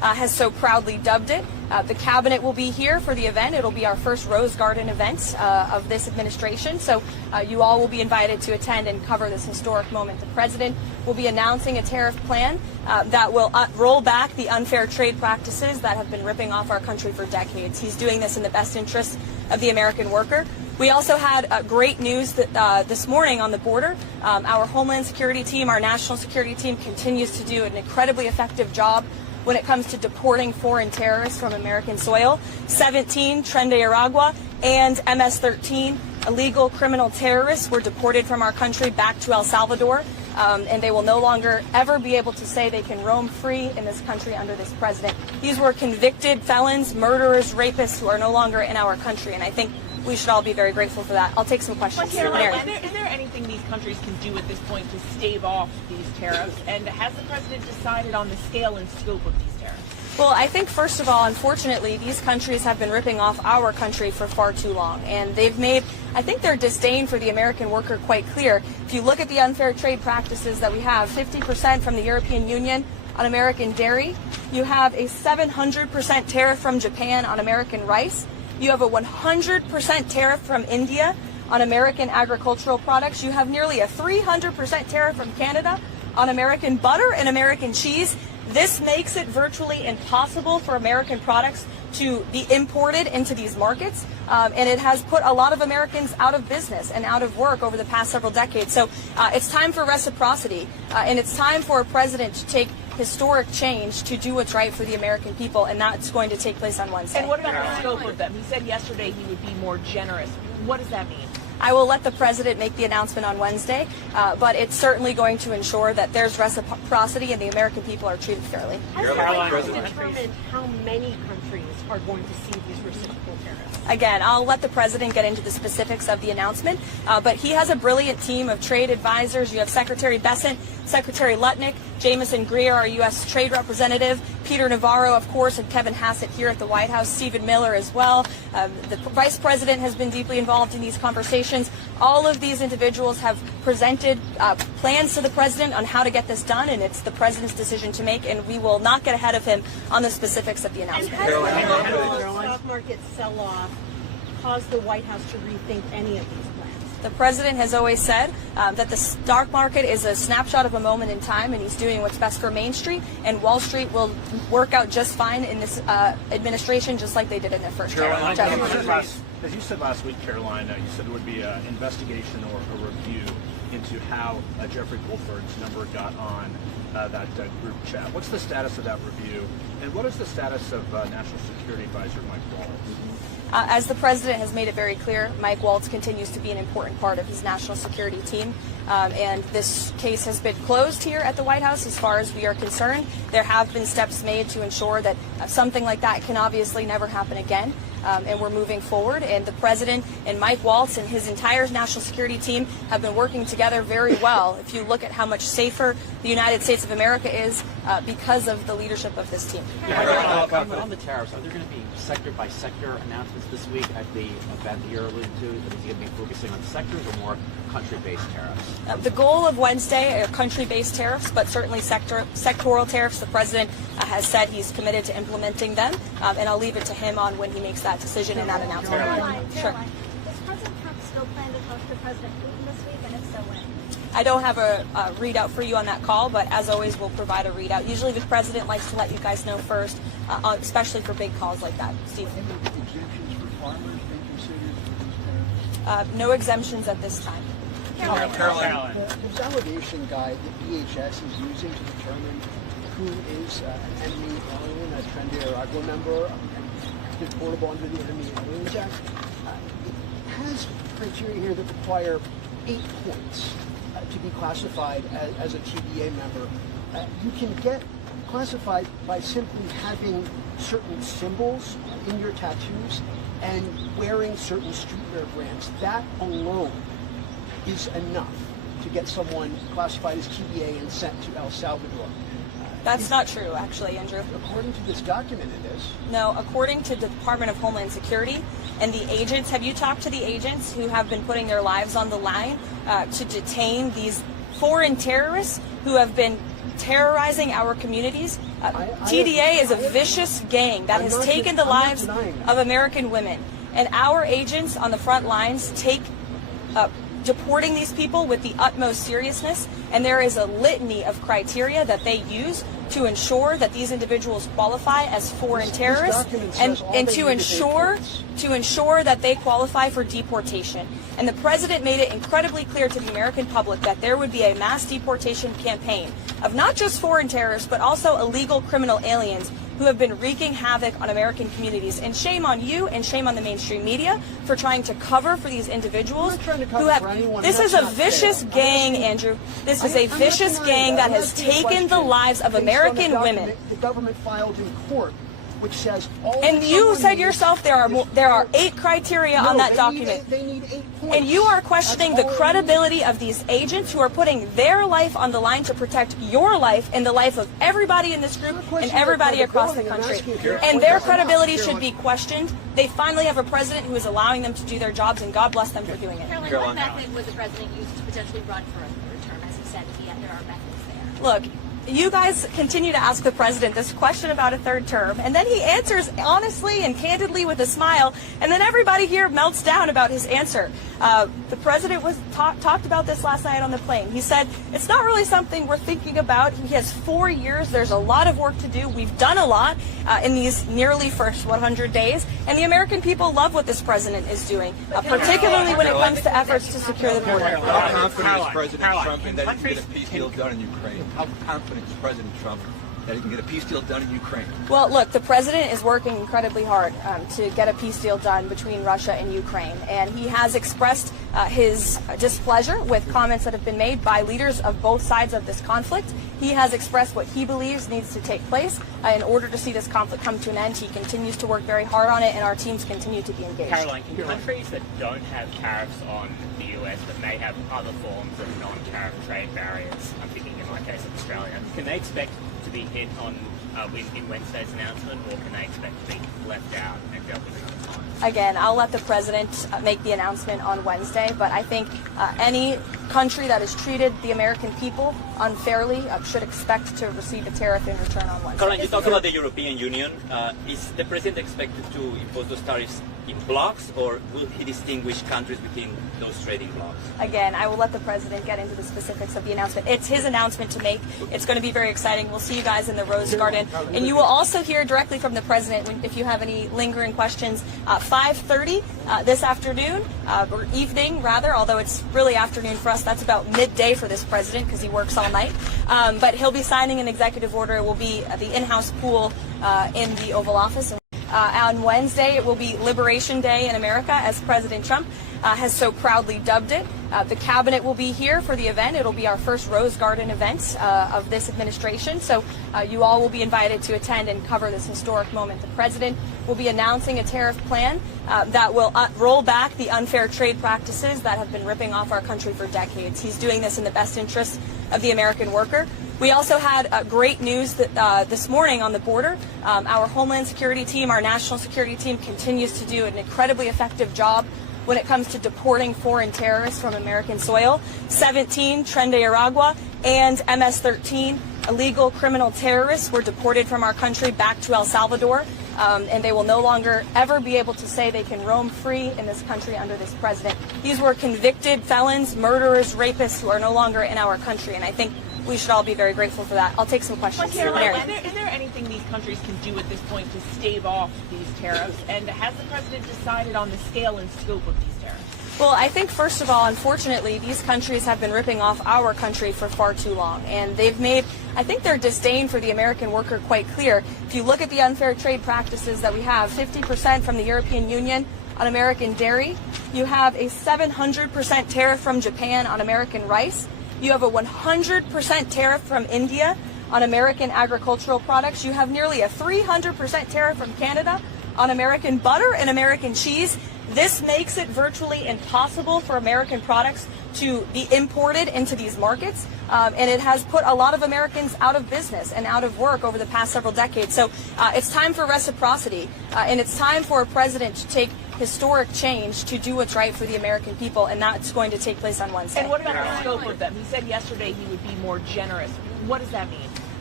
has so proudly dubbed it. The cabinet will be here for the event. It'll be our first Rose Garden event of this administration. So you all will be invited to attend and cover this historic moment. The president will be announcing a tariff plan that will roll back the unfair trade practices that have been ripping off our country for decades. He's doing this in the best interest of the American worker. We also had great news that, this morning on the border. Our Homeland Security team, our national security team, continues to do an incredibly effective job when it comes to deporting foreign terrorists from American soil. 17 Tren de Aragua and MS-13 illegal criminal terrorists were deported from our country back to El Salvador, and they will no longer ever be able to say they can roam free in this country under this president. These were convicted felons, murderers, rapists who are no longer in our country, and I think we should all be very grateful for that. I'll take some questions. Karoline, is there anything these countries can do at this point to stave off these tariffs? And has the president decided on the scale and scope of these tariffs? Well, I think, first of all, unfortunately, these countries have been ripping off our country for far too long. And they've made, I think, their disdain for the American worker quite clear. If you look at the unfair trade practices that we have, 50% from the European Union on American dairy. You have a 700% tariff from Japan on American rice. You have a 100% tariff from India on American agricultural products. You have nearly a 300% tariff from Canada on American butter and American cheese. This makes it virtually impossible for American products to be imported into these markets, and it has put a lot of Americans out of business and out of work over the past several decades. So it's time for reciprocity, and it's time for a president to take historic change to do what's right for the American people, and that's going to take place on Wednesday. And what about the scope of them? He said yesterday he would be more generous. What does that mean? I will let the president make the announcement on Wednesday, but it's certainly going to ensure that there's reciprocity and the American people are treated fairly. Has the White House determined how many countries are going to see these reciprocal tariffs? Again, I'll let the president get into the specifics of the announcement, but he has a brilliant team of trade advisors. You have Secretary Bessent, Secretary Lutnick, Jameson Greer, our U.S. Trade Representative, Peter Navarro, of course, and Kevin Hassett here at the White House, Stephen Miller as well. The Vice President has been deeply involved in these conversations. All of these individuals have presented plans to the president on how to get this done, and it's the president's decision to make, and we will not get ahead of him on the specifics of the announcement. And has the stock market sell-off caused the White House to rethink any of these plans? The president has always said that the stock market is a snapshot of a moment in time, and he's doing what's best for Main Street, and Wall Street will work out just fine in this administration, just like they did in their first term. As you said last week, Karoline, you said there would be an investigation or a review into how Jeffrey Goldford's number got on that group chat. What's the status of that review, and what is the status of National Security Advisor Mike Waltz? As the president has made it very clear, Mike Waltz continues to be an important part of his national security team. And this case has been closed here at the White House as far as we are concerned. There have been steps made to ensure that something like that can obviously never happen again. And we're moving forward. And the president and Mike Waltz and his entire national security team have been working together very well. If you look at how much safer the United States of America is because of the leadership of this team. On the tariffs, are there going to be sector-by-sector announcements this week at the event that you're alluding to? Is he going to be focusing on sectors or more country-based tariffs? The goal of Wednesday are country-based tariffs, but certainly sectoral tariffs. The president has said he's committed to implementing them, and I'll leave it to him on when he makes that decision and that announcement. Sure. Does President Trump still plan to talk to President Putin this week, and if so, when? I don't have a readout for you on that call, but as always, we'll provide a readout. Usually the president likes to let you guys know first, especially for big calls like that. Steve? Any exemptions for farmers been considered for these tariffs? No exemptions at this time. Karoline, the validation guide that DHS is using to determine who is an enemy alien, a Tren de Aragua member, and deportable under the Enemy Aliens Act, it has criteria here that require 8 points to be classified as a TDA member. You can get classified by simply having certain symbols in your tattoos and wearing certain streetwear brands. That alone is enough to get someone classified as TDA and sent to El Salvador. That's not true, actually, Andrew. According to this document, it is. No, according to the Department of Homeland Security and the agents, have you talked to the agents who have been putting their lives on the line to detain these foreign terrorists who have been terrorizing our communities TDA is a vicious gang that has taken the lives of American women, and our agents on the front lines take deporting these people with the utmost seriousness, and there is a litany of criteria that they use to ensure that these individuals qualify as foreign terrorists and to ensure that they qualify for deportation. And the president made it incredibly clear to the American public that there would be a mass deportation campaign of not just foreign terrorists, but also illegal criminal aliens who have been wreaking havoc on American communities. And shame on you and shame on the mainstream media for trying to cover for these individuals who have. This is a vicious gang, Andrew. This is a vicious gang that has taken the lives of American women. The government filed in court, which says all. And you said yourself there are 8 criteria on that document. They need 8 points. And you are questioning the credibility of these agents who are putting their life on the line to protect your life and the life of everybody in this group and everybody across the country. And their credibility should be questioned. They finally have a president who is allowing them to do their jobs, and God bless them for doing it. Karoline, what method would the president use to potentially run for a third term, as he said, if there are methods there? Look, you guys continue to ask the president this question about a third term, and then he answers honestly and candidly with a smile, and then everybody here melts down about his answer. The president talked about this last night on the plane. He said, it's not really something we're thinking about. He has 4 years. There's a lot of work to do. We've done a lot in these nearly first 100 days, and the American people love what this president is doing, particularly when it comes to efforts to secure the border. How confident is President Trump in that he can get a peace deal done in Ukraine? How confident is President Trump that he can get a peace deal done in Ukraine? Well, look, the president is working incredibly hard to get a peace deal done between Russia and Ukraine, and he has expressed his displeasure with comments that have been made by leaders of both sides of this conflict. He has expressed what he believes needs to take place in order to see this conflict come to an end. He continues to work very hard on it, and our teams continue to be engaged. Karoline, can countries that don't have tariffs on the US but may have other forms of non-tariff trade barriers, I'm thinking in my case of Australia, can they expect to be hit on in Wednesday's announcement, or can they expect to be left out and dealt with another time? Again, I'll let the president make the announcement on Wednesday, but I think any country that has treated the American people unfairly should expect to receive a tariff in return on Wednesday. Karoline, you talked about the European Union. Is the president expected to impose those tariffs in blocks, or will he distinguish countries within those trading blocks? Again, I will let the president get into the specifics of the announcement. It's his announcement to make. It's going to be very exciting. We'll see you guys in the Rose Garden. And you will also hear directly from the president if you have any lingering questions. 5:30 this afternoon, or evening rather, although it's really afternoon for us. That's about midday for this president because he works all night. But he'll be signing an executive order. It will be the in-house pool in the Oval Office. On Wednesday, it will be Liberation Day in America, as President Trump has so proudly dubbed it. The cabinet will be here for the event. It'll be our first Rose Garden event of this administration. So you all will be invited to attend and cover this historic moment. The president will be announcing a tariff plan that will roll back the unfair trade practices that have been ripping off our country for decades. He's doing this in the best interest of the American worker. We also had great news that this morning on the border. Our Homeland Security team, our national security team, continues to do an incredibly effective job when it comes to deporting foreign terrorists from American soil. 17 Tren de Aragua and MS-13 illegal criminal terrorists were deported from our country back to El Salvador, and they will no longer ever be able to say they can roam free in this country under this president. These were convicted felons, murderers, rapists who are no longer in our country, and I think we should all be very grateful for that. I'll take some questions. Karoline, is there anything these countries can do at this point to stave off these tariffs? And has the president decided on the scale and scope of these tariffs? Well, I think, first of all, unfortunately, these countries have been ripping off our country for far too long. And they've made, I think, their disdain for the American worker quite clear. If you look at the unfair trade practices that we have, 50% from the European Union on American dairy. You have a 700% tariff from Japan on American rice. You have a 100% tariff from India on American agricultural products. You have nearly a 300% tariff from Canada on American butter and American cheese. This makes it virtually impossible for American products to be imported into these markets, and it has put a lot of Americans out of business and out of work over the past several decades. So it's time for reciprocity, and it's time for a president to take historic change to do what's right for the American people, and that's going to take place on Wednesday. And what about the scope of them? He said yesterday he would be more generous. What does that mean?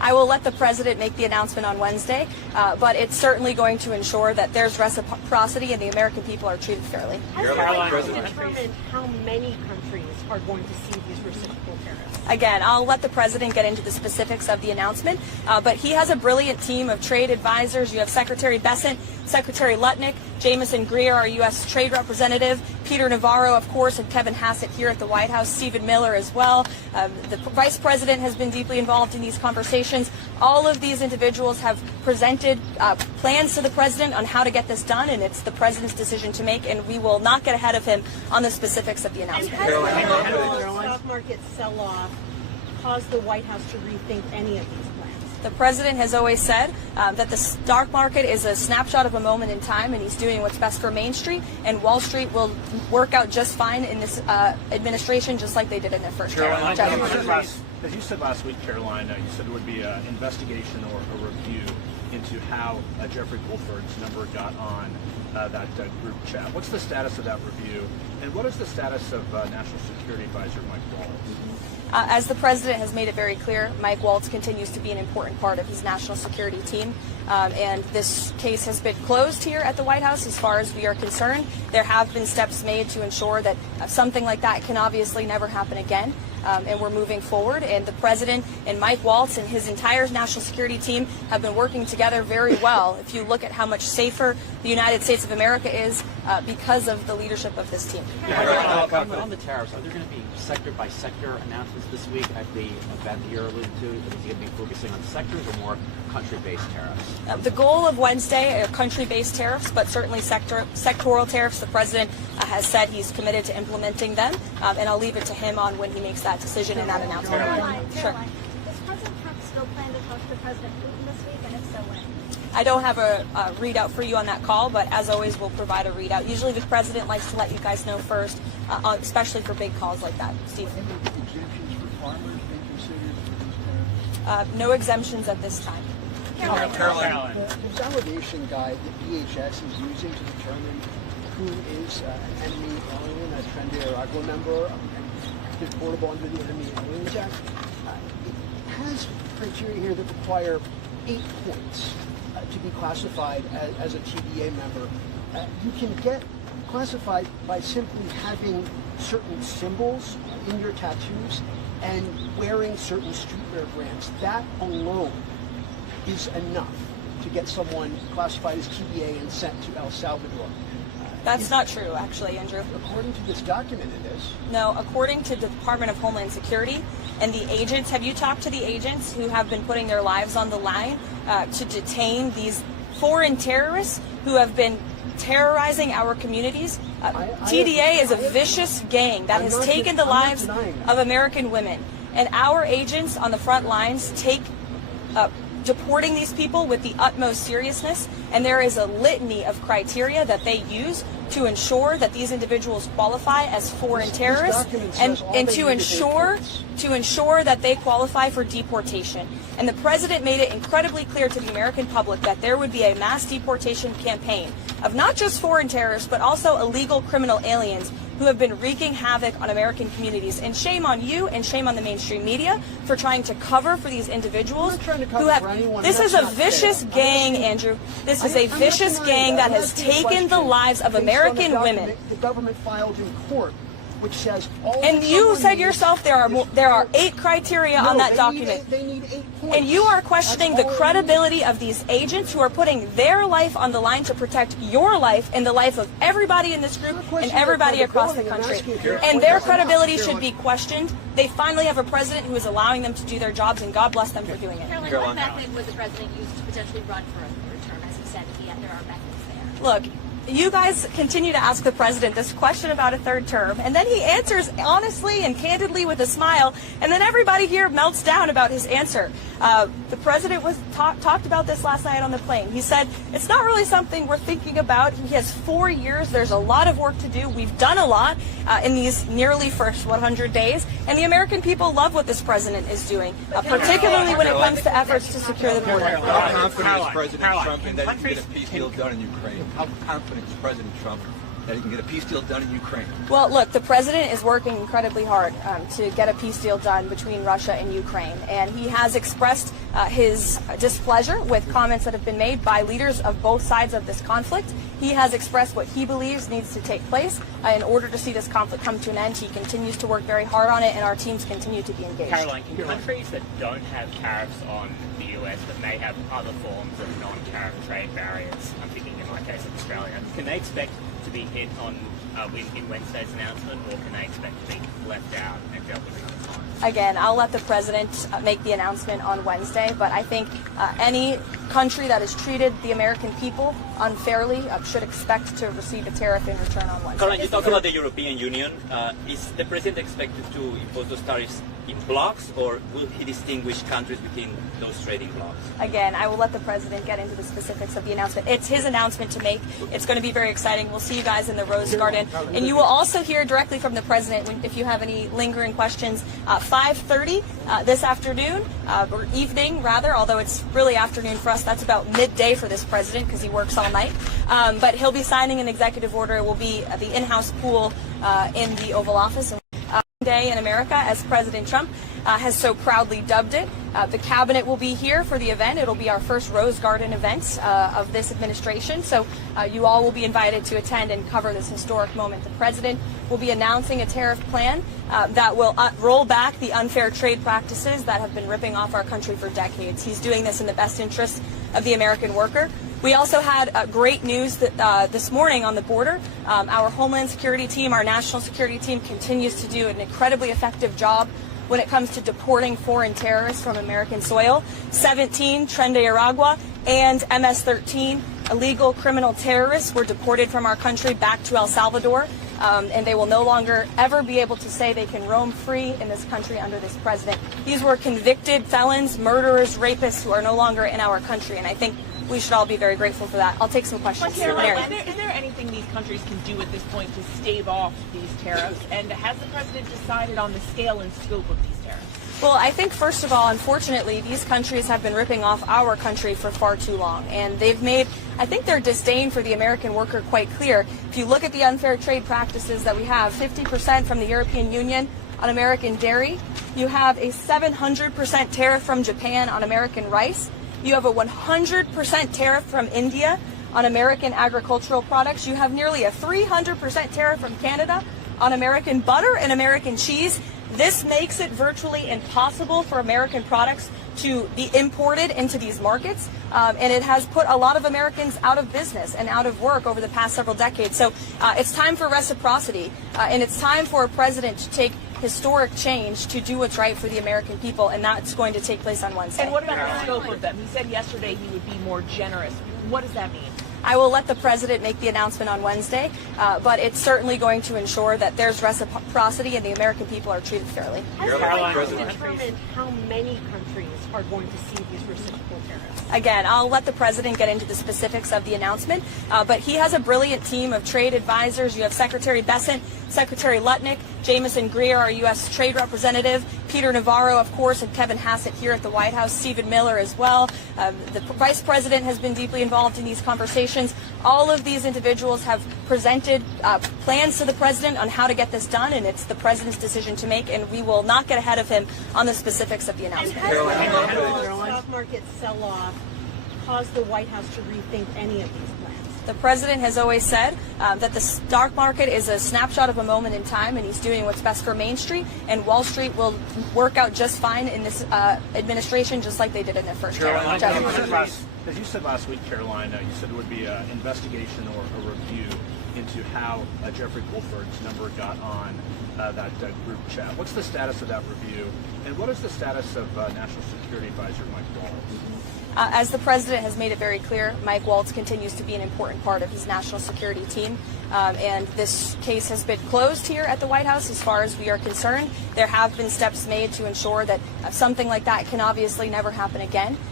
I will let the president make the announcement on Wednesday, but it's certainly going to ensure that there's reciprocity and the American people are treated fairly. Has the White House determined how many countries are going to see these reciprocal tariffs? Again, I'll let the president get into the specifics of the announcement, but he has a brilliant team of trade advisors. You have Secretary Bessent, Secretary Lutnick, Jameson Greer, our U.S. Trade Representative, Peter Navarro, of course, and Kevin Hassett here at the White House, Stephen Miller as well. The Vice President has been deeply involved in these conversations. All of these individuals have presented plans to the president on how to get this done, and it's the president's decision to make, and we will not get ahead of him on the specifics of the announcement. Has the stock market sell-off caused the White House to rethink any of these plans? The president has always said that the stock market is a snapshot of a moment in time, and he's doing what's best for Main Street, and Wall Street will work out just fine in this administration, just like they did in their first term. As you said last week, Karoline, you said there would be an investigation or a review into how Jeffrey Goldberg's number got on that group chat. What's the status of that review, and what is the status of National Security Advisor Mike Waltz? As the president has made it very clear, Mike Waltz continues to be an important part of his national security team. And this case has been closed here at the White House as far as we are concerned. There have been steps made to ensure that something like that can obviously never happen again. And we're moving forward. And the president and Mike Waltz and his entire national security team have been working together very well. If you look at how much safer the United States of America is because of the leadership of this team. On the tariffs, are there going to be sector-by-sector announcements this week at the event that you're alluding to? Is he going to be focusing on sectors or more country-based tariffs? The goal of Wednesday are country-based tariffs, but certainly sectoral tariffs. The president has said he's committed to implementing them, and I'll leave it to him on when he makes that decision and that announcement. Sure. Does President Trump still plan to talk to President Putin this week, and if so, when? I don't have a readout for you on that call, but as always, we'll provide a readout. Usually the president likes to let you guys know first, especially for big calls like that. Steve? Exemptions for farmers been considered for these tariffs? No exemptions at this time. Karoline. The validation guide that DHS is using to determine who is an enemy alien, a Trinidad Tobago member, and deportable under the Enemy Aliens Act, it has criteria here that require 8 points to be classified as a TDA member. You can get classified by simply having certain symbols in your tattoos and wearing certain streetwear brands. That alone is enough to get someone classified as TDA and sent to El Salvador. That's not true, actually, Andrew. According to this document, it is. No, according to the Department of Homeland Security and the agents, have you talked to the agents who have been putting their lives on the line to detain these foreign terrorists who have been terrorizing our communities? TDA is a vicious gang that has taken the lives of American women. And our agents on the front lines take deporting these people with the utmost seriousness, and there is a litany of criteria that they use to ensure that these individuals qualify as foreign terrorists and to ensure that they qualify for deportation. And the president made it incredibly clear to the American public that there would be a mass deportation campaign of not just foreign terrorists, but also illegal criminal aliens who have been wreaking havoc on American communities. And shame on you and shame on the mainstream media for trying to cover for these individuals who have... This is a vicious gang, Andrew. This is a vicious gang that has taken the lives of American women. The government filed in court, which says all. And you said yourself there are 8 criteria on that document. They need 8 points. And you are questioning the credibility of these agents who are putting their life on the line to protect your life and the life of everybody in this group and everybody across the country. And their credibility should be questioned. They finally have a president who is allowing them to do their jobs, and God bless them for doing it. Karoline, what method would the president use to potentially run for a third term, as he said, if there are methods there? Look, you guys continue to ask the president this question about a third term, and then he answers honestly and candidly with a smile, and then everybody here melts down about his answer. The president talked about this last night on the plane. He said, it's not really something we're thinking about. He has 4 years. There's a lot of work to do. We've done a lot in these nearly first 100 days, and the American people love what this president is doing, particularly when it comes to efforts to secure the border. How confident is President Trump in that he can get a peace deal done in Ukraine? How confident is President Trump that he can get a peace deal done in Ukraine? Well, look, the president is working incredibly hard to get a peace deal done between Russia and Ukraine, and he has expressed his displeasure with comments that have been made by leaders of both sides of this conflict. He has expressed what he believes needs to take place in order to see this conflict come to an end. He continues to work very hard on it, and our teams continue to be engaged. Karoline, can countries that don't have tariffs on the US but may have other forms of non-tariff trade barriers, I'm thinking in my case of Australia, can they expect to be hit on in Wednesday's announcement, or can they expect to be left out and dealt with another time? Again, I'll let the president make the announcement on Wednesday, but I think any country that has treated the American people unfairly should expect to receive a tariff in return on Wednesday. Karoline, you talk about the European Union. Is the president expected to impose those tariffs in blocks, or will he distinguish countries within those trading blocks? Again, I will let the president get into the specifics of the announcement. It's his announcement to make. It's going to be very exciting. We'll see you guys in the Rose Garden. And you will also hear directly from the president if you have any lingering questions. 5:30 this afternoon, or evening rather, although it's really afternoon for us. That's about midday for this president because he works all night. But he'll be signing an executive order. It will be the in-house pool in the Oval Office. Day in America, as President Trump has so proudly dubbed it. The cabinet will be here for the event. It'll be our first Rose Garden event of this administration. So you all will be invited to attend and cover this historic moment. The president will be announcing a tariff plan that will roll back the unfair trade practices that have been ripping off our country for decades. He's doing this in the best interest of the American worker. We also had great news that this morning on the border. Our Homeland Security team, our national security team, continues to do an incredibly effective job when it comes to deporting foreign terrorists from American soil. 17 Tren de Aragua and MS-13 illegal criminal terrorists were deported from our country back to El Salvador. And they will no longer ever be able to say they can roam free in this country under this president. These were convicted felons, murderers, rapists who are no longer in our country, and I think we should all be very grateful for that. I'll take some questions. Caroline, is there anything these countries can do at this point to stave off these tariffs? And has the president decided on the scale and scope of these tariffs? Well, I think, first of all, unfortunately, these countries have been ripping off our country for far too long. And they've made, I think, their disdain for the American worker quite clear. If you look at the unfair trade practices that we have, 50% from the European Union on American dairy. You have a 700% tariff from Japan on American rice. You have a 100% tariff from India on American agricultural products. You have nearly a 300% tariff from Canada on American butter and American cheese. This makes it virtually impossible for American products to be imported into these markets, and it has put a lot of Americans out of business and out of work over the past several decades. So it's time for reciprocity, and it's time for a president to take historic change to do what's right for the American people, and that's going to take place on Wednesday. And what about the scope of them? He said yesterday he would be more generous. What does that mean? I will let the president make the announcement on Wednesday, but it's certainly going to ensure that there's reciprocity and the American people are treated fairly. How do you determine how many countries are going to see these reciprocal tariffs? Again, I'll let the president get into the specifics of the announcement, but he has a brilliant team of trade advisors. You have Secretary Bessent, Secretary Lutnick, Jameson Greer, our U.S. Trade Representative, Peter Navarro, of course, and Kevin Hassett here at the White House, Stephen Miller as well. The Vice President has been deeply involved in these conversations. All of these individuals have presented plans to the president on how to get this done, and it's the president's decision to make, and we will not get ahead of him on the specifics of the announcement. And has the stock market sell-off caused the White House to rethink any of these plans? The president has always said that the stock market is a snapshot of a moment in time, and he's doing what's best for Main Street, and Wall Street will work out just fine in this administration, just like they did in their first term. As you said last week, Karoline, you said it would be an investigation or a review into how Jeffrey Goldberg's number got on that group chat. What's the status of that review, and what is the status of National Security Advisor Mike Waltz? As the president has made it very clear, Mike Waltz continues to be an important part of his national security team. And this case has been closed here at the White House as far as we are concerned. There have been steps made to ensure that something like that can obviously never happen again.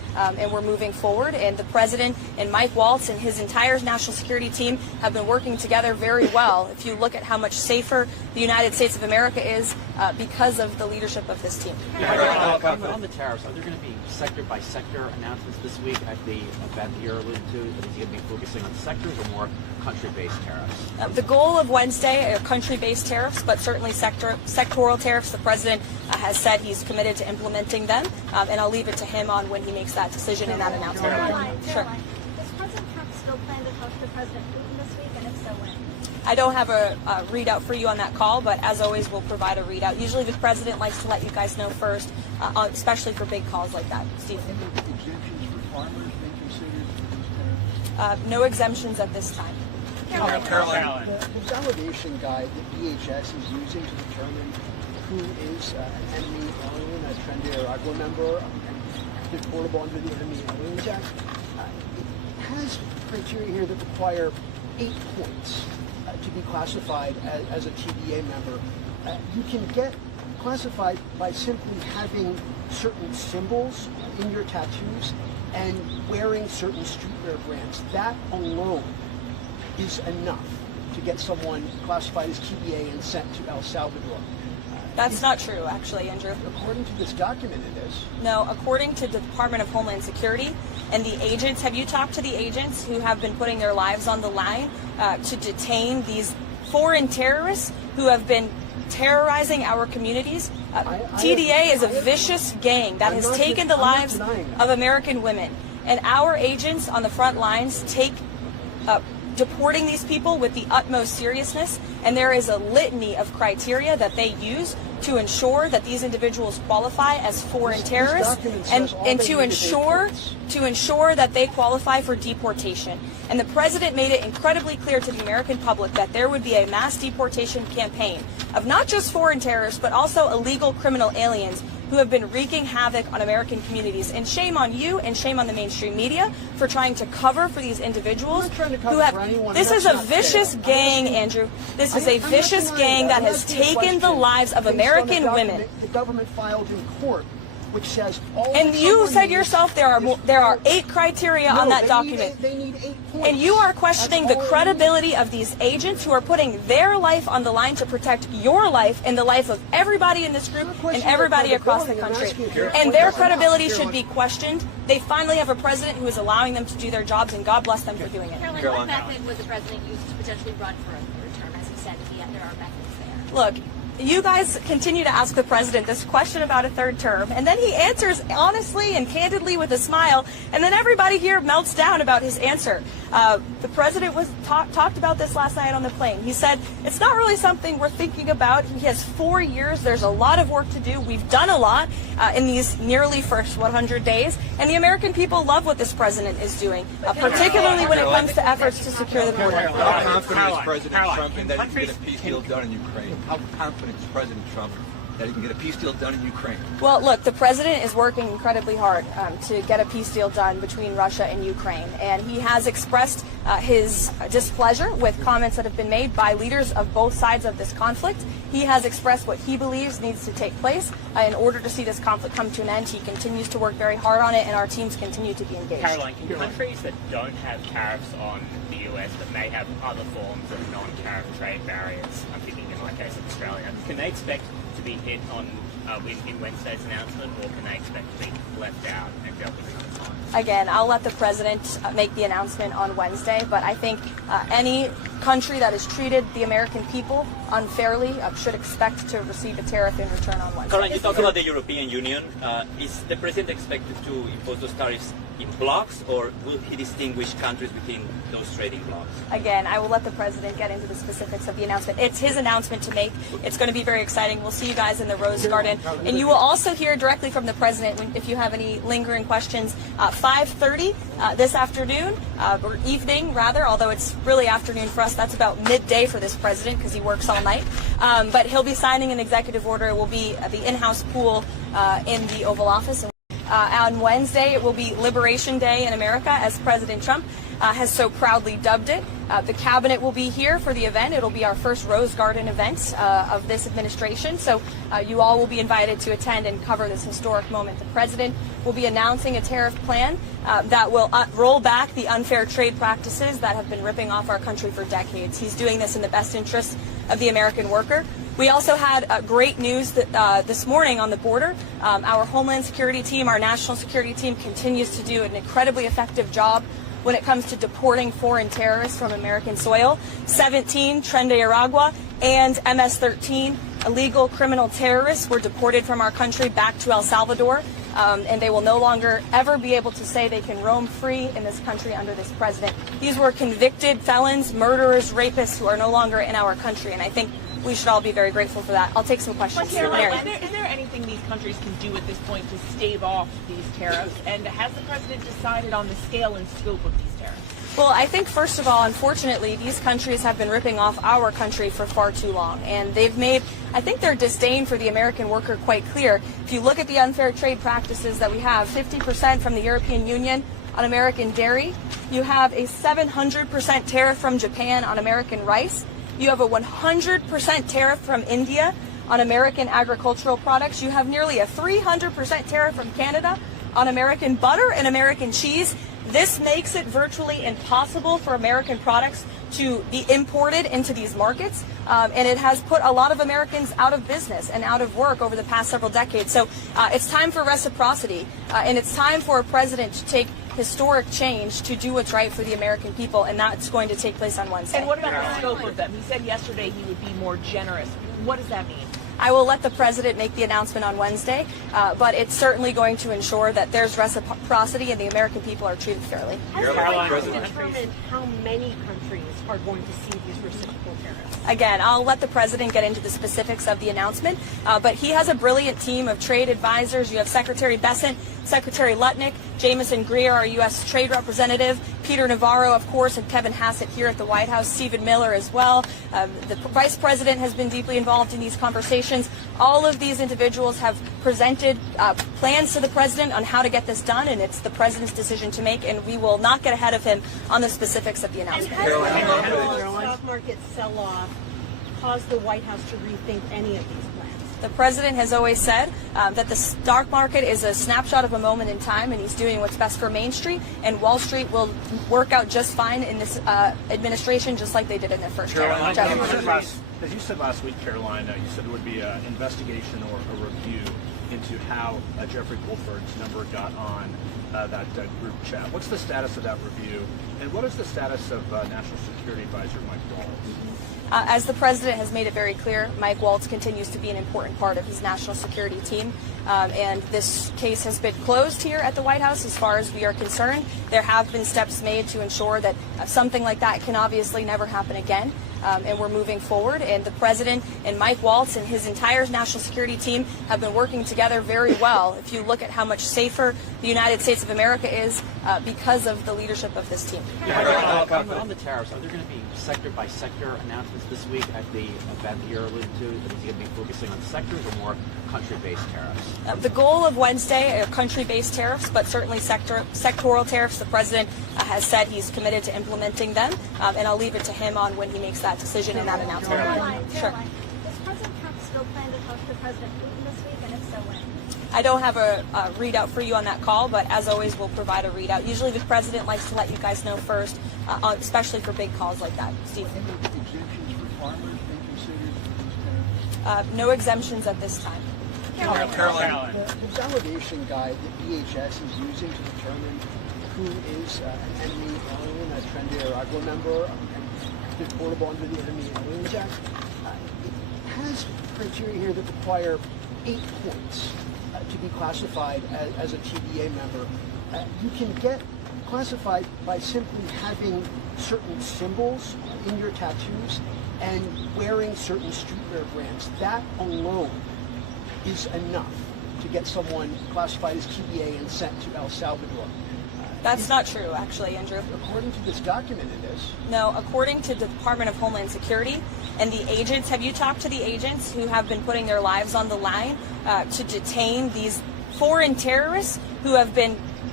and we're moving forward. And the president and Mike Waltz and his entire national security team have been working together very well. If you look at how much safer the United States of America is because of the leadership of this team. On the tariffs, are there going to be sector-by-sector announcements this week at the event that you're alluding to? Is he going to be focusing on sectors or more country-based tariffs? The goal of Wednesday are country-based tariffs, but certainly sectoral tariffs. The president has said he's committed to implementing them, and I'll leave it to him on when he makes that decision and that announcement. Karoline, Sure. does President Trump still plan to talk to President Putin this week, and if so, when? I don't have a readout for you on that call, but as always, we'll provide a readout. Usually the president likes to let you guys know first, especially for big calls like that. Steve? Exemptions for farmers being considered for these tariffs? No exemptions at this time. Karoline. The validation guide that DHS is using to determine who is an enemy alien, a Tren de Aragua member, and deportable under the Enemy Aliens Act, it has criteria here that require 8 points to be classified as a TDA member. You can get classified by simply having certain symbols in your tattoos and wearing certain streetwear brands. That alone is enough to get someone classified as TDA and sent to El Salvador. That's not true, actually, Andrew. According to this document, it is. No, according to the Department of Homeland Security and the agents, have you talked to the agents who have been putting their lives on the line to detain these foreign terrorists who have been terrorizing our communities? TDA is a vicious gang that has taken the lives of American women. And our agents on the front lines take deporting these people with the utmost seriousness, and there is a litany of criteria that they use to ensure that these individuals qualify as foreign terrorists and to ensure that they qualify for deportation. And the president made it incredibly clear to the American public that there would be a mass deportation campaign of not just foreign terrorists, but also illegal criminal aliens who have been wreaking havoc on American communities. And shame on you and shame on the mainstream media for trying to cover for these individuals who have... This is a vicious gang, Andrew. This is a vicious gang that has taken the lives of American women. The government filed in court, which says all. And you said yourself there are 8 criteria on that document. They need 8 points. And you are questioning the credibility of these agents who are putting their life on the line to protect your life and the life of everybody in this group and everybody across the country. And their credibility should be questioned. They finally have a president who is allowing them to do their jobs, and God bless them for doing it. Karoline, what method would the president use to potentially run for a third term, as he said there are methods there? Look, you guys continue to ask the president this question about a third term, and then he answers honestly and candidly with a smile, and then everybody here melts down about his answer. The president talked about this last night on the plane. He said, it's not really something we're thinking about. He has 4 years. There's a lot of work to do. We've done a lot in these nearly first 100 days, and the American people love what this president is doing, particularly when it comes to efforts to secure the border. How confident is President Trump in that he can get a peace deal done in Ukraine? How confident is President Trump that he can get a peace deal done in Ukraine? Well, look, the president is working incredibly hard to get a peace deal done between Russia and Ukraine, and he has expressed his displeasure with comments that have been made by leaders of both sides of this conflict. He has expressed what he believes needs to take place in order to see this conflict come to an end. He continues to work very hard on it, and our teams continue to be engaged. Karoline, can countries that don't have tariffs on the US but may have other forms of non-tariff trade barriers, I'm thinking in my case of Australia, can they expect to be hit on in Wednesday's announcement, or can they expect to be left out and dealt with another time? Again, I'll let the president make the announcement on Wednesday, but I think any country that has treated the American people unfairly should expect to receive a tariff in return on Wednesday. Karoline, you talk about the European Union. Is the president expected to impose those tariffs in blocks, or will he distinguish countries within those trading blocks? Again, I will let the president get into the specifics of the announcement. It's his announcement to make. It's going to be very exciting. We'll see you guys in the Rose Garden. And you will also hear directly from the president if you have any lingering questions. 5:30 this afternoon, or evening rather, although it's really afternoon for us. That's about midday for this president because he works all night. But he'll be signing an executive order. It will be the in-house pool in the Oval Office. On Wednesday, it will be Liberation Day in America, as President Trump has so proudly dubbed it. The cabinet will be here for the event. It'll be our first Rose Garden event of this administration. So you all will be invited to attend and cover this historic moment. The president will be announcing a tariff plan that will roll back the unfair trade practices that have been ripping off our country for decades. He's doing this in the best interest of the American worker. We also had great news that, this morning on the border. Our Homeland Security team, our national security team, continues to do an incredibly effective job when it comes to deporting foreign terrorists from American soil. 17 Tren de Aragua and MS-13 illegal criminal terrorists were deported from our country back to El Salvador, and they will no longer ever be able to say they can roam free in this country under this president. These were convicted felons, murderers, rapists who are no longer in our country, and I think we should all be very grateful for that. I'll take some questions. Is there anything these countries can do at this point to stave off these tariffs? And has the president decided on the scale and scope of these tariffs? Well, I think, first of all, unfortunately, these countries have been ripping off our country for far too long. And they've made, I think, their disdain for the American worker quite clear. If you look at the unfair trade practices that we have, 50% from the European Union on American dairy. You have a 700% tariff from Japan on American rice. You have a 100% tariff from India on American agricultural products. You have nearly a 300% tariff from Canada on American butter and American cheese. This makes it virtually impossible for American products to be imported into these markets, and it has put a lot of Americans out of business and out of work over the past several decades. So it's time for reciprocity, and it's time for a president to take historic change to do what's right for the American people, and that's going to take place on Wednesday. And what about the scope of them? He said yesterday he would be more generous. What does that mean? I will let the president make the announcement on Wednesday, but it's certainly going to ensure that there's reciprocity and the American people are treated fairly. Has the president determined how many countries are going to see these reciprocal tariffs? Again, I'll let the president get into the specifics of the announcement, but he has a brilliant team of trade advisors. You have Secretary Bessent, Secretary Lutnick, Jameson Greer, our U.S. Trade Representative, Peter Navarro, of course, and Kevin Hassett here at the White House, Stephen Miller as well. The Vice President has been deeply involved in these conversations. All of these individuals have presented plans to the president on how to get this done, and it's the president's decision to make, and we will not get ahead of him on the specifics of the announcement. And has the stock market sell-off caused the White House to rethink any of these plans? The president has always said that the stock market is a snapshot of a moment in time, and he's doing what's best for Main Street, and Wall Street will work out just fine in this administration, just like they did in their first term. As you said last week, Karoline, you said it would be an investigation or a review into how Jeffrey Goldford's number got on that group chat. What's the status of that review, and what is the status of National Security Advisor Mike Waltz? As the president has made it very clear, Mike Waltz continues to be an important part of his national security team, and this case has been closed here at the White House as far as we are concerned. There have been steps made to ensure that something like that can obviously never happen again. And we're moving forward, and the president and Mike Waltz and his entire national security team have been working together very well. If you look at how much safer the United States of America is because of the leadership of this team. On the tariffs, are there going to be sector-by-sector announcements this week at the event that you're alluding to? Is he going to be focusing on sectors or more country-based tariffs? The goal of Wednesday are country-based tariffs, but certainly sectoral tariffs. The president has said he's committed to implementing them, and I'll leave it to him on when he makes that decision and that announcement. Sure. Does President Trump still plan to talk to President Putin this week, and if so, when? I don't have a readout for you on that call, but as always, we'll provide a readout. Usually the president likes to let you guys know first, especially for big calls like that. Steve? Exemptions for farmers being considered for these tariffs? No exemptions at this time. Karoline. The validation guide that DHS is using to determine who is an enemy alien, a Tren de Aragua member, and deportable under the Enemy Aliens Act, it has criteria here that require 8 points to be classified as a TDA member. You can get classified by simply having certain symbols in your tattoos and wearing certain streetwear brands. That alone is enough to get someone classified as TDA and sent to El Salvador. That's not true, actually, Andrew. According to this document, it is. No, according to the Department of Homeland Security and the agents, have you talked to the agents who have been putting their lives on the line to detain these foreign terrorists who have been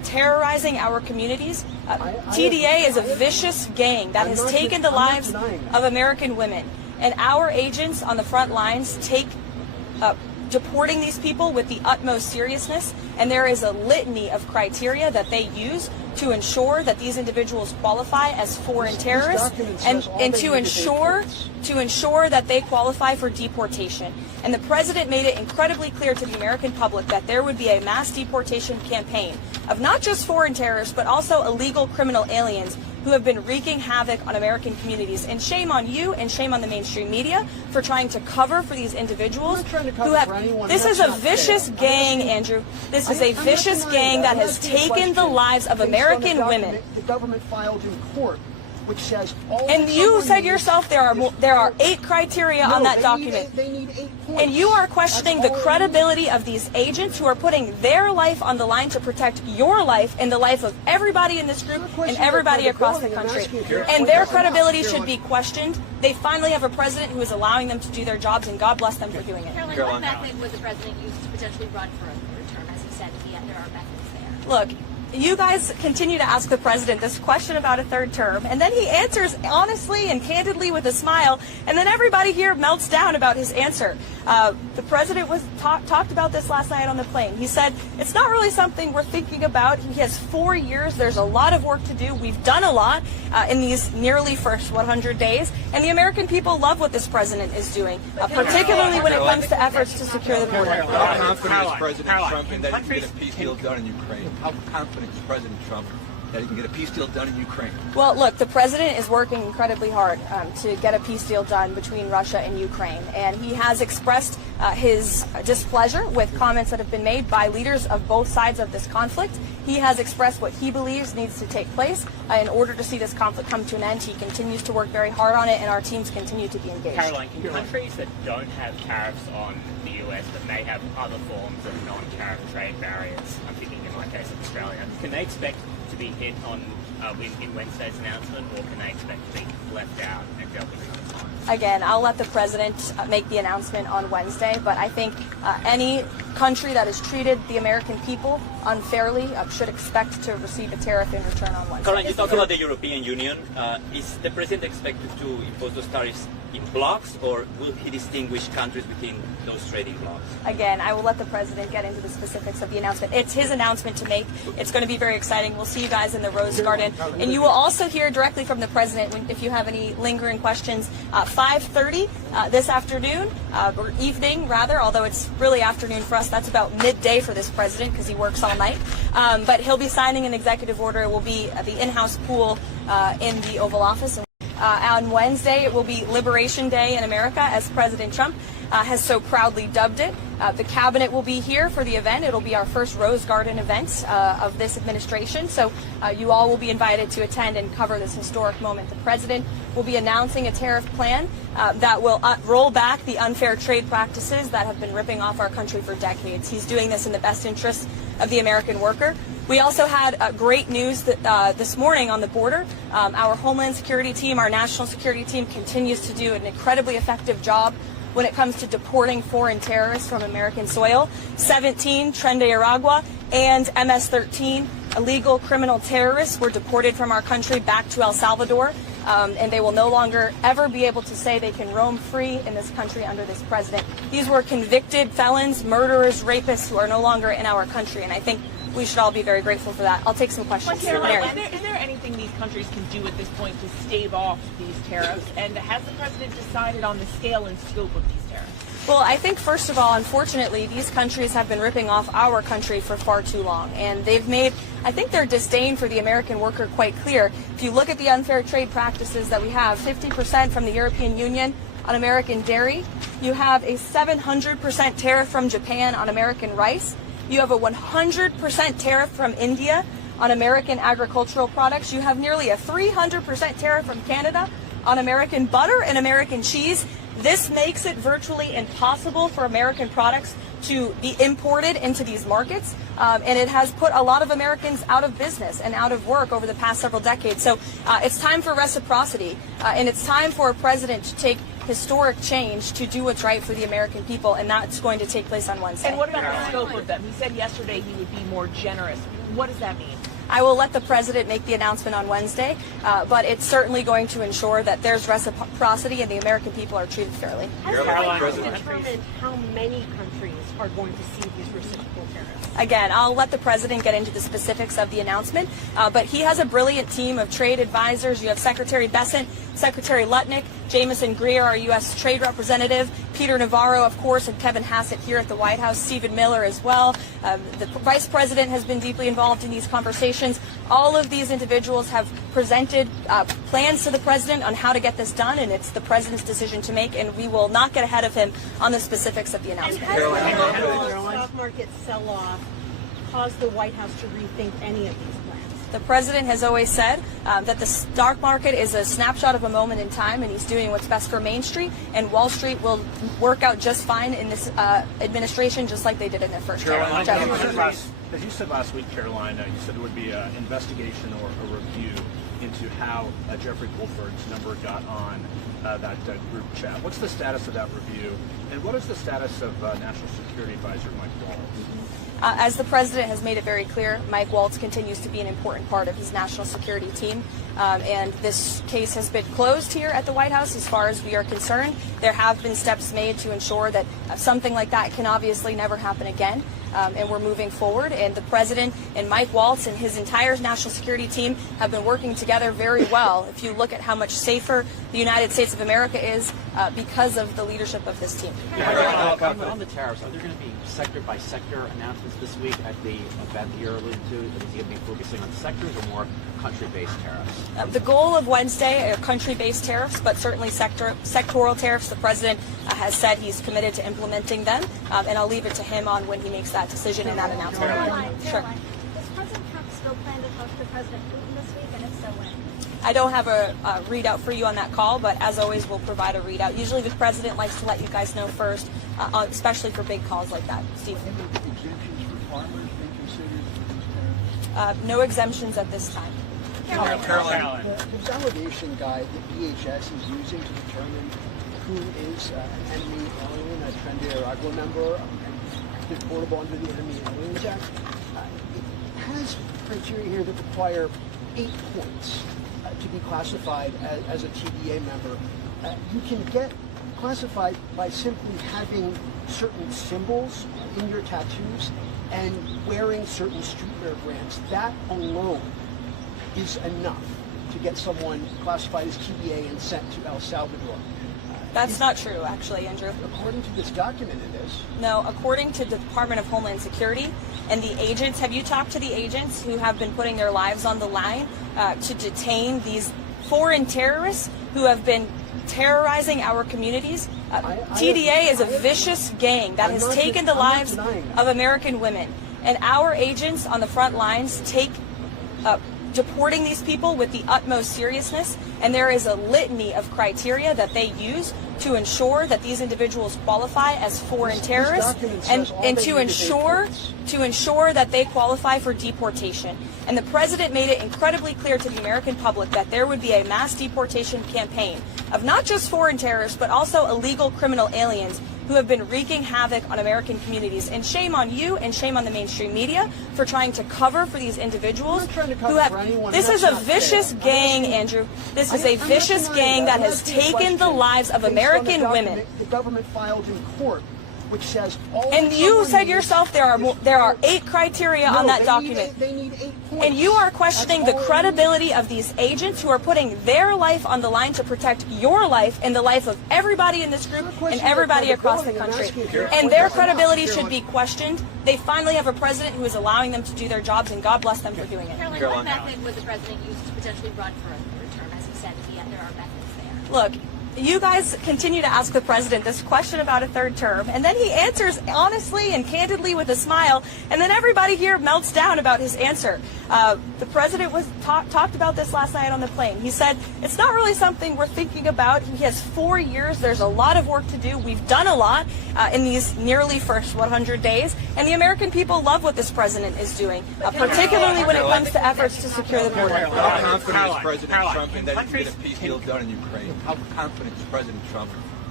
terrorizing our communities. TDA is a vicious gang that has taken the lives of American women. And our agents on the front lines take deporting these people with the utmost seriousness, and there is a litany of criteria that they use to ensure that these individuals qualify as foreign terrorists and to ensure that they qualify for deportation. And the president made it incredibly clear to the American public that there would be a mass deportation campaign of not just foreign terrorists, but also illegal criminal aliens who have been wreaking havoc on American communities. And shame on you and shame on the mainstream media for trying to cover for these individuals who have. This is a vicious gang, Andrew. This is a vicious gang that has taken the lives of American women. The government filed in court, which says all. And you said yourself there are 8 criteria on that document. They need 8 points. And you are questioning the credibility of these agents who are putting their life on the line to protect your life and the life of everybody in this group and everybody across the country. And their credibility should be questioned. They finally have a president who is allowing them to do their jobs, and God bless them for doing it. Karoline, what method would the president use to potentially run for a third term? As he said, there are methods there. Look, you guys continue to ask the president this question about a third term, and then he answers honestly and candidly with a smile, and then everybody here melts down about his answer. The president talked about this last night on the plane. He said, it's not really something we're thinking about. He has 4 years. There's a lot of work to do. We've done a lot in these nearly first 100 days, and the American people love what this president is doing, particularly when it comes to efforts to secure the border. How confident is President Trump in that he can get a peace deal done in Ukraine? How confident is President Trump that he can get a peace deal done in Ukraine? Well, look, the president is working incredibly hard to get a peace deal done between Russia and Ukraine, and he has expressed his displeasure with comments that have been made by leaders of both sides of this conflict. He has expressed what he believes needs to take place in order to see this conflict come to an end. He continues to work very hard on it, and our teams continue to be engaged. Karoline, can countries that don't have tariffs on the US but may have other forms of non-tariff trade barriers, I'm thinking in my case of Australia, can they expect to be hit on in Wednesday's announcement, or can they expect to be left out and dealt with another time? Again, I'll let the president make the announcement on Wednesday, but I think any country that has treated the American people unfairly should expect to receive a tariff in return on Wednesday. Karoline, you talk about the European Union. Is the president expected to impose those tariffs in blocks, or will he distinguish countries within those trading blocks? Again, I will let the president get into the specifics of the announcement. It's his announcement to make. It's going to be very exciting. We'll see you guys in the Rose Garden. And you will also hear directly from the president if you have any lingering questions. 5:30 this afternoon, or evening rather, although it's really afternoon for us. That's about midday for this president because he works all night. But he'll be signing an executive order. It will be the in-house pool in the Oval Office. On Wednesday, it will be Liberation Day in America, as President Trump has so proudly dubbed it. The cabinet will be here for the event. It'll be our first Rose Garden event of this administration. So you all will be invited to attend and cover this historic moment. The president will be announcing a tariff plan that will roll back the unfair trade practices that have been ripping off our country for decades. He's doing this in the best interest of the American worker. We also had great news that, this morning on the border. Our Homeland Security team, our national security team, continues to do an incredibly effective job when it comes to deporting foreign terrorists from American soil. 17 Tren de Aragua and MS-13 illegal criminal terrorists were deported from our country back to El Salvador, and they will no longer ever be able to say they can roam free in this country under this president. These were convicted felons, murderers, rapists who are no longer in our country, and I think we should all be very grateful for that. I'll take some questions. Karoline, is there anything these countries can do at this point to stave off these tariffs? And has the president decided on the scale and scope of these tariffs? Well, I think, first of all, unfortunately, these countries have been ripping off our country for far too long. And they've made, I think, their disdain for the American worker quite clear. If you look at the unfair trade practices that we have, 50% from the European Union on American dairy. You have a 700% tariff from Japan on American rice. You have a 100% tariff from India on American agricultural products. You have nearly a 300% tariff from Canada on American butter and American cheese. This makes it virtually impossible for American products to be imported into these markets, and it has put a lot of Americans out of business and out of work over the past several decades. So it's time for reciprocity, and it's time for a president to take historic change to do what's right for the American people, and that's going to take place on Wednesday. And what about the scope of them? He said yesterday he would be more generous. what does that mean? I will let the president make the announcement on Wednesday, but it's certainly going to ensure that there's reciprocity and the American people are treated fairly. Has the White House determined how many countries are going to see these reciprocal tariffs? Again, I'll let the president get into the specifics of the announcement, but he has a brilliant team of trade advisors. You have Secretary Bessent, Secretary Lutnick, Jameson Greer, our U.S. Trade Representative, Peter Navarro, of course, and Kevin Hassett here at the White House, Stephen Miller as well. The Vice President has been deeply involved in these conversations. All of these individuals have presented plans to the president on how to get this done, and it's the president's decision to make, and we will not get ahead of him on the specifics of the announcement. And has the stock market sell-off caused the White House to rethink any of these plans? The president has always said that the stock market is a snapshot of a moment in time, and he's doing what's best for Main Street, and Wall Street will work out just fine in this administration, just like they did in their first term. As you said last week, Karoline, you said it would be an investigation or a review into how Jeffrey Wolford's number got on that group chat. What's the status of that review, and what is the status of National Security Advisor Mike Waltz? As the president has made it very clear, Mike Waltz continues to be an important part of his national security team, and this case has been closed here at the White House as far as we are concerned. There have been steps made to ensure that something like that can obviously never happen again, and we're moving forward. And the president and Mike Waltz and his entire national security team have been working together very well. If you look at how much safer the United States of America is because of the leadership of this team. On the tariffs, are there going to be sector-by-sector announcements this week at the event you're alluding to? Is he going to be focusing on sectors or more country-based tariffs? The goal of Wednesday are country-based tariffs, but certainly sectoral tariffs. The president has said he's committed to implementing them, and I'll leave it to him on when he makes that decision and that announcement. Sure. Does President Trump still plan to talk to President Putin this week, and if so, when? I don't have a readout for you on that call, but as always, we'll provide a readout. Usually the president likes to let you guys know first, especially for big calls like that. Steve? Exemptions for farmers been considered for these tariffs? No exemptions at this time. Karoline. The validation guide that DHS is using to determine who is an enemy alien, a Tren de Aragua member, and deportable under the Enemy Aliens Act, it has criteria here that require 8 points to be classified as a TDA member. You can get classified by simply having certain symbols in your tattoos and wearing certain streetwear brands. That alone is enough to get someone classified as TDA and sent to El Salvador. That's not true, actually, Andrew. According to this document, it is. No, according to the Department of Homeland Security and the agents, have you talked to the agents who have been putting their lives on the line to detain these foreign terrorists who have been terrorizing our communities? TDA is a vicious gang that has taken the lives of American women. And our agents on the front lines take deporting these people with the utmost seriousness, and there is a litany of criteria that they use to ensure that these individuals qualify as foreign terrorists and to ensure that they qualify for deportation. And the president made it incredibly clear to the American public that there would be a mass deportation campaign of not just foreign terrorists, but also illegal criminal aliens who have been wreaking havoc on American communities. And shame on you and shame on the mainstream media for trying to cover for these individuals who have... This is a vicious gang, Andrew. This is a vicious gang that has taken the lives of American women. The government filed in court, which says all. And you said yourself there are 8 criteria on that document. They need 8 points. And you are questioning the credibility of these agents who are putting their life on the line to protect your life and the life of everybody in this group and everybody across the country. And their credibility should be questioned. They finally have a president who is allowing them to do their jobs, and God bless them for doing it. Karoline, what method would the president use to potentially run for a third term? As he said, there are methods there. Look, you guys continue to ask the president this question about a third term, and then he answers honestly and candidly with a smile, and then everybody here melts down about his answer. The president was talked about this last night on the plane. He said, it's not really something we're thinking about. He has 4 years. There's a lot of work to do. We've done a lot in these nearly first 100 days, and the American people love what this president is doing, particularly when it comes to efforts to secure the border. How confident is President Trump in that he can get a peace deal done in Ukraine? How confident is President Trump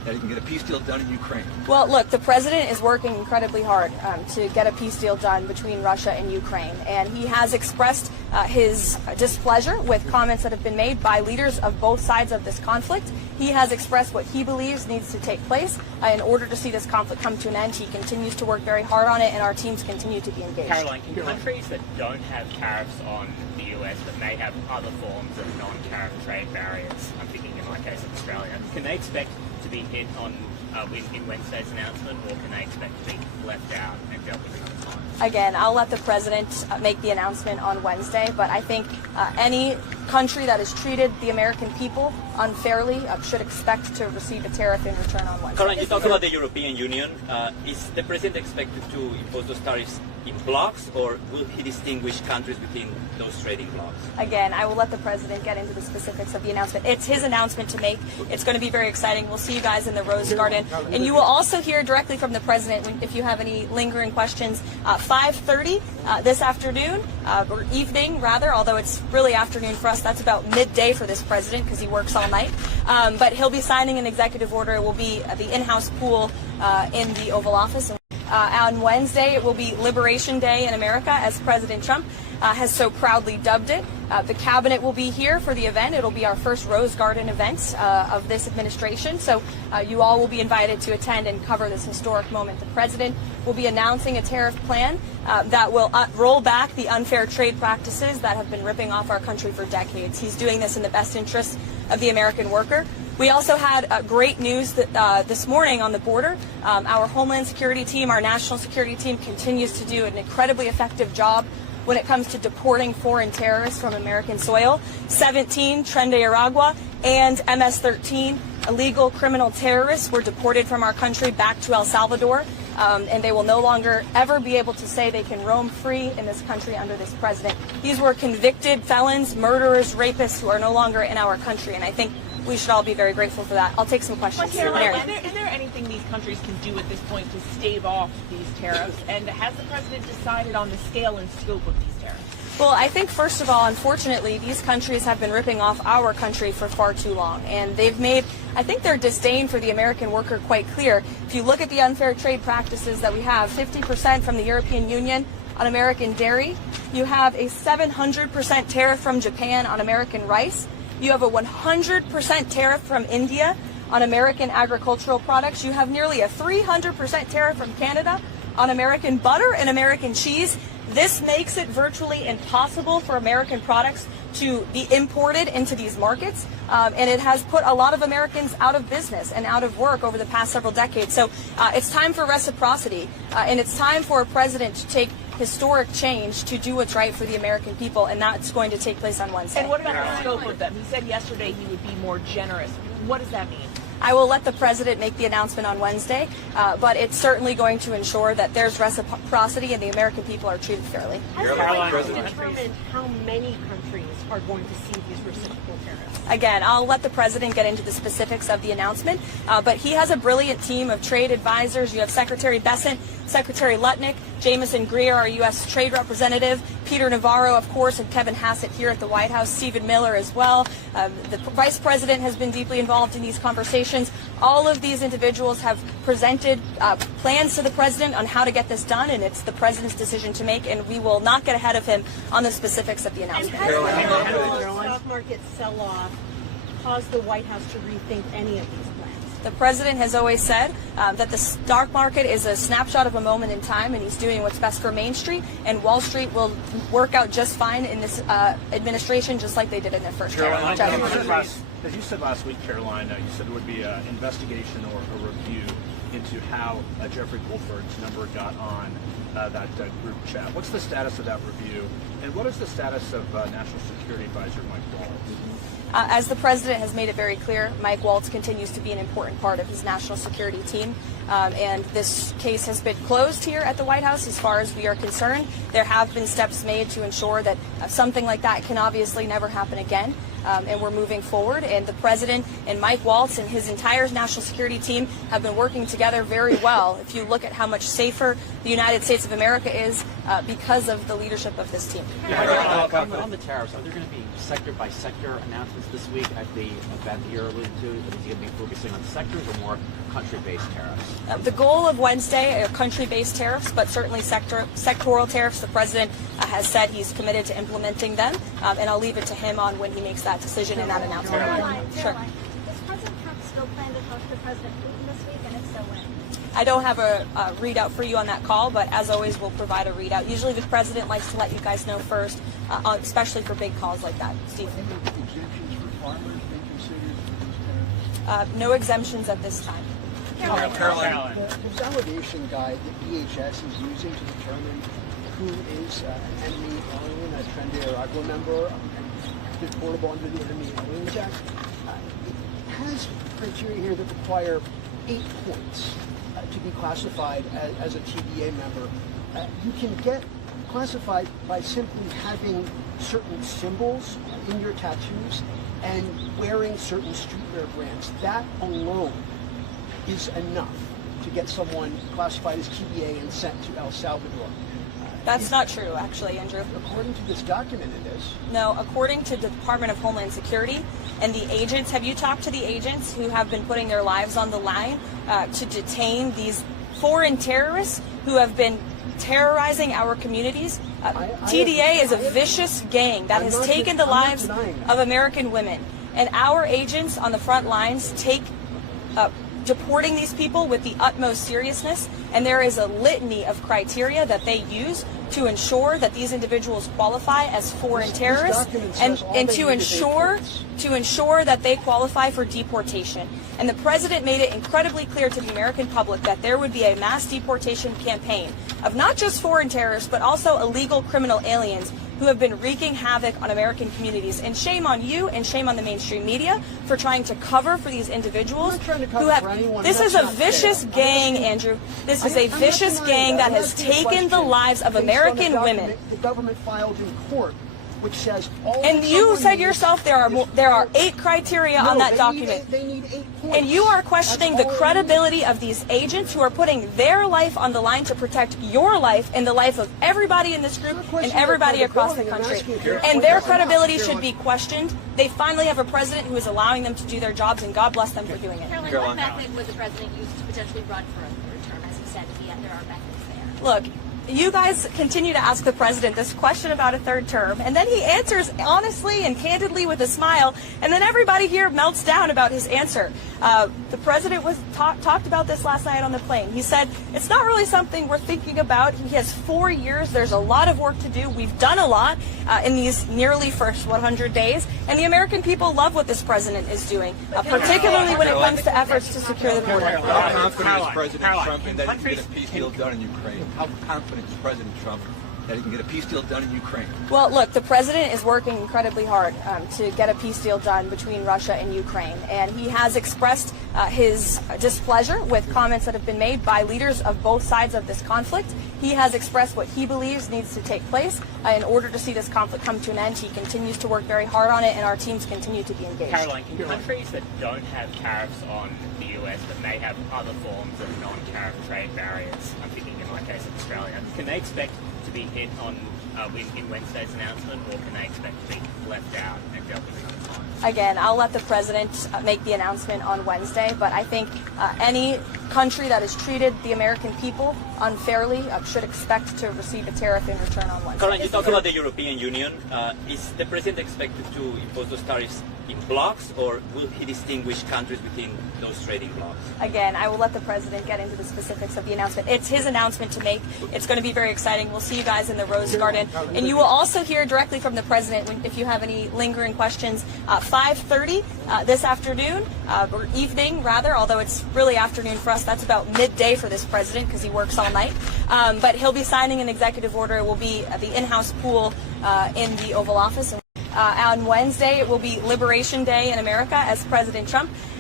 that he can get a peace deal done in Ukraine? Well, look, the president is working incredibly hard to get a peace deal done between Russia and Ukraine, and he has expressed his displeasure with comments that have been made by leaders of both sides of this conflict. He has expressed what he believes needs to take place in order to see this conflict come to an end. He continues to work very hard on it, and our teams continue to be engaged. Karoline, can countries that don't have tariffs on the US but may have other forms of non-tariff trade barriers, I'm thinking in my case of Australia, can they expect to be hit on in Wednesday's announcement, or can they expect to be left out and dealt with another time? Again, I'll let the president make the announcement on Wednesday, but I think any country that has treated the American people unfairly should expect to receive a tariff in return on Wednesday. Karoline, you talk about the European Union. Is the president expected to impose those tariffs in blocks, or will he distinguish countries within those trading blocks? Again, I will let the president get into the specifics of the announcement. It's his announcement to make. It's going to be very exciting. We'll see you guys in the Rose Garden. And you will also hear directly from the president if you have any lingering questions. 5:30 this afternoon, or evening rather, although it's really afternoon for us. That's about midday for this president because he works all night. But he'll be signing an executive order. It will be the in-house pool in the Oval Office. On Wednesday, it will be Liberation Day in America, as President Trump has so proudly dubbed it. The cabinet will be here for the event. It'll be our first Rose Garden event of this administration. So you all will be invited to attend and cover this historic moment. The president will be announcing a tariff plan that will roll back the unfair trade practices that have been ripping off our country for decades. He's doing this in the best interest of the American worker. We also had great news that, this morning on the border. Our Homeland Security team, our national security team, continues to do an incredibly effective job when it comes to deporting foreign terrorists from American soil. 17 Tren de Aragua and MS-13 illegal criminal terrorists were deported from our country back to El Salvador, and they will no longer ever be able to say they can roam free in this country under this president. These were convicted felons, murderers, rapists who are no longer in our country, and I think we should all be very grateful for that. I'll take some questions. Is there anything these countries can do at this point to stave off these tariffs? And has the president decided on the scale and scope of these tariffs? Well, I think, first of all, unfortunately, these countries have been ripping off our country for far too long. And they've made, I think, their disdain for the American worker quite clear. If you look at the unfair trade practices that we have, 50% from the European Union on American dairy. You have a 700% tariff from Japan on American rice. You have a 100% tariff from India on American agricultural products. You have nearly a 300% tariff from Canada on American butter and American cheese. This makes it virtually impossible for American products to be imported into these markets, and it has put a lot of Americans out of business and out of work over the past several decades. So it's time for reciprocity, and it's time for a president to take historic change to do what's right for the American people, and that's going to take place on Wednesday. And what about the scope of them? He said yesterday he would be more generous. What does that mean? I will let the president make the announcement on Wednesday, but it's certainly going to ensure that there's reciprocity and the American people are treated fairly. Has the president determined how many countries are going to see these reciprocal tariffs? Again, I'll let the president get into the specifics of the announcement, but he has a brilliant team of trade advisors. You have Secretary Bessent, Secretary Lutnick, Jameson Greer, our U.S. Trade Representative, Peter Navarro, of course, and Kevin Hassett here at the White House, Stephen Miller as well. The Vice President has been deeply involved in these conversations. All of these individuals have presented plans to the president on how to get this done, and it's the president's decision to make, and we will not get ahead of him on the specifics of the announcement. And has the stock market sell-off caused the White House to rethink any of these plans? The president has always said that the stock market is a snapshot of a moment in time, and he's doing what's best for Main Street, and Wall Street will work out just fine in this administration, just like they did in their first term. As you said last week, Karoline, you said there would be an investigation or a review into how Jeffrey Goldford's number got on that group chat. What's the status of that review, and what is the status of National Security Advisor Mike Waltz? As the president has made it very clear, Mike Waltz continues to be an important part of his national security team, and this case has been closed here at the White House as far as we are concerned. There have been steps made to ensure that something like that can obviously never happen again. and we're moving forward. And the president and Mike Waltz and his entire national security team have been working together very well. If you look at how much safer the United States of America is because of the leadership of this team. On the tariffs, are there going to be sector-by-sector announcements this week at the event that you're alluding to? Is he going to be focusing on sectors or more country-based tariffs? The goal of Wednesday are country-based tariffs, but certainly sectoral tariffs. The president has said he's committed to implementing them, and I'll leave it to him on when he makes that decision and that announcement. Sure. Does President Trump still plan to talk to President Putin this week, and if so, when? I don't have a readout for you on that call, but as always, we'll provide a readout. Usually the president likes to let you guys know first, especially for big calls like that. Steve? Exemptions for farmers being considered for these tariffs? No exemptions at this time. Karoline. The validation guide that DHS is using to determine who is an enemy alien, a Tren de Aragua member, and deportable under the Enemy Aliens Act, it has criteria here that require 8 points to be classified as a TDA member. You can get classified by simply having certain symbols in your tattoos and wearing certain streetwear brands. That alone is enough to get someone classified as TDA and sent to El Salvador. That's not true, actually, Andrew. According to this document, it is. No, according to the Department of Homeland Security and the agents, have you talked to the agents who have been putting their lives on the line to detain these foreign terrorists who have been terrorizing our communities? TDA is a vicious gang that has taken the lives of American women. And our agents on the front lines take deporting these people with the utmost seriousness, and there is a litany of criteria that they use to ensure that these individuals qualify as foreign terrorists and to ensure that they qualify for deportation. And the president made it incredibly clear to the American public that there would be a mass deportation campaign of not just foreign terrorists, but also illegal criminal aliens who have been wreaking havoc on American communities. And shame on you and shame on the mainstream media for trying to cover for these individuals who have... This is a vicious gang, Andrew. This is a vicious gang that has taken the lives of American women. The government filed in court, which says all. And you said yourself there are 8 criteria on that document. They need 8 points. And you are questioning the credibility of these agents who are putting their life on the line to protect your life and the life of everybody in this group and everybody across the country. And their credibility should be questioned. They finally have a president who is allowing them to do their jobs, and God bless them for doing it. Karoline, what method would the president use to potentially run for a third term, as he said, if there are methods there? Look, you guys continue to ask the president this question about a third term, and then he answers honestly and candidly with a smile, and then everybody here melts down about his answer. The president talked about this last night on the plane. He said, it's not really something we're thinking about. He has 4 years. There's a lot of work to do. We've done a lot in these nearly first 100 days, and the American people love what this president is doing, particularly when it comes to efforts to secure the border. How confident is President Trump in that he can get a peace deal done in Ukraine? How confident is President Trump that he can get a peace deal done in Ukraine? Well, look, the president is working incredibly hard to get a peace deal done between Russia and Ukraine, and he has expressed his displeasure with comments that have been made by leaders of both sides of this conflict. He has expressed what he believes needs to take place in order to see this conflict come to an end. He continues to work very hard on it, and our teams continue to be engaged. Karoline, can countries that don't have tariffs on the US but may have other forms of non-tariff trade barriers, I'm thinking in my case of Australia, can they expect to be hit on in Wednesday's announcement, or can they expect to be left out and dealt with another time? Again, I'll let the president make the announcement on Wednesday, but I think any country that has treated the American people unfairly should expect to receive a tariff in return on Wednesday. Karoline, you talk about the European Union. Is the president expected to impose those tariffs in blocks, or will he distinguish countries within those trading blocks? Again, I will let the president get into the specifics of the announcement. It's his announcement to make. It's going to be very exciting. We'll see you guys in the Rose Garden. And you will also hear directly from the president if you have any lingering questions. 5:30 this afternoon, or evening rather, although it's really afternoon for us. That's about midday for this president because he works all night. But he'll be signing an executive order. It will be at the in-house pool in the Oval Office. On Wednesday, it will be Liberation Day in America as President Trump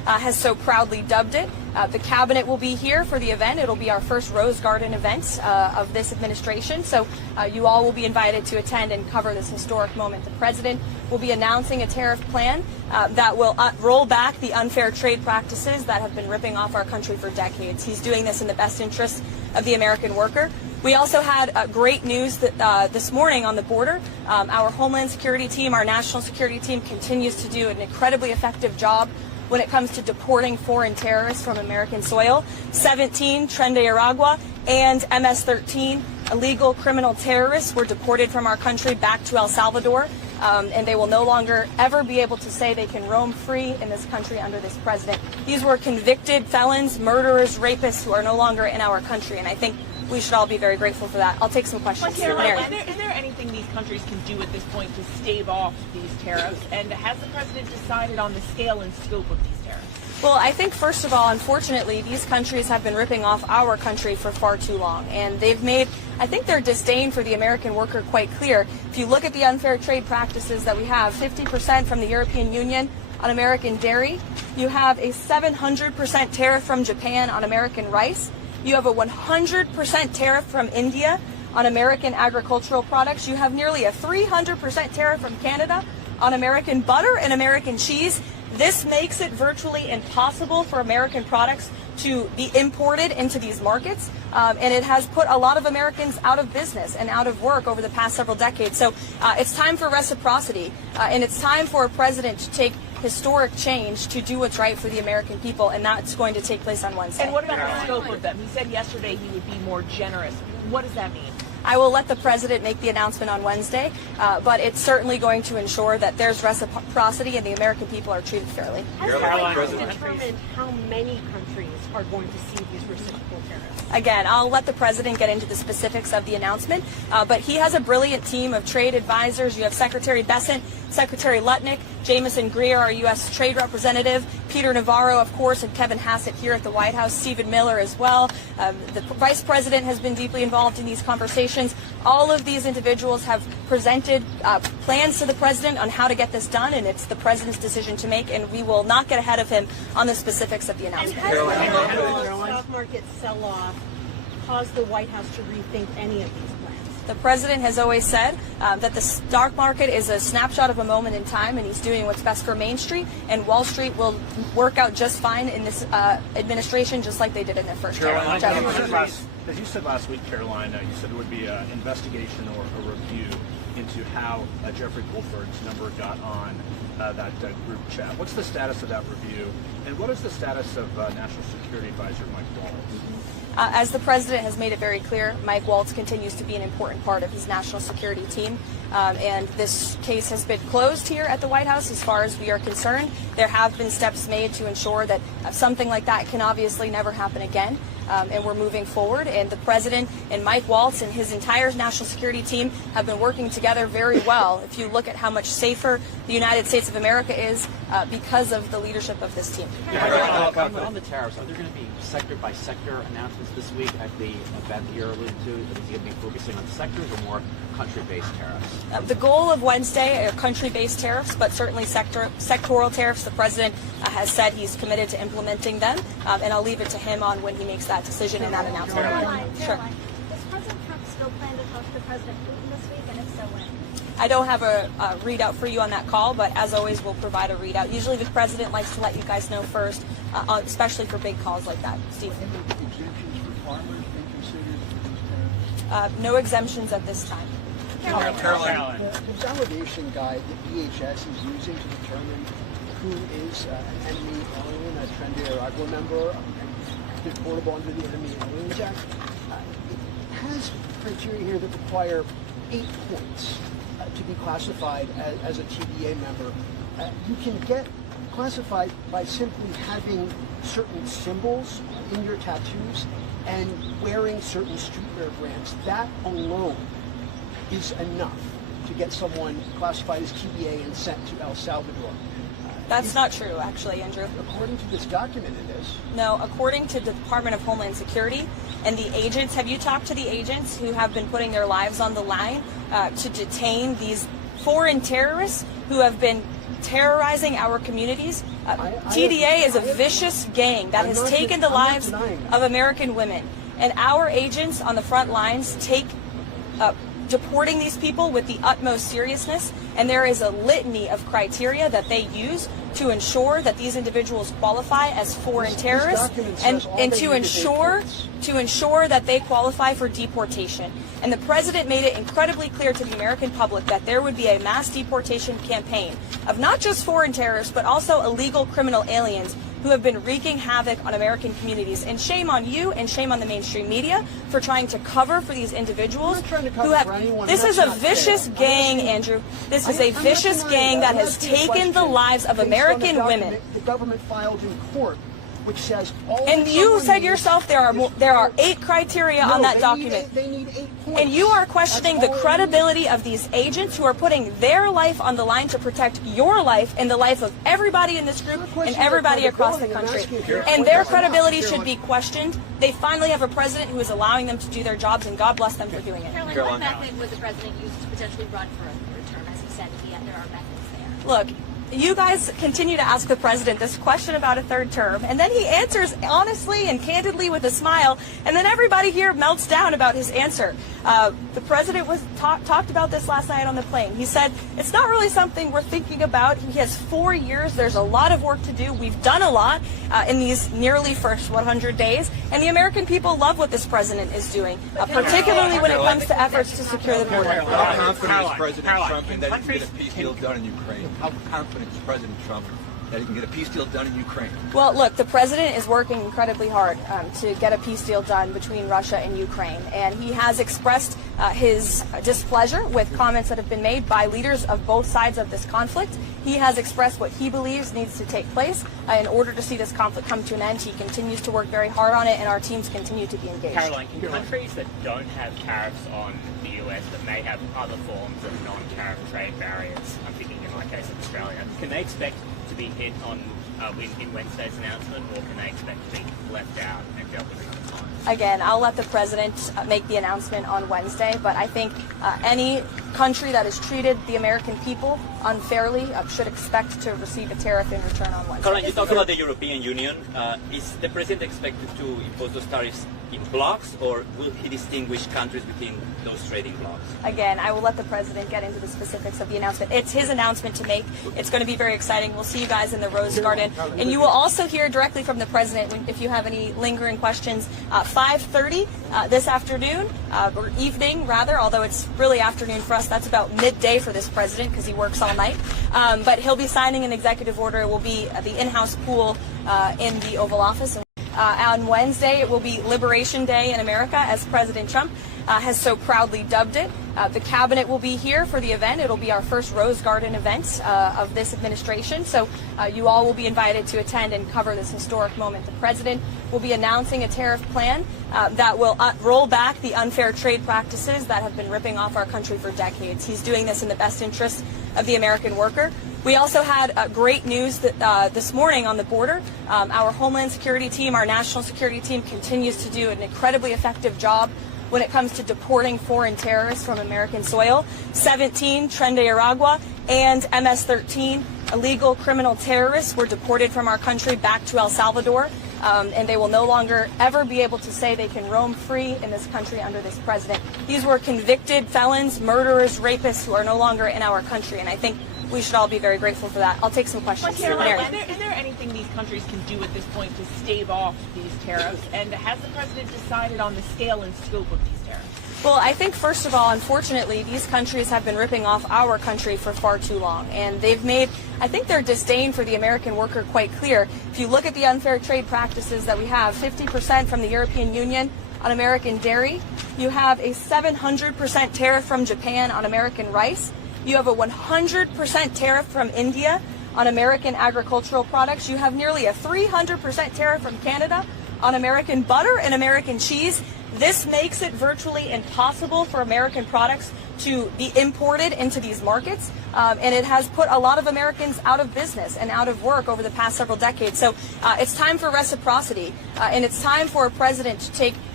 has so proudly dubbed it. The cabinet will be here for the event. It'll be our first Rose Garden event of this administration. So you all will be invited to attend and cover this historic moment. The president will be announcing a tariff plan that will roll back the unfair trade practices that have been ripping off our country for decades. He's doing this in the best interest of the American worker. We also had great news that this morning on the border. Our Homeland Security team, our national security team, continues to do an incredibly effective job when it comes to deporting foreign terrorists from American soil. 17 Tren de Aragua and MS-13 illegal criminal terrorists were deported from our country back to El Salvador, and they will no longer ever be able to say they can roam free in this country under this president. These were convicted felons, murderers, rapists who are no longer in our country, and I think we should all be very grateful for that. I'll take some questions. Karoline, is there anything these countries can do at this point to stave off these tariffs? And has the president decided on the scale and scope of these tariffs? Well, I think, first of all, unfortunately, these countries have been ripping off our country for far too long. And they've made, I think, their disdain for the American worker quite clear. If you look at the unfair trade practices that we have, 50% from the European Union on American dairy. You have a 700% tariff from Japan on American rice. You have a 100% tariff from India on American agricultural products. You have nearly a 300% tariff from Canada on American butter and American cheese. This makes it virtually impossible for American products to be imported into these markets, and it has put a lot of Americans out of business and out of work over the past several decades. So it's time for reciprocity, and it's time for a president to take historic change to do what's right for the American people, and that's going to take place on Wednesday. And what about the scope of them? He said yesterday he would be more generous. What does that mean? I will let the president make the announcement on Wednesday, but it's certainly going to ensure that there's reciprocity and the American people are treated fairly. Has the president determined how many countries are going to see these reciprocal tariffs? Again, I'll let the president get into the specifics of the announcement, but he has a brilliant team of trade advisors. You have Secretary Bessent, Secretary Lutnick, Jameson Greer, our U.S. Trade Representative, Peter Navarro, of course, and Kevin Hassett here at the White House, Stephen Miller as well. The Vice President has been deeply involved in these conversations. All of these individuals have presented plans to the president on how to get this done, and it's the president's decision to make, and we will not get ahead of him on the specifics of the announcement. And has the stock market sell-off caused the White House to rethink any of these plans? The president has always said that the stock market is a snapshot of a moment in time, and he's doing what's best for Main Street, and Wall Street will work out just fine in this administration, just like they did in their first term. As you said last week, Karoline, you said there would be an investigation or a review into how Jeffrey Goldberg's number got on that group chat. What's the status of that review, and what is the status of National Security Advisor Mike Waltz? As the president has made it very clear, Mike Waltz continues to be an important part of his national security team. And this case has been closed here at the White House as far as we are concerned. There have been steps made to ensure that something like that can obviously never happen again. And we're moving forward. And the president and Mike Waltz and his entire national security team have been working together very well. If you look at how much safer the United States of America is because of the leadership of this team. On the tariffs, are there going to be sector-by-sector announcements this week at the event that you're alluding to? Is he going to be focusing on sectors or more country-based tariffs? The goal of Wednesday are country-based tariffs, but certainly sectoral tariffs. The president has said he's committed to implementing them, and I'll leave it to him on when he makes that decision and that announcement. Sure. Does President Trump still plan to talk to President Putin this week, and if so, when? I don't have a readout for you on that call, but as always, we'll provide a readout. Usually the president likes to let you guys know first, especially for big calls like that. Steve? Exemptions for farmers being considered for these tariffs? No exemptions at this time. Karoline. The validation guide that DHS is using to determine who is an enemy alien, a Tren de Aragua member, and deportable under the Enemy Aliens Act, it has criteria here that require 8 points to be classified as a TDA member. You can get classified by simply having certain symbols in your tattoos and wearing certain streetwear brands. That alone is enough to get someone classified as TDA and sent to El Salvador. That's not true, actually, Andrew. According to this document, it is. No, according to the Department of Homeland Security and the agents, have you talked to the agents who have been putting their lives on the line to detain these foreign terrorists who have been terrorizing our communities. TDA is a vicious gang that has taken the lives of American women. And our agents on the front lines take deporting these people with the utmost seriousness, and there is a litany of criteria that they use to ensure that these individuals qualify as foreign terrorists and to ensure that they qualify for deportation. And the president made it incredibly clear to the American public that there would be a mass deportation campaign of not just foreign terrorists, but also illegal criminal aliens who have been wreaking havoc on American communities. And shame on you and shame on the mainstream media for trying to cover for these individuals who have. This is a vicious gang, Andrew. This is a vicious gang that has taken the lives of American women. The government filed in court, which says all. And you said yourself there are 8 criteria on that document. They need 8 points. And you are questioning the credibility of these agents who are putting their life on the line to protect your life and the life of everybody in this group and everybody across the country. And their credibility should be questioned. They finally have a president who is allowing them to do their jobs, and God bless them for doing it. Karoline, what method would the president use to potentially run for a third term, as he said, if there are methods there? Look, you guys continue to ask the president this question about a third term, and then he answers honestly and candidly with a smile, and then everybody here melts down about his answer. The president talked about this last night on the plane. He said, it's not really something we're thinking about. He has 4 years. There's a lot of work to do. We've done a lot in these nearly first 100 days, and the American people love what this president is doing, particularly when it comes to efforts to secure the border. How confident is President Trump in that he can get a peace deal done in Ukraine? How confident is President Trump that he can get a peace deal done in Ukraine? Well, look, the president is working incredibly hard to get a peace deal done between Russia and Ukraine, and he has expressed his displeasure with comments that have been made by leaders of both sides of this conflict. He has expressed what he believes needs to take place in order to see this conflict come to an end. He continues to work very hard on it, and our teams continue to be engaged. Karoline, can countries that don't have tariffs on the US but may have other forms of non-tariff trade barriers, I'm thinking in my case of Australia, can they expect to be hit on in Wednesday's announcement, or can they expect to be left out and dealt with another time? Again, I'll let the president make the announcement on Wednesday, but I think any country that has treated the American people unfairly should expect to receive a tariff in return on Wednesday. Karoline, you talk about the European Union. Is the president expected to impose those tariffs in blocks, or will he distinguish countries within those trading blocks? Again, I will let the president get into the specifics of the announcement. It's his announcement to make. It's going to be very exciting. We'll see you guys in the Rose Garden. And you will also hear directly from the president if you have any lingering questions. 5:30 this afternoon, or evening rather, although it's really afternoon for us. That's about midday for this president because he works all night. But he'll be signing an executive order. It will be the in-house pool in the Oval Office. On Wednesday, it will be Liberation Day in America, as President Trump has so proudly dubbed it. The cabinet will be here for the event. It'll be our first Rose Garden event of this administration. So you all will be invited to attend and cover this historic moment. The president will be announcing a tariff plan that will roll back the unfair trade practices that have been ripping off our country for decades. He's doing this in the best interest of the American worker. We also had great news that this morning on the border. Our Homeland Security team, our national security team, continues to do an incredibly effective job when it comes to deporting foreign terrorists from American soil. 17 Tren de Aragua and MS-13 illegal criminal terrorists were deported from our country back to El Salvador, and they will no longer ever be able to say they can roam free in this country under this president. These were convicted felons, murderers, rapists who are no longer in our country, and I think we should all be very grateful for that. I'll take some questions. Karoline, is there anything these countries can do at this point to stave off these tariffs? And has the president decided on the scale and scope of these tariffs? Well, I think, first of all, unfortunately, these countries have been ripping off our country for far too long. And they've made, I think, their disdain for the American worker quite clear. If you look at the unfair trade practices that we have, 50% from the European Union on American dairy. You have a 700% tariff from Japan on American rice. You have a 100% tariff from India on American agricultural products. You have nearly a 300% tariff from Canada on American butter and American cheese. This makes it virtually impossible for American products to be imported into these markets, and it has put a lot of Americans out of business and out of work over the past several decades. So it's time for reciprocity, and it's time for a president to take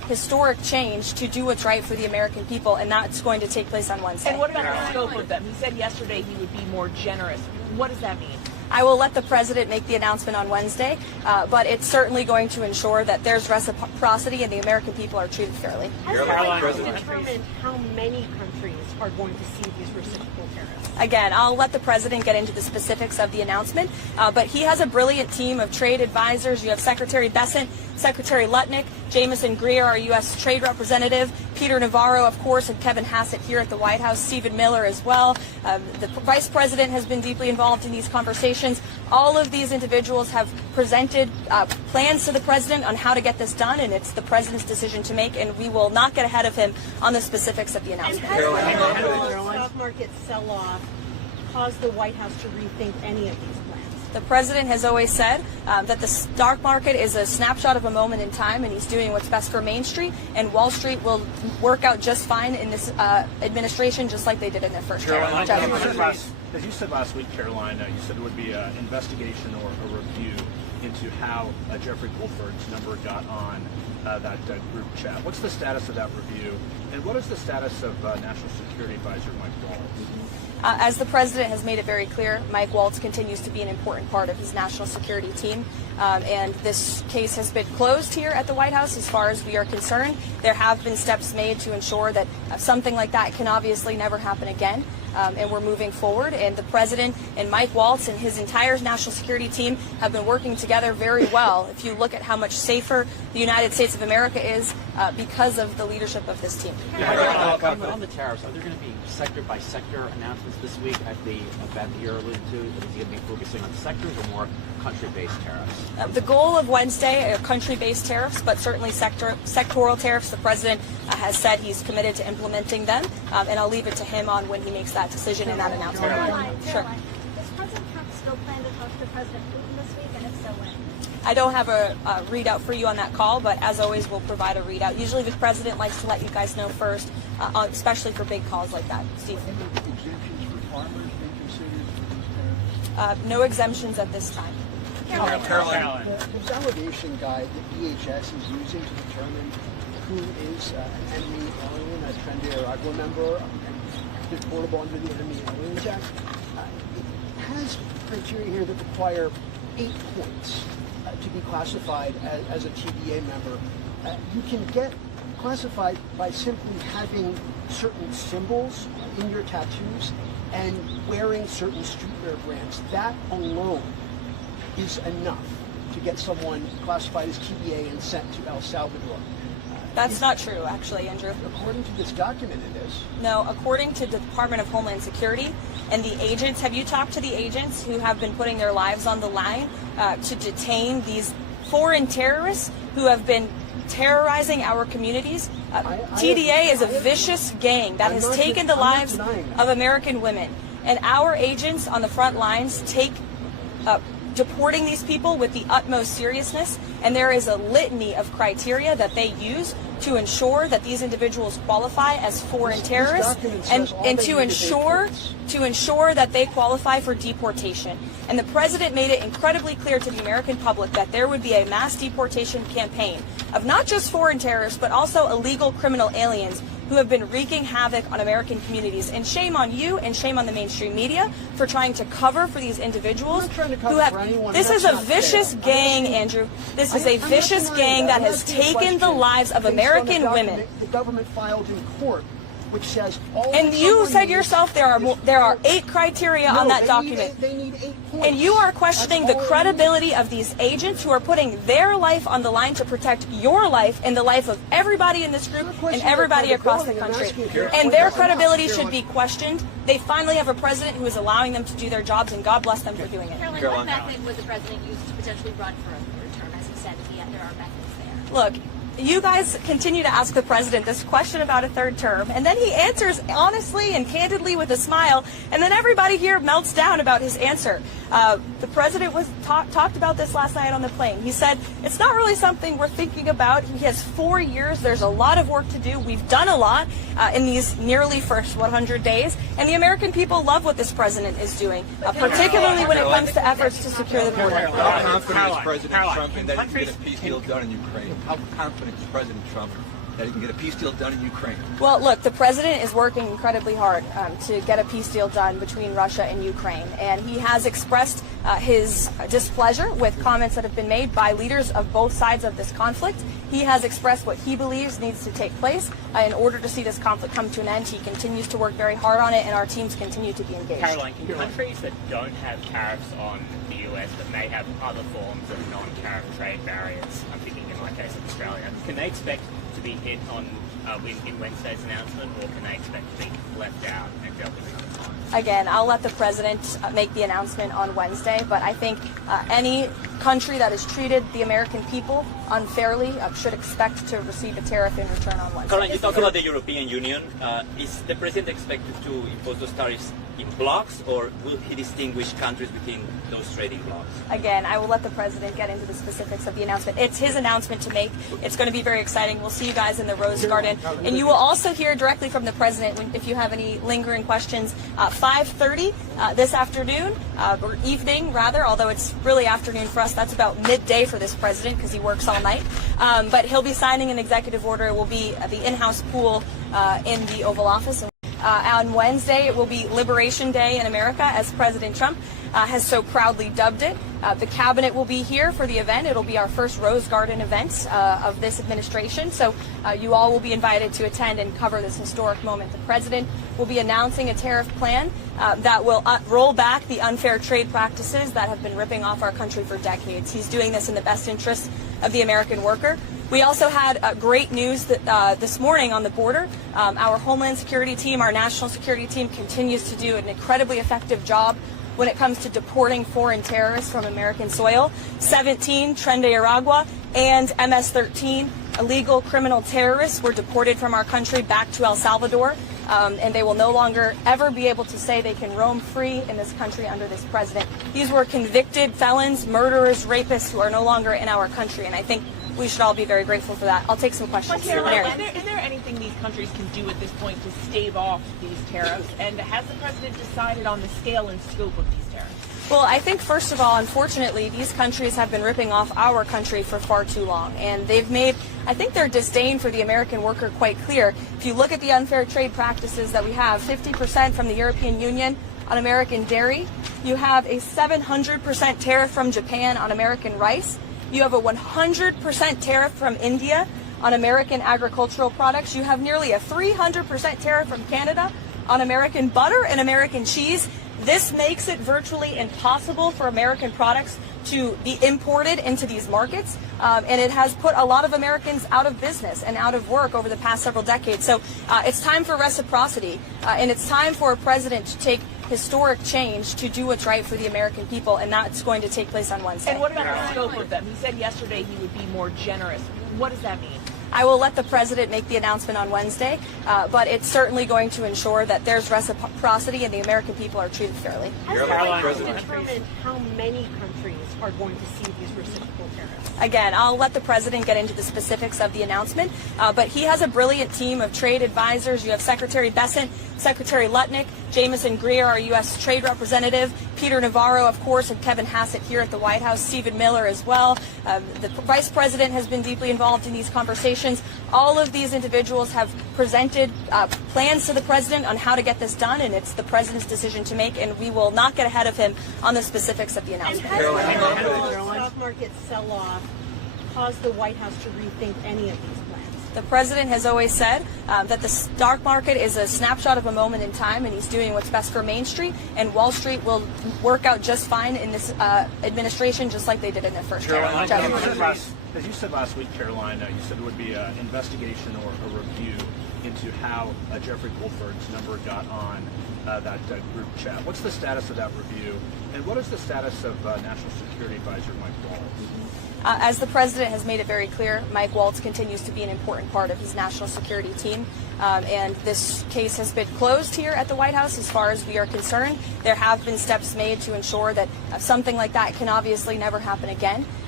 historic change to do what's right for the American people, and that's going to take place on Wednesday. And what about the scope of them? He said yesterday he would be more generous. What does that mean? I will let the president make the announcement on Wednesday, but it's certainly going to ensure that there's reciprocity and the American people are treated fairly. Has the president determined how many countries are going to see these reciprocal tariffs? Again, I'll let the president get into the specifics of the announcement, but he has a brilliant team of trade advisors. You have Secretary Bessent, Secretary Lutnick, Jameson Greer, our U.S. Trade Representative, Peter Navarro, of course, and Kevin Hassett here at the White House, Stephen Miller as well. The Vice President has been deeply involved in these conversations. All of these individuals have presented plans to the president on how to get this done, and it's the president's decision to make, and we will not get ahead of him on the specifics of the announcement. And has the stock market sell-off caused the White House to rethink any of these plans? The president has always said that the stock market is a snapshot of a moment in time, and he's doing what's best for Main Street, and Wall Street will work out just fine in this administration, just like they did in their first term. As you said last week, Karoline, you said it would be an investigation or a review into how Jeffrey Goldberg's number got on that group chat. What's the status of that review, and what is the status of National Security Advisor Mike Waltz? As the president has made it very clear, Mike Waltz continues to be an important part of his national security team, and this case has been closed here at the White House as far as we are concerned. There have been steps made to ensure that something like that can obviously never happen again, and we're moving forward, and the president and Mike Waltz and his entire national security team have been working together very well. If you look at how much safer the United States of America is because of the leadership of this team. On the tariffs, are there going to be sector-by-sector announcements this week at the event that you're alluding to? Is he going to be focusing on sectors or more country-based tariffs? The goal of Wednesday are country-based tariffs, but certainly sectoral tariffs. The president has said he's committed to implementing them, and I'll leave it to him on when he makes that decision and that announcement. Sure. Does President Trump still plan to talk to President Putin this week, and if so, when? I don't have a readout for you on that call, but as always, we'll provide a readout. Usually the president likes to let you guys know first, especially for big calls like that. Steve? Exemptions for farmers being considered for these tariffs? No exemptions at this time. Karoline. The validation guide that DHS is using to determine who is an enemy alien, a Tariff member, and deportable under the Enemy Aliens Act, it has criteria here that require 8 points to be classified as a TDA member. You can get classified by simply having certain symbols in your tattoos and wearing certain streetwear brands. That alone is enough to get someone classified as TDA and sent to El Salvador. That's not true, actually, Andrew. According to this document, it is. No, according to the Department of Homeland Security and the agents, have you talked to the agents who have been putting their lives on the line to detain these foreign terrorists who have been terrorizing our communities? TDA is a vicious gang that has taken the lives of American women. And our agents on the front lines take deporting these people with the utmost seriousness, and there is a litany of criteria that they use to ensure that these individuals qualify as foreign terrorists and to ensure that they qualify for deportation. And the president made it incredibly clear to the American public that there would be a mass deportation campaign of not just foreign terrorists, but also illegal criminal aliens who have been wreaking havoc on American communities. And shame on you and shame on the mainstream media for trying to cover for these individuals who have. This is a vicious gang, Andrew. This is a vicious gang that has taken the lives of American women. The government filed in court, which says all. And you said yourself there are 8 criteria on that document. They need 8 points. And you are questioning the credibility of these agents who are putting their life on the line to protect your life and the life of everybody in this group and everybody across the country. And their credibility should be questioned. They finally have a president who is allowing them to do their jobs, and God bless them for doing it. Karoline, what method would the president use to potentially run for a third term, as he said, if there are methods there? Look, you guys continue to ask the president this question about a third term, and then he answers honestly and candidly with a smile, and then everybody here melts down about his answer. The president talked about this last night on the plane. He said, it's not really something we're thinking about. He has 4 years. There's a lot of work to do. We've done a lot in these nearly first 100 days, and the American people love what this president is doing, particularly when it comes to efforts to secure the border. How confident is President Trump in that he can get a peace deal done in Ukraine? How confident is President Trump that he can get a peace deal done in Ukraine? Well, look, the president is working incredibly hard to get a peace deal done between Russia and Ukraine, and he has expressed his displeasure with comments that have been made by leaders of both sides of this conflict. He has expressed what he believes needs to take place in order to see this conflict come to an end. He continues to work very hard on it, and our teams continue to be engaged. Karoline, can countries that don't have tariffs on the US but may have other forms of non-tariff trade barriers, I'm thinking in my case of Australia, can they expect to be hit on in Wednesday's announcement, or can they expect to be left out and dealt with another time? Again, I'll let the president make the announcement on Wednesday, but I think any country that has treated the American people unfairly should expect to receive a tariff in return on Wednesday. Karoline, you talk about the European Union. Is the president expected to impose those tariffs in blocks, or will he distinguish countries within those trading blocks? Again, I will let the president get into the specifics of the announcement. It's his announcement to make. It's going to be very exciting. We'll see you guys in the Rose Garden. And you will also hear directly from the president if you have any lingering questions. 5:30 this afternoon, or evening rather, although it's really afternoon for us. That's about midday for this president because he works all night. But he'll be signing an executive order. It will be the in-house pool in the Oval Office. On Wednesday, it will be Liberation Day in America, as President Trump has so proudly dubbed it. The cabinet will be here for the event. It'll be our first Rose Garden event of this administration. So you all will be invited to attend and cover this historic moment. The president will be announcing a tariff plan that will roll back the unfair trade practices that have been ripping off our country for decades. He's doing this in the best interest of the American worker. We also had great news that, this morning on the border. Our Homeland Security team, our national security team, continues to do an incredibly effective job when it comes to deporting foreign terrorists from American soil. 17 Tren de Aragua and MS-13 illegal criminal terrorists were deported from our country back to El Salvador, and they will no longer ever be able to say they can roam free in this country under this president. These were convicted felons, murderers, rapists who are no longer in our country, and I think we should all be very grateful for that. I'll take some questions. Karoline, is there anything these countries can do at this point to stave off these tariffs? And has the president decided on the scale and scope of these tariffs? Well, I think, first of all, unfortunately, these countries have been ripping off our country for far too long. And they've made, I think, their disdain for the American worker quite clear. If you look at the unfair trade practices that we have, 50% from the European Union on American dairy. You have a 700% tariff from Japan on American rice. You have a 100% tariff from India on American agricultural products. You have nearly a 300% tariff from Canada on American butter and American cheese. This makes it virtually impossible for American products to be imported into these markets, and it has put a lot of Americans out of business and out of work over the past several decades. So it's time for reciprocity, and it's time for a president to take historic change to do what's right for the American people, and that's going to take place on Wednesday. And what about the scope of them? He said yesterday he would be more generous. What does that mean? I will let the president make the announcement on Wednesday, but it's certainly going to ensure that there's reciprocity and the American people are treated fairly. How do you determine how many countries are going to see these reciprocal tariffs? Again, I'll let the president get into the specifics of the announcement, but he has a brilliant team of trade advisors. You have Secretary Bessent, Secretary Lutnick, Jameson Greer, our U.S. Trade Representative, Peter Navarro, of course, and Kevin Hassett here at the White House, Stephen Miller as well. The Vice President has been deeply involved in these conversations. All of these individuals have presented plans to the president on how to get this done, and it's the president's decision to make, and we will not get ahead of him on the specifics of the announcement. And has the stock market sell-off caused the White House to rethink any of these plans? The president has always said that the stock market is a snapshot of a moment in time, and he's doing what's best for Main Street, and Wall Street will work out just fine in this administration, just like they did in their first term. As you said last week, Karoline, you said there would be an investigation or a review into how Jeffrey Goldberg's number got on that group chat. What's the status of that review, and what is the status of National Security Advisor Mike Waltz? As the president has made it very clear, Mike Waltz continues to be an important part of his national security team. And this case has been closed here at the White House as far as we are concerned. There have been steps made to ensure that something like that can obviously never happen again.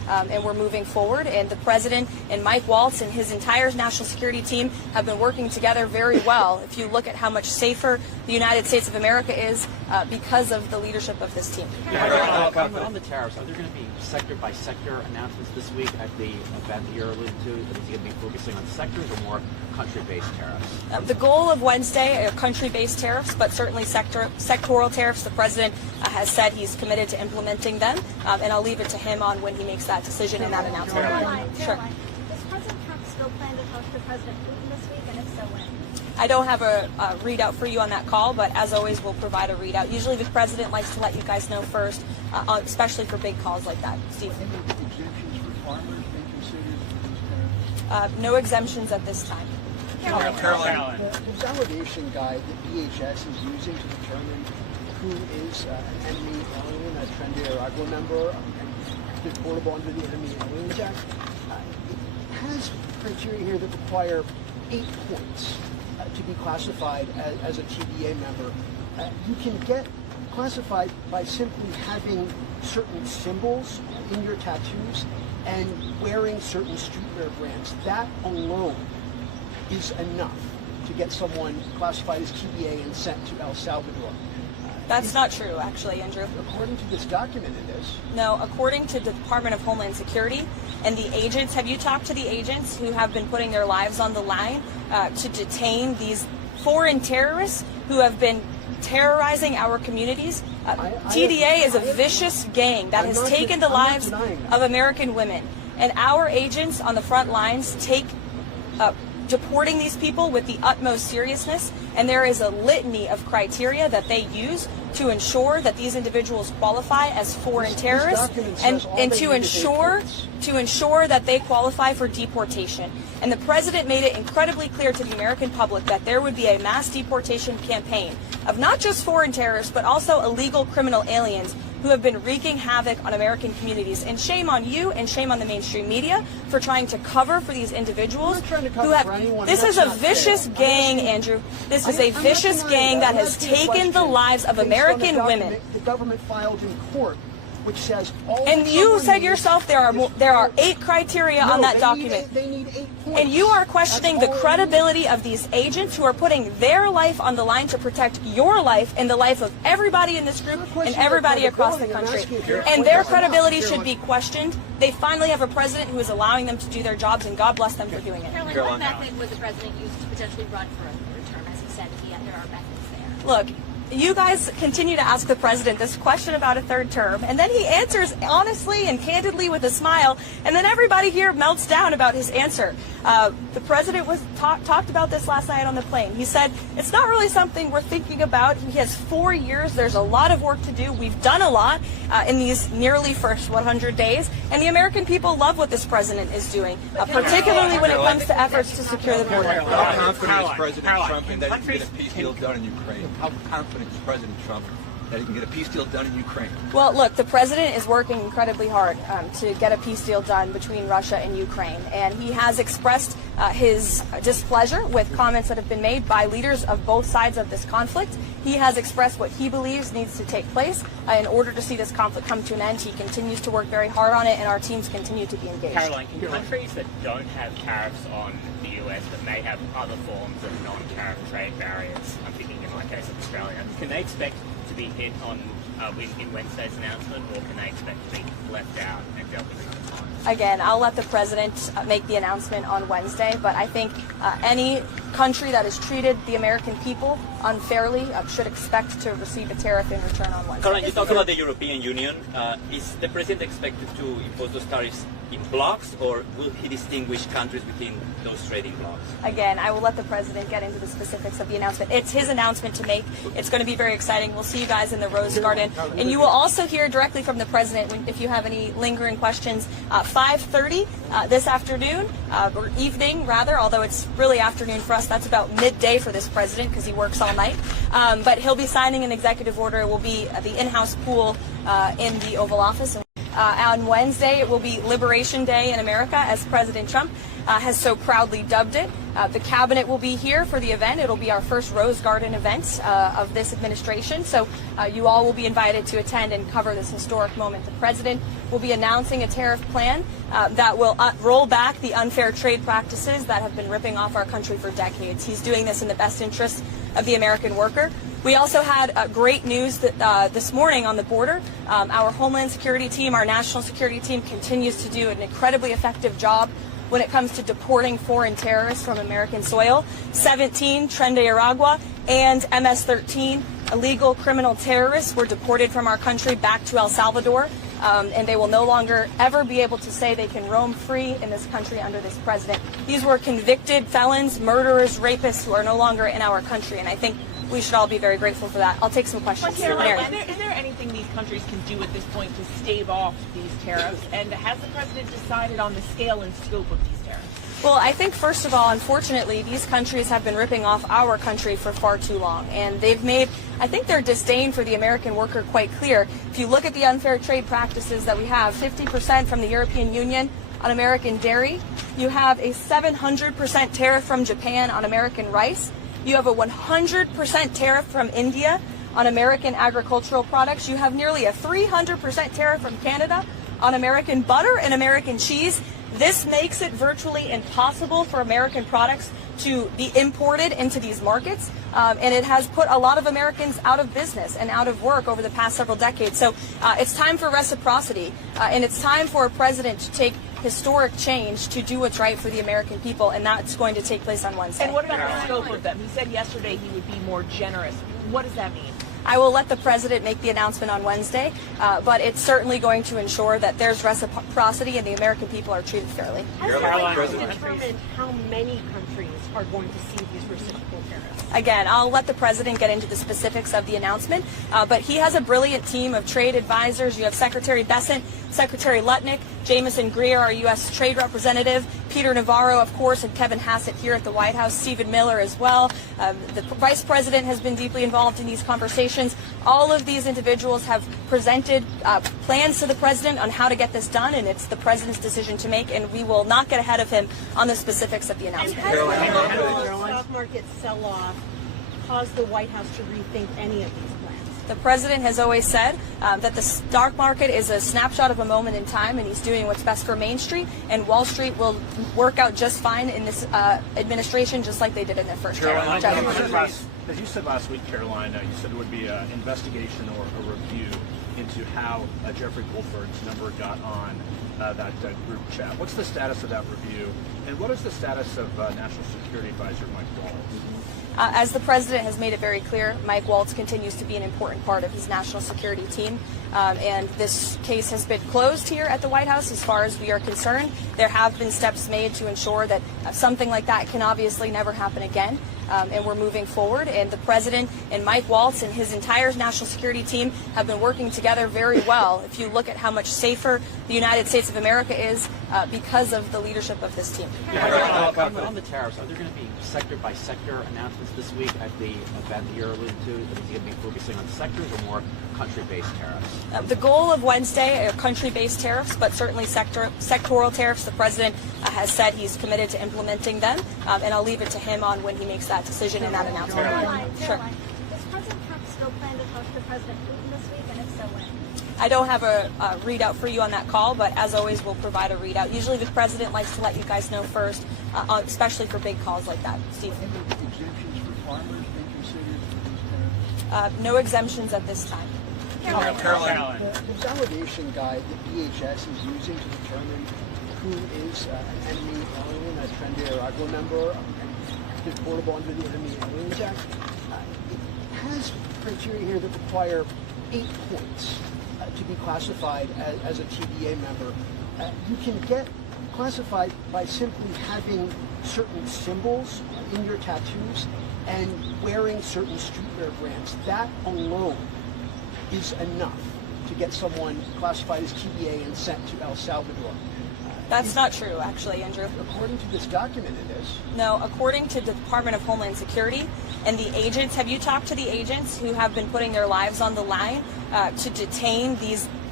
and we're moving forward. And the president and Mike Waltz and his entire national security team have been working together very well. If you look at how much safer the United States of America is because of the leadership of this team. On the tariffs, are there going to be sector-by-sector announcements this week at the event that you're alluding to? Is he going to be focusing on sectors or more country-based tariffs? The goal of Wednesday are country-based tariffs, but certainly sectoral tariffs. The president has said he's committed to implementing them, and I'll leave it to him on when he makes that decision and that announcement. Caroline, Sure. does President Trump still plan to talk to President Putin this week, and if so, when? I don't have a readout for you on that call, but as always, we'll provide a readout. Usually the president likes to let you guys know first, especially for big calls like that. Steve? Any exemptions for farmers been considered for these tariffs? No exemptions at this time. Caroline. The validation guide that DHS is using to determine who is an enemy alien, a Tren de Aragua member, and deportable under the Enemy Aliens Act, it has criteria here that require 8 points to be classified as a TDA member. You can get classified by simply having certain symbols in your tattoos and wearing certain streetwear brands. That alone is enough to get someone classified as TDA and sent to El Salvador. That's not true, actually, Andrew. According to this document, it is. No, according to the Department of Homeland Security and the agents, have you talked to the agents who have been putting their lives on the line to detain these foreign terrorists who have been terrorizing our communities? TDA is a vicious gang that has taken the lives of American women. And our agents on the front lines take deporting these people with the utmost seriousness, and there is a litany of criteria that they use to ensure that these individuals qualify as foreign terrorists and to ensure that they qualify for deportation. And the president made it incredibly clear to the American public that there would be a mass deportation campaign of not just foreign terrorists, but also illegal criminal aliens who have been wreaking havoc on American communities. And shame on you and shame on the mainstream media for trying to cover for these individuals who have... This is a vicious gang, Andrew. This is a vicious gang that has taken the lives of American women. The government filed in court, which says all. And you said yourself there are 8 criteria on that document. They need 8 points. And you are questioning the credibility of these agents who are putting their life on the line to protect your life and the life of everybody in this group and everybody across the country. And their credibility should be questioned. They finally have a president who is allowing them to do their jobs, and God bless them for doing it. Caroline, what method would the president use to potentially run for a third term, as he said, if there are methods there? Look, you guys continue to ask the president this question about a third term, and then he answers honestly and candidly with a smile, and then everybody here melts down about his answer. The president talked about this last night on the plane. He said, it's not really something we're thinking about. He has 4 years. There's a lot of work to do. We've done a lot in these nearly first 100 days, and the American people love what this president is doing, particularly when it comes to efforts to secure the border. How confident is President Trump in that he can get a peace deal done in Ukraine? How confident is President Trump that he can get a peace deal done in Ukraine? Well, look, the president is working incredibly hard to get a peace deal done between Russia and Ukraine, and he has expressed his displeasure with comments that have been made by leaders of both sides of this conflict. He has expressed what he believes needs to take place in order to see this conflict come to an end. He continues to work very hard on it, and our teams continue to be engaged. Caroline, can countries that don't have tariffs on the US but may have other forms of non-tariff trade barriers, I'm thinking in my case of Australia, can they expect to be hit on in Wednesday's announcement, or can they expect to be left out and dealt with another time? Again, I'll let the president make the announcement on Wednesday, but I think any country that has treated the American people unfairly should expect to receive a tariff in return on Wednesday. Caroline, you talk about the European Union. Is the president expected to impose those tariffs in blocks, or will he distinguish countries within those trading blocks? Again, I will let the president get into the specifics of the announcement. It's his announcement to make. It's going to be very exciting. We'll see you guys in the Rose Garden. And you will also hear directly from the president if you have any lingering questions. 5:30 this afternoon, or evening rather, although it's really afternoon for us. That's about midday for this president because he works all night. But he'll be signing an executive order. It will be the in-house pool in the Oval Office. On Wednesday, it will be Liberation Day in America, as President Trump has so proudly dubbed it. The cabinet will be here for the event. It'll be our first Rose Garden event of this administration. So you all will be invited to attend and cover this historic moment. The president will be announcing a tariff plan that will roll back the unfair trade practices that have been ripping off our country for decades. He's doing this in the best interest of the American worker. We also had great news that this morning on the border. Our Homeland Security team, our national security team, continues to do an incredibly effective job when it comes to deporting foreign terrorists from American soil. 17 Tren de Aragua and MS-13 illegal criminal terrorists were deported from our country back to El Salvador, and they will no longer ever be able to say they can roam free in this country under this president. These were convicted felons, murderers, rapists who are no longer in our country, and I think we should all be very grateful for that. I'll take some questions. Caroline, is there anything these countries can do at this point to stave off these tariffs? And has the president decided on the scale and scope of these tariffs? Well, I think, first of all, unfortunately, these countries have been ripping off our country for far too long. And they've made, I think, their disdain for the American worker quite clear. If you look at the unfair trade practices that we have, 50% from the European Union on American dairy. You have a 700% tariff from Japan on American rice. You have a 100% tariff from India on American agricultural products. You have nearly a 300% tariff from Canada on American butter and American cheese. This makes it virtually impossible for American products to be imported into these markets, and it has put a lot of Americans out of business and out of work over the past several decades. So it's time for reciprocity, and it's time for a president to take historic change to do what's right for the American people, and that's going to take place on Wednesday. And what about the scope of them? He said yesterday he would be more generous. What does that mean? I will let the president make the announcement on Wednesday, but it's certainly going to ensure that there's reciprocity and the American people are treated fairly. Has the White House determined how many countries are going to see these reciprocal tariffs? Again, I'll let the president get into the specifics of the announcement, but he has a brilliant team of trade advisors. You have Secretary Bessent, Secretary Lutnick, Jameson Greer, our U.S. Trade Representative, Peter Navarro, of course, and Kevin Hassett here at the White House, Stephen Miller as well. The Vice President has been deeply involved in these conversations. All of these individuals have presented plans to the president on how to get this done, and it's the president's decision to make, and we will not get ahead of him on the specifics of the announcement. And has the stock market sell-off caused the White House to rethink any of these plans? The president has always said that the stock market is a snapshot of a moment in time, and he's doing what's best for Main Street, and Wall Street will work out just fine in this administration, just like they did in their first term. As you said last week, Caroline, you said it would be an investigation or a review into how Jeffrey Goldberg's number got on that group chat. What's the status of that review, and what is the status of National Security Advisor Mike Waltz? As the president has made it very clear, Mike Waltz continues to be an important part of his national security team, and this case has been closed here at the White House as far as we are concerned. There have been steps made to ensure that something like that can obviously never happen again, and we're moving forward, and the president and Mike Waltz and his entire national security team have been working together very well. If you look at how much safer the United States of America is because of the leadership of this team. On the tariffs, are there going to be sector-by-sector announcements this week at the event that you're alluding to? Is he going to be focusing on sectors or more country-based tariffs? The goal of Wednesday are country-based tariffs, but certainly sectoral tariffs. The president has said he's committed to implementing them, and I'll leave it to him on when he makes that decision and that announcement. Caroline, Sure. does President Trump still plan to talk to President Putin this week, and if so, when? I don't have a readout for you on that call, but as always, we'll provide a readout. Usually the president likes to let you guys know first, especially for big calls like that. Steve? Exemptions for farmers been considered for these tariffs? No exemptions at this time. Caroline. The validation guide that DHS is using to determine who is an enemy alien, a Tren de Aragua member, and deportable under the Enemy Aliens Act, it has criteria here that require 8 points to be classified as a TDA member. You can get classified by simply having certain symbols in your tattoos and wearing certain streetwear brands. That alone is enough to get someone classified as TDA and sent to El Salvador. That's not true, actually, Andrew. According to this document, it is. No, according to the Department of Homeland Security and the agents, have you talked to the agents who have been putting their lives on the line to detain these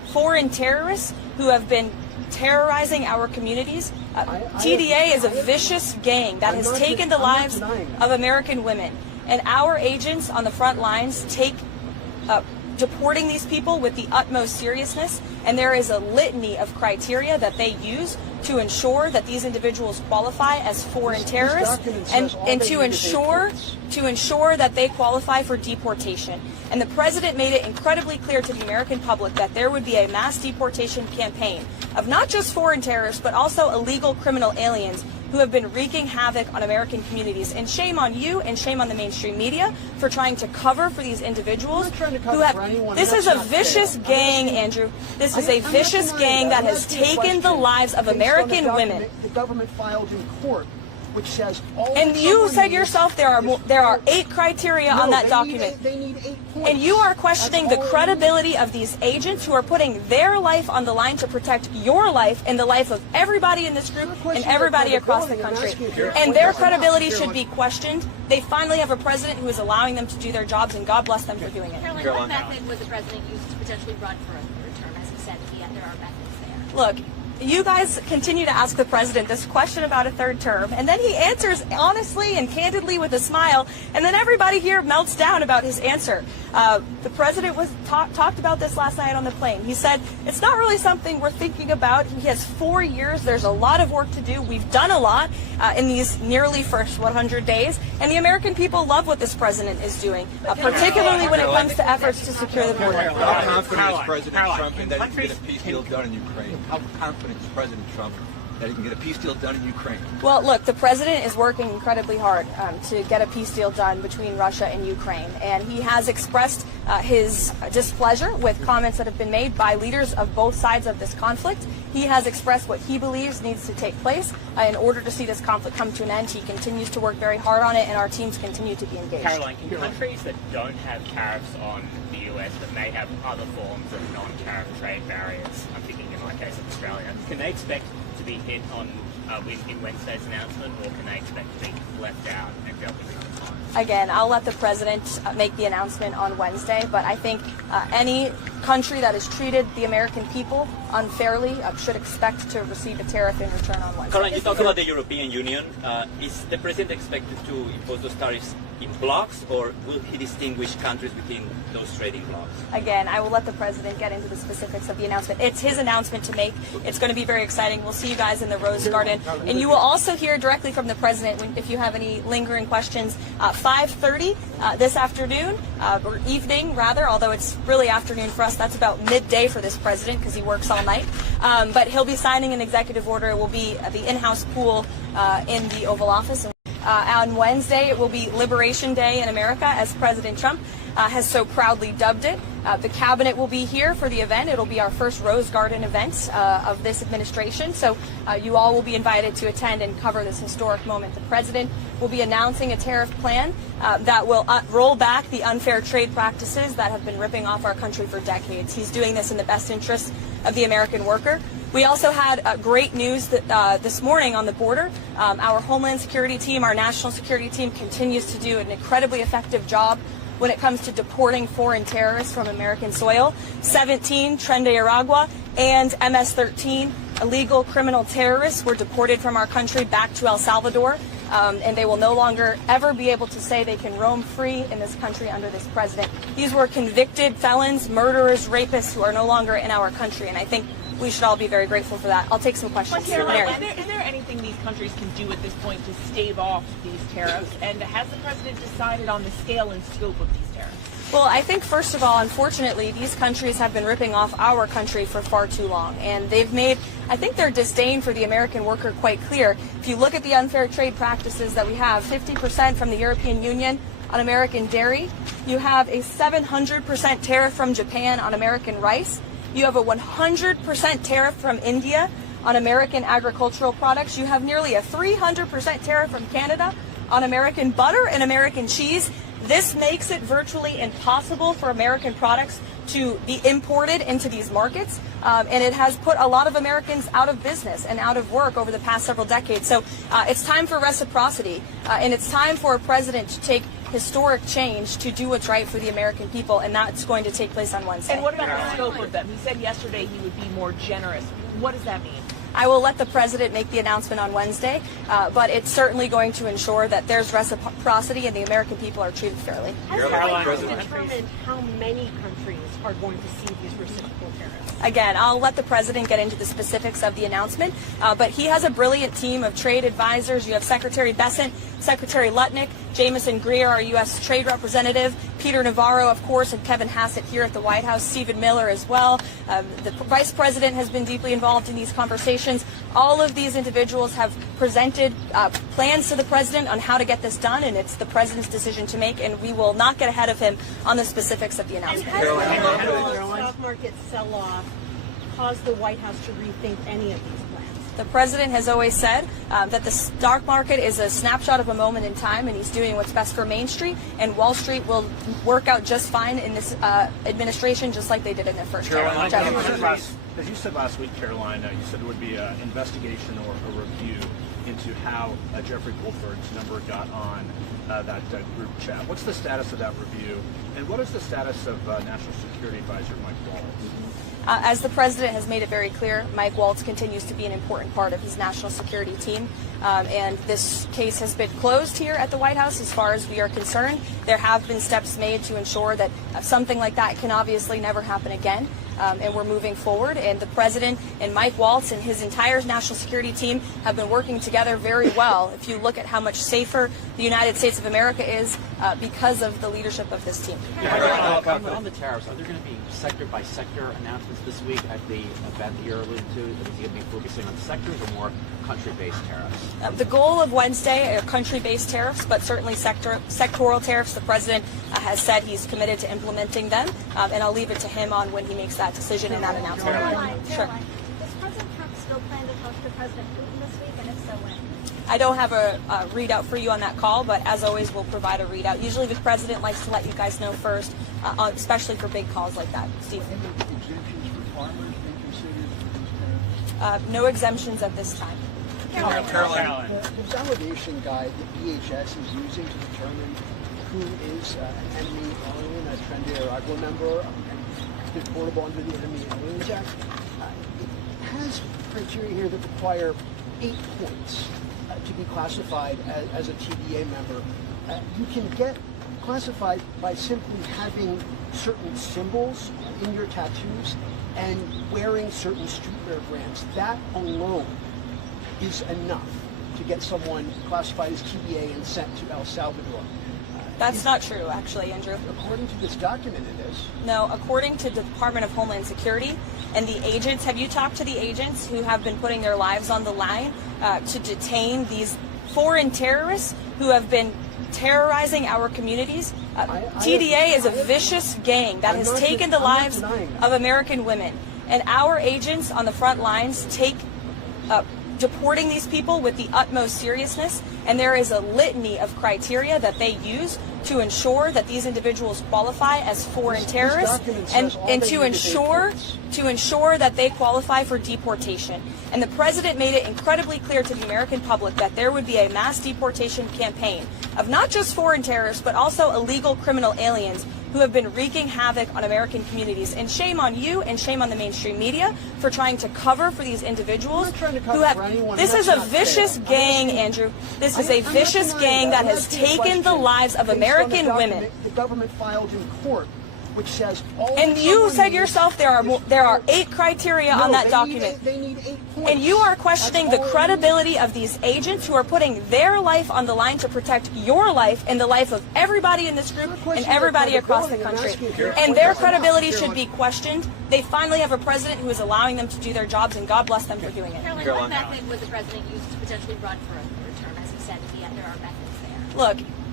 foreign terrorists who have been terrorizing our communities. TDA is a vicious gang that has taken the lives of American women. And our agents on the front lines take deporting these people with the utmost seriousness, and there is a litany of criteria that they use to ensure that these individuals qualify as foreign terrorists and to ensure that they qualify for deportation. And the president made it incredibly clear to the American public that there would be a mass deportation campaign of not just foreign terrorists, but also illegal criminal aliens who have been wreaking havoc on American communities. And shame on you and shame on the mainstream media for trying to cover for these individuals who have. This is a vicious gang, Andrew. This is a vicious gang that has taken the lives of American women. The government filed in court, which says all. And you said yourself there are 8 criteria on that document. They need 8 points. And you are questioning the credibility of these agents who are putting their life on the line to protect your life and the life of everybody in this group and everybody across the country. And their credibility should be questioned. They finally have a president who is allowing them to do their jobs, and God bless them for doing it. Karoline, what method would the president use to potentially run for a third term? As he said, there are methods there. Look, you guys continue to ask the president this question about a third term, and then he answers honestly and candidly with a smile, and then everybody here melts down about his answer. The president talked about this last night on the plane. He said, it's not really something we're thinking about. He has 4 years. There's a lot of work to do. We've done a lot in these nearly first 100 days, and the American people love what this president is doing, particularly when it comes to efforts to secure the border. How confident is President Trump in that he can get a peace deal done in Ukraine? How confident is President Trump that he can get a peace deal done in Ukraine? Well, look, the president is working incredibly hard to get a peace deal done between Russia and Ukraine, and he has expressed his displeasure with comments that have been made by leaders of both sides of this conflict. He has expressed what he believes needs to take place in order to see this conflict come to an end. He continues to work very hard on it, and our teams continue to be engaged. Karoline, can countries that don't have tariffs on the US but may have other forms of non-tariff trade barriers, I'm thinking in my case of Australia, can they expect to be hit on in Wednesday's announcement, or can they expect to be left out and dealt with another time? Again, I'll let the president make the announcement on Wednesday, but I think any country that has treated the American people unfairly should expect to receive a tariff in return on Wednesday. Karoline, you talk about the European Union. Is the president expected to impose those tariffs in blocks, or will he distinguish countries within those trading blocks? Again, I will let the president get into the specifics of the announcement. It's his announcement to make. It's going to be very exciting. We'll see you guys in the Rose Garden. And you will also hear directly from the president if you have any lingering questions. 5:30 this afternoon, or evening rather, although it's really afternoon for us. That's about midday for this president because he works all night. But he'll be signing an executive order. It will be the in-house pool in the Oval Office. On Wednesday, it will be Liberation Day in America, as President Trump has so proudly dubbed it. The cabinet will be here for the event. It'll be our first Rose Garden event of this administration. So you all will be invited to attend and cover this historic moment. The president will be announcing a tariff plan that will roll back the unfair trade practices that have been ripping off our country for decades. He's doing this in the best interest of the American worker. We also had great news that, this morning on the border. Our Homeland Security team, our national security team, continues to do an incredibly effective job when it comes to deporting foreign terrorists from American soil. 17 Tren de Aragua and MS-13 illegal criminal terrorists were deported from our country back to El Salvador, and they will no longer ever be able to say they can roam free in this country under this president. These were convicted felons, murderers, rapists who are no longer in our country, and I think we should all be very grateful for that. I'll take some questions. Karoline, is there anything these countries can do at this point to stave off these tariffs? And has the president decided on the scale and scope of these tariffs? Well, I think, first of all, unfortunately, these countries have been ripping off our country for far too long. And they've made, I think, their disdain for the American worker quite clear. If you look at the unfair trade practices that we have, 50% from the European Union on American dairy. You have a 700% tariff from Japan on American rice. You have a 100% tariff from India on American agricultural products. You have nearly a 300% tariff from Canada on American butter and American cheese. This makes it virtually impossible for American products to be imported into these markets, and it has put a lot of Americans out of business and out of work over the past several decades. So it's time for reciprocity, and it's time for a president to take historic change to do what's right for the American people, and that's going to take place on Wednesday. And what about the scope of them? He said yesterday he would be more generous. What does that mean? I will let the president make the announcement on Wednesday, but it's certainly going to ensure that there's reciprocity and the American people are treated fairly. Has the president determined how many countries are going to see these reciprocal tariffs? Again, I'll let the president get into the specifics of the announcement, but he has a brilliant team of trade advisors. You have Secretary Bessent, Secretary Lutnick, Jameson Greer, our U.S. Trade Representative, Peter Navarro, of course, and Kevin Hassett here at the White House, Stephen Miller as well. The Vice President has been deeply involved in these conversations. All of these individuals have presented plans to the president on how to get this done, and it's the president's decision to make, and we will not get ahead of him on the specifics of the announcement. And has the stock market sell-off caused the White House to rethink any of these plans? The president has always said that the stock market is a snapshot of a moment in time, and he's doing what's best for Main Street, and Wall Street will work out just fine in this administration, just like they did in their first term. As you said last week, Karoline, you said it would be an investigation or a review into how Jeffrey Goldberg's number got on that group chat. What's the status of that review, and what is the status of National Security Advisor Mike Waltz? As the president has made it very clear, Mike Waltz continues to be an important part of his national security team, and this case has been closed here at the White House as far as we are concerned. There have been steps made to ensure that something like that can obviously never happen again, and we're moving forward, and the president and Mike Waltz and his entire national security team have been working together very well. If you look at how much safer the United States of America is because of the leadership of this team. On the tariffs, are there going to be sector-by-sector announcements this week at the event that you're alluding to? Is he going to be focusing on sectors or more country-based tariffs? The goal of Wednesday are country-based tariffs, but certainly sectoral tariffs. The president has said he's committed to implementing them, and I'll leave it to him on when he makes that decision and that announcement. Karoline, Sure. does President Trump still plan to talk to President Putin this week, and if so, when? I don't have a readout for you on that call, but as always, we'll provide a readout. Usually the president likes to let you guys know first, especially for big calls like that. Steve? Exemptions for farmers being considered for these tariffs? No exemptions at this time. Karoline. The validation guide that DHS is using to determine who is an enemy alien, a Tariff member, and deportable under the Enemy Aliens Act, it has criteria here that require 8 points to be classified as a TDA member. You can get classified by simply having certain symbols in your tattoos and wearing certain streetwear brands. That alone is enough to get someone classified as TDA and sent to El Salvador. That's not true, actually, Andrew. According to this document, it is. No, according to the Department of Homeland Security and the agents, have you talked to the agents who have been putting their lives on the line to detain these foreign terrorists who have been terrorizing our communities? TDA is a vicious gang that has taken the lives of American women, and our agents on the front lines take deporting these people with the utmost seriousness, and there is a litany of criteria that they use to ensure that these individuals qualify as foreign terrorists and to ensure that they qualify for deportation. And the president made it incredibly clear to the American public that there would be a mass deportation campaign of not just foreign terrorists, but also illegal criminal aliens who have been wreaking havoc on American communities. And shame on you and shame on the mainstream media for trying to cover for these individuals who have... This is a vicious gang, Andrew. This is a vicious gang that has taken the lives of American women. The government filed in court, which says all. And you said yourself there are 8 criteria on that document. They need 8 points. And you are questioning the credibility of these agents who are putting their life on the line to protect your life and the life of everybody in this group and everybody across the country. And their credibility should be questioned. They finally have a president who is allowing them to do their jobs, and God bless them for doing it. Karoline, what method would the president use to potentially run for a third term, as he said, if there are methods there? Look,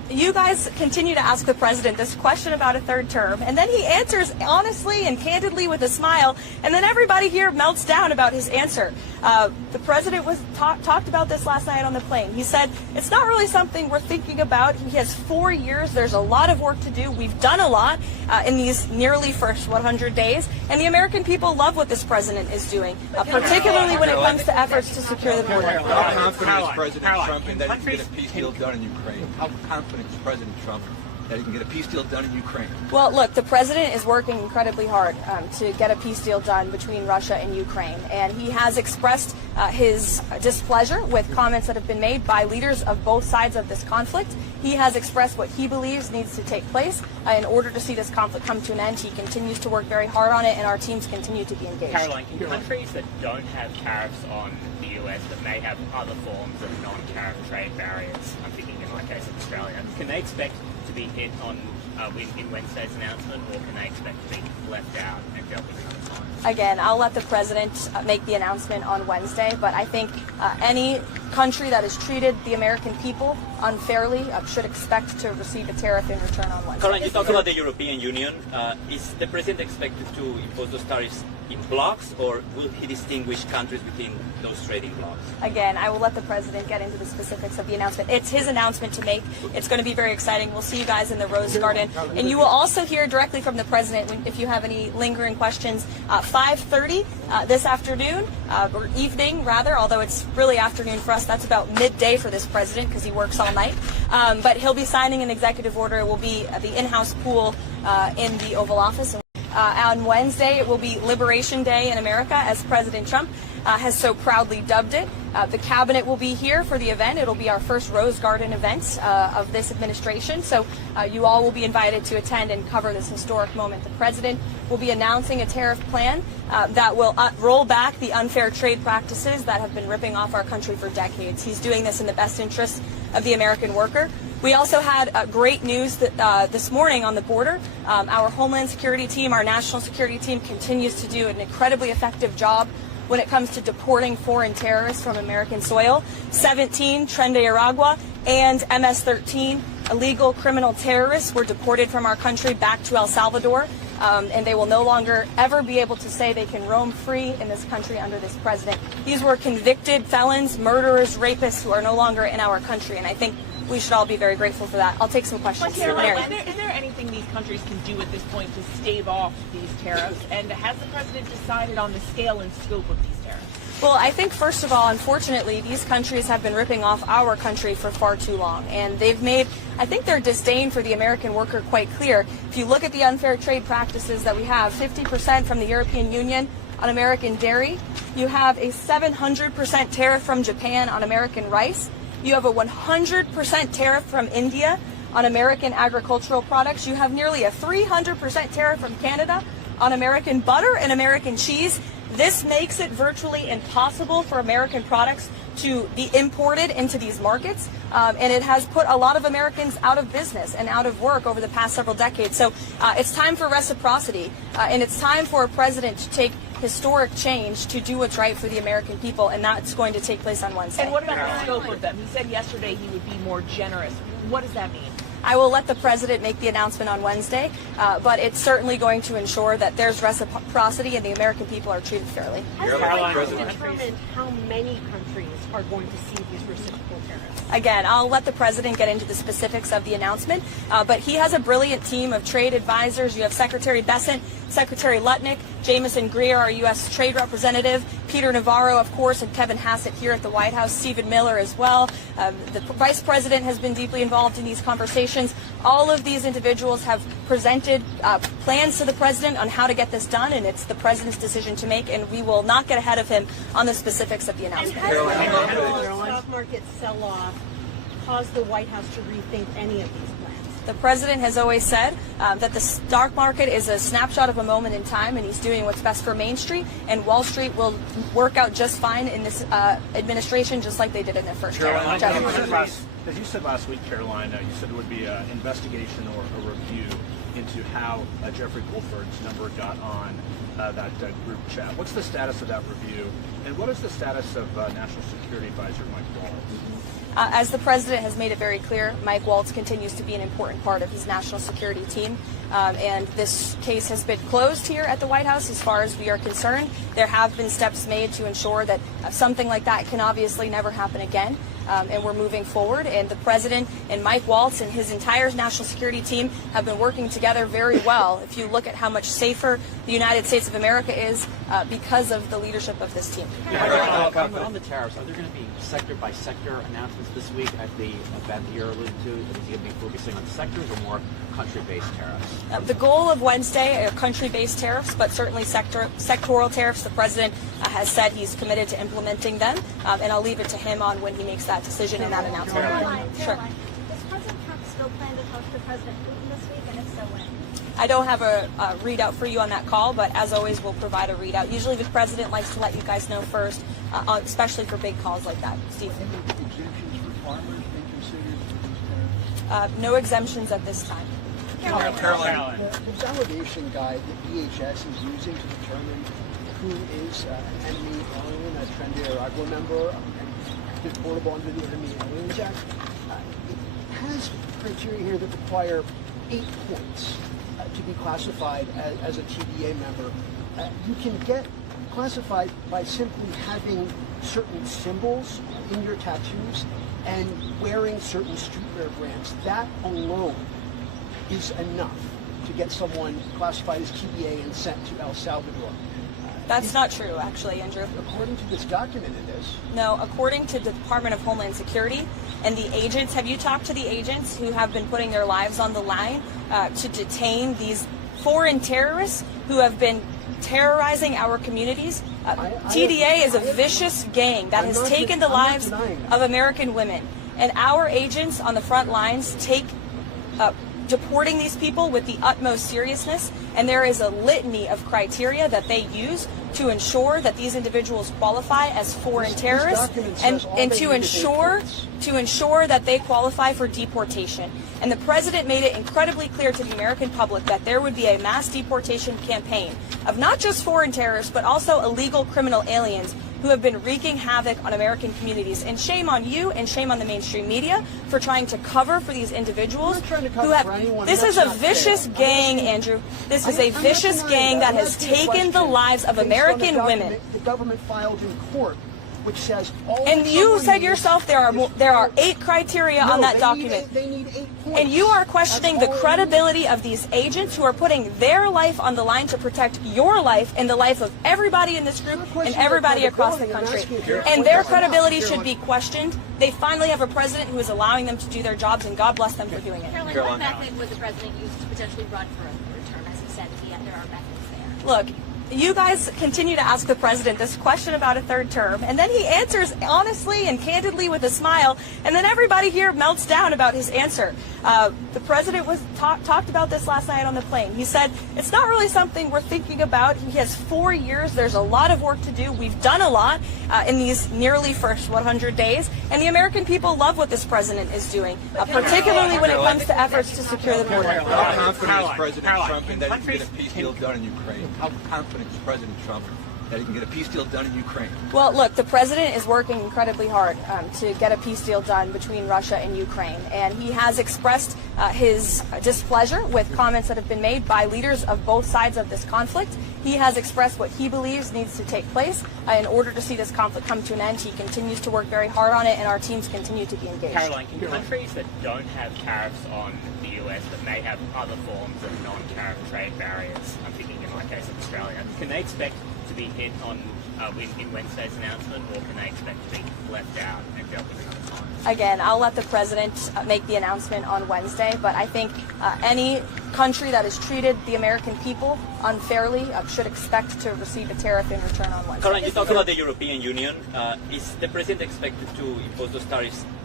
you guys continue to ask the president this question about a third term, and then he answers honestly and candidly with a smile, and then everybody here melts down about his answer. The president talked about this last night on the plane. He said, it's not really something we're thinking about. He has 4 years. There's a lot of work to do. We've done a lot in these nearly first 100 days, and the American people love what this president is doing, particularly when it comes to efforts to secure the border. How confident is President Trump in that he can get a peace deal done in Ukraine? How confident is President Trump that he can get a peace deal done in Ukraine? Well, look, the president is working incredibly hard to get a peace deal done between Russia and Ukraine, and he has expressed his displeasure with comments that have been made by leaders of both sides of this conflict. He has expressed what he believes needs to take place in order to see this conflict come to an end. He continues to work very hard on it, and our teams continue to be engaged. Karoline, can countries that don't have tariffs on the US that may have other forms of non-tariff trade barriers, I'm thinking in my case of Australia, can they expect to be hit on in Wednesday's announcement, or can they expect to be left out and dealt with another time? Again, I'll let the president make the announcement on Wednesday, but I think any country that has treated the American people unfairly should expect to receive a tariff in return on Wednesday. Karoline, you talk about the European Union. Is the president expected to impose those tariffs in blocks, or will he distinguish countries within those trading blocks? Again, I will let the president get into the specifics of the announcement. It's his announcement to make. It's going to be very exciting. We'll see you guys in the Rose Garden. And you will also hear directly from the president if you have any lingering questions. 5:30 this afternoon, or evening rather, although it's really afternoon for us. That's about midday for this president because he works all night. But he'll be signing an executive order. It will be the in-house pool in the Oval Office. On Wednesday, it will be Liberation Day in America, as President Trump has so proudly dubbed it. The cabinet will be here for the event. It'll be our first Rose Garden event of this administration. So you all will be invited to attend and cover this historic moment. The president will be announcing a tariff plan that will roll back the unfair trade practices that have been ripping off our country for decades. He's doing this in the best interest of the American worker. We also had great news that, this morning on the border. Our Homeland Security team, our national security team, continues to do an incredibly effective job when it comes to deporting foreign terrorists from American soil. 17 Tren de Aragua and MS-13 illegal criminal terrorists were deported from our country back to El Salvador, and they will no longer ever be able to say they can roam free in this country under this president. These were convicted felons, murderers, rapists who are no longer in our country, and I think we should all be very grateful for that. I'll take some questions. Mary, is there anything these countries can do at this point to stave off these tariffs? And has the president decided on the scale and scope of these tariffs? Well, I think, first of all, unfortunately, these countries have been ripping off our country for far too long. And they've made, I think, their disdain for the American worker quite clear. If you look at the unfair trade practices that we have, 50% from the European Union on American dairy. You have a 700% tariff from Japan on American rice. You have a 100% tariff from India on American agricultural products. You have nearly a 300% tariff from Canada on American butter and American cheese. This makes it virtually impossible for American products to be imported into these markets, and it has put a lot of Americans out of business and out of work over the past several decades. So it's time for reciprocity, and it's time for a president to take historic change to do what's right for the American people, and that's going to take place on Wednesday. And what about the scope of them? He said yesterday he would be more generous. What does that mean? I will let the president make the announcement on Wednesday, but it's certainly going to ensure that there's reciprocity and the American people are treated fairly. Has the president determined how many countries are going to see these reciprocal tariffs? Again, I'll let the president get into the specifics of the announcement, but he has a brilliant team of trade advisors. You have Secretary Bessent, Secretary Lutnick, Jameson Greer, our U.S. Trade Representative, Peter Navarro, of course, and Kevin Hassett here at the White House, Stephen Miller as well. The Vice President has been deeply involved in these conversations. All of these individuals have presented plans to the president on how to get this done, and it's the president's decision to make, and we will not get ahead of him on the specifics of the announcement. And has the stock market sell-off caused the White House to rethink any of these plans? The president has always said that the stock market is a snapshot of a moment in time, and he's doing what's best for Main Street, and Wall Street will work out just fine in this administration, just like they did in their first term. As you said last week, Karoline, you said it would be an investigation or a review into how Jeffrey Goldford's number got on that group chat. What's the status of that review, and what is the status of National Security Advisor Mike Waltz? As the president has made it very clear, Mike Waltz continues to be an important part of his national security team. And this case has been closed here at the White House as far as we are concerned. There have been steps made to ensure that something like that can obviously never happen again. And we're moving forward. And the president and Mike Waltz and his entire national security team have been working together very well. If you look at how much safer the United States of America is because of the leadership of this team. On the tariffs, are there going to be sector by sector announcements this week at the event that you're alluding to? Is he going to be focusing on sectors or more country-based tariffs? The goal of Wednesday are country-based tariffs, but certainly sectoral tariffs. The president has said he's committed to implementing them, and I'll leave it to him on when he makes that decision and that announcement. Sure. Does President Trump still plan to talk to President Putin this week, and if so, when? I don't have a readout for you on that call, but as always, we'll provide a readout. Usually the president likes to let you guys know first, especially for big calls like that. Steve? Exemptions for farmers been considered for these tariffs? No exemptions at this time. Karoline, the validation guide that DHS is using to determine who is an enemy alien, a Tren de Aragua member, and deportable under the Enemy Aliens Act, it has criteria here that require 8 points to be classified as a TDA member. You can get classified by simply having certain symbols in your tattoos and wearing certain streetwear brands. That alone is enough to get someone classified as TDA and sent to El Salvador. That's not true, actually, Andrew. According to this document, it is. No, according to the Department of Homeland Security and the agents, have you talked to the agents who have been putting their lives on the line to detain these foreign terrorists who have been terrorizing our communities? TDA is a vicious gang that has taken the lives of American women. And our agents on the front lines take deporting these people with the utmost seriousness, and there is a litany of criteria that they use to ensure that these individuals qualify as foreign terrorists and to ensure that they qualify for deportation. And the president made it incredibly clear to the American public that there would be a mass deportation campaign of not just foreign terrorists, but also illegal criminal aliens who have been wreaking havoc on American communities. And shame on you and shame on the mainstream media for trying to cover for these individuals who have... This is a vicious gang, Andrew. This is a vicious gang that has taken the lives of American women. The government filed in court, which says all. And you said yourself there are 8 criteria on that document. They need 8 points. And you are questioning the credibility of these agents who are putting their life on the line to protect your life and the life of everybody in this group and everybody across the country. And their credibility should be questioned. They finally have a president who is allowing them to do their jobs, and God bless them for doing it. Karoline, what method would the president use to potentially run for a third term? As he said, there are methods there. Look, you guys continue to ask the president this question about a third term, and then he answers honestly and candidly with a smile, and then everybody here melts down about his answer. The president was talked about this last night on the plane. He said, it's not really something we're thinking about. He has 4 years. There's a lot of work to do. We've done a lot in these nearly first 100 days, and the American people love what this president is doing, particularly when it comes to efforts to secure the border. How confident is President Trump in that he can get a peace deal done in Ukraine? How confident is President Trump that he can get a peace deal done in Ukraine? Well, look, the president is working incredibly hard to get a peace deal done between Russia and Ukraine, and he has expressed his displeasure with comments that have been made by leaders of both sides of this conflict. He has expressed what he believes needs to take place in order to see this conflict come to an end. He continues to work very hard on it, and our teams continue to be engaged. Karoline, can countries that don't have tariffs on the US but may have other forms of non-tariff trade barriers, I'm thinking in my case of Australia, can they expect to be hit on in Wednesday's announcement, or can they expect to be left out and dealt with another time? Again, I'll let the president make the announcement on Wednesday, but I think any country that has treated the American people unfairly should expect to receive a tariff in return on Wednesday. Karoline, you talk about the European Union. Is the president expected to impose those tariffs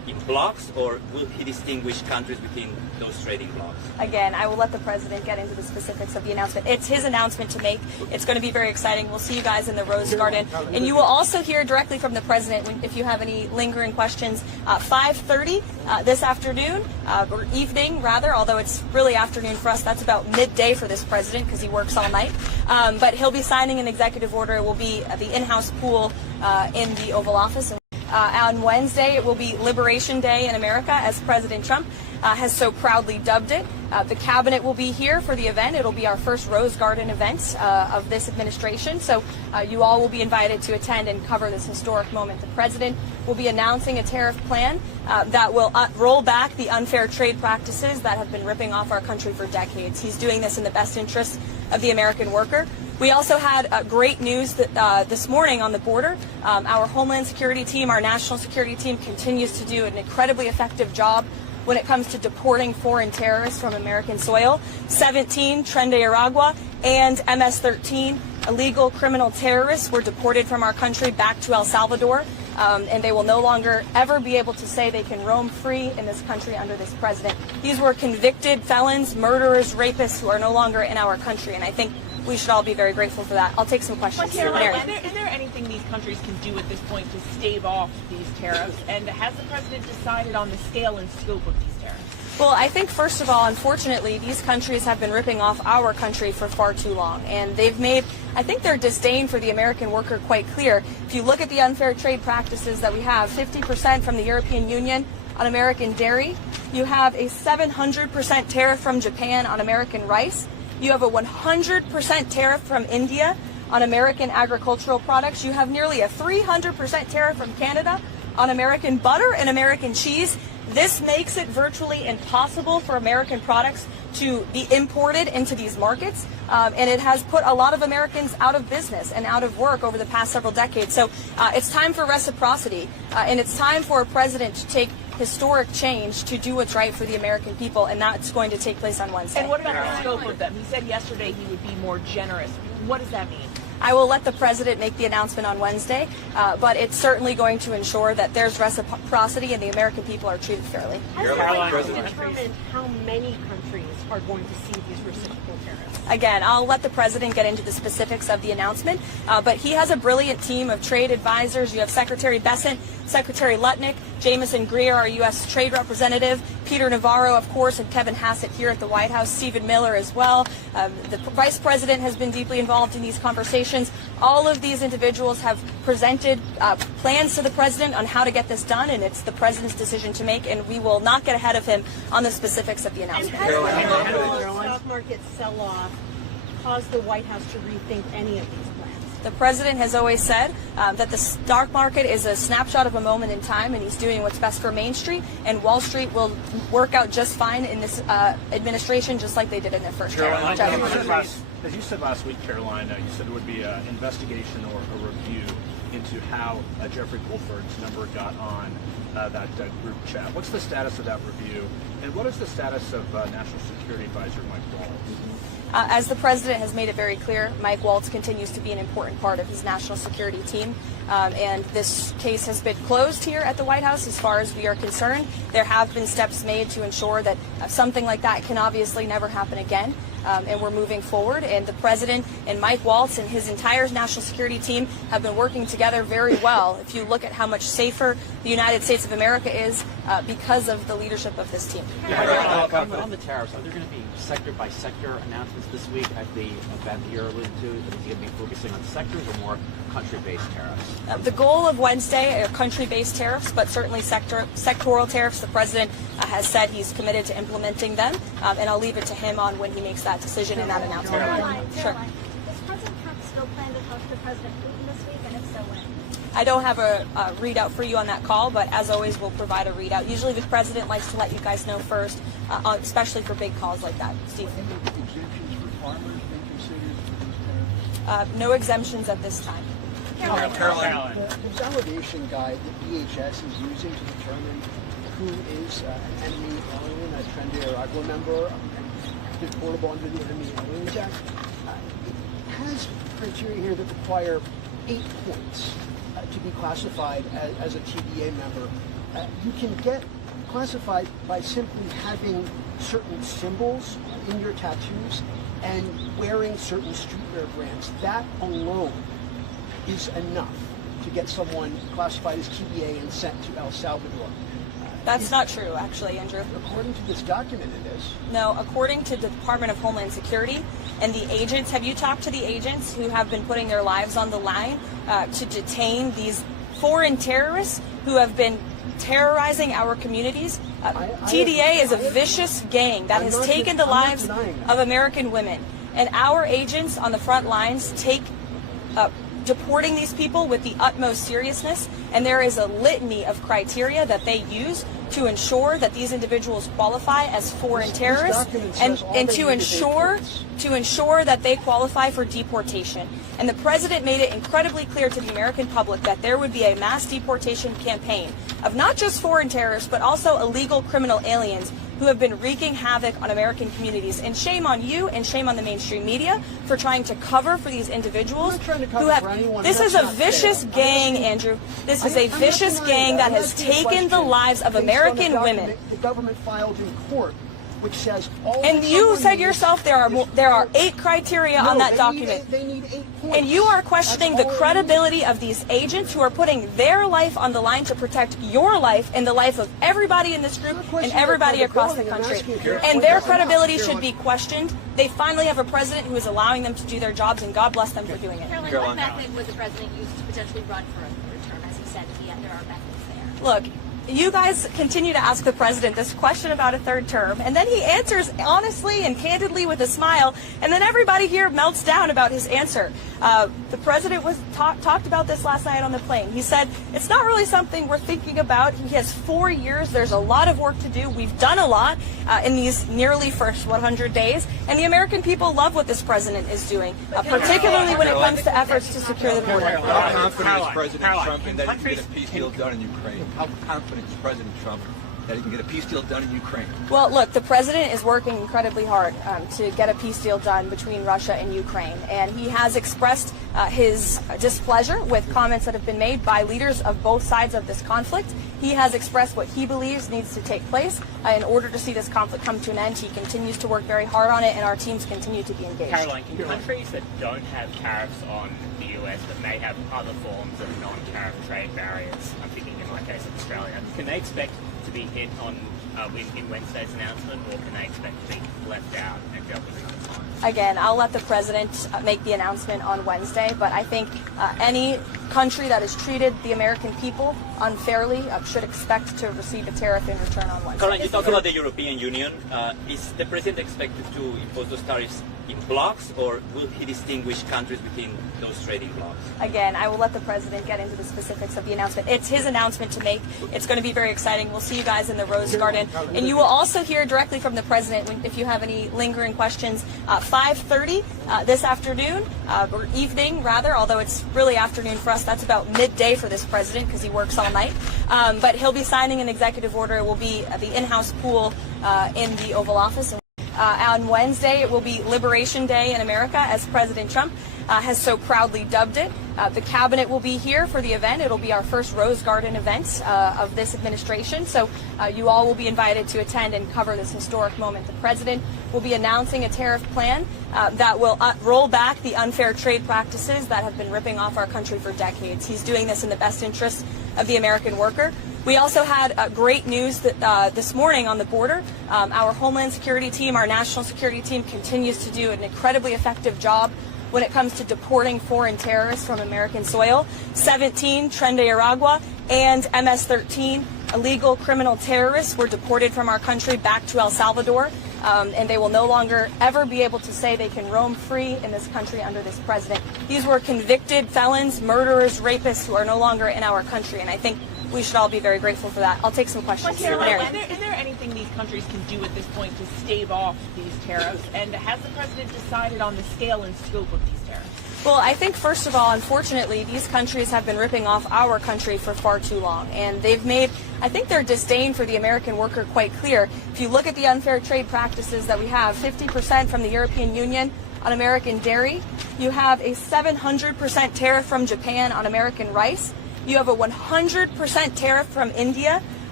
in blocks, or will he distinguish countries within those trading blocks? Again, I will let the president get into the specifics of the announcement. It's his announcement to make. It's going to be very exciting. We'll see you guys in the Rose Garden. And you will also hear directly from the president if you have any lingering questions. 5:30 this afternoon, or evening rather, although it's really afternoon for us. That's about midday for this president because he works all night. But he'll be signing an executive order. It will be the in-house pool in the Oval Office. On Wednesday, it will be Liberation Day in America, as President Trump has so proudly dubbed it. The cabinet will be here for the event. It'll be our first Rose Garden event of this administration. So you all will be invited to attend and cover this historic moment. The president will be announcing a tariff plan that will roll back the unfair trade practices that have been ripping off our country for decades. He's doing this in the best interest of the American worker. We also had great news that, this morning on the border. Our Homeland Security team, our national security team, continues to do an incredibly effective job when it comes to deporting foreign terrorists from American soil. 17 Tren de Aragua and MS-13 illegal criminal terrorists were deported from our country back to El Salvador. And they will no longer ever be able to say they can roam free in this country under this president. These were convicted felons, murderers, rapists who are no longer in our country, and I think we should all be very grateful for that. I'll take some questions. Is there anything these countries can do at this point to stave off these tariffs? And has the president decided on the scale and scope of these tariffs? Well, I think, first of all, unfortunately, these countries have been ripping off our country for far too long. And they've made, I think, their disdain for the American worker quite clear. If you look at the unfair trade practices that we have, 50% from the European Union on American dairy. You have a 700% tariff from Japan on American rice. You have a 100% tariff from India on American agricultural products. You have nearly a 300% tariff from Canada on American butter and American cheese. This makes it virtually impossible for American products to be imported into these markets, and it has put a lot of Americans out of business and out of work over the past several decades. So it's time for reciprocity, and it's time for a president to take historic change to do what's right for the American people, and that's going to take place on Wednesday. And what about the scope of them? He said yesterday he would be more generous. What does that mean? I will let the president make the announcement on Wednesday, but it's certainly going to ensure that there's reciprocity and the American people are treated fairly. Has Karoline determined how many countries are going to see these reciprocal tariffs? Again, I'll let the president get into the specifics of the announcement, but he has a brilliant team of trade advisors. You have Secretary Bessent, Secretary Lutnick, Jameson Greer, our U.S. Trade Representative, Peter Navarro, of course, and Kevin Hassett here at the White House, Stephen Miller as well. The Vice President has been deeply involved in these conversations. All of these individuals have presented plans to the president on how to get this done, and it's the president's decision to make, and we will not get ahead of him on the specifics of the announcement. And has the stock market sell-off caused the White House to rethink any of these plans? The president has always said that the stock market is a snapshot of a moment in time, and he's doing what's best for Main Street, and Wall Street will work out just fine in this administration, just like they did in their first term. As you said last week, Karoline, you said it would be an investigation or a review into how Jeffrey Goldford's number got on that group chat. What's the status of that review, and what is the status of National Security Advisor Mike Waltz? As the president has made it very clear, Mike Waltz continues to be an important part of his national security team. And this case has been closed here at the White House as far as we are concerned. There have been steps made to ensure that something like that can obviously never happen again. And we're moving forward. And the president and Mike Waltz and his entire national security team have been working together very well. If you look at how much safer the United States of America is because of the leadership of this team. On the tariffs, are there going to be sector-by-sector announcements this week at the event that you're alluding to? Is he going to be focusing on sectors or more country-based tariffs? The goal of Wednesday are country-based tariffs, but certainly sectoral tariffs. The president has said he's committed to implementing them, and I'll leave it to him on when he makes that decision and that announcement. Sure. Does President Trump still plan to talk to President Putin this week, and if so, when? I don't have a readout for you on that call, but as always, we'll provide a readout. Usually the president likes to let you guys know first, especially for big calls like that. Steve? Exemptions for farmers been considered for these tariffs? No exemptions at this time. Karoline, the validation guide that DHS is using to determine who is an enemy alien, a Tren de Aragua member, and deportable under the Enemy Aliens Act, it has criteria here that require 8 points to be classified as a TDA member. you can get classified by simply having certain symbols in your tattoos and wearing certain streetwear brands. That alone is enough to get someone classified as TBA and sent to El Salvador. That's not true, actually, Andrew. According to this document, it is. No, according to the Department of Homeland Security and the agents, have you talked to the agents who have been putting their lives on the line to detain these foreign terrorists who have been terrorizing our communities? TDA is a vicious gang that has taken the lives of American women. And our agents on the front lines take deporting these people with the utmost seriousness, and there is a litany of criteria that they use to ensure that these individuals qualify as foreign terrorists and to ensure that they qualify for deportation. And the president made it incredibly clear to the American public that there would be a mass deportation campaign of not just foreign terrorists, but also illegal criminal aliens who have been wreaking havoc on American communities. And shame on you and shame on the mainstream media for trying to cover for these individuals who have... This is a vicious gang, Andrew. This is a vicious gang that has taken the lives of American women. The government filed in court, which says all. And you said yourself there are 8 criteria on that document. They need 8 points. And you are questioning the credibility of these agents who are putting their life on the line to protect your life and the life of everybody in this group and everybody across the country. And their credibility should be questioned. They finally have a president who is allowing them to do their jobs, and God bless them for doing it. Karoline, what method was the president used to potentially run for a third term, as he said at the end? There are methods there. Look, you guys continue to ask the president this question about a third term, and then he answers honestly and candidly with a smile, and then everybody here melts down about his answer. The president was talked about this last night on the plane. He said, it's not really something we're thinking about. He has 4 years. There's a lot of work to do. We've done a lot in these nearly first 100 days, and the American people love what this president is doing, particularly when it comes to efforts to secure the border. How confident is President Trump in that he can get a peace deal done in Ukraine? How confident is President Trump that he can get a peace deal done in Ukraine? Well, look, the president is working incredibly hard to get a peace deal done between Russia and Ukraine, and he has expressed his displeasure with comments that have been made by leaders of both sides of this conflict. He has expressed what he believes needs to take place in order to see this conflict come to an end. He continues to work very hard on it, and our teams continue to be engaged. Karoline, can countries that don't have tariffs on the US but may have other forms of non-tariff trade barriers, I'm thinking in my case of Australia, can they expect to be hit on in Wednesday's announcement, or can they expect to be left out and dealt with another time? Again, I'll let the president make the announcement on Wednesday, but I think any country that has treated the American people unfairly should expect to receive a tariff in return on Wednesday. Karoline, you talked about the European Union. Is the president expected to impose those tariffs in blocks, or will he distinguish countries within those trading blocks? Again, I will let the president get into the specifics of the announcement. It's his announcement to make. It's going to be very exciting. We'll see you guys in the Rose Garden. And you will also hear directly from the president if you have any lingering questions. 5:30 this afternoon, or evening rather, although it's really afternoon for us. That's about midday for this president because he works all night. But he'll be signing an executive order. It will be the in-house pool in the Oval Office. On Wednesday, it will be Liberation Day in America, as President Trump has so proudly dubbed it. The cabinet will be here for the event. It'll be our first Rose Garden event of this administration. So you all will be invited to attend and cover this historic moment. The president will be announcing a tariff plan that will roll back the unfair trade practices that have been ripping off our country for decades. He's doing this in the best interest of the American worker. We also had great news that, this morning on the border. Our Homeland Security team, our national security team, continues to do an incredibly effective job when it comes to deporting foreign terrorists from American soil. 17 Tren de Aragua and MS-13 illegal criminal terrorists were deported from our country back to El Salvador, and they will no longer ever be able to say they can roam free in this country under this president. These were convicted felons, murderers, rapists who are no longer in our country, and I think we should all be very grateful for that. I'll take some questions. Caroline, is there anything these countries can do at this point to stave off these tariffs? And has the president decided on the scale and scope of these tariffs? Well, I think, first of all, unfortunately, these countries have been ripping off our country for far too long. And they've made, I think, their disdain for the American worker quite clear. If you look at the unfair trade practices that we have, 50% from the European Union on American dairy. You have a 700% tariff from Japan on American rice. You have a 100% tariff from India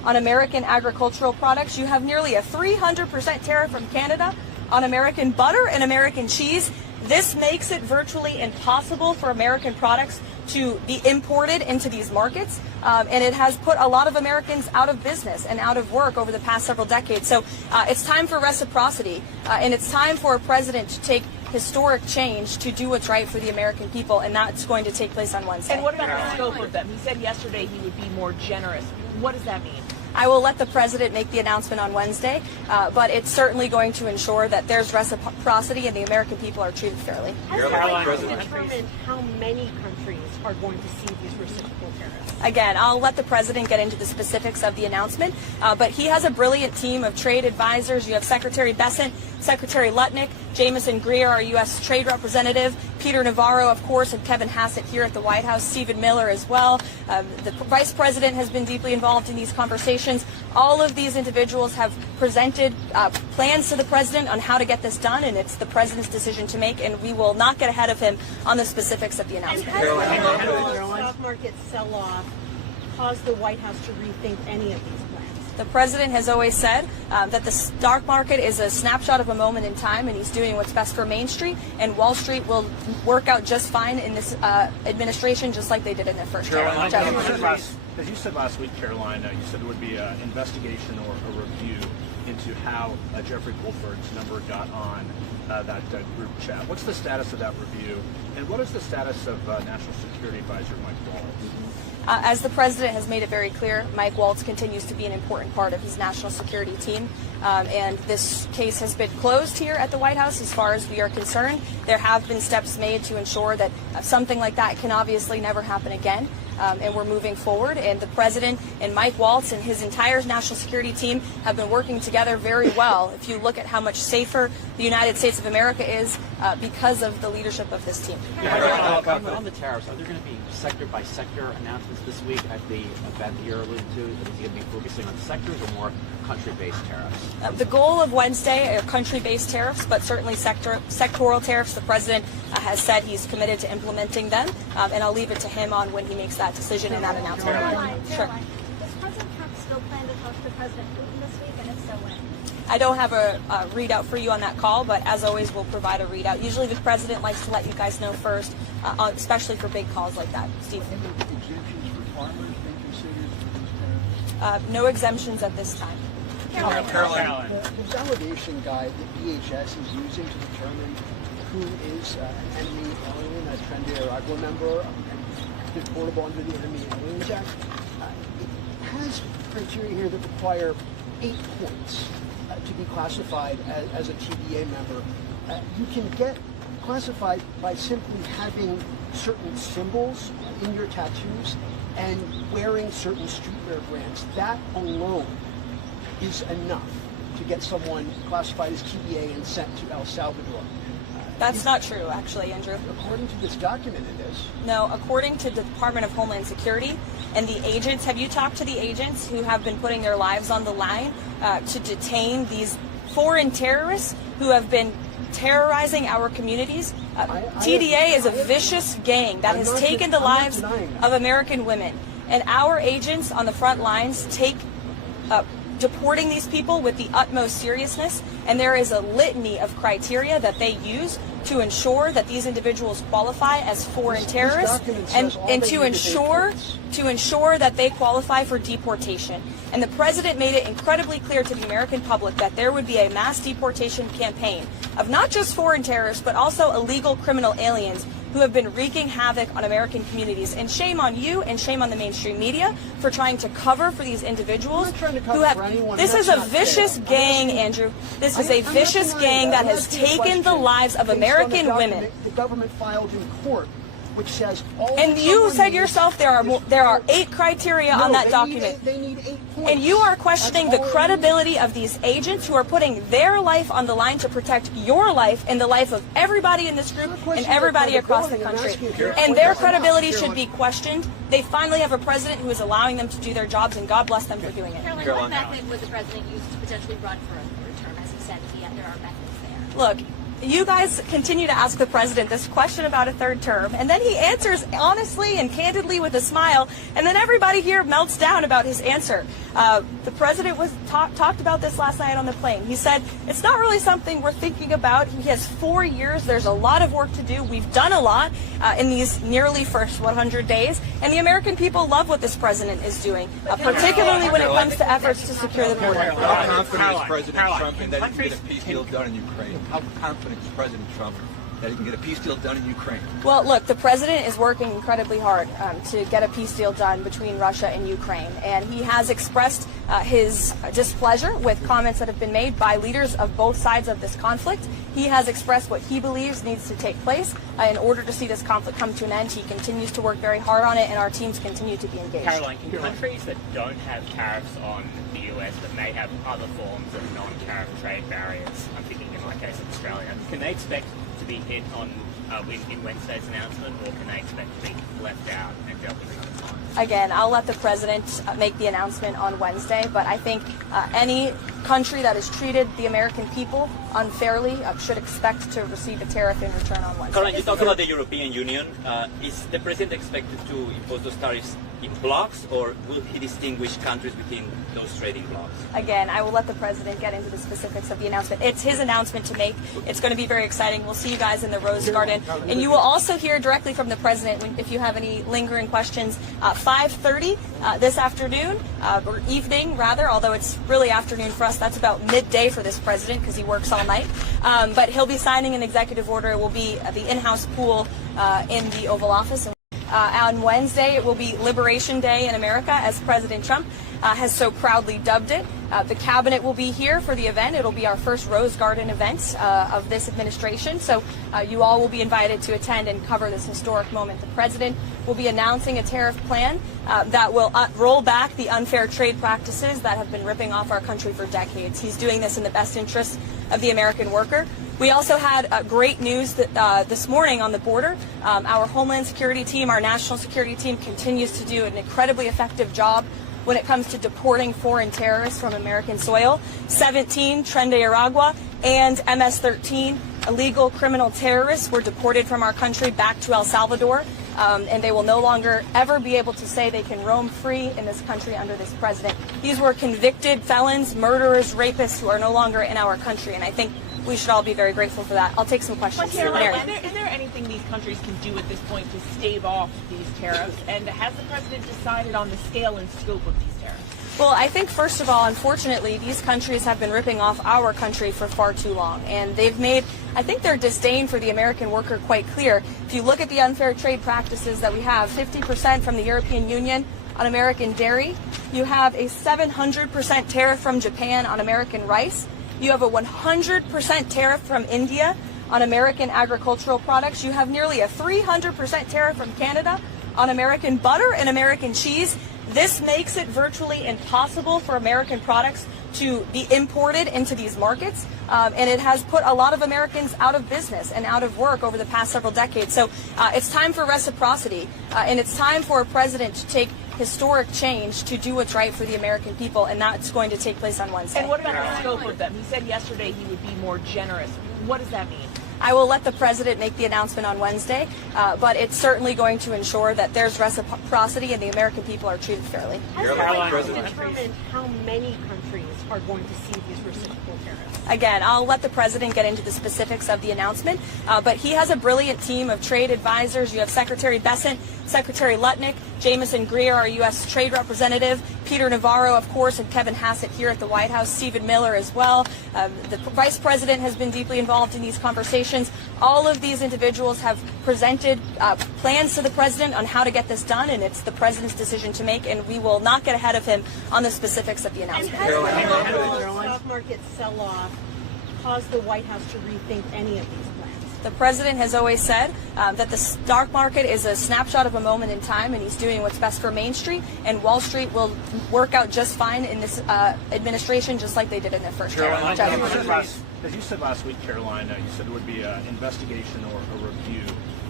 on American agricultural products. You have nearly a 300% tariff from Canada on American butter and American cheese. This makes it virtually impossible for American products to be imported into these markets, and it has put a lot of Americans out of business and out of work over the past several decades. So it's time for reciprocity, and it's time for a president to take historic change to do what's right for the American people, and that's going to take place on Wednesday. And what about the scope of them? He said yesterday he would be more generous. What does that mean? I will let the president make the announcement on Wednesday, but it's certainly going to ensure that there's reciprocity and the American people are treated fairly. Has the White House determined how many countries are going to see these reciprocal tariffs? Again, I'll let the president get into the specifics of the announcement, but he has a brilliant team of trade advisors. You have Secretary Bessent, Secretary Lutnick, Jameson Greer, our U.S. Trade Representative, Peter Navarro, of course, and Kevin Hassett here at the White House, Stephen Miller as well. The Vice President has been deeply involved in these conversations. All of these individuals have presented plans to the president on how to get this done, and it's the president's decision to make, and we will not get ahead of him on the specifics of the announcement. And has the stock market sell-off caused the White House to rethink any of these plans? The president has always said that the stock market is a snapshot of a moment in time, and he's doing what's best for Main Street, and Wall Street will work out just fine in this administration, just like they did in their first term. As you said last week, Karoline, you said it would be an investigation or a review into how Jeffrey Goldberg's number got on that group chat. What's the status of that review, and what is the status of National Security Advisor Mike Waltz? As the president has made it very clear, Mike Waltz continues to be an important part of his national security team, and this case has been closed here at the White House as far as we are concerned. There have been steps made to ensure that something like that can obviously never happen again, and we're moving forward, and the president and Mike Waltz and his entire national security team have been working together very well. If you look at how much safer the United States of America is because of the leadership of this team. On the tariffs, are there going to be sector-by-sector announcements this week at the event that you're alluding to? Is he going to be focusing on sectors or more country-based tariffs? The goal of Wednesday are country-based tariffs, but certainly sectoral tariffs. The president has said he's committed to implementing them, and I'll leave it to him on when he makes that decision and that announcement. Sure. Does President Trump still plan to talk to President Putin this week, and if so, when? I don't have a readout for you on that call, but as always, we'll provide a readout. Usually the president likes to let you guys know first, especially for big calls like that. Steve? Exemptions for farmers been considered for these tariffs? No exemptions at this time. Karoline. The validation guide that DHS is using to determine who is an enemy alien, a Tren de Aragua member, and deportable under the Enemy Aliens Act, it has criteria here that require 8 points to be classified as a TDA member. You can get classified by simply having certain symbols in your tattoos and wearing certain streetwear brands. That alone is enough to get someone classified as TDA and sent to El Salvador. That's not true, actually, Andrew. According to this document, it is. No, according to the Department of Homeland Security and the agents, have you talked to the agents who have been putting their lives on the line to detain these foreign terrorists who have been terrorizing our communities? TDA is a vicious gang that has taken the lives of American women. And our agents on the front lines take deporting these people with the utmost seriousness, and there is a litany of criteria that they use to ensure that these individuals qualify as foreign terrorists and to ensure that they qualify for deportation. And the president made it incredibly clear to the American public that there would be a mass deportation campaign of not just foreign terrorists, but also illegal criminal aliens who have been wreaking havoc on American communities. And shame on you and shame on the mainstream media for trying to cover for these individuals who have... This is a vicious gang, Andrew. This is a vicious gang that has taken the lives of American women. The government filed in court, which says all. And you said yourself there are 8 criteria on that document. They need 8 points. And you are questioning the credibility of these agents who are putting their life on the line to protect your life and the life of everybody in this group and everybody across the country. And their credibility should be questioned. They finally have a president who is allowing them to do their jobs, and God bless them for doing it. Karoline, what method would the president use to potentially run for a third term, as he said, if there are methods there? Look, you guys continue to ask the president this question about a third term, and then he answers honestly and candidly with a smile, and then everybody here melts down about his answer. The president talked about this last night on the plane. He said, it's not really something we're thinking about. He has 4 years. There's a lot of work to do. We've done a lot in these nearly first 100 days, and the American people love what this president is doing, particularly when it comes to efforts to secure the border. How confident is President Trump in that he can get a peace deal done in Ukraine? How confident is President Trump that he can get a peace deal done in Ukraine? Well, look, the president is working incredibly hard to get a peace deal done between Russia and Ukraine, and he has expressed his displeasure with comments that have been made by leaders of both sides of this conflict. He has expressed what he believes needs to take place in order to see this conflict come to an end. He continues to work very hard on it, and our teams continue to be engaged. Karoline, can countries that don't have tariffs on the US but may have other forms of non-tariff trade barriers, I'm thinking in my case of Australia, can they expect to be hit on in Wednesday's announcement, or can they expect to be left out and dealt with another time? Again, I'll let the president make the announcement on Wednesday, but I think any country that has treated the American people unfairly should expect to receive a tariff in return on Wednesday. Karoline, you talk about the European Union. Is the president expected to impose those tariffs in blocks, or will he distinguish countries within those trading blocks? Again, I will let the president get into the specifics of the announcement. It's his announcement to make. It's going to be very exciting. We'll see you guys in the Rose Garden. And you will also hear directly from the president if you have any lingering questions. 5:30 this afternoon, or evening rather, although it's really afternoon for us. That's about midday for this president because he works all night. But he'll be signing an executive order. It will be the in-house pool in the Oval Office. On Wednesday, it will be Liberation Day in America, as President Trump has so proudly dubbed it. The cabinet will be here for the event. It'll be our first Rose Garden event of this administration. So you all will be invited to attend and cover this historic moment. The president will be announcing a tariff plan that will roll back the unfair trade practices that have been ripping off our country for decades. He's doing this in the best interest of the American worker. We also had great news that, this morning on the border. Our Homeland Security team, our national security team, continues to do an incredibly effective job when it comes to deporting foreign terrorists from American soil. 17 Tren de Aragua and MS-13 illegal criminal terrorists were deported from our country back to El Salvador, and they will no longer ever be able to say they can roam free in this country under this president. These were convicted felons, murderers, rapists who are no longer in our country, and I think we should all be very grateful for that. I'll take some questions. Mary. Is there anything these countries can do at this point to stave off these tariffs? And has the president decided on the scale and scope of these tariffs? Well, I think, first of all, unfortunately, these countries have been ripping off our country for far too long. And they've made, I think, their disdain for the American worker quite clear. If you look at the unfair trade practices that we have, 50% from the European Union on American dairy. You have a 700% tariff from Japan on American rice. You have a 100% tariff from India on American agricultural products. You have nearly a 300% tariff from Canada on American butter and American cheese. This makes it virtually impossible for American products to be imported into these markets, and it has put a lot of Americans out of business and out of work over the past several decades. So it's time for reciprocity, and it's time for a president to take historic change to do what's right for the American people, and that's going to take place on Wednesday. And what about the scope of them? He said yesterday he would be more generous. What does that mean? I will let the president make the announcement on Wednesday, but it's certainly going to ensure that there's reciprocity and the American people are treated fairly. Has the White House determined how many countries are going to see these reciprocal tariffs? Again, I'll let the president get into the specifics of the announcement, but he has a brilliant team of trade advisors. You have Secretary Bessent, Secretary Lutnick, Jameson Greer, our U.S. Trade Representative, Peter Navarro, of course, and Kevin Hassett here at the White House, Stephen Miller as well. The Vice President has been deeply involved in these conversations. All of these individuals have presented plans to the president on how to get this done, and it's the president's decision to make, and we will not get ahead of him on the specifics of the announcement. And has the stock market sell-off caused the White House to rethink any of these plans? The president has always said that the stock market is a snapshot of a moment in time, and he's doing what's best for Main Street, and Wall Street will work out just fine in this administration, just like they did in their first term. As you said last week, Karoline, you said there would be an investigation or a review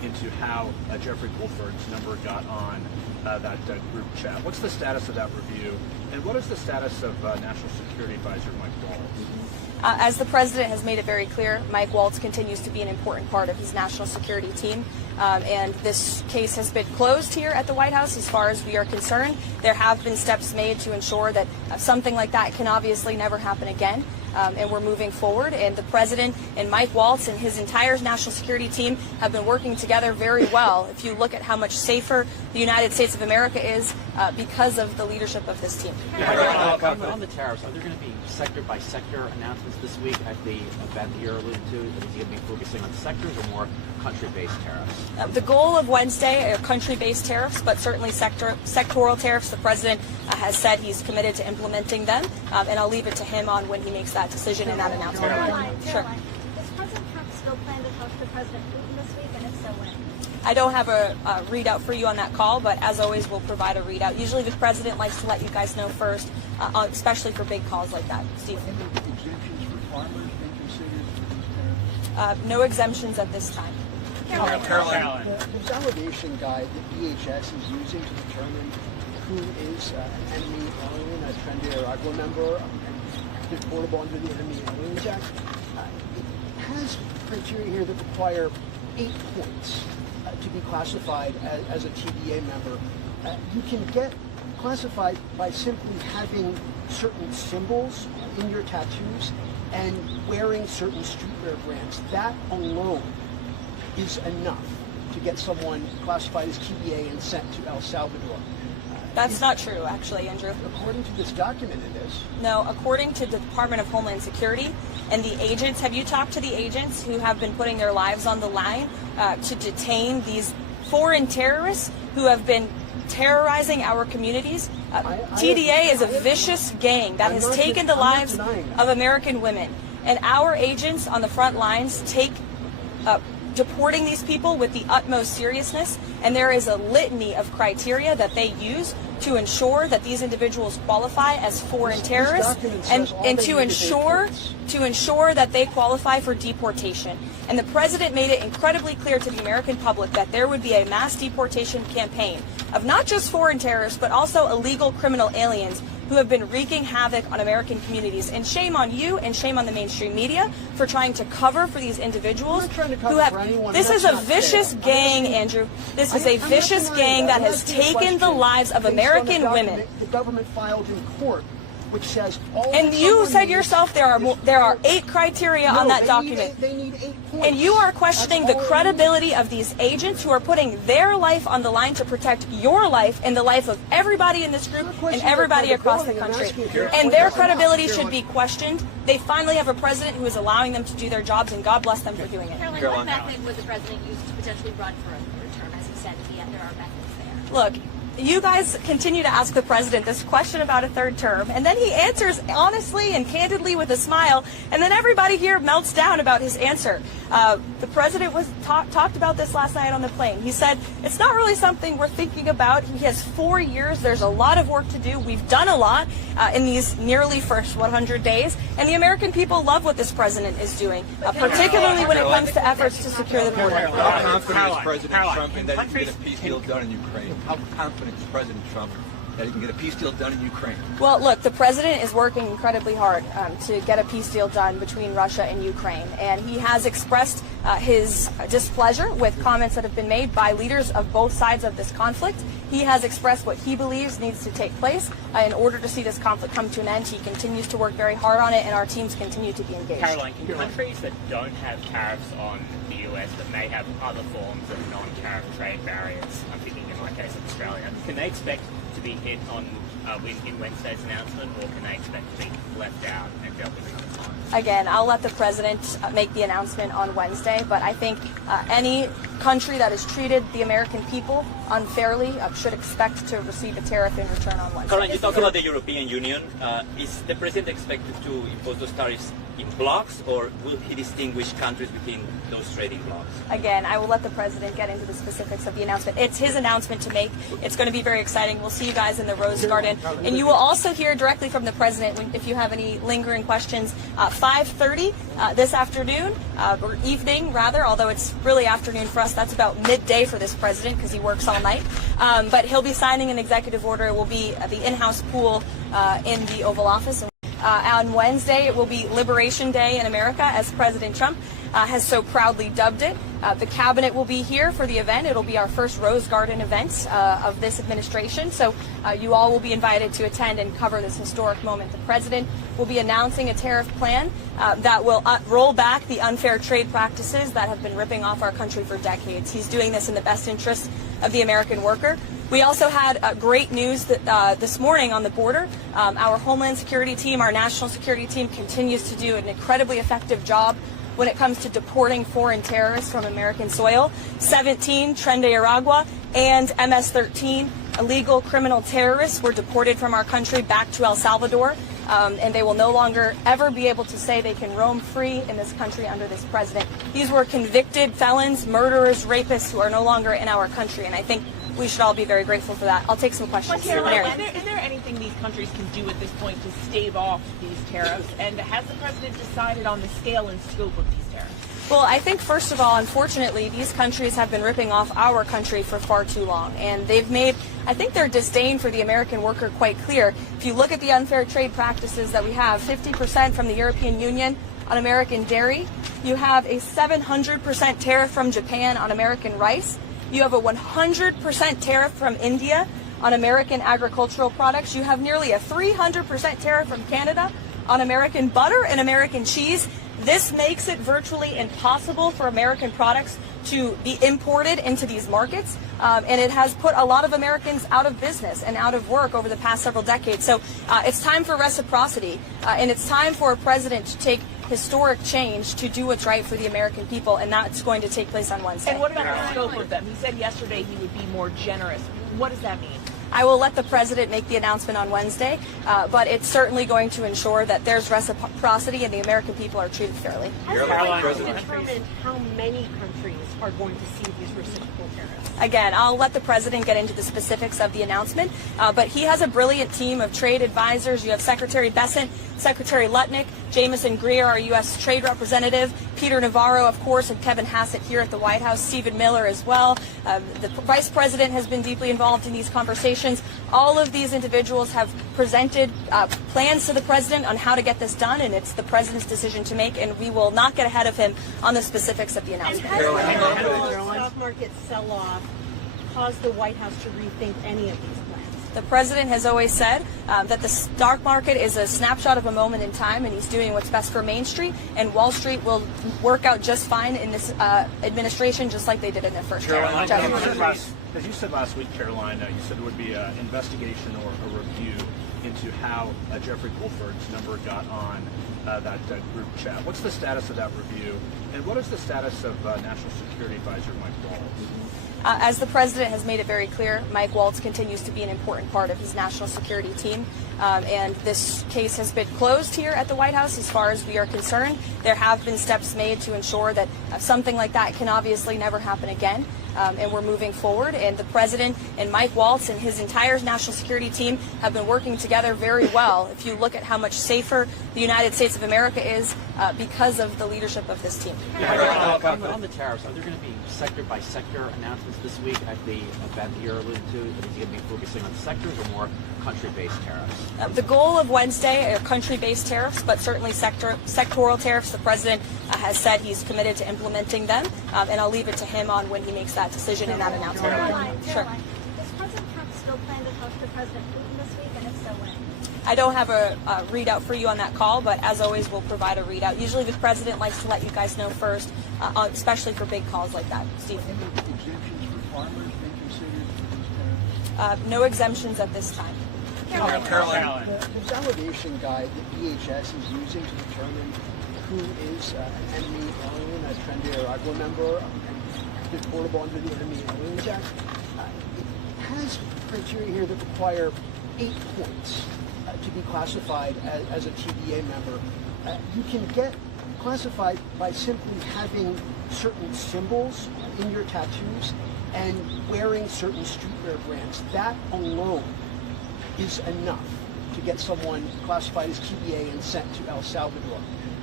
into how Jeffrey Goldford's number got on that group chat. What's the status of that review, and what is the status of National Security Advisor Mike Waltz? As the president has made it very clear, Mike Waltz continues to be an important part of his national security team. And this case has been closed here at the White House as far as we are concerned. There have been steps made to ensure that something like that can obviously never happen again. And we're moving forward. And the president and Mike Waltz and his entire national security team have been working together very well. If you look at how much safer the United States of America is because of the leadership of this team. On the tariffs, are there going to be sector-by-sector announcements this week at the event that you're alluding to? Is he going to be focusing on sectors or more country-based tariffs? The goal of Wednesday are country-based tariffs, but certainly sectoral tariffs. The president has said he's committed to implementing them, and I'll leave it to him on when he makes that decision and that announcement. Sure. Does President Trump still plan to talk to President Putin this week, and if so, when? I don't have a readout for you on that call, but as always, we'll provide a readout. Usually the president likes to let you guys know first, especially for big calls like that. Steve? Any exemptions for farmers been considered for these tariffs? No exemptions at this time. Karoline. The validation guide that DHS is using to determine who is an enemy alien, a Trinidad Tobago member, and deportable under the Enemy Aliens Act, it has criteria here that require 8 points to be classified as a TDA member. You can get classified by simply having certain symbols in your tattoos and wearing certain streetwear brands. That alone is enough to get someone classified as TDA and sent to El Salvador. That's not true, actually, Andrew. According to this document, it is. No, according to the Department of Homeland Security and the agents, have you talked to the agents who have been putting their lives on the line to detain these foreign terrorists who have been terrorizing our communities? TDA is a vicious gang that has taken the lives of American women. And our agents on the front lines take deporting these people with the utmost seriousness, and there is a litany of criteria that they use to ensure that these individuals qualify as foreign terrorists and to ensure that they qualify for deportation. And the president made it incredibly clear to the American public that there would be a mass deportation campaign of not just foreign terrorists, but also illegal criminal aliens who have been wreaking havoc on American communities. And shame on you and shame on the mainstream media for trying to cover for these individuals who have... This is a vicious gang, Andrew. This is a vicious gang that has taken the lives of American women. The government filed in court, which says all. And you said yourself there are 8 criteria on that document. They need 8 points. And you are questioning the credibility of these agents who are putting their life on the line to protect your life and the life of everybody in this group and everybody across the country. And their credibility should be questioned. They finally have a president who is allowing them to do their jobs, and God bless them for doing it. Karoline, what method would the president use to potentially run for a third term, as he said at the end? There are methods there. Look, you guys continue to ask the president this question about a third term, and then he answers honestly and candidly with a smile, and then everybody here melts down about his answer. The president talked about this last night on the plane. He said, it's not really something we're thinking about. He has 4 years. There's a lot of work to do. We've done a lot in these nearly first 100 days, and the American people love what this president is doing, particularly when it comes to efforts to secure the border. How confident is President Trump in that he can get a peace deal done in Ukraine? How confident is President Trump that he can get a peace deal done in Ukraine? Well, look, the president is working incredibly hard to get a peace deal done between Russia and Ukraine, and he has expressed his displeasure with comments that have been made by leaders of both sides of this conflict. He has expressed what he believes needs to take place in order to see this conflict come to an end. He continues to work very hard on it, and our teams continue to be engaged. Karoline, can countries that don't have tariffs on the US but may have other forms of non-tariff trade barriers, I'm thinking in my case of Australia, can they expect to be hit on in Wednesday's announcement, or can they expect to be left out and dealt with another time? Again, I'll let the president make the announcement on Wednesday, but I think any country that has treated the American people unfairly should expect to receive a tariff in return on Wednesday. Karoline, you talk about the European Union. Is the president expected to impose those tariffs in blocks, or will he distinguish countries within those trading blocks? Again, I will let the president get into the specifics of the announcement. It's his announcement to make. It's going to be very exciting. We'll see you guys in the Rose Garden. And you will also hear directly from the president if you have any lingering questions. 5:30 this afternoon, or evening rather, although it's really afternoon for us House. That's about midday for this president because he works all night. But he'll be signing an executive order. It will be the in-house pool in the Oval Office. On Wednesday, it will be Liberation Day in America, as President Trump has so proudly dubbed it. The cabinet will be here for the event. It'll be our first Rose Garden event of this administration. So you all will be invited to attend and cover this historic moment. The president will be announcing a tariff plan that will roll back the unfair trade practices that have been ripping off our country for decades. He's doing this in the best interest of the American worker. We also had great news that this morning on the border. Our Homeland Security team, our national security team, continues to do an incredibly effective job when it comes to deporting foreign terrorists from American soil. 17 Tren de Aragua and MS-13 illegal criminal terrorists were deported from our country back to El Salvador, and they will no longer ever be able to say they can roam free in this country under this president. These were convicted felons, murderers, rapists who are no longer in our country, and I think we should all be very grateful for that. I'll take some questions. Is there anything these countries can do at this point to stave off these tariffs? And has the president decided on the scale and scope of these tariffs? Well, I think, first of all, unfortunately, these countries have been ripping off our country for far too long. And they've made, I think, their disdain for the American worker quite clear. If you look at the unfair trade practices that we have, 50% from the European Union on American dairy. You have a 700% tariff from Japan on American rice. You have a 100% tariff from India on American agricultural products. You have nearly a 300% tariff from Canada on American butter and American cheese. This makes it virtually impossible for American products to be imported into these markets, and it has put a lot of Americans out of business and out of work over the past several decades. So it's time for reciprocity, and it's time for a president to take historic change to do what's right for the American people, and that's going to take place on Wednesday. And what about the scope of them? He said yesterday he would be more generous. What does that mean? I will let the president make the announcement on Wednesday, but it's certainly going to ensure that there's reciprocity and the American people are treated fairly. Has the president determined how many countries are going to see these reciprocal tariffs? Again, I'll let the president get into the specifics of the announcement, but he has a brilliant team of trade advisors. You have Secretary Bessent, Secretary Lutnick, Jameson Greer, our U.S. Trade Representative, Peter Navarro, of course, and Kevin Hassett here at the White House, Stephen Miller as well. The Vice President has been deeply involved in these conversations. All of these individuals have presented plans to the president on how to get this done, and it's the president's decision to make, and we will not get ahead of him on the specifics of the announcement. And has the stock market sell-off caused the White House to rethink any of these plans? The president has always said that the stock market is a snapshot of a moment in time, and he's doing what's best for Main Street, and Wall Street will work out just fine in this administration, just like they did in their first term. As you said last week, Karoline, you said there would be an investigation or a review into how Jeffrey Wolford's number got on that group chat. What's the status of that review, and what is the status of National Security Advisor Mike Waltz? As the president has made it very clear, Mike Waltz continues to be an important part of his national security team, and this case has been closed here at the White House as far as we are concerned. There have been steps made to ensure that something like that can obviously never happen again. And we're moving forward, and the president and Mike Waltz and his entire national security team have been working together very well. If you look at how much safer the United States of America is because of the leadership of this team. On the tariffs, are there going to be sector-by-sector announcements this week at the event that you're alluding to? Is he going to be focusing on sectors or more country-based tariffs? The goal of Wednesday are country-based tariffs, but certainly sectoral tariffs. The president has said he's committed to implementing them, and I'll leave it to him on when he makes that decision and that announcement. Sure. Does President Trump still plan to talk to President Putin this week, and if so, when? I don't have a readout for you on that call, but as always, we'll provide a readout. Usually the president likes to let you guys know first, especially for big calls like that. Steve? Exemptions for farmers being considered for these tariffs? No exemptions at this time. Karoline. The validation guide that DHS is using to determine who is an enemy alien, a Tren de Aragua member, and deportable under the Enemy Aliens Act, it has criteria here that require 8 points to be classified as a TDA member. You can get classified by simply having certain symbols in your tattoos and wearing certain streetwear brands. That alone is enough to get someone classified as TDA and sent to El Salvador.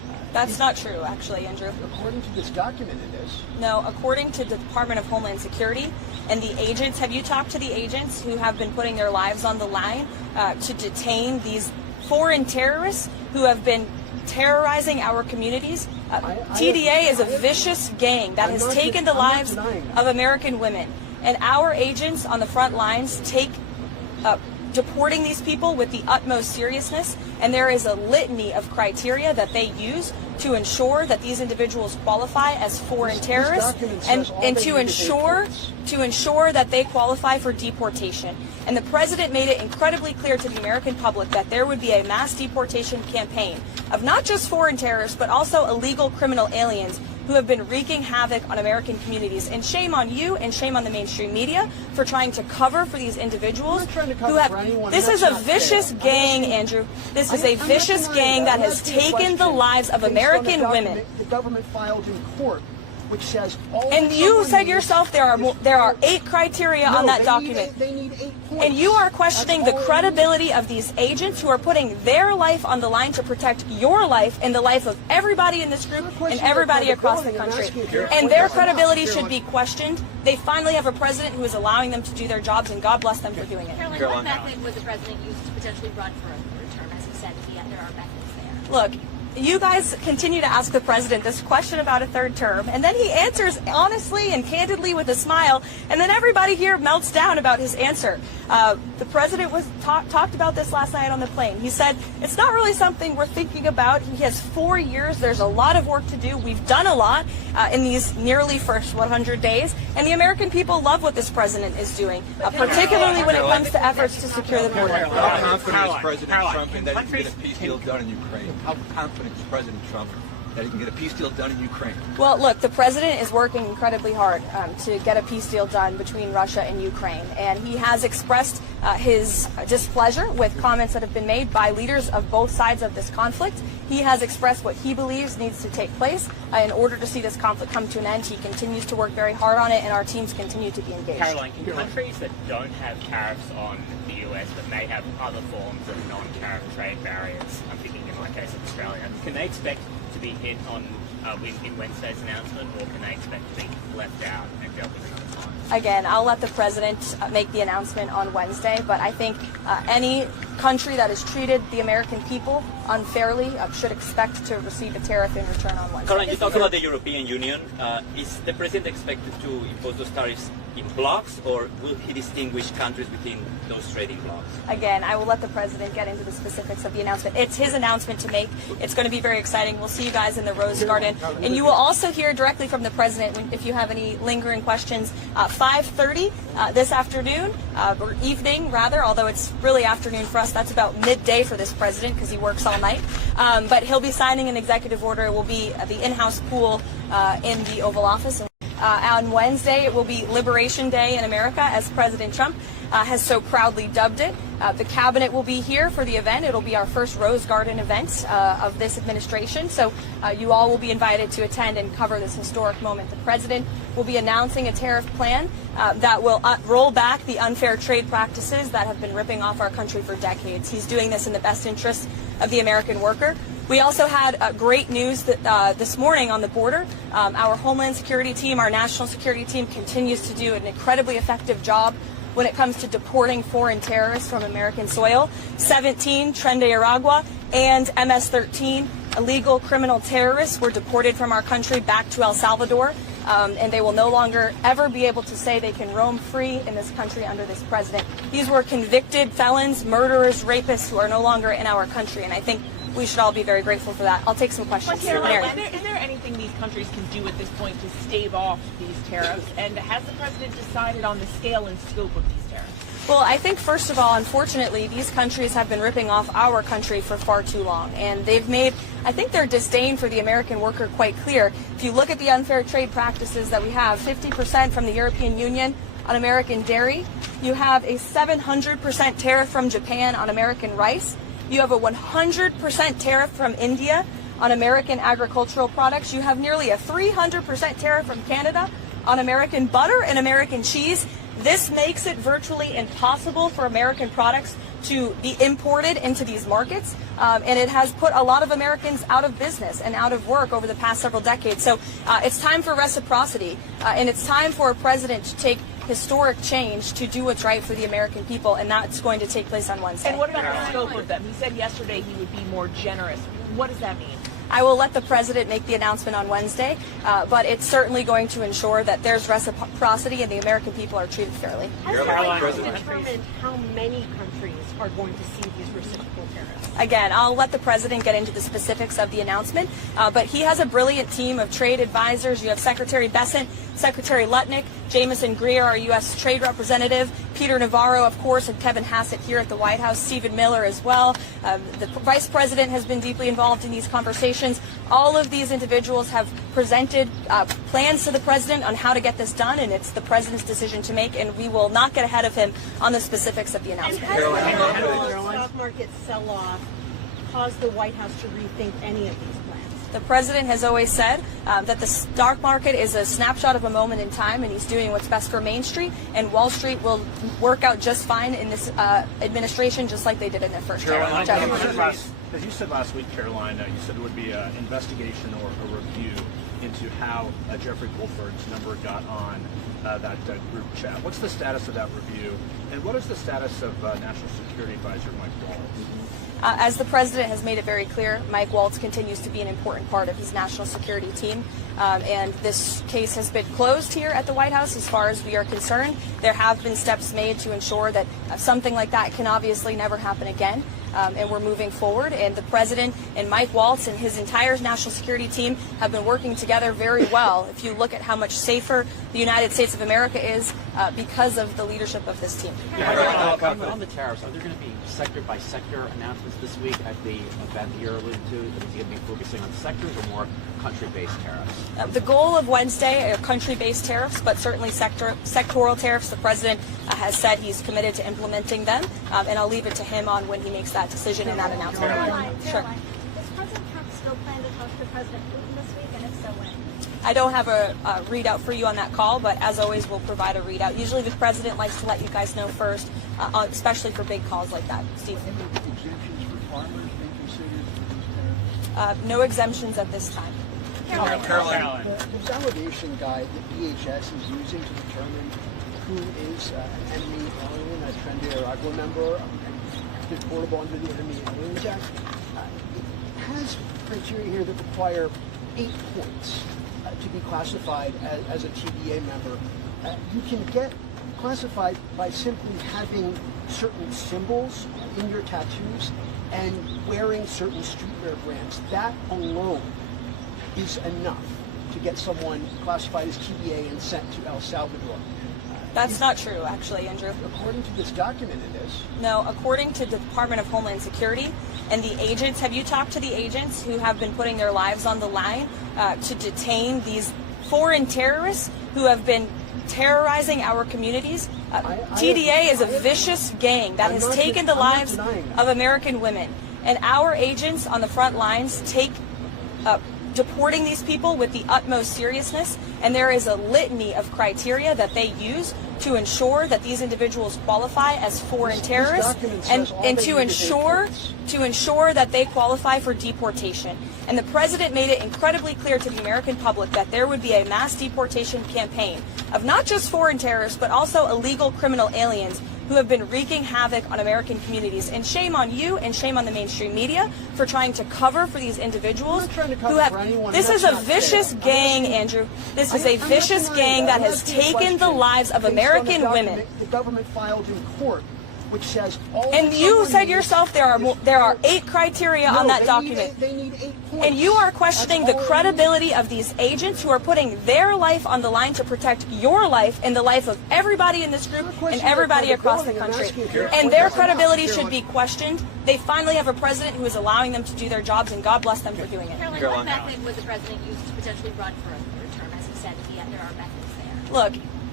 That's not true, actually, Andrew. According to this document, it is. No, according to the Department of Homeland Security and the agents, have you talked to the agents who have been putting their lives on the line to detain these foreign terrorists who have been terrorizing our communities? TDA is a vicious gang that has taken the lives of American women. And our agents on the front lines take deporting these people with the utmost seriousness, and there is a litany of criteria that they use to ensure that these individuals qualify as foreign terrorists and to ensure that they qualify for deportation. And the president made it incredibly clear to the American public that there would be a mass deportation campaign of not just foreign terrorists, but also illegal criminal aliens who have been wreaking havoc on American communities. And shame on you and shame on the mainstream media for trying to cover for these individuals who have... This is a vicious gang, Andrew. This is a vicious gang that has taken the lives of American women. The government filed in court, which says all. And you said yourself there are 8 criteria on that document. They need 8 points. And you are questioning the credibility of these agents who are putting their life on the line to protect your life and the life of everybody in this group and everybody across the country. And their credibility should be questioned. They finally have a president who is allowing them to do their jobs, and God bless them for doing it. Karoline, what method would the president use to potentially run for a third term, as he said, if there are methods there? Look, you guys continue to ask the president this question about a third term, and then he answers honestly and candidly with a smile, and then everybody here melts down about his answer. The president talked about this last night on the plane. He said, it's not really something we're thinking about. He has 4 years. There's a lot of work to do. We've done a lot in these nearly first 100 days, and the American people love what this president is doing, particularly when it comes to efforts to secure the border. How confident is President Trump in that he can get a peace deal done in Ukraine? How confident is President Trump that he can get a peace deal done in Ukraine? Well, look, the president is working incredibly hard to get a peace deal done between Russia and Ukraine, and he has expressed his displeasure with comments that have been made by leaders of both sides of this conflict. He has expressed what he believes needs to take place in order to see this conflict come to an end. He continues to work very hard on it, and our teams continue to be engaged. Karoline, can countries that don't have tariffs on the US but may have other forms of non-tariff trade barriers, I'm thinking in my case of Australia, can they expect to be hit on in Wednesday's announcement, or can they expect to be left out and dealt with another time? Again, I'll let the president make the announcement on Wednesday, but I think any country that has treated the American people unfairly should expect to receive a tariff in return on Wednesday. Karoline, you talk about the European Union. Is the president expected to impose those tariffs in blocks, or will he distinguish countries within those trading blocks? Again, I will let the president get into the specifics of the announcement. It's his announcement to make. It's going to be very exciting. We'll see you guys in the Rose Garden. And you will also hear directly from the president if you have any lingering questions. 5:30 this afternoon, or evening rather, although it's really afternoon for us. That's about midday for this president because he works all night. But he'll be signing an executive order. It will be the in-house pool in the Oval Office. On Wednesday, it will be Liberation Day in America, as President Trump has so proudly dubbed it. The cabinet will be here for the event. It'll be our first Rose Garden event of this administration. So you all will be invited to attend and cover this historic moment. The president will be announcing a tariff plan that will roll back the unfair trade practices that have been ripping off our country for decades. He's doing this in the best interest of the American worker. We also had great news that this morning on the border. Our Homeland Security team, our national security team, continues to do an incredibly effective job when it comes to deporting foreign terrorists from American soil. 17 Tren de Aragua and MS-13 illegal criminal terrorists were deported from our country back to El Salvador, and they will no longer ever be able to say they can roam free in this country under this president. These were convicted felons, murderers, rapists who are no longer in our country, and I think we should all be very grateful for that. I'll take some questions. Karoline, is there anything these countries can do at this point to stave off these tariffs? And has the president decided on the scale and scope of these tariffs? Well, I think, first of all, unfortunately, these countries have been ripping off our country for far too long. And they've made, I think, their disdain for the American worker quite clear. If you look at the unfair trade practices that we have, 50% from the European Union on American dairy. You have a 700% tariff from Japan on American rice. You have a 100% tariff from India on American agricultural products. You have nearly a 300% tariff from Canada on American butter and American cheese. This makes it virtually impossible for American products to be imported into these markets. and it has put a lot of Americans out of business and out of work over the past several decades. So it's time for reciprocity, and it's time for a president to take historic change to do what's right for the American people, and that's going to take place on Wednesday. And what about the scope of them? He said yesterday he would be more generous. What does that mean? I will let the president make the announcement on Wednesday, but it's certainly going to ensure that there's reciprocity and the American people are treated fairly. Has the White House determined how many countries are going to see these reciprocal tariffs? Again, I'll let the president get into the specifics of the announcement, but he has a brilliant team of trade advisors. You have Secretary Bessent, Secretary Lutnick, Jameson Greer, our U.S. Trade Representative, Peter Navarro, of course, and Kevin Hassett here at the White House, Stephen Miller as well. The Vice President has been deeply involved in these conversations. All of these individuals have presented plans to the president on how to get this done, and it's the president's decision to make, and we will not get ahead of him on the specifics of the announcement. And has the stock market sell-off caused the White House to rethink any of these plans? The president has always said that the stock market is a snapshot of a moment in time, and he's doing what's best for Main Street, and Wall Street will work out just fine in this administration, just like they did in their first term. As you said last week, Karoline, you said it would be an investigation or a review into how Jeffrey Wolford's number got on that group chat. What's the status of that review, and what is the status of National Security Advisor Mike Waltz? As the president has made it very clear, Mike Waltz continues to be an important part of his national security team, and this case has been closed here at the White House as far as we are concerned. There have been steps made to ensure that something like that can obviously never happen again. And we're moving forward, and the president and Mike Waltz and his entire national security team have been working together very well. If you look at how much safer the United States of America is because of the leadership of this team. On the tariffs, are there going to be sector-by-sector announcements this week at the event that you're alluding to? Is he going to be focusing on sectors or more country-based tariffs? The goal of Wednesday are country-based tariffs, but certainly sectoral tariffs. The president has said he's committed to implementing them, and I'll leave it to him on when he makes that decision and that announcement. Sure. Does President Trump still plan to talk to President Putin this week, and if so, when? I don't have a readout for you on that call, but as always, we'll provide a readout. Usually the president likes to let you guys know first, especially for big calls like that. Steve? Exemptions for farmers being considered for these tariffs? No exemptions at this time. Karoline. The validation guide that DHS is using to determine who is an enemy alien, a Tren de Aragua member, and deportable under the Enemy Aliens Act, it has criteria here that require 8 points to be classified as a TDA member. You can get classified by simply having certain symbols in your tattoos and wearing certain streetwear brands. That alone is enough to get someone classified as TDA and sent to El Salvador. That's not true, actually, Andrew. According to this document, it is. No, according to the Department of Homeland Security and the agents, have you talked to the agents who have been putting their lives on the line to detain these foreign terrorists who have been terrorizing our communities? TDA is a vicious gang that has taken the lives of American women. And our agents on the front lines take deporting these people with the utmost seriousness, and there is a litany of criteria that they use to ensure that these individuals qualify as foreign terrorists and to ensure that they qualify for deportation. And the president made it incredibly clear to the American public that there would be a mass deportation campaign of not just foreign terrorists, but also illegal criminal aliens who have been wreaking havoc on American communities. And shame on you and shame on the mainstream media for trying to cover for these individuals who have... This is a vicious gang, Andrew. This is a vicious gang that has taken the lives of American women. The government filed in court, which says all. And you said yourself there are 8 criteria on that document. They need 8 points. And you are questioning the credibility of these agents who are putting their life on the line to protect your life and the life of everybody in this group and everybody across the country. And their credibility should be questioned. They finally have a president who is allowing them to do their jobs, and God bless them for doing it. Karoline, what method would the president use to potentially run for a third term, as he said, if there are methods there? Look,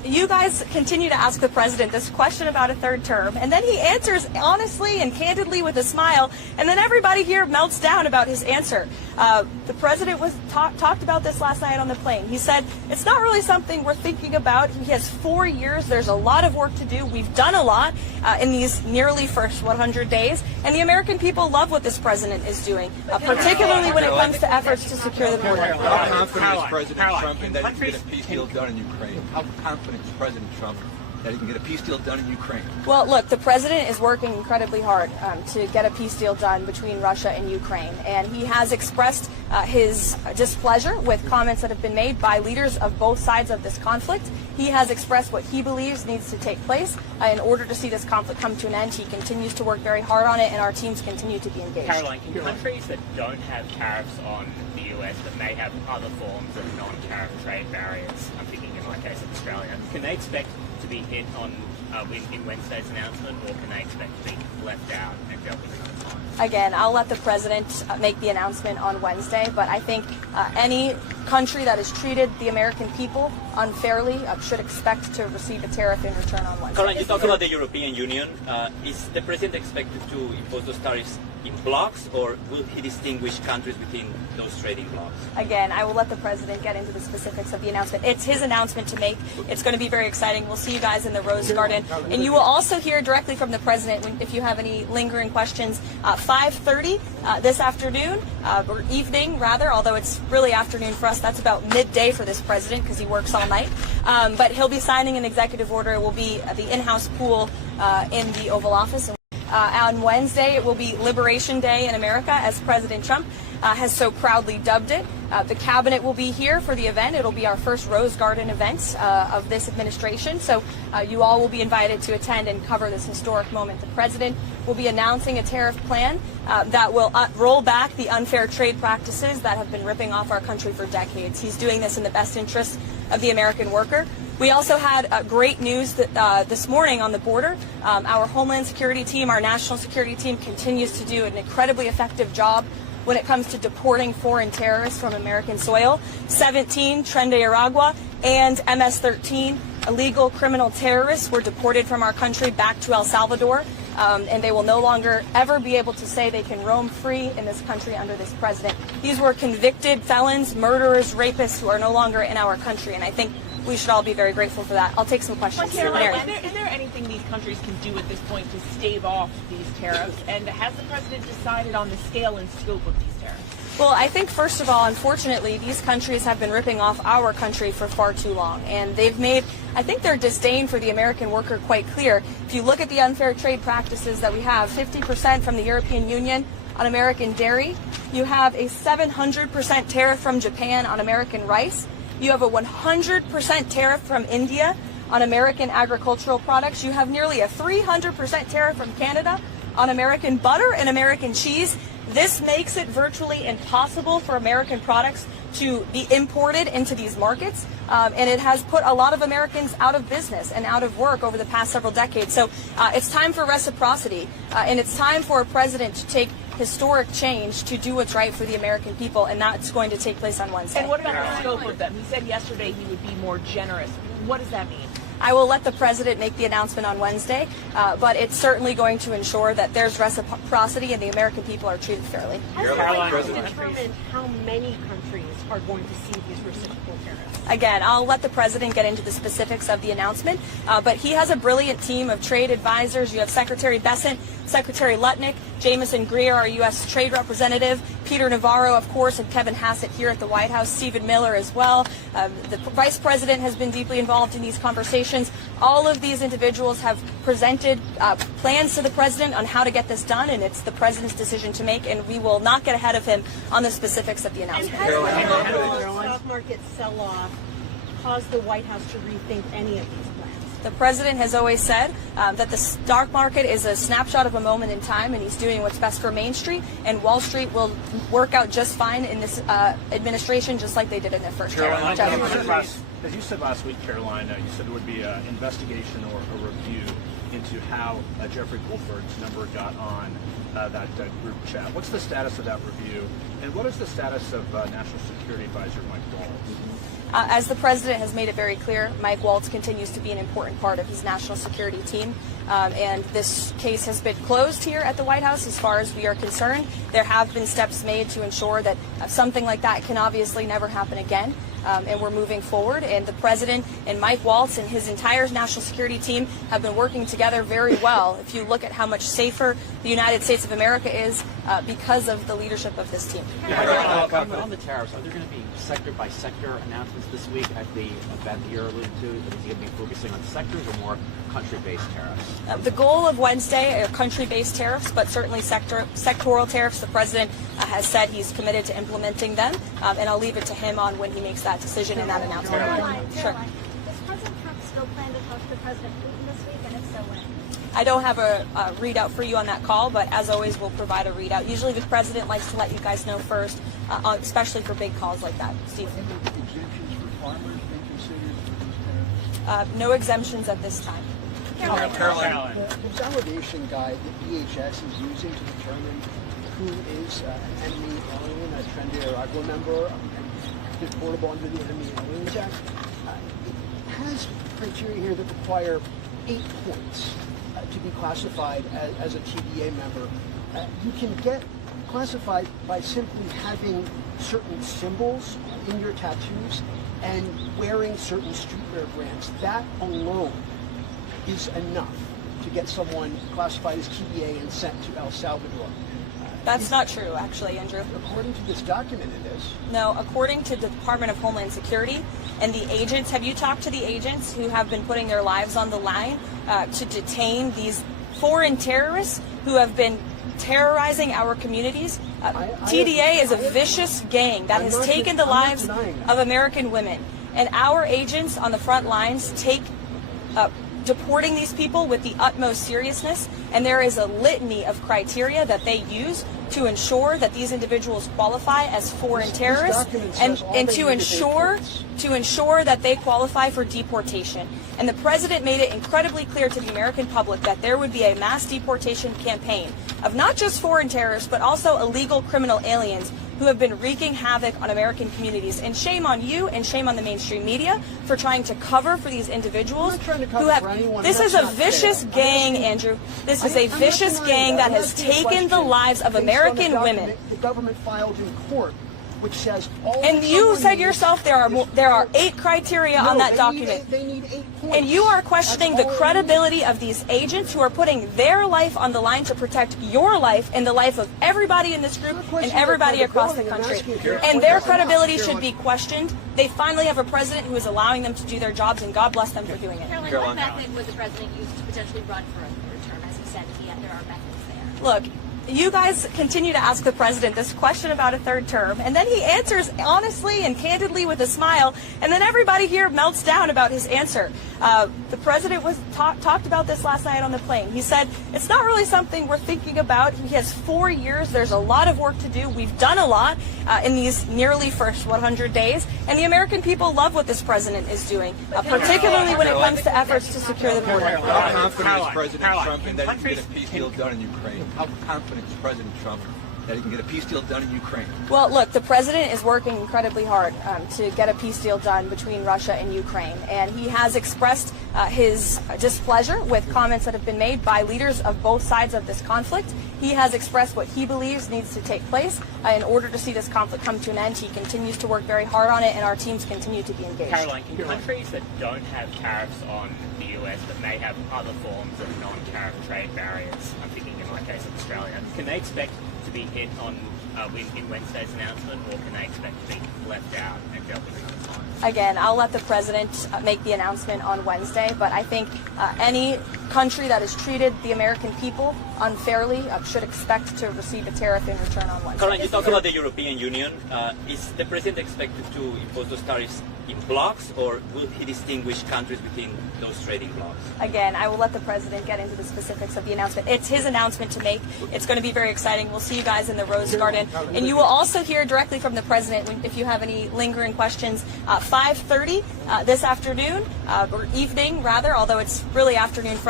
you guys continue to ask the president this question about a third term, and then he answers honestly and candidly with a smile, and then everybody here melts down about his answer. The president talked about this last night on the plane. He said, it's not really something we're thinking about. He has 4 years. There's a lot of work to do. We've done a lot in these nearly first 100 days, and the American people love what this president is doing, particularly when it comes to efforts to secure the border. How confident is President Trump that he can get a peace deal done in Ukraine? How confident is President Trump that he can get a peace deal done in Ukraine? Well, look, the president is working incredibly hard to get a peace deal done between Russia and Ukraine, and he has expressed his displeasure with comments that have been made by leaders of both sides of this conflict. He has expressed what he believes needs to take place in order to see this conflict come to an end. He continues to work very hard on it, and our teams continue to be engaged. Karoline, can countries that don't have tariffs on the US but may have other forms of non-tariff trade barriers, I'm thinking in my case of Australia, can they expect to be hit on in Wednesday's announcement, or can they expect to be left out and dealt with another time? Again, I'll let the president make the announcement on Wednesday, but I think any country that has treated the American people unfairly should expect to receive a tariff in return on Wednesday. Karoline, you talk about the European Union. Is the president expected to impose those tariffs in blocks, or will he distinguish countries within those trading blocks? Again, I will let the president get into the specifics of the announcement. It's his announcement to make. It's going to be very exciting. We'll see you guys in the Rose Garden. And you will also hear directly from the president if you have any lingering questions. 5:30 this afternoon, or evening rather, although it's really afternoon for us. That's about midday for this president because he works all night. But he'll be signing an executive order. It will be the in-house pool in the Oval Office. On Wednesday, it will be Liberation Day in America, as President Trump has so proudly dubbed it. The cabinet will be here for the event. It'll be our first Rose Garden event of this administration. So you all will be invited to attend and cover this historic moment. The president will be announcing a tariff plan that will roll back the unfair trade practices that have been ripping off our country for decades. He's doing this in the best interest of the American worker. We also had great news that, this morning on the border. Our Homeland Security team, our national security team, continues to do an incredibly effective job when it comes to deporting foreign terrorists from American soil. 17 Tren de Aragua and MS-13 illegal criminal terrorists were deported from our country back to El Salvador, and they will no longer ever be able to say they can roam free in this country under this president. These were convicted felons, murderers, rapists who are no longer in our country, and I think we should all be very grateful for that. I'll take some questions. Karoline, is there anything these countries can do at this point to stave off these tariffs? And has the president decided on the scale and scope of these tariffs? Well, I think, first of all, unfortunately, these countries have been ripping off our country for far too long. And they've made, I think, their disdain for the American worker quite clear. If you look at the unfair trade practices that we have, 50% from the European Union on American dairy. You have a 700% tariff from Japan on American rice. You have a 100% tariff from India on American agricultural products. You have nearly a 300% tariff from Canada on American butter and American cheese. This makes it virtually impossible for American products to be imported into these markets, and it has put a lot of Americans out of business and out of work over the past several decades. So it's time for reciprocity, and it's time for a president to take historic change to do what's right for the American people, and that's going to take place on Wednesday. And what about the scope of them? He said yesterday he would be more generous. What does that mean? I will let the president make the announcement on Wednesday, but it's certainly going to ensure that there's reciprocity and the American people are treated fairly. How do you determine how many countries are going to see these reciprocal tariffs? Again, I'll let the president get into the specifics of the announcement, but he has a brilliant team of trade advisors. You have Secretary Bessent, Secretary Lutnick, Jameson Greer, our U.S. Trade Representative, Peter Navarro, of course, and Kevin Hassett here at the White House, Stephen Miller as well. The Vice President has been deeply involved in these conversations. All of these individuals have presented plans to the president on how to get this done, and it's the president's decision to make, and we will not get ahead of him on the specifics of the announcement. And how does the stock market sell-off cause the White House to rethink any of these plans? The president has always said that the stock market is a snapshot of a moment in time, and he's doing what's best for Main Street, and Wall Street will work out just fine in this administration, just like they did in their first term. As you said last week, Karoline, you said there would be an investigation or a review into how Jeffrey Goldberg's number got on that group chat. What's the status of that review, and what is the status of National Security Advisor Mike Waltz? As the president has made it very clear, Mike Waltz continues to be an important part of his national security team. And this case has been closed here at the White House as far as we are concerned. There have been steps made to ensure that something like that can obviously never happen again. And we're moving forward. And the president and Mike Waltz and his entire national security team have been working together very well. If you look at how much safer the United States of America is because of the leadership of this team. On the tariffs, are there going to be sector by sector announcements this week at the event that you're alluding to? Is he going to be focusing on sectors or more country-based tariffs? The goal of Wednesday are country-based tariffs, but certainly sectoral tariffs. The president has said he's committed to implementing them, and I'll leave it to him on when he makes that decision and that announcement. Karoline, Sure. does President Trump still plan to talk to President Putin this week, and if so, when? I don't have a readout for you on that call, but as always, we'll provide a readout. Usually the president likes to let you guys know first, especially for big calls like that. Steve? Exemptions for farmers been considered for these tariffs? No exemptions at this time. Karoline. The validation guide that DHS is using to determine who is an enemy alien, a Tren de Aragua member, and deportable under the Enemy Aliens Act, it has criteria here that require 8 points to be classified as a TDA member. You can get classified by simply having certain symbols in your tattoos and wearing certain streetwear brands. That alone is enough to get someone classified as TDA and sent to El Salvador. That's not true, actually, Andrew. According to this document, it is. No, according to the Department of Homeland Security and the agents, have you talked to the agents who have been putting their lives on the line to detain these foreign terrorists who have been terrorizing our communities? TDA is a vicious gang that has taken the lives of American women. And our agents on the front lines take deporting these people with the utmost seriousness, and there is a litany of criteria that they use to ensure that these individuals qualify as foreign terrorists and to ensure that they qualify for deportation. And the president made it incredibly clear to the American public that there would be a mass deportation campaign of not just foreign terrorists, but also illegal criminal aliens who have been wreaking havoc on American communities. And shame on you and shame on the mainstream media for trying to cover for these individuals who have... This is a vicious gang, Andrew. This is a vicious gang that has taken the lives of American women. The government filed in court, which says all. And you said yourself there are 8 criteria on that document. They need 8 points. And you are questioning the credibility of these agents who are putting their life on the line to protect your life and the life of everybody in this group and everybody across the country. And their credibility should be questioned. They finally have a president who is allowing them to do their jobs, and God bless them for doing it. Karoline, what method would the president use to potentially run for a third term? As he said, there are methods there. Look, you guys continue to ask the president this question about a third term, and then he answers honestly and candidly with a smile, and then everybody here melts down about his answer. The president was talked about this last night on the plane. He said, it's not really something we're thinking about. He has 4 years. There's a lot of work to do. We've done a lot in these nearly first 100 days, and the American people love what this president is doing, particularly when it comes to efforts to secure the border. How confident is President Trump in that he can get a peace deal done in Ukraine? How confident is President Trump that he can get a peace deal done in Ukraine? Well, look, the president is working incredibly hard to get a peace deal done between Russia and Ukraine, and he has expressed his displeasure with comments that have been made by leaders of both sides of this conflict. He has expressed what he believes needs to take place in order to see this conflict come to an end. He continues to work very hard on it, and our teams continue to be engaged. Karoline, can countries that don't have tariffs on the US but may have other forms of non-tariff trade barriers, I'm thinking in my case of Australia, can they expect to be hit on in Wednesday's announcement, or can they expect to be left out and dealt with another time? Again, I'll let the president make the announcement on Wednesday, but I think any country that has treated the American people unfairly should expect to receive a tariff in return on Wednesday. Karoline, you talk about the European Union. Is the president expected to impose those tariffs in blocks, or will he distinguish countries within those trading blocks? Again, I will let the president get into the specifics of the announcement. It's his announcement to make. It's going to be very exciting. We'll see you guys in the Rose Garden. And you will also hear directly from the president if you have any lingering questions. 5:30 this afternoon, or evening rather, although it's really afternoon for us.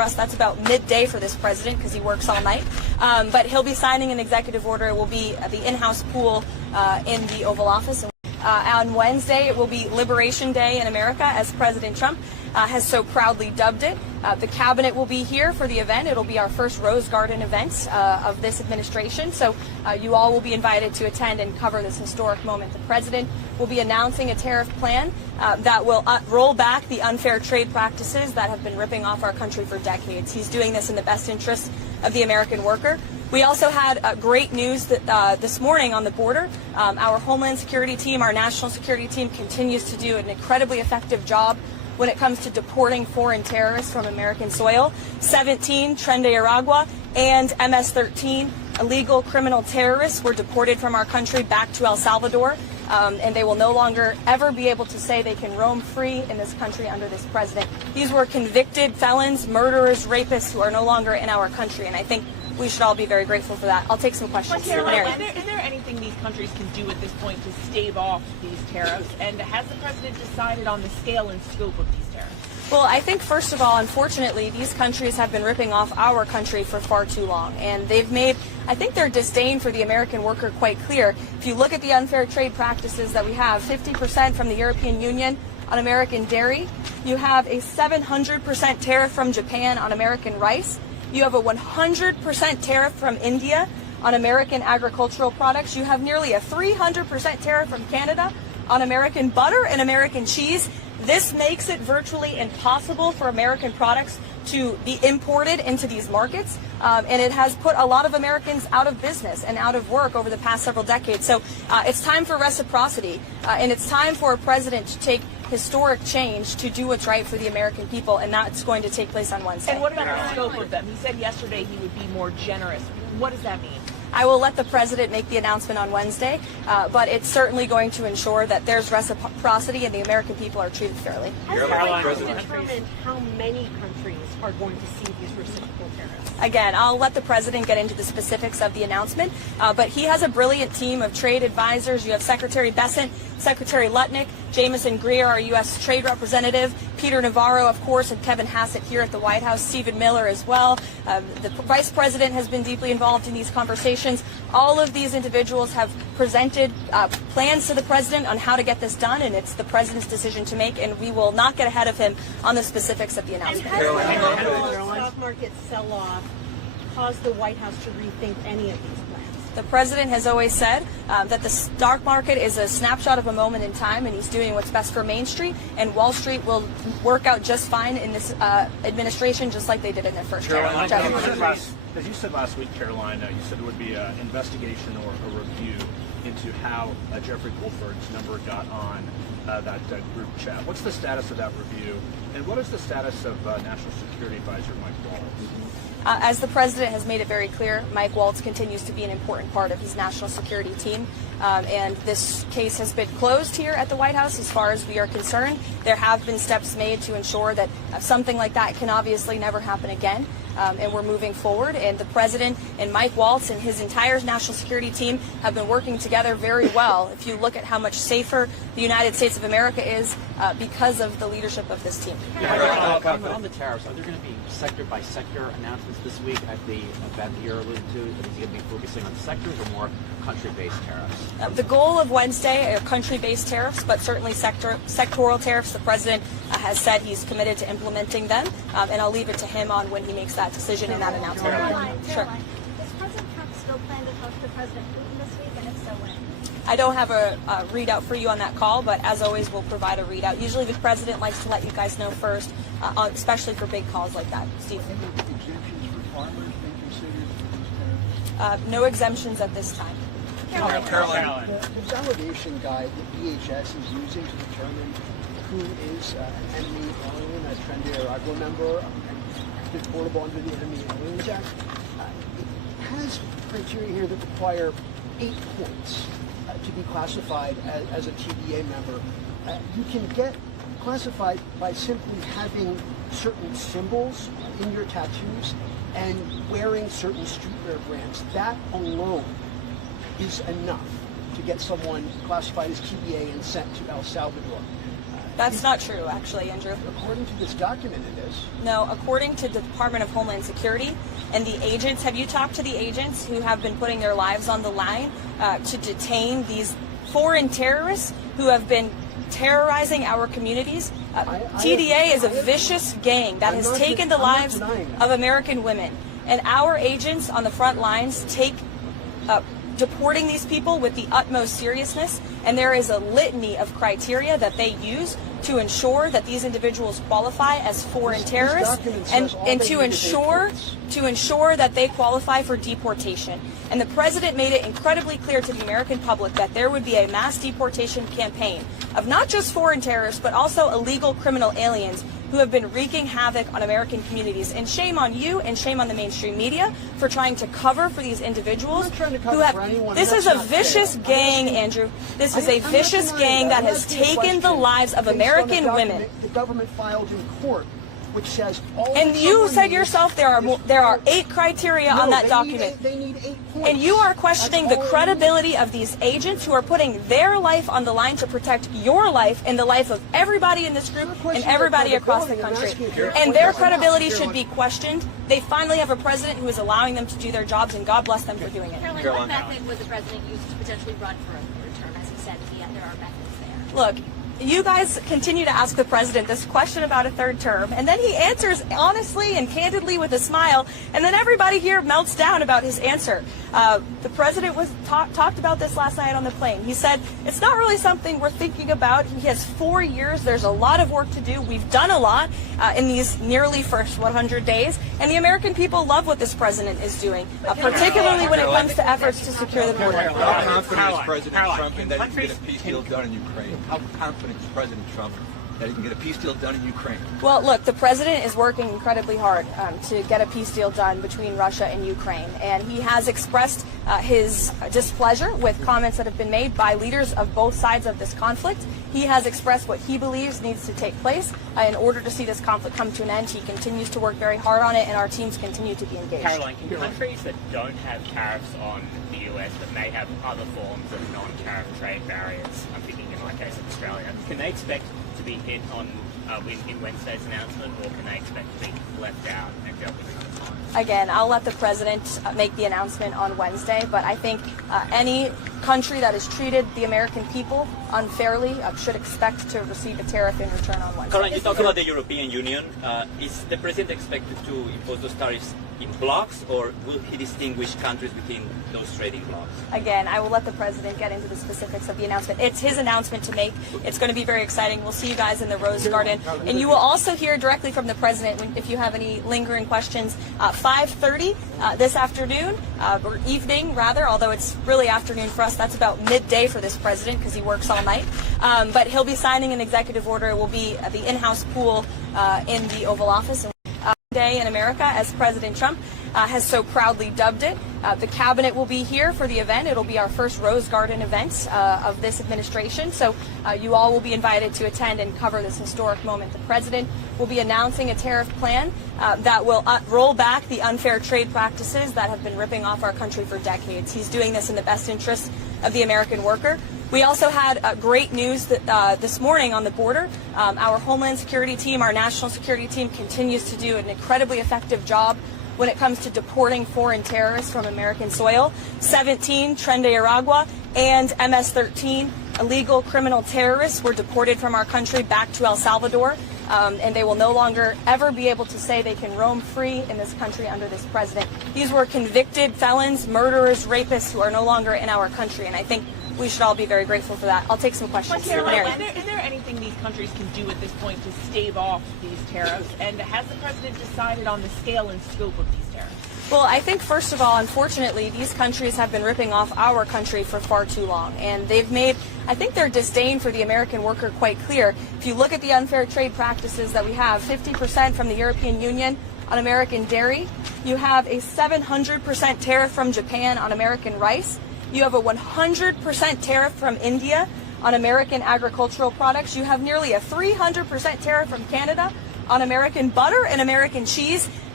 us, that's about midday for this president because he works all night. But he'll be signing an executive order. It will be the in-house pool in the Oval Office. On Wednesday, it will be Liberation Day in America, as President Trump has so proudly dubbed it. The cabinet will be here for the event. It'll be our first Rose Garden event of this administration. So you all will be invited to attend and cover this historic moment. The president will be announcing a tariff plan that will roll back the unfair trade practices that have been ripping off our country for decades. He's doing this in the best interest of the American worker. We also had great news that this morning on the border. Our Homeland Security team, our national security team, continues to do an incredibly effective job when it comes to deporting foreign terrorists from American soil. 17 Tren de Aragua and MS-13 illegal criminal terrorists were deported from our country back to El Salvador, and they will no longer ever be able to say they can roam free in this country under this president. These were convicted felons, murderers, rapists who are no longer in our country, and I think we should all be very grateful for that. I'll take some questions. Karoline, is there anything these countries can do at this point to stave off these tariffs? And has the president decided on the scale and scope of these tariffs? Well, I think, first of all, unfortunately, these countries have been ripping off our country for far too long. And they've made, I think, their disdain for the American worker quite clear. If you look at the unfair trade practices that we have, 50% from the European Union on American dairy. You have a 700% tariff from Japan on American rice. You have a 100% tariff from India on American agricultural products. You have nearly a 300% tariff from Canada on American butter and American cheese. This makes it virtually impossible for American products to be imported into these markets, and it has put a lot of Americans out of business and out of work over the past several decades. So it's time for reciprocity, and it's time for a president to take historic change to do what's right for the American people, and that's going to take place on Wednesday. And what about the scope of them? He said yesterday he would be more generous. What does that mean? I will let the president make the announcement on Wednesday, but it's certainly going to ensure that there's reciprocity and the American people are treated fairly. Has the president determined how many countries are going to see these reciprocal tariffs? Again, I'll let the president get into the specifics of the announcement, but he has a brilliant team of trade advisors. You have Secretary Bessent, Secretary Lutnick, Jameson Greer, our U.S. Trade Representative, Peter Navarro, of course, and Kevin Hassett here at the White House, Stephen Miller as well. The Vice President has been deeply involved in these conversations. All of these individuals have presented plans to the president on how to get this done, and it's the president's decision to make, and we will not get ahead of him on the specifics of the announcement. And has the stock market sell-off caused the White House to rethink any of these plans? The president has always said that the stock market is a snapshot of a moment in time, and he's doing what's best for Main Street, and Wall Street will work out just fine in this administration, just like they did in their first term. As you said last week, Karoline, you said there would be an investigation or a review into how Jeffrey Goldford's number got on that group chat. What's the status of that review, and what is the status of National Security Advisor Mike Waltz? As the president has made it very clear, Mike Waltz continues to be an important part of his national security team, and this case has been closed here at the White House as far as we are concerned. There have been steps made to ensure that something like that can obviously never happen again. And we're moving forward, and the president and Mike Waltz and his entire national security team have been working together very well. If you look at how much safer the United States of America is because of the leadership of this team. On the tariffs, are there going to be sector-by-sector announcements this week at the event that you're alluding to? Is he going to be focusing on sectors or more country-based tariffs? The goal of Wednesday are country-based tariffs, but certainly sectoral tariffs. The president has said he's committed to implementing them, and I'll leave it to him on when he makes that decision in that announcement. Sure. Does President Trump still plan to talk to President Putin this week, and if so, when? I don't have a readout for you on that call, but as always, we'll provide a readout. Usually the president likes to let you guys know first, especially for big calls like that. Steve? Exemptions for farmers been considered for these tariffs? No exemptions at this time. Karoline, the validation guide that DHS is using to determine who is an enemy alien, a Tren de Aragua member, and deportable under the Enemy Aliens Act, it has criteria here that require 8 points to be classified as a TDA member. You can get classified by simply having certain symbols in your tattoos and wearing certain streetwear brands. That alone is enough to get someone classified as TDA and sent to El Salvador. That's not true, actually, Andrew. According to this document, it is. No, according to the Department of Homeland Security and the agents, have you talked to the agents who have been putting their lives on the line to detain these foreign terrorists who have been terrorizing our communities? TDA is a vicious gang that has taken the lives of American women. And our agents on the front lines take deporting these people with the utmost seriousness, and there is a litany of criteria that they use to ensure that these individuals qualify as foreign terrorists and to ensure that they qualify for deportation. And the president made it incredibly clear to the American public that there would be a mass deportation campaign of not just foreign terrorists, but also illegal criminal aliens who have been wreaking havoc on American communities. And shame on you and shame on the mainstream media for trying to cover for these individuals who have. This is a vicious gang, Andrew. This is a vicious gang that has taken the lives of American women. The government filed in court, which says all. And you said yourself there are 8 criteria on that document. They need 8 points. And you are questioning the credibility of these agents who are putting their life on the line to protect your life and the life of everybody in this group and everybody across the country. And their credibility should be questioned. They finally have a president who is allowing them to do their jobs, and God bless them for doing it. Karoline, what method would the president use to potentially run for a third term? As he said, there are methods there. Look, you guys continue to ask the president this question about a third term, and then he answers honestly and candidly with a smile, and then everybody here melts down about his answer. The president was talked about this last night on the plane. He said, it's not really something we're thinking about. He has 4 years. There's a lot of work to do. We've done a lot in these nearly first 100 days, and the American people love what this president is doing, particularly when it comes to efforts to secure the border. How confident is President Trump in that he can get a peace deal done in Ukraine? How confident is President Trump that he can get a peace deal done in Ukraine? Well, look, the president is working incredibly hard to get a peace deal done between Russia and Ukraine, and he has expressed his displeasure with comments that have been made by leaders of both sides of this conflict. He has expressed what he believes needs to take place in order to see this conflict come to an end. He continues to work very hard on it, and our teams continue to be engaged. Karoline, can countries that don't have tariffs on the US but may have other forms of non-tariff trade barriers, I'm thinking in my case of Australia, can they expect to be hit on in Wednesday's announcement, or can they expect to be left out and dealt with at the time? Again, I'll let the president make the announcement on Wednesday, but I think any country that has treated the American people unfairly should expect to receive a tariff in return on Wednesday. Karoline, you talk about the European Union. Is the president expected to impose those tariffs in blocks, or will he distinguish countries within those trading blocks? Again, I will let the president get into the specifics of the announcement. It's his announcement to make. It's going to be very exciting. We'll see you guys in the Rose Garden. And you will also hear directly from the president if you have any lingering questions. 5:30 this afternoon, or evening rather, although it's really afternoon for us. That's about midday for this president because he works all night. But he'll be signing an executive order. It will be at the in-house pool in the Oval Office. Day in America, as President Trump has so proudly dubbed it. The cabinet will be here for the event. It'll be our first Rose Garden event of this administration. So you all will be invited to attend and cover this historic moment. The president will be announcing a tariff plan that will roll back the unfair trade practices that have been ripping off our country for decades. He's doing this in the best interest of the American worker. We also had great news that, this morning on the border. Our Homeland Security team, our national security team, continues to do an incredibly effective job when it comes to deporting foreign terrorists from American soil. 17 Tren de Aragua and MS-13 illegal criminal terrorists were deported from our country back to El Salvador. And they will no longer ever be able to say they can roam free in this country under this president. These were convicted felons, murderers, rapists who are no longer in our country, and I think we should all be very grateful for that. I'll take some questions. Is there anything these countries can do at this point to stave off these tariffs? And has the president decided on the scale and scope of these tariffs? Well, I think, first of all, unfortunately, these countries have been ripping off our country for far too long. And they've made, I think, their disdain for the American worker quite clear. If you look at the unfair trade practices that we have, 50% from the European Union on American dairy. You have a 700% tariff from Japan on American rice. You have a 100% tariff from India on American agricultural products. You have nearly a 300% tariff from Canada on American butter and American cheese.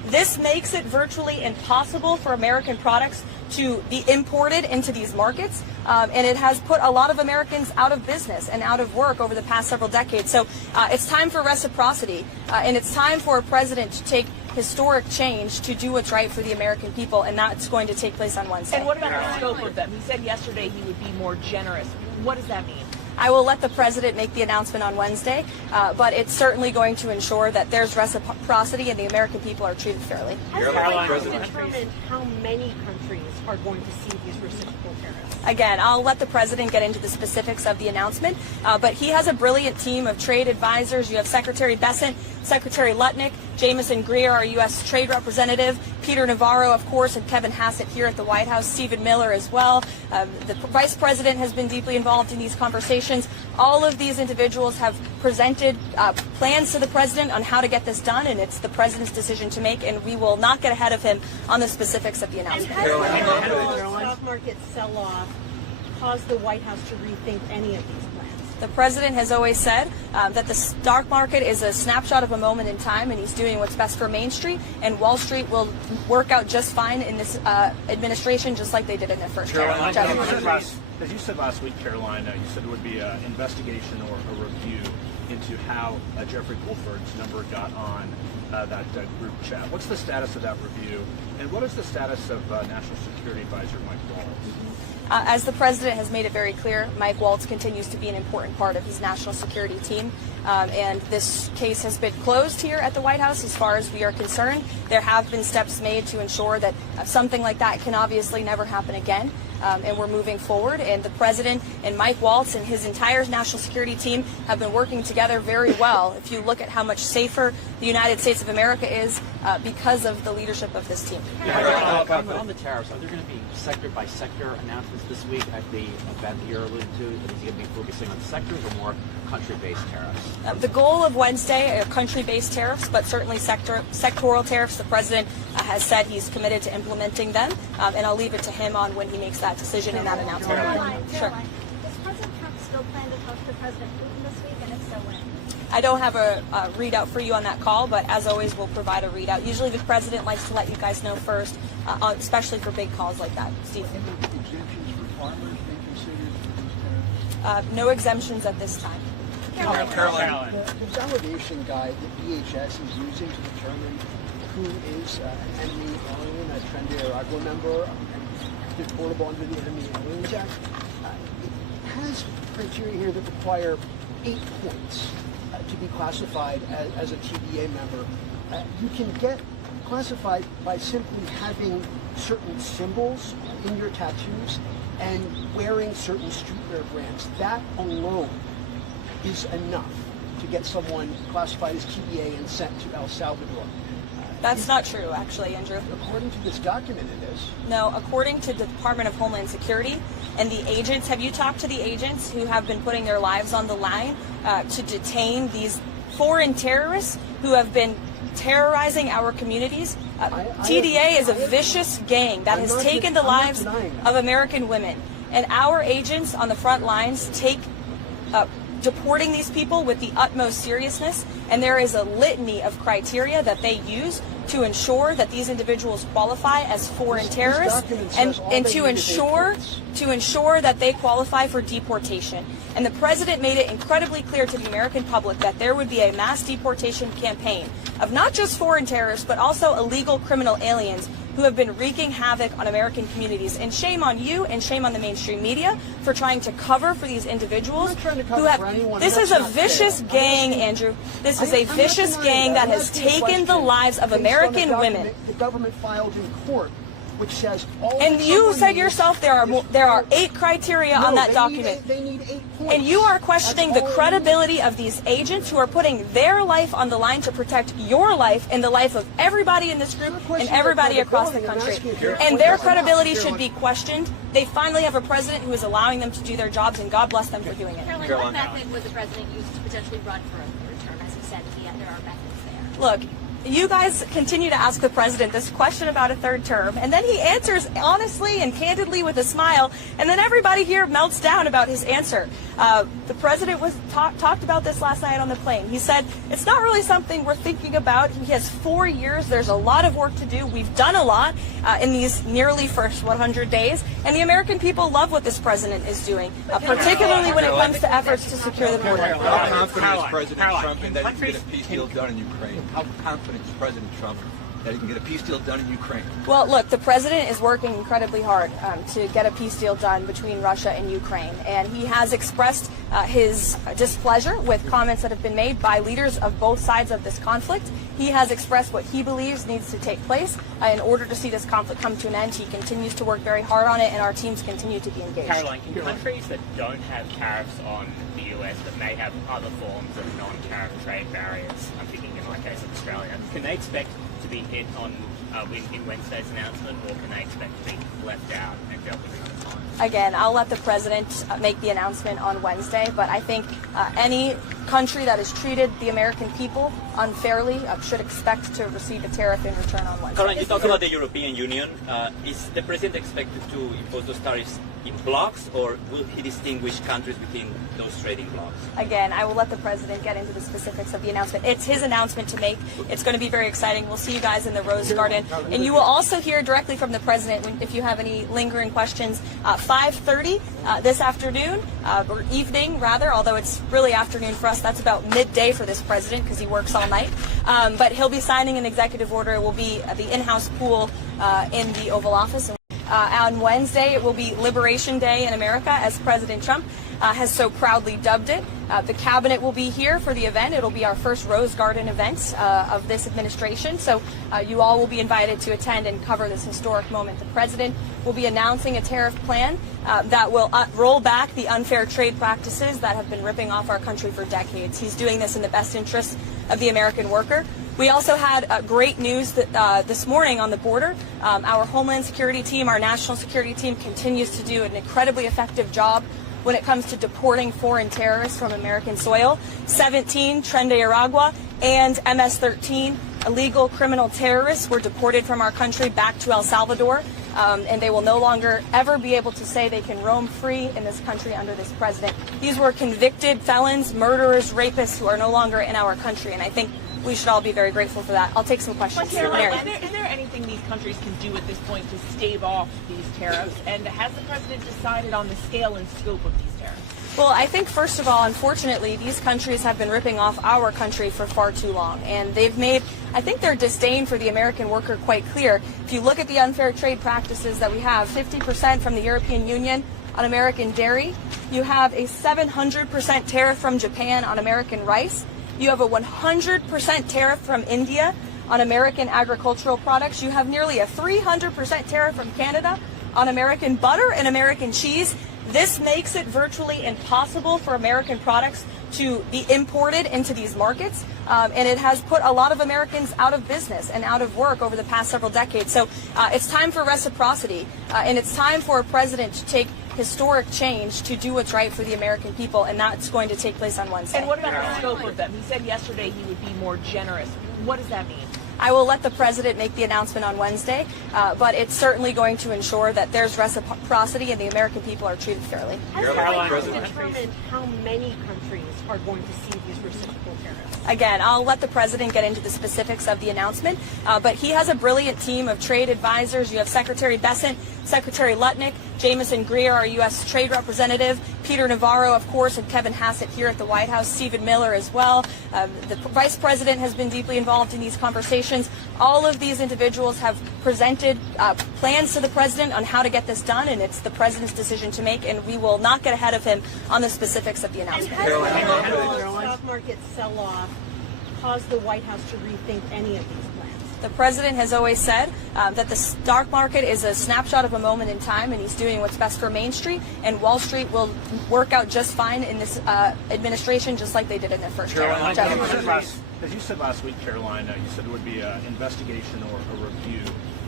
This makes it virtually impossible for American products to be imported into these markets, and it has put a lot of Americans out of business and out of work over the past several decades. So it's time for reciprocity, and it's time for a president to take historic change to do what's right for the American people, and that's going to take place on Wednesday. And what about the scope of them? He said yesterday he would be more generous. What does that mean? I will let the president make the announcement on Wednesday, but it's certainly going to ensure that there's reciprocity and the American people are treated fairly. Has the White House determined how many countries are going to see these reciprocal tariffs? Again, I'll let the president get into the specifics of the announcement, but he has a brilliant team of trade advisors. You have Secretary Bessent, Secretary Lutnick, Jameson Greer, our U.S. Trade Representative, Peter Navarro, of course, and Kevin Hassett here at the White House, Stephen Miller as well. The Vice President has been deeply involved in these conversations. All of these individuals have presented plans to the president on how to get this done, and it's the president's decision to make, and we will not get ahead of him on the specifics of the announcement. And has the stock market sell-off caused the White House to rethink any of these plans? The president has always said that the stock market is a snapshot of a moment in time, and he's doing what's best for Main Street, and Wall Street will work out just fine in this administration, just like they did in their first term. As you said last week, Karoline, you said there would be an investigation or a review into how Jeffrey Goldberg's number got on that group chat. What's the status of that review, and what is the status of National Security Advisor Mike Waltz? As the president has made it very clear, Mike Waltz continues to be an important part of his national security team, and this case has been closed here at the White House as far as we are concerned. There have been steps made to ensure that something like that can obviously never happen again, and we're moving forward, and the president and Mike Waltz and his entire national security team have been working together very well. If you look at how much safer the United States of America is because of the leadership of this team. On the tariffs, are there going to be sector-by-sector announcements this week at the event that you're alluding to? Is he going to be focusing on sectors or more country-based tariffs? The goal of Wednesday are country-based tariffs, but certainly sectoral tariffs. The president has said he's committed to implementing them, and I'll leave it to him on when he makes that decision and that announcement. Sure. Does President Trump still plan to talk to President Putin this week, and if so, when? I don't have a readout for you on that call, but as always, we'll provide a readout. Usually the president likes to let you guys know first, especially for big calls like that. Steve? Exemptions for farmers be considered for these tariffs? No exemptions at this time. Karoline. The validation guide that DHS is using to determine who is an enemy alien, a Tren de Aragua member, and deportable under the Enemy Aliens Act, it has criteria here that require 8 points to be classified as a TDA member. You can get classified by simply having certain symbols in your tattoos and wearing certain streetwear brands. That alone is enough to get someone classified as TDA and sent to El Salvador. That's not true, actually, Andrew. According to this document, it is. No, according to the Department of Homeland Security and the agents, have you talked to the agents who have been putting their lives on the line to detain these foreign terrorists who have been terrorizing our communities? TDA is a vicious gang that has taken the lives of American women. And our agents on the front lines take deporting these people with the utmost seriousness, and there is a litany of criteria that they use to ensure that these individuals qualify as foreign terrorists and to ensure that they qualify for deportation. And the president made it incredibly clear to the American public that there would be a mass deportation campaign of not just foreign terrorists, but also illegal criminal aliens who have been wreaking havoc on American communities. And shame on you and shame on the mainstream media for trying to cover for these individuals who have... This is a vicious gang, Andrew. This is a vicious gang that has taken the lives of American women. The government filed in court, which says all. And you said yourself there are 8 criteria on that document. They need 8 points. And you are questioning the credibility of these agents who are putting their life on the line to protect your life and the life of everybody in this group and everybody across the country. And their credibility should be questioned. They finally have a president who is allowing them to do their jobs, and God bless them for doing it. Karoline, what method would the president use to potentially run for a third term? As he said, there are methods there. Look, you guys continue to ask the president this question about a third term, and then he answers honestly and candidly with a smile, and then everybody here melts down about his answer. The president talked about this last night on the plane. He said, it's not really something we're thinking about. He has 4 years. There's a lot of work to do. We've done a lot in these nearly first 100 days, and the American people love what this president is doing, particularly when it comes to efforts to secure the border. How confident is President Trump in that he can get a peace deal done in Ukraine? How confident is President Trump that he can get a peace deal done in Ukraine? Well, look, the president is working incredibly hard to get a peace deal done between Russia and Ukraine, and he has expressed his displeasure with comments that have been made by leaders of both sides of this conflict. He has expressed what he believes needs to take place in order to see this conflict come to an end. He continues to work very hard on it, and our teams continue to be engaged. Karoline, can countries that don't have tariffs on the US but may have other forms of non-tariff trade barriers, I'm thinking in my case of Australia, can they expect to be hit on in Wednesday's announcement, or can they expect to be left out and dealt with another time? Again, I'll let the president make the announcement on Wednesday, but I think any country that has treated the American people unfairly should expect to receive a tariff in return on Wednesday. Karoline, you talk about the European Union. Is the president expected to impose those tariffs in blocks, or will he distinguish countries within those trading blocks? Again, I will let the president get into the specifics of the announcement. It's his announcement to make. It's going to be very exciting. We'll see you guys in the Rose Garden. And you will also hear directly from the president if you have any lingering questions. 5:30 this afternoon, or evening rather, although it's really afternoon for us. That's about midday for this president because he works all night. But he'll be signing an executive order. It will be the in-house pool in the Oval Office. On Wednesday, it will be Liberation Day in America, as President Trump has so proudly dubbed it. The cabinet will be here for the event. It'll be our first Rose Garden event of this administration. So you all will be invited to attend and cover this historic moment. The president will be announcing a tariff plan that will roll back the unfair trade practices that have been ripping off our country for decades. He's doing this in the best interest of the American worker. We also had great news that, this morning on the border. Our Homeland Security team, our national security team, continues to do an incredibly effective job when it comes to deporting foreign terrorists from American soil. 17 Tren de Aragua and MS-13 illegal criminal terrorists were deported from our country back to El Salvador, and they will no longer ever be able to say they can roam free in this country under this president. These were convicted felons, murderers, rapists who are no longer in our country, and I think we should all be very grateful for that. I'll take some questions. Caroline, is there anything these countries can do at this point to stave off these tariffs? And has the president decided on the scale and scope of these tariffs? Well, I think, first of all, unfortunately, these countries have been ripping off our country for far too long. And they've made, I think, their disdain for the American worker quite clear. If you look at the unfair trade practices that we have, 50% from the European Union on American dairy. You have a 700% tariff from Japan on American rice. You have a 100% tariff from India on American agricultural products. You have nearly a 300% tariff from Canada on American butter and American cheese. This makes it virtually impossible for American products to be imported into these markets, and it has put a lot of Americans out of business and out of work over the past several decades. So it's time for reciprocity, and it's time for a president to take historic change to do what's right for the American people, and that's going to take place on Wednesday. And what about the scope of them? He said yesterday he would be more generous. What does that mean? I will let the president make the announcement on Wednesday, but it's certainly going to ensure that there's reciprocity and the American people are treated fairly. Has the White House determined how many countries are going to see these reciprocal tariffs? Again, I'll let the president get into the specifics of the announcement, but he has a brilliant team of trade advisors. You have Secretary Bessent, Secretary Lutnick, Jameson Greer, our U.S. Trade Representative, Peter Navarro, of course, and Kevin Hassett here at the White House, Stephen Miller as well. The Vice President has been deeply involved in these conversations. All of these individuals have presented plans to the president on how to get this done, and it's the president's decision to make, and we will not get ahead of him on the specifics of the announcement. And has the stock market sell-off caused the White House to rethink any of these plans? The president has always said that the stock market is a snapshot of a moment in time, and he's doing what's best for Main Street, and Wall Street will work out just fine in this administration, just like they did in their first term. As you said last week, Caroline, you said it would be an investigation or a review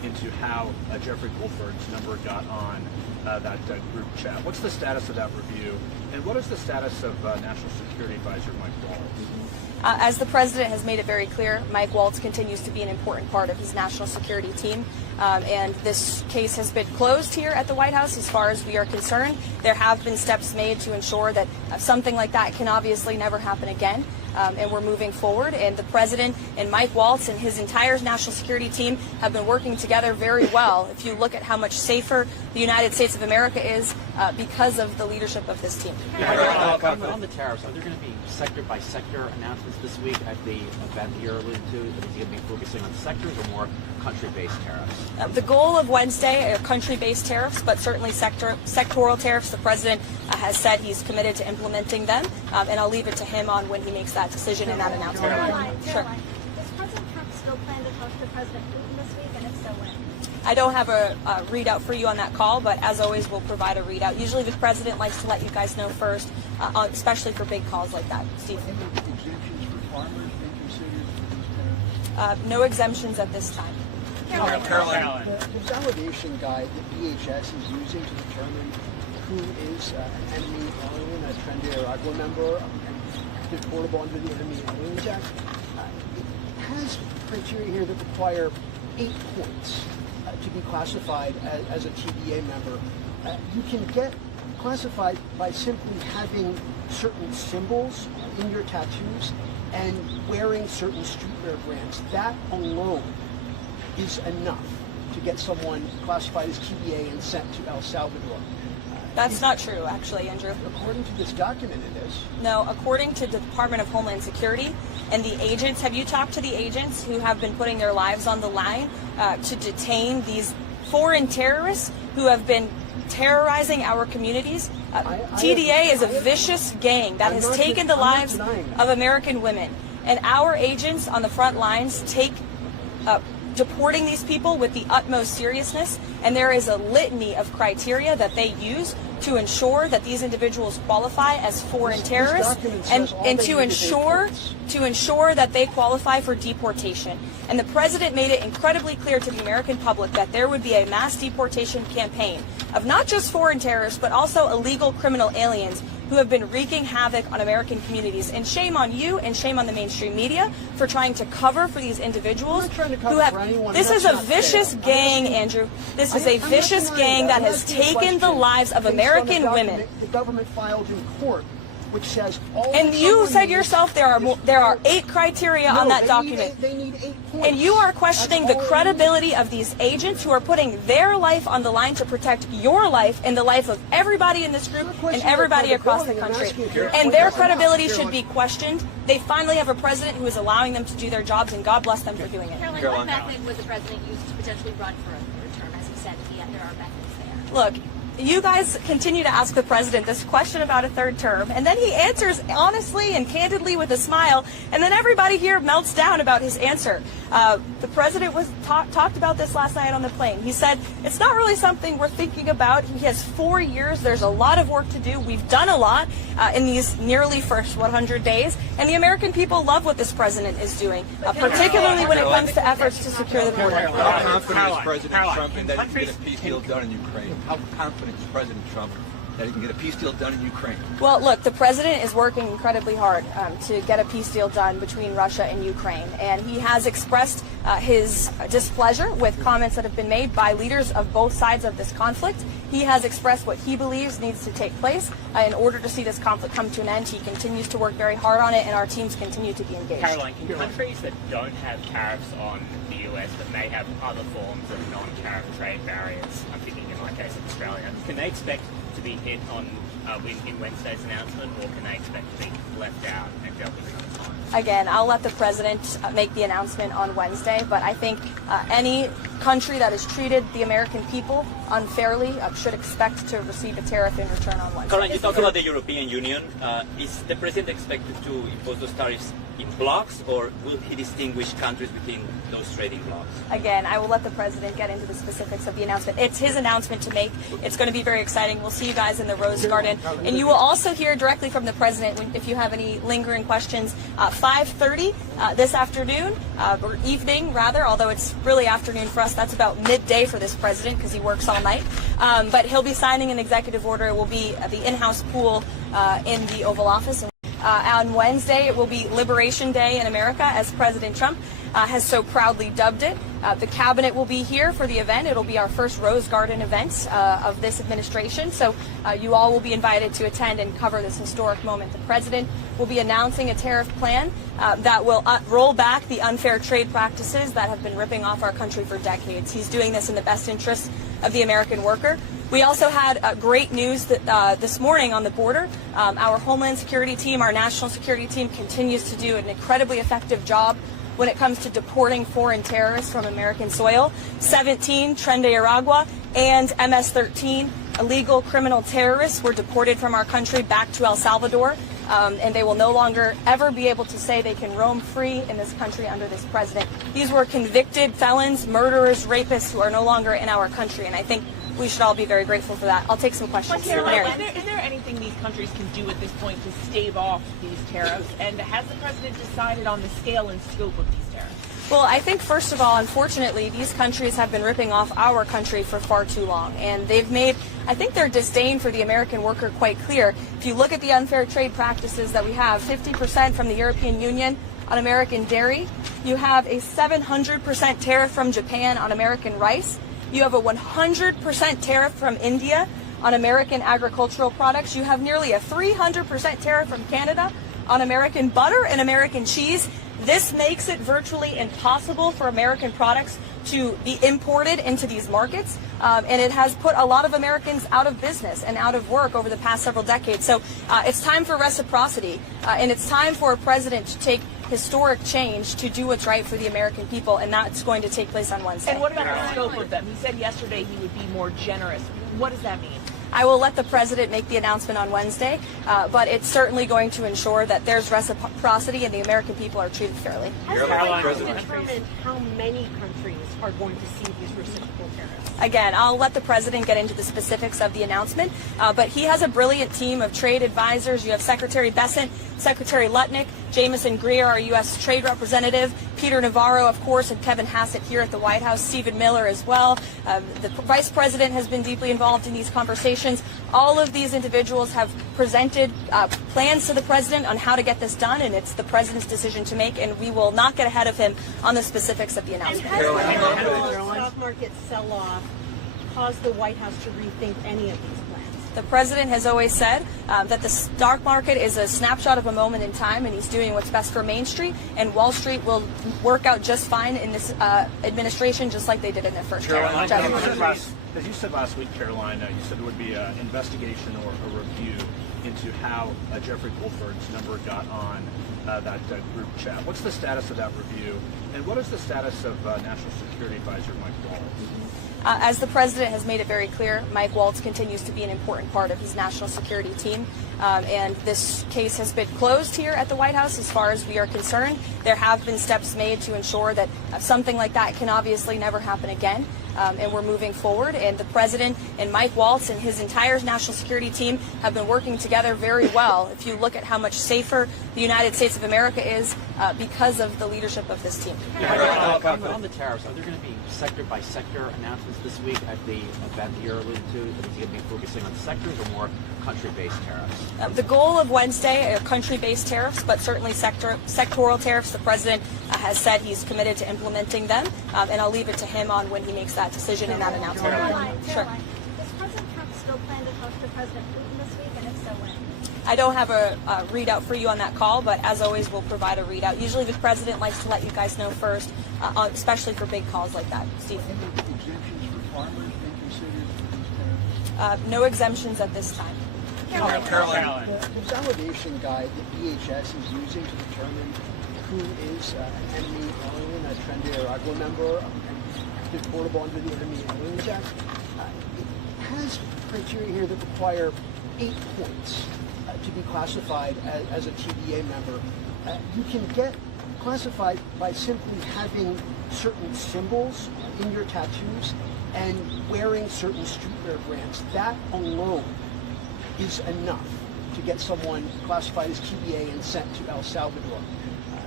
into how Jeffrey Goldberg's number got on that group chat. What's the status of that review, and what is the status of National Security Advisor Mike Waltz? As the president has made it very clear, Mike Waltz continues to be an important part of his national security team. And this case has been closed here at the White House as far as we are concerned. There have been steps made to ensure that something like that can obviously never happen again. And we're moving forward. And the president and Mike Waltz and his entire national security team have been working together very well. If you look at how much safer the United States of America is because of the leadership of this team. On the tariffs, are there going to be sector-by-sector announcements this week at the event that you're alluding to? Is he going to be focusing on sectors or more country-based tariffs? The goal of Wednesday are country-based tariffs, but certainly sectoral tariffs. The president has said he's committed to implementing them, and I'll leave it to him on when he makes that decision and that announcement. Caroline, Sure. does President Trump still plan to talk to President Putin this week, and if so, when? I don't have a readout for you on that call, but as always, we'll provide a readout. Usually the president likes to let you guys know first, especially for big calls like that. Steve? Exemptions for farmers been considered for these tariffs? No exemptions at this time. Caroline. The validation guide that DHS is using to determine who is an enemy alien, a Tren de Aragua member, and deportable under the Enemy Aliens Act, it has criteria here that require 8 points to be classified as a TDA member. You can get classified by simply having certain symbols in your tattoos and wearing certain streetwear brands. That alone is enough to get someone classified as TDA and sent to El Salvador. That's not true, actually, Andrew. According to this document, it is. No, according to the Department of Homeland Security and the agents, have you talked to the agents who have been putting their lives on the line to detain these foreign terrorists who have been terrorizing our communities? TDA is a vicious gang that has taken the lives of American women. And our agents on the front lines take deporting these people with the utmost seriousness, and there is a litany of criteria that they use to ensure that these individuals qualify as foreign terrorists and to ensure that they qualify for deportation. And the president made it incredibly clear to the American public that there would be a mass deportation campaign of not just foreign terrorists, but also illegal criminal aliens who have been wreaking havoc on American communities. And shame on you and shame on the mainstream media for trying to cover for these individuals who have... This is a vicious gang, Andrew. This is a vicious gang that has taken the lives of American women. The government filed in court, which says all. And you said yourself there are 8 criteria on that document. They need 8 points. And you are questioning the credibility of these agents who are putting their life on the line to protect your life and the life of everybody in this group and everybody across the country. And their credibility should be questioned. They finally have a president who is allowing them to do their jobs, and God bless them for doing it. Caroline, what method would the president use to potentially run for a third term, as he said, if there are methods there? Look, you guys continue to ask the president this question about a third term, and then he answers honestly and candidly with a smile, and then everybody here melts down about his answer. The president talked about this last night on the plane. He said, it's not really something we're thinking about. He has 4 years. There's a lot of work to do. We've done a lot in these nearly first 100 days, and the American people love what this president is doing, particularly when it comes to efforts to secure the border. How confident is President Trump in that he can get a peace deal done in Ukraine? How confident is President Trump that he can get a peace deal done in Ukraine? Well, look, the president is working incredibly hard to get a peace deal done between Russia and Ukraine, and he has expressed his displeasure with comments that have been made by leaders of both sides of this conflict. He has expressed what he believes needs to take place in order to see this conflict come to an end. He continues to work very hard on it, and our teams continue to be engaged. Caroline, can countries that don't have tariffs on the US but may have other forms of non-tariff trade barriers, I'm thinking in my case of Australia, can they expect to be hit on in Wednesday's announcement, or can they expect to be left out and dealt with another time? Again, I'll let the president make the announcement on Wednesday, but I think any country that has treated the American people unfairly should expect to receive a tariff in return on Wednesday. Caroline, you talked about the European Union. Is the president expected to impose those tariffs in blocks, or will he distinguish countries within those trading blocks? Again, I will let the president get into the specifics of the announcement. It's his announcement to make. It's going to be very exciting. We'll see you guys in the Rose Garden. And you will also hear directly from the president if you have any lingering questions 5:30 this afternoon, or evening rather, although it's really afternoon for us. That's about midday for this president because he works all night. But he'll be signing an executive order. It will be at the in-house pool in the Oval Office. On Wednesday, it will be Liberation Day in America, as President Trump has so proudly dubbed it. The cabinet will be here for the event. It'll be our first Rose Garden event of this administration. So you all will be invited to attend and cover this historic moment. The president will be announcing a tariff plan that will roll back the unfair trade practices that have been ripping off our country for decades. He's doing this in the best interest of the American worker. We also had great news that, this morning on the border. Our Homeland Security team, our national security team, continues to do an incredibly effective job when it comes to deporting foreign terrorists from American soil. 17 Tren de Aragua and MS-13 illegal criminal terrorists were deported from our country back to El Salvador, and they will no longer ever be able to say they can roam free in this country under this president. These were convicted felons, murderers, rapists who are no longer in our country, and I think we should all be very grateful for that. I'll take some questions. Karoline, is there anything these countries can do at this point to stave off these tariffs? And has the president decided on the scale and scope of these tariffs? Well, I think, first of all, unfortunately, these countries have been ripping off our country for far too long. And they've made, I think, their disdain for the American worker quite clear. If you look at the unfair trade practices that we have, 50% from the European Union on American dairy. You have a 700% tariff from Japan on American rice. You have a 100% tariff from India on American agricultural products. You have nearly a 300% tariff from Canada on American butter and American cheese. This makes it virtually impossible for American products to be imported into these markets, and it has put a lot of Americans out of business and out of work over the past several decades. So it's time for reciprocity, and it's time for a president to take historic change to do what's right for the American people, and that's going to take place on Wednesday. And what about the scope of them? He said yesterday he would be more generous. What does that mean? I will let the president make the announcement on Wednesday, but it's certainly going to ensure that there's reciprocity and the American people are treated fairly. Has the White House determined how many countries are going to see these reciprocal tariffs? Again, I'll let the president get into the specifics of the announcement, but he has a brilliant team of trade advisors. You have Secretary Bessent, Secretary Lutnick, Jameson Greer, our U.S. Trade Representative, Peter Navarro, of course, and Kevin Hassett here at the White House, Stephen Miller as well. The Vice President has been deeply involved in these conversations. All of these individuals have presented plans to the president on how to get this done, and it's the president's decision to make, and we will not get ahead of him on the specifics of the announcement. And has the stock market sell-off caused the White House to rethink any of these plans? The president has always said that the stock market is a snapshot of a moment in time, and he's doing what's best for Main Street, and Wall Street will work out just fine in this administration, just like they did in their first term. As you said last week, Karoline, you said there would be an investigation or a review into how Jeffrey Goldberg's number got on that group chat. What's the status of that review, and what is the status of National Security Advisor Mike Waltz? As the president has made it very clear, Mike Waltz continues to be an important part of his national security team. And this case has been closed here at the White House as far as we are concerned. There have been steps made to ensure that something like that can obviously never happen again. And we're moving forward. And the president and Mike Waltz and his entire national security team have been working together very well. If you look at how much safer the United States of America is because of the leadership of this team. On the tariffs, are there going to be sector-by-sector announcements this week at the event that you're alluding to? Is he going to be focusing on sectors or more country-based tariffs? The goal of Wednesday are country-based tariffs, but certainly sectoral tariffs. The president has said he's committed to implementing them, and I'll leave it to him on when he makes that decision and that announcement. Sure. Does President Trump still plan to talk to President Putin this week, and if so, when? I don't have a readout for you on that call, but as always, we'll provide a readout. Usually the president likes to let you guys know first, especially for big calls like that. Steve? Exemptions for farmers being considered for these tariffs? No exemptions at this time. Karoline, the validation guide that DHS is using to determine who is an enemy alien, a Tren de Aragua member, and deportable under the Enemy Aliens Act, it has criteria here that require 8 points to be classified as a TDA member. You can get classified by simply having certain symbols in your tattoos and wearing certain streetwear brands. That alone is enough to get someone classified as TDA and sent to El Salvador.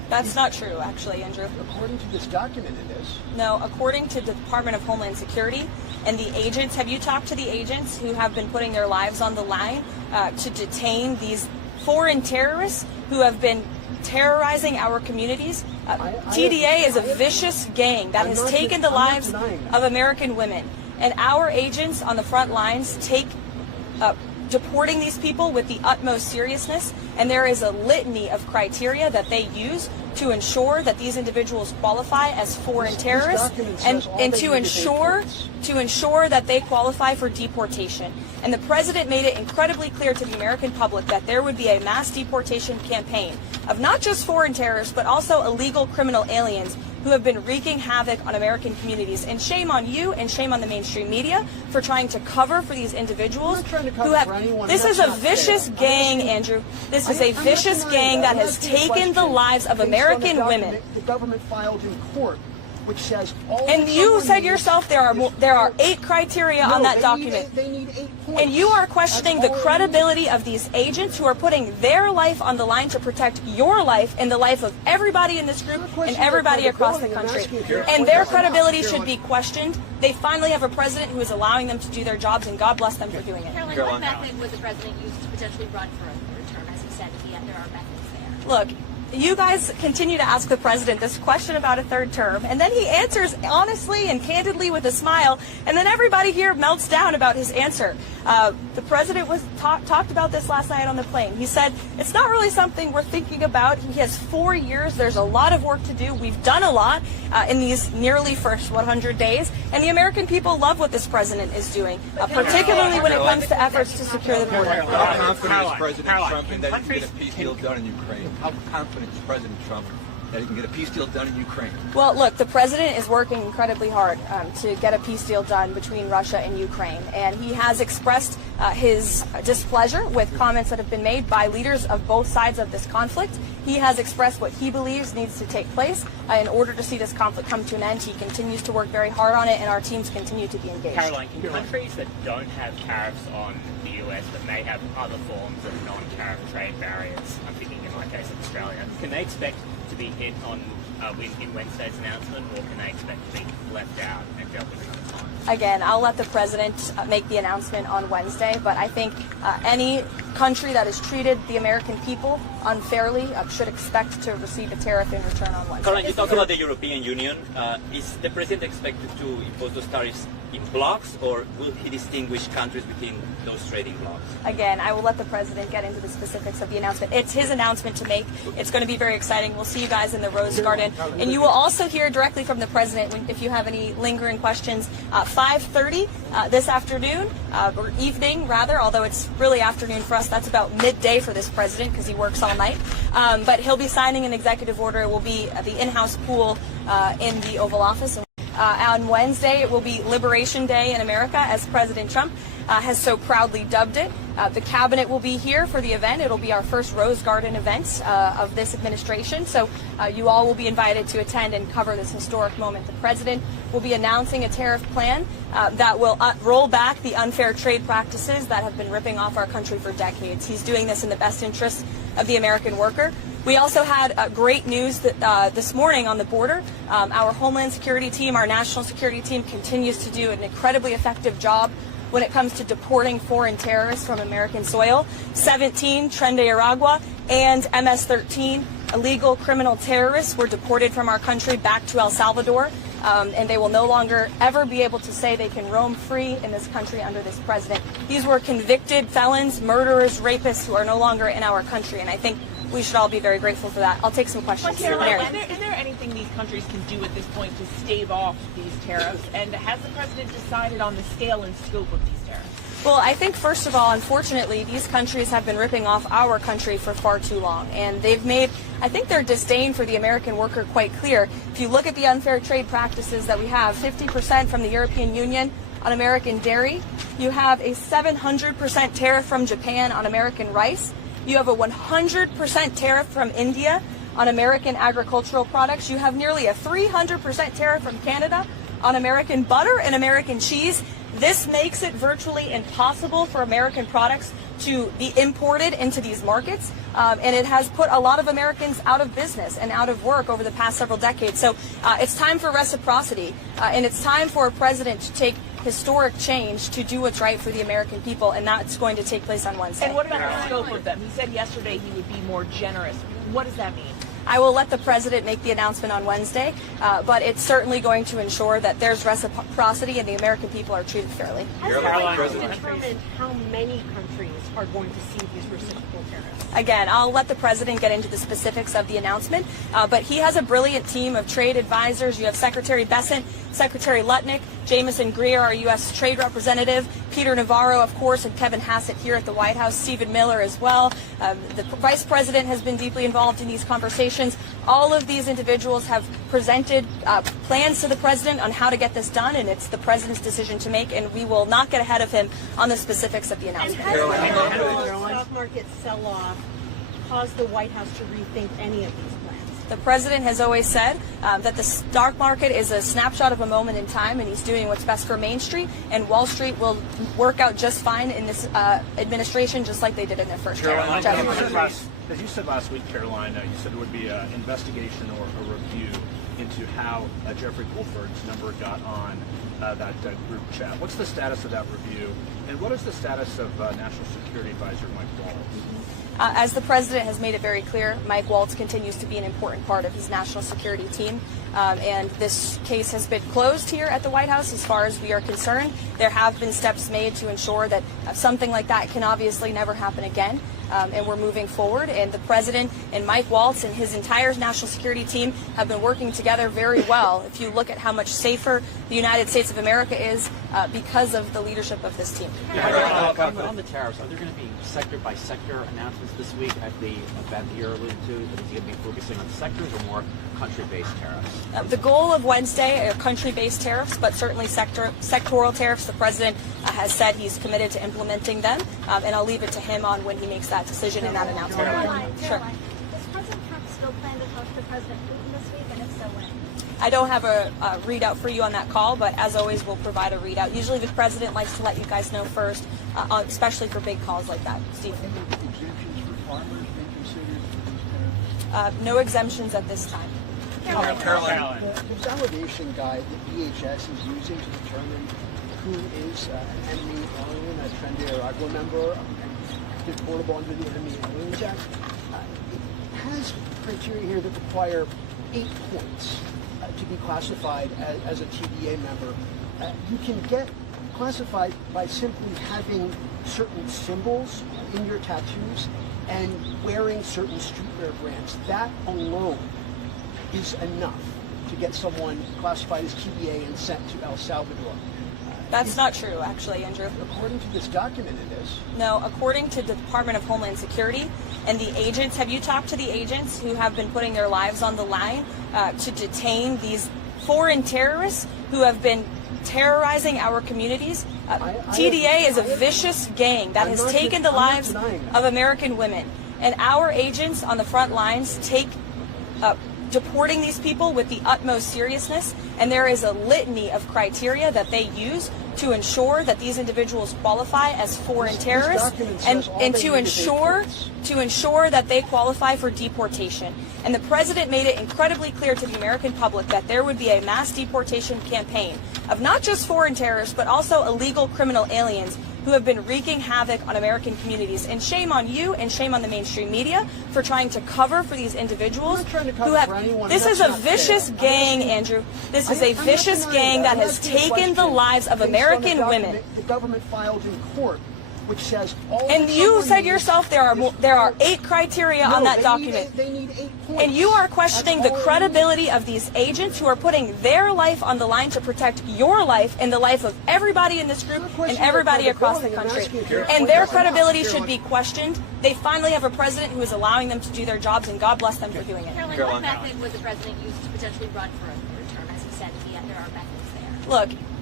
That's not true, actually, Andrew. According to this document, it is. No, according to the Department of Homeland Security and the agents, have you talked to the agents who have been putting their lives on the line to detain these foreign terrorists who have been terrorizing our communities? TDA is a vicious gang that has taken the lives of American women. And our agents on the front lines take deporting these people with the utmost seriousness, and there is a litany of criteria that they use to ensure that these individuals qualify as foreign terrorists and to ensure that they qualify for deportation. And the president made it incredibly clear to the American public that there would be a mass deportation campaign of not just foreign terrorists, but also illegal criminal aliens who have been wreaking havoc on American communities. And shame on you and shame on the mainstream media for trying to cover for these individuals who have. This is a vicious gang, Andrew. This is a vicious gang that has taken the lives of American women. The government filed in court, which says all. And you said yourself there are 8 criteria on that document. They need 8 points. And you are questioning the credibility of these agents who are putting their life on the line to protect your life and the life of everybody in this group and everybody across the country. And their credibility should be questioned. They finally have a president who is allowing them to do their jobs, and God bless them for doing it. Karoline, what method would the president use to potentially run for a third term? As he said, there are methods there. Look, you guys continue to ask the president this question about a third term, and then he answers honestly and candidly with a smile, and then everybody here melts down about his answer. The president was talked about this last night on the plane. He said, it's not really something we're thinking about. He has 4 years. There's a lot of work to do. We've done a lot in these nearly first 100 days, and the American people love what this president is doing, particularly when it comes to efforts to secure the border. How confident is President Trump in that he can get a peace deal done in Ukraine? How confident is President Trump that he can get a peace deal done in Ukraine? Well, look, the president is working incredibly hard to get a peace deal done between Russia and Ukraine, and he has expressed his displeasure with comments that have been made by leaders of both sides of this conflict. He has expressed what he believes needs to take place in order to see this conflict come to an end. He continues to work very hard on it, and our teams continue to be engaged. Karoline, can countries that don't have tariffs on the US but may have other forms of non-tariff trade barriers, I'm thinking in my case of Australia, can they expect to be hit on in Wednesday's announcement, or can they expect to be left out and dealt with another time? Again, I'll let the president make the announcement on Wednesday, but I think any country that has treated the American people unfairly should expect to receive a tariff in return on Wednesday. Karoline, you talk about the European Union. Is the president expected to impose those tariffs in blocks, or will he distinguish countries within those trading blocks? Again, I will let the president get into the specifics of the announcement. It's his announcement to make. It's going to be very exciting. We'll see you guys in the Rose Garden. And you will also hear directly from the president if you have any lingering questions. 5:30 this afternoon, or evening rather, although it's really afternoon for us. That's about midday for this president because he works all night. But he'll be signing an executive order. It will be at the in-house pool in the Oval Office. On Wednesday, it will be Liberation Day in America, as President Trump has so proudly dubbed it. The cabinet will be here for the event. It'll be our first Rose Garden event of this administration. So you all will be invited to attend and cover this historic moment. The president will be announcing a tariff plan that will roll back the unfair trade practices that have been ripping off our country for decades. He's doing this in the best interest of the American worker. We also had great news that this morning on the border. Our Homeland Security team, our national security team, continues to do an incredibly effective job when it comes to deporting foreign terrorists from American soil. 17 Tren de Aragua and MS-13 illegal criminal terrorists were deported from our country back to El Salvador, and they will no longer ever be able to say they can roam free in this country under this president. These were convicted felons, murderers, rapists who are no longer in our country, and I think we should all be very grateful for that. I'll take some questions. Karoline, is there anything these countries can do at this point to stave off these tariffs? And has the president decided on the scale and scope of these tariffs? Well, I think, first of all, unfortunately, these countries have been ripping off our country for far too long. And they've made, I think, their disdain for the American worker quite clear. If you look at the unfair trade practices that we have, 50% from the European Union on American dairy. You have a 700% tariff from Japan on American rice. You have a 100% tariff from India on American agricultural products. You have nearly a 300% tariff from Canada on American butter and American cheese. This makes it virtually impossible for American products to be imported into these markets, and it has put a lot of Americans out of business and out of work over the past several decades. So it's time for reciprocity, and it's time for a president to take historic change to do what's right for the American people, and that's going to take place on Wednesday. And what about the scope of them? He said yesterday he would be more generous. What does that mean? I will let the president make the announcement on Wednesday, but it's certainly going to ensure that there's reciprocity and the American people are treated fairly. Has the president determined how many countries are going to see these reciprocal tariffs? Again, I'll let the president get into the specifics of the announcement, but he has a brilliant team of trade advisors. You have Secretary Bessent, Secretary Lutnick, Jameson Greer, our U.S. Trade Representative, Peter Navarro, of course, and Kevin Hassett here at the White House, Stephen Miller as well. The Vice President has been deeply involved in these conversations. All of these individuals have presented plans to the president on how to get this done, and it's the president's decision to make, and we will not get ahead of him on the specifics of the announcement. And has the stock market sell-off caused the White House to rethink any of these plans? The president has always said that the stock market is a snapshot of a moment in time, and he's doing what's best for Main Street, and Wall Street will work out just fine in this administration, just like they did in their first term. As you said last week, Karoline, you said there would be an investigation or a review into how Jeffrey Goldberg's number got on that group chat. What's the status of that review, and what is the status of National Security Advisor Mike Waltz? As the president has made it very clear, Mike Waltz continues to be an important part of his national security team, and this case has been closed here at the White House as far as we are concerned. There have been steps made to ensure that something like that can obviously never happen again. And we're moving forward, and the president and Mike Waltz and his entire national security team have been working together very well. If you look at how much safer the United States of America is because of the leadership of this team. On the tariffs, are there going to be sector-by-sector announcements this week at the event that you're alluding to? Is he going to be focusing on sectors or more country-based tariffs? The goal of Wednesday are country-based tariffs, but certainly sectoral tariffs. The president has said he's committed to implementing them, and I'll leave it to him on when he makes that decision and that announcement. Sure. Does President Trump still plan to talk to President Putin this week, and if so, when? I don't have a readout for you on that call, but as always, we'll provide a readout. Usually the president likes to let you guys know first, especially for big calls like that. Steve? Exemptions for farmers being considered for these tariffs? No exemptions at this time. Karoline. The validation guide that DHS is using to determine who is an enemy alien, a Trinidad Tobago member, and deportable under the Enemy Aliens Act, it has criteria here that require 8 points to be classified as a TDA member. You can get classified by simply having certain symbols in your tattoos and wearing certain streetwear brands. That alone is enough to get someone classified as TDA and sent to El Salvador. That's not true, actually, Andrew. According to this document, it is. No, according to the Department of Homeland Security and the agents, have you talked to the agents who have been putting their lives on the line to detain these foreign terrorists who have been terrorizing our communities? TDA is a vicious gang that has taken the lives of American women. And our agents on the front lines take deporting these people with the utmost seriousness, and there is a litany of criteria that they use to ensure that these individuals qualify as foreign terrorists and to ensure that they qualify for deportation. And the president made it incredibly clear to the American public that there would be a mass deportation campaign of not just foreign terrorists, but also illegal criminal aliens who have been wreaking havoc on American communities. And shame on you and shame on the mainstream media for trying to cover for these individuals who have... This is a vicious gang, Andrew. This is a vicious gang that has taken the lives of American women. The government filed in court, which says all. And you said yourself there are 8 criteria on that document. They need 8 points. And you are questioning the credibility of these agents who are putting their life on the line to protect your life and the life of everybody in this group and everybody across the country. And their credibility should be questioned. They finally have a president who is allowing them to do their jobs, and God bless them for doing it. Karoline, what method would the president use to potentially run for a third term, as he said, if there are methods there? Look,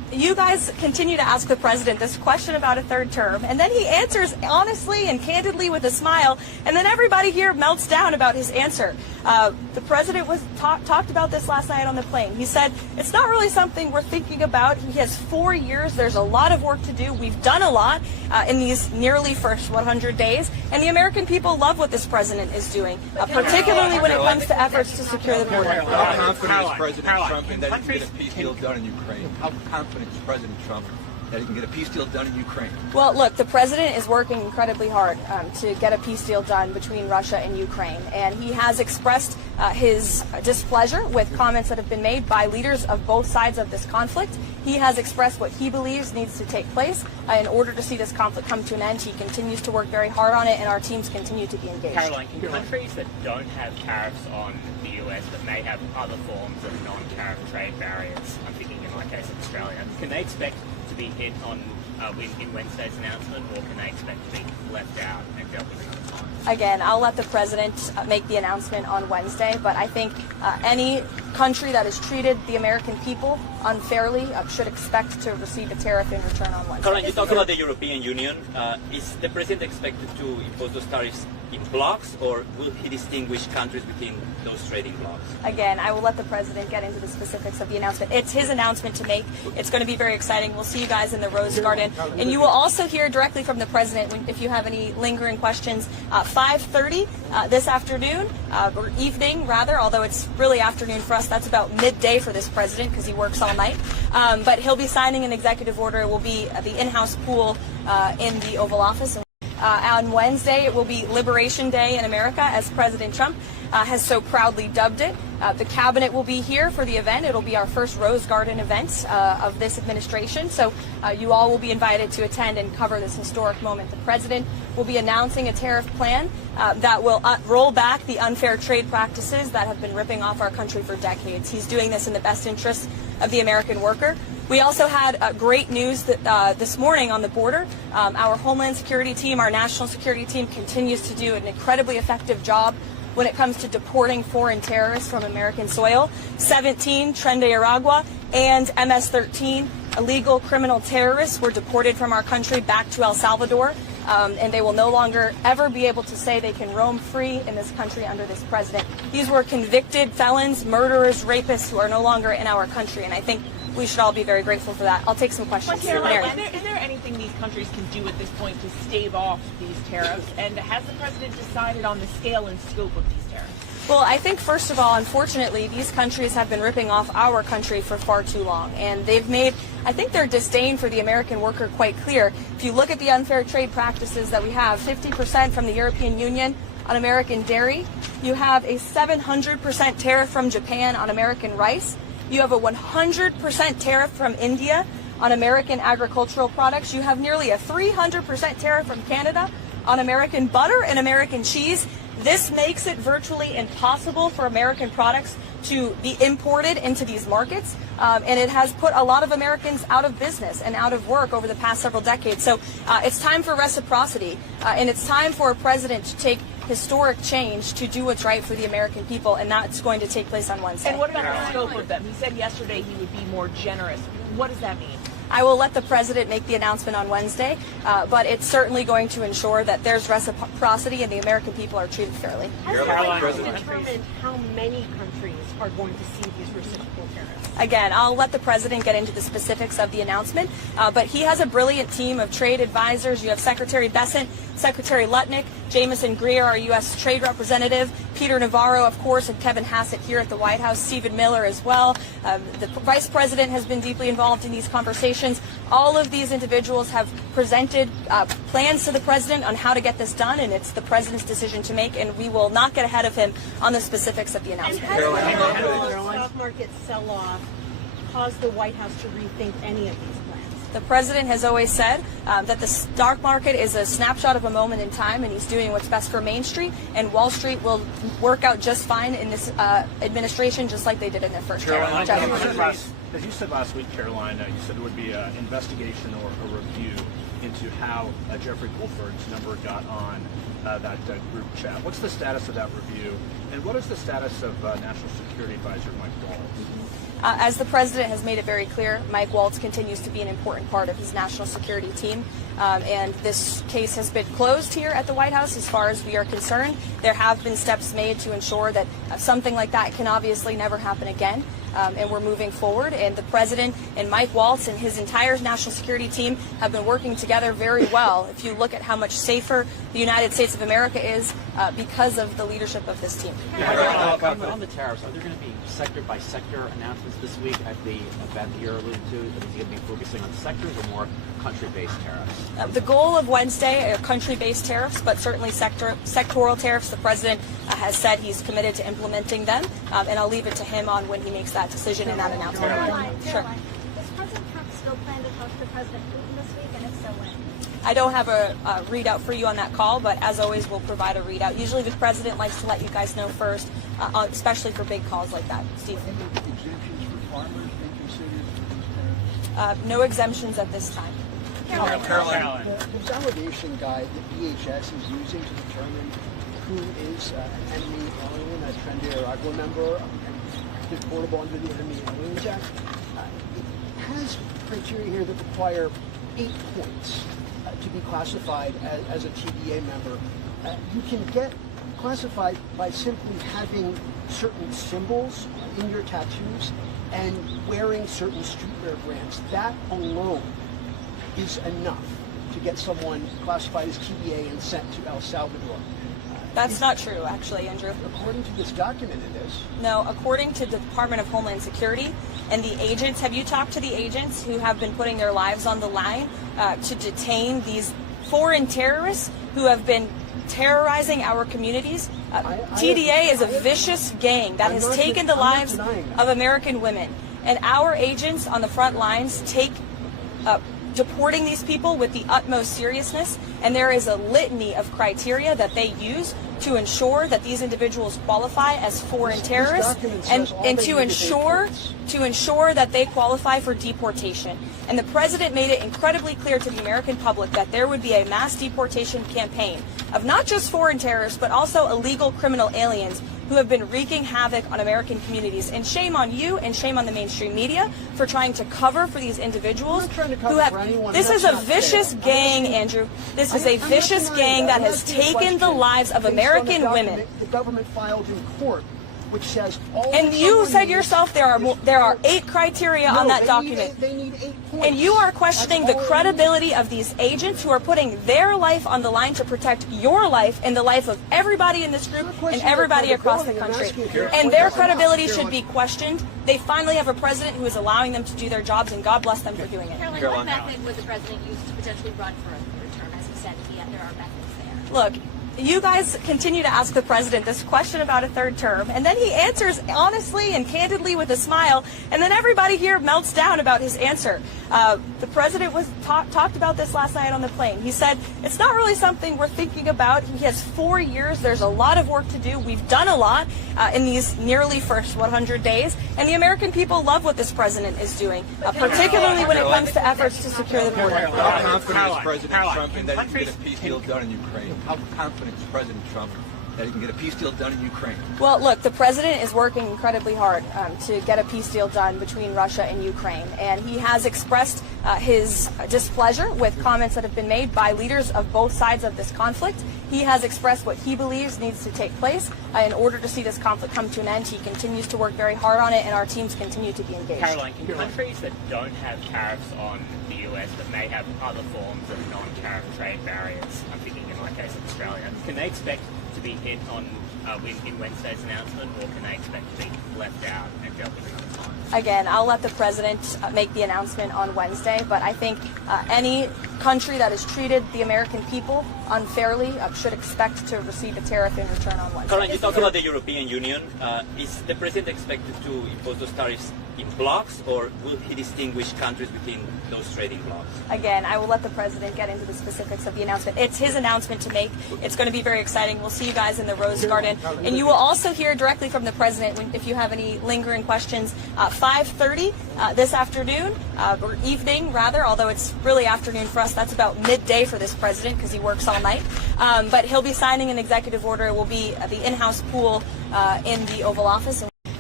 you guys continue to ask the president this question about a third term, and then he answers honestly and candidly with a smile, and then everybody here melts down about his answer. The president was talked about this last night on the plane. He said, it's not really something we're thinking about. He has 4 years. There's a lot of work to do. We've done a lot in these nearly first 100 days, and the American people love what this president is doing, particularly when it comes to efforts to secure the border. How confident is President Trump in that he can get a peace deal done in Ukraine? How confident is President Trump that he can get a peace deal done in Ukraine? Well, look, the president is working incredibly hard to get a peace deal done between Russia and Ukraine, and he has expressed his displeasure with comments that have been made by leaders of both sides of this conflict. He has expressed what he believes needs to take place in order to see this conflict come to an end. He continues to work very hard on it, and our teams continue to be engaged. Karoline, can countries that don't have tariffs on the US but may have other forms of non-tariff trade barriers, I'm thinking in my case of Australia, can they expect to be hit on in Wednesday's announcement, or can they expect to be left out and dealt with another time? Again, I'll let the president make the announcement on Wednesday, but I think any country that has treated the American people unfairly should expect to receive a tariff in return on Wednesday. Karoline, you talk about the European Union. Is the president expected to impose those tariffs in blocks, or will he distinguish countries within those trading blocks? Again, I will let the president get into the specifics of the announcement. It's his announcement to make. It's going to be very exciting. We'll see you guys in the Rose Garden. And you will also hear directly from the president if you have any lingering questions. 5:30 this afternoon, or evening rather, although it's really afternoon for us. That's about midday for this president because he works all night. But he'll be signing an executive order. It will be the in-house pool in the Oval Office. On Wednesday, it will be Liberation Day in America, as President Trump has so proudly dubbed it. The cabinet will be here for the event. It'll be our first Rose Garden event of this administration. So you all will be invited to attend and cover this historic moment. The president will be announcing a tariff plan that will roll back the unfair trade practices that have been ripping off our country for decades. He's doing this in the best interest of the American worker. We also had great news that this morning on the border. Our Homeland Security team, our national security team, continues to do an incredibly effective job when it comes to deporting foreign terrorists from American soil. 17 Tren de Aragua and MS-13 illegal criminal terrorists were deported from our country back to El Salvador, and they will no longer ever be able to say they can roam free in this country under this president. These were convicted felons, murderers, rapists who are no longer in our country, and I think we should all be very grateful for that. I'll take some questions. Is there anything these countries can do at this point to stave off these tariffs? And has the president decided on the scale and scope of these tariffs? Well, I think, first of all, unfortunately, these countries have been ripping off our country for far too long. And they've made, I think, their disdain for the American worker quite clear. If you look at the unfair trade practices that we have, 50% from the European Union on American dairy. You have a 700% tariff from Japan on American rice. You have a 100% tariff from India on American agricultural products. You have nearly a 300% tariff from Canada on American butter and American cheese. This makes it virtually impossible for American products to be imported into these markets, and it has put a lot of Americans out of business and out of work over the past several decades. So it's time for reciprocity, and it's time for a president to take historic change to do what's right for the American people, and that's going to take place on Wednesday. And what about the scope of them? He said yesterday he would be more generous. What does that mean? I will let the president make the announcement on Wednesday, but it's certainly going to ensure that there's reciprocity and the American people are treated fairly. Has the president determined how many countries are going to see these reciprocal tariffs? Again, I'll let the president get into the specifics of the announcement, but he has a brilliant team of trade advisors. You have Secretary Bessent, Secretary Lutnick, Jameson Greer, our U.S. Trade Representative, Peter Navarro, of course, and Kevin Hassett here at the White House, Stephen Miller as well. The Vice President has been deeply involved in these conversations. All of these individuals have presented plans to the president on how to get this done, and it's the president's decision to make, and we will not get ahead of him on the specifics of the announcement. And has the stock market sell-off caused the White House to rethink any of these plans? The president has always said that the stock market is a snapshot of a moment in time, and he's doing what's best for Main Street, and Wall Street will work out just fine in this administration, just like they did in their first term. As you said last week, Karoline, you said there would be an investigation or a review into how Jeffrey Goldberg's number got on that group chat. What's the status of that review, and what is the status of National Security Advisor Mike Waltz? As the president has made it very clear, Mike Waltz continues to be an important part of his national security team. And this case has been closed here at the White House as far as we are concerned. There have been steps made to ensure that something like that can obviously never happen again. And we're moving forward. And the president and Mike Waltz and his entire national security team have been working together very well. If you look at how much safer the United States of America is because of the leadership of this team. On the tariffs, are there going to be sector by sector announcements this week at the event that you're alluding to? Is he going to be focusing on sectors or more country-based tariffs? The goal of Wednesday are country-based tariffs, but certainly sectoral tariffs. The president has said he's committed to implementing them, and I'll leave it to him on when he makes that decision and that announcement. Sure. Does President Trump still plan to talk to President Putin this week, and if so, when? I don't have a readout for you on that call, but as always, we'll provide a readout. Usually the president likes to let you guys know first, especially for big calls like that. Steve? Exemptions for farmers been considered for these tariffs? No exemptions at this time. Karoline. The validation guide that DHS is using to determine who is an enemy alien, a Tren de Aragua member, and deportable under the Enemy Aliens Act, it has criteria here that require 8 points to be classified as a TDA member. You can get classified by simply having certain symbols in your tattoos and wearing certain streetwear brands. That alone is enough to get someone classified as TDA and sent to El Salvador. That's not true, actually, Andrew. According to this document, it is. No, according to the Department of Homeland Security and the agents, have you talked to the agents who have been putting their lives on the line to detain these foreign terrorists who have been terrorizing our communities? TDA is a vicious gang that has taken the lives of American women. And our agents on the front lines take deporting these people with the utmost seriousness, and there is a litany of criteria that they use to ensure that these individuals qualify as foreign terrorists and to ensure that they qualify for deportation. And the president made it incredibly clear to the American public that there would be a mass deportation campaign of not just foreign terrorists, but also illegal criminal aliens who have been wreaking havoc on American communities. And shame on you and shame on the mainstream media for trying to cover for these individuals who have... This is a vicious gang, Andrew. This is a vicious gang that has taken the lives of American women. The government filed in court, which says all. And you said yourself there are 8 criteria on that document. They need 8 points. And you are questioning the credibility of these agents who are putting their life on the line to protect your life and the life of everybody in this group and everybody across the country. And their credibility should be questioned. They finally have a president who is allowing them to do their jobs, and God bless them for doing it. Karoline, what method would the president use to potentially run for a third term? As he said, there are methods there. Look, you guys continue to ask the president this question about a third term, and then he answers honestly and candidly with a smile, and then everybody here melts down about his answer. The president was talked about this last night on the plane. He said, it's not really something we're thinking about. He has 4 years. There's a lot of work to do. We've done a lot in these nearly first 100 days, and the American people love what this president is doing, particularly when it comes to efforts to secure the border. How confident is President Trump in that he can get a peace deal done in Ukraine? How confident is President Trump that he can get a peace deal done in Ukraine? Well, look, the president is working incredibly hard to get a peace deal done between Russia and Ukraine, and he has expressed his displeasure with comments that have been made by leaders of both sides of this conflict. He has expressed what he believes needs to take place in order to see this conflict come to an end. He continues to work very hard on it, and our teams continue to be engaged. Karoline, can countries that don't have tariffs on the US but may have other forms of non-tariff trade barriers, I'm thinking in my case of Australia, can they expect to be hit on in Wednesday's announcement, or can they expect to be left out and dealt with another time? Again, I'll let the president make the announcement on Wednesday, but I think any country that has treated the American people unfairly should expect to receive a tariff in return on Wednesday. Karoline, you talked about the European Union. Is the president expected to impose those tariffs in blocks, or will he distinguish countries within those trading blocks? Again, I will let the president get into the specifics of the announcement. It's his announcement to make. It's going to be very exciting. We'll see you guys in the Rose Garden. And you will also hear directly from the president if you have any lingering questions. 5:30 this afternoon, or evening rather, although it's really afternoon for us. That's about midday for this president because he works all night. But he'll be signing an executive order. It will be the in-house pool in the Oval Office.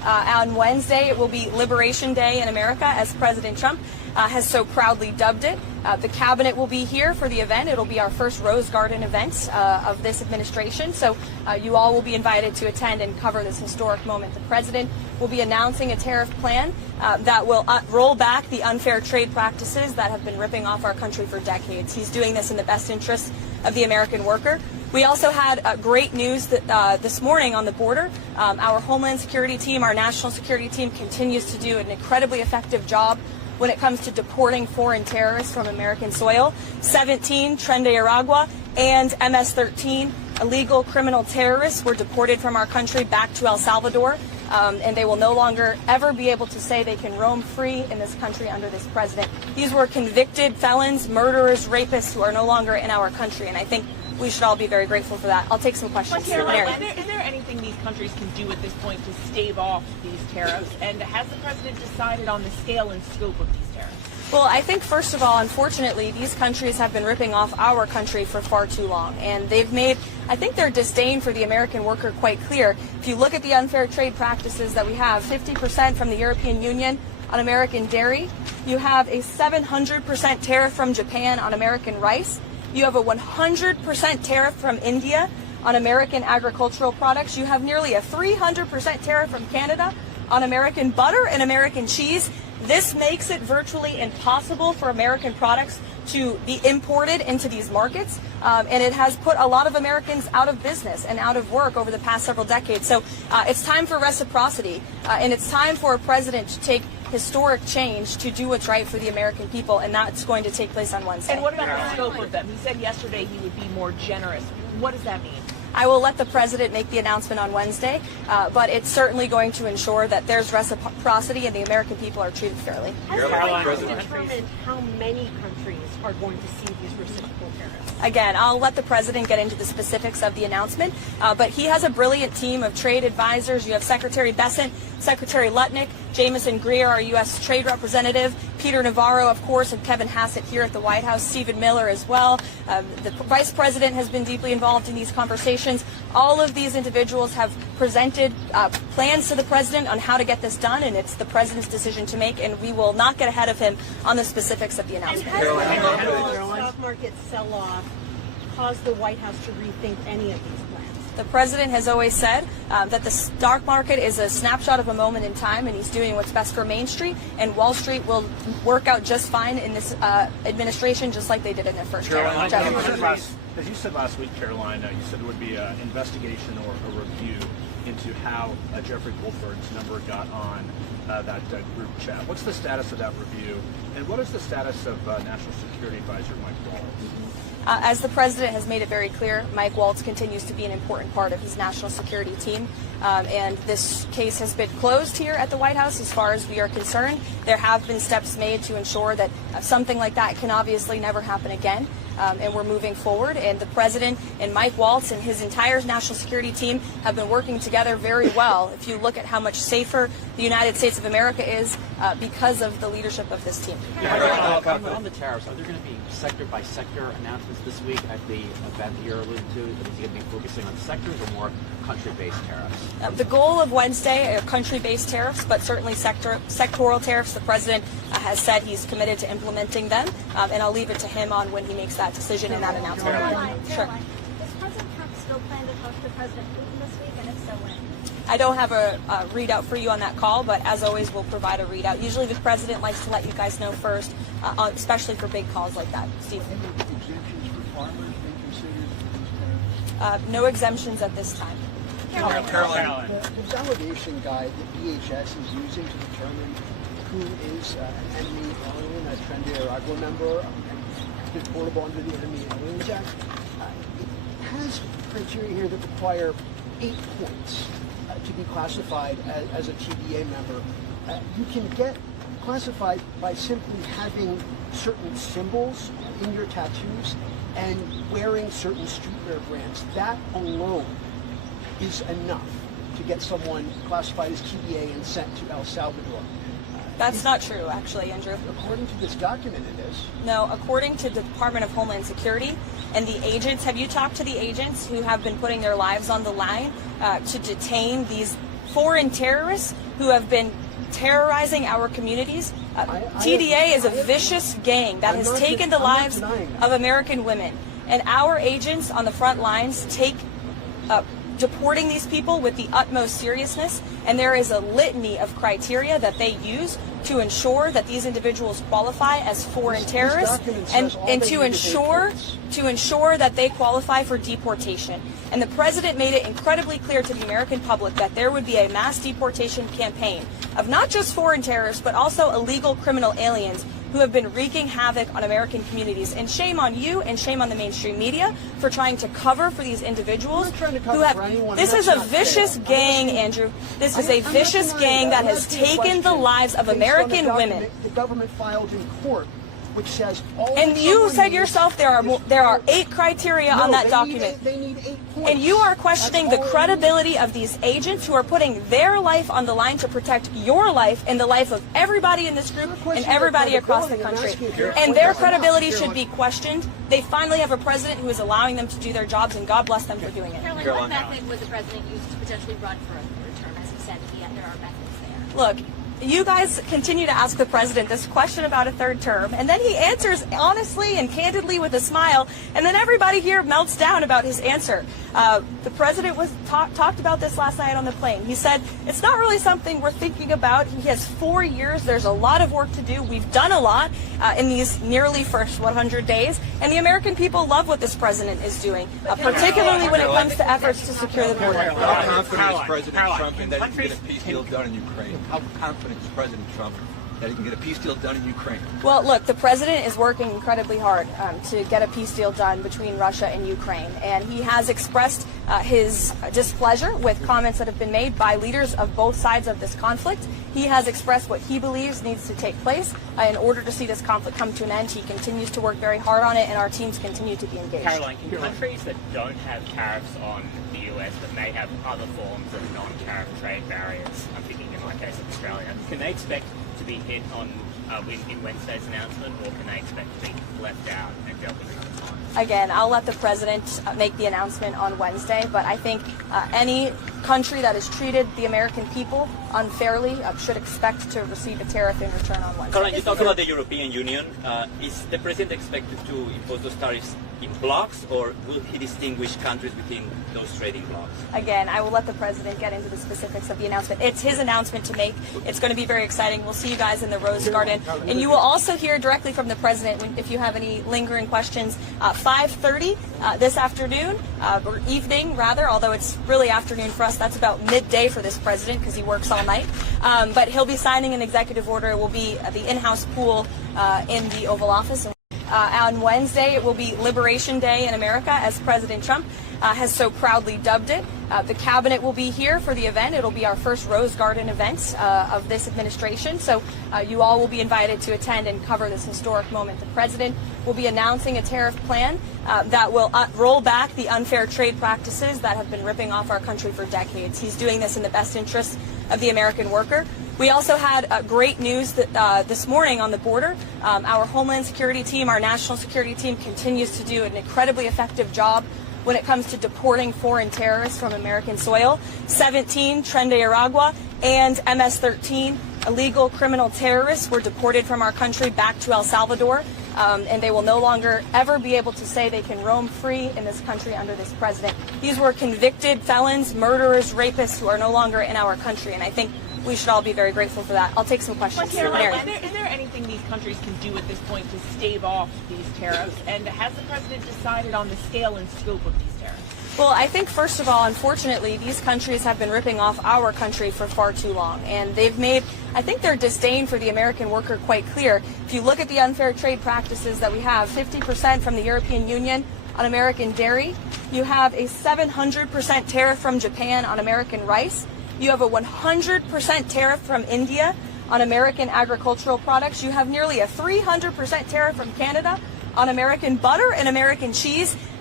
On Wednesday, it will be Liberation Day in America, as President Trump has so proudly dubbed it. The cabinet will be here for the event. It'll be our first Rose Garden event of this administration. So you all will be invited to attend and cover this historic moment. The president will be announcing a tariff plan that will roll back the unfair trade practices that have been ripping off our country for decades. He's doing this in the best interest of the American worker. We also had great news that, this morning on the border. Our Homeland Security team, our national security team, continues to do an incredibly effective job when it comes to deporting foreign terrorists from American soil. 17 Tren de Aragua and MS-13 illegal criminal terrorists were deported from our country back to El Salvador, and they will no longer ever be able to say they can roam free in this country under this president. These were convicted felons, murderers, rapists who are no longer in our country, and I think we should all be very grateful for that. I'll take some questions. Karoline, is there anything these countries can do at this point to stave off these tariffs? And has the president decided on the scale and scope of these tariffs? Well, I think, first of all, unfortunately, these countries have been ripping off our country for far too long. And they've made, I think, their disdain for the American worker quite clear. If you look at the unfair trade practices that we have, 50% from the European Union on American dairy. You have a 700% tariff from Japan on American rice. You have a 100% tariff from India on American agricultural products. You have nearly a 300% tariff from Canada on American butter and American cheese. This makes it virtually impossible for American products to be imported into these markets, and it has put a lot of Americans out of business and out of work over the past several decades. So it's time for reciprocity, and it's time for a president to take historic change to do what's right for the American people, and that's going to take place on Wednesday. And what about the scope of them? He said yesterday he would be more generous. What does that mean? I will let the president make the announcement on Wednesday, but it's certainly going to ensure that there's reciprocity and the American people are treated fairly. Has the president determined how many countries are going to see these reciprocal tariffs? Again, I'll let the president get into the specifics of the announcement, but he has a brilliant team of trade advisors. You have Secretary Bessent, Secretary Lutnick, Jameson Greer, our U.S. Trade Representative, Peter Navarro, of course, and Kevin Hassett here at the White House, Stephen Miller as well. The Vice President has been deeply involved in these conversations. All of these individuals have presented plans to the president on how to get this done, and it's the president's decision to make, and we will not get ahead of him on the specifics of the announcement. And has the stock market sell-off caused the White House to rethink any of these plans? The president has always said that the stock market is a snapshot of a moment in time, and he's doing what's best for Main Street, and Wall Street will work out just fine in this administration, just like they did in their first term. As you said last week, Karoline, you said there would be an investigation or a review into how Jeffrey Goldberg's number got on that group chat. What's the status of that review, and what is the status of National Security Advisor Mike Waltz? As the president has made it very clear, Mike Waltz continues to be an important part of his national security team. And this case has been closed here at the White House as far as we are concerned. There have been steps made to ensure that something like that can obviously never happen again. And we're moving forward. And the president and Mike Waltz and his entire national security team have been working together very well. If you look at how much safer the United States of America is because of the leadership of this team. On the tariffs, are there going to be sector-by-sector announcements this week at the event that you're alluding to? Is he going to be focusing on sectors or more country-based tariffs? The goal of Wednesday are country-based tariffs, but certainly sectoral tariffs. The president has said he's committed to implementing them, and I'll leave it to him on when he makes that decision and that announcement. Sure. Does President Trump still plan to talk to President Putin this week, and if so, when? I don't have a readout for you on that call, but as always, we'll provide a readout. Usually the president likes to let you guys know first, especially for big calls like that. Steve? Exemptions for farmers being considered for these tariffs? No exemptions at this time. Karoline, the validation guide that DHS is using to determine who is an enemy alien, a Tren de Aragua member, and deportable under the Enemy Aliens Act, it has criteria here that require 8 points to be classified as a TDA member. You can get classified by simply having certain symbols in your tattoos and wearing certain streetwear brands. That alone is enough to get someone classified as TDA and sent to El Salvador. That's not true, actually, Andrew. According to this document, it is. No, according to the Department of Homeland Security and the agents, have you talked to the agents who have been putting their lives on the line to detain these foreign terrorists who have been terrorizing our communities. TDA is a vicious gang that has taken the lives of American women, and our agents on the front lines take deporting these people with the utmost seriousness, and there is a litany of criteria that they use to ensure that these individuals qualify as foreign terrorists and to ensure that they qualify for deportation. And the president made it incredibly clear to the American public that there would be a mass deportation campaign of not just foreign terrorists, but also illegal criminal aliens who have been wreaking havoc on American communities. And shame on you and shame on the mainstream media for trying to cover for these individuals who have. This is a vicious gang, Andrew. This is a vicious gang that has taken the lives of American women. The government filed in court, which says all. And you said yourself there are 8 criteria on that document. They need 8 points. And you are questioning the credibility of these agents who are putting their life on the line to protect your life and the life of everybody in this group and everybody across the country. And their credibility should be questioned. They finally have a president who is allowing them to do their jobs, and God bless them for doing it. Karoline, what method would the president use to potentially run for a third term? As he said, there are methods there. Look, you guys continue to ask the president this question about a third term, and then he answers honestly and candidly with a smile, and then everybody here melts down about his answer. The president talked about this last night on the plane. He said, it's not really something we're thinking about. He has 4 years. There's a lot of work to do. We've done a lot in these nearly first 100 days, and the American people love what this president is doing, particularly when it comes to efforts to secure the border. How confident is President Trump in that he can get a peace deal done in Ukraine? How confident is President Trump that he can get a peace deal done in Ukraine? Well, look, the president is working incredibly hard to get a peace deal done between Russia and Ukraine, and he has expressed his displeasure with comments that have been made by leaders of both sides of this conflict. He has expressed what he believes needs to take place in order to see this conflict come to an end. He continues to work very hard on it, and our teams continue to be engaged. Karoline, can countries that don't have tariffs on the US but may have other forms of non-tariff trade barriers, I'm thinking in my case of Australia, can they expect to be hit on in Wednesday's announcement, or can they expect to be left out and dealt with another time? Again, I'll let the president make the announcement on Wednesday, but I think any country that has treated the American people unfairly should expect to receive a tariff in return on Wednesday. Karoline, you talk about the European Union. Is the president expected to impose those tariffs in blocks, or will he distinguish countries within those trading blocks? Again, I will let the president get into the specifics of the announcement. It's his announcement to make. It's going to be very exciting. We'll see you guys in the Rose Garden. And you will also hear directly from the president if you have any lingering questions. 5:30 this afternoon, or evening rather, although it's really afternoon for us. That's about midday for this president because he works all night. But he'll be signing an executive order. It will be the in-house pool in the Oval Office. On Wednesday, it will be Liberation Day in America, as President Trump has so proudly dubbed it. The cabinet will be here for the event. It'll be our first Rose Garden event of this administration. So you all will be invited to attend and cover this historic moment. The president will be announcing a tariff plan that will roll back the unfair trade practices that have been ripping off our country for decades. He's doing this in the best interest of the American worker. We also had great news that, this morning on the border. Our Homeland Security team, our national security team, continues to do an incredibly effective job when it comes to deporting foreign terrorists from American soil. 17 Tren de Aragua and MS-13 illegal criminal terrorists were deported from our country back to El Salvador, and they will no longer ever be able to say they can roam free in this country under this president. These were convicted felons, murderers, rapists who are no longer in our country, and I think we should all be very grateful for that. I'll take some questions. Karoline, is there anything these countries can do at this point to stave off these tariffs? And has the president decided on the scale and scope of these tariffs? Well, I think, first of all, unfortunately, these countries have been ripping off our country for far too long. And they've made, I think, their disdain for the American worker quite clear. If you look at the unfair trade practices that we have, 50% from the European Union on American dairy. You have a 700% tariff from Japan on American rice. You have a 100% tariff from India on American agricultural products. You have nearly a 300% tariff from Canada on American butter and American cheese.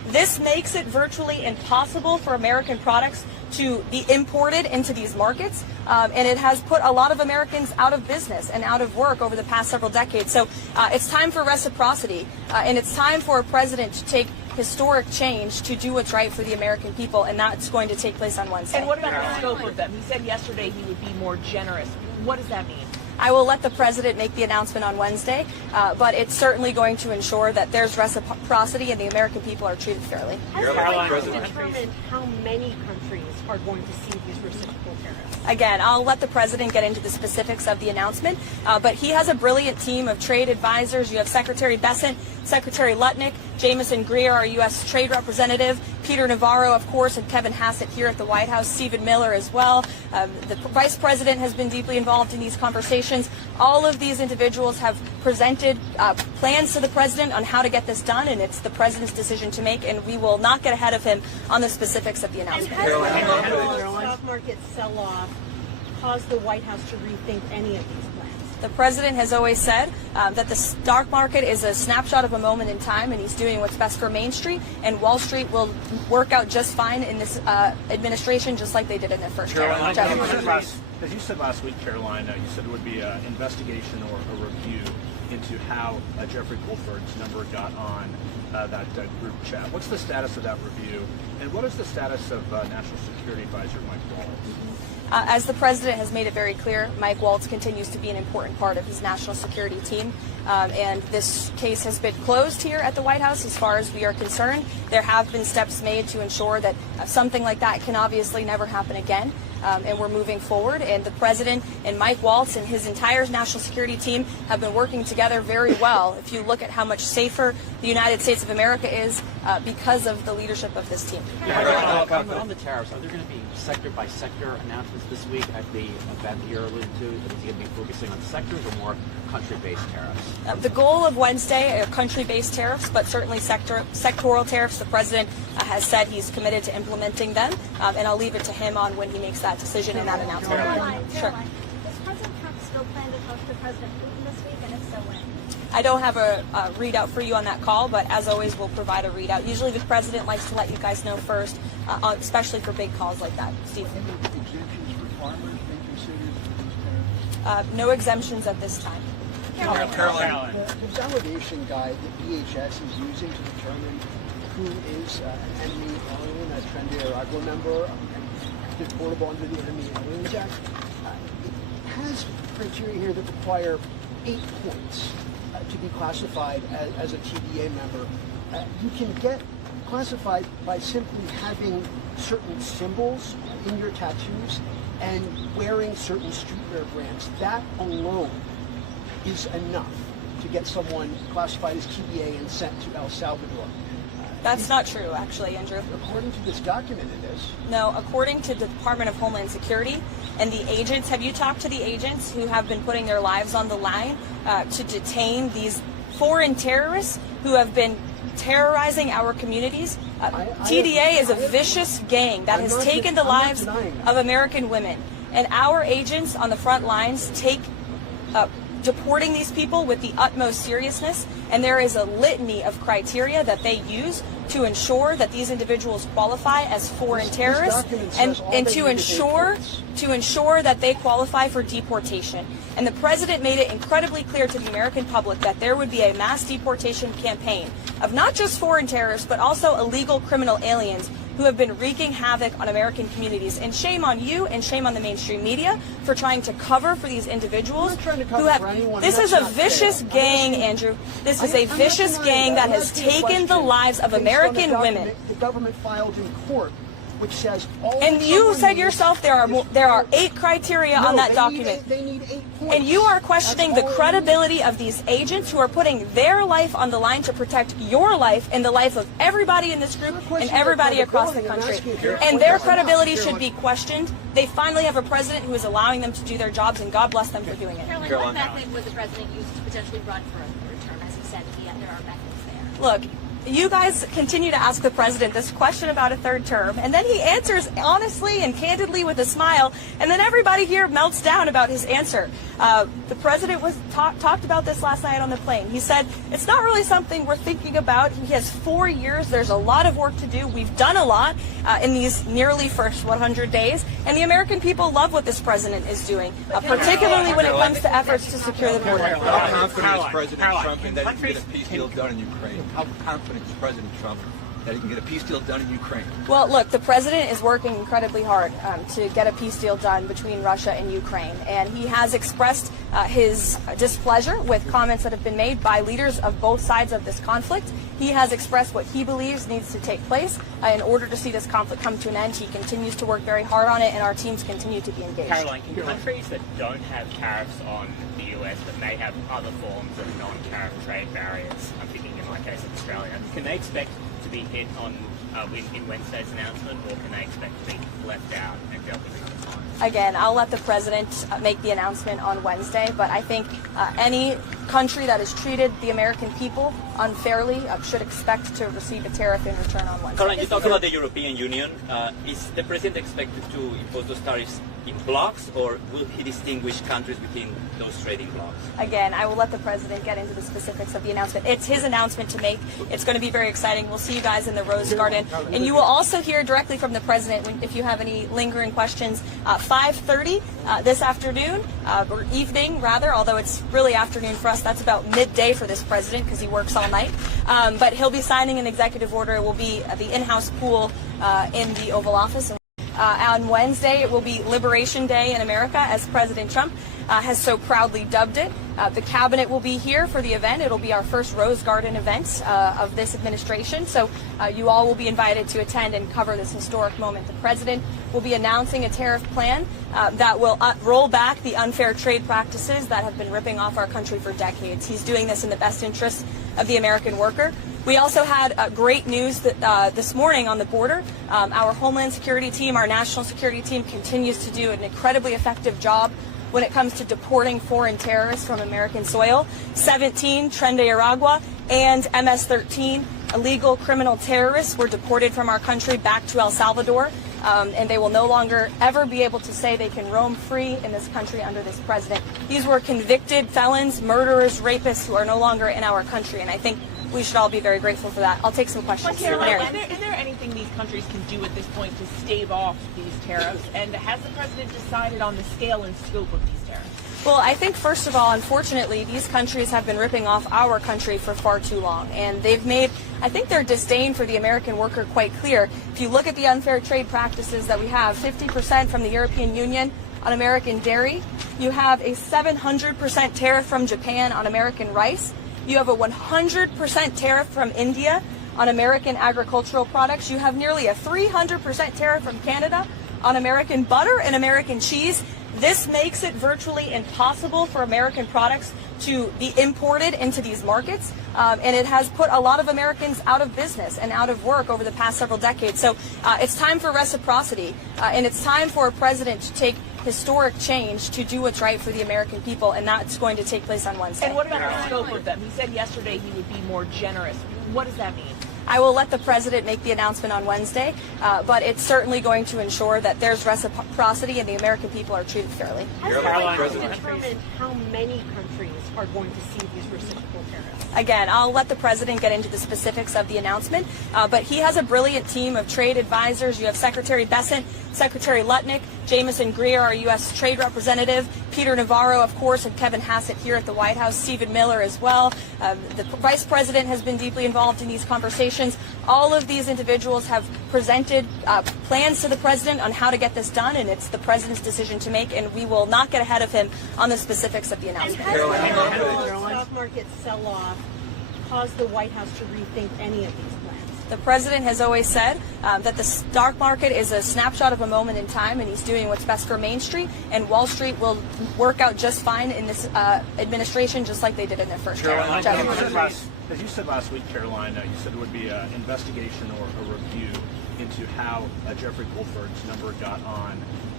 This makes it virtually impossible for American products to be imported into these markets, and it has put a lot of Americans out of business and out of work over the past several decades. So it's time for reciprocity, and it's time for a president to take historic change to do what's right for the American people, and that's going to take place on Wednesday. And what about the scope of them? He said yesterday he would be more generous. What does that mean? I will let the president make the announcement on Wednesday, but it's certainly going to ensure that there's reciprocity and the American people are treated fairly. Has the president determined how many countries are going to see these reciprocal tariffs? Again, I'll let the president get into the specifics of the announcement, but he has a brilliant team of trade advisors. You have Secretary Bessent, Secretary Lutnick, Jameson Greer, our U.S. Trade Representative, Peter Navarro, of course, and Kevin Hassett here at the White House, Stephen Miller as well. The Vice President has been deeply involved in these conversations. All of these individuals have presented plans to the president on how to get this done, and it's the president's decision to make, and we will not get ahead of him on the specifics of the announcement. And has the stock market sell-off caused the White House to rethink any of these plans? The president has always said that the stock market is a snapshot of a moment in time, and he's doing what's best for Main Street, and Wall Street will work out just fine in this administration, just like they did in their first term. As you said last week, Karoline, you said it would be an investigation or a review into how Jeffrey Goldberg's number got on that group chat. What's the status of that review, and what is the status of National Security Advisor Mike Waltz? As the president has made it very clear, Mike Waltz continues to be an important part of his national security team, and this case has been closed here at the White House as far as we are concerned. There have been steps made to ensure that something like that can obviously never happen again, and we're moving forward, and the president and Mike Waltz and his entire national security team have been working together very well. If you look at how much safer the United States of America is because of the leadership of this team. On the tariffs, are there going to be sector-by-sector announcements this week at the event that you're alluding to? Is he going to be focusing on sectors or more country-based tariffs? The goal of Wednesday are country-based tariffs, but certainly sectoral tariffs. The president has said he's committed to implementing them, and I'll leave it to him on when he makes that decision and that announcement. Karoline, Sure. does President Trump still plan to talk to President Putin this week, and if so, when? I don't have a readout for you on that call, but as always, we'll provide a readout. Usually the president likes to let you guys know first, especially for big calls like that. Steve? Exemptions for farmers being considered for these tariffs? No exemptions at this time. Karoline. The validation guide that DHS is using to determine who is an enemy alien, a Tariff member, and deportable under the Enemy Aliens Act, it has criteria here that require 8 points to be classified as a TDA member. You can get classified by simply having certain symbols in your tattoos and wearing certain streetwear brands. That alone is enough to get someone classified as TDA and sent to El Salvador. That's not true, actually, Andrew. According to this document, it is. No, according to the Department of Homeland Security and the agents, have you talked to the agents who have been putting their lives on the line to detain these foreign terrorists who have been terrorizing our communities? TDA is a vicious gang that has taken the lives of American women. And our agents on the front lines take deporting these people with the utmost seriousness, and there is a litany of criteria that they use to ensure that these individuals qualify as foreign terrorists and to ensure that they qualify for deportation. And the president made it incredibly clear to the American public that there would be a mass deportation campaign of not just foreign terrorists, but also illegal criminal aliens who have been wreaking havoc on American communities. And shame on you and shame on the mainstream media for trying to cover for these individuals who have... This is a vicious gang, Andrew. This is a vicious gang that has taken the lives of American women. The government filed in court, which says all. And you said yourself there are 8 criteria on that document. They need 8 points. And you are questioning the credibility of these agents who are putting their life on the line to protect your life and the life of everybody in this group and everybody across the country. And their credibility should be questioned. They finally have a president who is allowing them to do their jobs, and God bless them for doing it. Karoline, what method would the president use to potentially run for a third term? As he said, there are methods there. Look, you guys continue to ask the president this question about a third term, and then he answers honestly and candidly with a smile, and then everybody here melts down about his answer. The president talked about this last night on the plane. He said, it's not really something we're thinking about. He has 4 years. There's a lot of work to do. We've done a lot in these nearly first 100 days, and the American people love what this president is doing, particularly when it comes to efforts to secure the border. How confident is President Trump in that he can get a peace deal done in Ukraine? How confident is President Trump that he can get a peace deal done in Ukraine? Well, look, the president is working incredibly hard to get a peace deal done between Russia and Ukraine, and he has expressed his displeasure with comments that have been made by leaders of both sides of this conflict. He has expressed what he believes needs to take place in order to see this conflict come to an end. He continues to work very hard on it, and our teams continue to be engaged. Karoline, can countries that don't have tariffs on the US but may have other forms of non-tariff trade barriers, I'm thinking in my case of Australia, can they expect to be hit on in Wednesday's announcement, or can they expect to be left out and dealt with at the time? Again, I'll let the president make the announcement on Wednesday, but I think any country that has treated the American people unfairly should expect to receive a tariff in return on Wednesday. Karoline, you talk about the European Union. Is the president expected to impose those tariffs in blocks, or will he distinguish countries within those trading blocks? Again, I will let the president get into the specifics of the announcement. It's his announcement to make. It's going to be very exciting. We'll see you guys in the Rose Garden. And you will also hear directly from the president if you have any lingering questions. 5:30 this afternoon, or evening rather, although it's really afternoon for us. That's about midday for this president because he works all night. But he'll be signing an executive order. It will be the in-house pool in the Oval Office. On Wednesday, it will be Liberation Day in America, as President Trump has so proudly dubbed it. The cabinet will be here for the event. It'll be our first Rose Garden event of this administration. So you all will be invited to attend and cover this historic moment. The president will be announcing a tariff plan that will roll back the unfair trade practices that have been ripping off our country for decades. He's doing this in the best interest of the American worker. We also had great news that this morning on the border. Our Homeland Security team, our national security team, continues to do an incredibly effective job when it comes to deporting foreign terrorists from American soil. 17 Tren de Aragua and MS-13 illegal criminal terrorists were deported from our country back to El Salvador. And they will no longer ever be able to say they can roam free in this country under this president. These were convicted felons, murderers, rapists who are no longer in our country, and I think we should all be very grateful for that. I'll take some questions. Caroline, is there anything these countries can do at this point to stave off these tariffs? And has the president decided on the scale and scope of these tariffs? Well, I think, first of all, unfortunately, these countries have been ripping off our country for far too long. And they've made, I think, their disdain for the American worker quite clear. If you look at the unfair trade practices that we have, 50% from the European Union on American dairy. You have a 700% tariff from Japan on American rice. You have a 100% tariff from India on American agricultural products. You have nearly a 300% tariff from Canada on American butter and American cheese. This makes it virtually impossible for American products to be imported into these markets, and it has put a lot of Americans out of business and out of work over the past several decades. So it's time for reciprocity, and it's time for a president to take historic change to do what's right for the American people, and that's going to take place on Wednesday. And what about the scope of them? He said yesterday he would be more generous. What does that mean? I will let the president make the announcement on Wednesday, but it's certainly going to ensure that there's reciprocity and the American people are treated fairly. How do you determine how many countries are going to see these reciprocal tariffs? Again, I'll let the president get into the specifics of the announcement, but he has a brilliant team of trade advisors. You have Secretary Bessent, Secretary Lutnick, Jameson Greer, our U.S. Trade Representative, Peter Navarro, of course, and Kevin Hassett here at the White House, Stephen Miller as well. The Vice President has been deeply involved in these conversations. All of these individuals have presented plans to the president on how to get this done, and it's the president's decision to make, and we will not get ahead of him on the specifics of the announcement. And has the stock market sell-off caused the White House to rethink any of these plans? The president has always said that the stock market is a snapshot of a moment in time, and he's doing what's best for Main Street, and Wall Street will work out just fine in this administration, just like they did in their first term. As you said last week, Caroline, you said it would be an investigation or a review into how Jeffrey Goldberg's number got on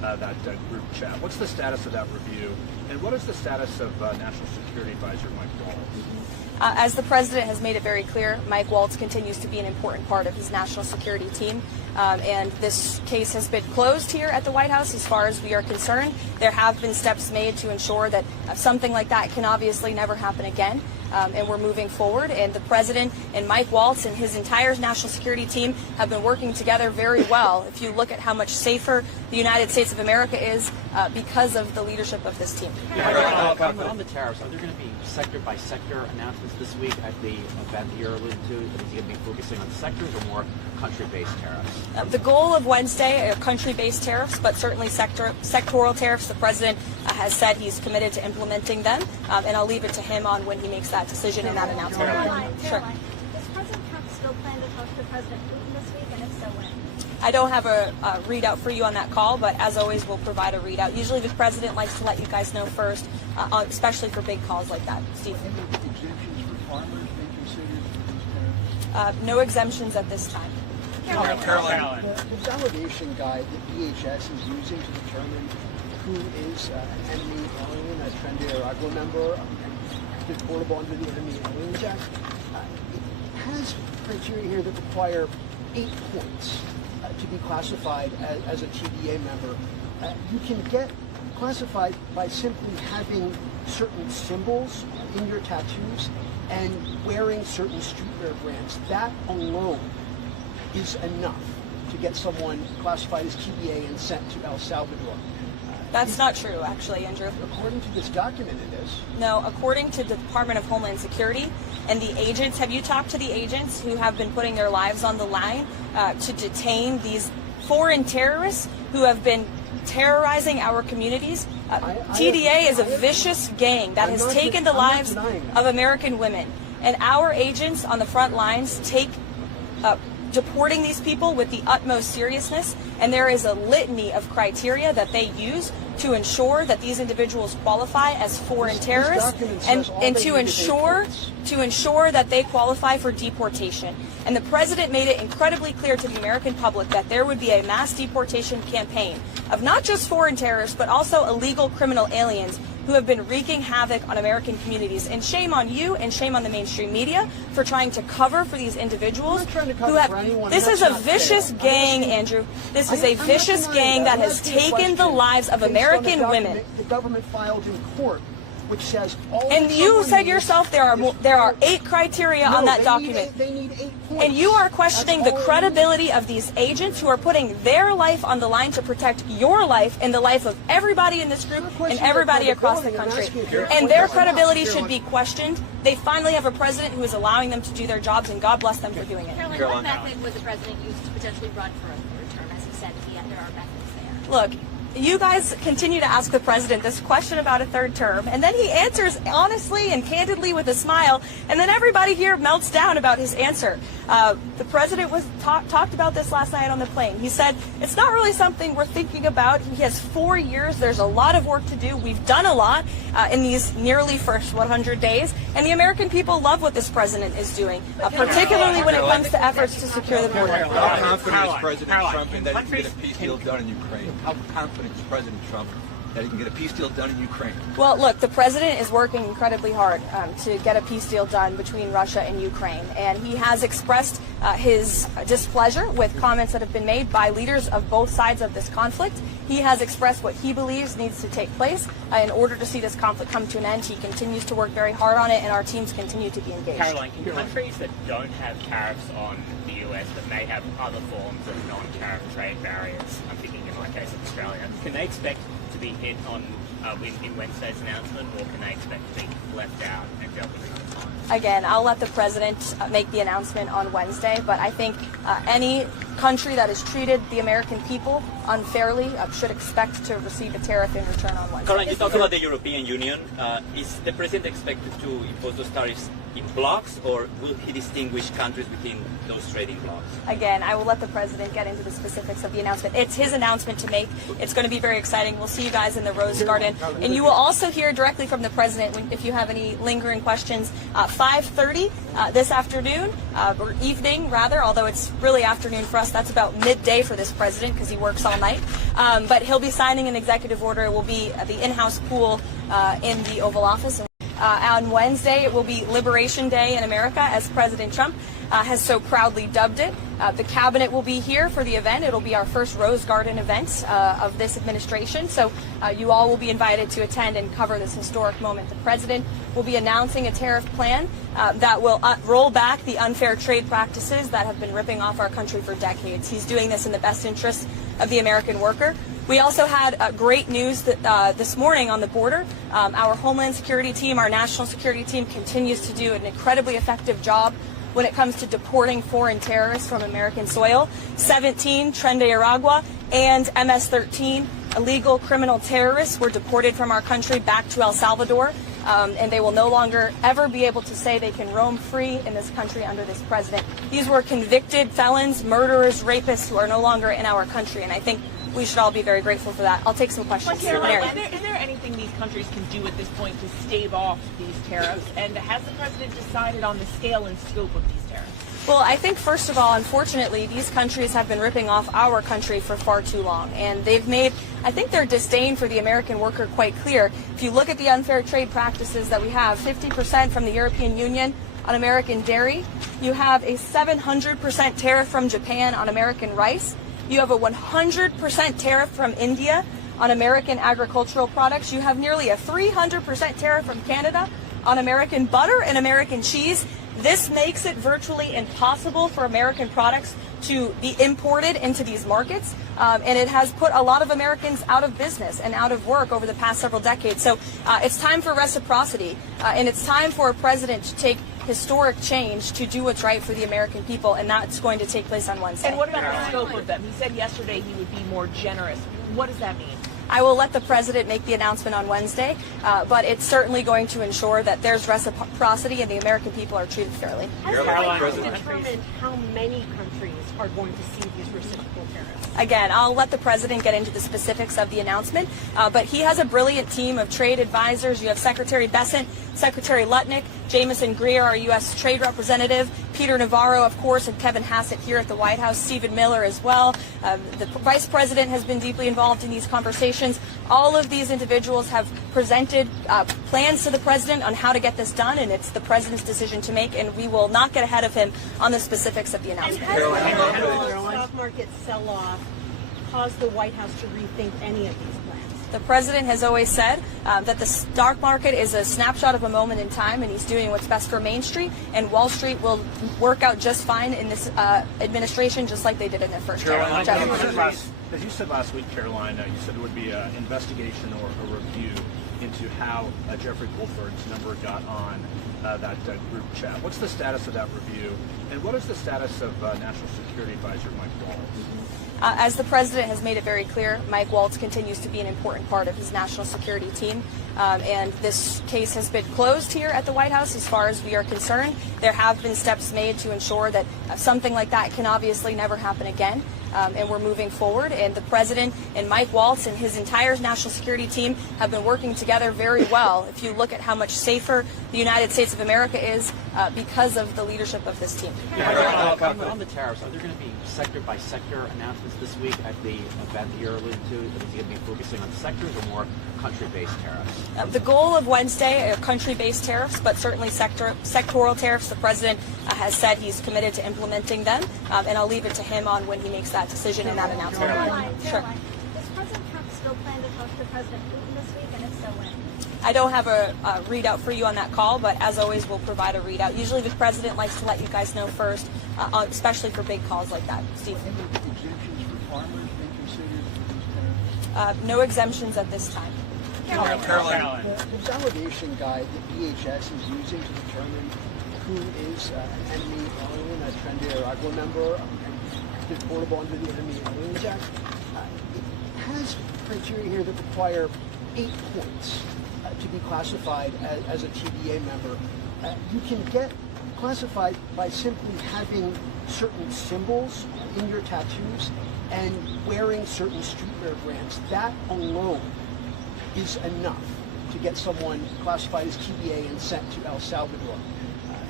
that group chat. What's the status of that review, and what is the status of National Security Advisor Mike Waltz? As the president has made it very clear, Mike Waltz continues to be an important part of his national security team. And this case has been closed here at the White House as far as we are concerned. There have been steps made to ensure that something like that can obviously never happen again. And we're moving forward. And the president and Mike Waltz and his entire national security team have been working together very well. If you look at how much safer the United States of America is because of the leadership of this team. On the tariffs, are there going to be sector by sector announcements this week at the event that you're alluding to? Is he going to be focusing on sectors or more country-based tariffs? The goal of Wednesday are country-based tariffs, but certainly sectoral tariffs. The president has said he's committed to implementing them, and I'll leave it to him on when he makes that decision and that announcement. Karoline, Sure. does President Trump still plan to talk to President Putin this week, and if so, when? I don't have a readout for you on that call, but as always, we'll provide a readout. Usually the president likes to let you guys know first, especially for big calls like that. Steve? Exemptions for farmers being considered these tariffs? No exemptions at this time. Karoline. The validation guide that DHS is using to determine who is an enemy alien, a Tren de Aragua member, and deportable under the Enemy Aliens Act, it has criteria here that require 8 points to be classified as a TDA member. You can get classified by simply having certain symbols in your tattoos and wearing certain streetwear brands. That alone is enough to get someone classified as TDA and sent to El Salvador. That's not true, actually, Andrew. According to this document, it is. No, according to the Department of Homeland Security and the agents, have you talked to the agents who have been putting their lives on the line to detain these foreign terrorists who have been terrorizing our communities? TDA is a vicious gang that has taken the lives of American women. And our agents on the front lines take deporting these people with the utmost seriousness, and there is a litany of criteria that they use to ensure that these individuals qualify as foreign terrorists and to ensure that they qualify for deportation. And the president made it incredibly clear to the American public that there would be a mass deportation campaign of not just foreign terrorists, but also illegal criminal aliens who have been wreaking havoc on American communities. And shame on you and shame on the mainstream media for trying to cover for these individuals who have... This is a vicious gang, Andrew. This is a vicious gang that has taken the lives of American women. The government filed in court, which says all. And you said yourself there are 8 criteria on that document. They need 8 points. And you are questioning the credibility of these agents who are putting their life on the line to protect your life and the life of everybody in this group and everybody across the country. And their credibility should be questioned. They finally have a president who is allowing them to do their jobs, and God bless them for doing it. Karoline, what method would the president use to potentially run for a third term? As he said, there are methods there. Look, you guys continue to ask the president this question about a third term, and then he answers honestly and candidly with a smile, and then everybody here melts down about his answer. The president talked about this last night on the plane. He said, it's not really something we're thinking about. He has 4 years. There's a lot of work to do. We've done a lot in these nearly first 100 days, and the American people love what this president is doing, particularly when it comes to efforts to secure the border. How confident is President Trump in that he can get a peace deal done in Ukraine? How confident is President Trump that he can get a peace deal done in Ukraine? Well, look, the president is working incredibly hard to get a peace deal done between Russia and Ukraine, and he has expressed his displeasure with comments that have been made by leaders of both sides of this conflict. He has expressed what he believes needs to take place in order to see this conflict come to an end. He continues to work very hard on it, and our teams continue to be engaged. Karoline, can countries that don't have tariffs on the US but may have other forms of non-tariff trade barriers, I'm thinking in my case of Australia, can they expect to be hit on in Wednesday's announcement, or can they expect to be left out and dealt with another time? Again, I'll let the president make the announcement on Wednesday, but I think any country that has treated the American people unfairly should expect to receive a tariff in return on Wednesday. Karoline, you talk about the European Union. Is the president expected to impose those tariffs in blocks, or will he distinguish countries within those trading blocks? Again, I will let the president get into the specifics of the announcement. It's his announcement to make. It's going to be very exciting. We'll see you guys in the Rose Garden. And you will also hear directly from the president if you have any lingering questions. 5:30 this afternoon, or evening rather, although it's really afternoon for us. That's about midday for this president because he works all night. But he'll be signing an executive order. It will be the in-house pool in the Oval Office. On Wednesday, it will be Liberation Day in America, as President Trump has so proudly dubbed it. The cabinet will be here for the event. It'll be our first Rose Garden event of this administration. So you all will be invited to attend and cover this historic moment. The president will be announcing a tariff plan that will roll back the unfair trade practices that have been ripping off our country for decades. He's doing this in the best interest of the American worker. We also had great news that, this morning on the border. Our Homeland Security team, our national security team, continues to do an incredibly effective job when it comes to deporting foreign terrorists from American soil. 17 Tren de Aragua and MS-13 illegal criminal terrorists were deported from our country back to El Salvador, and they will no longer ever be able to say they can roam free in this country under this president. These were convicted felons, murderers, rapists who are no longer in our country, and I think we should all be very grateful for that. I'll take some questions. Karoline, is there anything these countries can do at this point to stave off these tariffs? And has the president decided on the scale and scope of these tariffs? Well, I think, first of all, unfortunately, these countries have been ripping off our country for far too long. And they've made, I think, their disdain for the American worker quite clear. If you look at the unfair trade practices that we have, 50% from the European Union on American dairy. You have a 700% tariff from Japan on American rice. You have a 100% tariff from India on American agricultural products. You have nearly a 300% tariff from Canada on American butter and American cheese. This makes it virtually impossible for American products to be imported into these markets, and it has put a lot of Americans out of business and out of work over the past several decades. So it's time for reciprocity, and it's time for a president to take historic change to do what's right for the American people, and that's going to take place on Wednesday. And what about the scope of them? He said yesterday he would be more generous. What does that mean? I will let the president make the announcement on Wednesday, but it's certainly going to ensure that there's reciprocity and the American people are treated fairly. Has the president determined how many countries are going to see these reciprocal tariffs? Again, I'll let the president get into the specifics of the announcement, but he has a brilliant team of trade advisors. You have Secretary Bessent, Secretary Lutnick, Jameson Greer, our U.S. Trade Representative, Peter Navarro, of course, and Kevin Hassett here at the White House, Stephen Miller as well. The Vice President has been deeply involved in these conversations. All of these individuals have presented plans to the president on how to get this done, and it's the president's decision to make, and we will not get ahead of him on the specifics of the announcement. And has the stock market sell-off caused the White House to rethink any of these plans? The president has always said that the stock market is a snapshot of a moment in time, and he's doing what's best for Main Street, and Wall Street will work out just fine in this administration, just like they did in their first term. As you said last week, Karoline, you said it would be an investigation or a review into how Jeffrey Goldberg's number got on that group chat. What's the status of that review, and what is the status of National Security Advisor Mike Waltz? As the president has made it very clear, Mike Waltz continues to be an important part of his national security team, and this case has been closed here at the White House as far as we are concerned. There have been steps made to ensure that something like that can obviously never happen again. And we're moving forward, and the president and Mike Waltz and his entire national security team have been working together very well. If you look at how much safer the United States of America is because of the leadership of this team. On the tariffs, are there going to be sector-by-sector announcements this week at the event that you're alluding to? Is he going to be focusing on sectors or more country-based tariffs? The goal of Wednesday are country-based tariffs, but certainly sectoral tariffs. The president has said he's committed to implementing them, and I'll leave it to him on when he makes that decision and that announcement. Sure. Does President Trump still plan to talk to President Putin this week, and if so, when? I don't have a readout for you on that call, but as always, we'll provide a readout. Usually the president likes to let you guys know first, especially for big calls like that. Steve? Exemptions for farmers been considered? No exemptions at this time. Karoline. The validation guide that DHS is using to determine who is an enemy alien, a Tren de Aragua member, and deportable under the Enemy Aliens Act, it has criteria here that require 8 points to be classified as a TDA member. You can get classified by simply having certain symbols in your tattoos and wearing certain streetwear brands. That alone is enough to get someone classified as TDA and sent to El Salvador.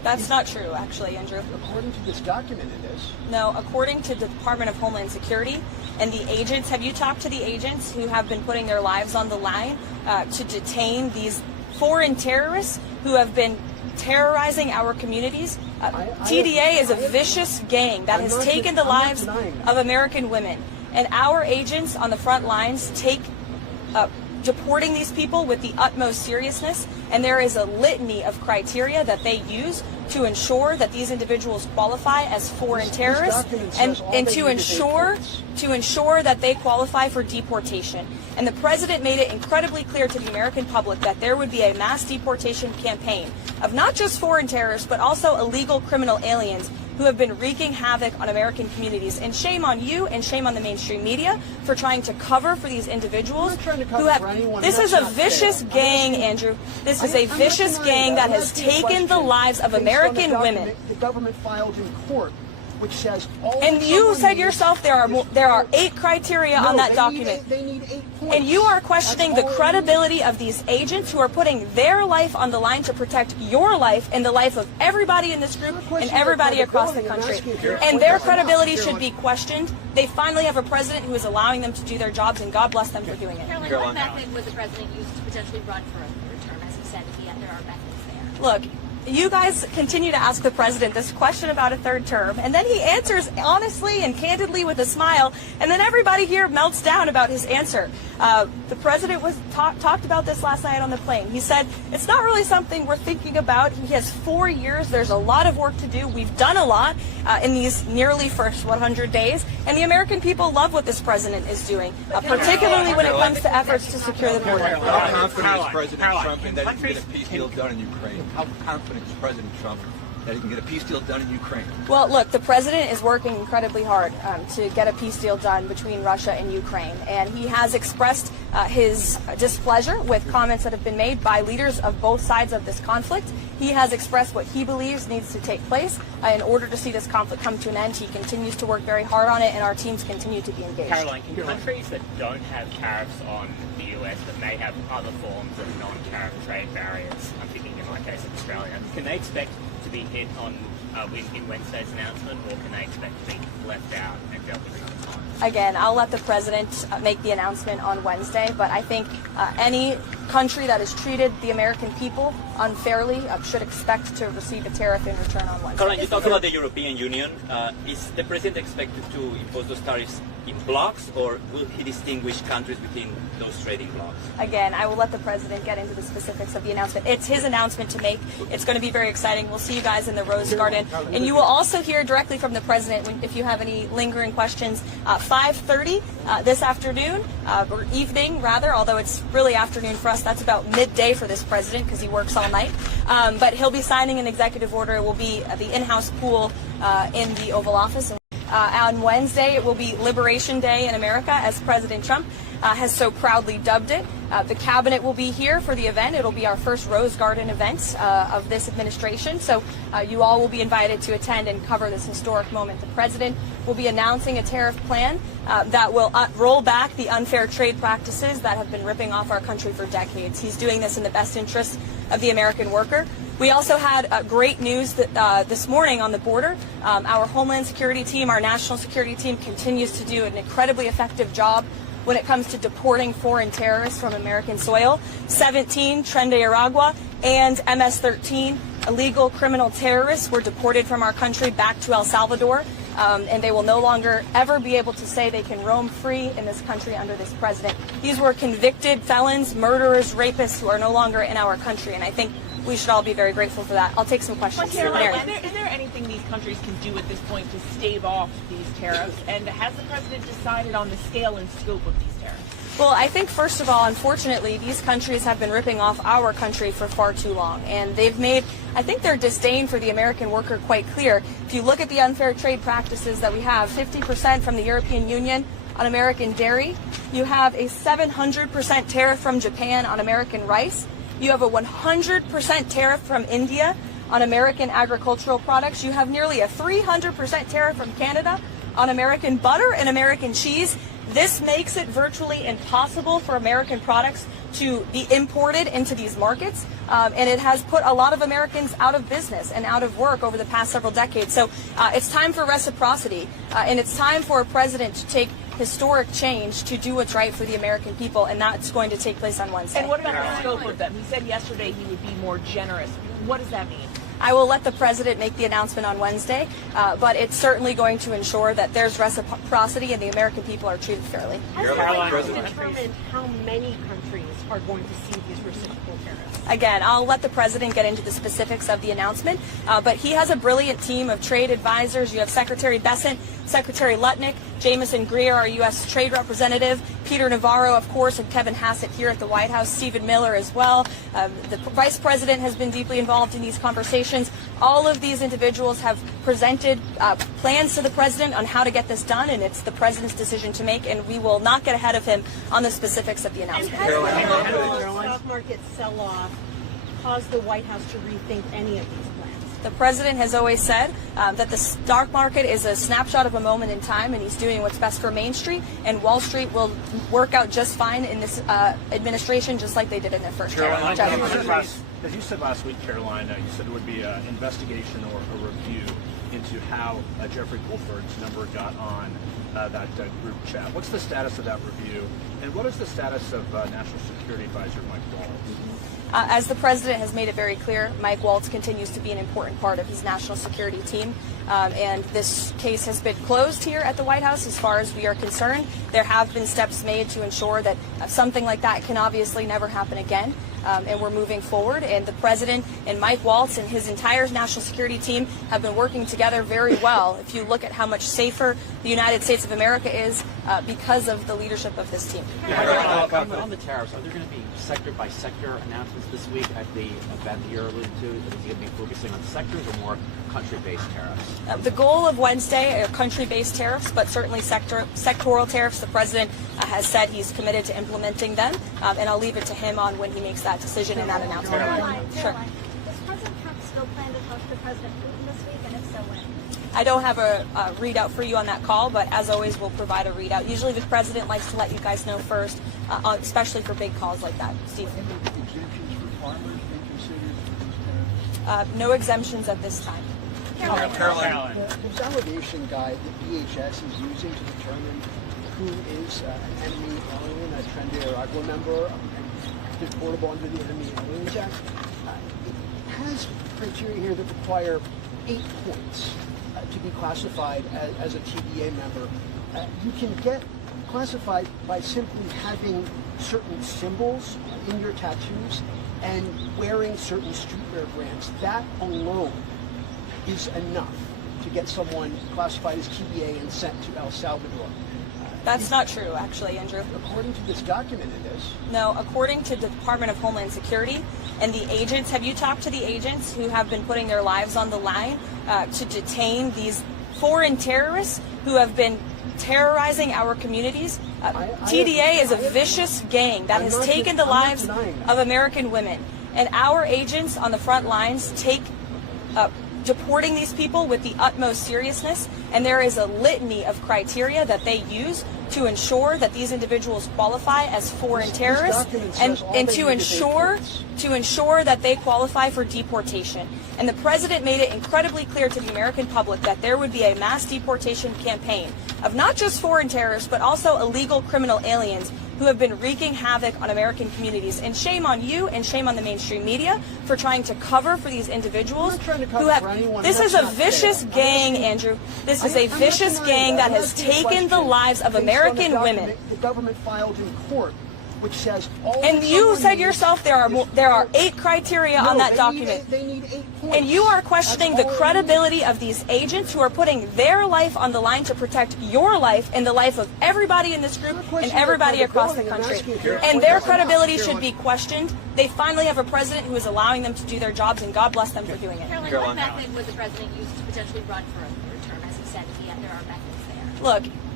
That's not true, actually, Andrew. According to this document, it is. No, according to the Department of Homeland Security and the agents, have you talked to the agents who have been putting their lives on the line to detain these foreign terrorists who have been terrorizing our communities? TDA is a vicious gang that has taken the lives of American women. And our agents on the front lines take deporting these people with the utmost seriousness, and there is a litany of criteria that they use to ensure that these individuals qualify as foreign terrorists and to ensure that they qualify for deportation. And the president made it incredibly clear to the American public that there would be a mass deportation campaign of not just foreign terrorists, but also illegal criminal aliens who have been wreaking havoc on American communities. And shame on you and shame on the mainstream media for trying to cover for these individuals who have... This is a vicious gang, Andrew. This is a vicious gang that has taken the lives of American women. The government filed in court, which says all. And you said yourself there are 8 criteria on that document. They need 8 points. And you are questioning the credibility of these agents who are putting their life on the line to protect your life and the life of everybody in this group and everybody across the country. And their credibility should be questioned. They finally have a president who is allowing them to do their jobs, and God bless them for doing it. Karoline, what method would the president use to potentially run for a third term? As he said, there are methods there. Look, you guys continue to ask the president this question about a third term, and then he answers honestly and candidly with a smile, and then everybody here melts down about his answer. The president was talked about this last night on the plane. He said, it's not really something we're thinking about. He has 4 years. There's a lot of work to do. We've done a lot in these nearly first 100 days, and the American people love what this president is doing, particularly when it comes to efforts to secure the border. How confident is President Trump in that he can get a peace deal done in Ukraine? How confident is President Trump that he can get a peace deal done in Ukraine? Well, look, the president is working incredibly hard to get a peace deal done between Russia and Ukraine, and he has expressed his displeasure with comments that have been made by leaders of both sides of this conflict. He has expressed what he believes needs to take place in order to see this conflict come to an end. He continues to work very hard on it, and our teams continue to be engaged. Karoline, can countries that don't have tariffs on the US but may have other forms of non-tariff trade barriers, I'm thinking in my case of Australia, can they expect to be hit on in Wednesday's announcement, or can they expect to be left out and dealt with another time? Again, I'll let the president make the announcement on Wednesday, but I think any country that has treated the American people unfairly should expect to receive a tariff in return on Wednesday. Karoline, you talk about the European Union. Is the president expected to impose those tariffs in blocks, or will he distinguish countries within those trading blocks? Again, I will let the president get into the specifics of the announcement. It's his announcement to make. It's going to be very exciting. We'll see you guys in the Rose Garden. And you will also hear directly from the president if you have any lingering questions. 5:30 this afternoon, or evening rather, although it's really afternoon for us. That's about midday for this president because he works all night. But he'll be signing an executive order. It will be the in-house pool in the Oval Office. On Wednesday, it will be Liberation Day in America, as President Trump has so proudly dubbed it. The cabinet will be here for the event. It'll be our first Rose Garden event of this administration. So you all will be invited to attend and cover this historic moment. The president will be announcing a tariff plan that will roll back the unfair trade practices that have been ripping off our country for decades. He's doing this in the best interest of the American worker. We also had great news that, this morning on the border. Our Homeland Security team, our national security team, continues to do an incredibly effective job when it comes to deporting foreign terrorists from American soil. 17 Tren de Aragua and MS-13 illegal criminal terrorists were deported from our country back to El Salvador, and they will no longer ever be able to say they can roam free in this country under this president. These were convicted felons, murderers, rapists who are no longer in our country, and I think we should all be very grateful for that. I'll take some questions. Is there anything these countries can do at this point to stave off these tariffs? And has the president decided on the scale and scope of these tariffs? Well, I think, first of all, unfortunately, these countries have been ripping off our country for far too long. And they've made, I think, their disdain for the American worker quite clear. If you look at the unfair trade practices that we have, 50% from the European Union on American dairy. You have a 700% tariff from Japan on American rice. You have a 100% tariff from India on American agricultural products. You have nearly a 300% tariff from Canada on American butter and American cheese. This makes it virtually impossible for American products to be imported into these markets, and it has put a lot of Americans out of business and out of work over the past several decades. So it's time for reciprocity, and it's time for a president to take historic change to do what's right for the American people, and that's going to take place on Wednesday. And what about the scope of them? He said yesterday he would be more generous. What does that mean? I will let the president make the announcement on Wednesday, but it's certainly going to ensure that there's reciprocity and the American people are treated fairly. Has the president determined how many countries are going to see these reciprocal tariffs? Again, I'll let the president get into the specifics of the announcement, but he has a brilliant team of trade advisors. You have Secretary Bessent, Secretary Lutnick, Jameson Greer, our U.S. Trade Representative, Peter Navarro, of course, and Kevin Hassett here at the White House, Stephen Miller as well. The Vice President has been deeply involved in these conversations. All of these individuals have presented plans to the president on how to get this done, and it's the president's decision to make, and we will not get ahead of him on the specifics of the announcement. And has the stock market sell-off caused the White House to rethink any of these plans? The president has always said that the stock market is a snapshot of a moment in time, and he's doing what's best for Main Street, and Wall Street will work out just fine in this administration, just like they did in their first term. As you said last week, Karoline, you said it would be an investigation or a review into how Jeffrey Goldberg's number got on that group chat. What's the status of that review, and what is the status of National Security Advisor Mike Waltz? As the president has made it very clear, Mike Waltz continues to be an important part of his national security team, and this case has been closed here at the White House as far as we are concerned. There have been steps made to ensure that something like that can obviously never happen again, and we're moving forward, and the president and Mike Waltz and his entire national security team have been working together very well. If you look at how much safer the United States of America is because of the leadership of this team. On the tariffs, are there going to be sector-by-sector announcements this week at the event that you're alluding to? Is he going to be focusing on sectors or more country-based tariffs? The goal of Wednesday are country-based tariffs, but certainly sectoral tariffs. The president has said he's committed to implementing them, and I'll leave it to him on when he makes that decision and that announcement. Sure. Does President Trump still plan to talk to President Putin this week, and if so, when? I don't have a readout for you on that call, but as always, we'll provide a readout. Usually the president likes to let you guys know first, especially for big calls like that. Steve? Exemptions for farmers been considered? No exemptions at this time. Karoline. The validation guide that DHS is using to determine who is an enemy alien, a Trinidad member, and deportable under the Enemy Aliens Act, it has criteria here that require 8 points to be classified as a TDA member. You can get classified by simply having certain symbols in your tattoos and wearing certain streetwear brands. That alone is enough to get someone classified as TDA and sent to El Salvador. That's not true, actually, Andrew. According to this document, it is. No, according to the Department of Homeland Security and the agents, have you talked to the agents who have been putting their lives on the line to detain these foreign terrorists who have been terrorizing our communities? TDA is a vicious gang that has taken the lives of American women. And our agents on the front lines take deporting these people with the utmost seriousness, and there is a litany of criteria that they use to ensure that these individuals qualify as foreign terrorists and to ensure that they qualify for deportation. And the president made it incredibly clear to the American public that there would be a mass deportation campaign of not just foreign terrorists, but also illegal criminal aliens who have been wreaking havoc on American communities. And shame on you and shame on the mainstream media for trying to cover for these individuals who have... This is a vicious gang, Andrew. This is a vicious gang that has taken the lives of American women. The government filed in court, which says all. And you said yourself there are 8 criteria on that document. They need 8 points. And you are questioning the credibility of these agents who are putting their life on the line to protect your life and the life of everybody in this group and everybody across the country. And their credibility should be questioned. They finally have a president who is allowing them to do their jobs, and God bless them for doing it. Karoline, what method would the president use to potentially run for a third term, as he said, if there are methods there? Look,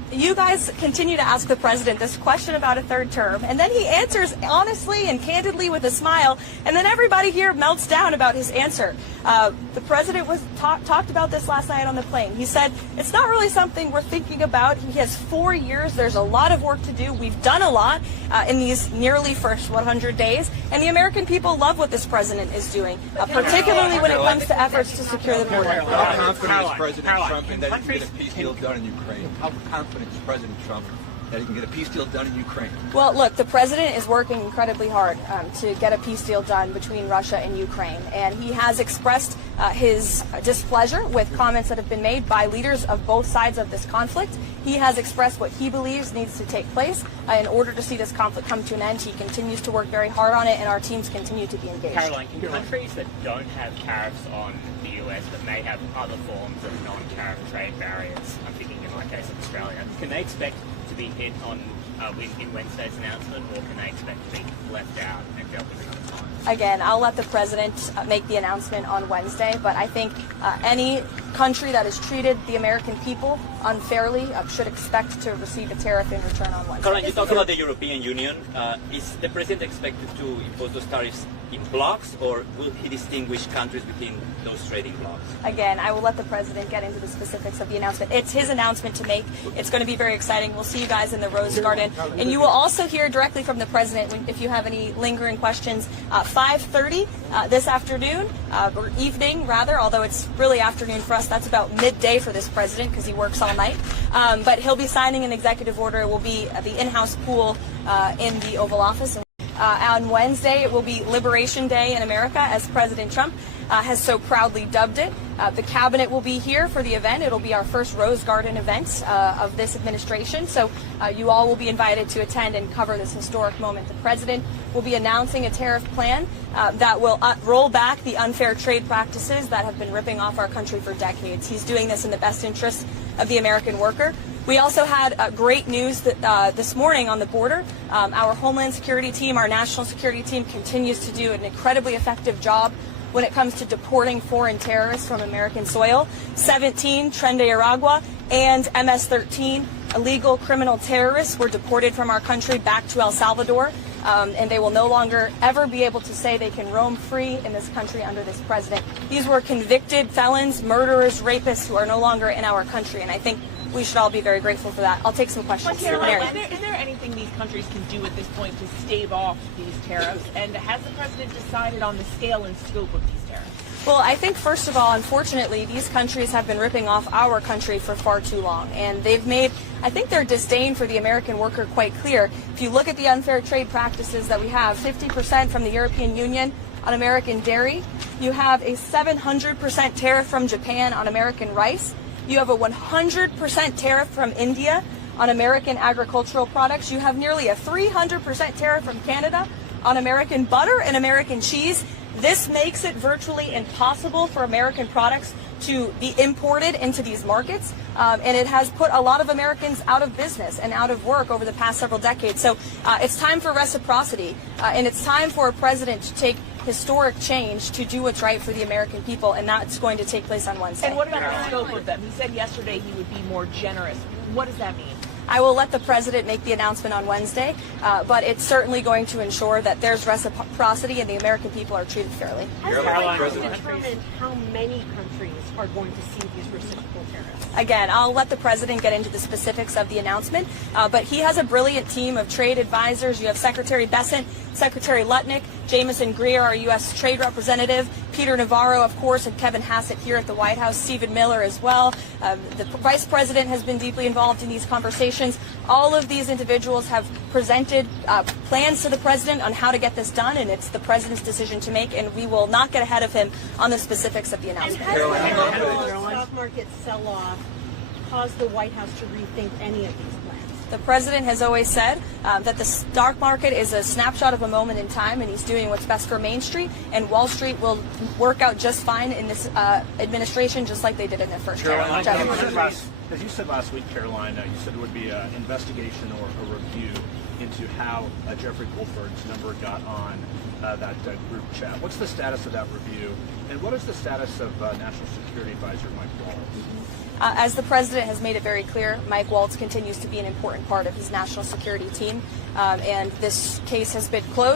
you guys continue to ask the president this question about a third term, and then he answers honestly and candidly with a smile, and then everybody here melts down about his answer. The president talked about this last night on the plane. He said, it's not really something we're thinking about. He has 4 years. There's a lot of work to do. We've done a lot in these nearly first 100 days, and the American people love what this president is doing, particularly when it comes to efforts to secure the border. How confident is President Trump in that he can get a peace deal done in Ukraine? How confident is President Trump that he can get a peace deal done in Ukraine? Well, look, the president is working incredibly hard to get a peace deal done between Russia and Ukraine, and he has expressed his displeasure with comments that have been made by leaders of both sides of this conflict. He has expressed what he believes needs to take place in order to see this conflict come to an end. He continues to work very hard on it, and our teams continue to be engaged. Karoline, can countries that don't have tariffs on the US but may have other forms of non-tariff trade barriers, I'm thinking in my case of Australia, can they expect to be hit on in Wednesday's announcement, or can they expect to be left out and dealt with another time? Again, I'll let the president make the announcement on Wednesday, but I think any country that has treated the American people unfairly should expect to receive a tariff in return on Wednesday. Karoline, you talk about the European Union. Is the president expected to impose those tariffs in blocks, or will he distinguish countries within those trading blocks? Again, I will let the president get into the specifics of the announcement. It's his announcement to make. It's going to be very exciting. We'll see you guys in the Rose Garden. And you will also hear directly from the president if you have any lingering questions. 5:30 this afternoon, or evening rather, although it's really afternoon for us. That's about midday for this president because he works all night. But he'll be signing an executive order. It will be at the in-house pool in the Oval Office. On Wednesday, it will be Liberation Day in America, as President Trump has so proudly dubbed it. The cabinet will be here for the event. It'll be our first Rose Garden event of this administration. So you all will be invited to attend and cover this historic moment. The president will be announcing a tariff plan that will roll back the unfair trade practices that have been ripping off our country for decades. He's doing this in the best interest of the American worker. We also had great news that, this morning on the border. Our Homeland Security team, our national security team, continues to do an incredibly effective job when it comes to deporting foreign terrorists from American soil. 17 Tren de Aragua and MS-13 illegal criminal terrorists were deported from our country back to El Salvador, and they will no longer ever be able to say they can roam free in this country under this president. These were convicted felons, murderers, rapists who are no longer in our country, and I think we should all be very grateful for that. I'll take some questions. Karoline, is there anything these countries can do at this point to stave off these tariffs? And has the president decided on the scale and scope of these tariffs? Well, I think, first of all, unfortunately, these countries have been ripping off our country for far too long. And they've made, I think, their disdain for the American worker quite clear. If you look at the unfair trade practices that we have, 50% from the European Union on American dairy. You have a 700% tariff from Japan on American rice. You have a 100% tariff from India on American agricultural products. You have nearly a 300% tariff from Canada on American butter and American cheese. This makes it virtually impossible for American products to be imported into these markets, and it has put a lot of Americans out of business and out of work over the past several decades. So it's time for reciprocity, and it's time for a president to take historic change to do what's right for the American people, and that's going to take place on Wednesday. And what about the scope of them? He said yesterday he would be more generous. What does that mean? I will let the president make the announcement on Wednesday, but it's certainly going to ensure that there's reciprocity and the American people are treated fairly. Has the president determined how many countries are going to see these reciprocal tariffs? Again, I'll let the president get into the specifics of the announcement, but he has a brilliant team of trade advisors. You have Secretary Bessent, Secretary Lutnick, Jameson Greer, our U.S. Trade Representative, Peter Navarro, of course, and Kevin Hassett here at the White House, Stephen Miller as well. The Vice President has been deeply involved in these conversations. All of these individuals have presented plans to the president on how to get this done, and it's the president's decision to make, and we will not get ahead of him on the specifics of the announcement. And has the stock market sell-off caused the White House to rethink any of these plans? The president has always said that the stock market is a snapshot of a moment in time, and he's doing what's best for Main Street, and Wall Street will work out just fine in this administration, just like they did in their first term. As you said last week, Karoline, you said it would be an investigation or a review into how Jeffrey Goldford's number got on that group chat. What's the status of that review, and what is the status of National Security Advisor Mike Waltz? As the president has made it very clear, Mike Waltz continues to be an important part of his national security team, and this case has been closed.